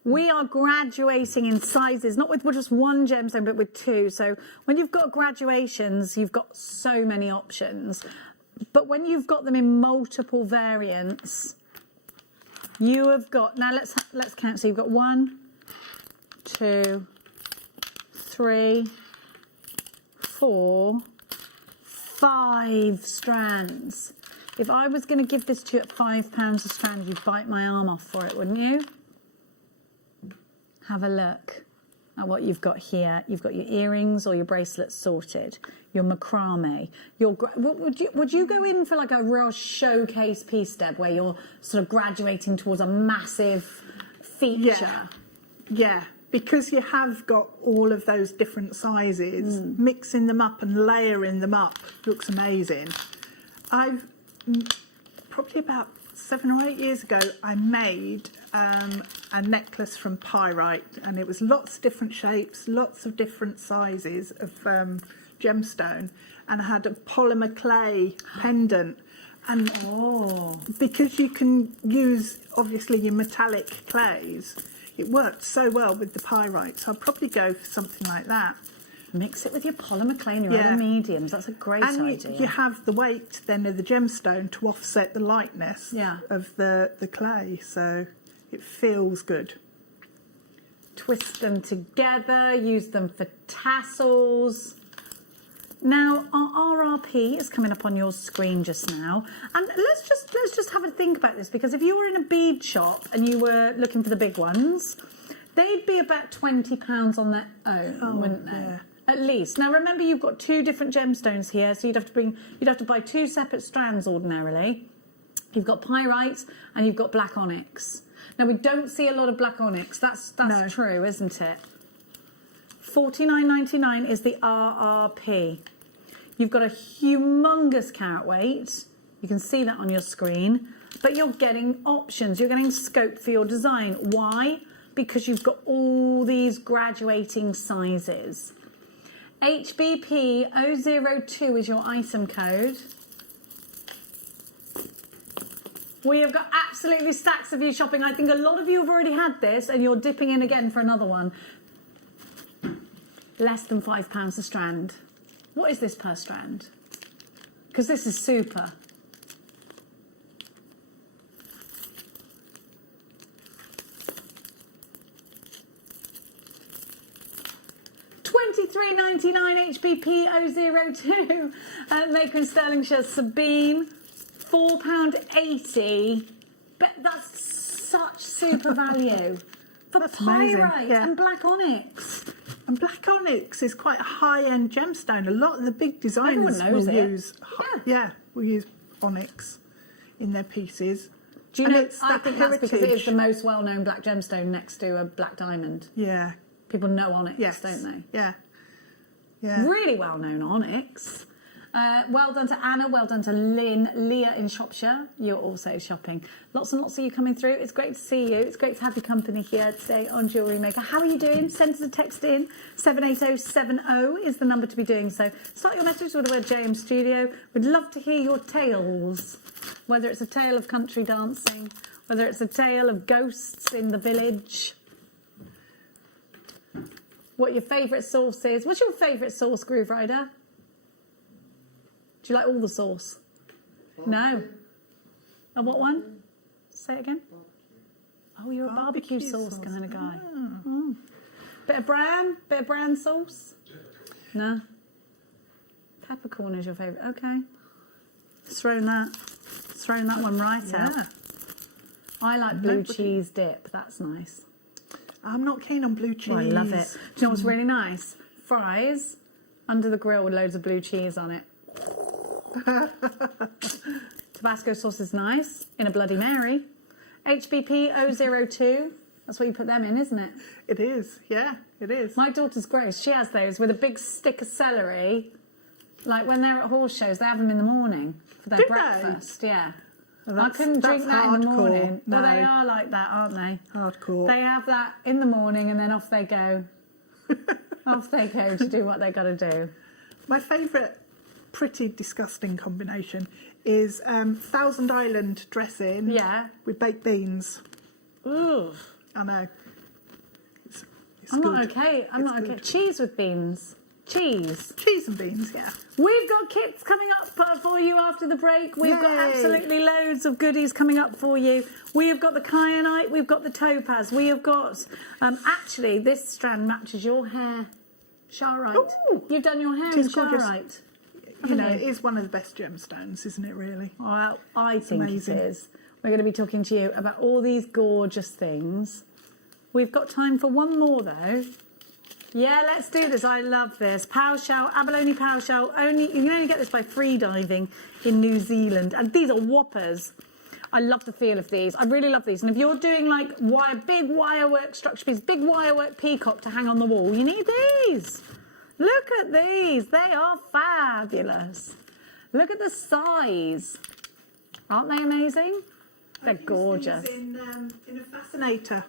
We are graduating in sizes, not with just one gemstone, but with two. So when you've got graduations, you've got so many options. But when you've got them in multiple variants, you have got, now let's count. So you've got 1, 2, 3, 4, 5 strands. If I was going to give this to you at £5 a strand, you'd bite my arm off for it, wouldn't you? have a look at what you've got here. You've got your earrings or your bracelets sorted, your macrame. Would you go in for like a real showcase piece, Deb, where you're sort of graduating towards a massive feature? Yeah, because you have got all of those different sizes, mixing them up and layering them up looks amazing. I've probably about 7 or 8 years ago, I made a necklace from pyrite, and it was lots of different shapes, lots of different sizes of gemstone, and I had a polymer clay pendant. And because you can use obviously your metallic clays, it worked so well with the pyrite. So I'd probably go for something like that. Mix it with your polymer clay and your other mediums. That's a great idea. You have the weight then of the gemstone to offset the lightness of the clay, so it feels good. Twist them together, use them for tassels. Now, our RRP is coming up on your screen just now, and let's just have a think about this, because if you were in a bead shop and you were looking for the big ones, they'd be about £20 on their own, wouldn't they? Yeah. At least. Now remember, you've got 2 different gemstones here, so you'd have to buy 2 separate strands ordinarily. You've got pyrite and you've got black onyx. Now we don't see a lot of black onyx. That's true, isn't it? $49.99 is the RRP. You've got a humongous carat weight. You can see that on your screen, but you're getting options. You're getting scope for your design. Why? Because you've got all these graduating sizes. HBP002 is your item code. We have got absolutely stacks of you shopping. I think a lot of you have already had this and you're dipping in again for another one. Less than £5 a strand. What is this per strand? Because this is super. $23.99 HBP002. Maker in Stirlingshire, Sabine. £4.80. But that's such super value for pyrite and black onyx. And black onyx is quite a high-end gemstone. A lot of the big designers will use onyx in their pieces. Do you know? I think that's because it is the most well-known black gemstone next to a black diamond. Yeah. People know onyx, don't they? Yeah. Yeah. Really well-known onyx. Well done to Anna, well done to Lynn, Leah in Shropshire. You're also shopping. Lots and lots of you coming through. It's great to see you. It's great to have your company here today on Jewellery Maker. How are you doing? Send us a text in. 78070 is the number to be doing so. Start your message with the word JM Studio. We'd love to hear your tales, whether it's a tale of country dancing, whether it's a tale of ghosts in the village, what your favourite sauce is. What's your favourite sauce, Groove Rider? Do you like all the sauce? No. And what one? Say it again. Oh, you're a barbecue sauce kind of guy. Bit of brown sauce? No. Peppercorn is your favourite. Okay. Throwing that one right out. I like blue cheese dip. That's nice. I'm not keen on blue cheese. Oh, I love it. Do you know what's really nice? Fries under the grill with loads of blue cheese on it. Tabasco sauce is nice in a Bloody Mary. HBP002. That's what you put them in, isn't it? It is. Yeah, it is. My daughter's Grace. She has those with a big stick of celery. Like when they're at horse shows, they have them in the morning for their breakfast. Yeah. Well, I couldn't drink that in the morning. No. Well, they are like that, aren't they? Hardcore. They have that in the morning and then off they go. Off they go to do what they got to do. My favourite pretty disgusting combination is Thousand Island dressing with baked beans. Ooh. I know. It's I'm good. not okay. I'm not okay. Cheese with beans. Cheese and beans, yeah. We've got kits coming up for you after the break. We've got absolutely loads of goodies coming up for you. We have got the kyanite, we've got the topaz, we have got... actually, this strand matches your hair. Sharite. Ooh. You've done your hair in Sharite. You know, it is one of the best gemstones, isn't it, really? Well, I think it is. We're going to be talking to you about all these gorgeous things. We've got time for one more though. Yeah, let's do this. I love this. Power shell, abalone power shell. You can only get this by free diving in New Zealand. And these are whoppers. I love the feel of these. I really love these. And if you're doing like big wire work structure piece, big wire work peacock to hang on the wall, you need these. Look at these. They are fabulous. Look at the size. Aren't they amazing? They're gorgeous. In a fascinator.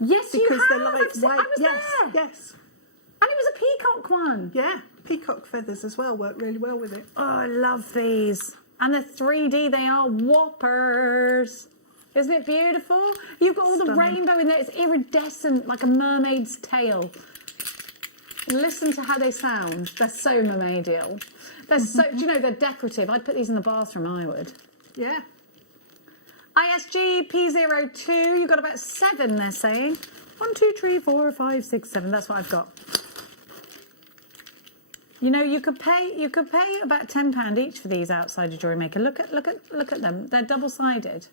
Yes, because you have. they're lightweight. I was yes, there. yes. And it was a peacock one. Yeah, peacock feathers as well work really well with it. Oh, I love these. And the 3D, they are whoppers. Isn't it beautiful? You've got all the rainbow in there. It's iridescent, like a mermaid's tail. Listen to how they sound. They're so mermaidial. They're so, do you know, they're decorative. I'd put these in the bathroom, I would. Yeah. ISG P02, you've got about 7, they're saying. 1, 2, 3, 4, 5, 6, 7. That's what I've got. You know, you could pay about £10 each for these outside of Jewellery Maker. Look at them. They're double-sided.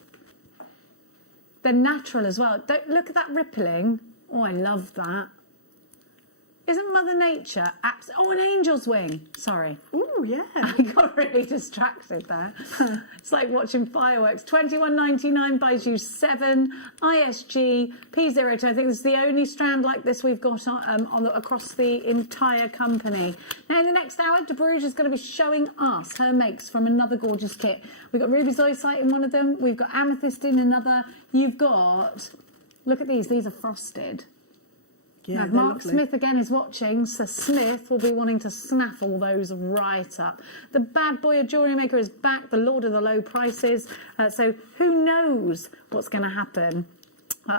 They're natural as well. Look at that rippling. Oh, I love that. Isn't Mother Nature oh, an angel's wing. Sorry. Oh, yeah. I got really distracted there. It's like watching fireworks. $21.99 buys you 7. ISG P02. I think this is the only strand like this we've got across the entire company. Now, in the next hour, De Bruges is going to be showing us her makes from another gorgeous kit. We've got ruby zoisite in one of them. We've got amethyst in another. You've got... Look at these. These are frosted. Yeah, now, Mark Smith again is watching, so Smith will be wanting to snaffle those right up. The bad boy of Jewellery Maker is back, the lord of the low prices. So who knows what's going to happen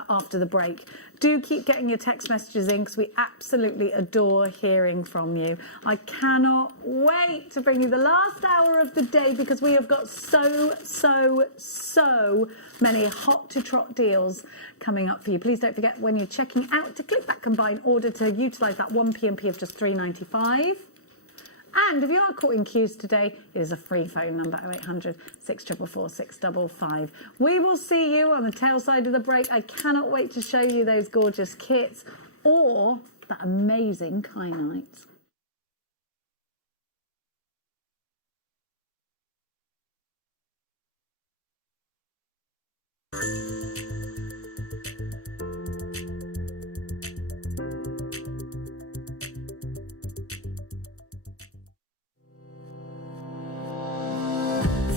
after the break. Do keep getting your text messages in because we absolutely adore hearing from you. I cannot wait to bring you the last hour of the day because we have got so many hot to trot deals coming up for you. Please don't forget when you're checking out to click that combine order to utilise that 1 PMP of just $3.95. And if you are caught in queues today, it is a free phone number, 0800 644 655. We will see you on the tail side of the break. I cannot wait to show you those gorgeous kits or that amazing kyanite.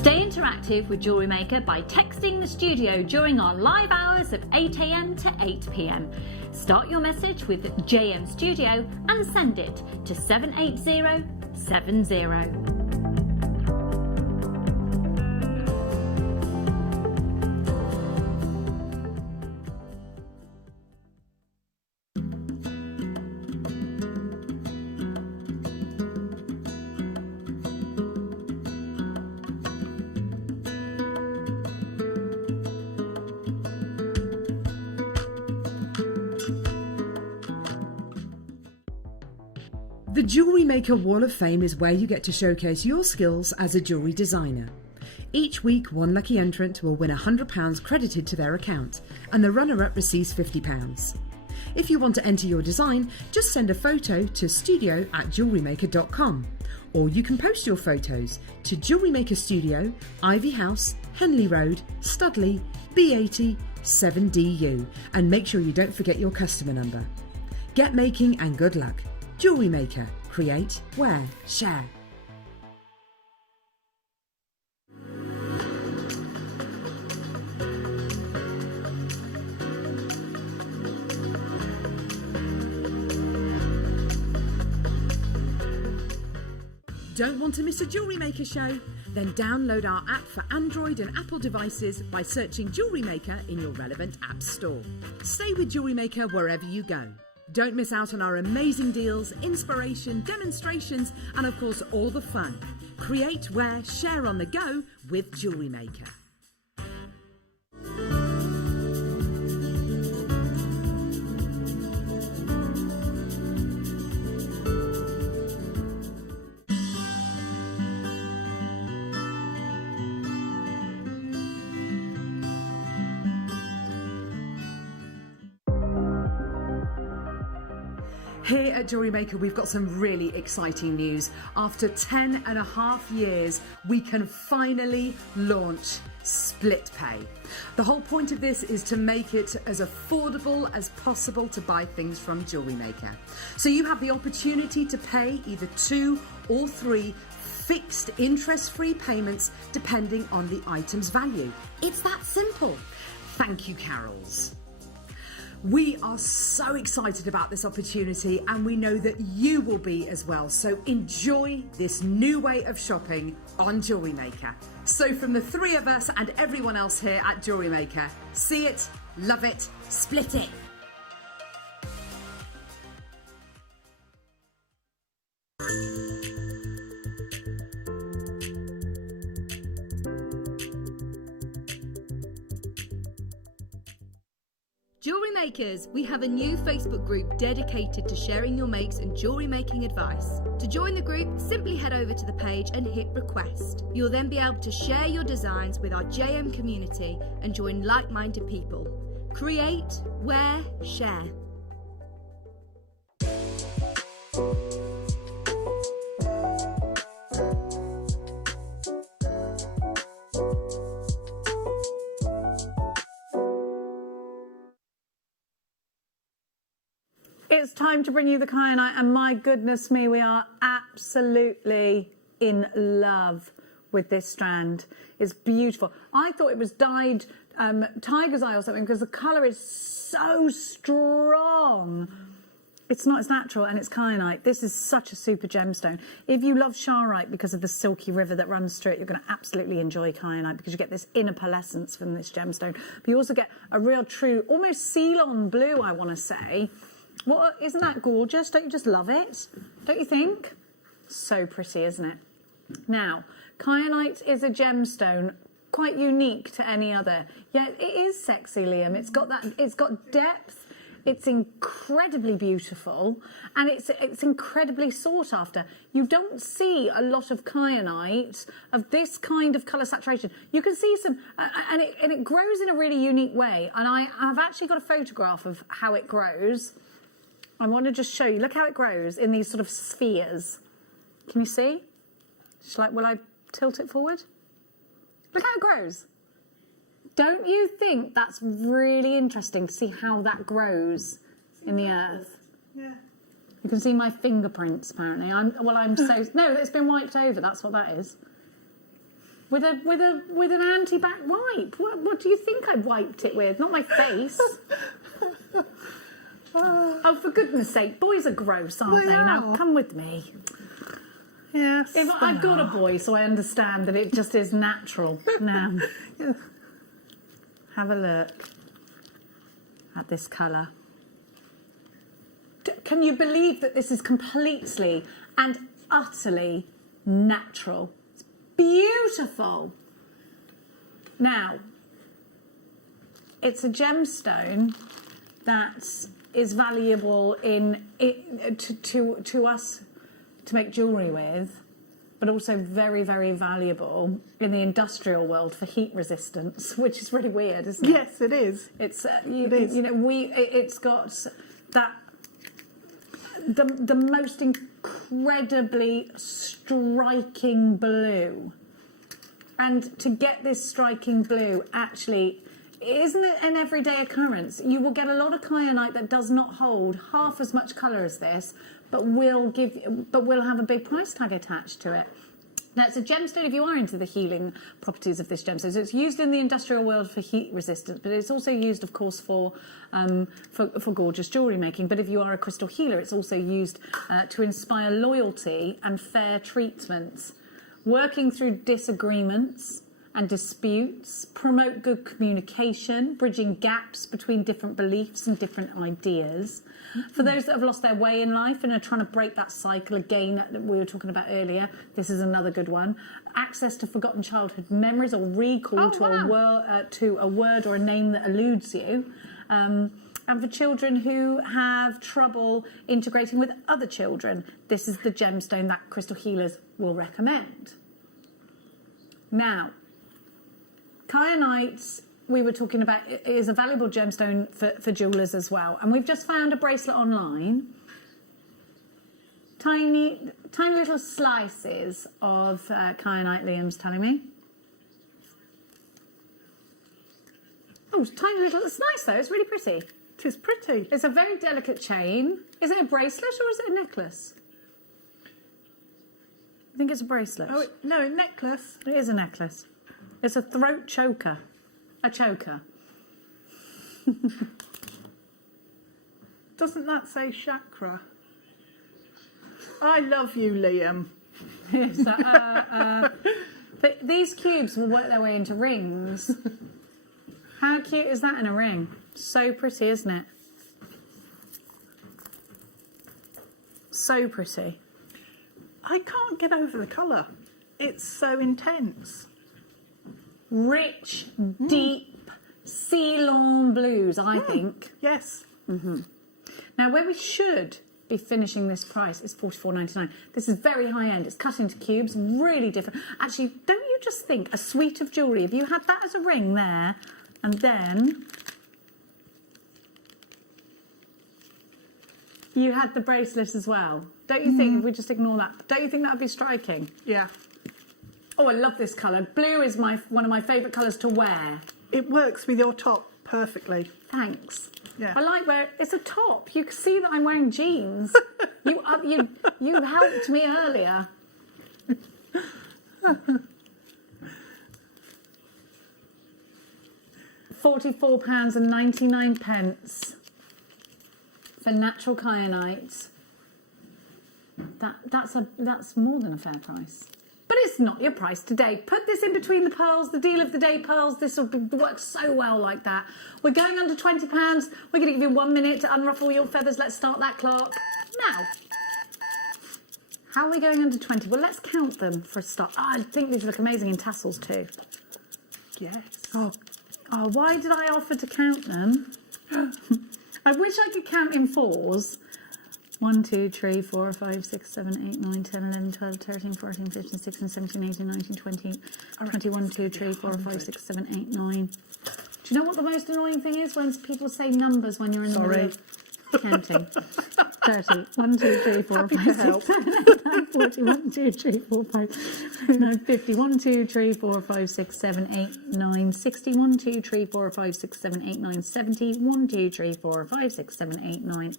Stay interactive with Jewellery Maker by texting the studio during our live hours of 8 a.m. to 8 p.m. Start your message with JM Studio and send it to 78070. The Jewellery Maker Wall of Fame is where you get to showcase your skills as a jewellery designer. Each week, one lucky entrant will win £100 credited to their account, and the runner-up receives £50. If you want to enter your design, just send a photo to studio@jewellerymaker.com, or you can post your photos to Jewellery Maker Studio, Ivy House, Henley Road, Studley, B80 7DU, and make sure you don't forget your customer number. Get making and good luck. Jewellery Maker. Create, wear, share. Don't want to miss a Jewellery Maker show? Then download our app for Android and Apple devices by searching Jewellery Maker in your relevant app store. Stay with Jewellery Maker wherever you go. Don't miss out on our amazing deals, inspiration, demonstrations, and of course all the fun. Create, wear, share on the go with Jewellery Maker. Here at JewelleryMaker, we've got some really exciting news. After 10.5 years, we can finally launch split pay. The whole point of this is to make it as affordable as possible to buy things from JewelleryMaker. So you have the opportunity to pay either 2 or 3 fixed interest-free payments depending on the item's value. It's that simple. Thank you, Carols. We are so excited about this opportunity and we know that you will be as well. So enjoy this new way of shopping on JewelleryMaker. So from the 3 of us and everyone else here at JewelleryMaker, see it, love it, split it. Jewellery Makers, we have a new Facebook group dedicated to sharing your makes and jewellery making advice. To join the group, simply head over to the page and hit request. You'll then be able to share your designs with our JM community and join like-minded people. Create, wear, share. It's time to bring you the kyanite, and my goodness me, we are absolutely in love with this strand. It's beautiful. I thought it was dyed tiger's eye or something because the colour is so strong. It's not as natural, and it's kyanite. This is such a super gemstone. If you love charoite because of the silky river that runs through it, you're going to absolutely enjoy kyanite because you get this inner pearlescence from this gemstone. But you also get a real true, almost Ceylon blue, I want to say. What, isn't that gorgeous? Don't you just love it? Don't you think? So pretty, isn't it? Now, kyanite is a gemstone quite unique to any other. Yeah, it is sexy, Liam. It's got that. It's got depth. It's incredibly beautiful, and it's incredibly sought after. You don't see a lot of kyanite of this kind of colour saturation. You can see some, and it grows in a really unique way. And I've actually got a photograph of how it grows. I want to just show you. Look how it grows in these sort of spheres. Can you see? Will I tilt it forward? Look how it grows. Don't you think that's really interesting to see how that grows in the earth? Yeah. You can see my fingerprints, apparently. I'm so no, it's been wiped over. That's what that is. With an anti-bac wipe. What do you think I wiped it with? Not my face. Oh, for goodness sake, boys are gross, aren't they? Now, come with me. Yes. I've got a boy, so I understand that it just is natural. Now, have a look at this colour. Can you believe that this is completely and utterly natural? It's beautiful. Now, it's a gemstone that is valuable to us to make jewellery with, but also very, very valuable in the industrial world for heat resistance, which is really weird, isn't it? Yes, it is. It's it's got that the most incredibly striking blue, and to get this striking blue actually. Isn't it an everyday occurrence? You will get a lot of kyanite that does not hold half as much colour as this, but will have a big price tag attached to it. Now, it's a gemstone if you are into the healing properties of this gemstone. So it's used in the industrial world for heat resistance, but it's also used, of course, for gorgeous jewellery making. But if you are a crystal healer, it's also used to inspire loyalty and fair treatment, working through disagreements and disputes, promote good communication, bridging gaps between different beliefs and different ideas. For those that have lost their way in life and are trying to break that cycle again that we were talking about earlier, this is another good one. Access to forgotten childhood memories or recall to a word or a name that eludes you. And for children who have trouble integrating with other children, this is the gemstone that crystal healers will recommend. Now, kyanite, we were talking about, is a valuable gemstone for jewellers as well. And we've just found a bracelet online Tiny little slices of kyanite, Liam's telling me. Oh, tiny little, it's nice though, it's really pretty. It is pretty. It's a very delicate chain. Is it a bracelet or is it a necklace? I think it's a bracelet. Oh, no, a necklace. It is a necklace. It's a throat choker. A choker. Doesn't that say chakra? I love you, Liam. These cubes will work their way into rings. How cute is that in a ring? So pretty, isn't it? So pretty. I can't get over the colour. It's so intense. Rich, deep, Ceylon blues, I think. Yes. Now, where we should be finishing this price is $44.99. This is very high end. It's cut into cubes, really different. Actually, don't you just think a suite of jewellery, if you had that as a ring there, and then you had the bracelet as well. Don't you think, if we just ignore that, don't you think that would be striking? Yeah. Oh, I love this colour. Blue is one of my favourite colours to wear. It works with your top perfectly. Thanks. Yeah. I like where it's a top. You can see that I'm wearing jeans. you helped me earlier. £44.99 for natural kyanite. That's more than a fair price. But it's not your price today. Put this in between the pearls, the deal of the day pearls. This will work so well like that. We're going under £20. We're going to give you 1 minute to unruffle your feathers. Let's start that clock now. How are we going under 20? Well, let's count them for a start. Oh, I think these look amazing in tassels too. Yes. Oh, why did I offer to count them? I wish I could count in fours. 1, 2, 3, 4, 5, 6, 7, 8, 9, 10, 11, 12, 13, 14, 15, 16, 17, 18, 19, 20, 21, 2, 3, 4, 5, 6, 7, 8, 9. Do you know what the most annoying thing is? When people say numbers when you're in the middle of counting. 30. 1, 2, 3, 4, 5, 6, 7, 8, 9, 40. 1, 2, 3, 4, 5, 9, 50. 1, 2, 3, 4, 5, 6, 7, 8, 9, 60. 1, 2, 3, 4, 5, 6, 7, 8, 9, 70. 1, 2, 3, 4, 5, 6, 7, 8, 9,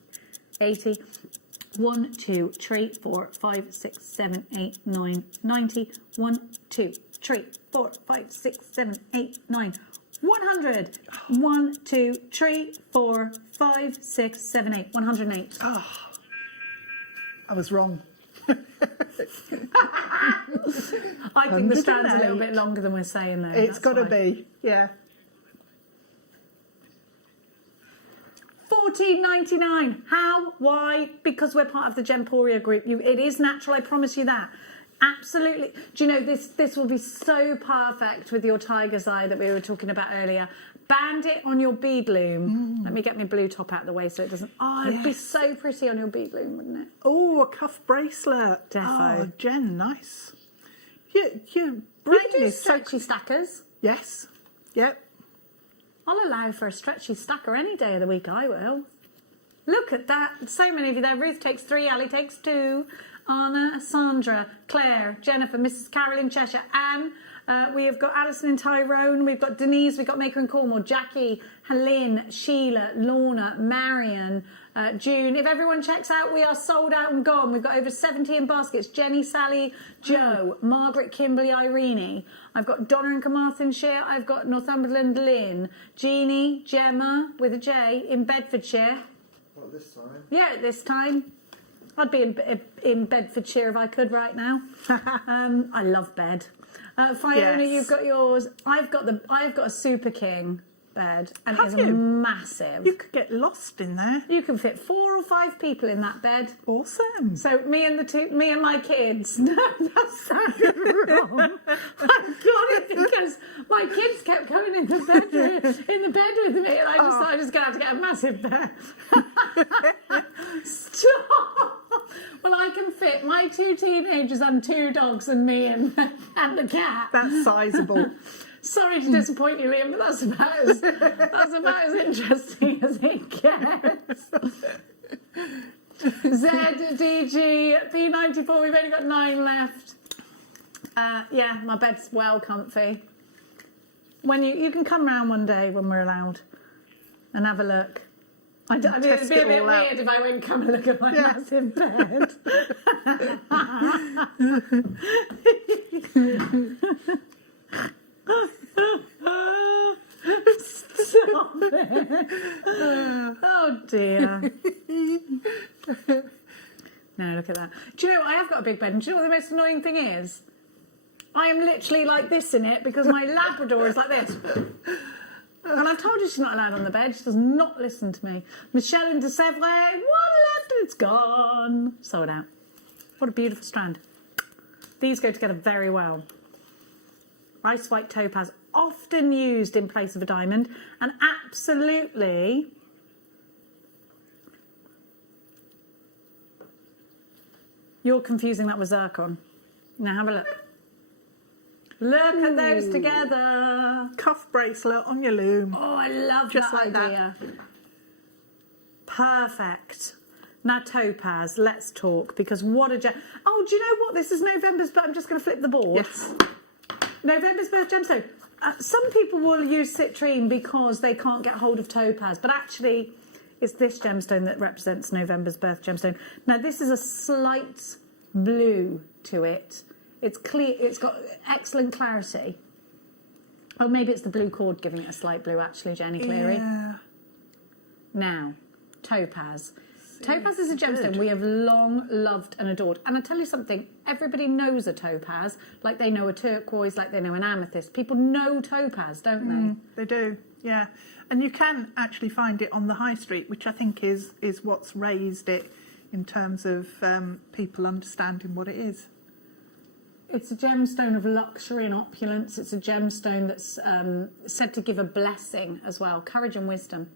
80. 1, 2, 3, 4, 5, 6, 7, 8, 9, 90. 1, 2, 3, 4, 5, 6, 7, 8, 9, 100. 1, 2, 3, 4, 5, 6, 7, 8, 108. Oh, I was wrong. I think the strand's a little bit longer than we're saying there. It's got to be, yeah. $14.99. How? Why? Because we're part of the Gemporia group. It is natural, I promise you that. Absolutely. Do you know, this will be so perfect with your tiger's eye that we were talking about earlier. Band it on your bead loom. Let me get my blue top out of the way so it doesn't... Oh, it'd be so pretty on your bead loom, wouldn't it? Oh, a cuff bracelet. Defo. Oh, Jen, nice. Your You brain do is so... stretchy stackers. Yes. Yep. I'll allow for a stretchy stacker any day of the week, I will. Look at that. So many of you there. Ruth takes 3, Ali takes 2, Anna, Sandra, Claire, Jennifer, Mrs. Carol in Cheshire, Anne. We have got Alison in Tyrone. We've got Denise. We've got Maker in Cornwall, Jackie, Helene, Sheila, Lorna, Marion, June. If everyone checks out, we are sold out and gone. We've got over 70 in baskets. Jenny, Sally, Joe, Margaret, Kimberly, Irene. I've got Donna in Carmarthenshire. I've got Northumberland, Lynn, Jeannie, Gemma with a J in Bedfordshire. What, this time? Yeah, at this time. I'd be in Bedfordshire if I could right now. I love bed. Fiona, Yes. you've got yours. I've got a Super King bed, and Have it's you? massive. You could get lost in there. You can fit 4 or 5 people in that bed. Awesome. So me and my kids. No, that sounded wrong. I've got it because my kids kept going in the bed with me, and I decided I was going to have to get a massive bed. Stop. Well, I can fit my 2 teenagers and 2 dogs and me and the cat. That's sizable. Sorry to disappoint you, Liam, but that's about as interesting as it gets. ZDG P94. We've only got 9 left. Yeah, my bed's well comfy. When you can come round one day when we're allowed and have a look. It'd be a bit weird if I went come and look at my massive bed. Stop it. Oh dear. No, look at that. Do you know, I have got a big bed, and do you know what the most annoying thing is? I am literally like this in it because my Labrador is like this. And I've told you she's not allowed on the bed. She does not listen to me. Michelle and de Sèvres, 1 left and it's gone. Sold out. What a beautiful strand. These go together very well. Ice white topaz, often used in place of a diamond, and absolutely you're confusing that with zircon. Now have a look. Look at those together. Cuff bracelet on your loom. Oh, I love Just that like idea. That. Perfect. Now topaz, let's talk, because what a gem. Oh, do you know what? This is November's, but I'm just going to flip the board. Yes. November's birth gemstone. Some people will use citrine because they can't get hold of topaz, but actually it's this gemstone that represents November's birth gemstone. Now this is a slight blue to it. It's clear, it's got excellent clarity. Oh, maybe it's the blue cord giving it a slight blue, actually, Jenny Cleary. Yeah. Now, topaz. Topaz is a gemstone we have long loved and adored. And I tell you something, everybody knows a topaz, like they know a turquoise, like they know an amethyst. People know topaz, don't they? They do, yeah. And you can actually find it on the high street, which I think is what's raised it in terms of people understanding what it is. It's a gemstone of luxury and opulence. It's a gemstone that's said to give a blessing as well, courage and wisdom.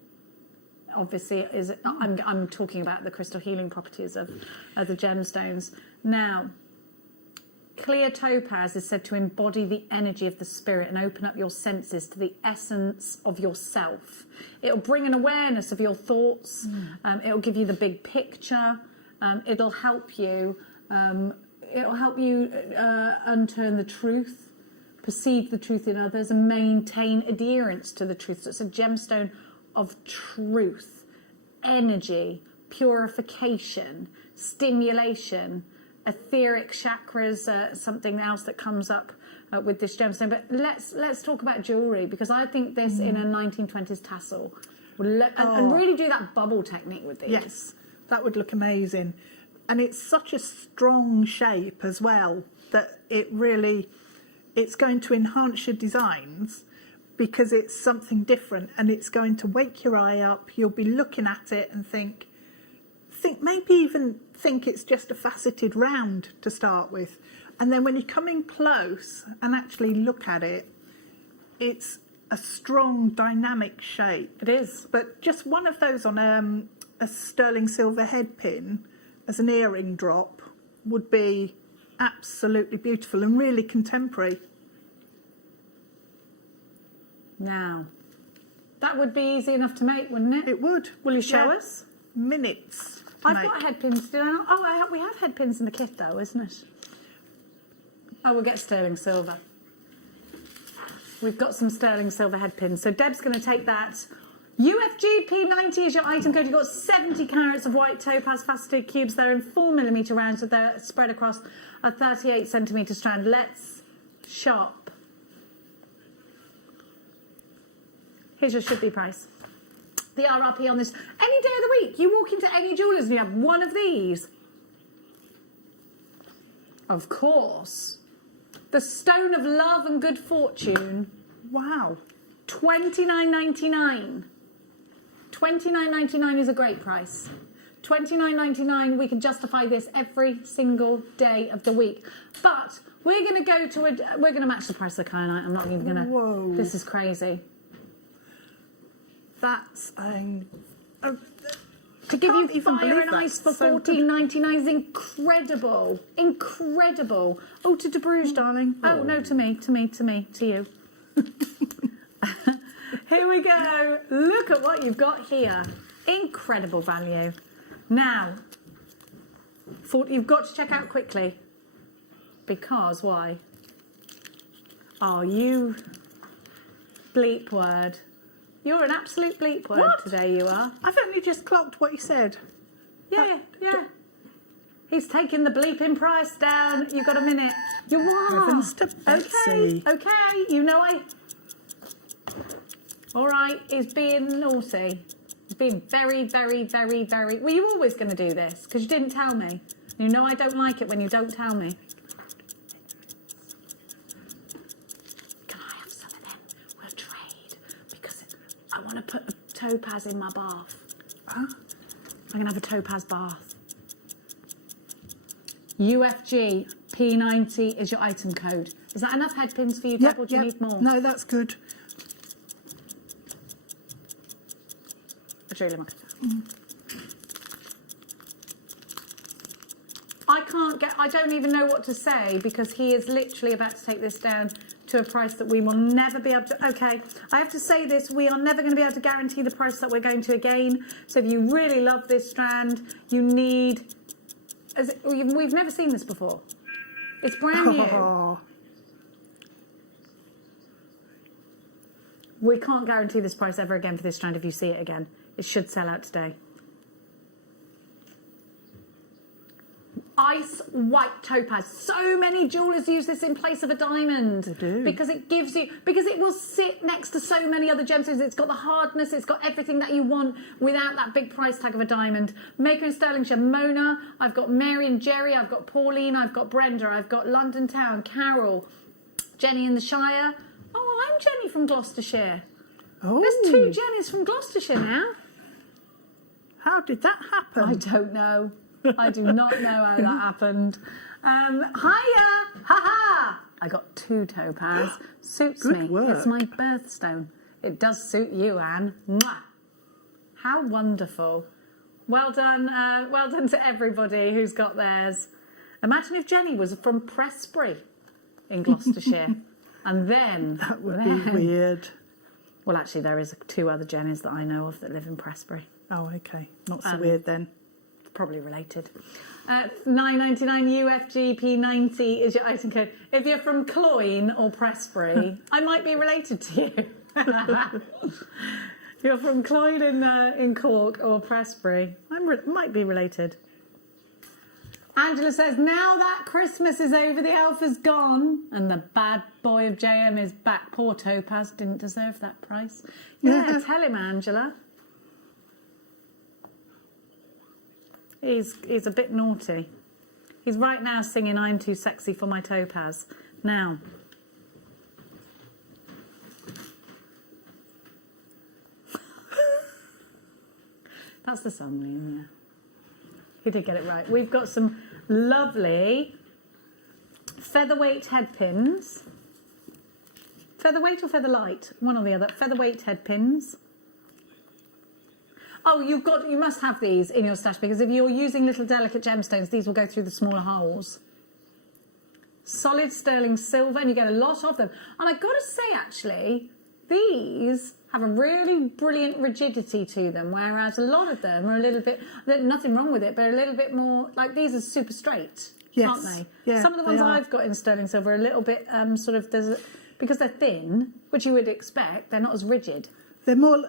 Obviously, I'm talking about the crystal healing properties of the gemstones. Now, clear topaz is said to embody the energy of the spirit and open up your senses to the essence of yourself. It'll bring an awareness of your thoughts. It'll give you the big picture. It'll help you. It'll help you unturn the truth, perceive the truth in others, and maintain adherence to the truth. So it's a gemstone of truth, energy, purification, stimulation, etheric chakras, something else that comes up with this gemstone. But let's talk about jewellery, because I think this in a 1920s tassel would look, and really do that bubble technique with these. Yes, that would look amazing. And it's such a strong shape as well that it's going to enhance your designs because it's something different, and it's going to wake your eye up. You'll be looking at it and think maybe even think it's just a faceted round to start with. And then when you come in close and actually look at it, it's a strong dynamic shape. It is. But just one of those on a sterling silver head pin as an earring drop would be absolutely beautiful and really contemporary. Now, that would be easy enough to make, wouldn't it? It would. Will you show us? Minutes. I've got head pins, do I not? Oh, we have head pins in the kit though, isn't it? Oh, we'll get sterling silver. We've got some sterling silver head pins. So Deb's going to take that. UFG P90 is your item code. You've got 70 carats of white topaz faceted cubes. They're in 4mm rounds, so they're spread across a 38cm strand. Let's shop. Here's your should-be price. The RRP on this. Any day of the week, you walk into any jewellers and you have one of these. Of course. The stone of love and good fortune. Wow. $29.99. $29.99 is a great price. $29.99, we can justify this every single day of the week. But we're going to go to we're going to match the price of the kyanite. I'm not even going to. Whoa. This is crazy. That's to give you fire and ice for $14.99 is incredible. Incredible. Oh, to De Bruges, darling. Oh, no, to me, to you. Here we go. Look at what you've got here. Incredible value. Now, You've got to check out quickly. Because why? Oh, you bleep word. You're an absolute bleep word today, you are. I've only just clocked what you said. Yeah. He's taking the bleeping price down. You've got a minute. You are. Okay. You know All right, he's being naughty. He's being very, very, very, very... Were you always going to do this? Because you didn't tell me. You know I don't like it when you don't tell me. Can I have some of them? We'll trade. Because I want to put a topaz in my bath. Huh? I'm going to have a topaz bath. UFG P90 is your item code. Is that enough head pins for you, Deb, or do you need more? No, that's good. JewelleryMaker. I don't even know what to say because he is literally about to take this down to a price that we will never be able to... Okay, I have to say this, we are never going to be able to guarantee the price that we're going to again. So if you really love this strand, you need... We've never seen this before. It's brand new. We can't guarantee this price ever again for this strand if you see it again. It should sell out today. Ice white topaz. So many jewellers use this in place of a diamond. They do. Because it gives you, because it will sit next to so many other gemstones. It's got the hardness, it's got everything that you want without that big price tag of a diamond. Maker in Stirlingshire, Mona. I've got Mary and Jerry. I've got Pauline. I've got Brenda. I've got London Town, Carol, Jenny in the Shire. Oh, I'm Jenny from Gloucestershire. Oh. There's 2 Jennies from Gloucestershire now. How did that happen? I don't know. I do not know how that happened. Hiya! Ha-ha! I got 2 topaz. Suits Good me. work. It's my birthstone. It does suit you, Anne. Mwah! How wonderful. Well done to everybody who's got theirs. Imagine if Jenny was from Prestbury in Gloucestershire. And then... That would be weird. Well, actually, there is 2 other Jennies that I know of that live in Prestbury. Oh, okay. Not so weird then. Probably related. $9.99 UFG P90 is your item code. If you're from Cloyne or Prestbury, I might be related to you. You're from Cloyne in Cork or Prestbury, might be related. Angela says, now that Christmas is over, the elf is gone, and the bad boy of JM is back. Poor Topaz didn't deserve that price. Yeah, tell him, Angela. He's a bit naughty. He's right now singing I'm Too Sexy for My Topaz. Now. That's the song, Liam, yeah. He did get it right. We've got some lovely featherweight head pins. Featherweight or featherlight? One or the other. Featherweight head pins. Oh, you must have these in your stash because if you're using little delicate gemstones, these will go through the smaller holes. Solid sterling silver, and you get a lot of them. And I've got to say, actually, these have a really brilliant rigidity to them, whereas a lot of them are a little bit, nothing wrong with it, but a little bit more, like these are super straight, aren't they? Yeah, some of the ones I've got in sterling silver are a little bit because they're thin, which you would expect, they're not as rigid. They're more...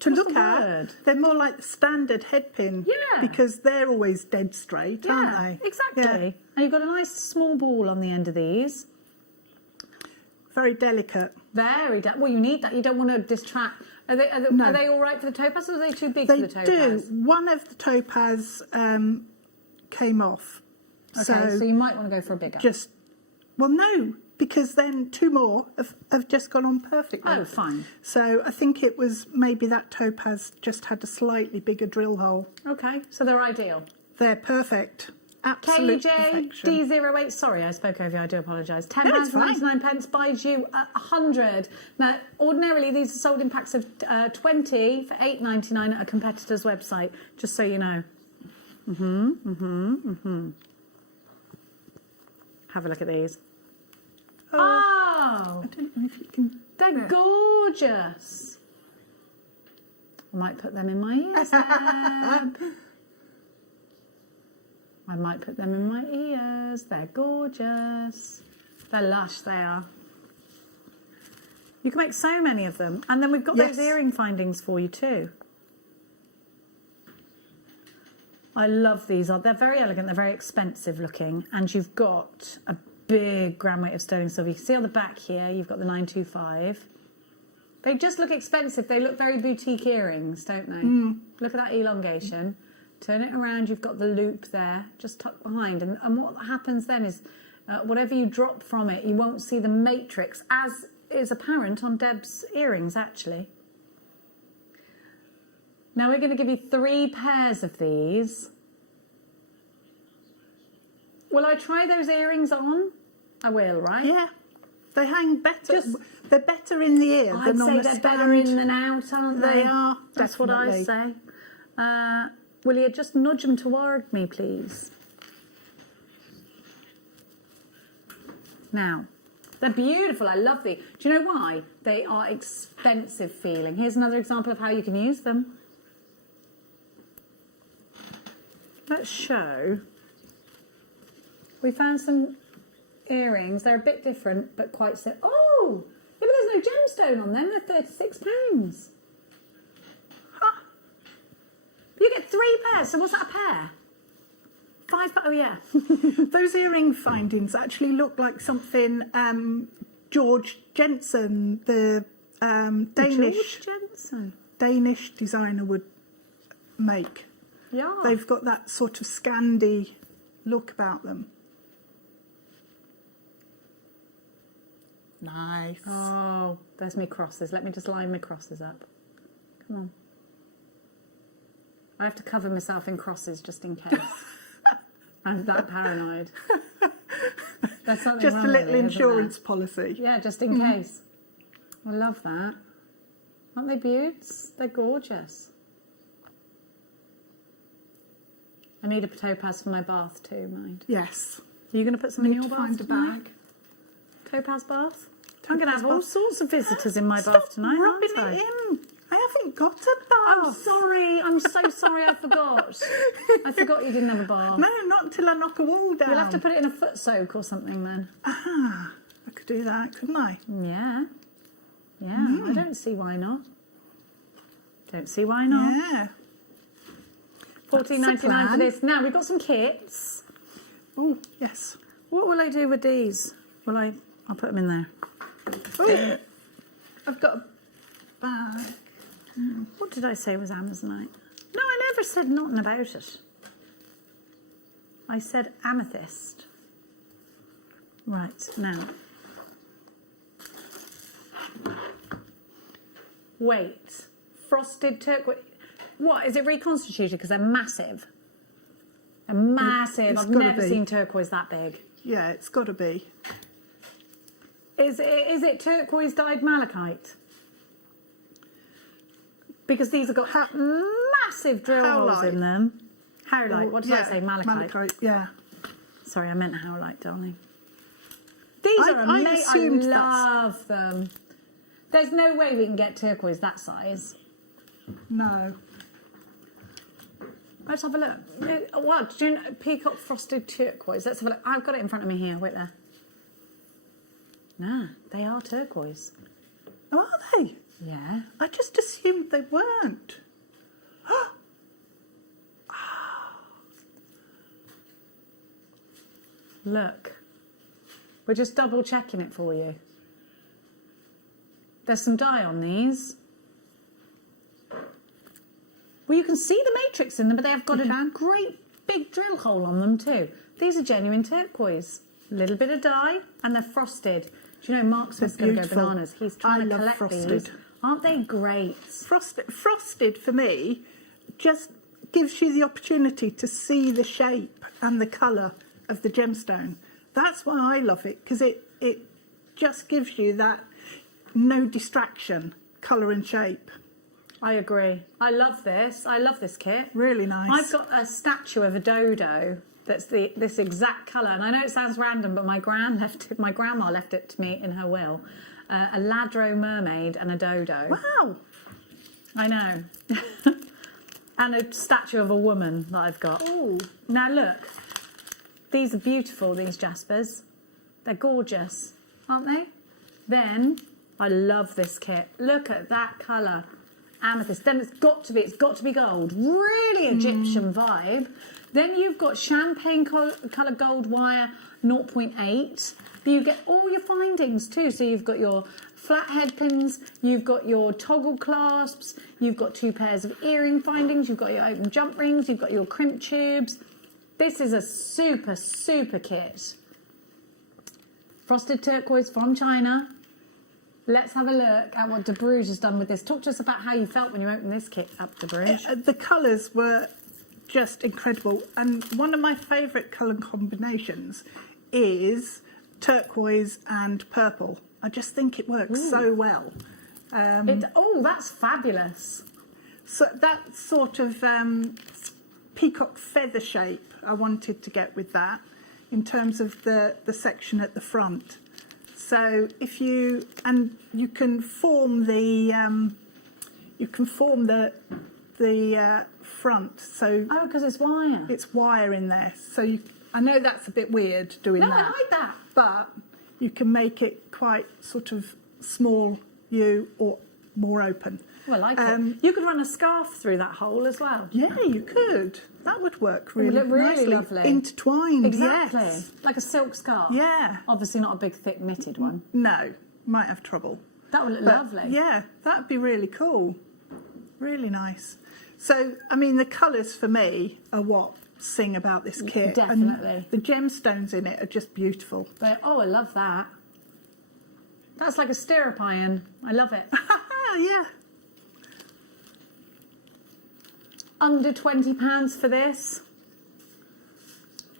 To look at, they're more like the standard head pin. Yeah. Because they're always dead straight, aren't they? Exactly. Yeah. And you've got a nice small ball on the end of these. Very delicate. Very delicate. Well, you need that. You don't want to distract. Are they all right for the topaz, or are they too big for the topaz? They do. One of the topaz came off. Okay, so you might want to go for a bigger. Well, no. Because then 2 more have just gone on perfectly. Oh, fine. So I think it was maybe that topaz just had a slightly bigger drill hole. Okay, so they're ideal. They're perfect. Absolute KJ perfection. D08. Sorry, I spoke over you. I do apologise. £10.99 buys you 100. Now, ordinarily these are sold in packs of 20 for $8.99 at a competitor's website. Just so you know. Have a look at these. Oh, I don't know if you can... They're gorgeous. I might put them in my ears. I might put them in my ears. They're gorgeous. They're lush, they are. You can make so many of them. And then we've got those earring findings for you too. I love these. They're very elegant. They're very expensive looking. And you've got a big gram weight of sterling silver. You can see on the back here, you've got the 925. They just look expensive. They look very boutique earrings, don't they? Mm. Look at that elongation. Turn it around, you've got the loop there, just tucked behind. And what happens then is, whatever you drop from it, you won't see the matrix, as is apparent on Deb's earrings, actually. Now we're going to give you 3 pairs of these. Will I try those earrings on? I will, right? Yeah. They hang better. They're better in the ear than on the stand. I'd say they're better in than out, aren't they? They are. That's what I say. Will you just nudge them toward me, please? Now, they're beautiful. I love these. Do you know why? They are expensive feeling. Here's another example of how you can use them. Let's show. We found some earrings. They're a bit different, but quite simple. Oh! Yeah, but there's no gemstone on them. They're £36. Huh. You get 3 pairs. So what's that, a pair? 5? Oh, yeah. Those earring findings actually look like something George Jensen, the Danish designer, would make. Yeah. They've got that sort of Scandi look about them. Nice. Oh, there's me crosses. Let me just line my crosses up. Come on. I have to cover myself in crosses just in case. I'm that paranoid. That's something just wrong a little with it, insurance policy. Yeah, just in case. I love that. Aren't they beauts? They're gorgeous. I need a topaz for my bath too, mind. Yes. Are you going to put some in your bath find a bag. Topaz bath? I'm going to have all sorts of visitors in my bath tonight, rubbing aren't I? it in. I haven't got a bath. I'm sorry. I'm so sorry. I forgot. I forgot you didn't have a bath. No, not until I knock a wall down. You'll have to put it in a foot soak or something then. Ah, I could do that, couldn't I? Yeah. Yeah. I don't see why not. Don't see why not. Yeah. $14.99 for this. Now we've got some kits. Oh yes. What will I do with these? I'll put them in there. Oh, I've got a bag. What did I say was Amazonite? No, I never said nothing about it. I said amethyst. Right, now. Wait. Frosted turquoise. What, is it reconstituted? Because they're massive. They're massive. I've never seen turquoise that big. Yeah, it's got to be. Is it turquoise dyed malachite? Because these have got massive drill holes in them. Howlite. What did I say? Malachite. Malachite, yeah. Sorry, I meant howlite, darling. These are amazing. I love them. There's no way we can get turquoise that size. No. Let's have a look. What? Do you know, peacock frosted turquoise. Let's have a look. I've got it in front of me here. Wait there. Nah, they are turquoise. Oh, are they? Yeah. I just assumed they weren't. Look. We're just double checking it for you. There's some dye on these. Well, you can see the matrix in them, but they have got a great big drill hole on them too. These are genuine turquoise. A little bit of dye, and they're frosted. Do you know Mark's going to go bananas? He's trying to collect these. Aren't they great? Frosted for me just gives you the opportunity to see the shape and the colour of the gemstone. That's why I love it, because it just gives you that no distraction, colour and shape. I agree. I love this. I love this kit. Really nice. I've got a statue of a dodo that's this exact colour, and I know it sounds random, but my grandma left it to me in her will. A ladro mermaid and a dodo. Wow. I know. And a statue of a woman that I've got. Oh. Now look, These are beautiful, these jaspers. They're gorgeous, aren't they? Then, I love this kit. Look at that colour. Amethyst. Then it's got to be gold. Really Egyptian vibe. Then you've got champagne colour gold wire 0.8. You get all your findings too. So you've got your flat head pins, you've got your toggle clasps, you've got 2 pairs of earring findings, you've got your open jump rings, you've got your crimp tubes. This is a super, super kit. Frosted turquoise from China. Let's have a look at what De Bruges has done with this. Talk to us about how you felt when you opened this kit up, De Bruges. The colours were just incredible. And one of my favourite colour combinations is turquoise and purple. I just think it works so well. That's fabulous. So that sort of peacock feather shape I wanted to get with that in terms of the section at the front. So if you can form the front. So because it's wire. It's wire in there. So I know that's a bit weird doing that. No, I like that. But you can make it quite sort of small or more open. Well, I like it. You could run a scarf through that hole as well. Yeah, you could. That would work really, really nicely. lovely. Intertwined, exactly. Yes. Like a silk scarf. Yeah. Obviously not a big, thick, knitted one. No, might have trouble. That would look lovely. Yeah, that would be really cool. Really nice. So, I mean, the colours for me are what sing about this kit. Definitely. And the gemstones in it are just beautiful. I love that. That's like a stirrup iron. I love it. Yeah. Under £20 for this.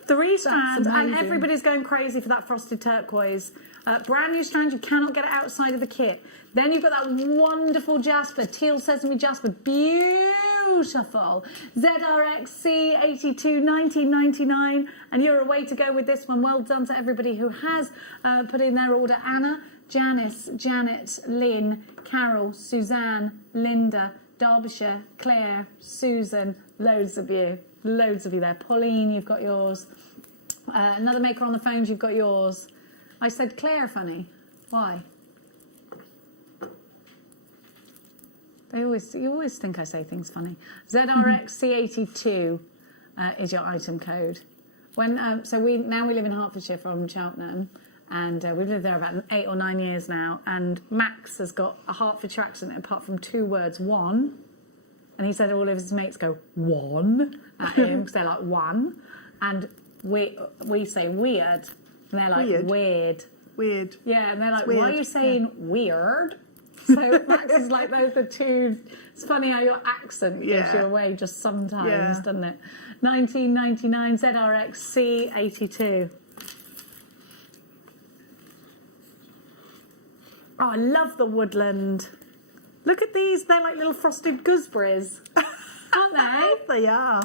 3 strands, and everybody's going crazy for that frosted turquoise. Brand new strand, you cannot get it outside of the kit. Then you've got that wonderful jasper, teal sesame jasper, beautiful. ZRXC 82, 19.99, and you're a way to go with this one. Well done to everybody who has put in their order. Anna, Janice, Janet, Lynn, Carol, Suzanne, Linda, Derbyshire, Claire, Susan, loads of you there. Pauline, you've got yours. Another maker on the phones, you've got yours. I said Claire funny. Why? You always think I say things funny. ZRXC82 is your item code. So we live in Hertfordshire from Cheltenham, and we've lived there about 8 or 9 years now. And Max has got a Hertfordshire accent apart from 2 words, one. And he said all of his mates go one at him because they're like one, and we say weird, and they're like weird. Yeah, and they're like, why are you saying weird? So Max is like, those are 2. It's funny how your accent gives you away just sometimes, doesn't it? 1999 ZRX C82. Oh, I love the woodland. Look at these. They're like little frosted gooseberries, aren't they? They are.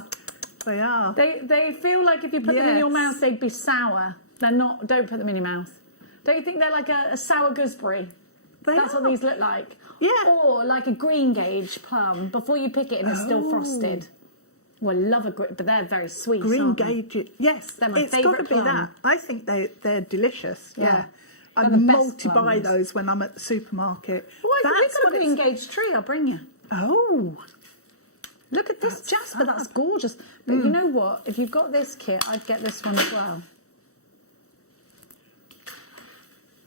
They are. They feel like if you put them in your mouth, they'd be sour. They're not. Don't put them in your mouth. Don't you think they're like a sour gooseberry? That's what these look like. Yeah. Or like a green gauge plum. Before you pick it and it's still frosted. Well, I love but they're very sweet. Green gauge. Yes, they're my it's favourite got to be that. I think they're delicious. Yeah. I They're the best multi-buy plums. those when I'm at the supermarket. Oh, we've got a green gauge tree. I'll bring you. Oh. Look at this jasper. That's gorgeous. But you know what? If you've got this kit, I'd get this one as well.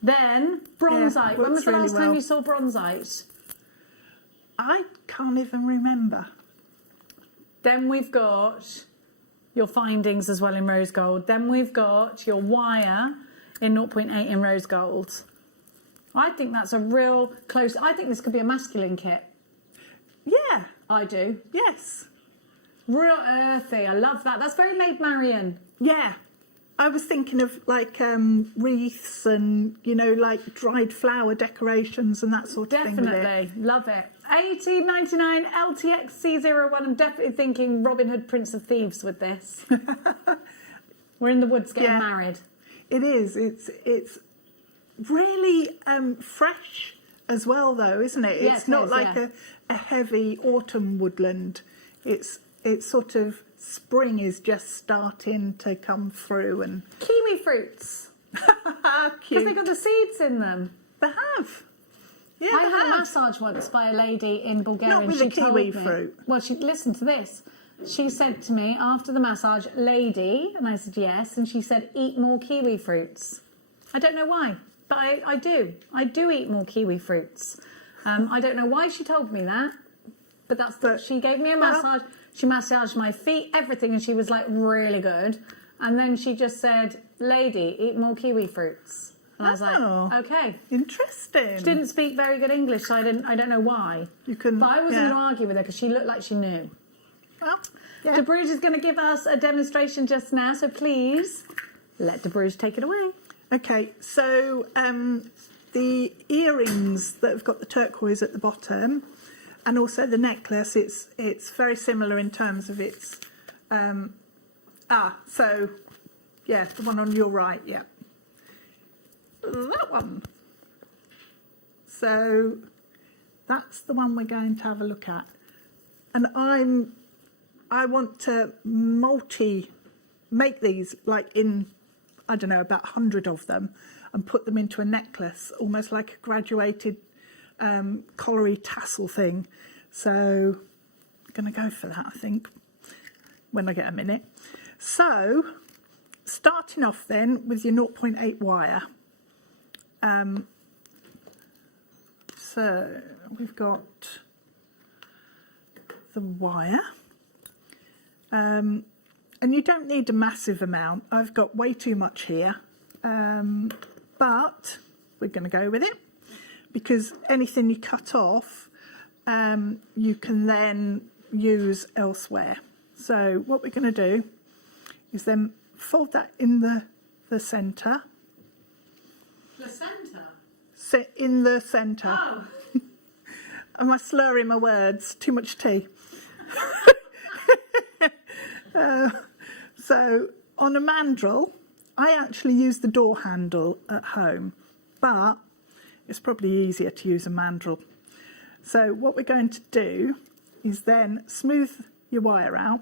Then, bronzite. When was the last time you saw bronzite? I can't even remember. Then we've got your findings as well in rose gold. Then we've got your wire in 0.8 in rose gold. I think that's a real close... I think this could be a masculine kit. Yeah. I do. Yes. Real earthy. I love that. That's very Maid Marian. Yeah. I was thinking of like wreaths and, like dried flower decorations and that sort of thing with it. Definitely. Love it. 1899 LTX C01. I'm definitely thinking Robin Hood, Prince of Thieves with this. We're in the woods getting married. It is. It's really fresh as well, though, isn't it? Yeah, It's not like a heavy autumn woodland. It's it's sort of spring is just starting to come through. And kiwi fruits. Because they've got the seeds in them. They have. Yeah, I had a massage once by a lady in Bulgaria. Not with and the she told kiwi me, fruit. Well, listen to this. She said to me after the massage, lady, and I said yes, and she said, eat more kiwi fruits. I don't know why, but I do. I do eat more kiwi fruits. I don't know why she told me that, but she gave me a massage. She massaged my feet, everything, and she was like really good. And then she just said, lady, eat more kiwi fruits. And I was like, okay. Interesting. She didn't speak very good English, so I don't know why. But I wasn't going to argue with her because she looked like she knew. Well, yeah. De Bruges is going to give us a demonstration just now, so please let De Bruges take it away. Okay, so the earrings that have got the turquoise at the bottom, and also the necklace, it's very similar in terms of its. So yeah, the one on your right, yeah, that one. So that's the one we're going to have a look at, and I want to make these like in, I don't know, about 100 of them, and put them into a necklace, almost like a graduated colliery tassel thing. So I'm going to go for that, I think, when I get a minute. So starting off then with your 0.8 wire. So we've got the wire. And you don't need a massive amount. I've got way too much here, but we're going to go with it because anything you cut off, you can then use elsewhere. So what we're going to do is then fold that in the centre. The centre? In the centre. Oh. Am I slurring my words? Too much tea. So on a mandrel, I actually use the door handle at home, but it's probably easier to use a mandrel. So what we're going to do is then smooth your wire out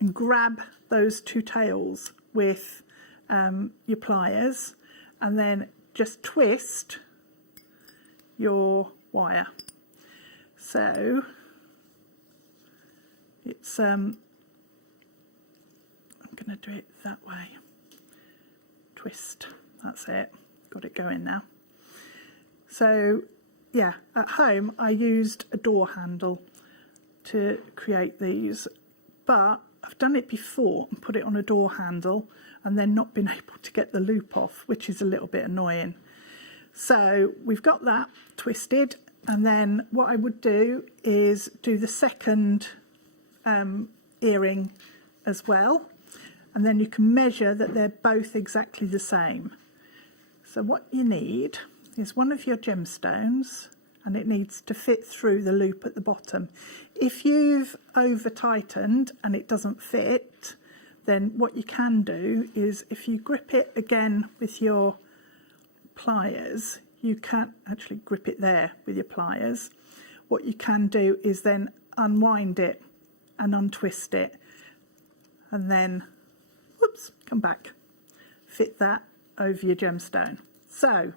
and grab those two tails with your pliers, and then just twist your wire. So it's I'm going to do it that way. Twist. That's it. Got it going now. So yeah, at home I used a door handle to create these, but I've done it before and put it on a door handle and then not been able to get the loop off, which is a little bit annoying. So we've got that twisted, and then what I would do is do the second earring as well, and then you can measure that they're both exactly the same. So what you need is one of your gemstones, and it needs to fit through the loop at the bottom. If you've over tightened and it doesn't fit, then what you can do is if you grip it again with your pliers, you can't actually grip it there with your pliers. What you can do is then unwind it and untwist it, and then whoops, come back, fit that over your gemstone. So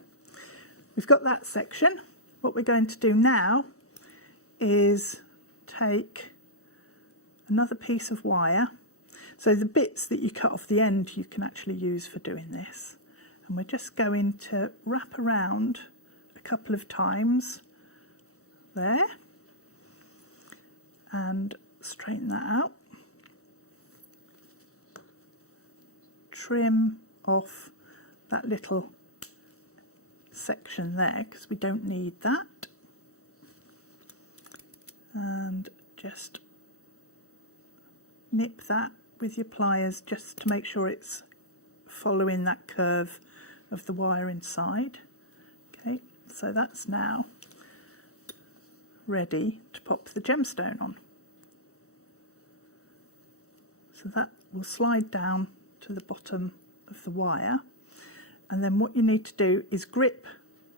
we've got that section. What we're going to do now is take another piece of wire. So the bits that you cut off the end you can actually use for doing this, and we're just going to wrap around a couple of times there and straighten that out. Trim off that little section there because we don't need that, and just nip that with your pliers just to make sure it's following that curve of the wire inside. Okay, so that's now ready to pop the gemstone on. So that will slide down to the bottom of the wire, and then what you need to do is grip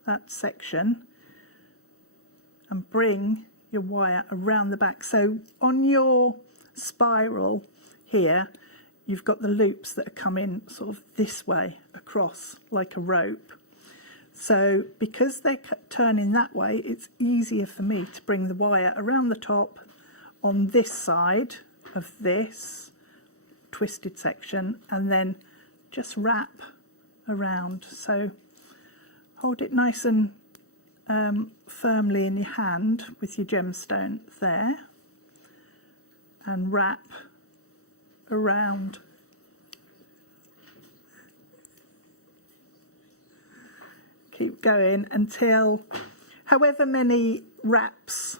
that section and bring your wire around the back. So on your spiral here, you've got the loops that are coming sort of this way across like a rope. So because they're turning that way, it's easier for me to bring the wire around the top on this side of this twisted section and then just wrap around. So hold it nice and firmly in your hand with your gemstone there and wrap around. Keep going until however many wraps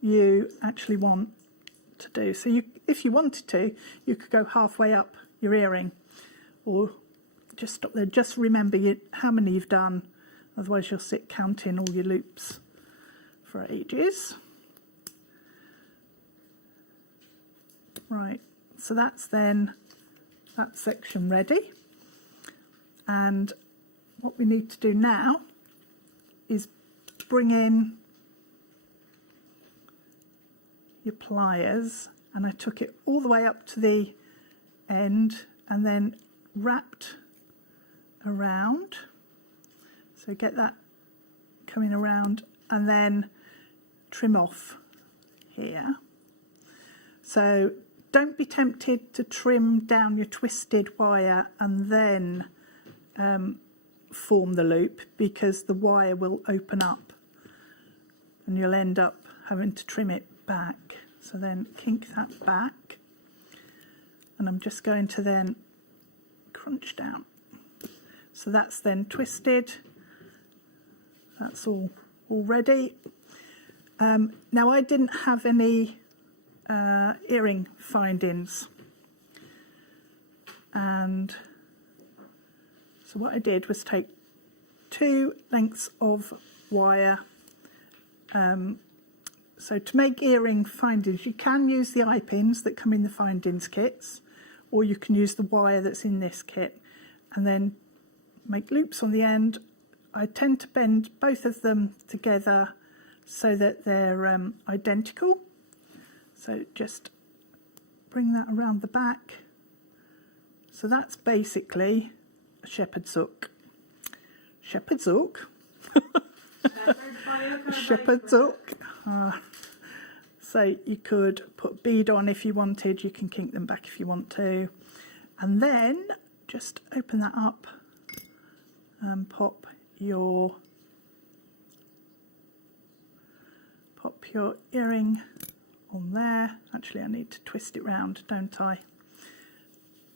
you actually want to do. So you, if you wanted to, you could go halfway up your earring or just stop there. Just remember how many you've done, otherwise you'll sit counting all your loops for ages. Right, so that's then that section ready. And what we need to do now is bring in your pliers, and I took it all the way up to the end and then wrapped around. So get that coming around and then trim off here. So don't be tempted to trim down your twisted wire and then form the loop, because the wire will open up and you'll end up having to trim it back. So then kink that back, and I'm just going to then crunch down. So that's then twisted. That's all ready. Now I didn't have any earring findings, and so what I did was take 2 lengths of wire. So to make earring findings, you can use the eye pins that come in the findings kits, or you can use the wire that's in this kit, and then make loops on the end. I tend to bend both of them together so that they're identical. So just bring that around the back. So that's basically a shepherd's hook. Shepherd's hook. Shepherd's hook. So you could put a bead on if you wanted. You can kink them back if you want to. And then just open that up and pop your earring on there. Actually, I need to twist it round, don't I?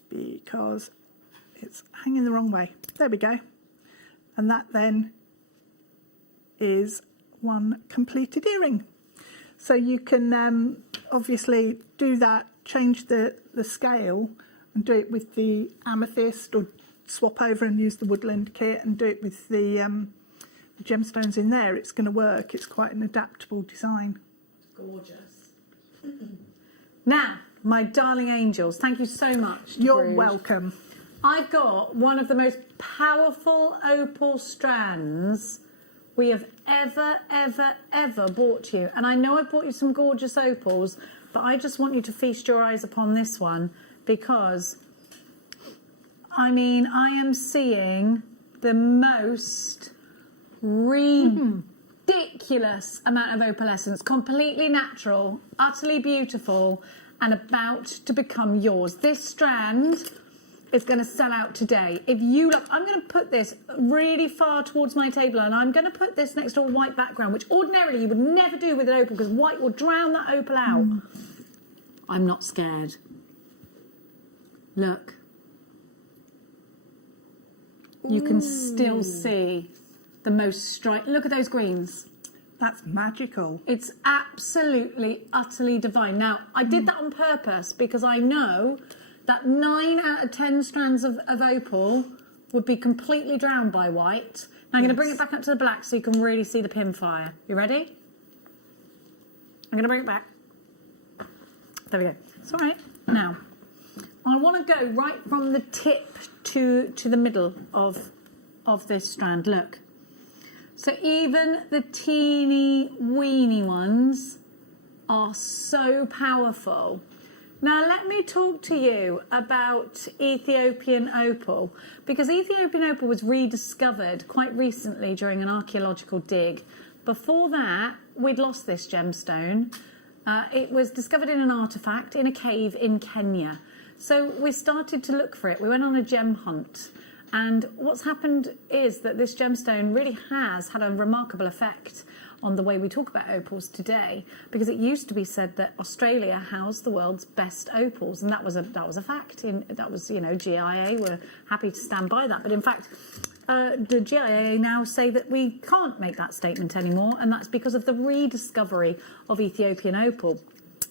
Because it's hanging the wrong way. There we go. And that then is one completed earring. So you can obviously do that, change the scale and do it with the amethyst, or swap over and use the woodland kit and do it with the gemstones in there. It's going to work. It's quite an adaptable design. Gorgeous. Now, my darling angels, thank you so much. You're welcome. I've got one of the most powerful opal strands we have ever bought you. And I know I've bought you some gorgeous opals, but I just want you to feast your eyes upon this one, because, I mean, I am seeing the most ridiculous amount of opalescence, completely natural, utterly beautiful, and about to become yours. This strand is going to sell out today. If you look, I'm going to put this really far towards my table, and I'm going to put this next to a white background, which ordinarily you would never do with an opal, because white will drown that opal out. I'm not scared. Look. You can still see the most striking. Look at those greens. That's magical. It's absolutely, utterly divine. Now, I did that on purpose because I know that 9 out of 10 strands of opal would be completely drowned by white. Now I'm going to bring it back up to the black so you can really see the pin fire. You ready? I'm going to bring it back. There we go. It's all right. Now, I want to go right from the tip to the middle of this strand. Look. So even the teeny weeny ones are so powerful. Now let me talk to you about Ethiopian opal, because Ethiopian opal was rediscovered quite recently during an archaeological dig. Before that, we'd lost this gemstone. It was discovered in an artefact in a cave in Kenya. So we started to look for it. We went on a gem hunt. And what's happened is that this gemstone really has had a remarkable effect on the way we talk about opals today, because it used to be said that Australia housed the world's best opals, and that was a fact. GIA were happy to stand by that, but in fact, the GIA now say that we can't make that statement anymore, and that's because of the rediscovery of Ethiopian opal.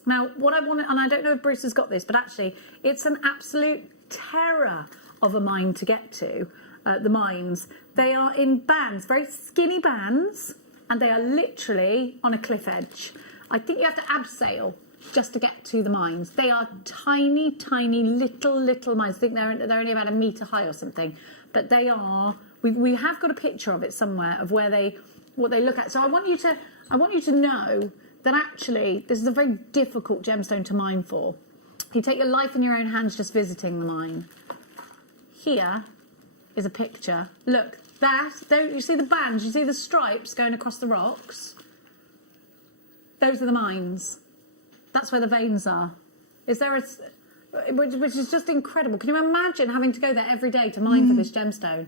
Now, what I want, and I don't know if Bruce has got this, but actually, it's an absolute terror of a mine to get to. The mines, they are in bands, very skinny bands. And they are literally on a cliff edge. I think you have to abseil just to get to the mines. They are tiny, tiny, little mines. I think they're only about a metre high or something. But they are. We have got a picture of it somewhere of what they look at. So I want you to know that actually this is a very difficult gemstone to mine for. You take your life in your own hands just visiting the mine. Here is a picture. Look. Don't you see the bands? You see the stripes going across the rocks? Those are the mines. That's where the veins are. Which is just incredible. Can you imagine having to go there every day to mine for this gemstone?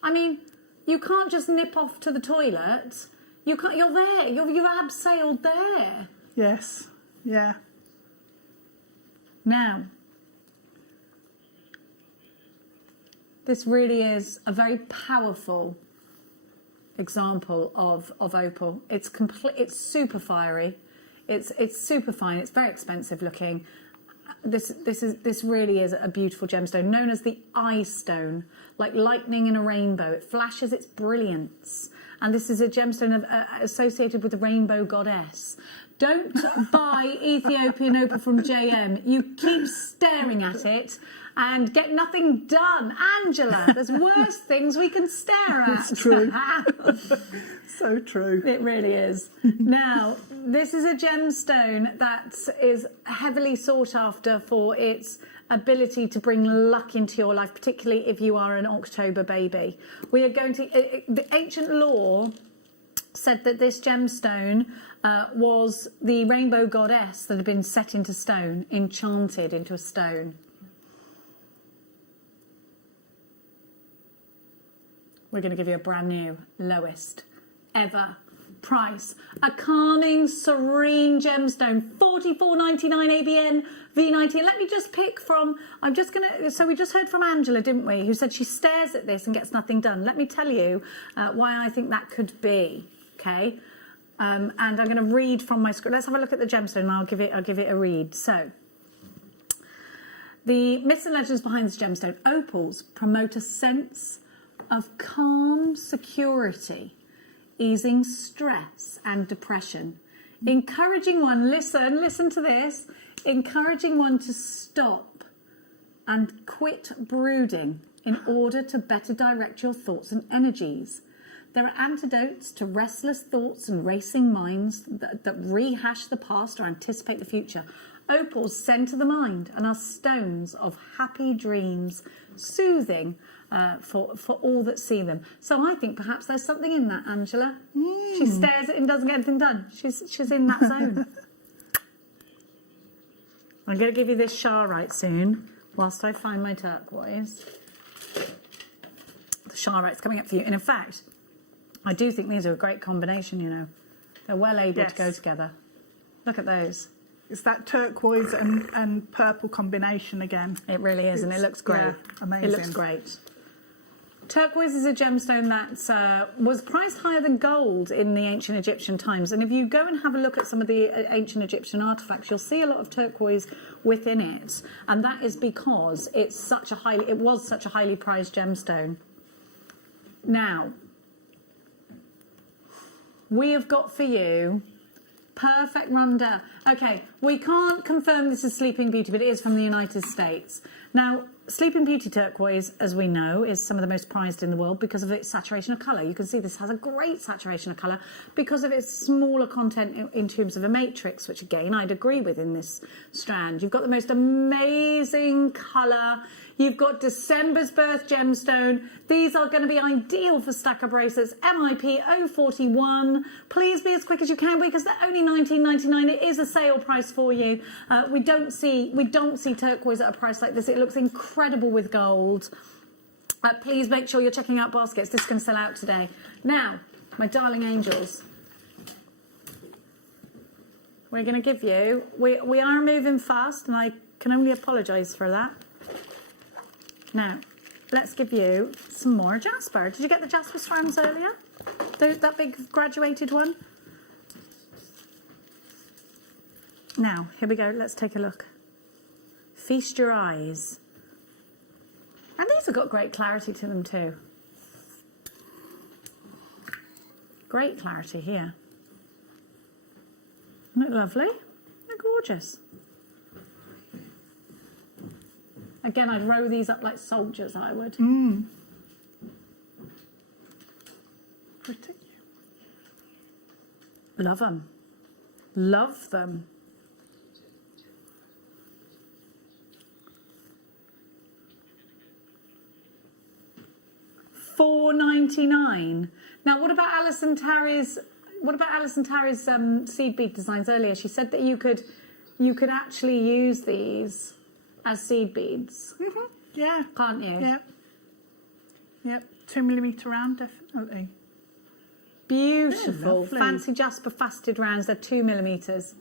I mean, you can't just nip off to the toilet. You can't. You're there. You've abseiled there. Yes. Yeah. Now, this really is a very powerful example of opal. It's super fiery. It's super fine. It's very expensive looking. This really is a beautiful gemstone, known as the eye stone, like lightning in a rainbow. It flashes its brilliance, and this is a gemstone associated with the rainbow goddess. Don't buy Ethiopian opal from JM. You keep staring at it and get nothing done. Angela, there's worse things we can stare at. It's true. So true. It really is. Now, this is a gemstone that is heavily sought after for its ability to bring luck into your life, particularly if you are an October baby. We are going to... the ancient law said that this gemstone was the rainbow goddess that had been set into stone, enchanted into a stone. We're going to give you a brand new, lowest ever price. A calming, serene gemstone, $44.99 ABN V90. And let me just pick from, so we just heard from Angela, didn't we, who said she stares at this and gets nothing done. Let me tell you why I think that could be, okay? And I'm going to read from my script. Let's have a look at the gemstone and I'll give it a read. So, the myths and legends behind this gemstone. Opals promote a sense of calm security, easing stress and depression, encouraging one, listen to this, encouraging one to stop and quit brooding in order to better direct your thoughts and energies. There are antidotes to restless thoughts and racing minds that rehash the past or anticipate the future. Opals center the mind and are stones of happy dreams, soothing for all that see them. So I think perhaps there's something in that, Angela. She stares at it and doesn't get anything done. She's in that zone. I'm going to give you this Chadeite soon, whilst I find my turquoise. The Chadeite's coming up for you. And in fact, I do think these are a great combination, you know. They're well able to go together. Look at those. It's that turquoise and purple combination again. It really is, and it looks great. Yeah, amazing. It looks great. Turquoise is a gemstone that was priced higher than gold in the ancient Egyptian times. And if you go and have a look at some of the ancient Egyptian artifacts, you'll see a lot of turquoise within it. And that is because it was such a highly prized gemstone. Now, we have got for you perfect rundown. Okay, we can't confirm this is Sleeping Beauty, but it is from the United States. Now, Sleeping Beauty turquoise, as we know, is some of the most prized in the world because of its saturation of colour. You can see this has a great saturation of colour because of its smaller content in terms of a matrix, which again I'd agree with in this strand. You've got the most amazing colour. You've got December's birth gemstone. These are going to be ideal for stacker bracelets. MIP 041. Please be as quick as you can because they're only $19.99. It is a sale price for you. We don't see turquoise at a price like this. It looks incredible with gold. Please make sure you're checking out baskets. This can sell out today. Now, my darling angels, we're going to give you. We are moving fast, and I can only apologise for that. Now, let's give you some more jasper. Did you get the jasper strands earlier? That big graduated one? Now, here we go. Let's take a look. Feast your eyes. And these have got great clarity to them too. Great clarity here. Isn't it lovely? They're gorgeous. Again, I'd row these up like soldiers, I would. Pretty. Love them. Love them. $4.99. Now, what about Alison Tarry's seed bead designs earlier? She said that you could actually use these as seed beads. Yeah. Can't you? Yep. Yep. 2mm round, definitely. Beautiful. Fancy Jasper faceted rounds. They're 2mm.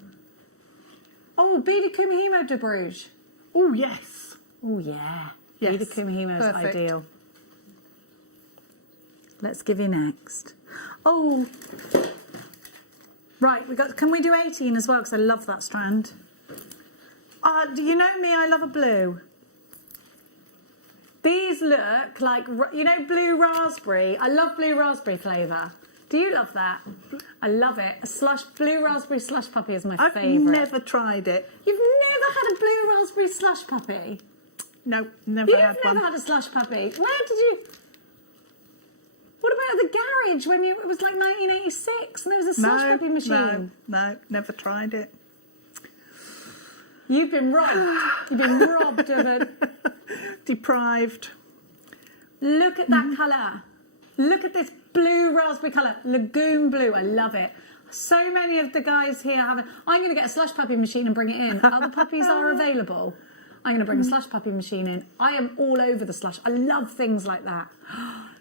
Oh, beaded Kumihimo de Bruges. Oh, yes. Oh, yeah. Yes. Beaded Kumihimo's ideal. Let's give you next. Oh. Right, can we do 18 as well? Because I love that strand. Do you know me? I love a blue. These look like, you know, blue raspberry. I love blue raspberry flavour. Do you love that? I love it. Blue raspberry slush puppy is my favourite. I've never tried it. You've never had a blue raspberry slush puppy? No, never had one. You've never had a slush puppy? Where did you... What about the garage when it was like 1986 and there was a slush puppy machine? No, never tried it. You've been robbed. You've been robbed of it. Deprived. Look at that colour. Look at this blue raspberry colour. Lagoon blue. I love it. So many of the guys here have it. I'm going to get a slush puppy machine and bring it in. Other puppies are available. I'm going to bring a slush puppy machine in. I am all over the slush. I love things like that.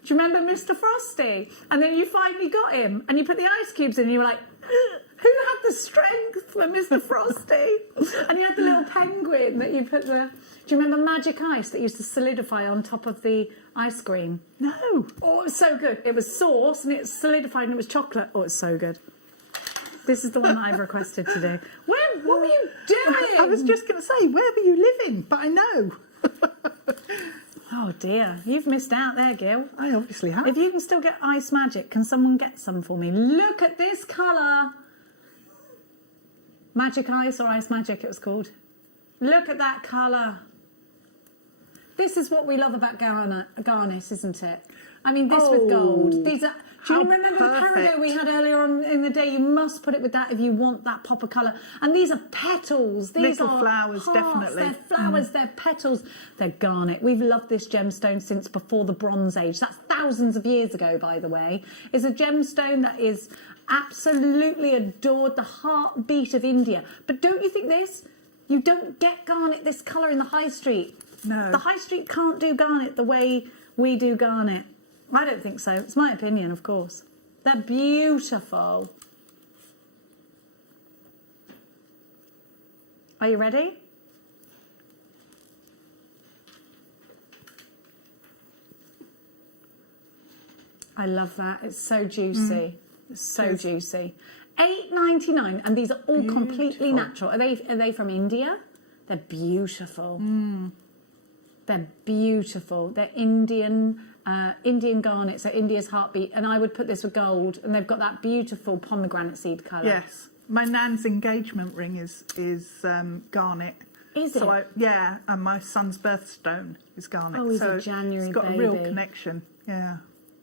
Do you remember Mr. Frosty? And then you finally got him and you put the ice cubes in and you were like, who had the strength for Mr. Frosty? And you had the little penguin that you put the... Do you remember Magic Ice that used to solidify on top of the ice cream? No. Oh, it was so good. It was sauce and it solidified and it was chocolate. Oh, it's so good. This is the one that I've requested to do. What were you doing? I was just going to say, where were you living? But I know. Oh dear, you've missed out there, Gil. I obviously have. If you can still get Ice Magic, can someone get some for me? Look at this colour. Magic Ice or Ice Magic it was called. Look at that colour. This is what we love about garnet, isn't it? I mean, this with gold. These are... Do you remember the Peridot we had earlier on in the day? You must put it with that if you want that pop of colour. And these are petals. These little are flowers, hearts. definitely. They're flowers, they're petals, they're garnet. We've loved this gemstone since before the Bronze Age. That's thousands of years ago, by the way. It's a gemstone that is absolutely adored, the heartbeat of India. But don't you think this? You don't get garnet this colour in the high street. No. The high street can't do garnet the way we do garnet. I don't think so. It's my opinion, of course. They're beautiful. Are you ready? I love that. It's so juicy. It's so juicy. $8.99, and these are all completely natural. Are they from India? They're beautiful. They're beautiful. They're Indian garnet, so India's heartbeat. And I would put this with gold, and they've got that beautiful pomegranate seed colour. Yes. My nan's engagement ring is garnet. Is it? So and my son's birthstone is garnet. Oh, he's so a January it's got baby. a real connection. Yeah,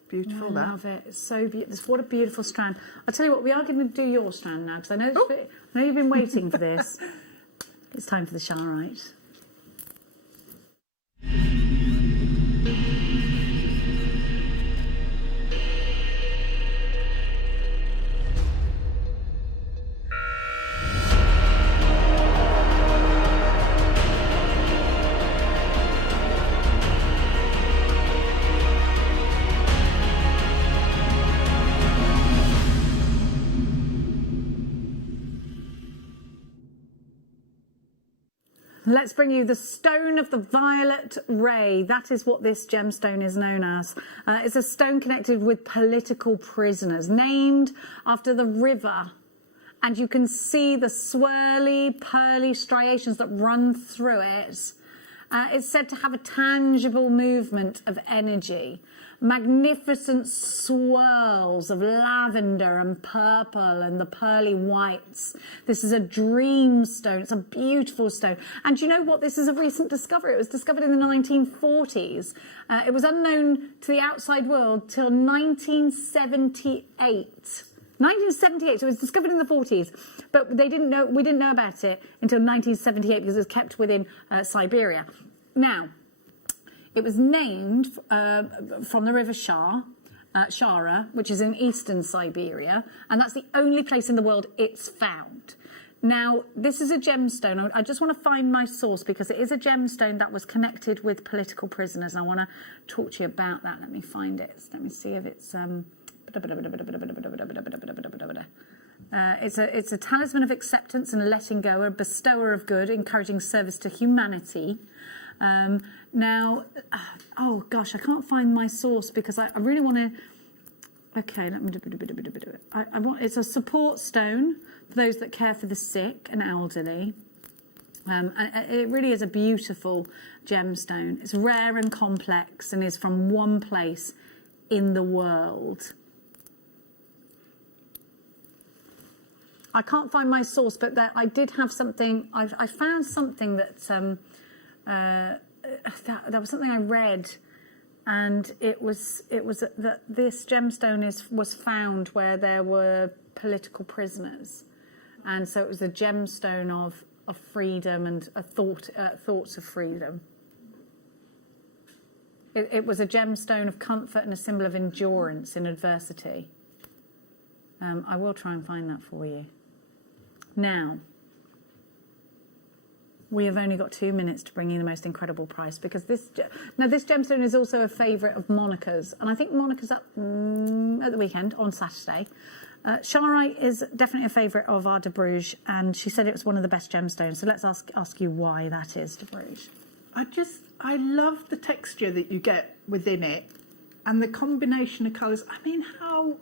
beautiful. I love it. It's so beautiful. What a beautiful strand. I'll tell you what, we are going to do your strand now because I know you've been waiting for this. It's time for the Chadeite. Let's bring you the stone of the violet ray. That is what this gemstone is known as. It's a stone connected with political prisoners, named after the river. And you can see the swirly, pearly striations that run through it. It's said to have a tangible movement of energy. Magnificent swirls of lavender and purple and the pearly whites. This is a dream stone. It's a beautiful stone. And do you know what? This is a recent discovery. It was discovered in the 1940s. It was unknown to the outside world till 1978. 1978, so it was discovered in the 40s, but we didn't know about it until 1978 because it was kept within Siberia. Now, it was named from the river Shara, which is in eastern Siberia, and that's the only place in the world it's found. Now, this is a gemstone. I just want to find my source because it is a gemstone that was connected with political prisoners, and I want to talk to you about that. Let me find it. Let me see if it's... It's a talisman of acceptance and letting go, a bestower of good, encouraging service to humanity. Now, oh gosh, I can't find my source because I really want to. Okay, let me do it. It's a support stone for those that care for the sick and elderly. And it really is a beautiful gemstone. It's rare and complex and is from one place in the world. I can't find my source, but I did have something. I found something that that was something I read, and it was that this gemstone was found where there were political prisoners, and so it was a gemstone of freedom and thoughts of freedom. It was a gemstone of comfort and a symbol of endurance in adversity. I will try and find that for you. Now, we have only got 2 minutes to bring you the most incredible price because this gemstone is also a favourite of Monica's, and I think Monica's up at the weekend on Saturday. Chadeite is definitely a favourite of our de Bruges, and she said it was one of the best gemstones. So let's ask you why that is, de Bruges. I love the texture that you get within it, and the combination of colours. I mean, how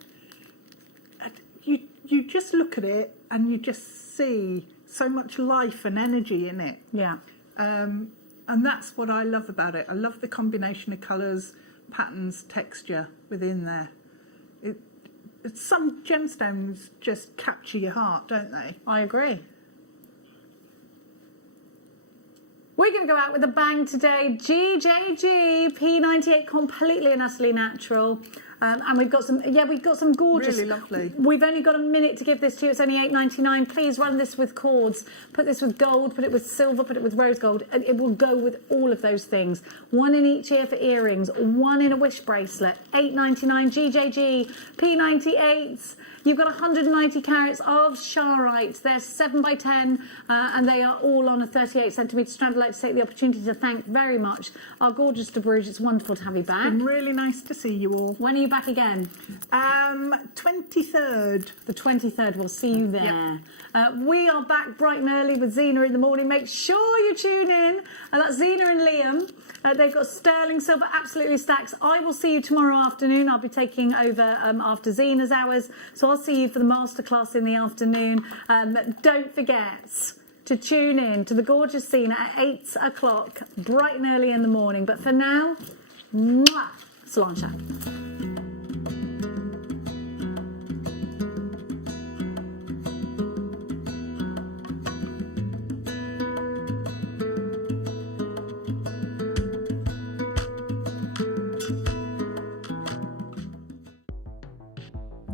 you just look at it and you just see so much life and energy in it. Yeah. And that's what I love about it. I love the combination of colours, patterns, texture within there. Some gemstones just capture your heart, don't they? I agree. We're going to go out with a bang today. GJG P98, completely and utterly natural. And we've got some gorgeous. Really lovely. We've only got a minute to give this to you. It's only $8.99. Please run this with cords. Put this with gold, put it with silver, put it with rose gold. And it will go with all of those things. One in each ear for earrings, one in a wish bracelet. $8.99 GJG P98s. You've got 190 carats of Chadeite. They're 7x10, and they are all on a 38 centimetre strand. I'd like to take the opportunity to thank very much our gorgeous de Bruges. It's wonderful to have you back. It's been really nice to see you all. When are you back again? 23rd. The 23rd. We'll see you there. Yep. We are back bright and early with Zena in the morning. Make sure you tune in. That's Zena and Liam. They've got sterling silver, absolutely stacks. I will see you tomorrow afternoon. I'll be taking over after Zena's hours. So I'll see you for the masterclass in the afternoon. Don't forget to tune in to the gorgeous Zena at 8 o'clock, bright and early in the morning. But for now, mwah, Solange.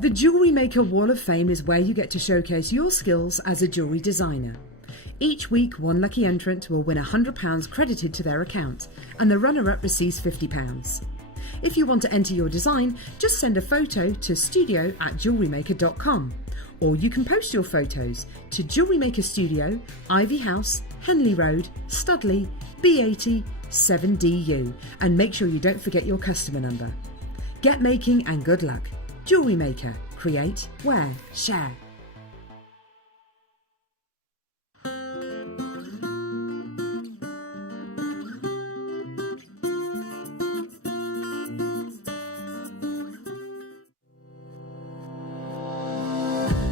The Jewellery Maker Wall of Fame is where you get to showcase your skills as a jewellery designer. Each week, one lucky entrant will win £100 credited to their account, and the runner-up receives £50. If you want to enter your design, just send a photo to studio@jewellerymaker.com, or you can post your photos to Jewellery Maker Studio, Ivy House, Henley Road, Studley, B80 7DU, and make sure you don't forget your customer number. Get making and good luck. Jewellery Maker. Create, wear, share.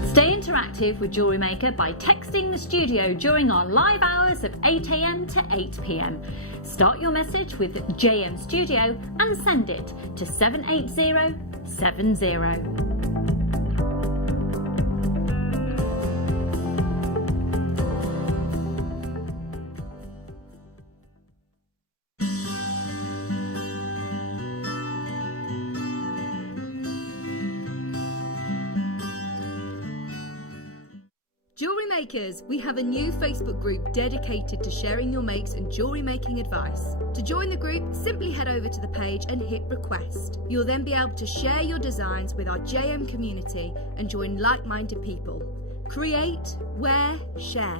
Stay interactive with Jewellery Maker by texting the studio during our live hours of 8 a.m. to 8 p.m. Start your message with JM Studio and send it to 78070. Jewellery Makers, we have a new Facebook group dedicated to sharing your makes and jewellery making advice. To join the group, simply head over to the page and hit request. You'll then be able to share your designs with our JM community and join like-minded people. Create, wear, share.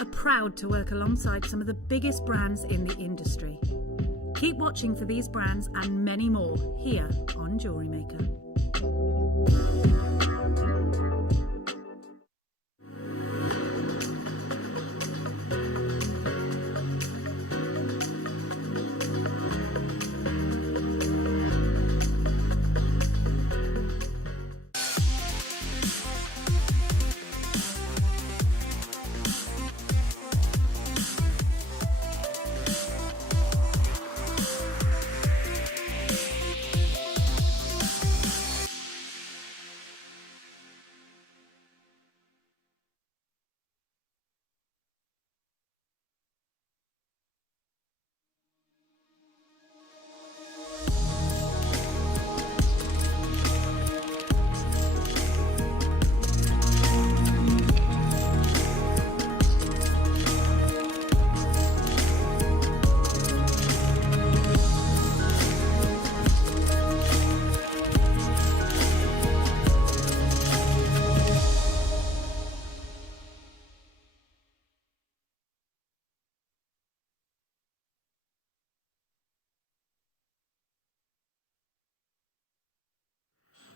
Are proud to work alongside some of the biggest brands in the industry. Keep watching for these brands and many more here on Jewellery Maker.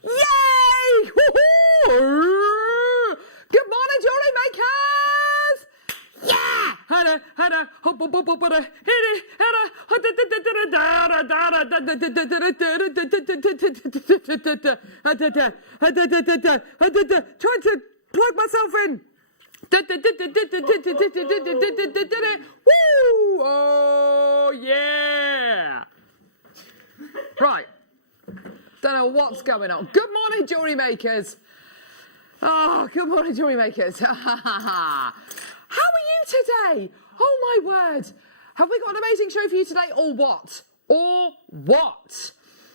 Yay! Good morning, Jewellery Makers! Yeah! Trying to plug myself in. Woo! Oh, yeah! Right. Don't know what's going on. Good morning, Jewellery Makers. Oh, good morning, Jewellery Makers. How are you today? Oh, my word. Have we got an amazing show for you today, or what? Or what?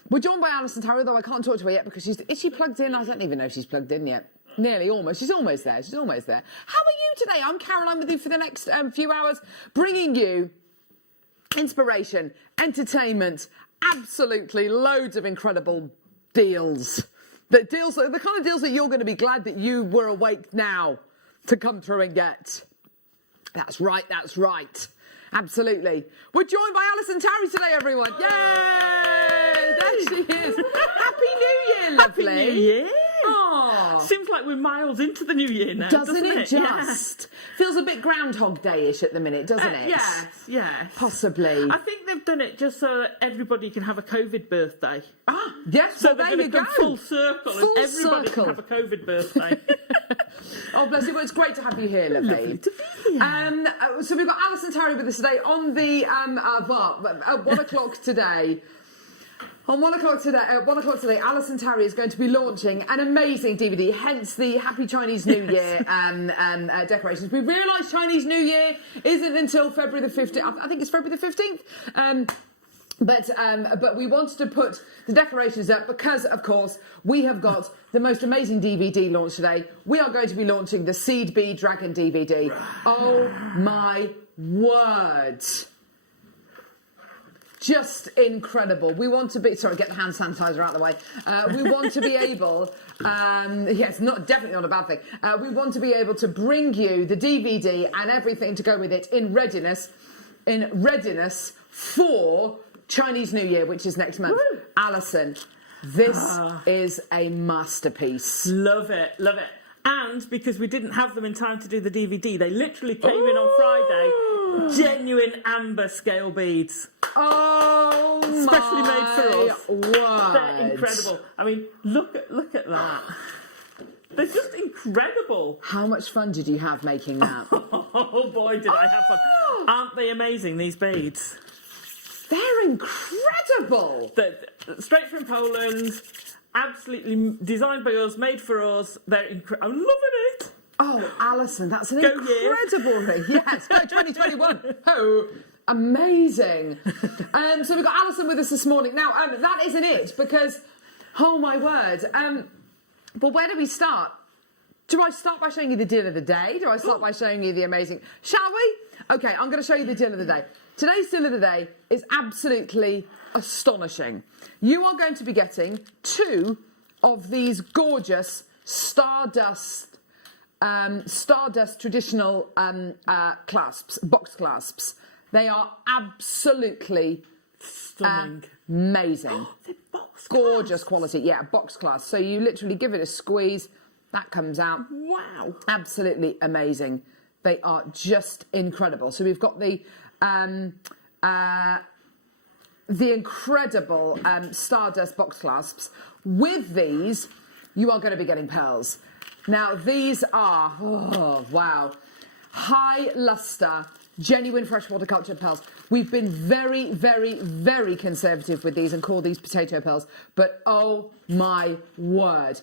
We're joined by Alison Tarry, though I can't talk to her yet because is she plugged in? I don't even know if she's plugged in yet. Nearly, almost. She's almost there. She's almost there. How are you today? I'm Caroline with you for the next few hours, bringing you inspiration, entertainment, absolutely loads of incredible deals. The kind of deals that you're going to be glad that you were awake now to come through and get. That's right, that's right. Absolutely. We're joined by Alison Tarry today, everyone. Yay! There she is. Happy New Year, lovely. Happy New Year. Aww. Seems like we're miles into the new year now, doesn't it? Just Yeah. feels a bit Groundhog Day-ish at the minute, doesn't it? Yes. Possibly. I think they've done it just so that everybody can have a COVID birthday. Ah, yes. So well, they're there going you to go. come full circle, Full and everybody circle. can have a COVID birthday. Oh, bless you. Well, it's great to have you here, lovely. So we've got Alison Terry with us today on the at 1 o'clock today. On 1 o'clock today, Alison Terry is going to be launching an amazing DVD, hence the Happy Chinese New Year decorations. We realise Chinese New Year isn't until February the 15th. I think it's February the 15th. But we wanted to put the decorations up because, of course, we have got the most amazing DVD launch today. We are going to be launching the Seed Bead Dragon DVD. Oh my word. Just incredible. We want to be... Sorry, get the hand sanitizer out of the way. We want to be able... yes, definitely not a bad thing. We want to be able to bring you the DVD and everything to go with it in readiness for Chinese New Year, which is next month. Woo. Alison, this is a masterpiece. Love it, love it. And because we didn't have them in time to do the DVD, they literally came in on Friday. Genuine amber scale beads. Oh, especially made for us. Word. They're incredible. I mean, look at that. They're just incredible. How much fun did you have making that? Oh boy, did I have fun. Aren't they amazing, these beads? They're incredible. They're straight from Poland, absolutely designed by us, made for us. They're I'm loving it. Oh, Alison, that's an incredible ring. Yes, go 2021. Oh, amazing. So we've got Alison with us this morning. Now, that isn't it, because, oh my word. But where do we start? Do I start by showing you the deal of the day? Do I start by showing you the amazing... Shall we? OK, I'm going to show you the deal of the day. Today's deal of the day is absolutely astonishing. You are going to be getting 2 of these gorgeous Stardust traditional clasps, box clasps. They are absolutely stunning, amazing. They're box gorgeous quality. Yeah, box clasp. So you literally give it a squeeze, that comes out. Wow, absolutely amazing. They are just incredible. So we've got the incredible Stardust box clasps. With these, you are going to be getting pearls. Now, these are, oh, wow, high lustre, genuine freshwater cultured pearls. We've been very, very, very conservative with these and call these potato pearls. But, oh, my word,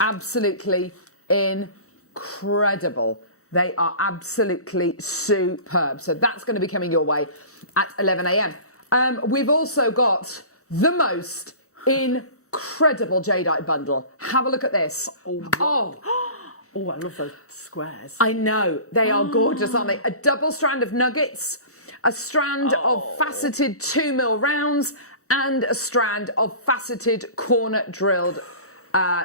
absolutely incredible. They are absolutely superb. So that's going to be coming your way at 11 a.m. We've also got the most incredible Jadeite bundle. Have a look at this. Oh, I love those squares. I know. They are gorgeous, aren't they? A double strand of nuggets, a strand of faceted 2mm rounds, and a strand of faceted corner drilled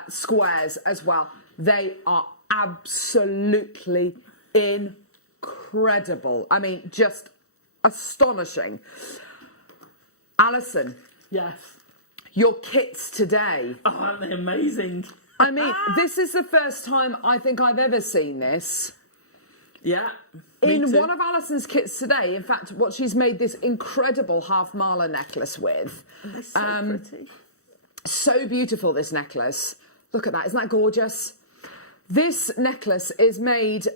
squares as well. They are absolutely incredible. I mean, just astonishing. Alison. Yes. Your kits today. Oh, aren't they amazing? I mean, this is the first time I think I've ever seen this. Yeah. In one of Alison's kits today, in fact, what she's made this incredible half-mala necklace with. That's so pretty. So beautiful, this necklace. Look at that. Isn't that gorgeous? This necklace is made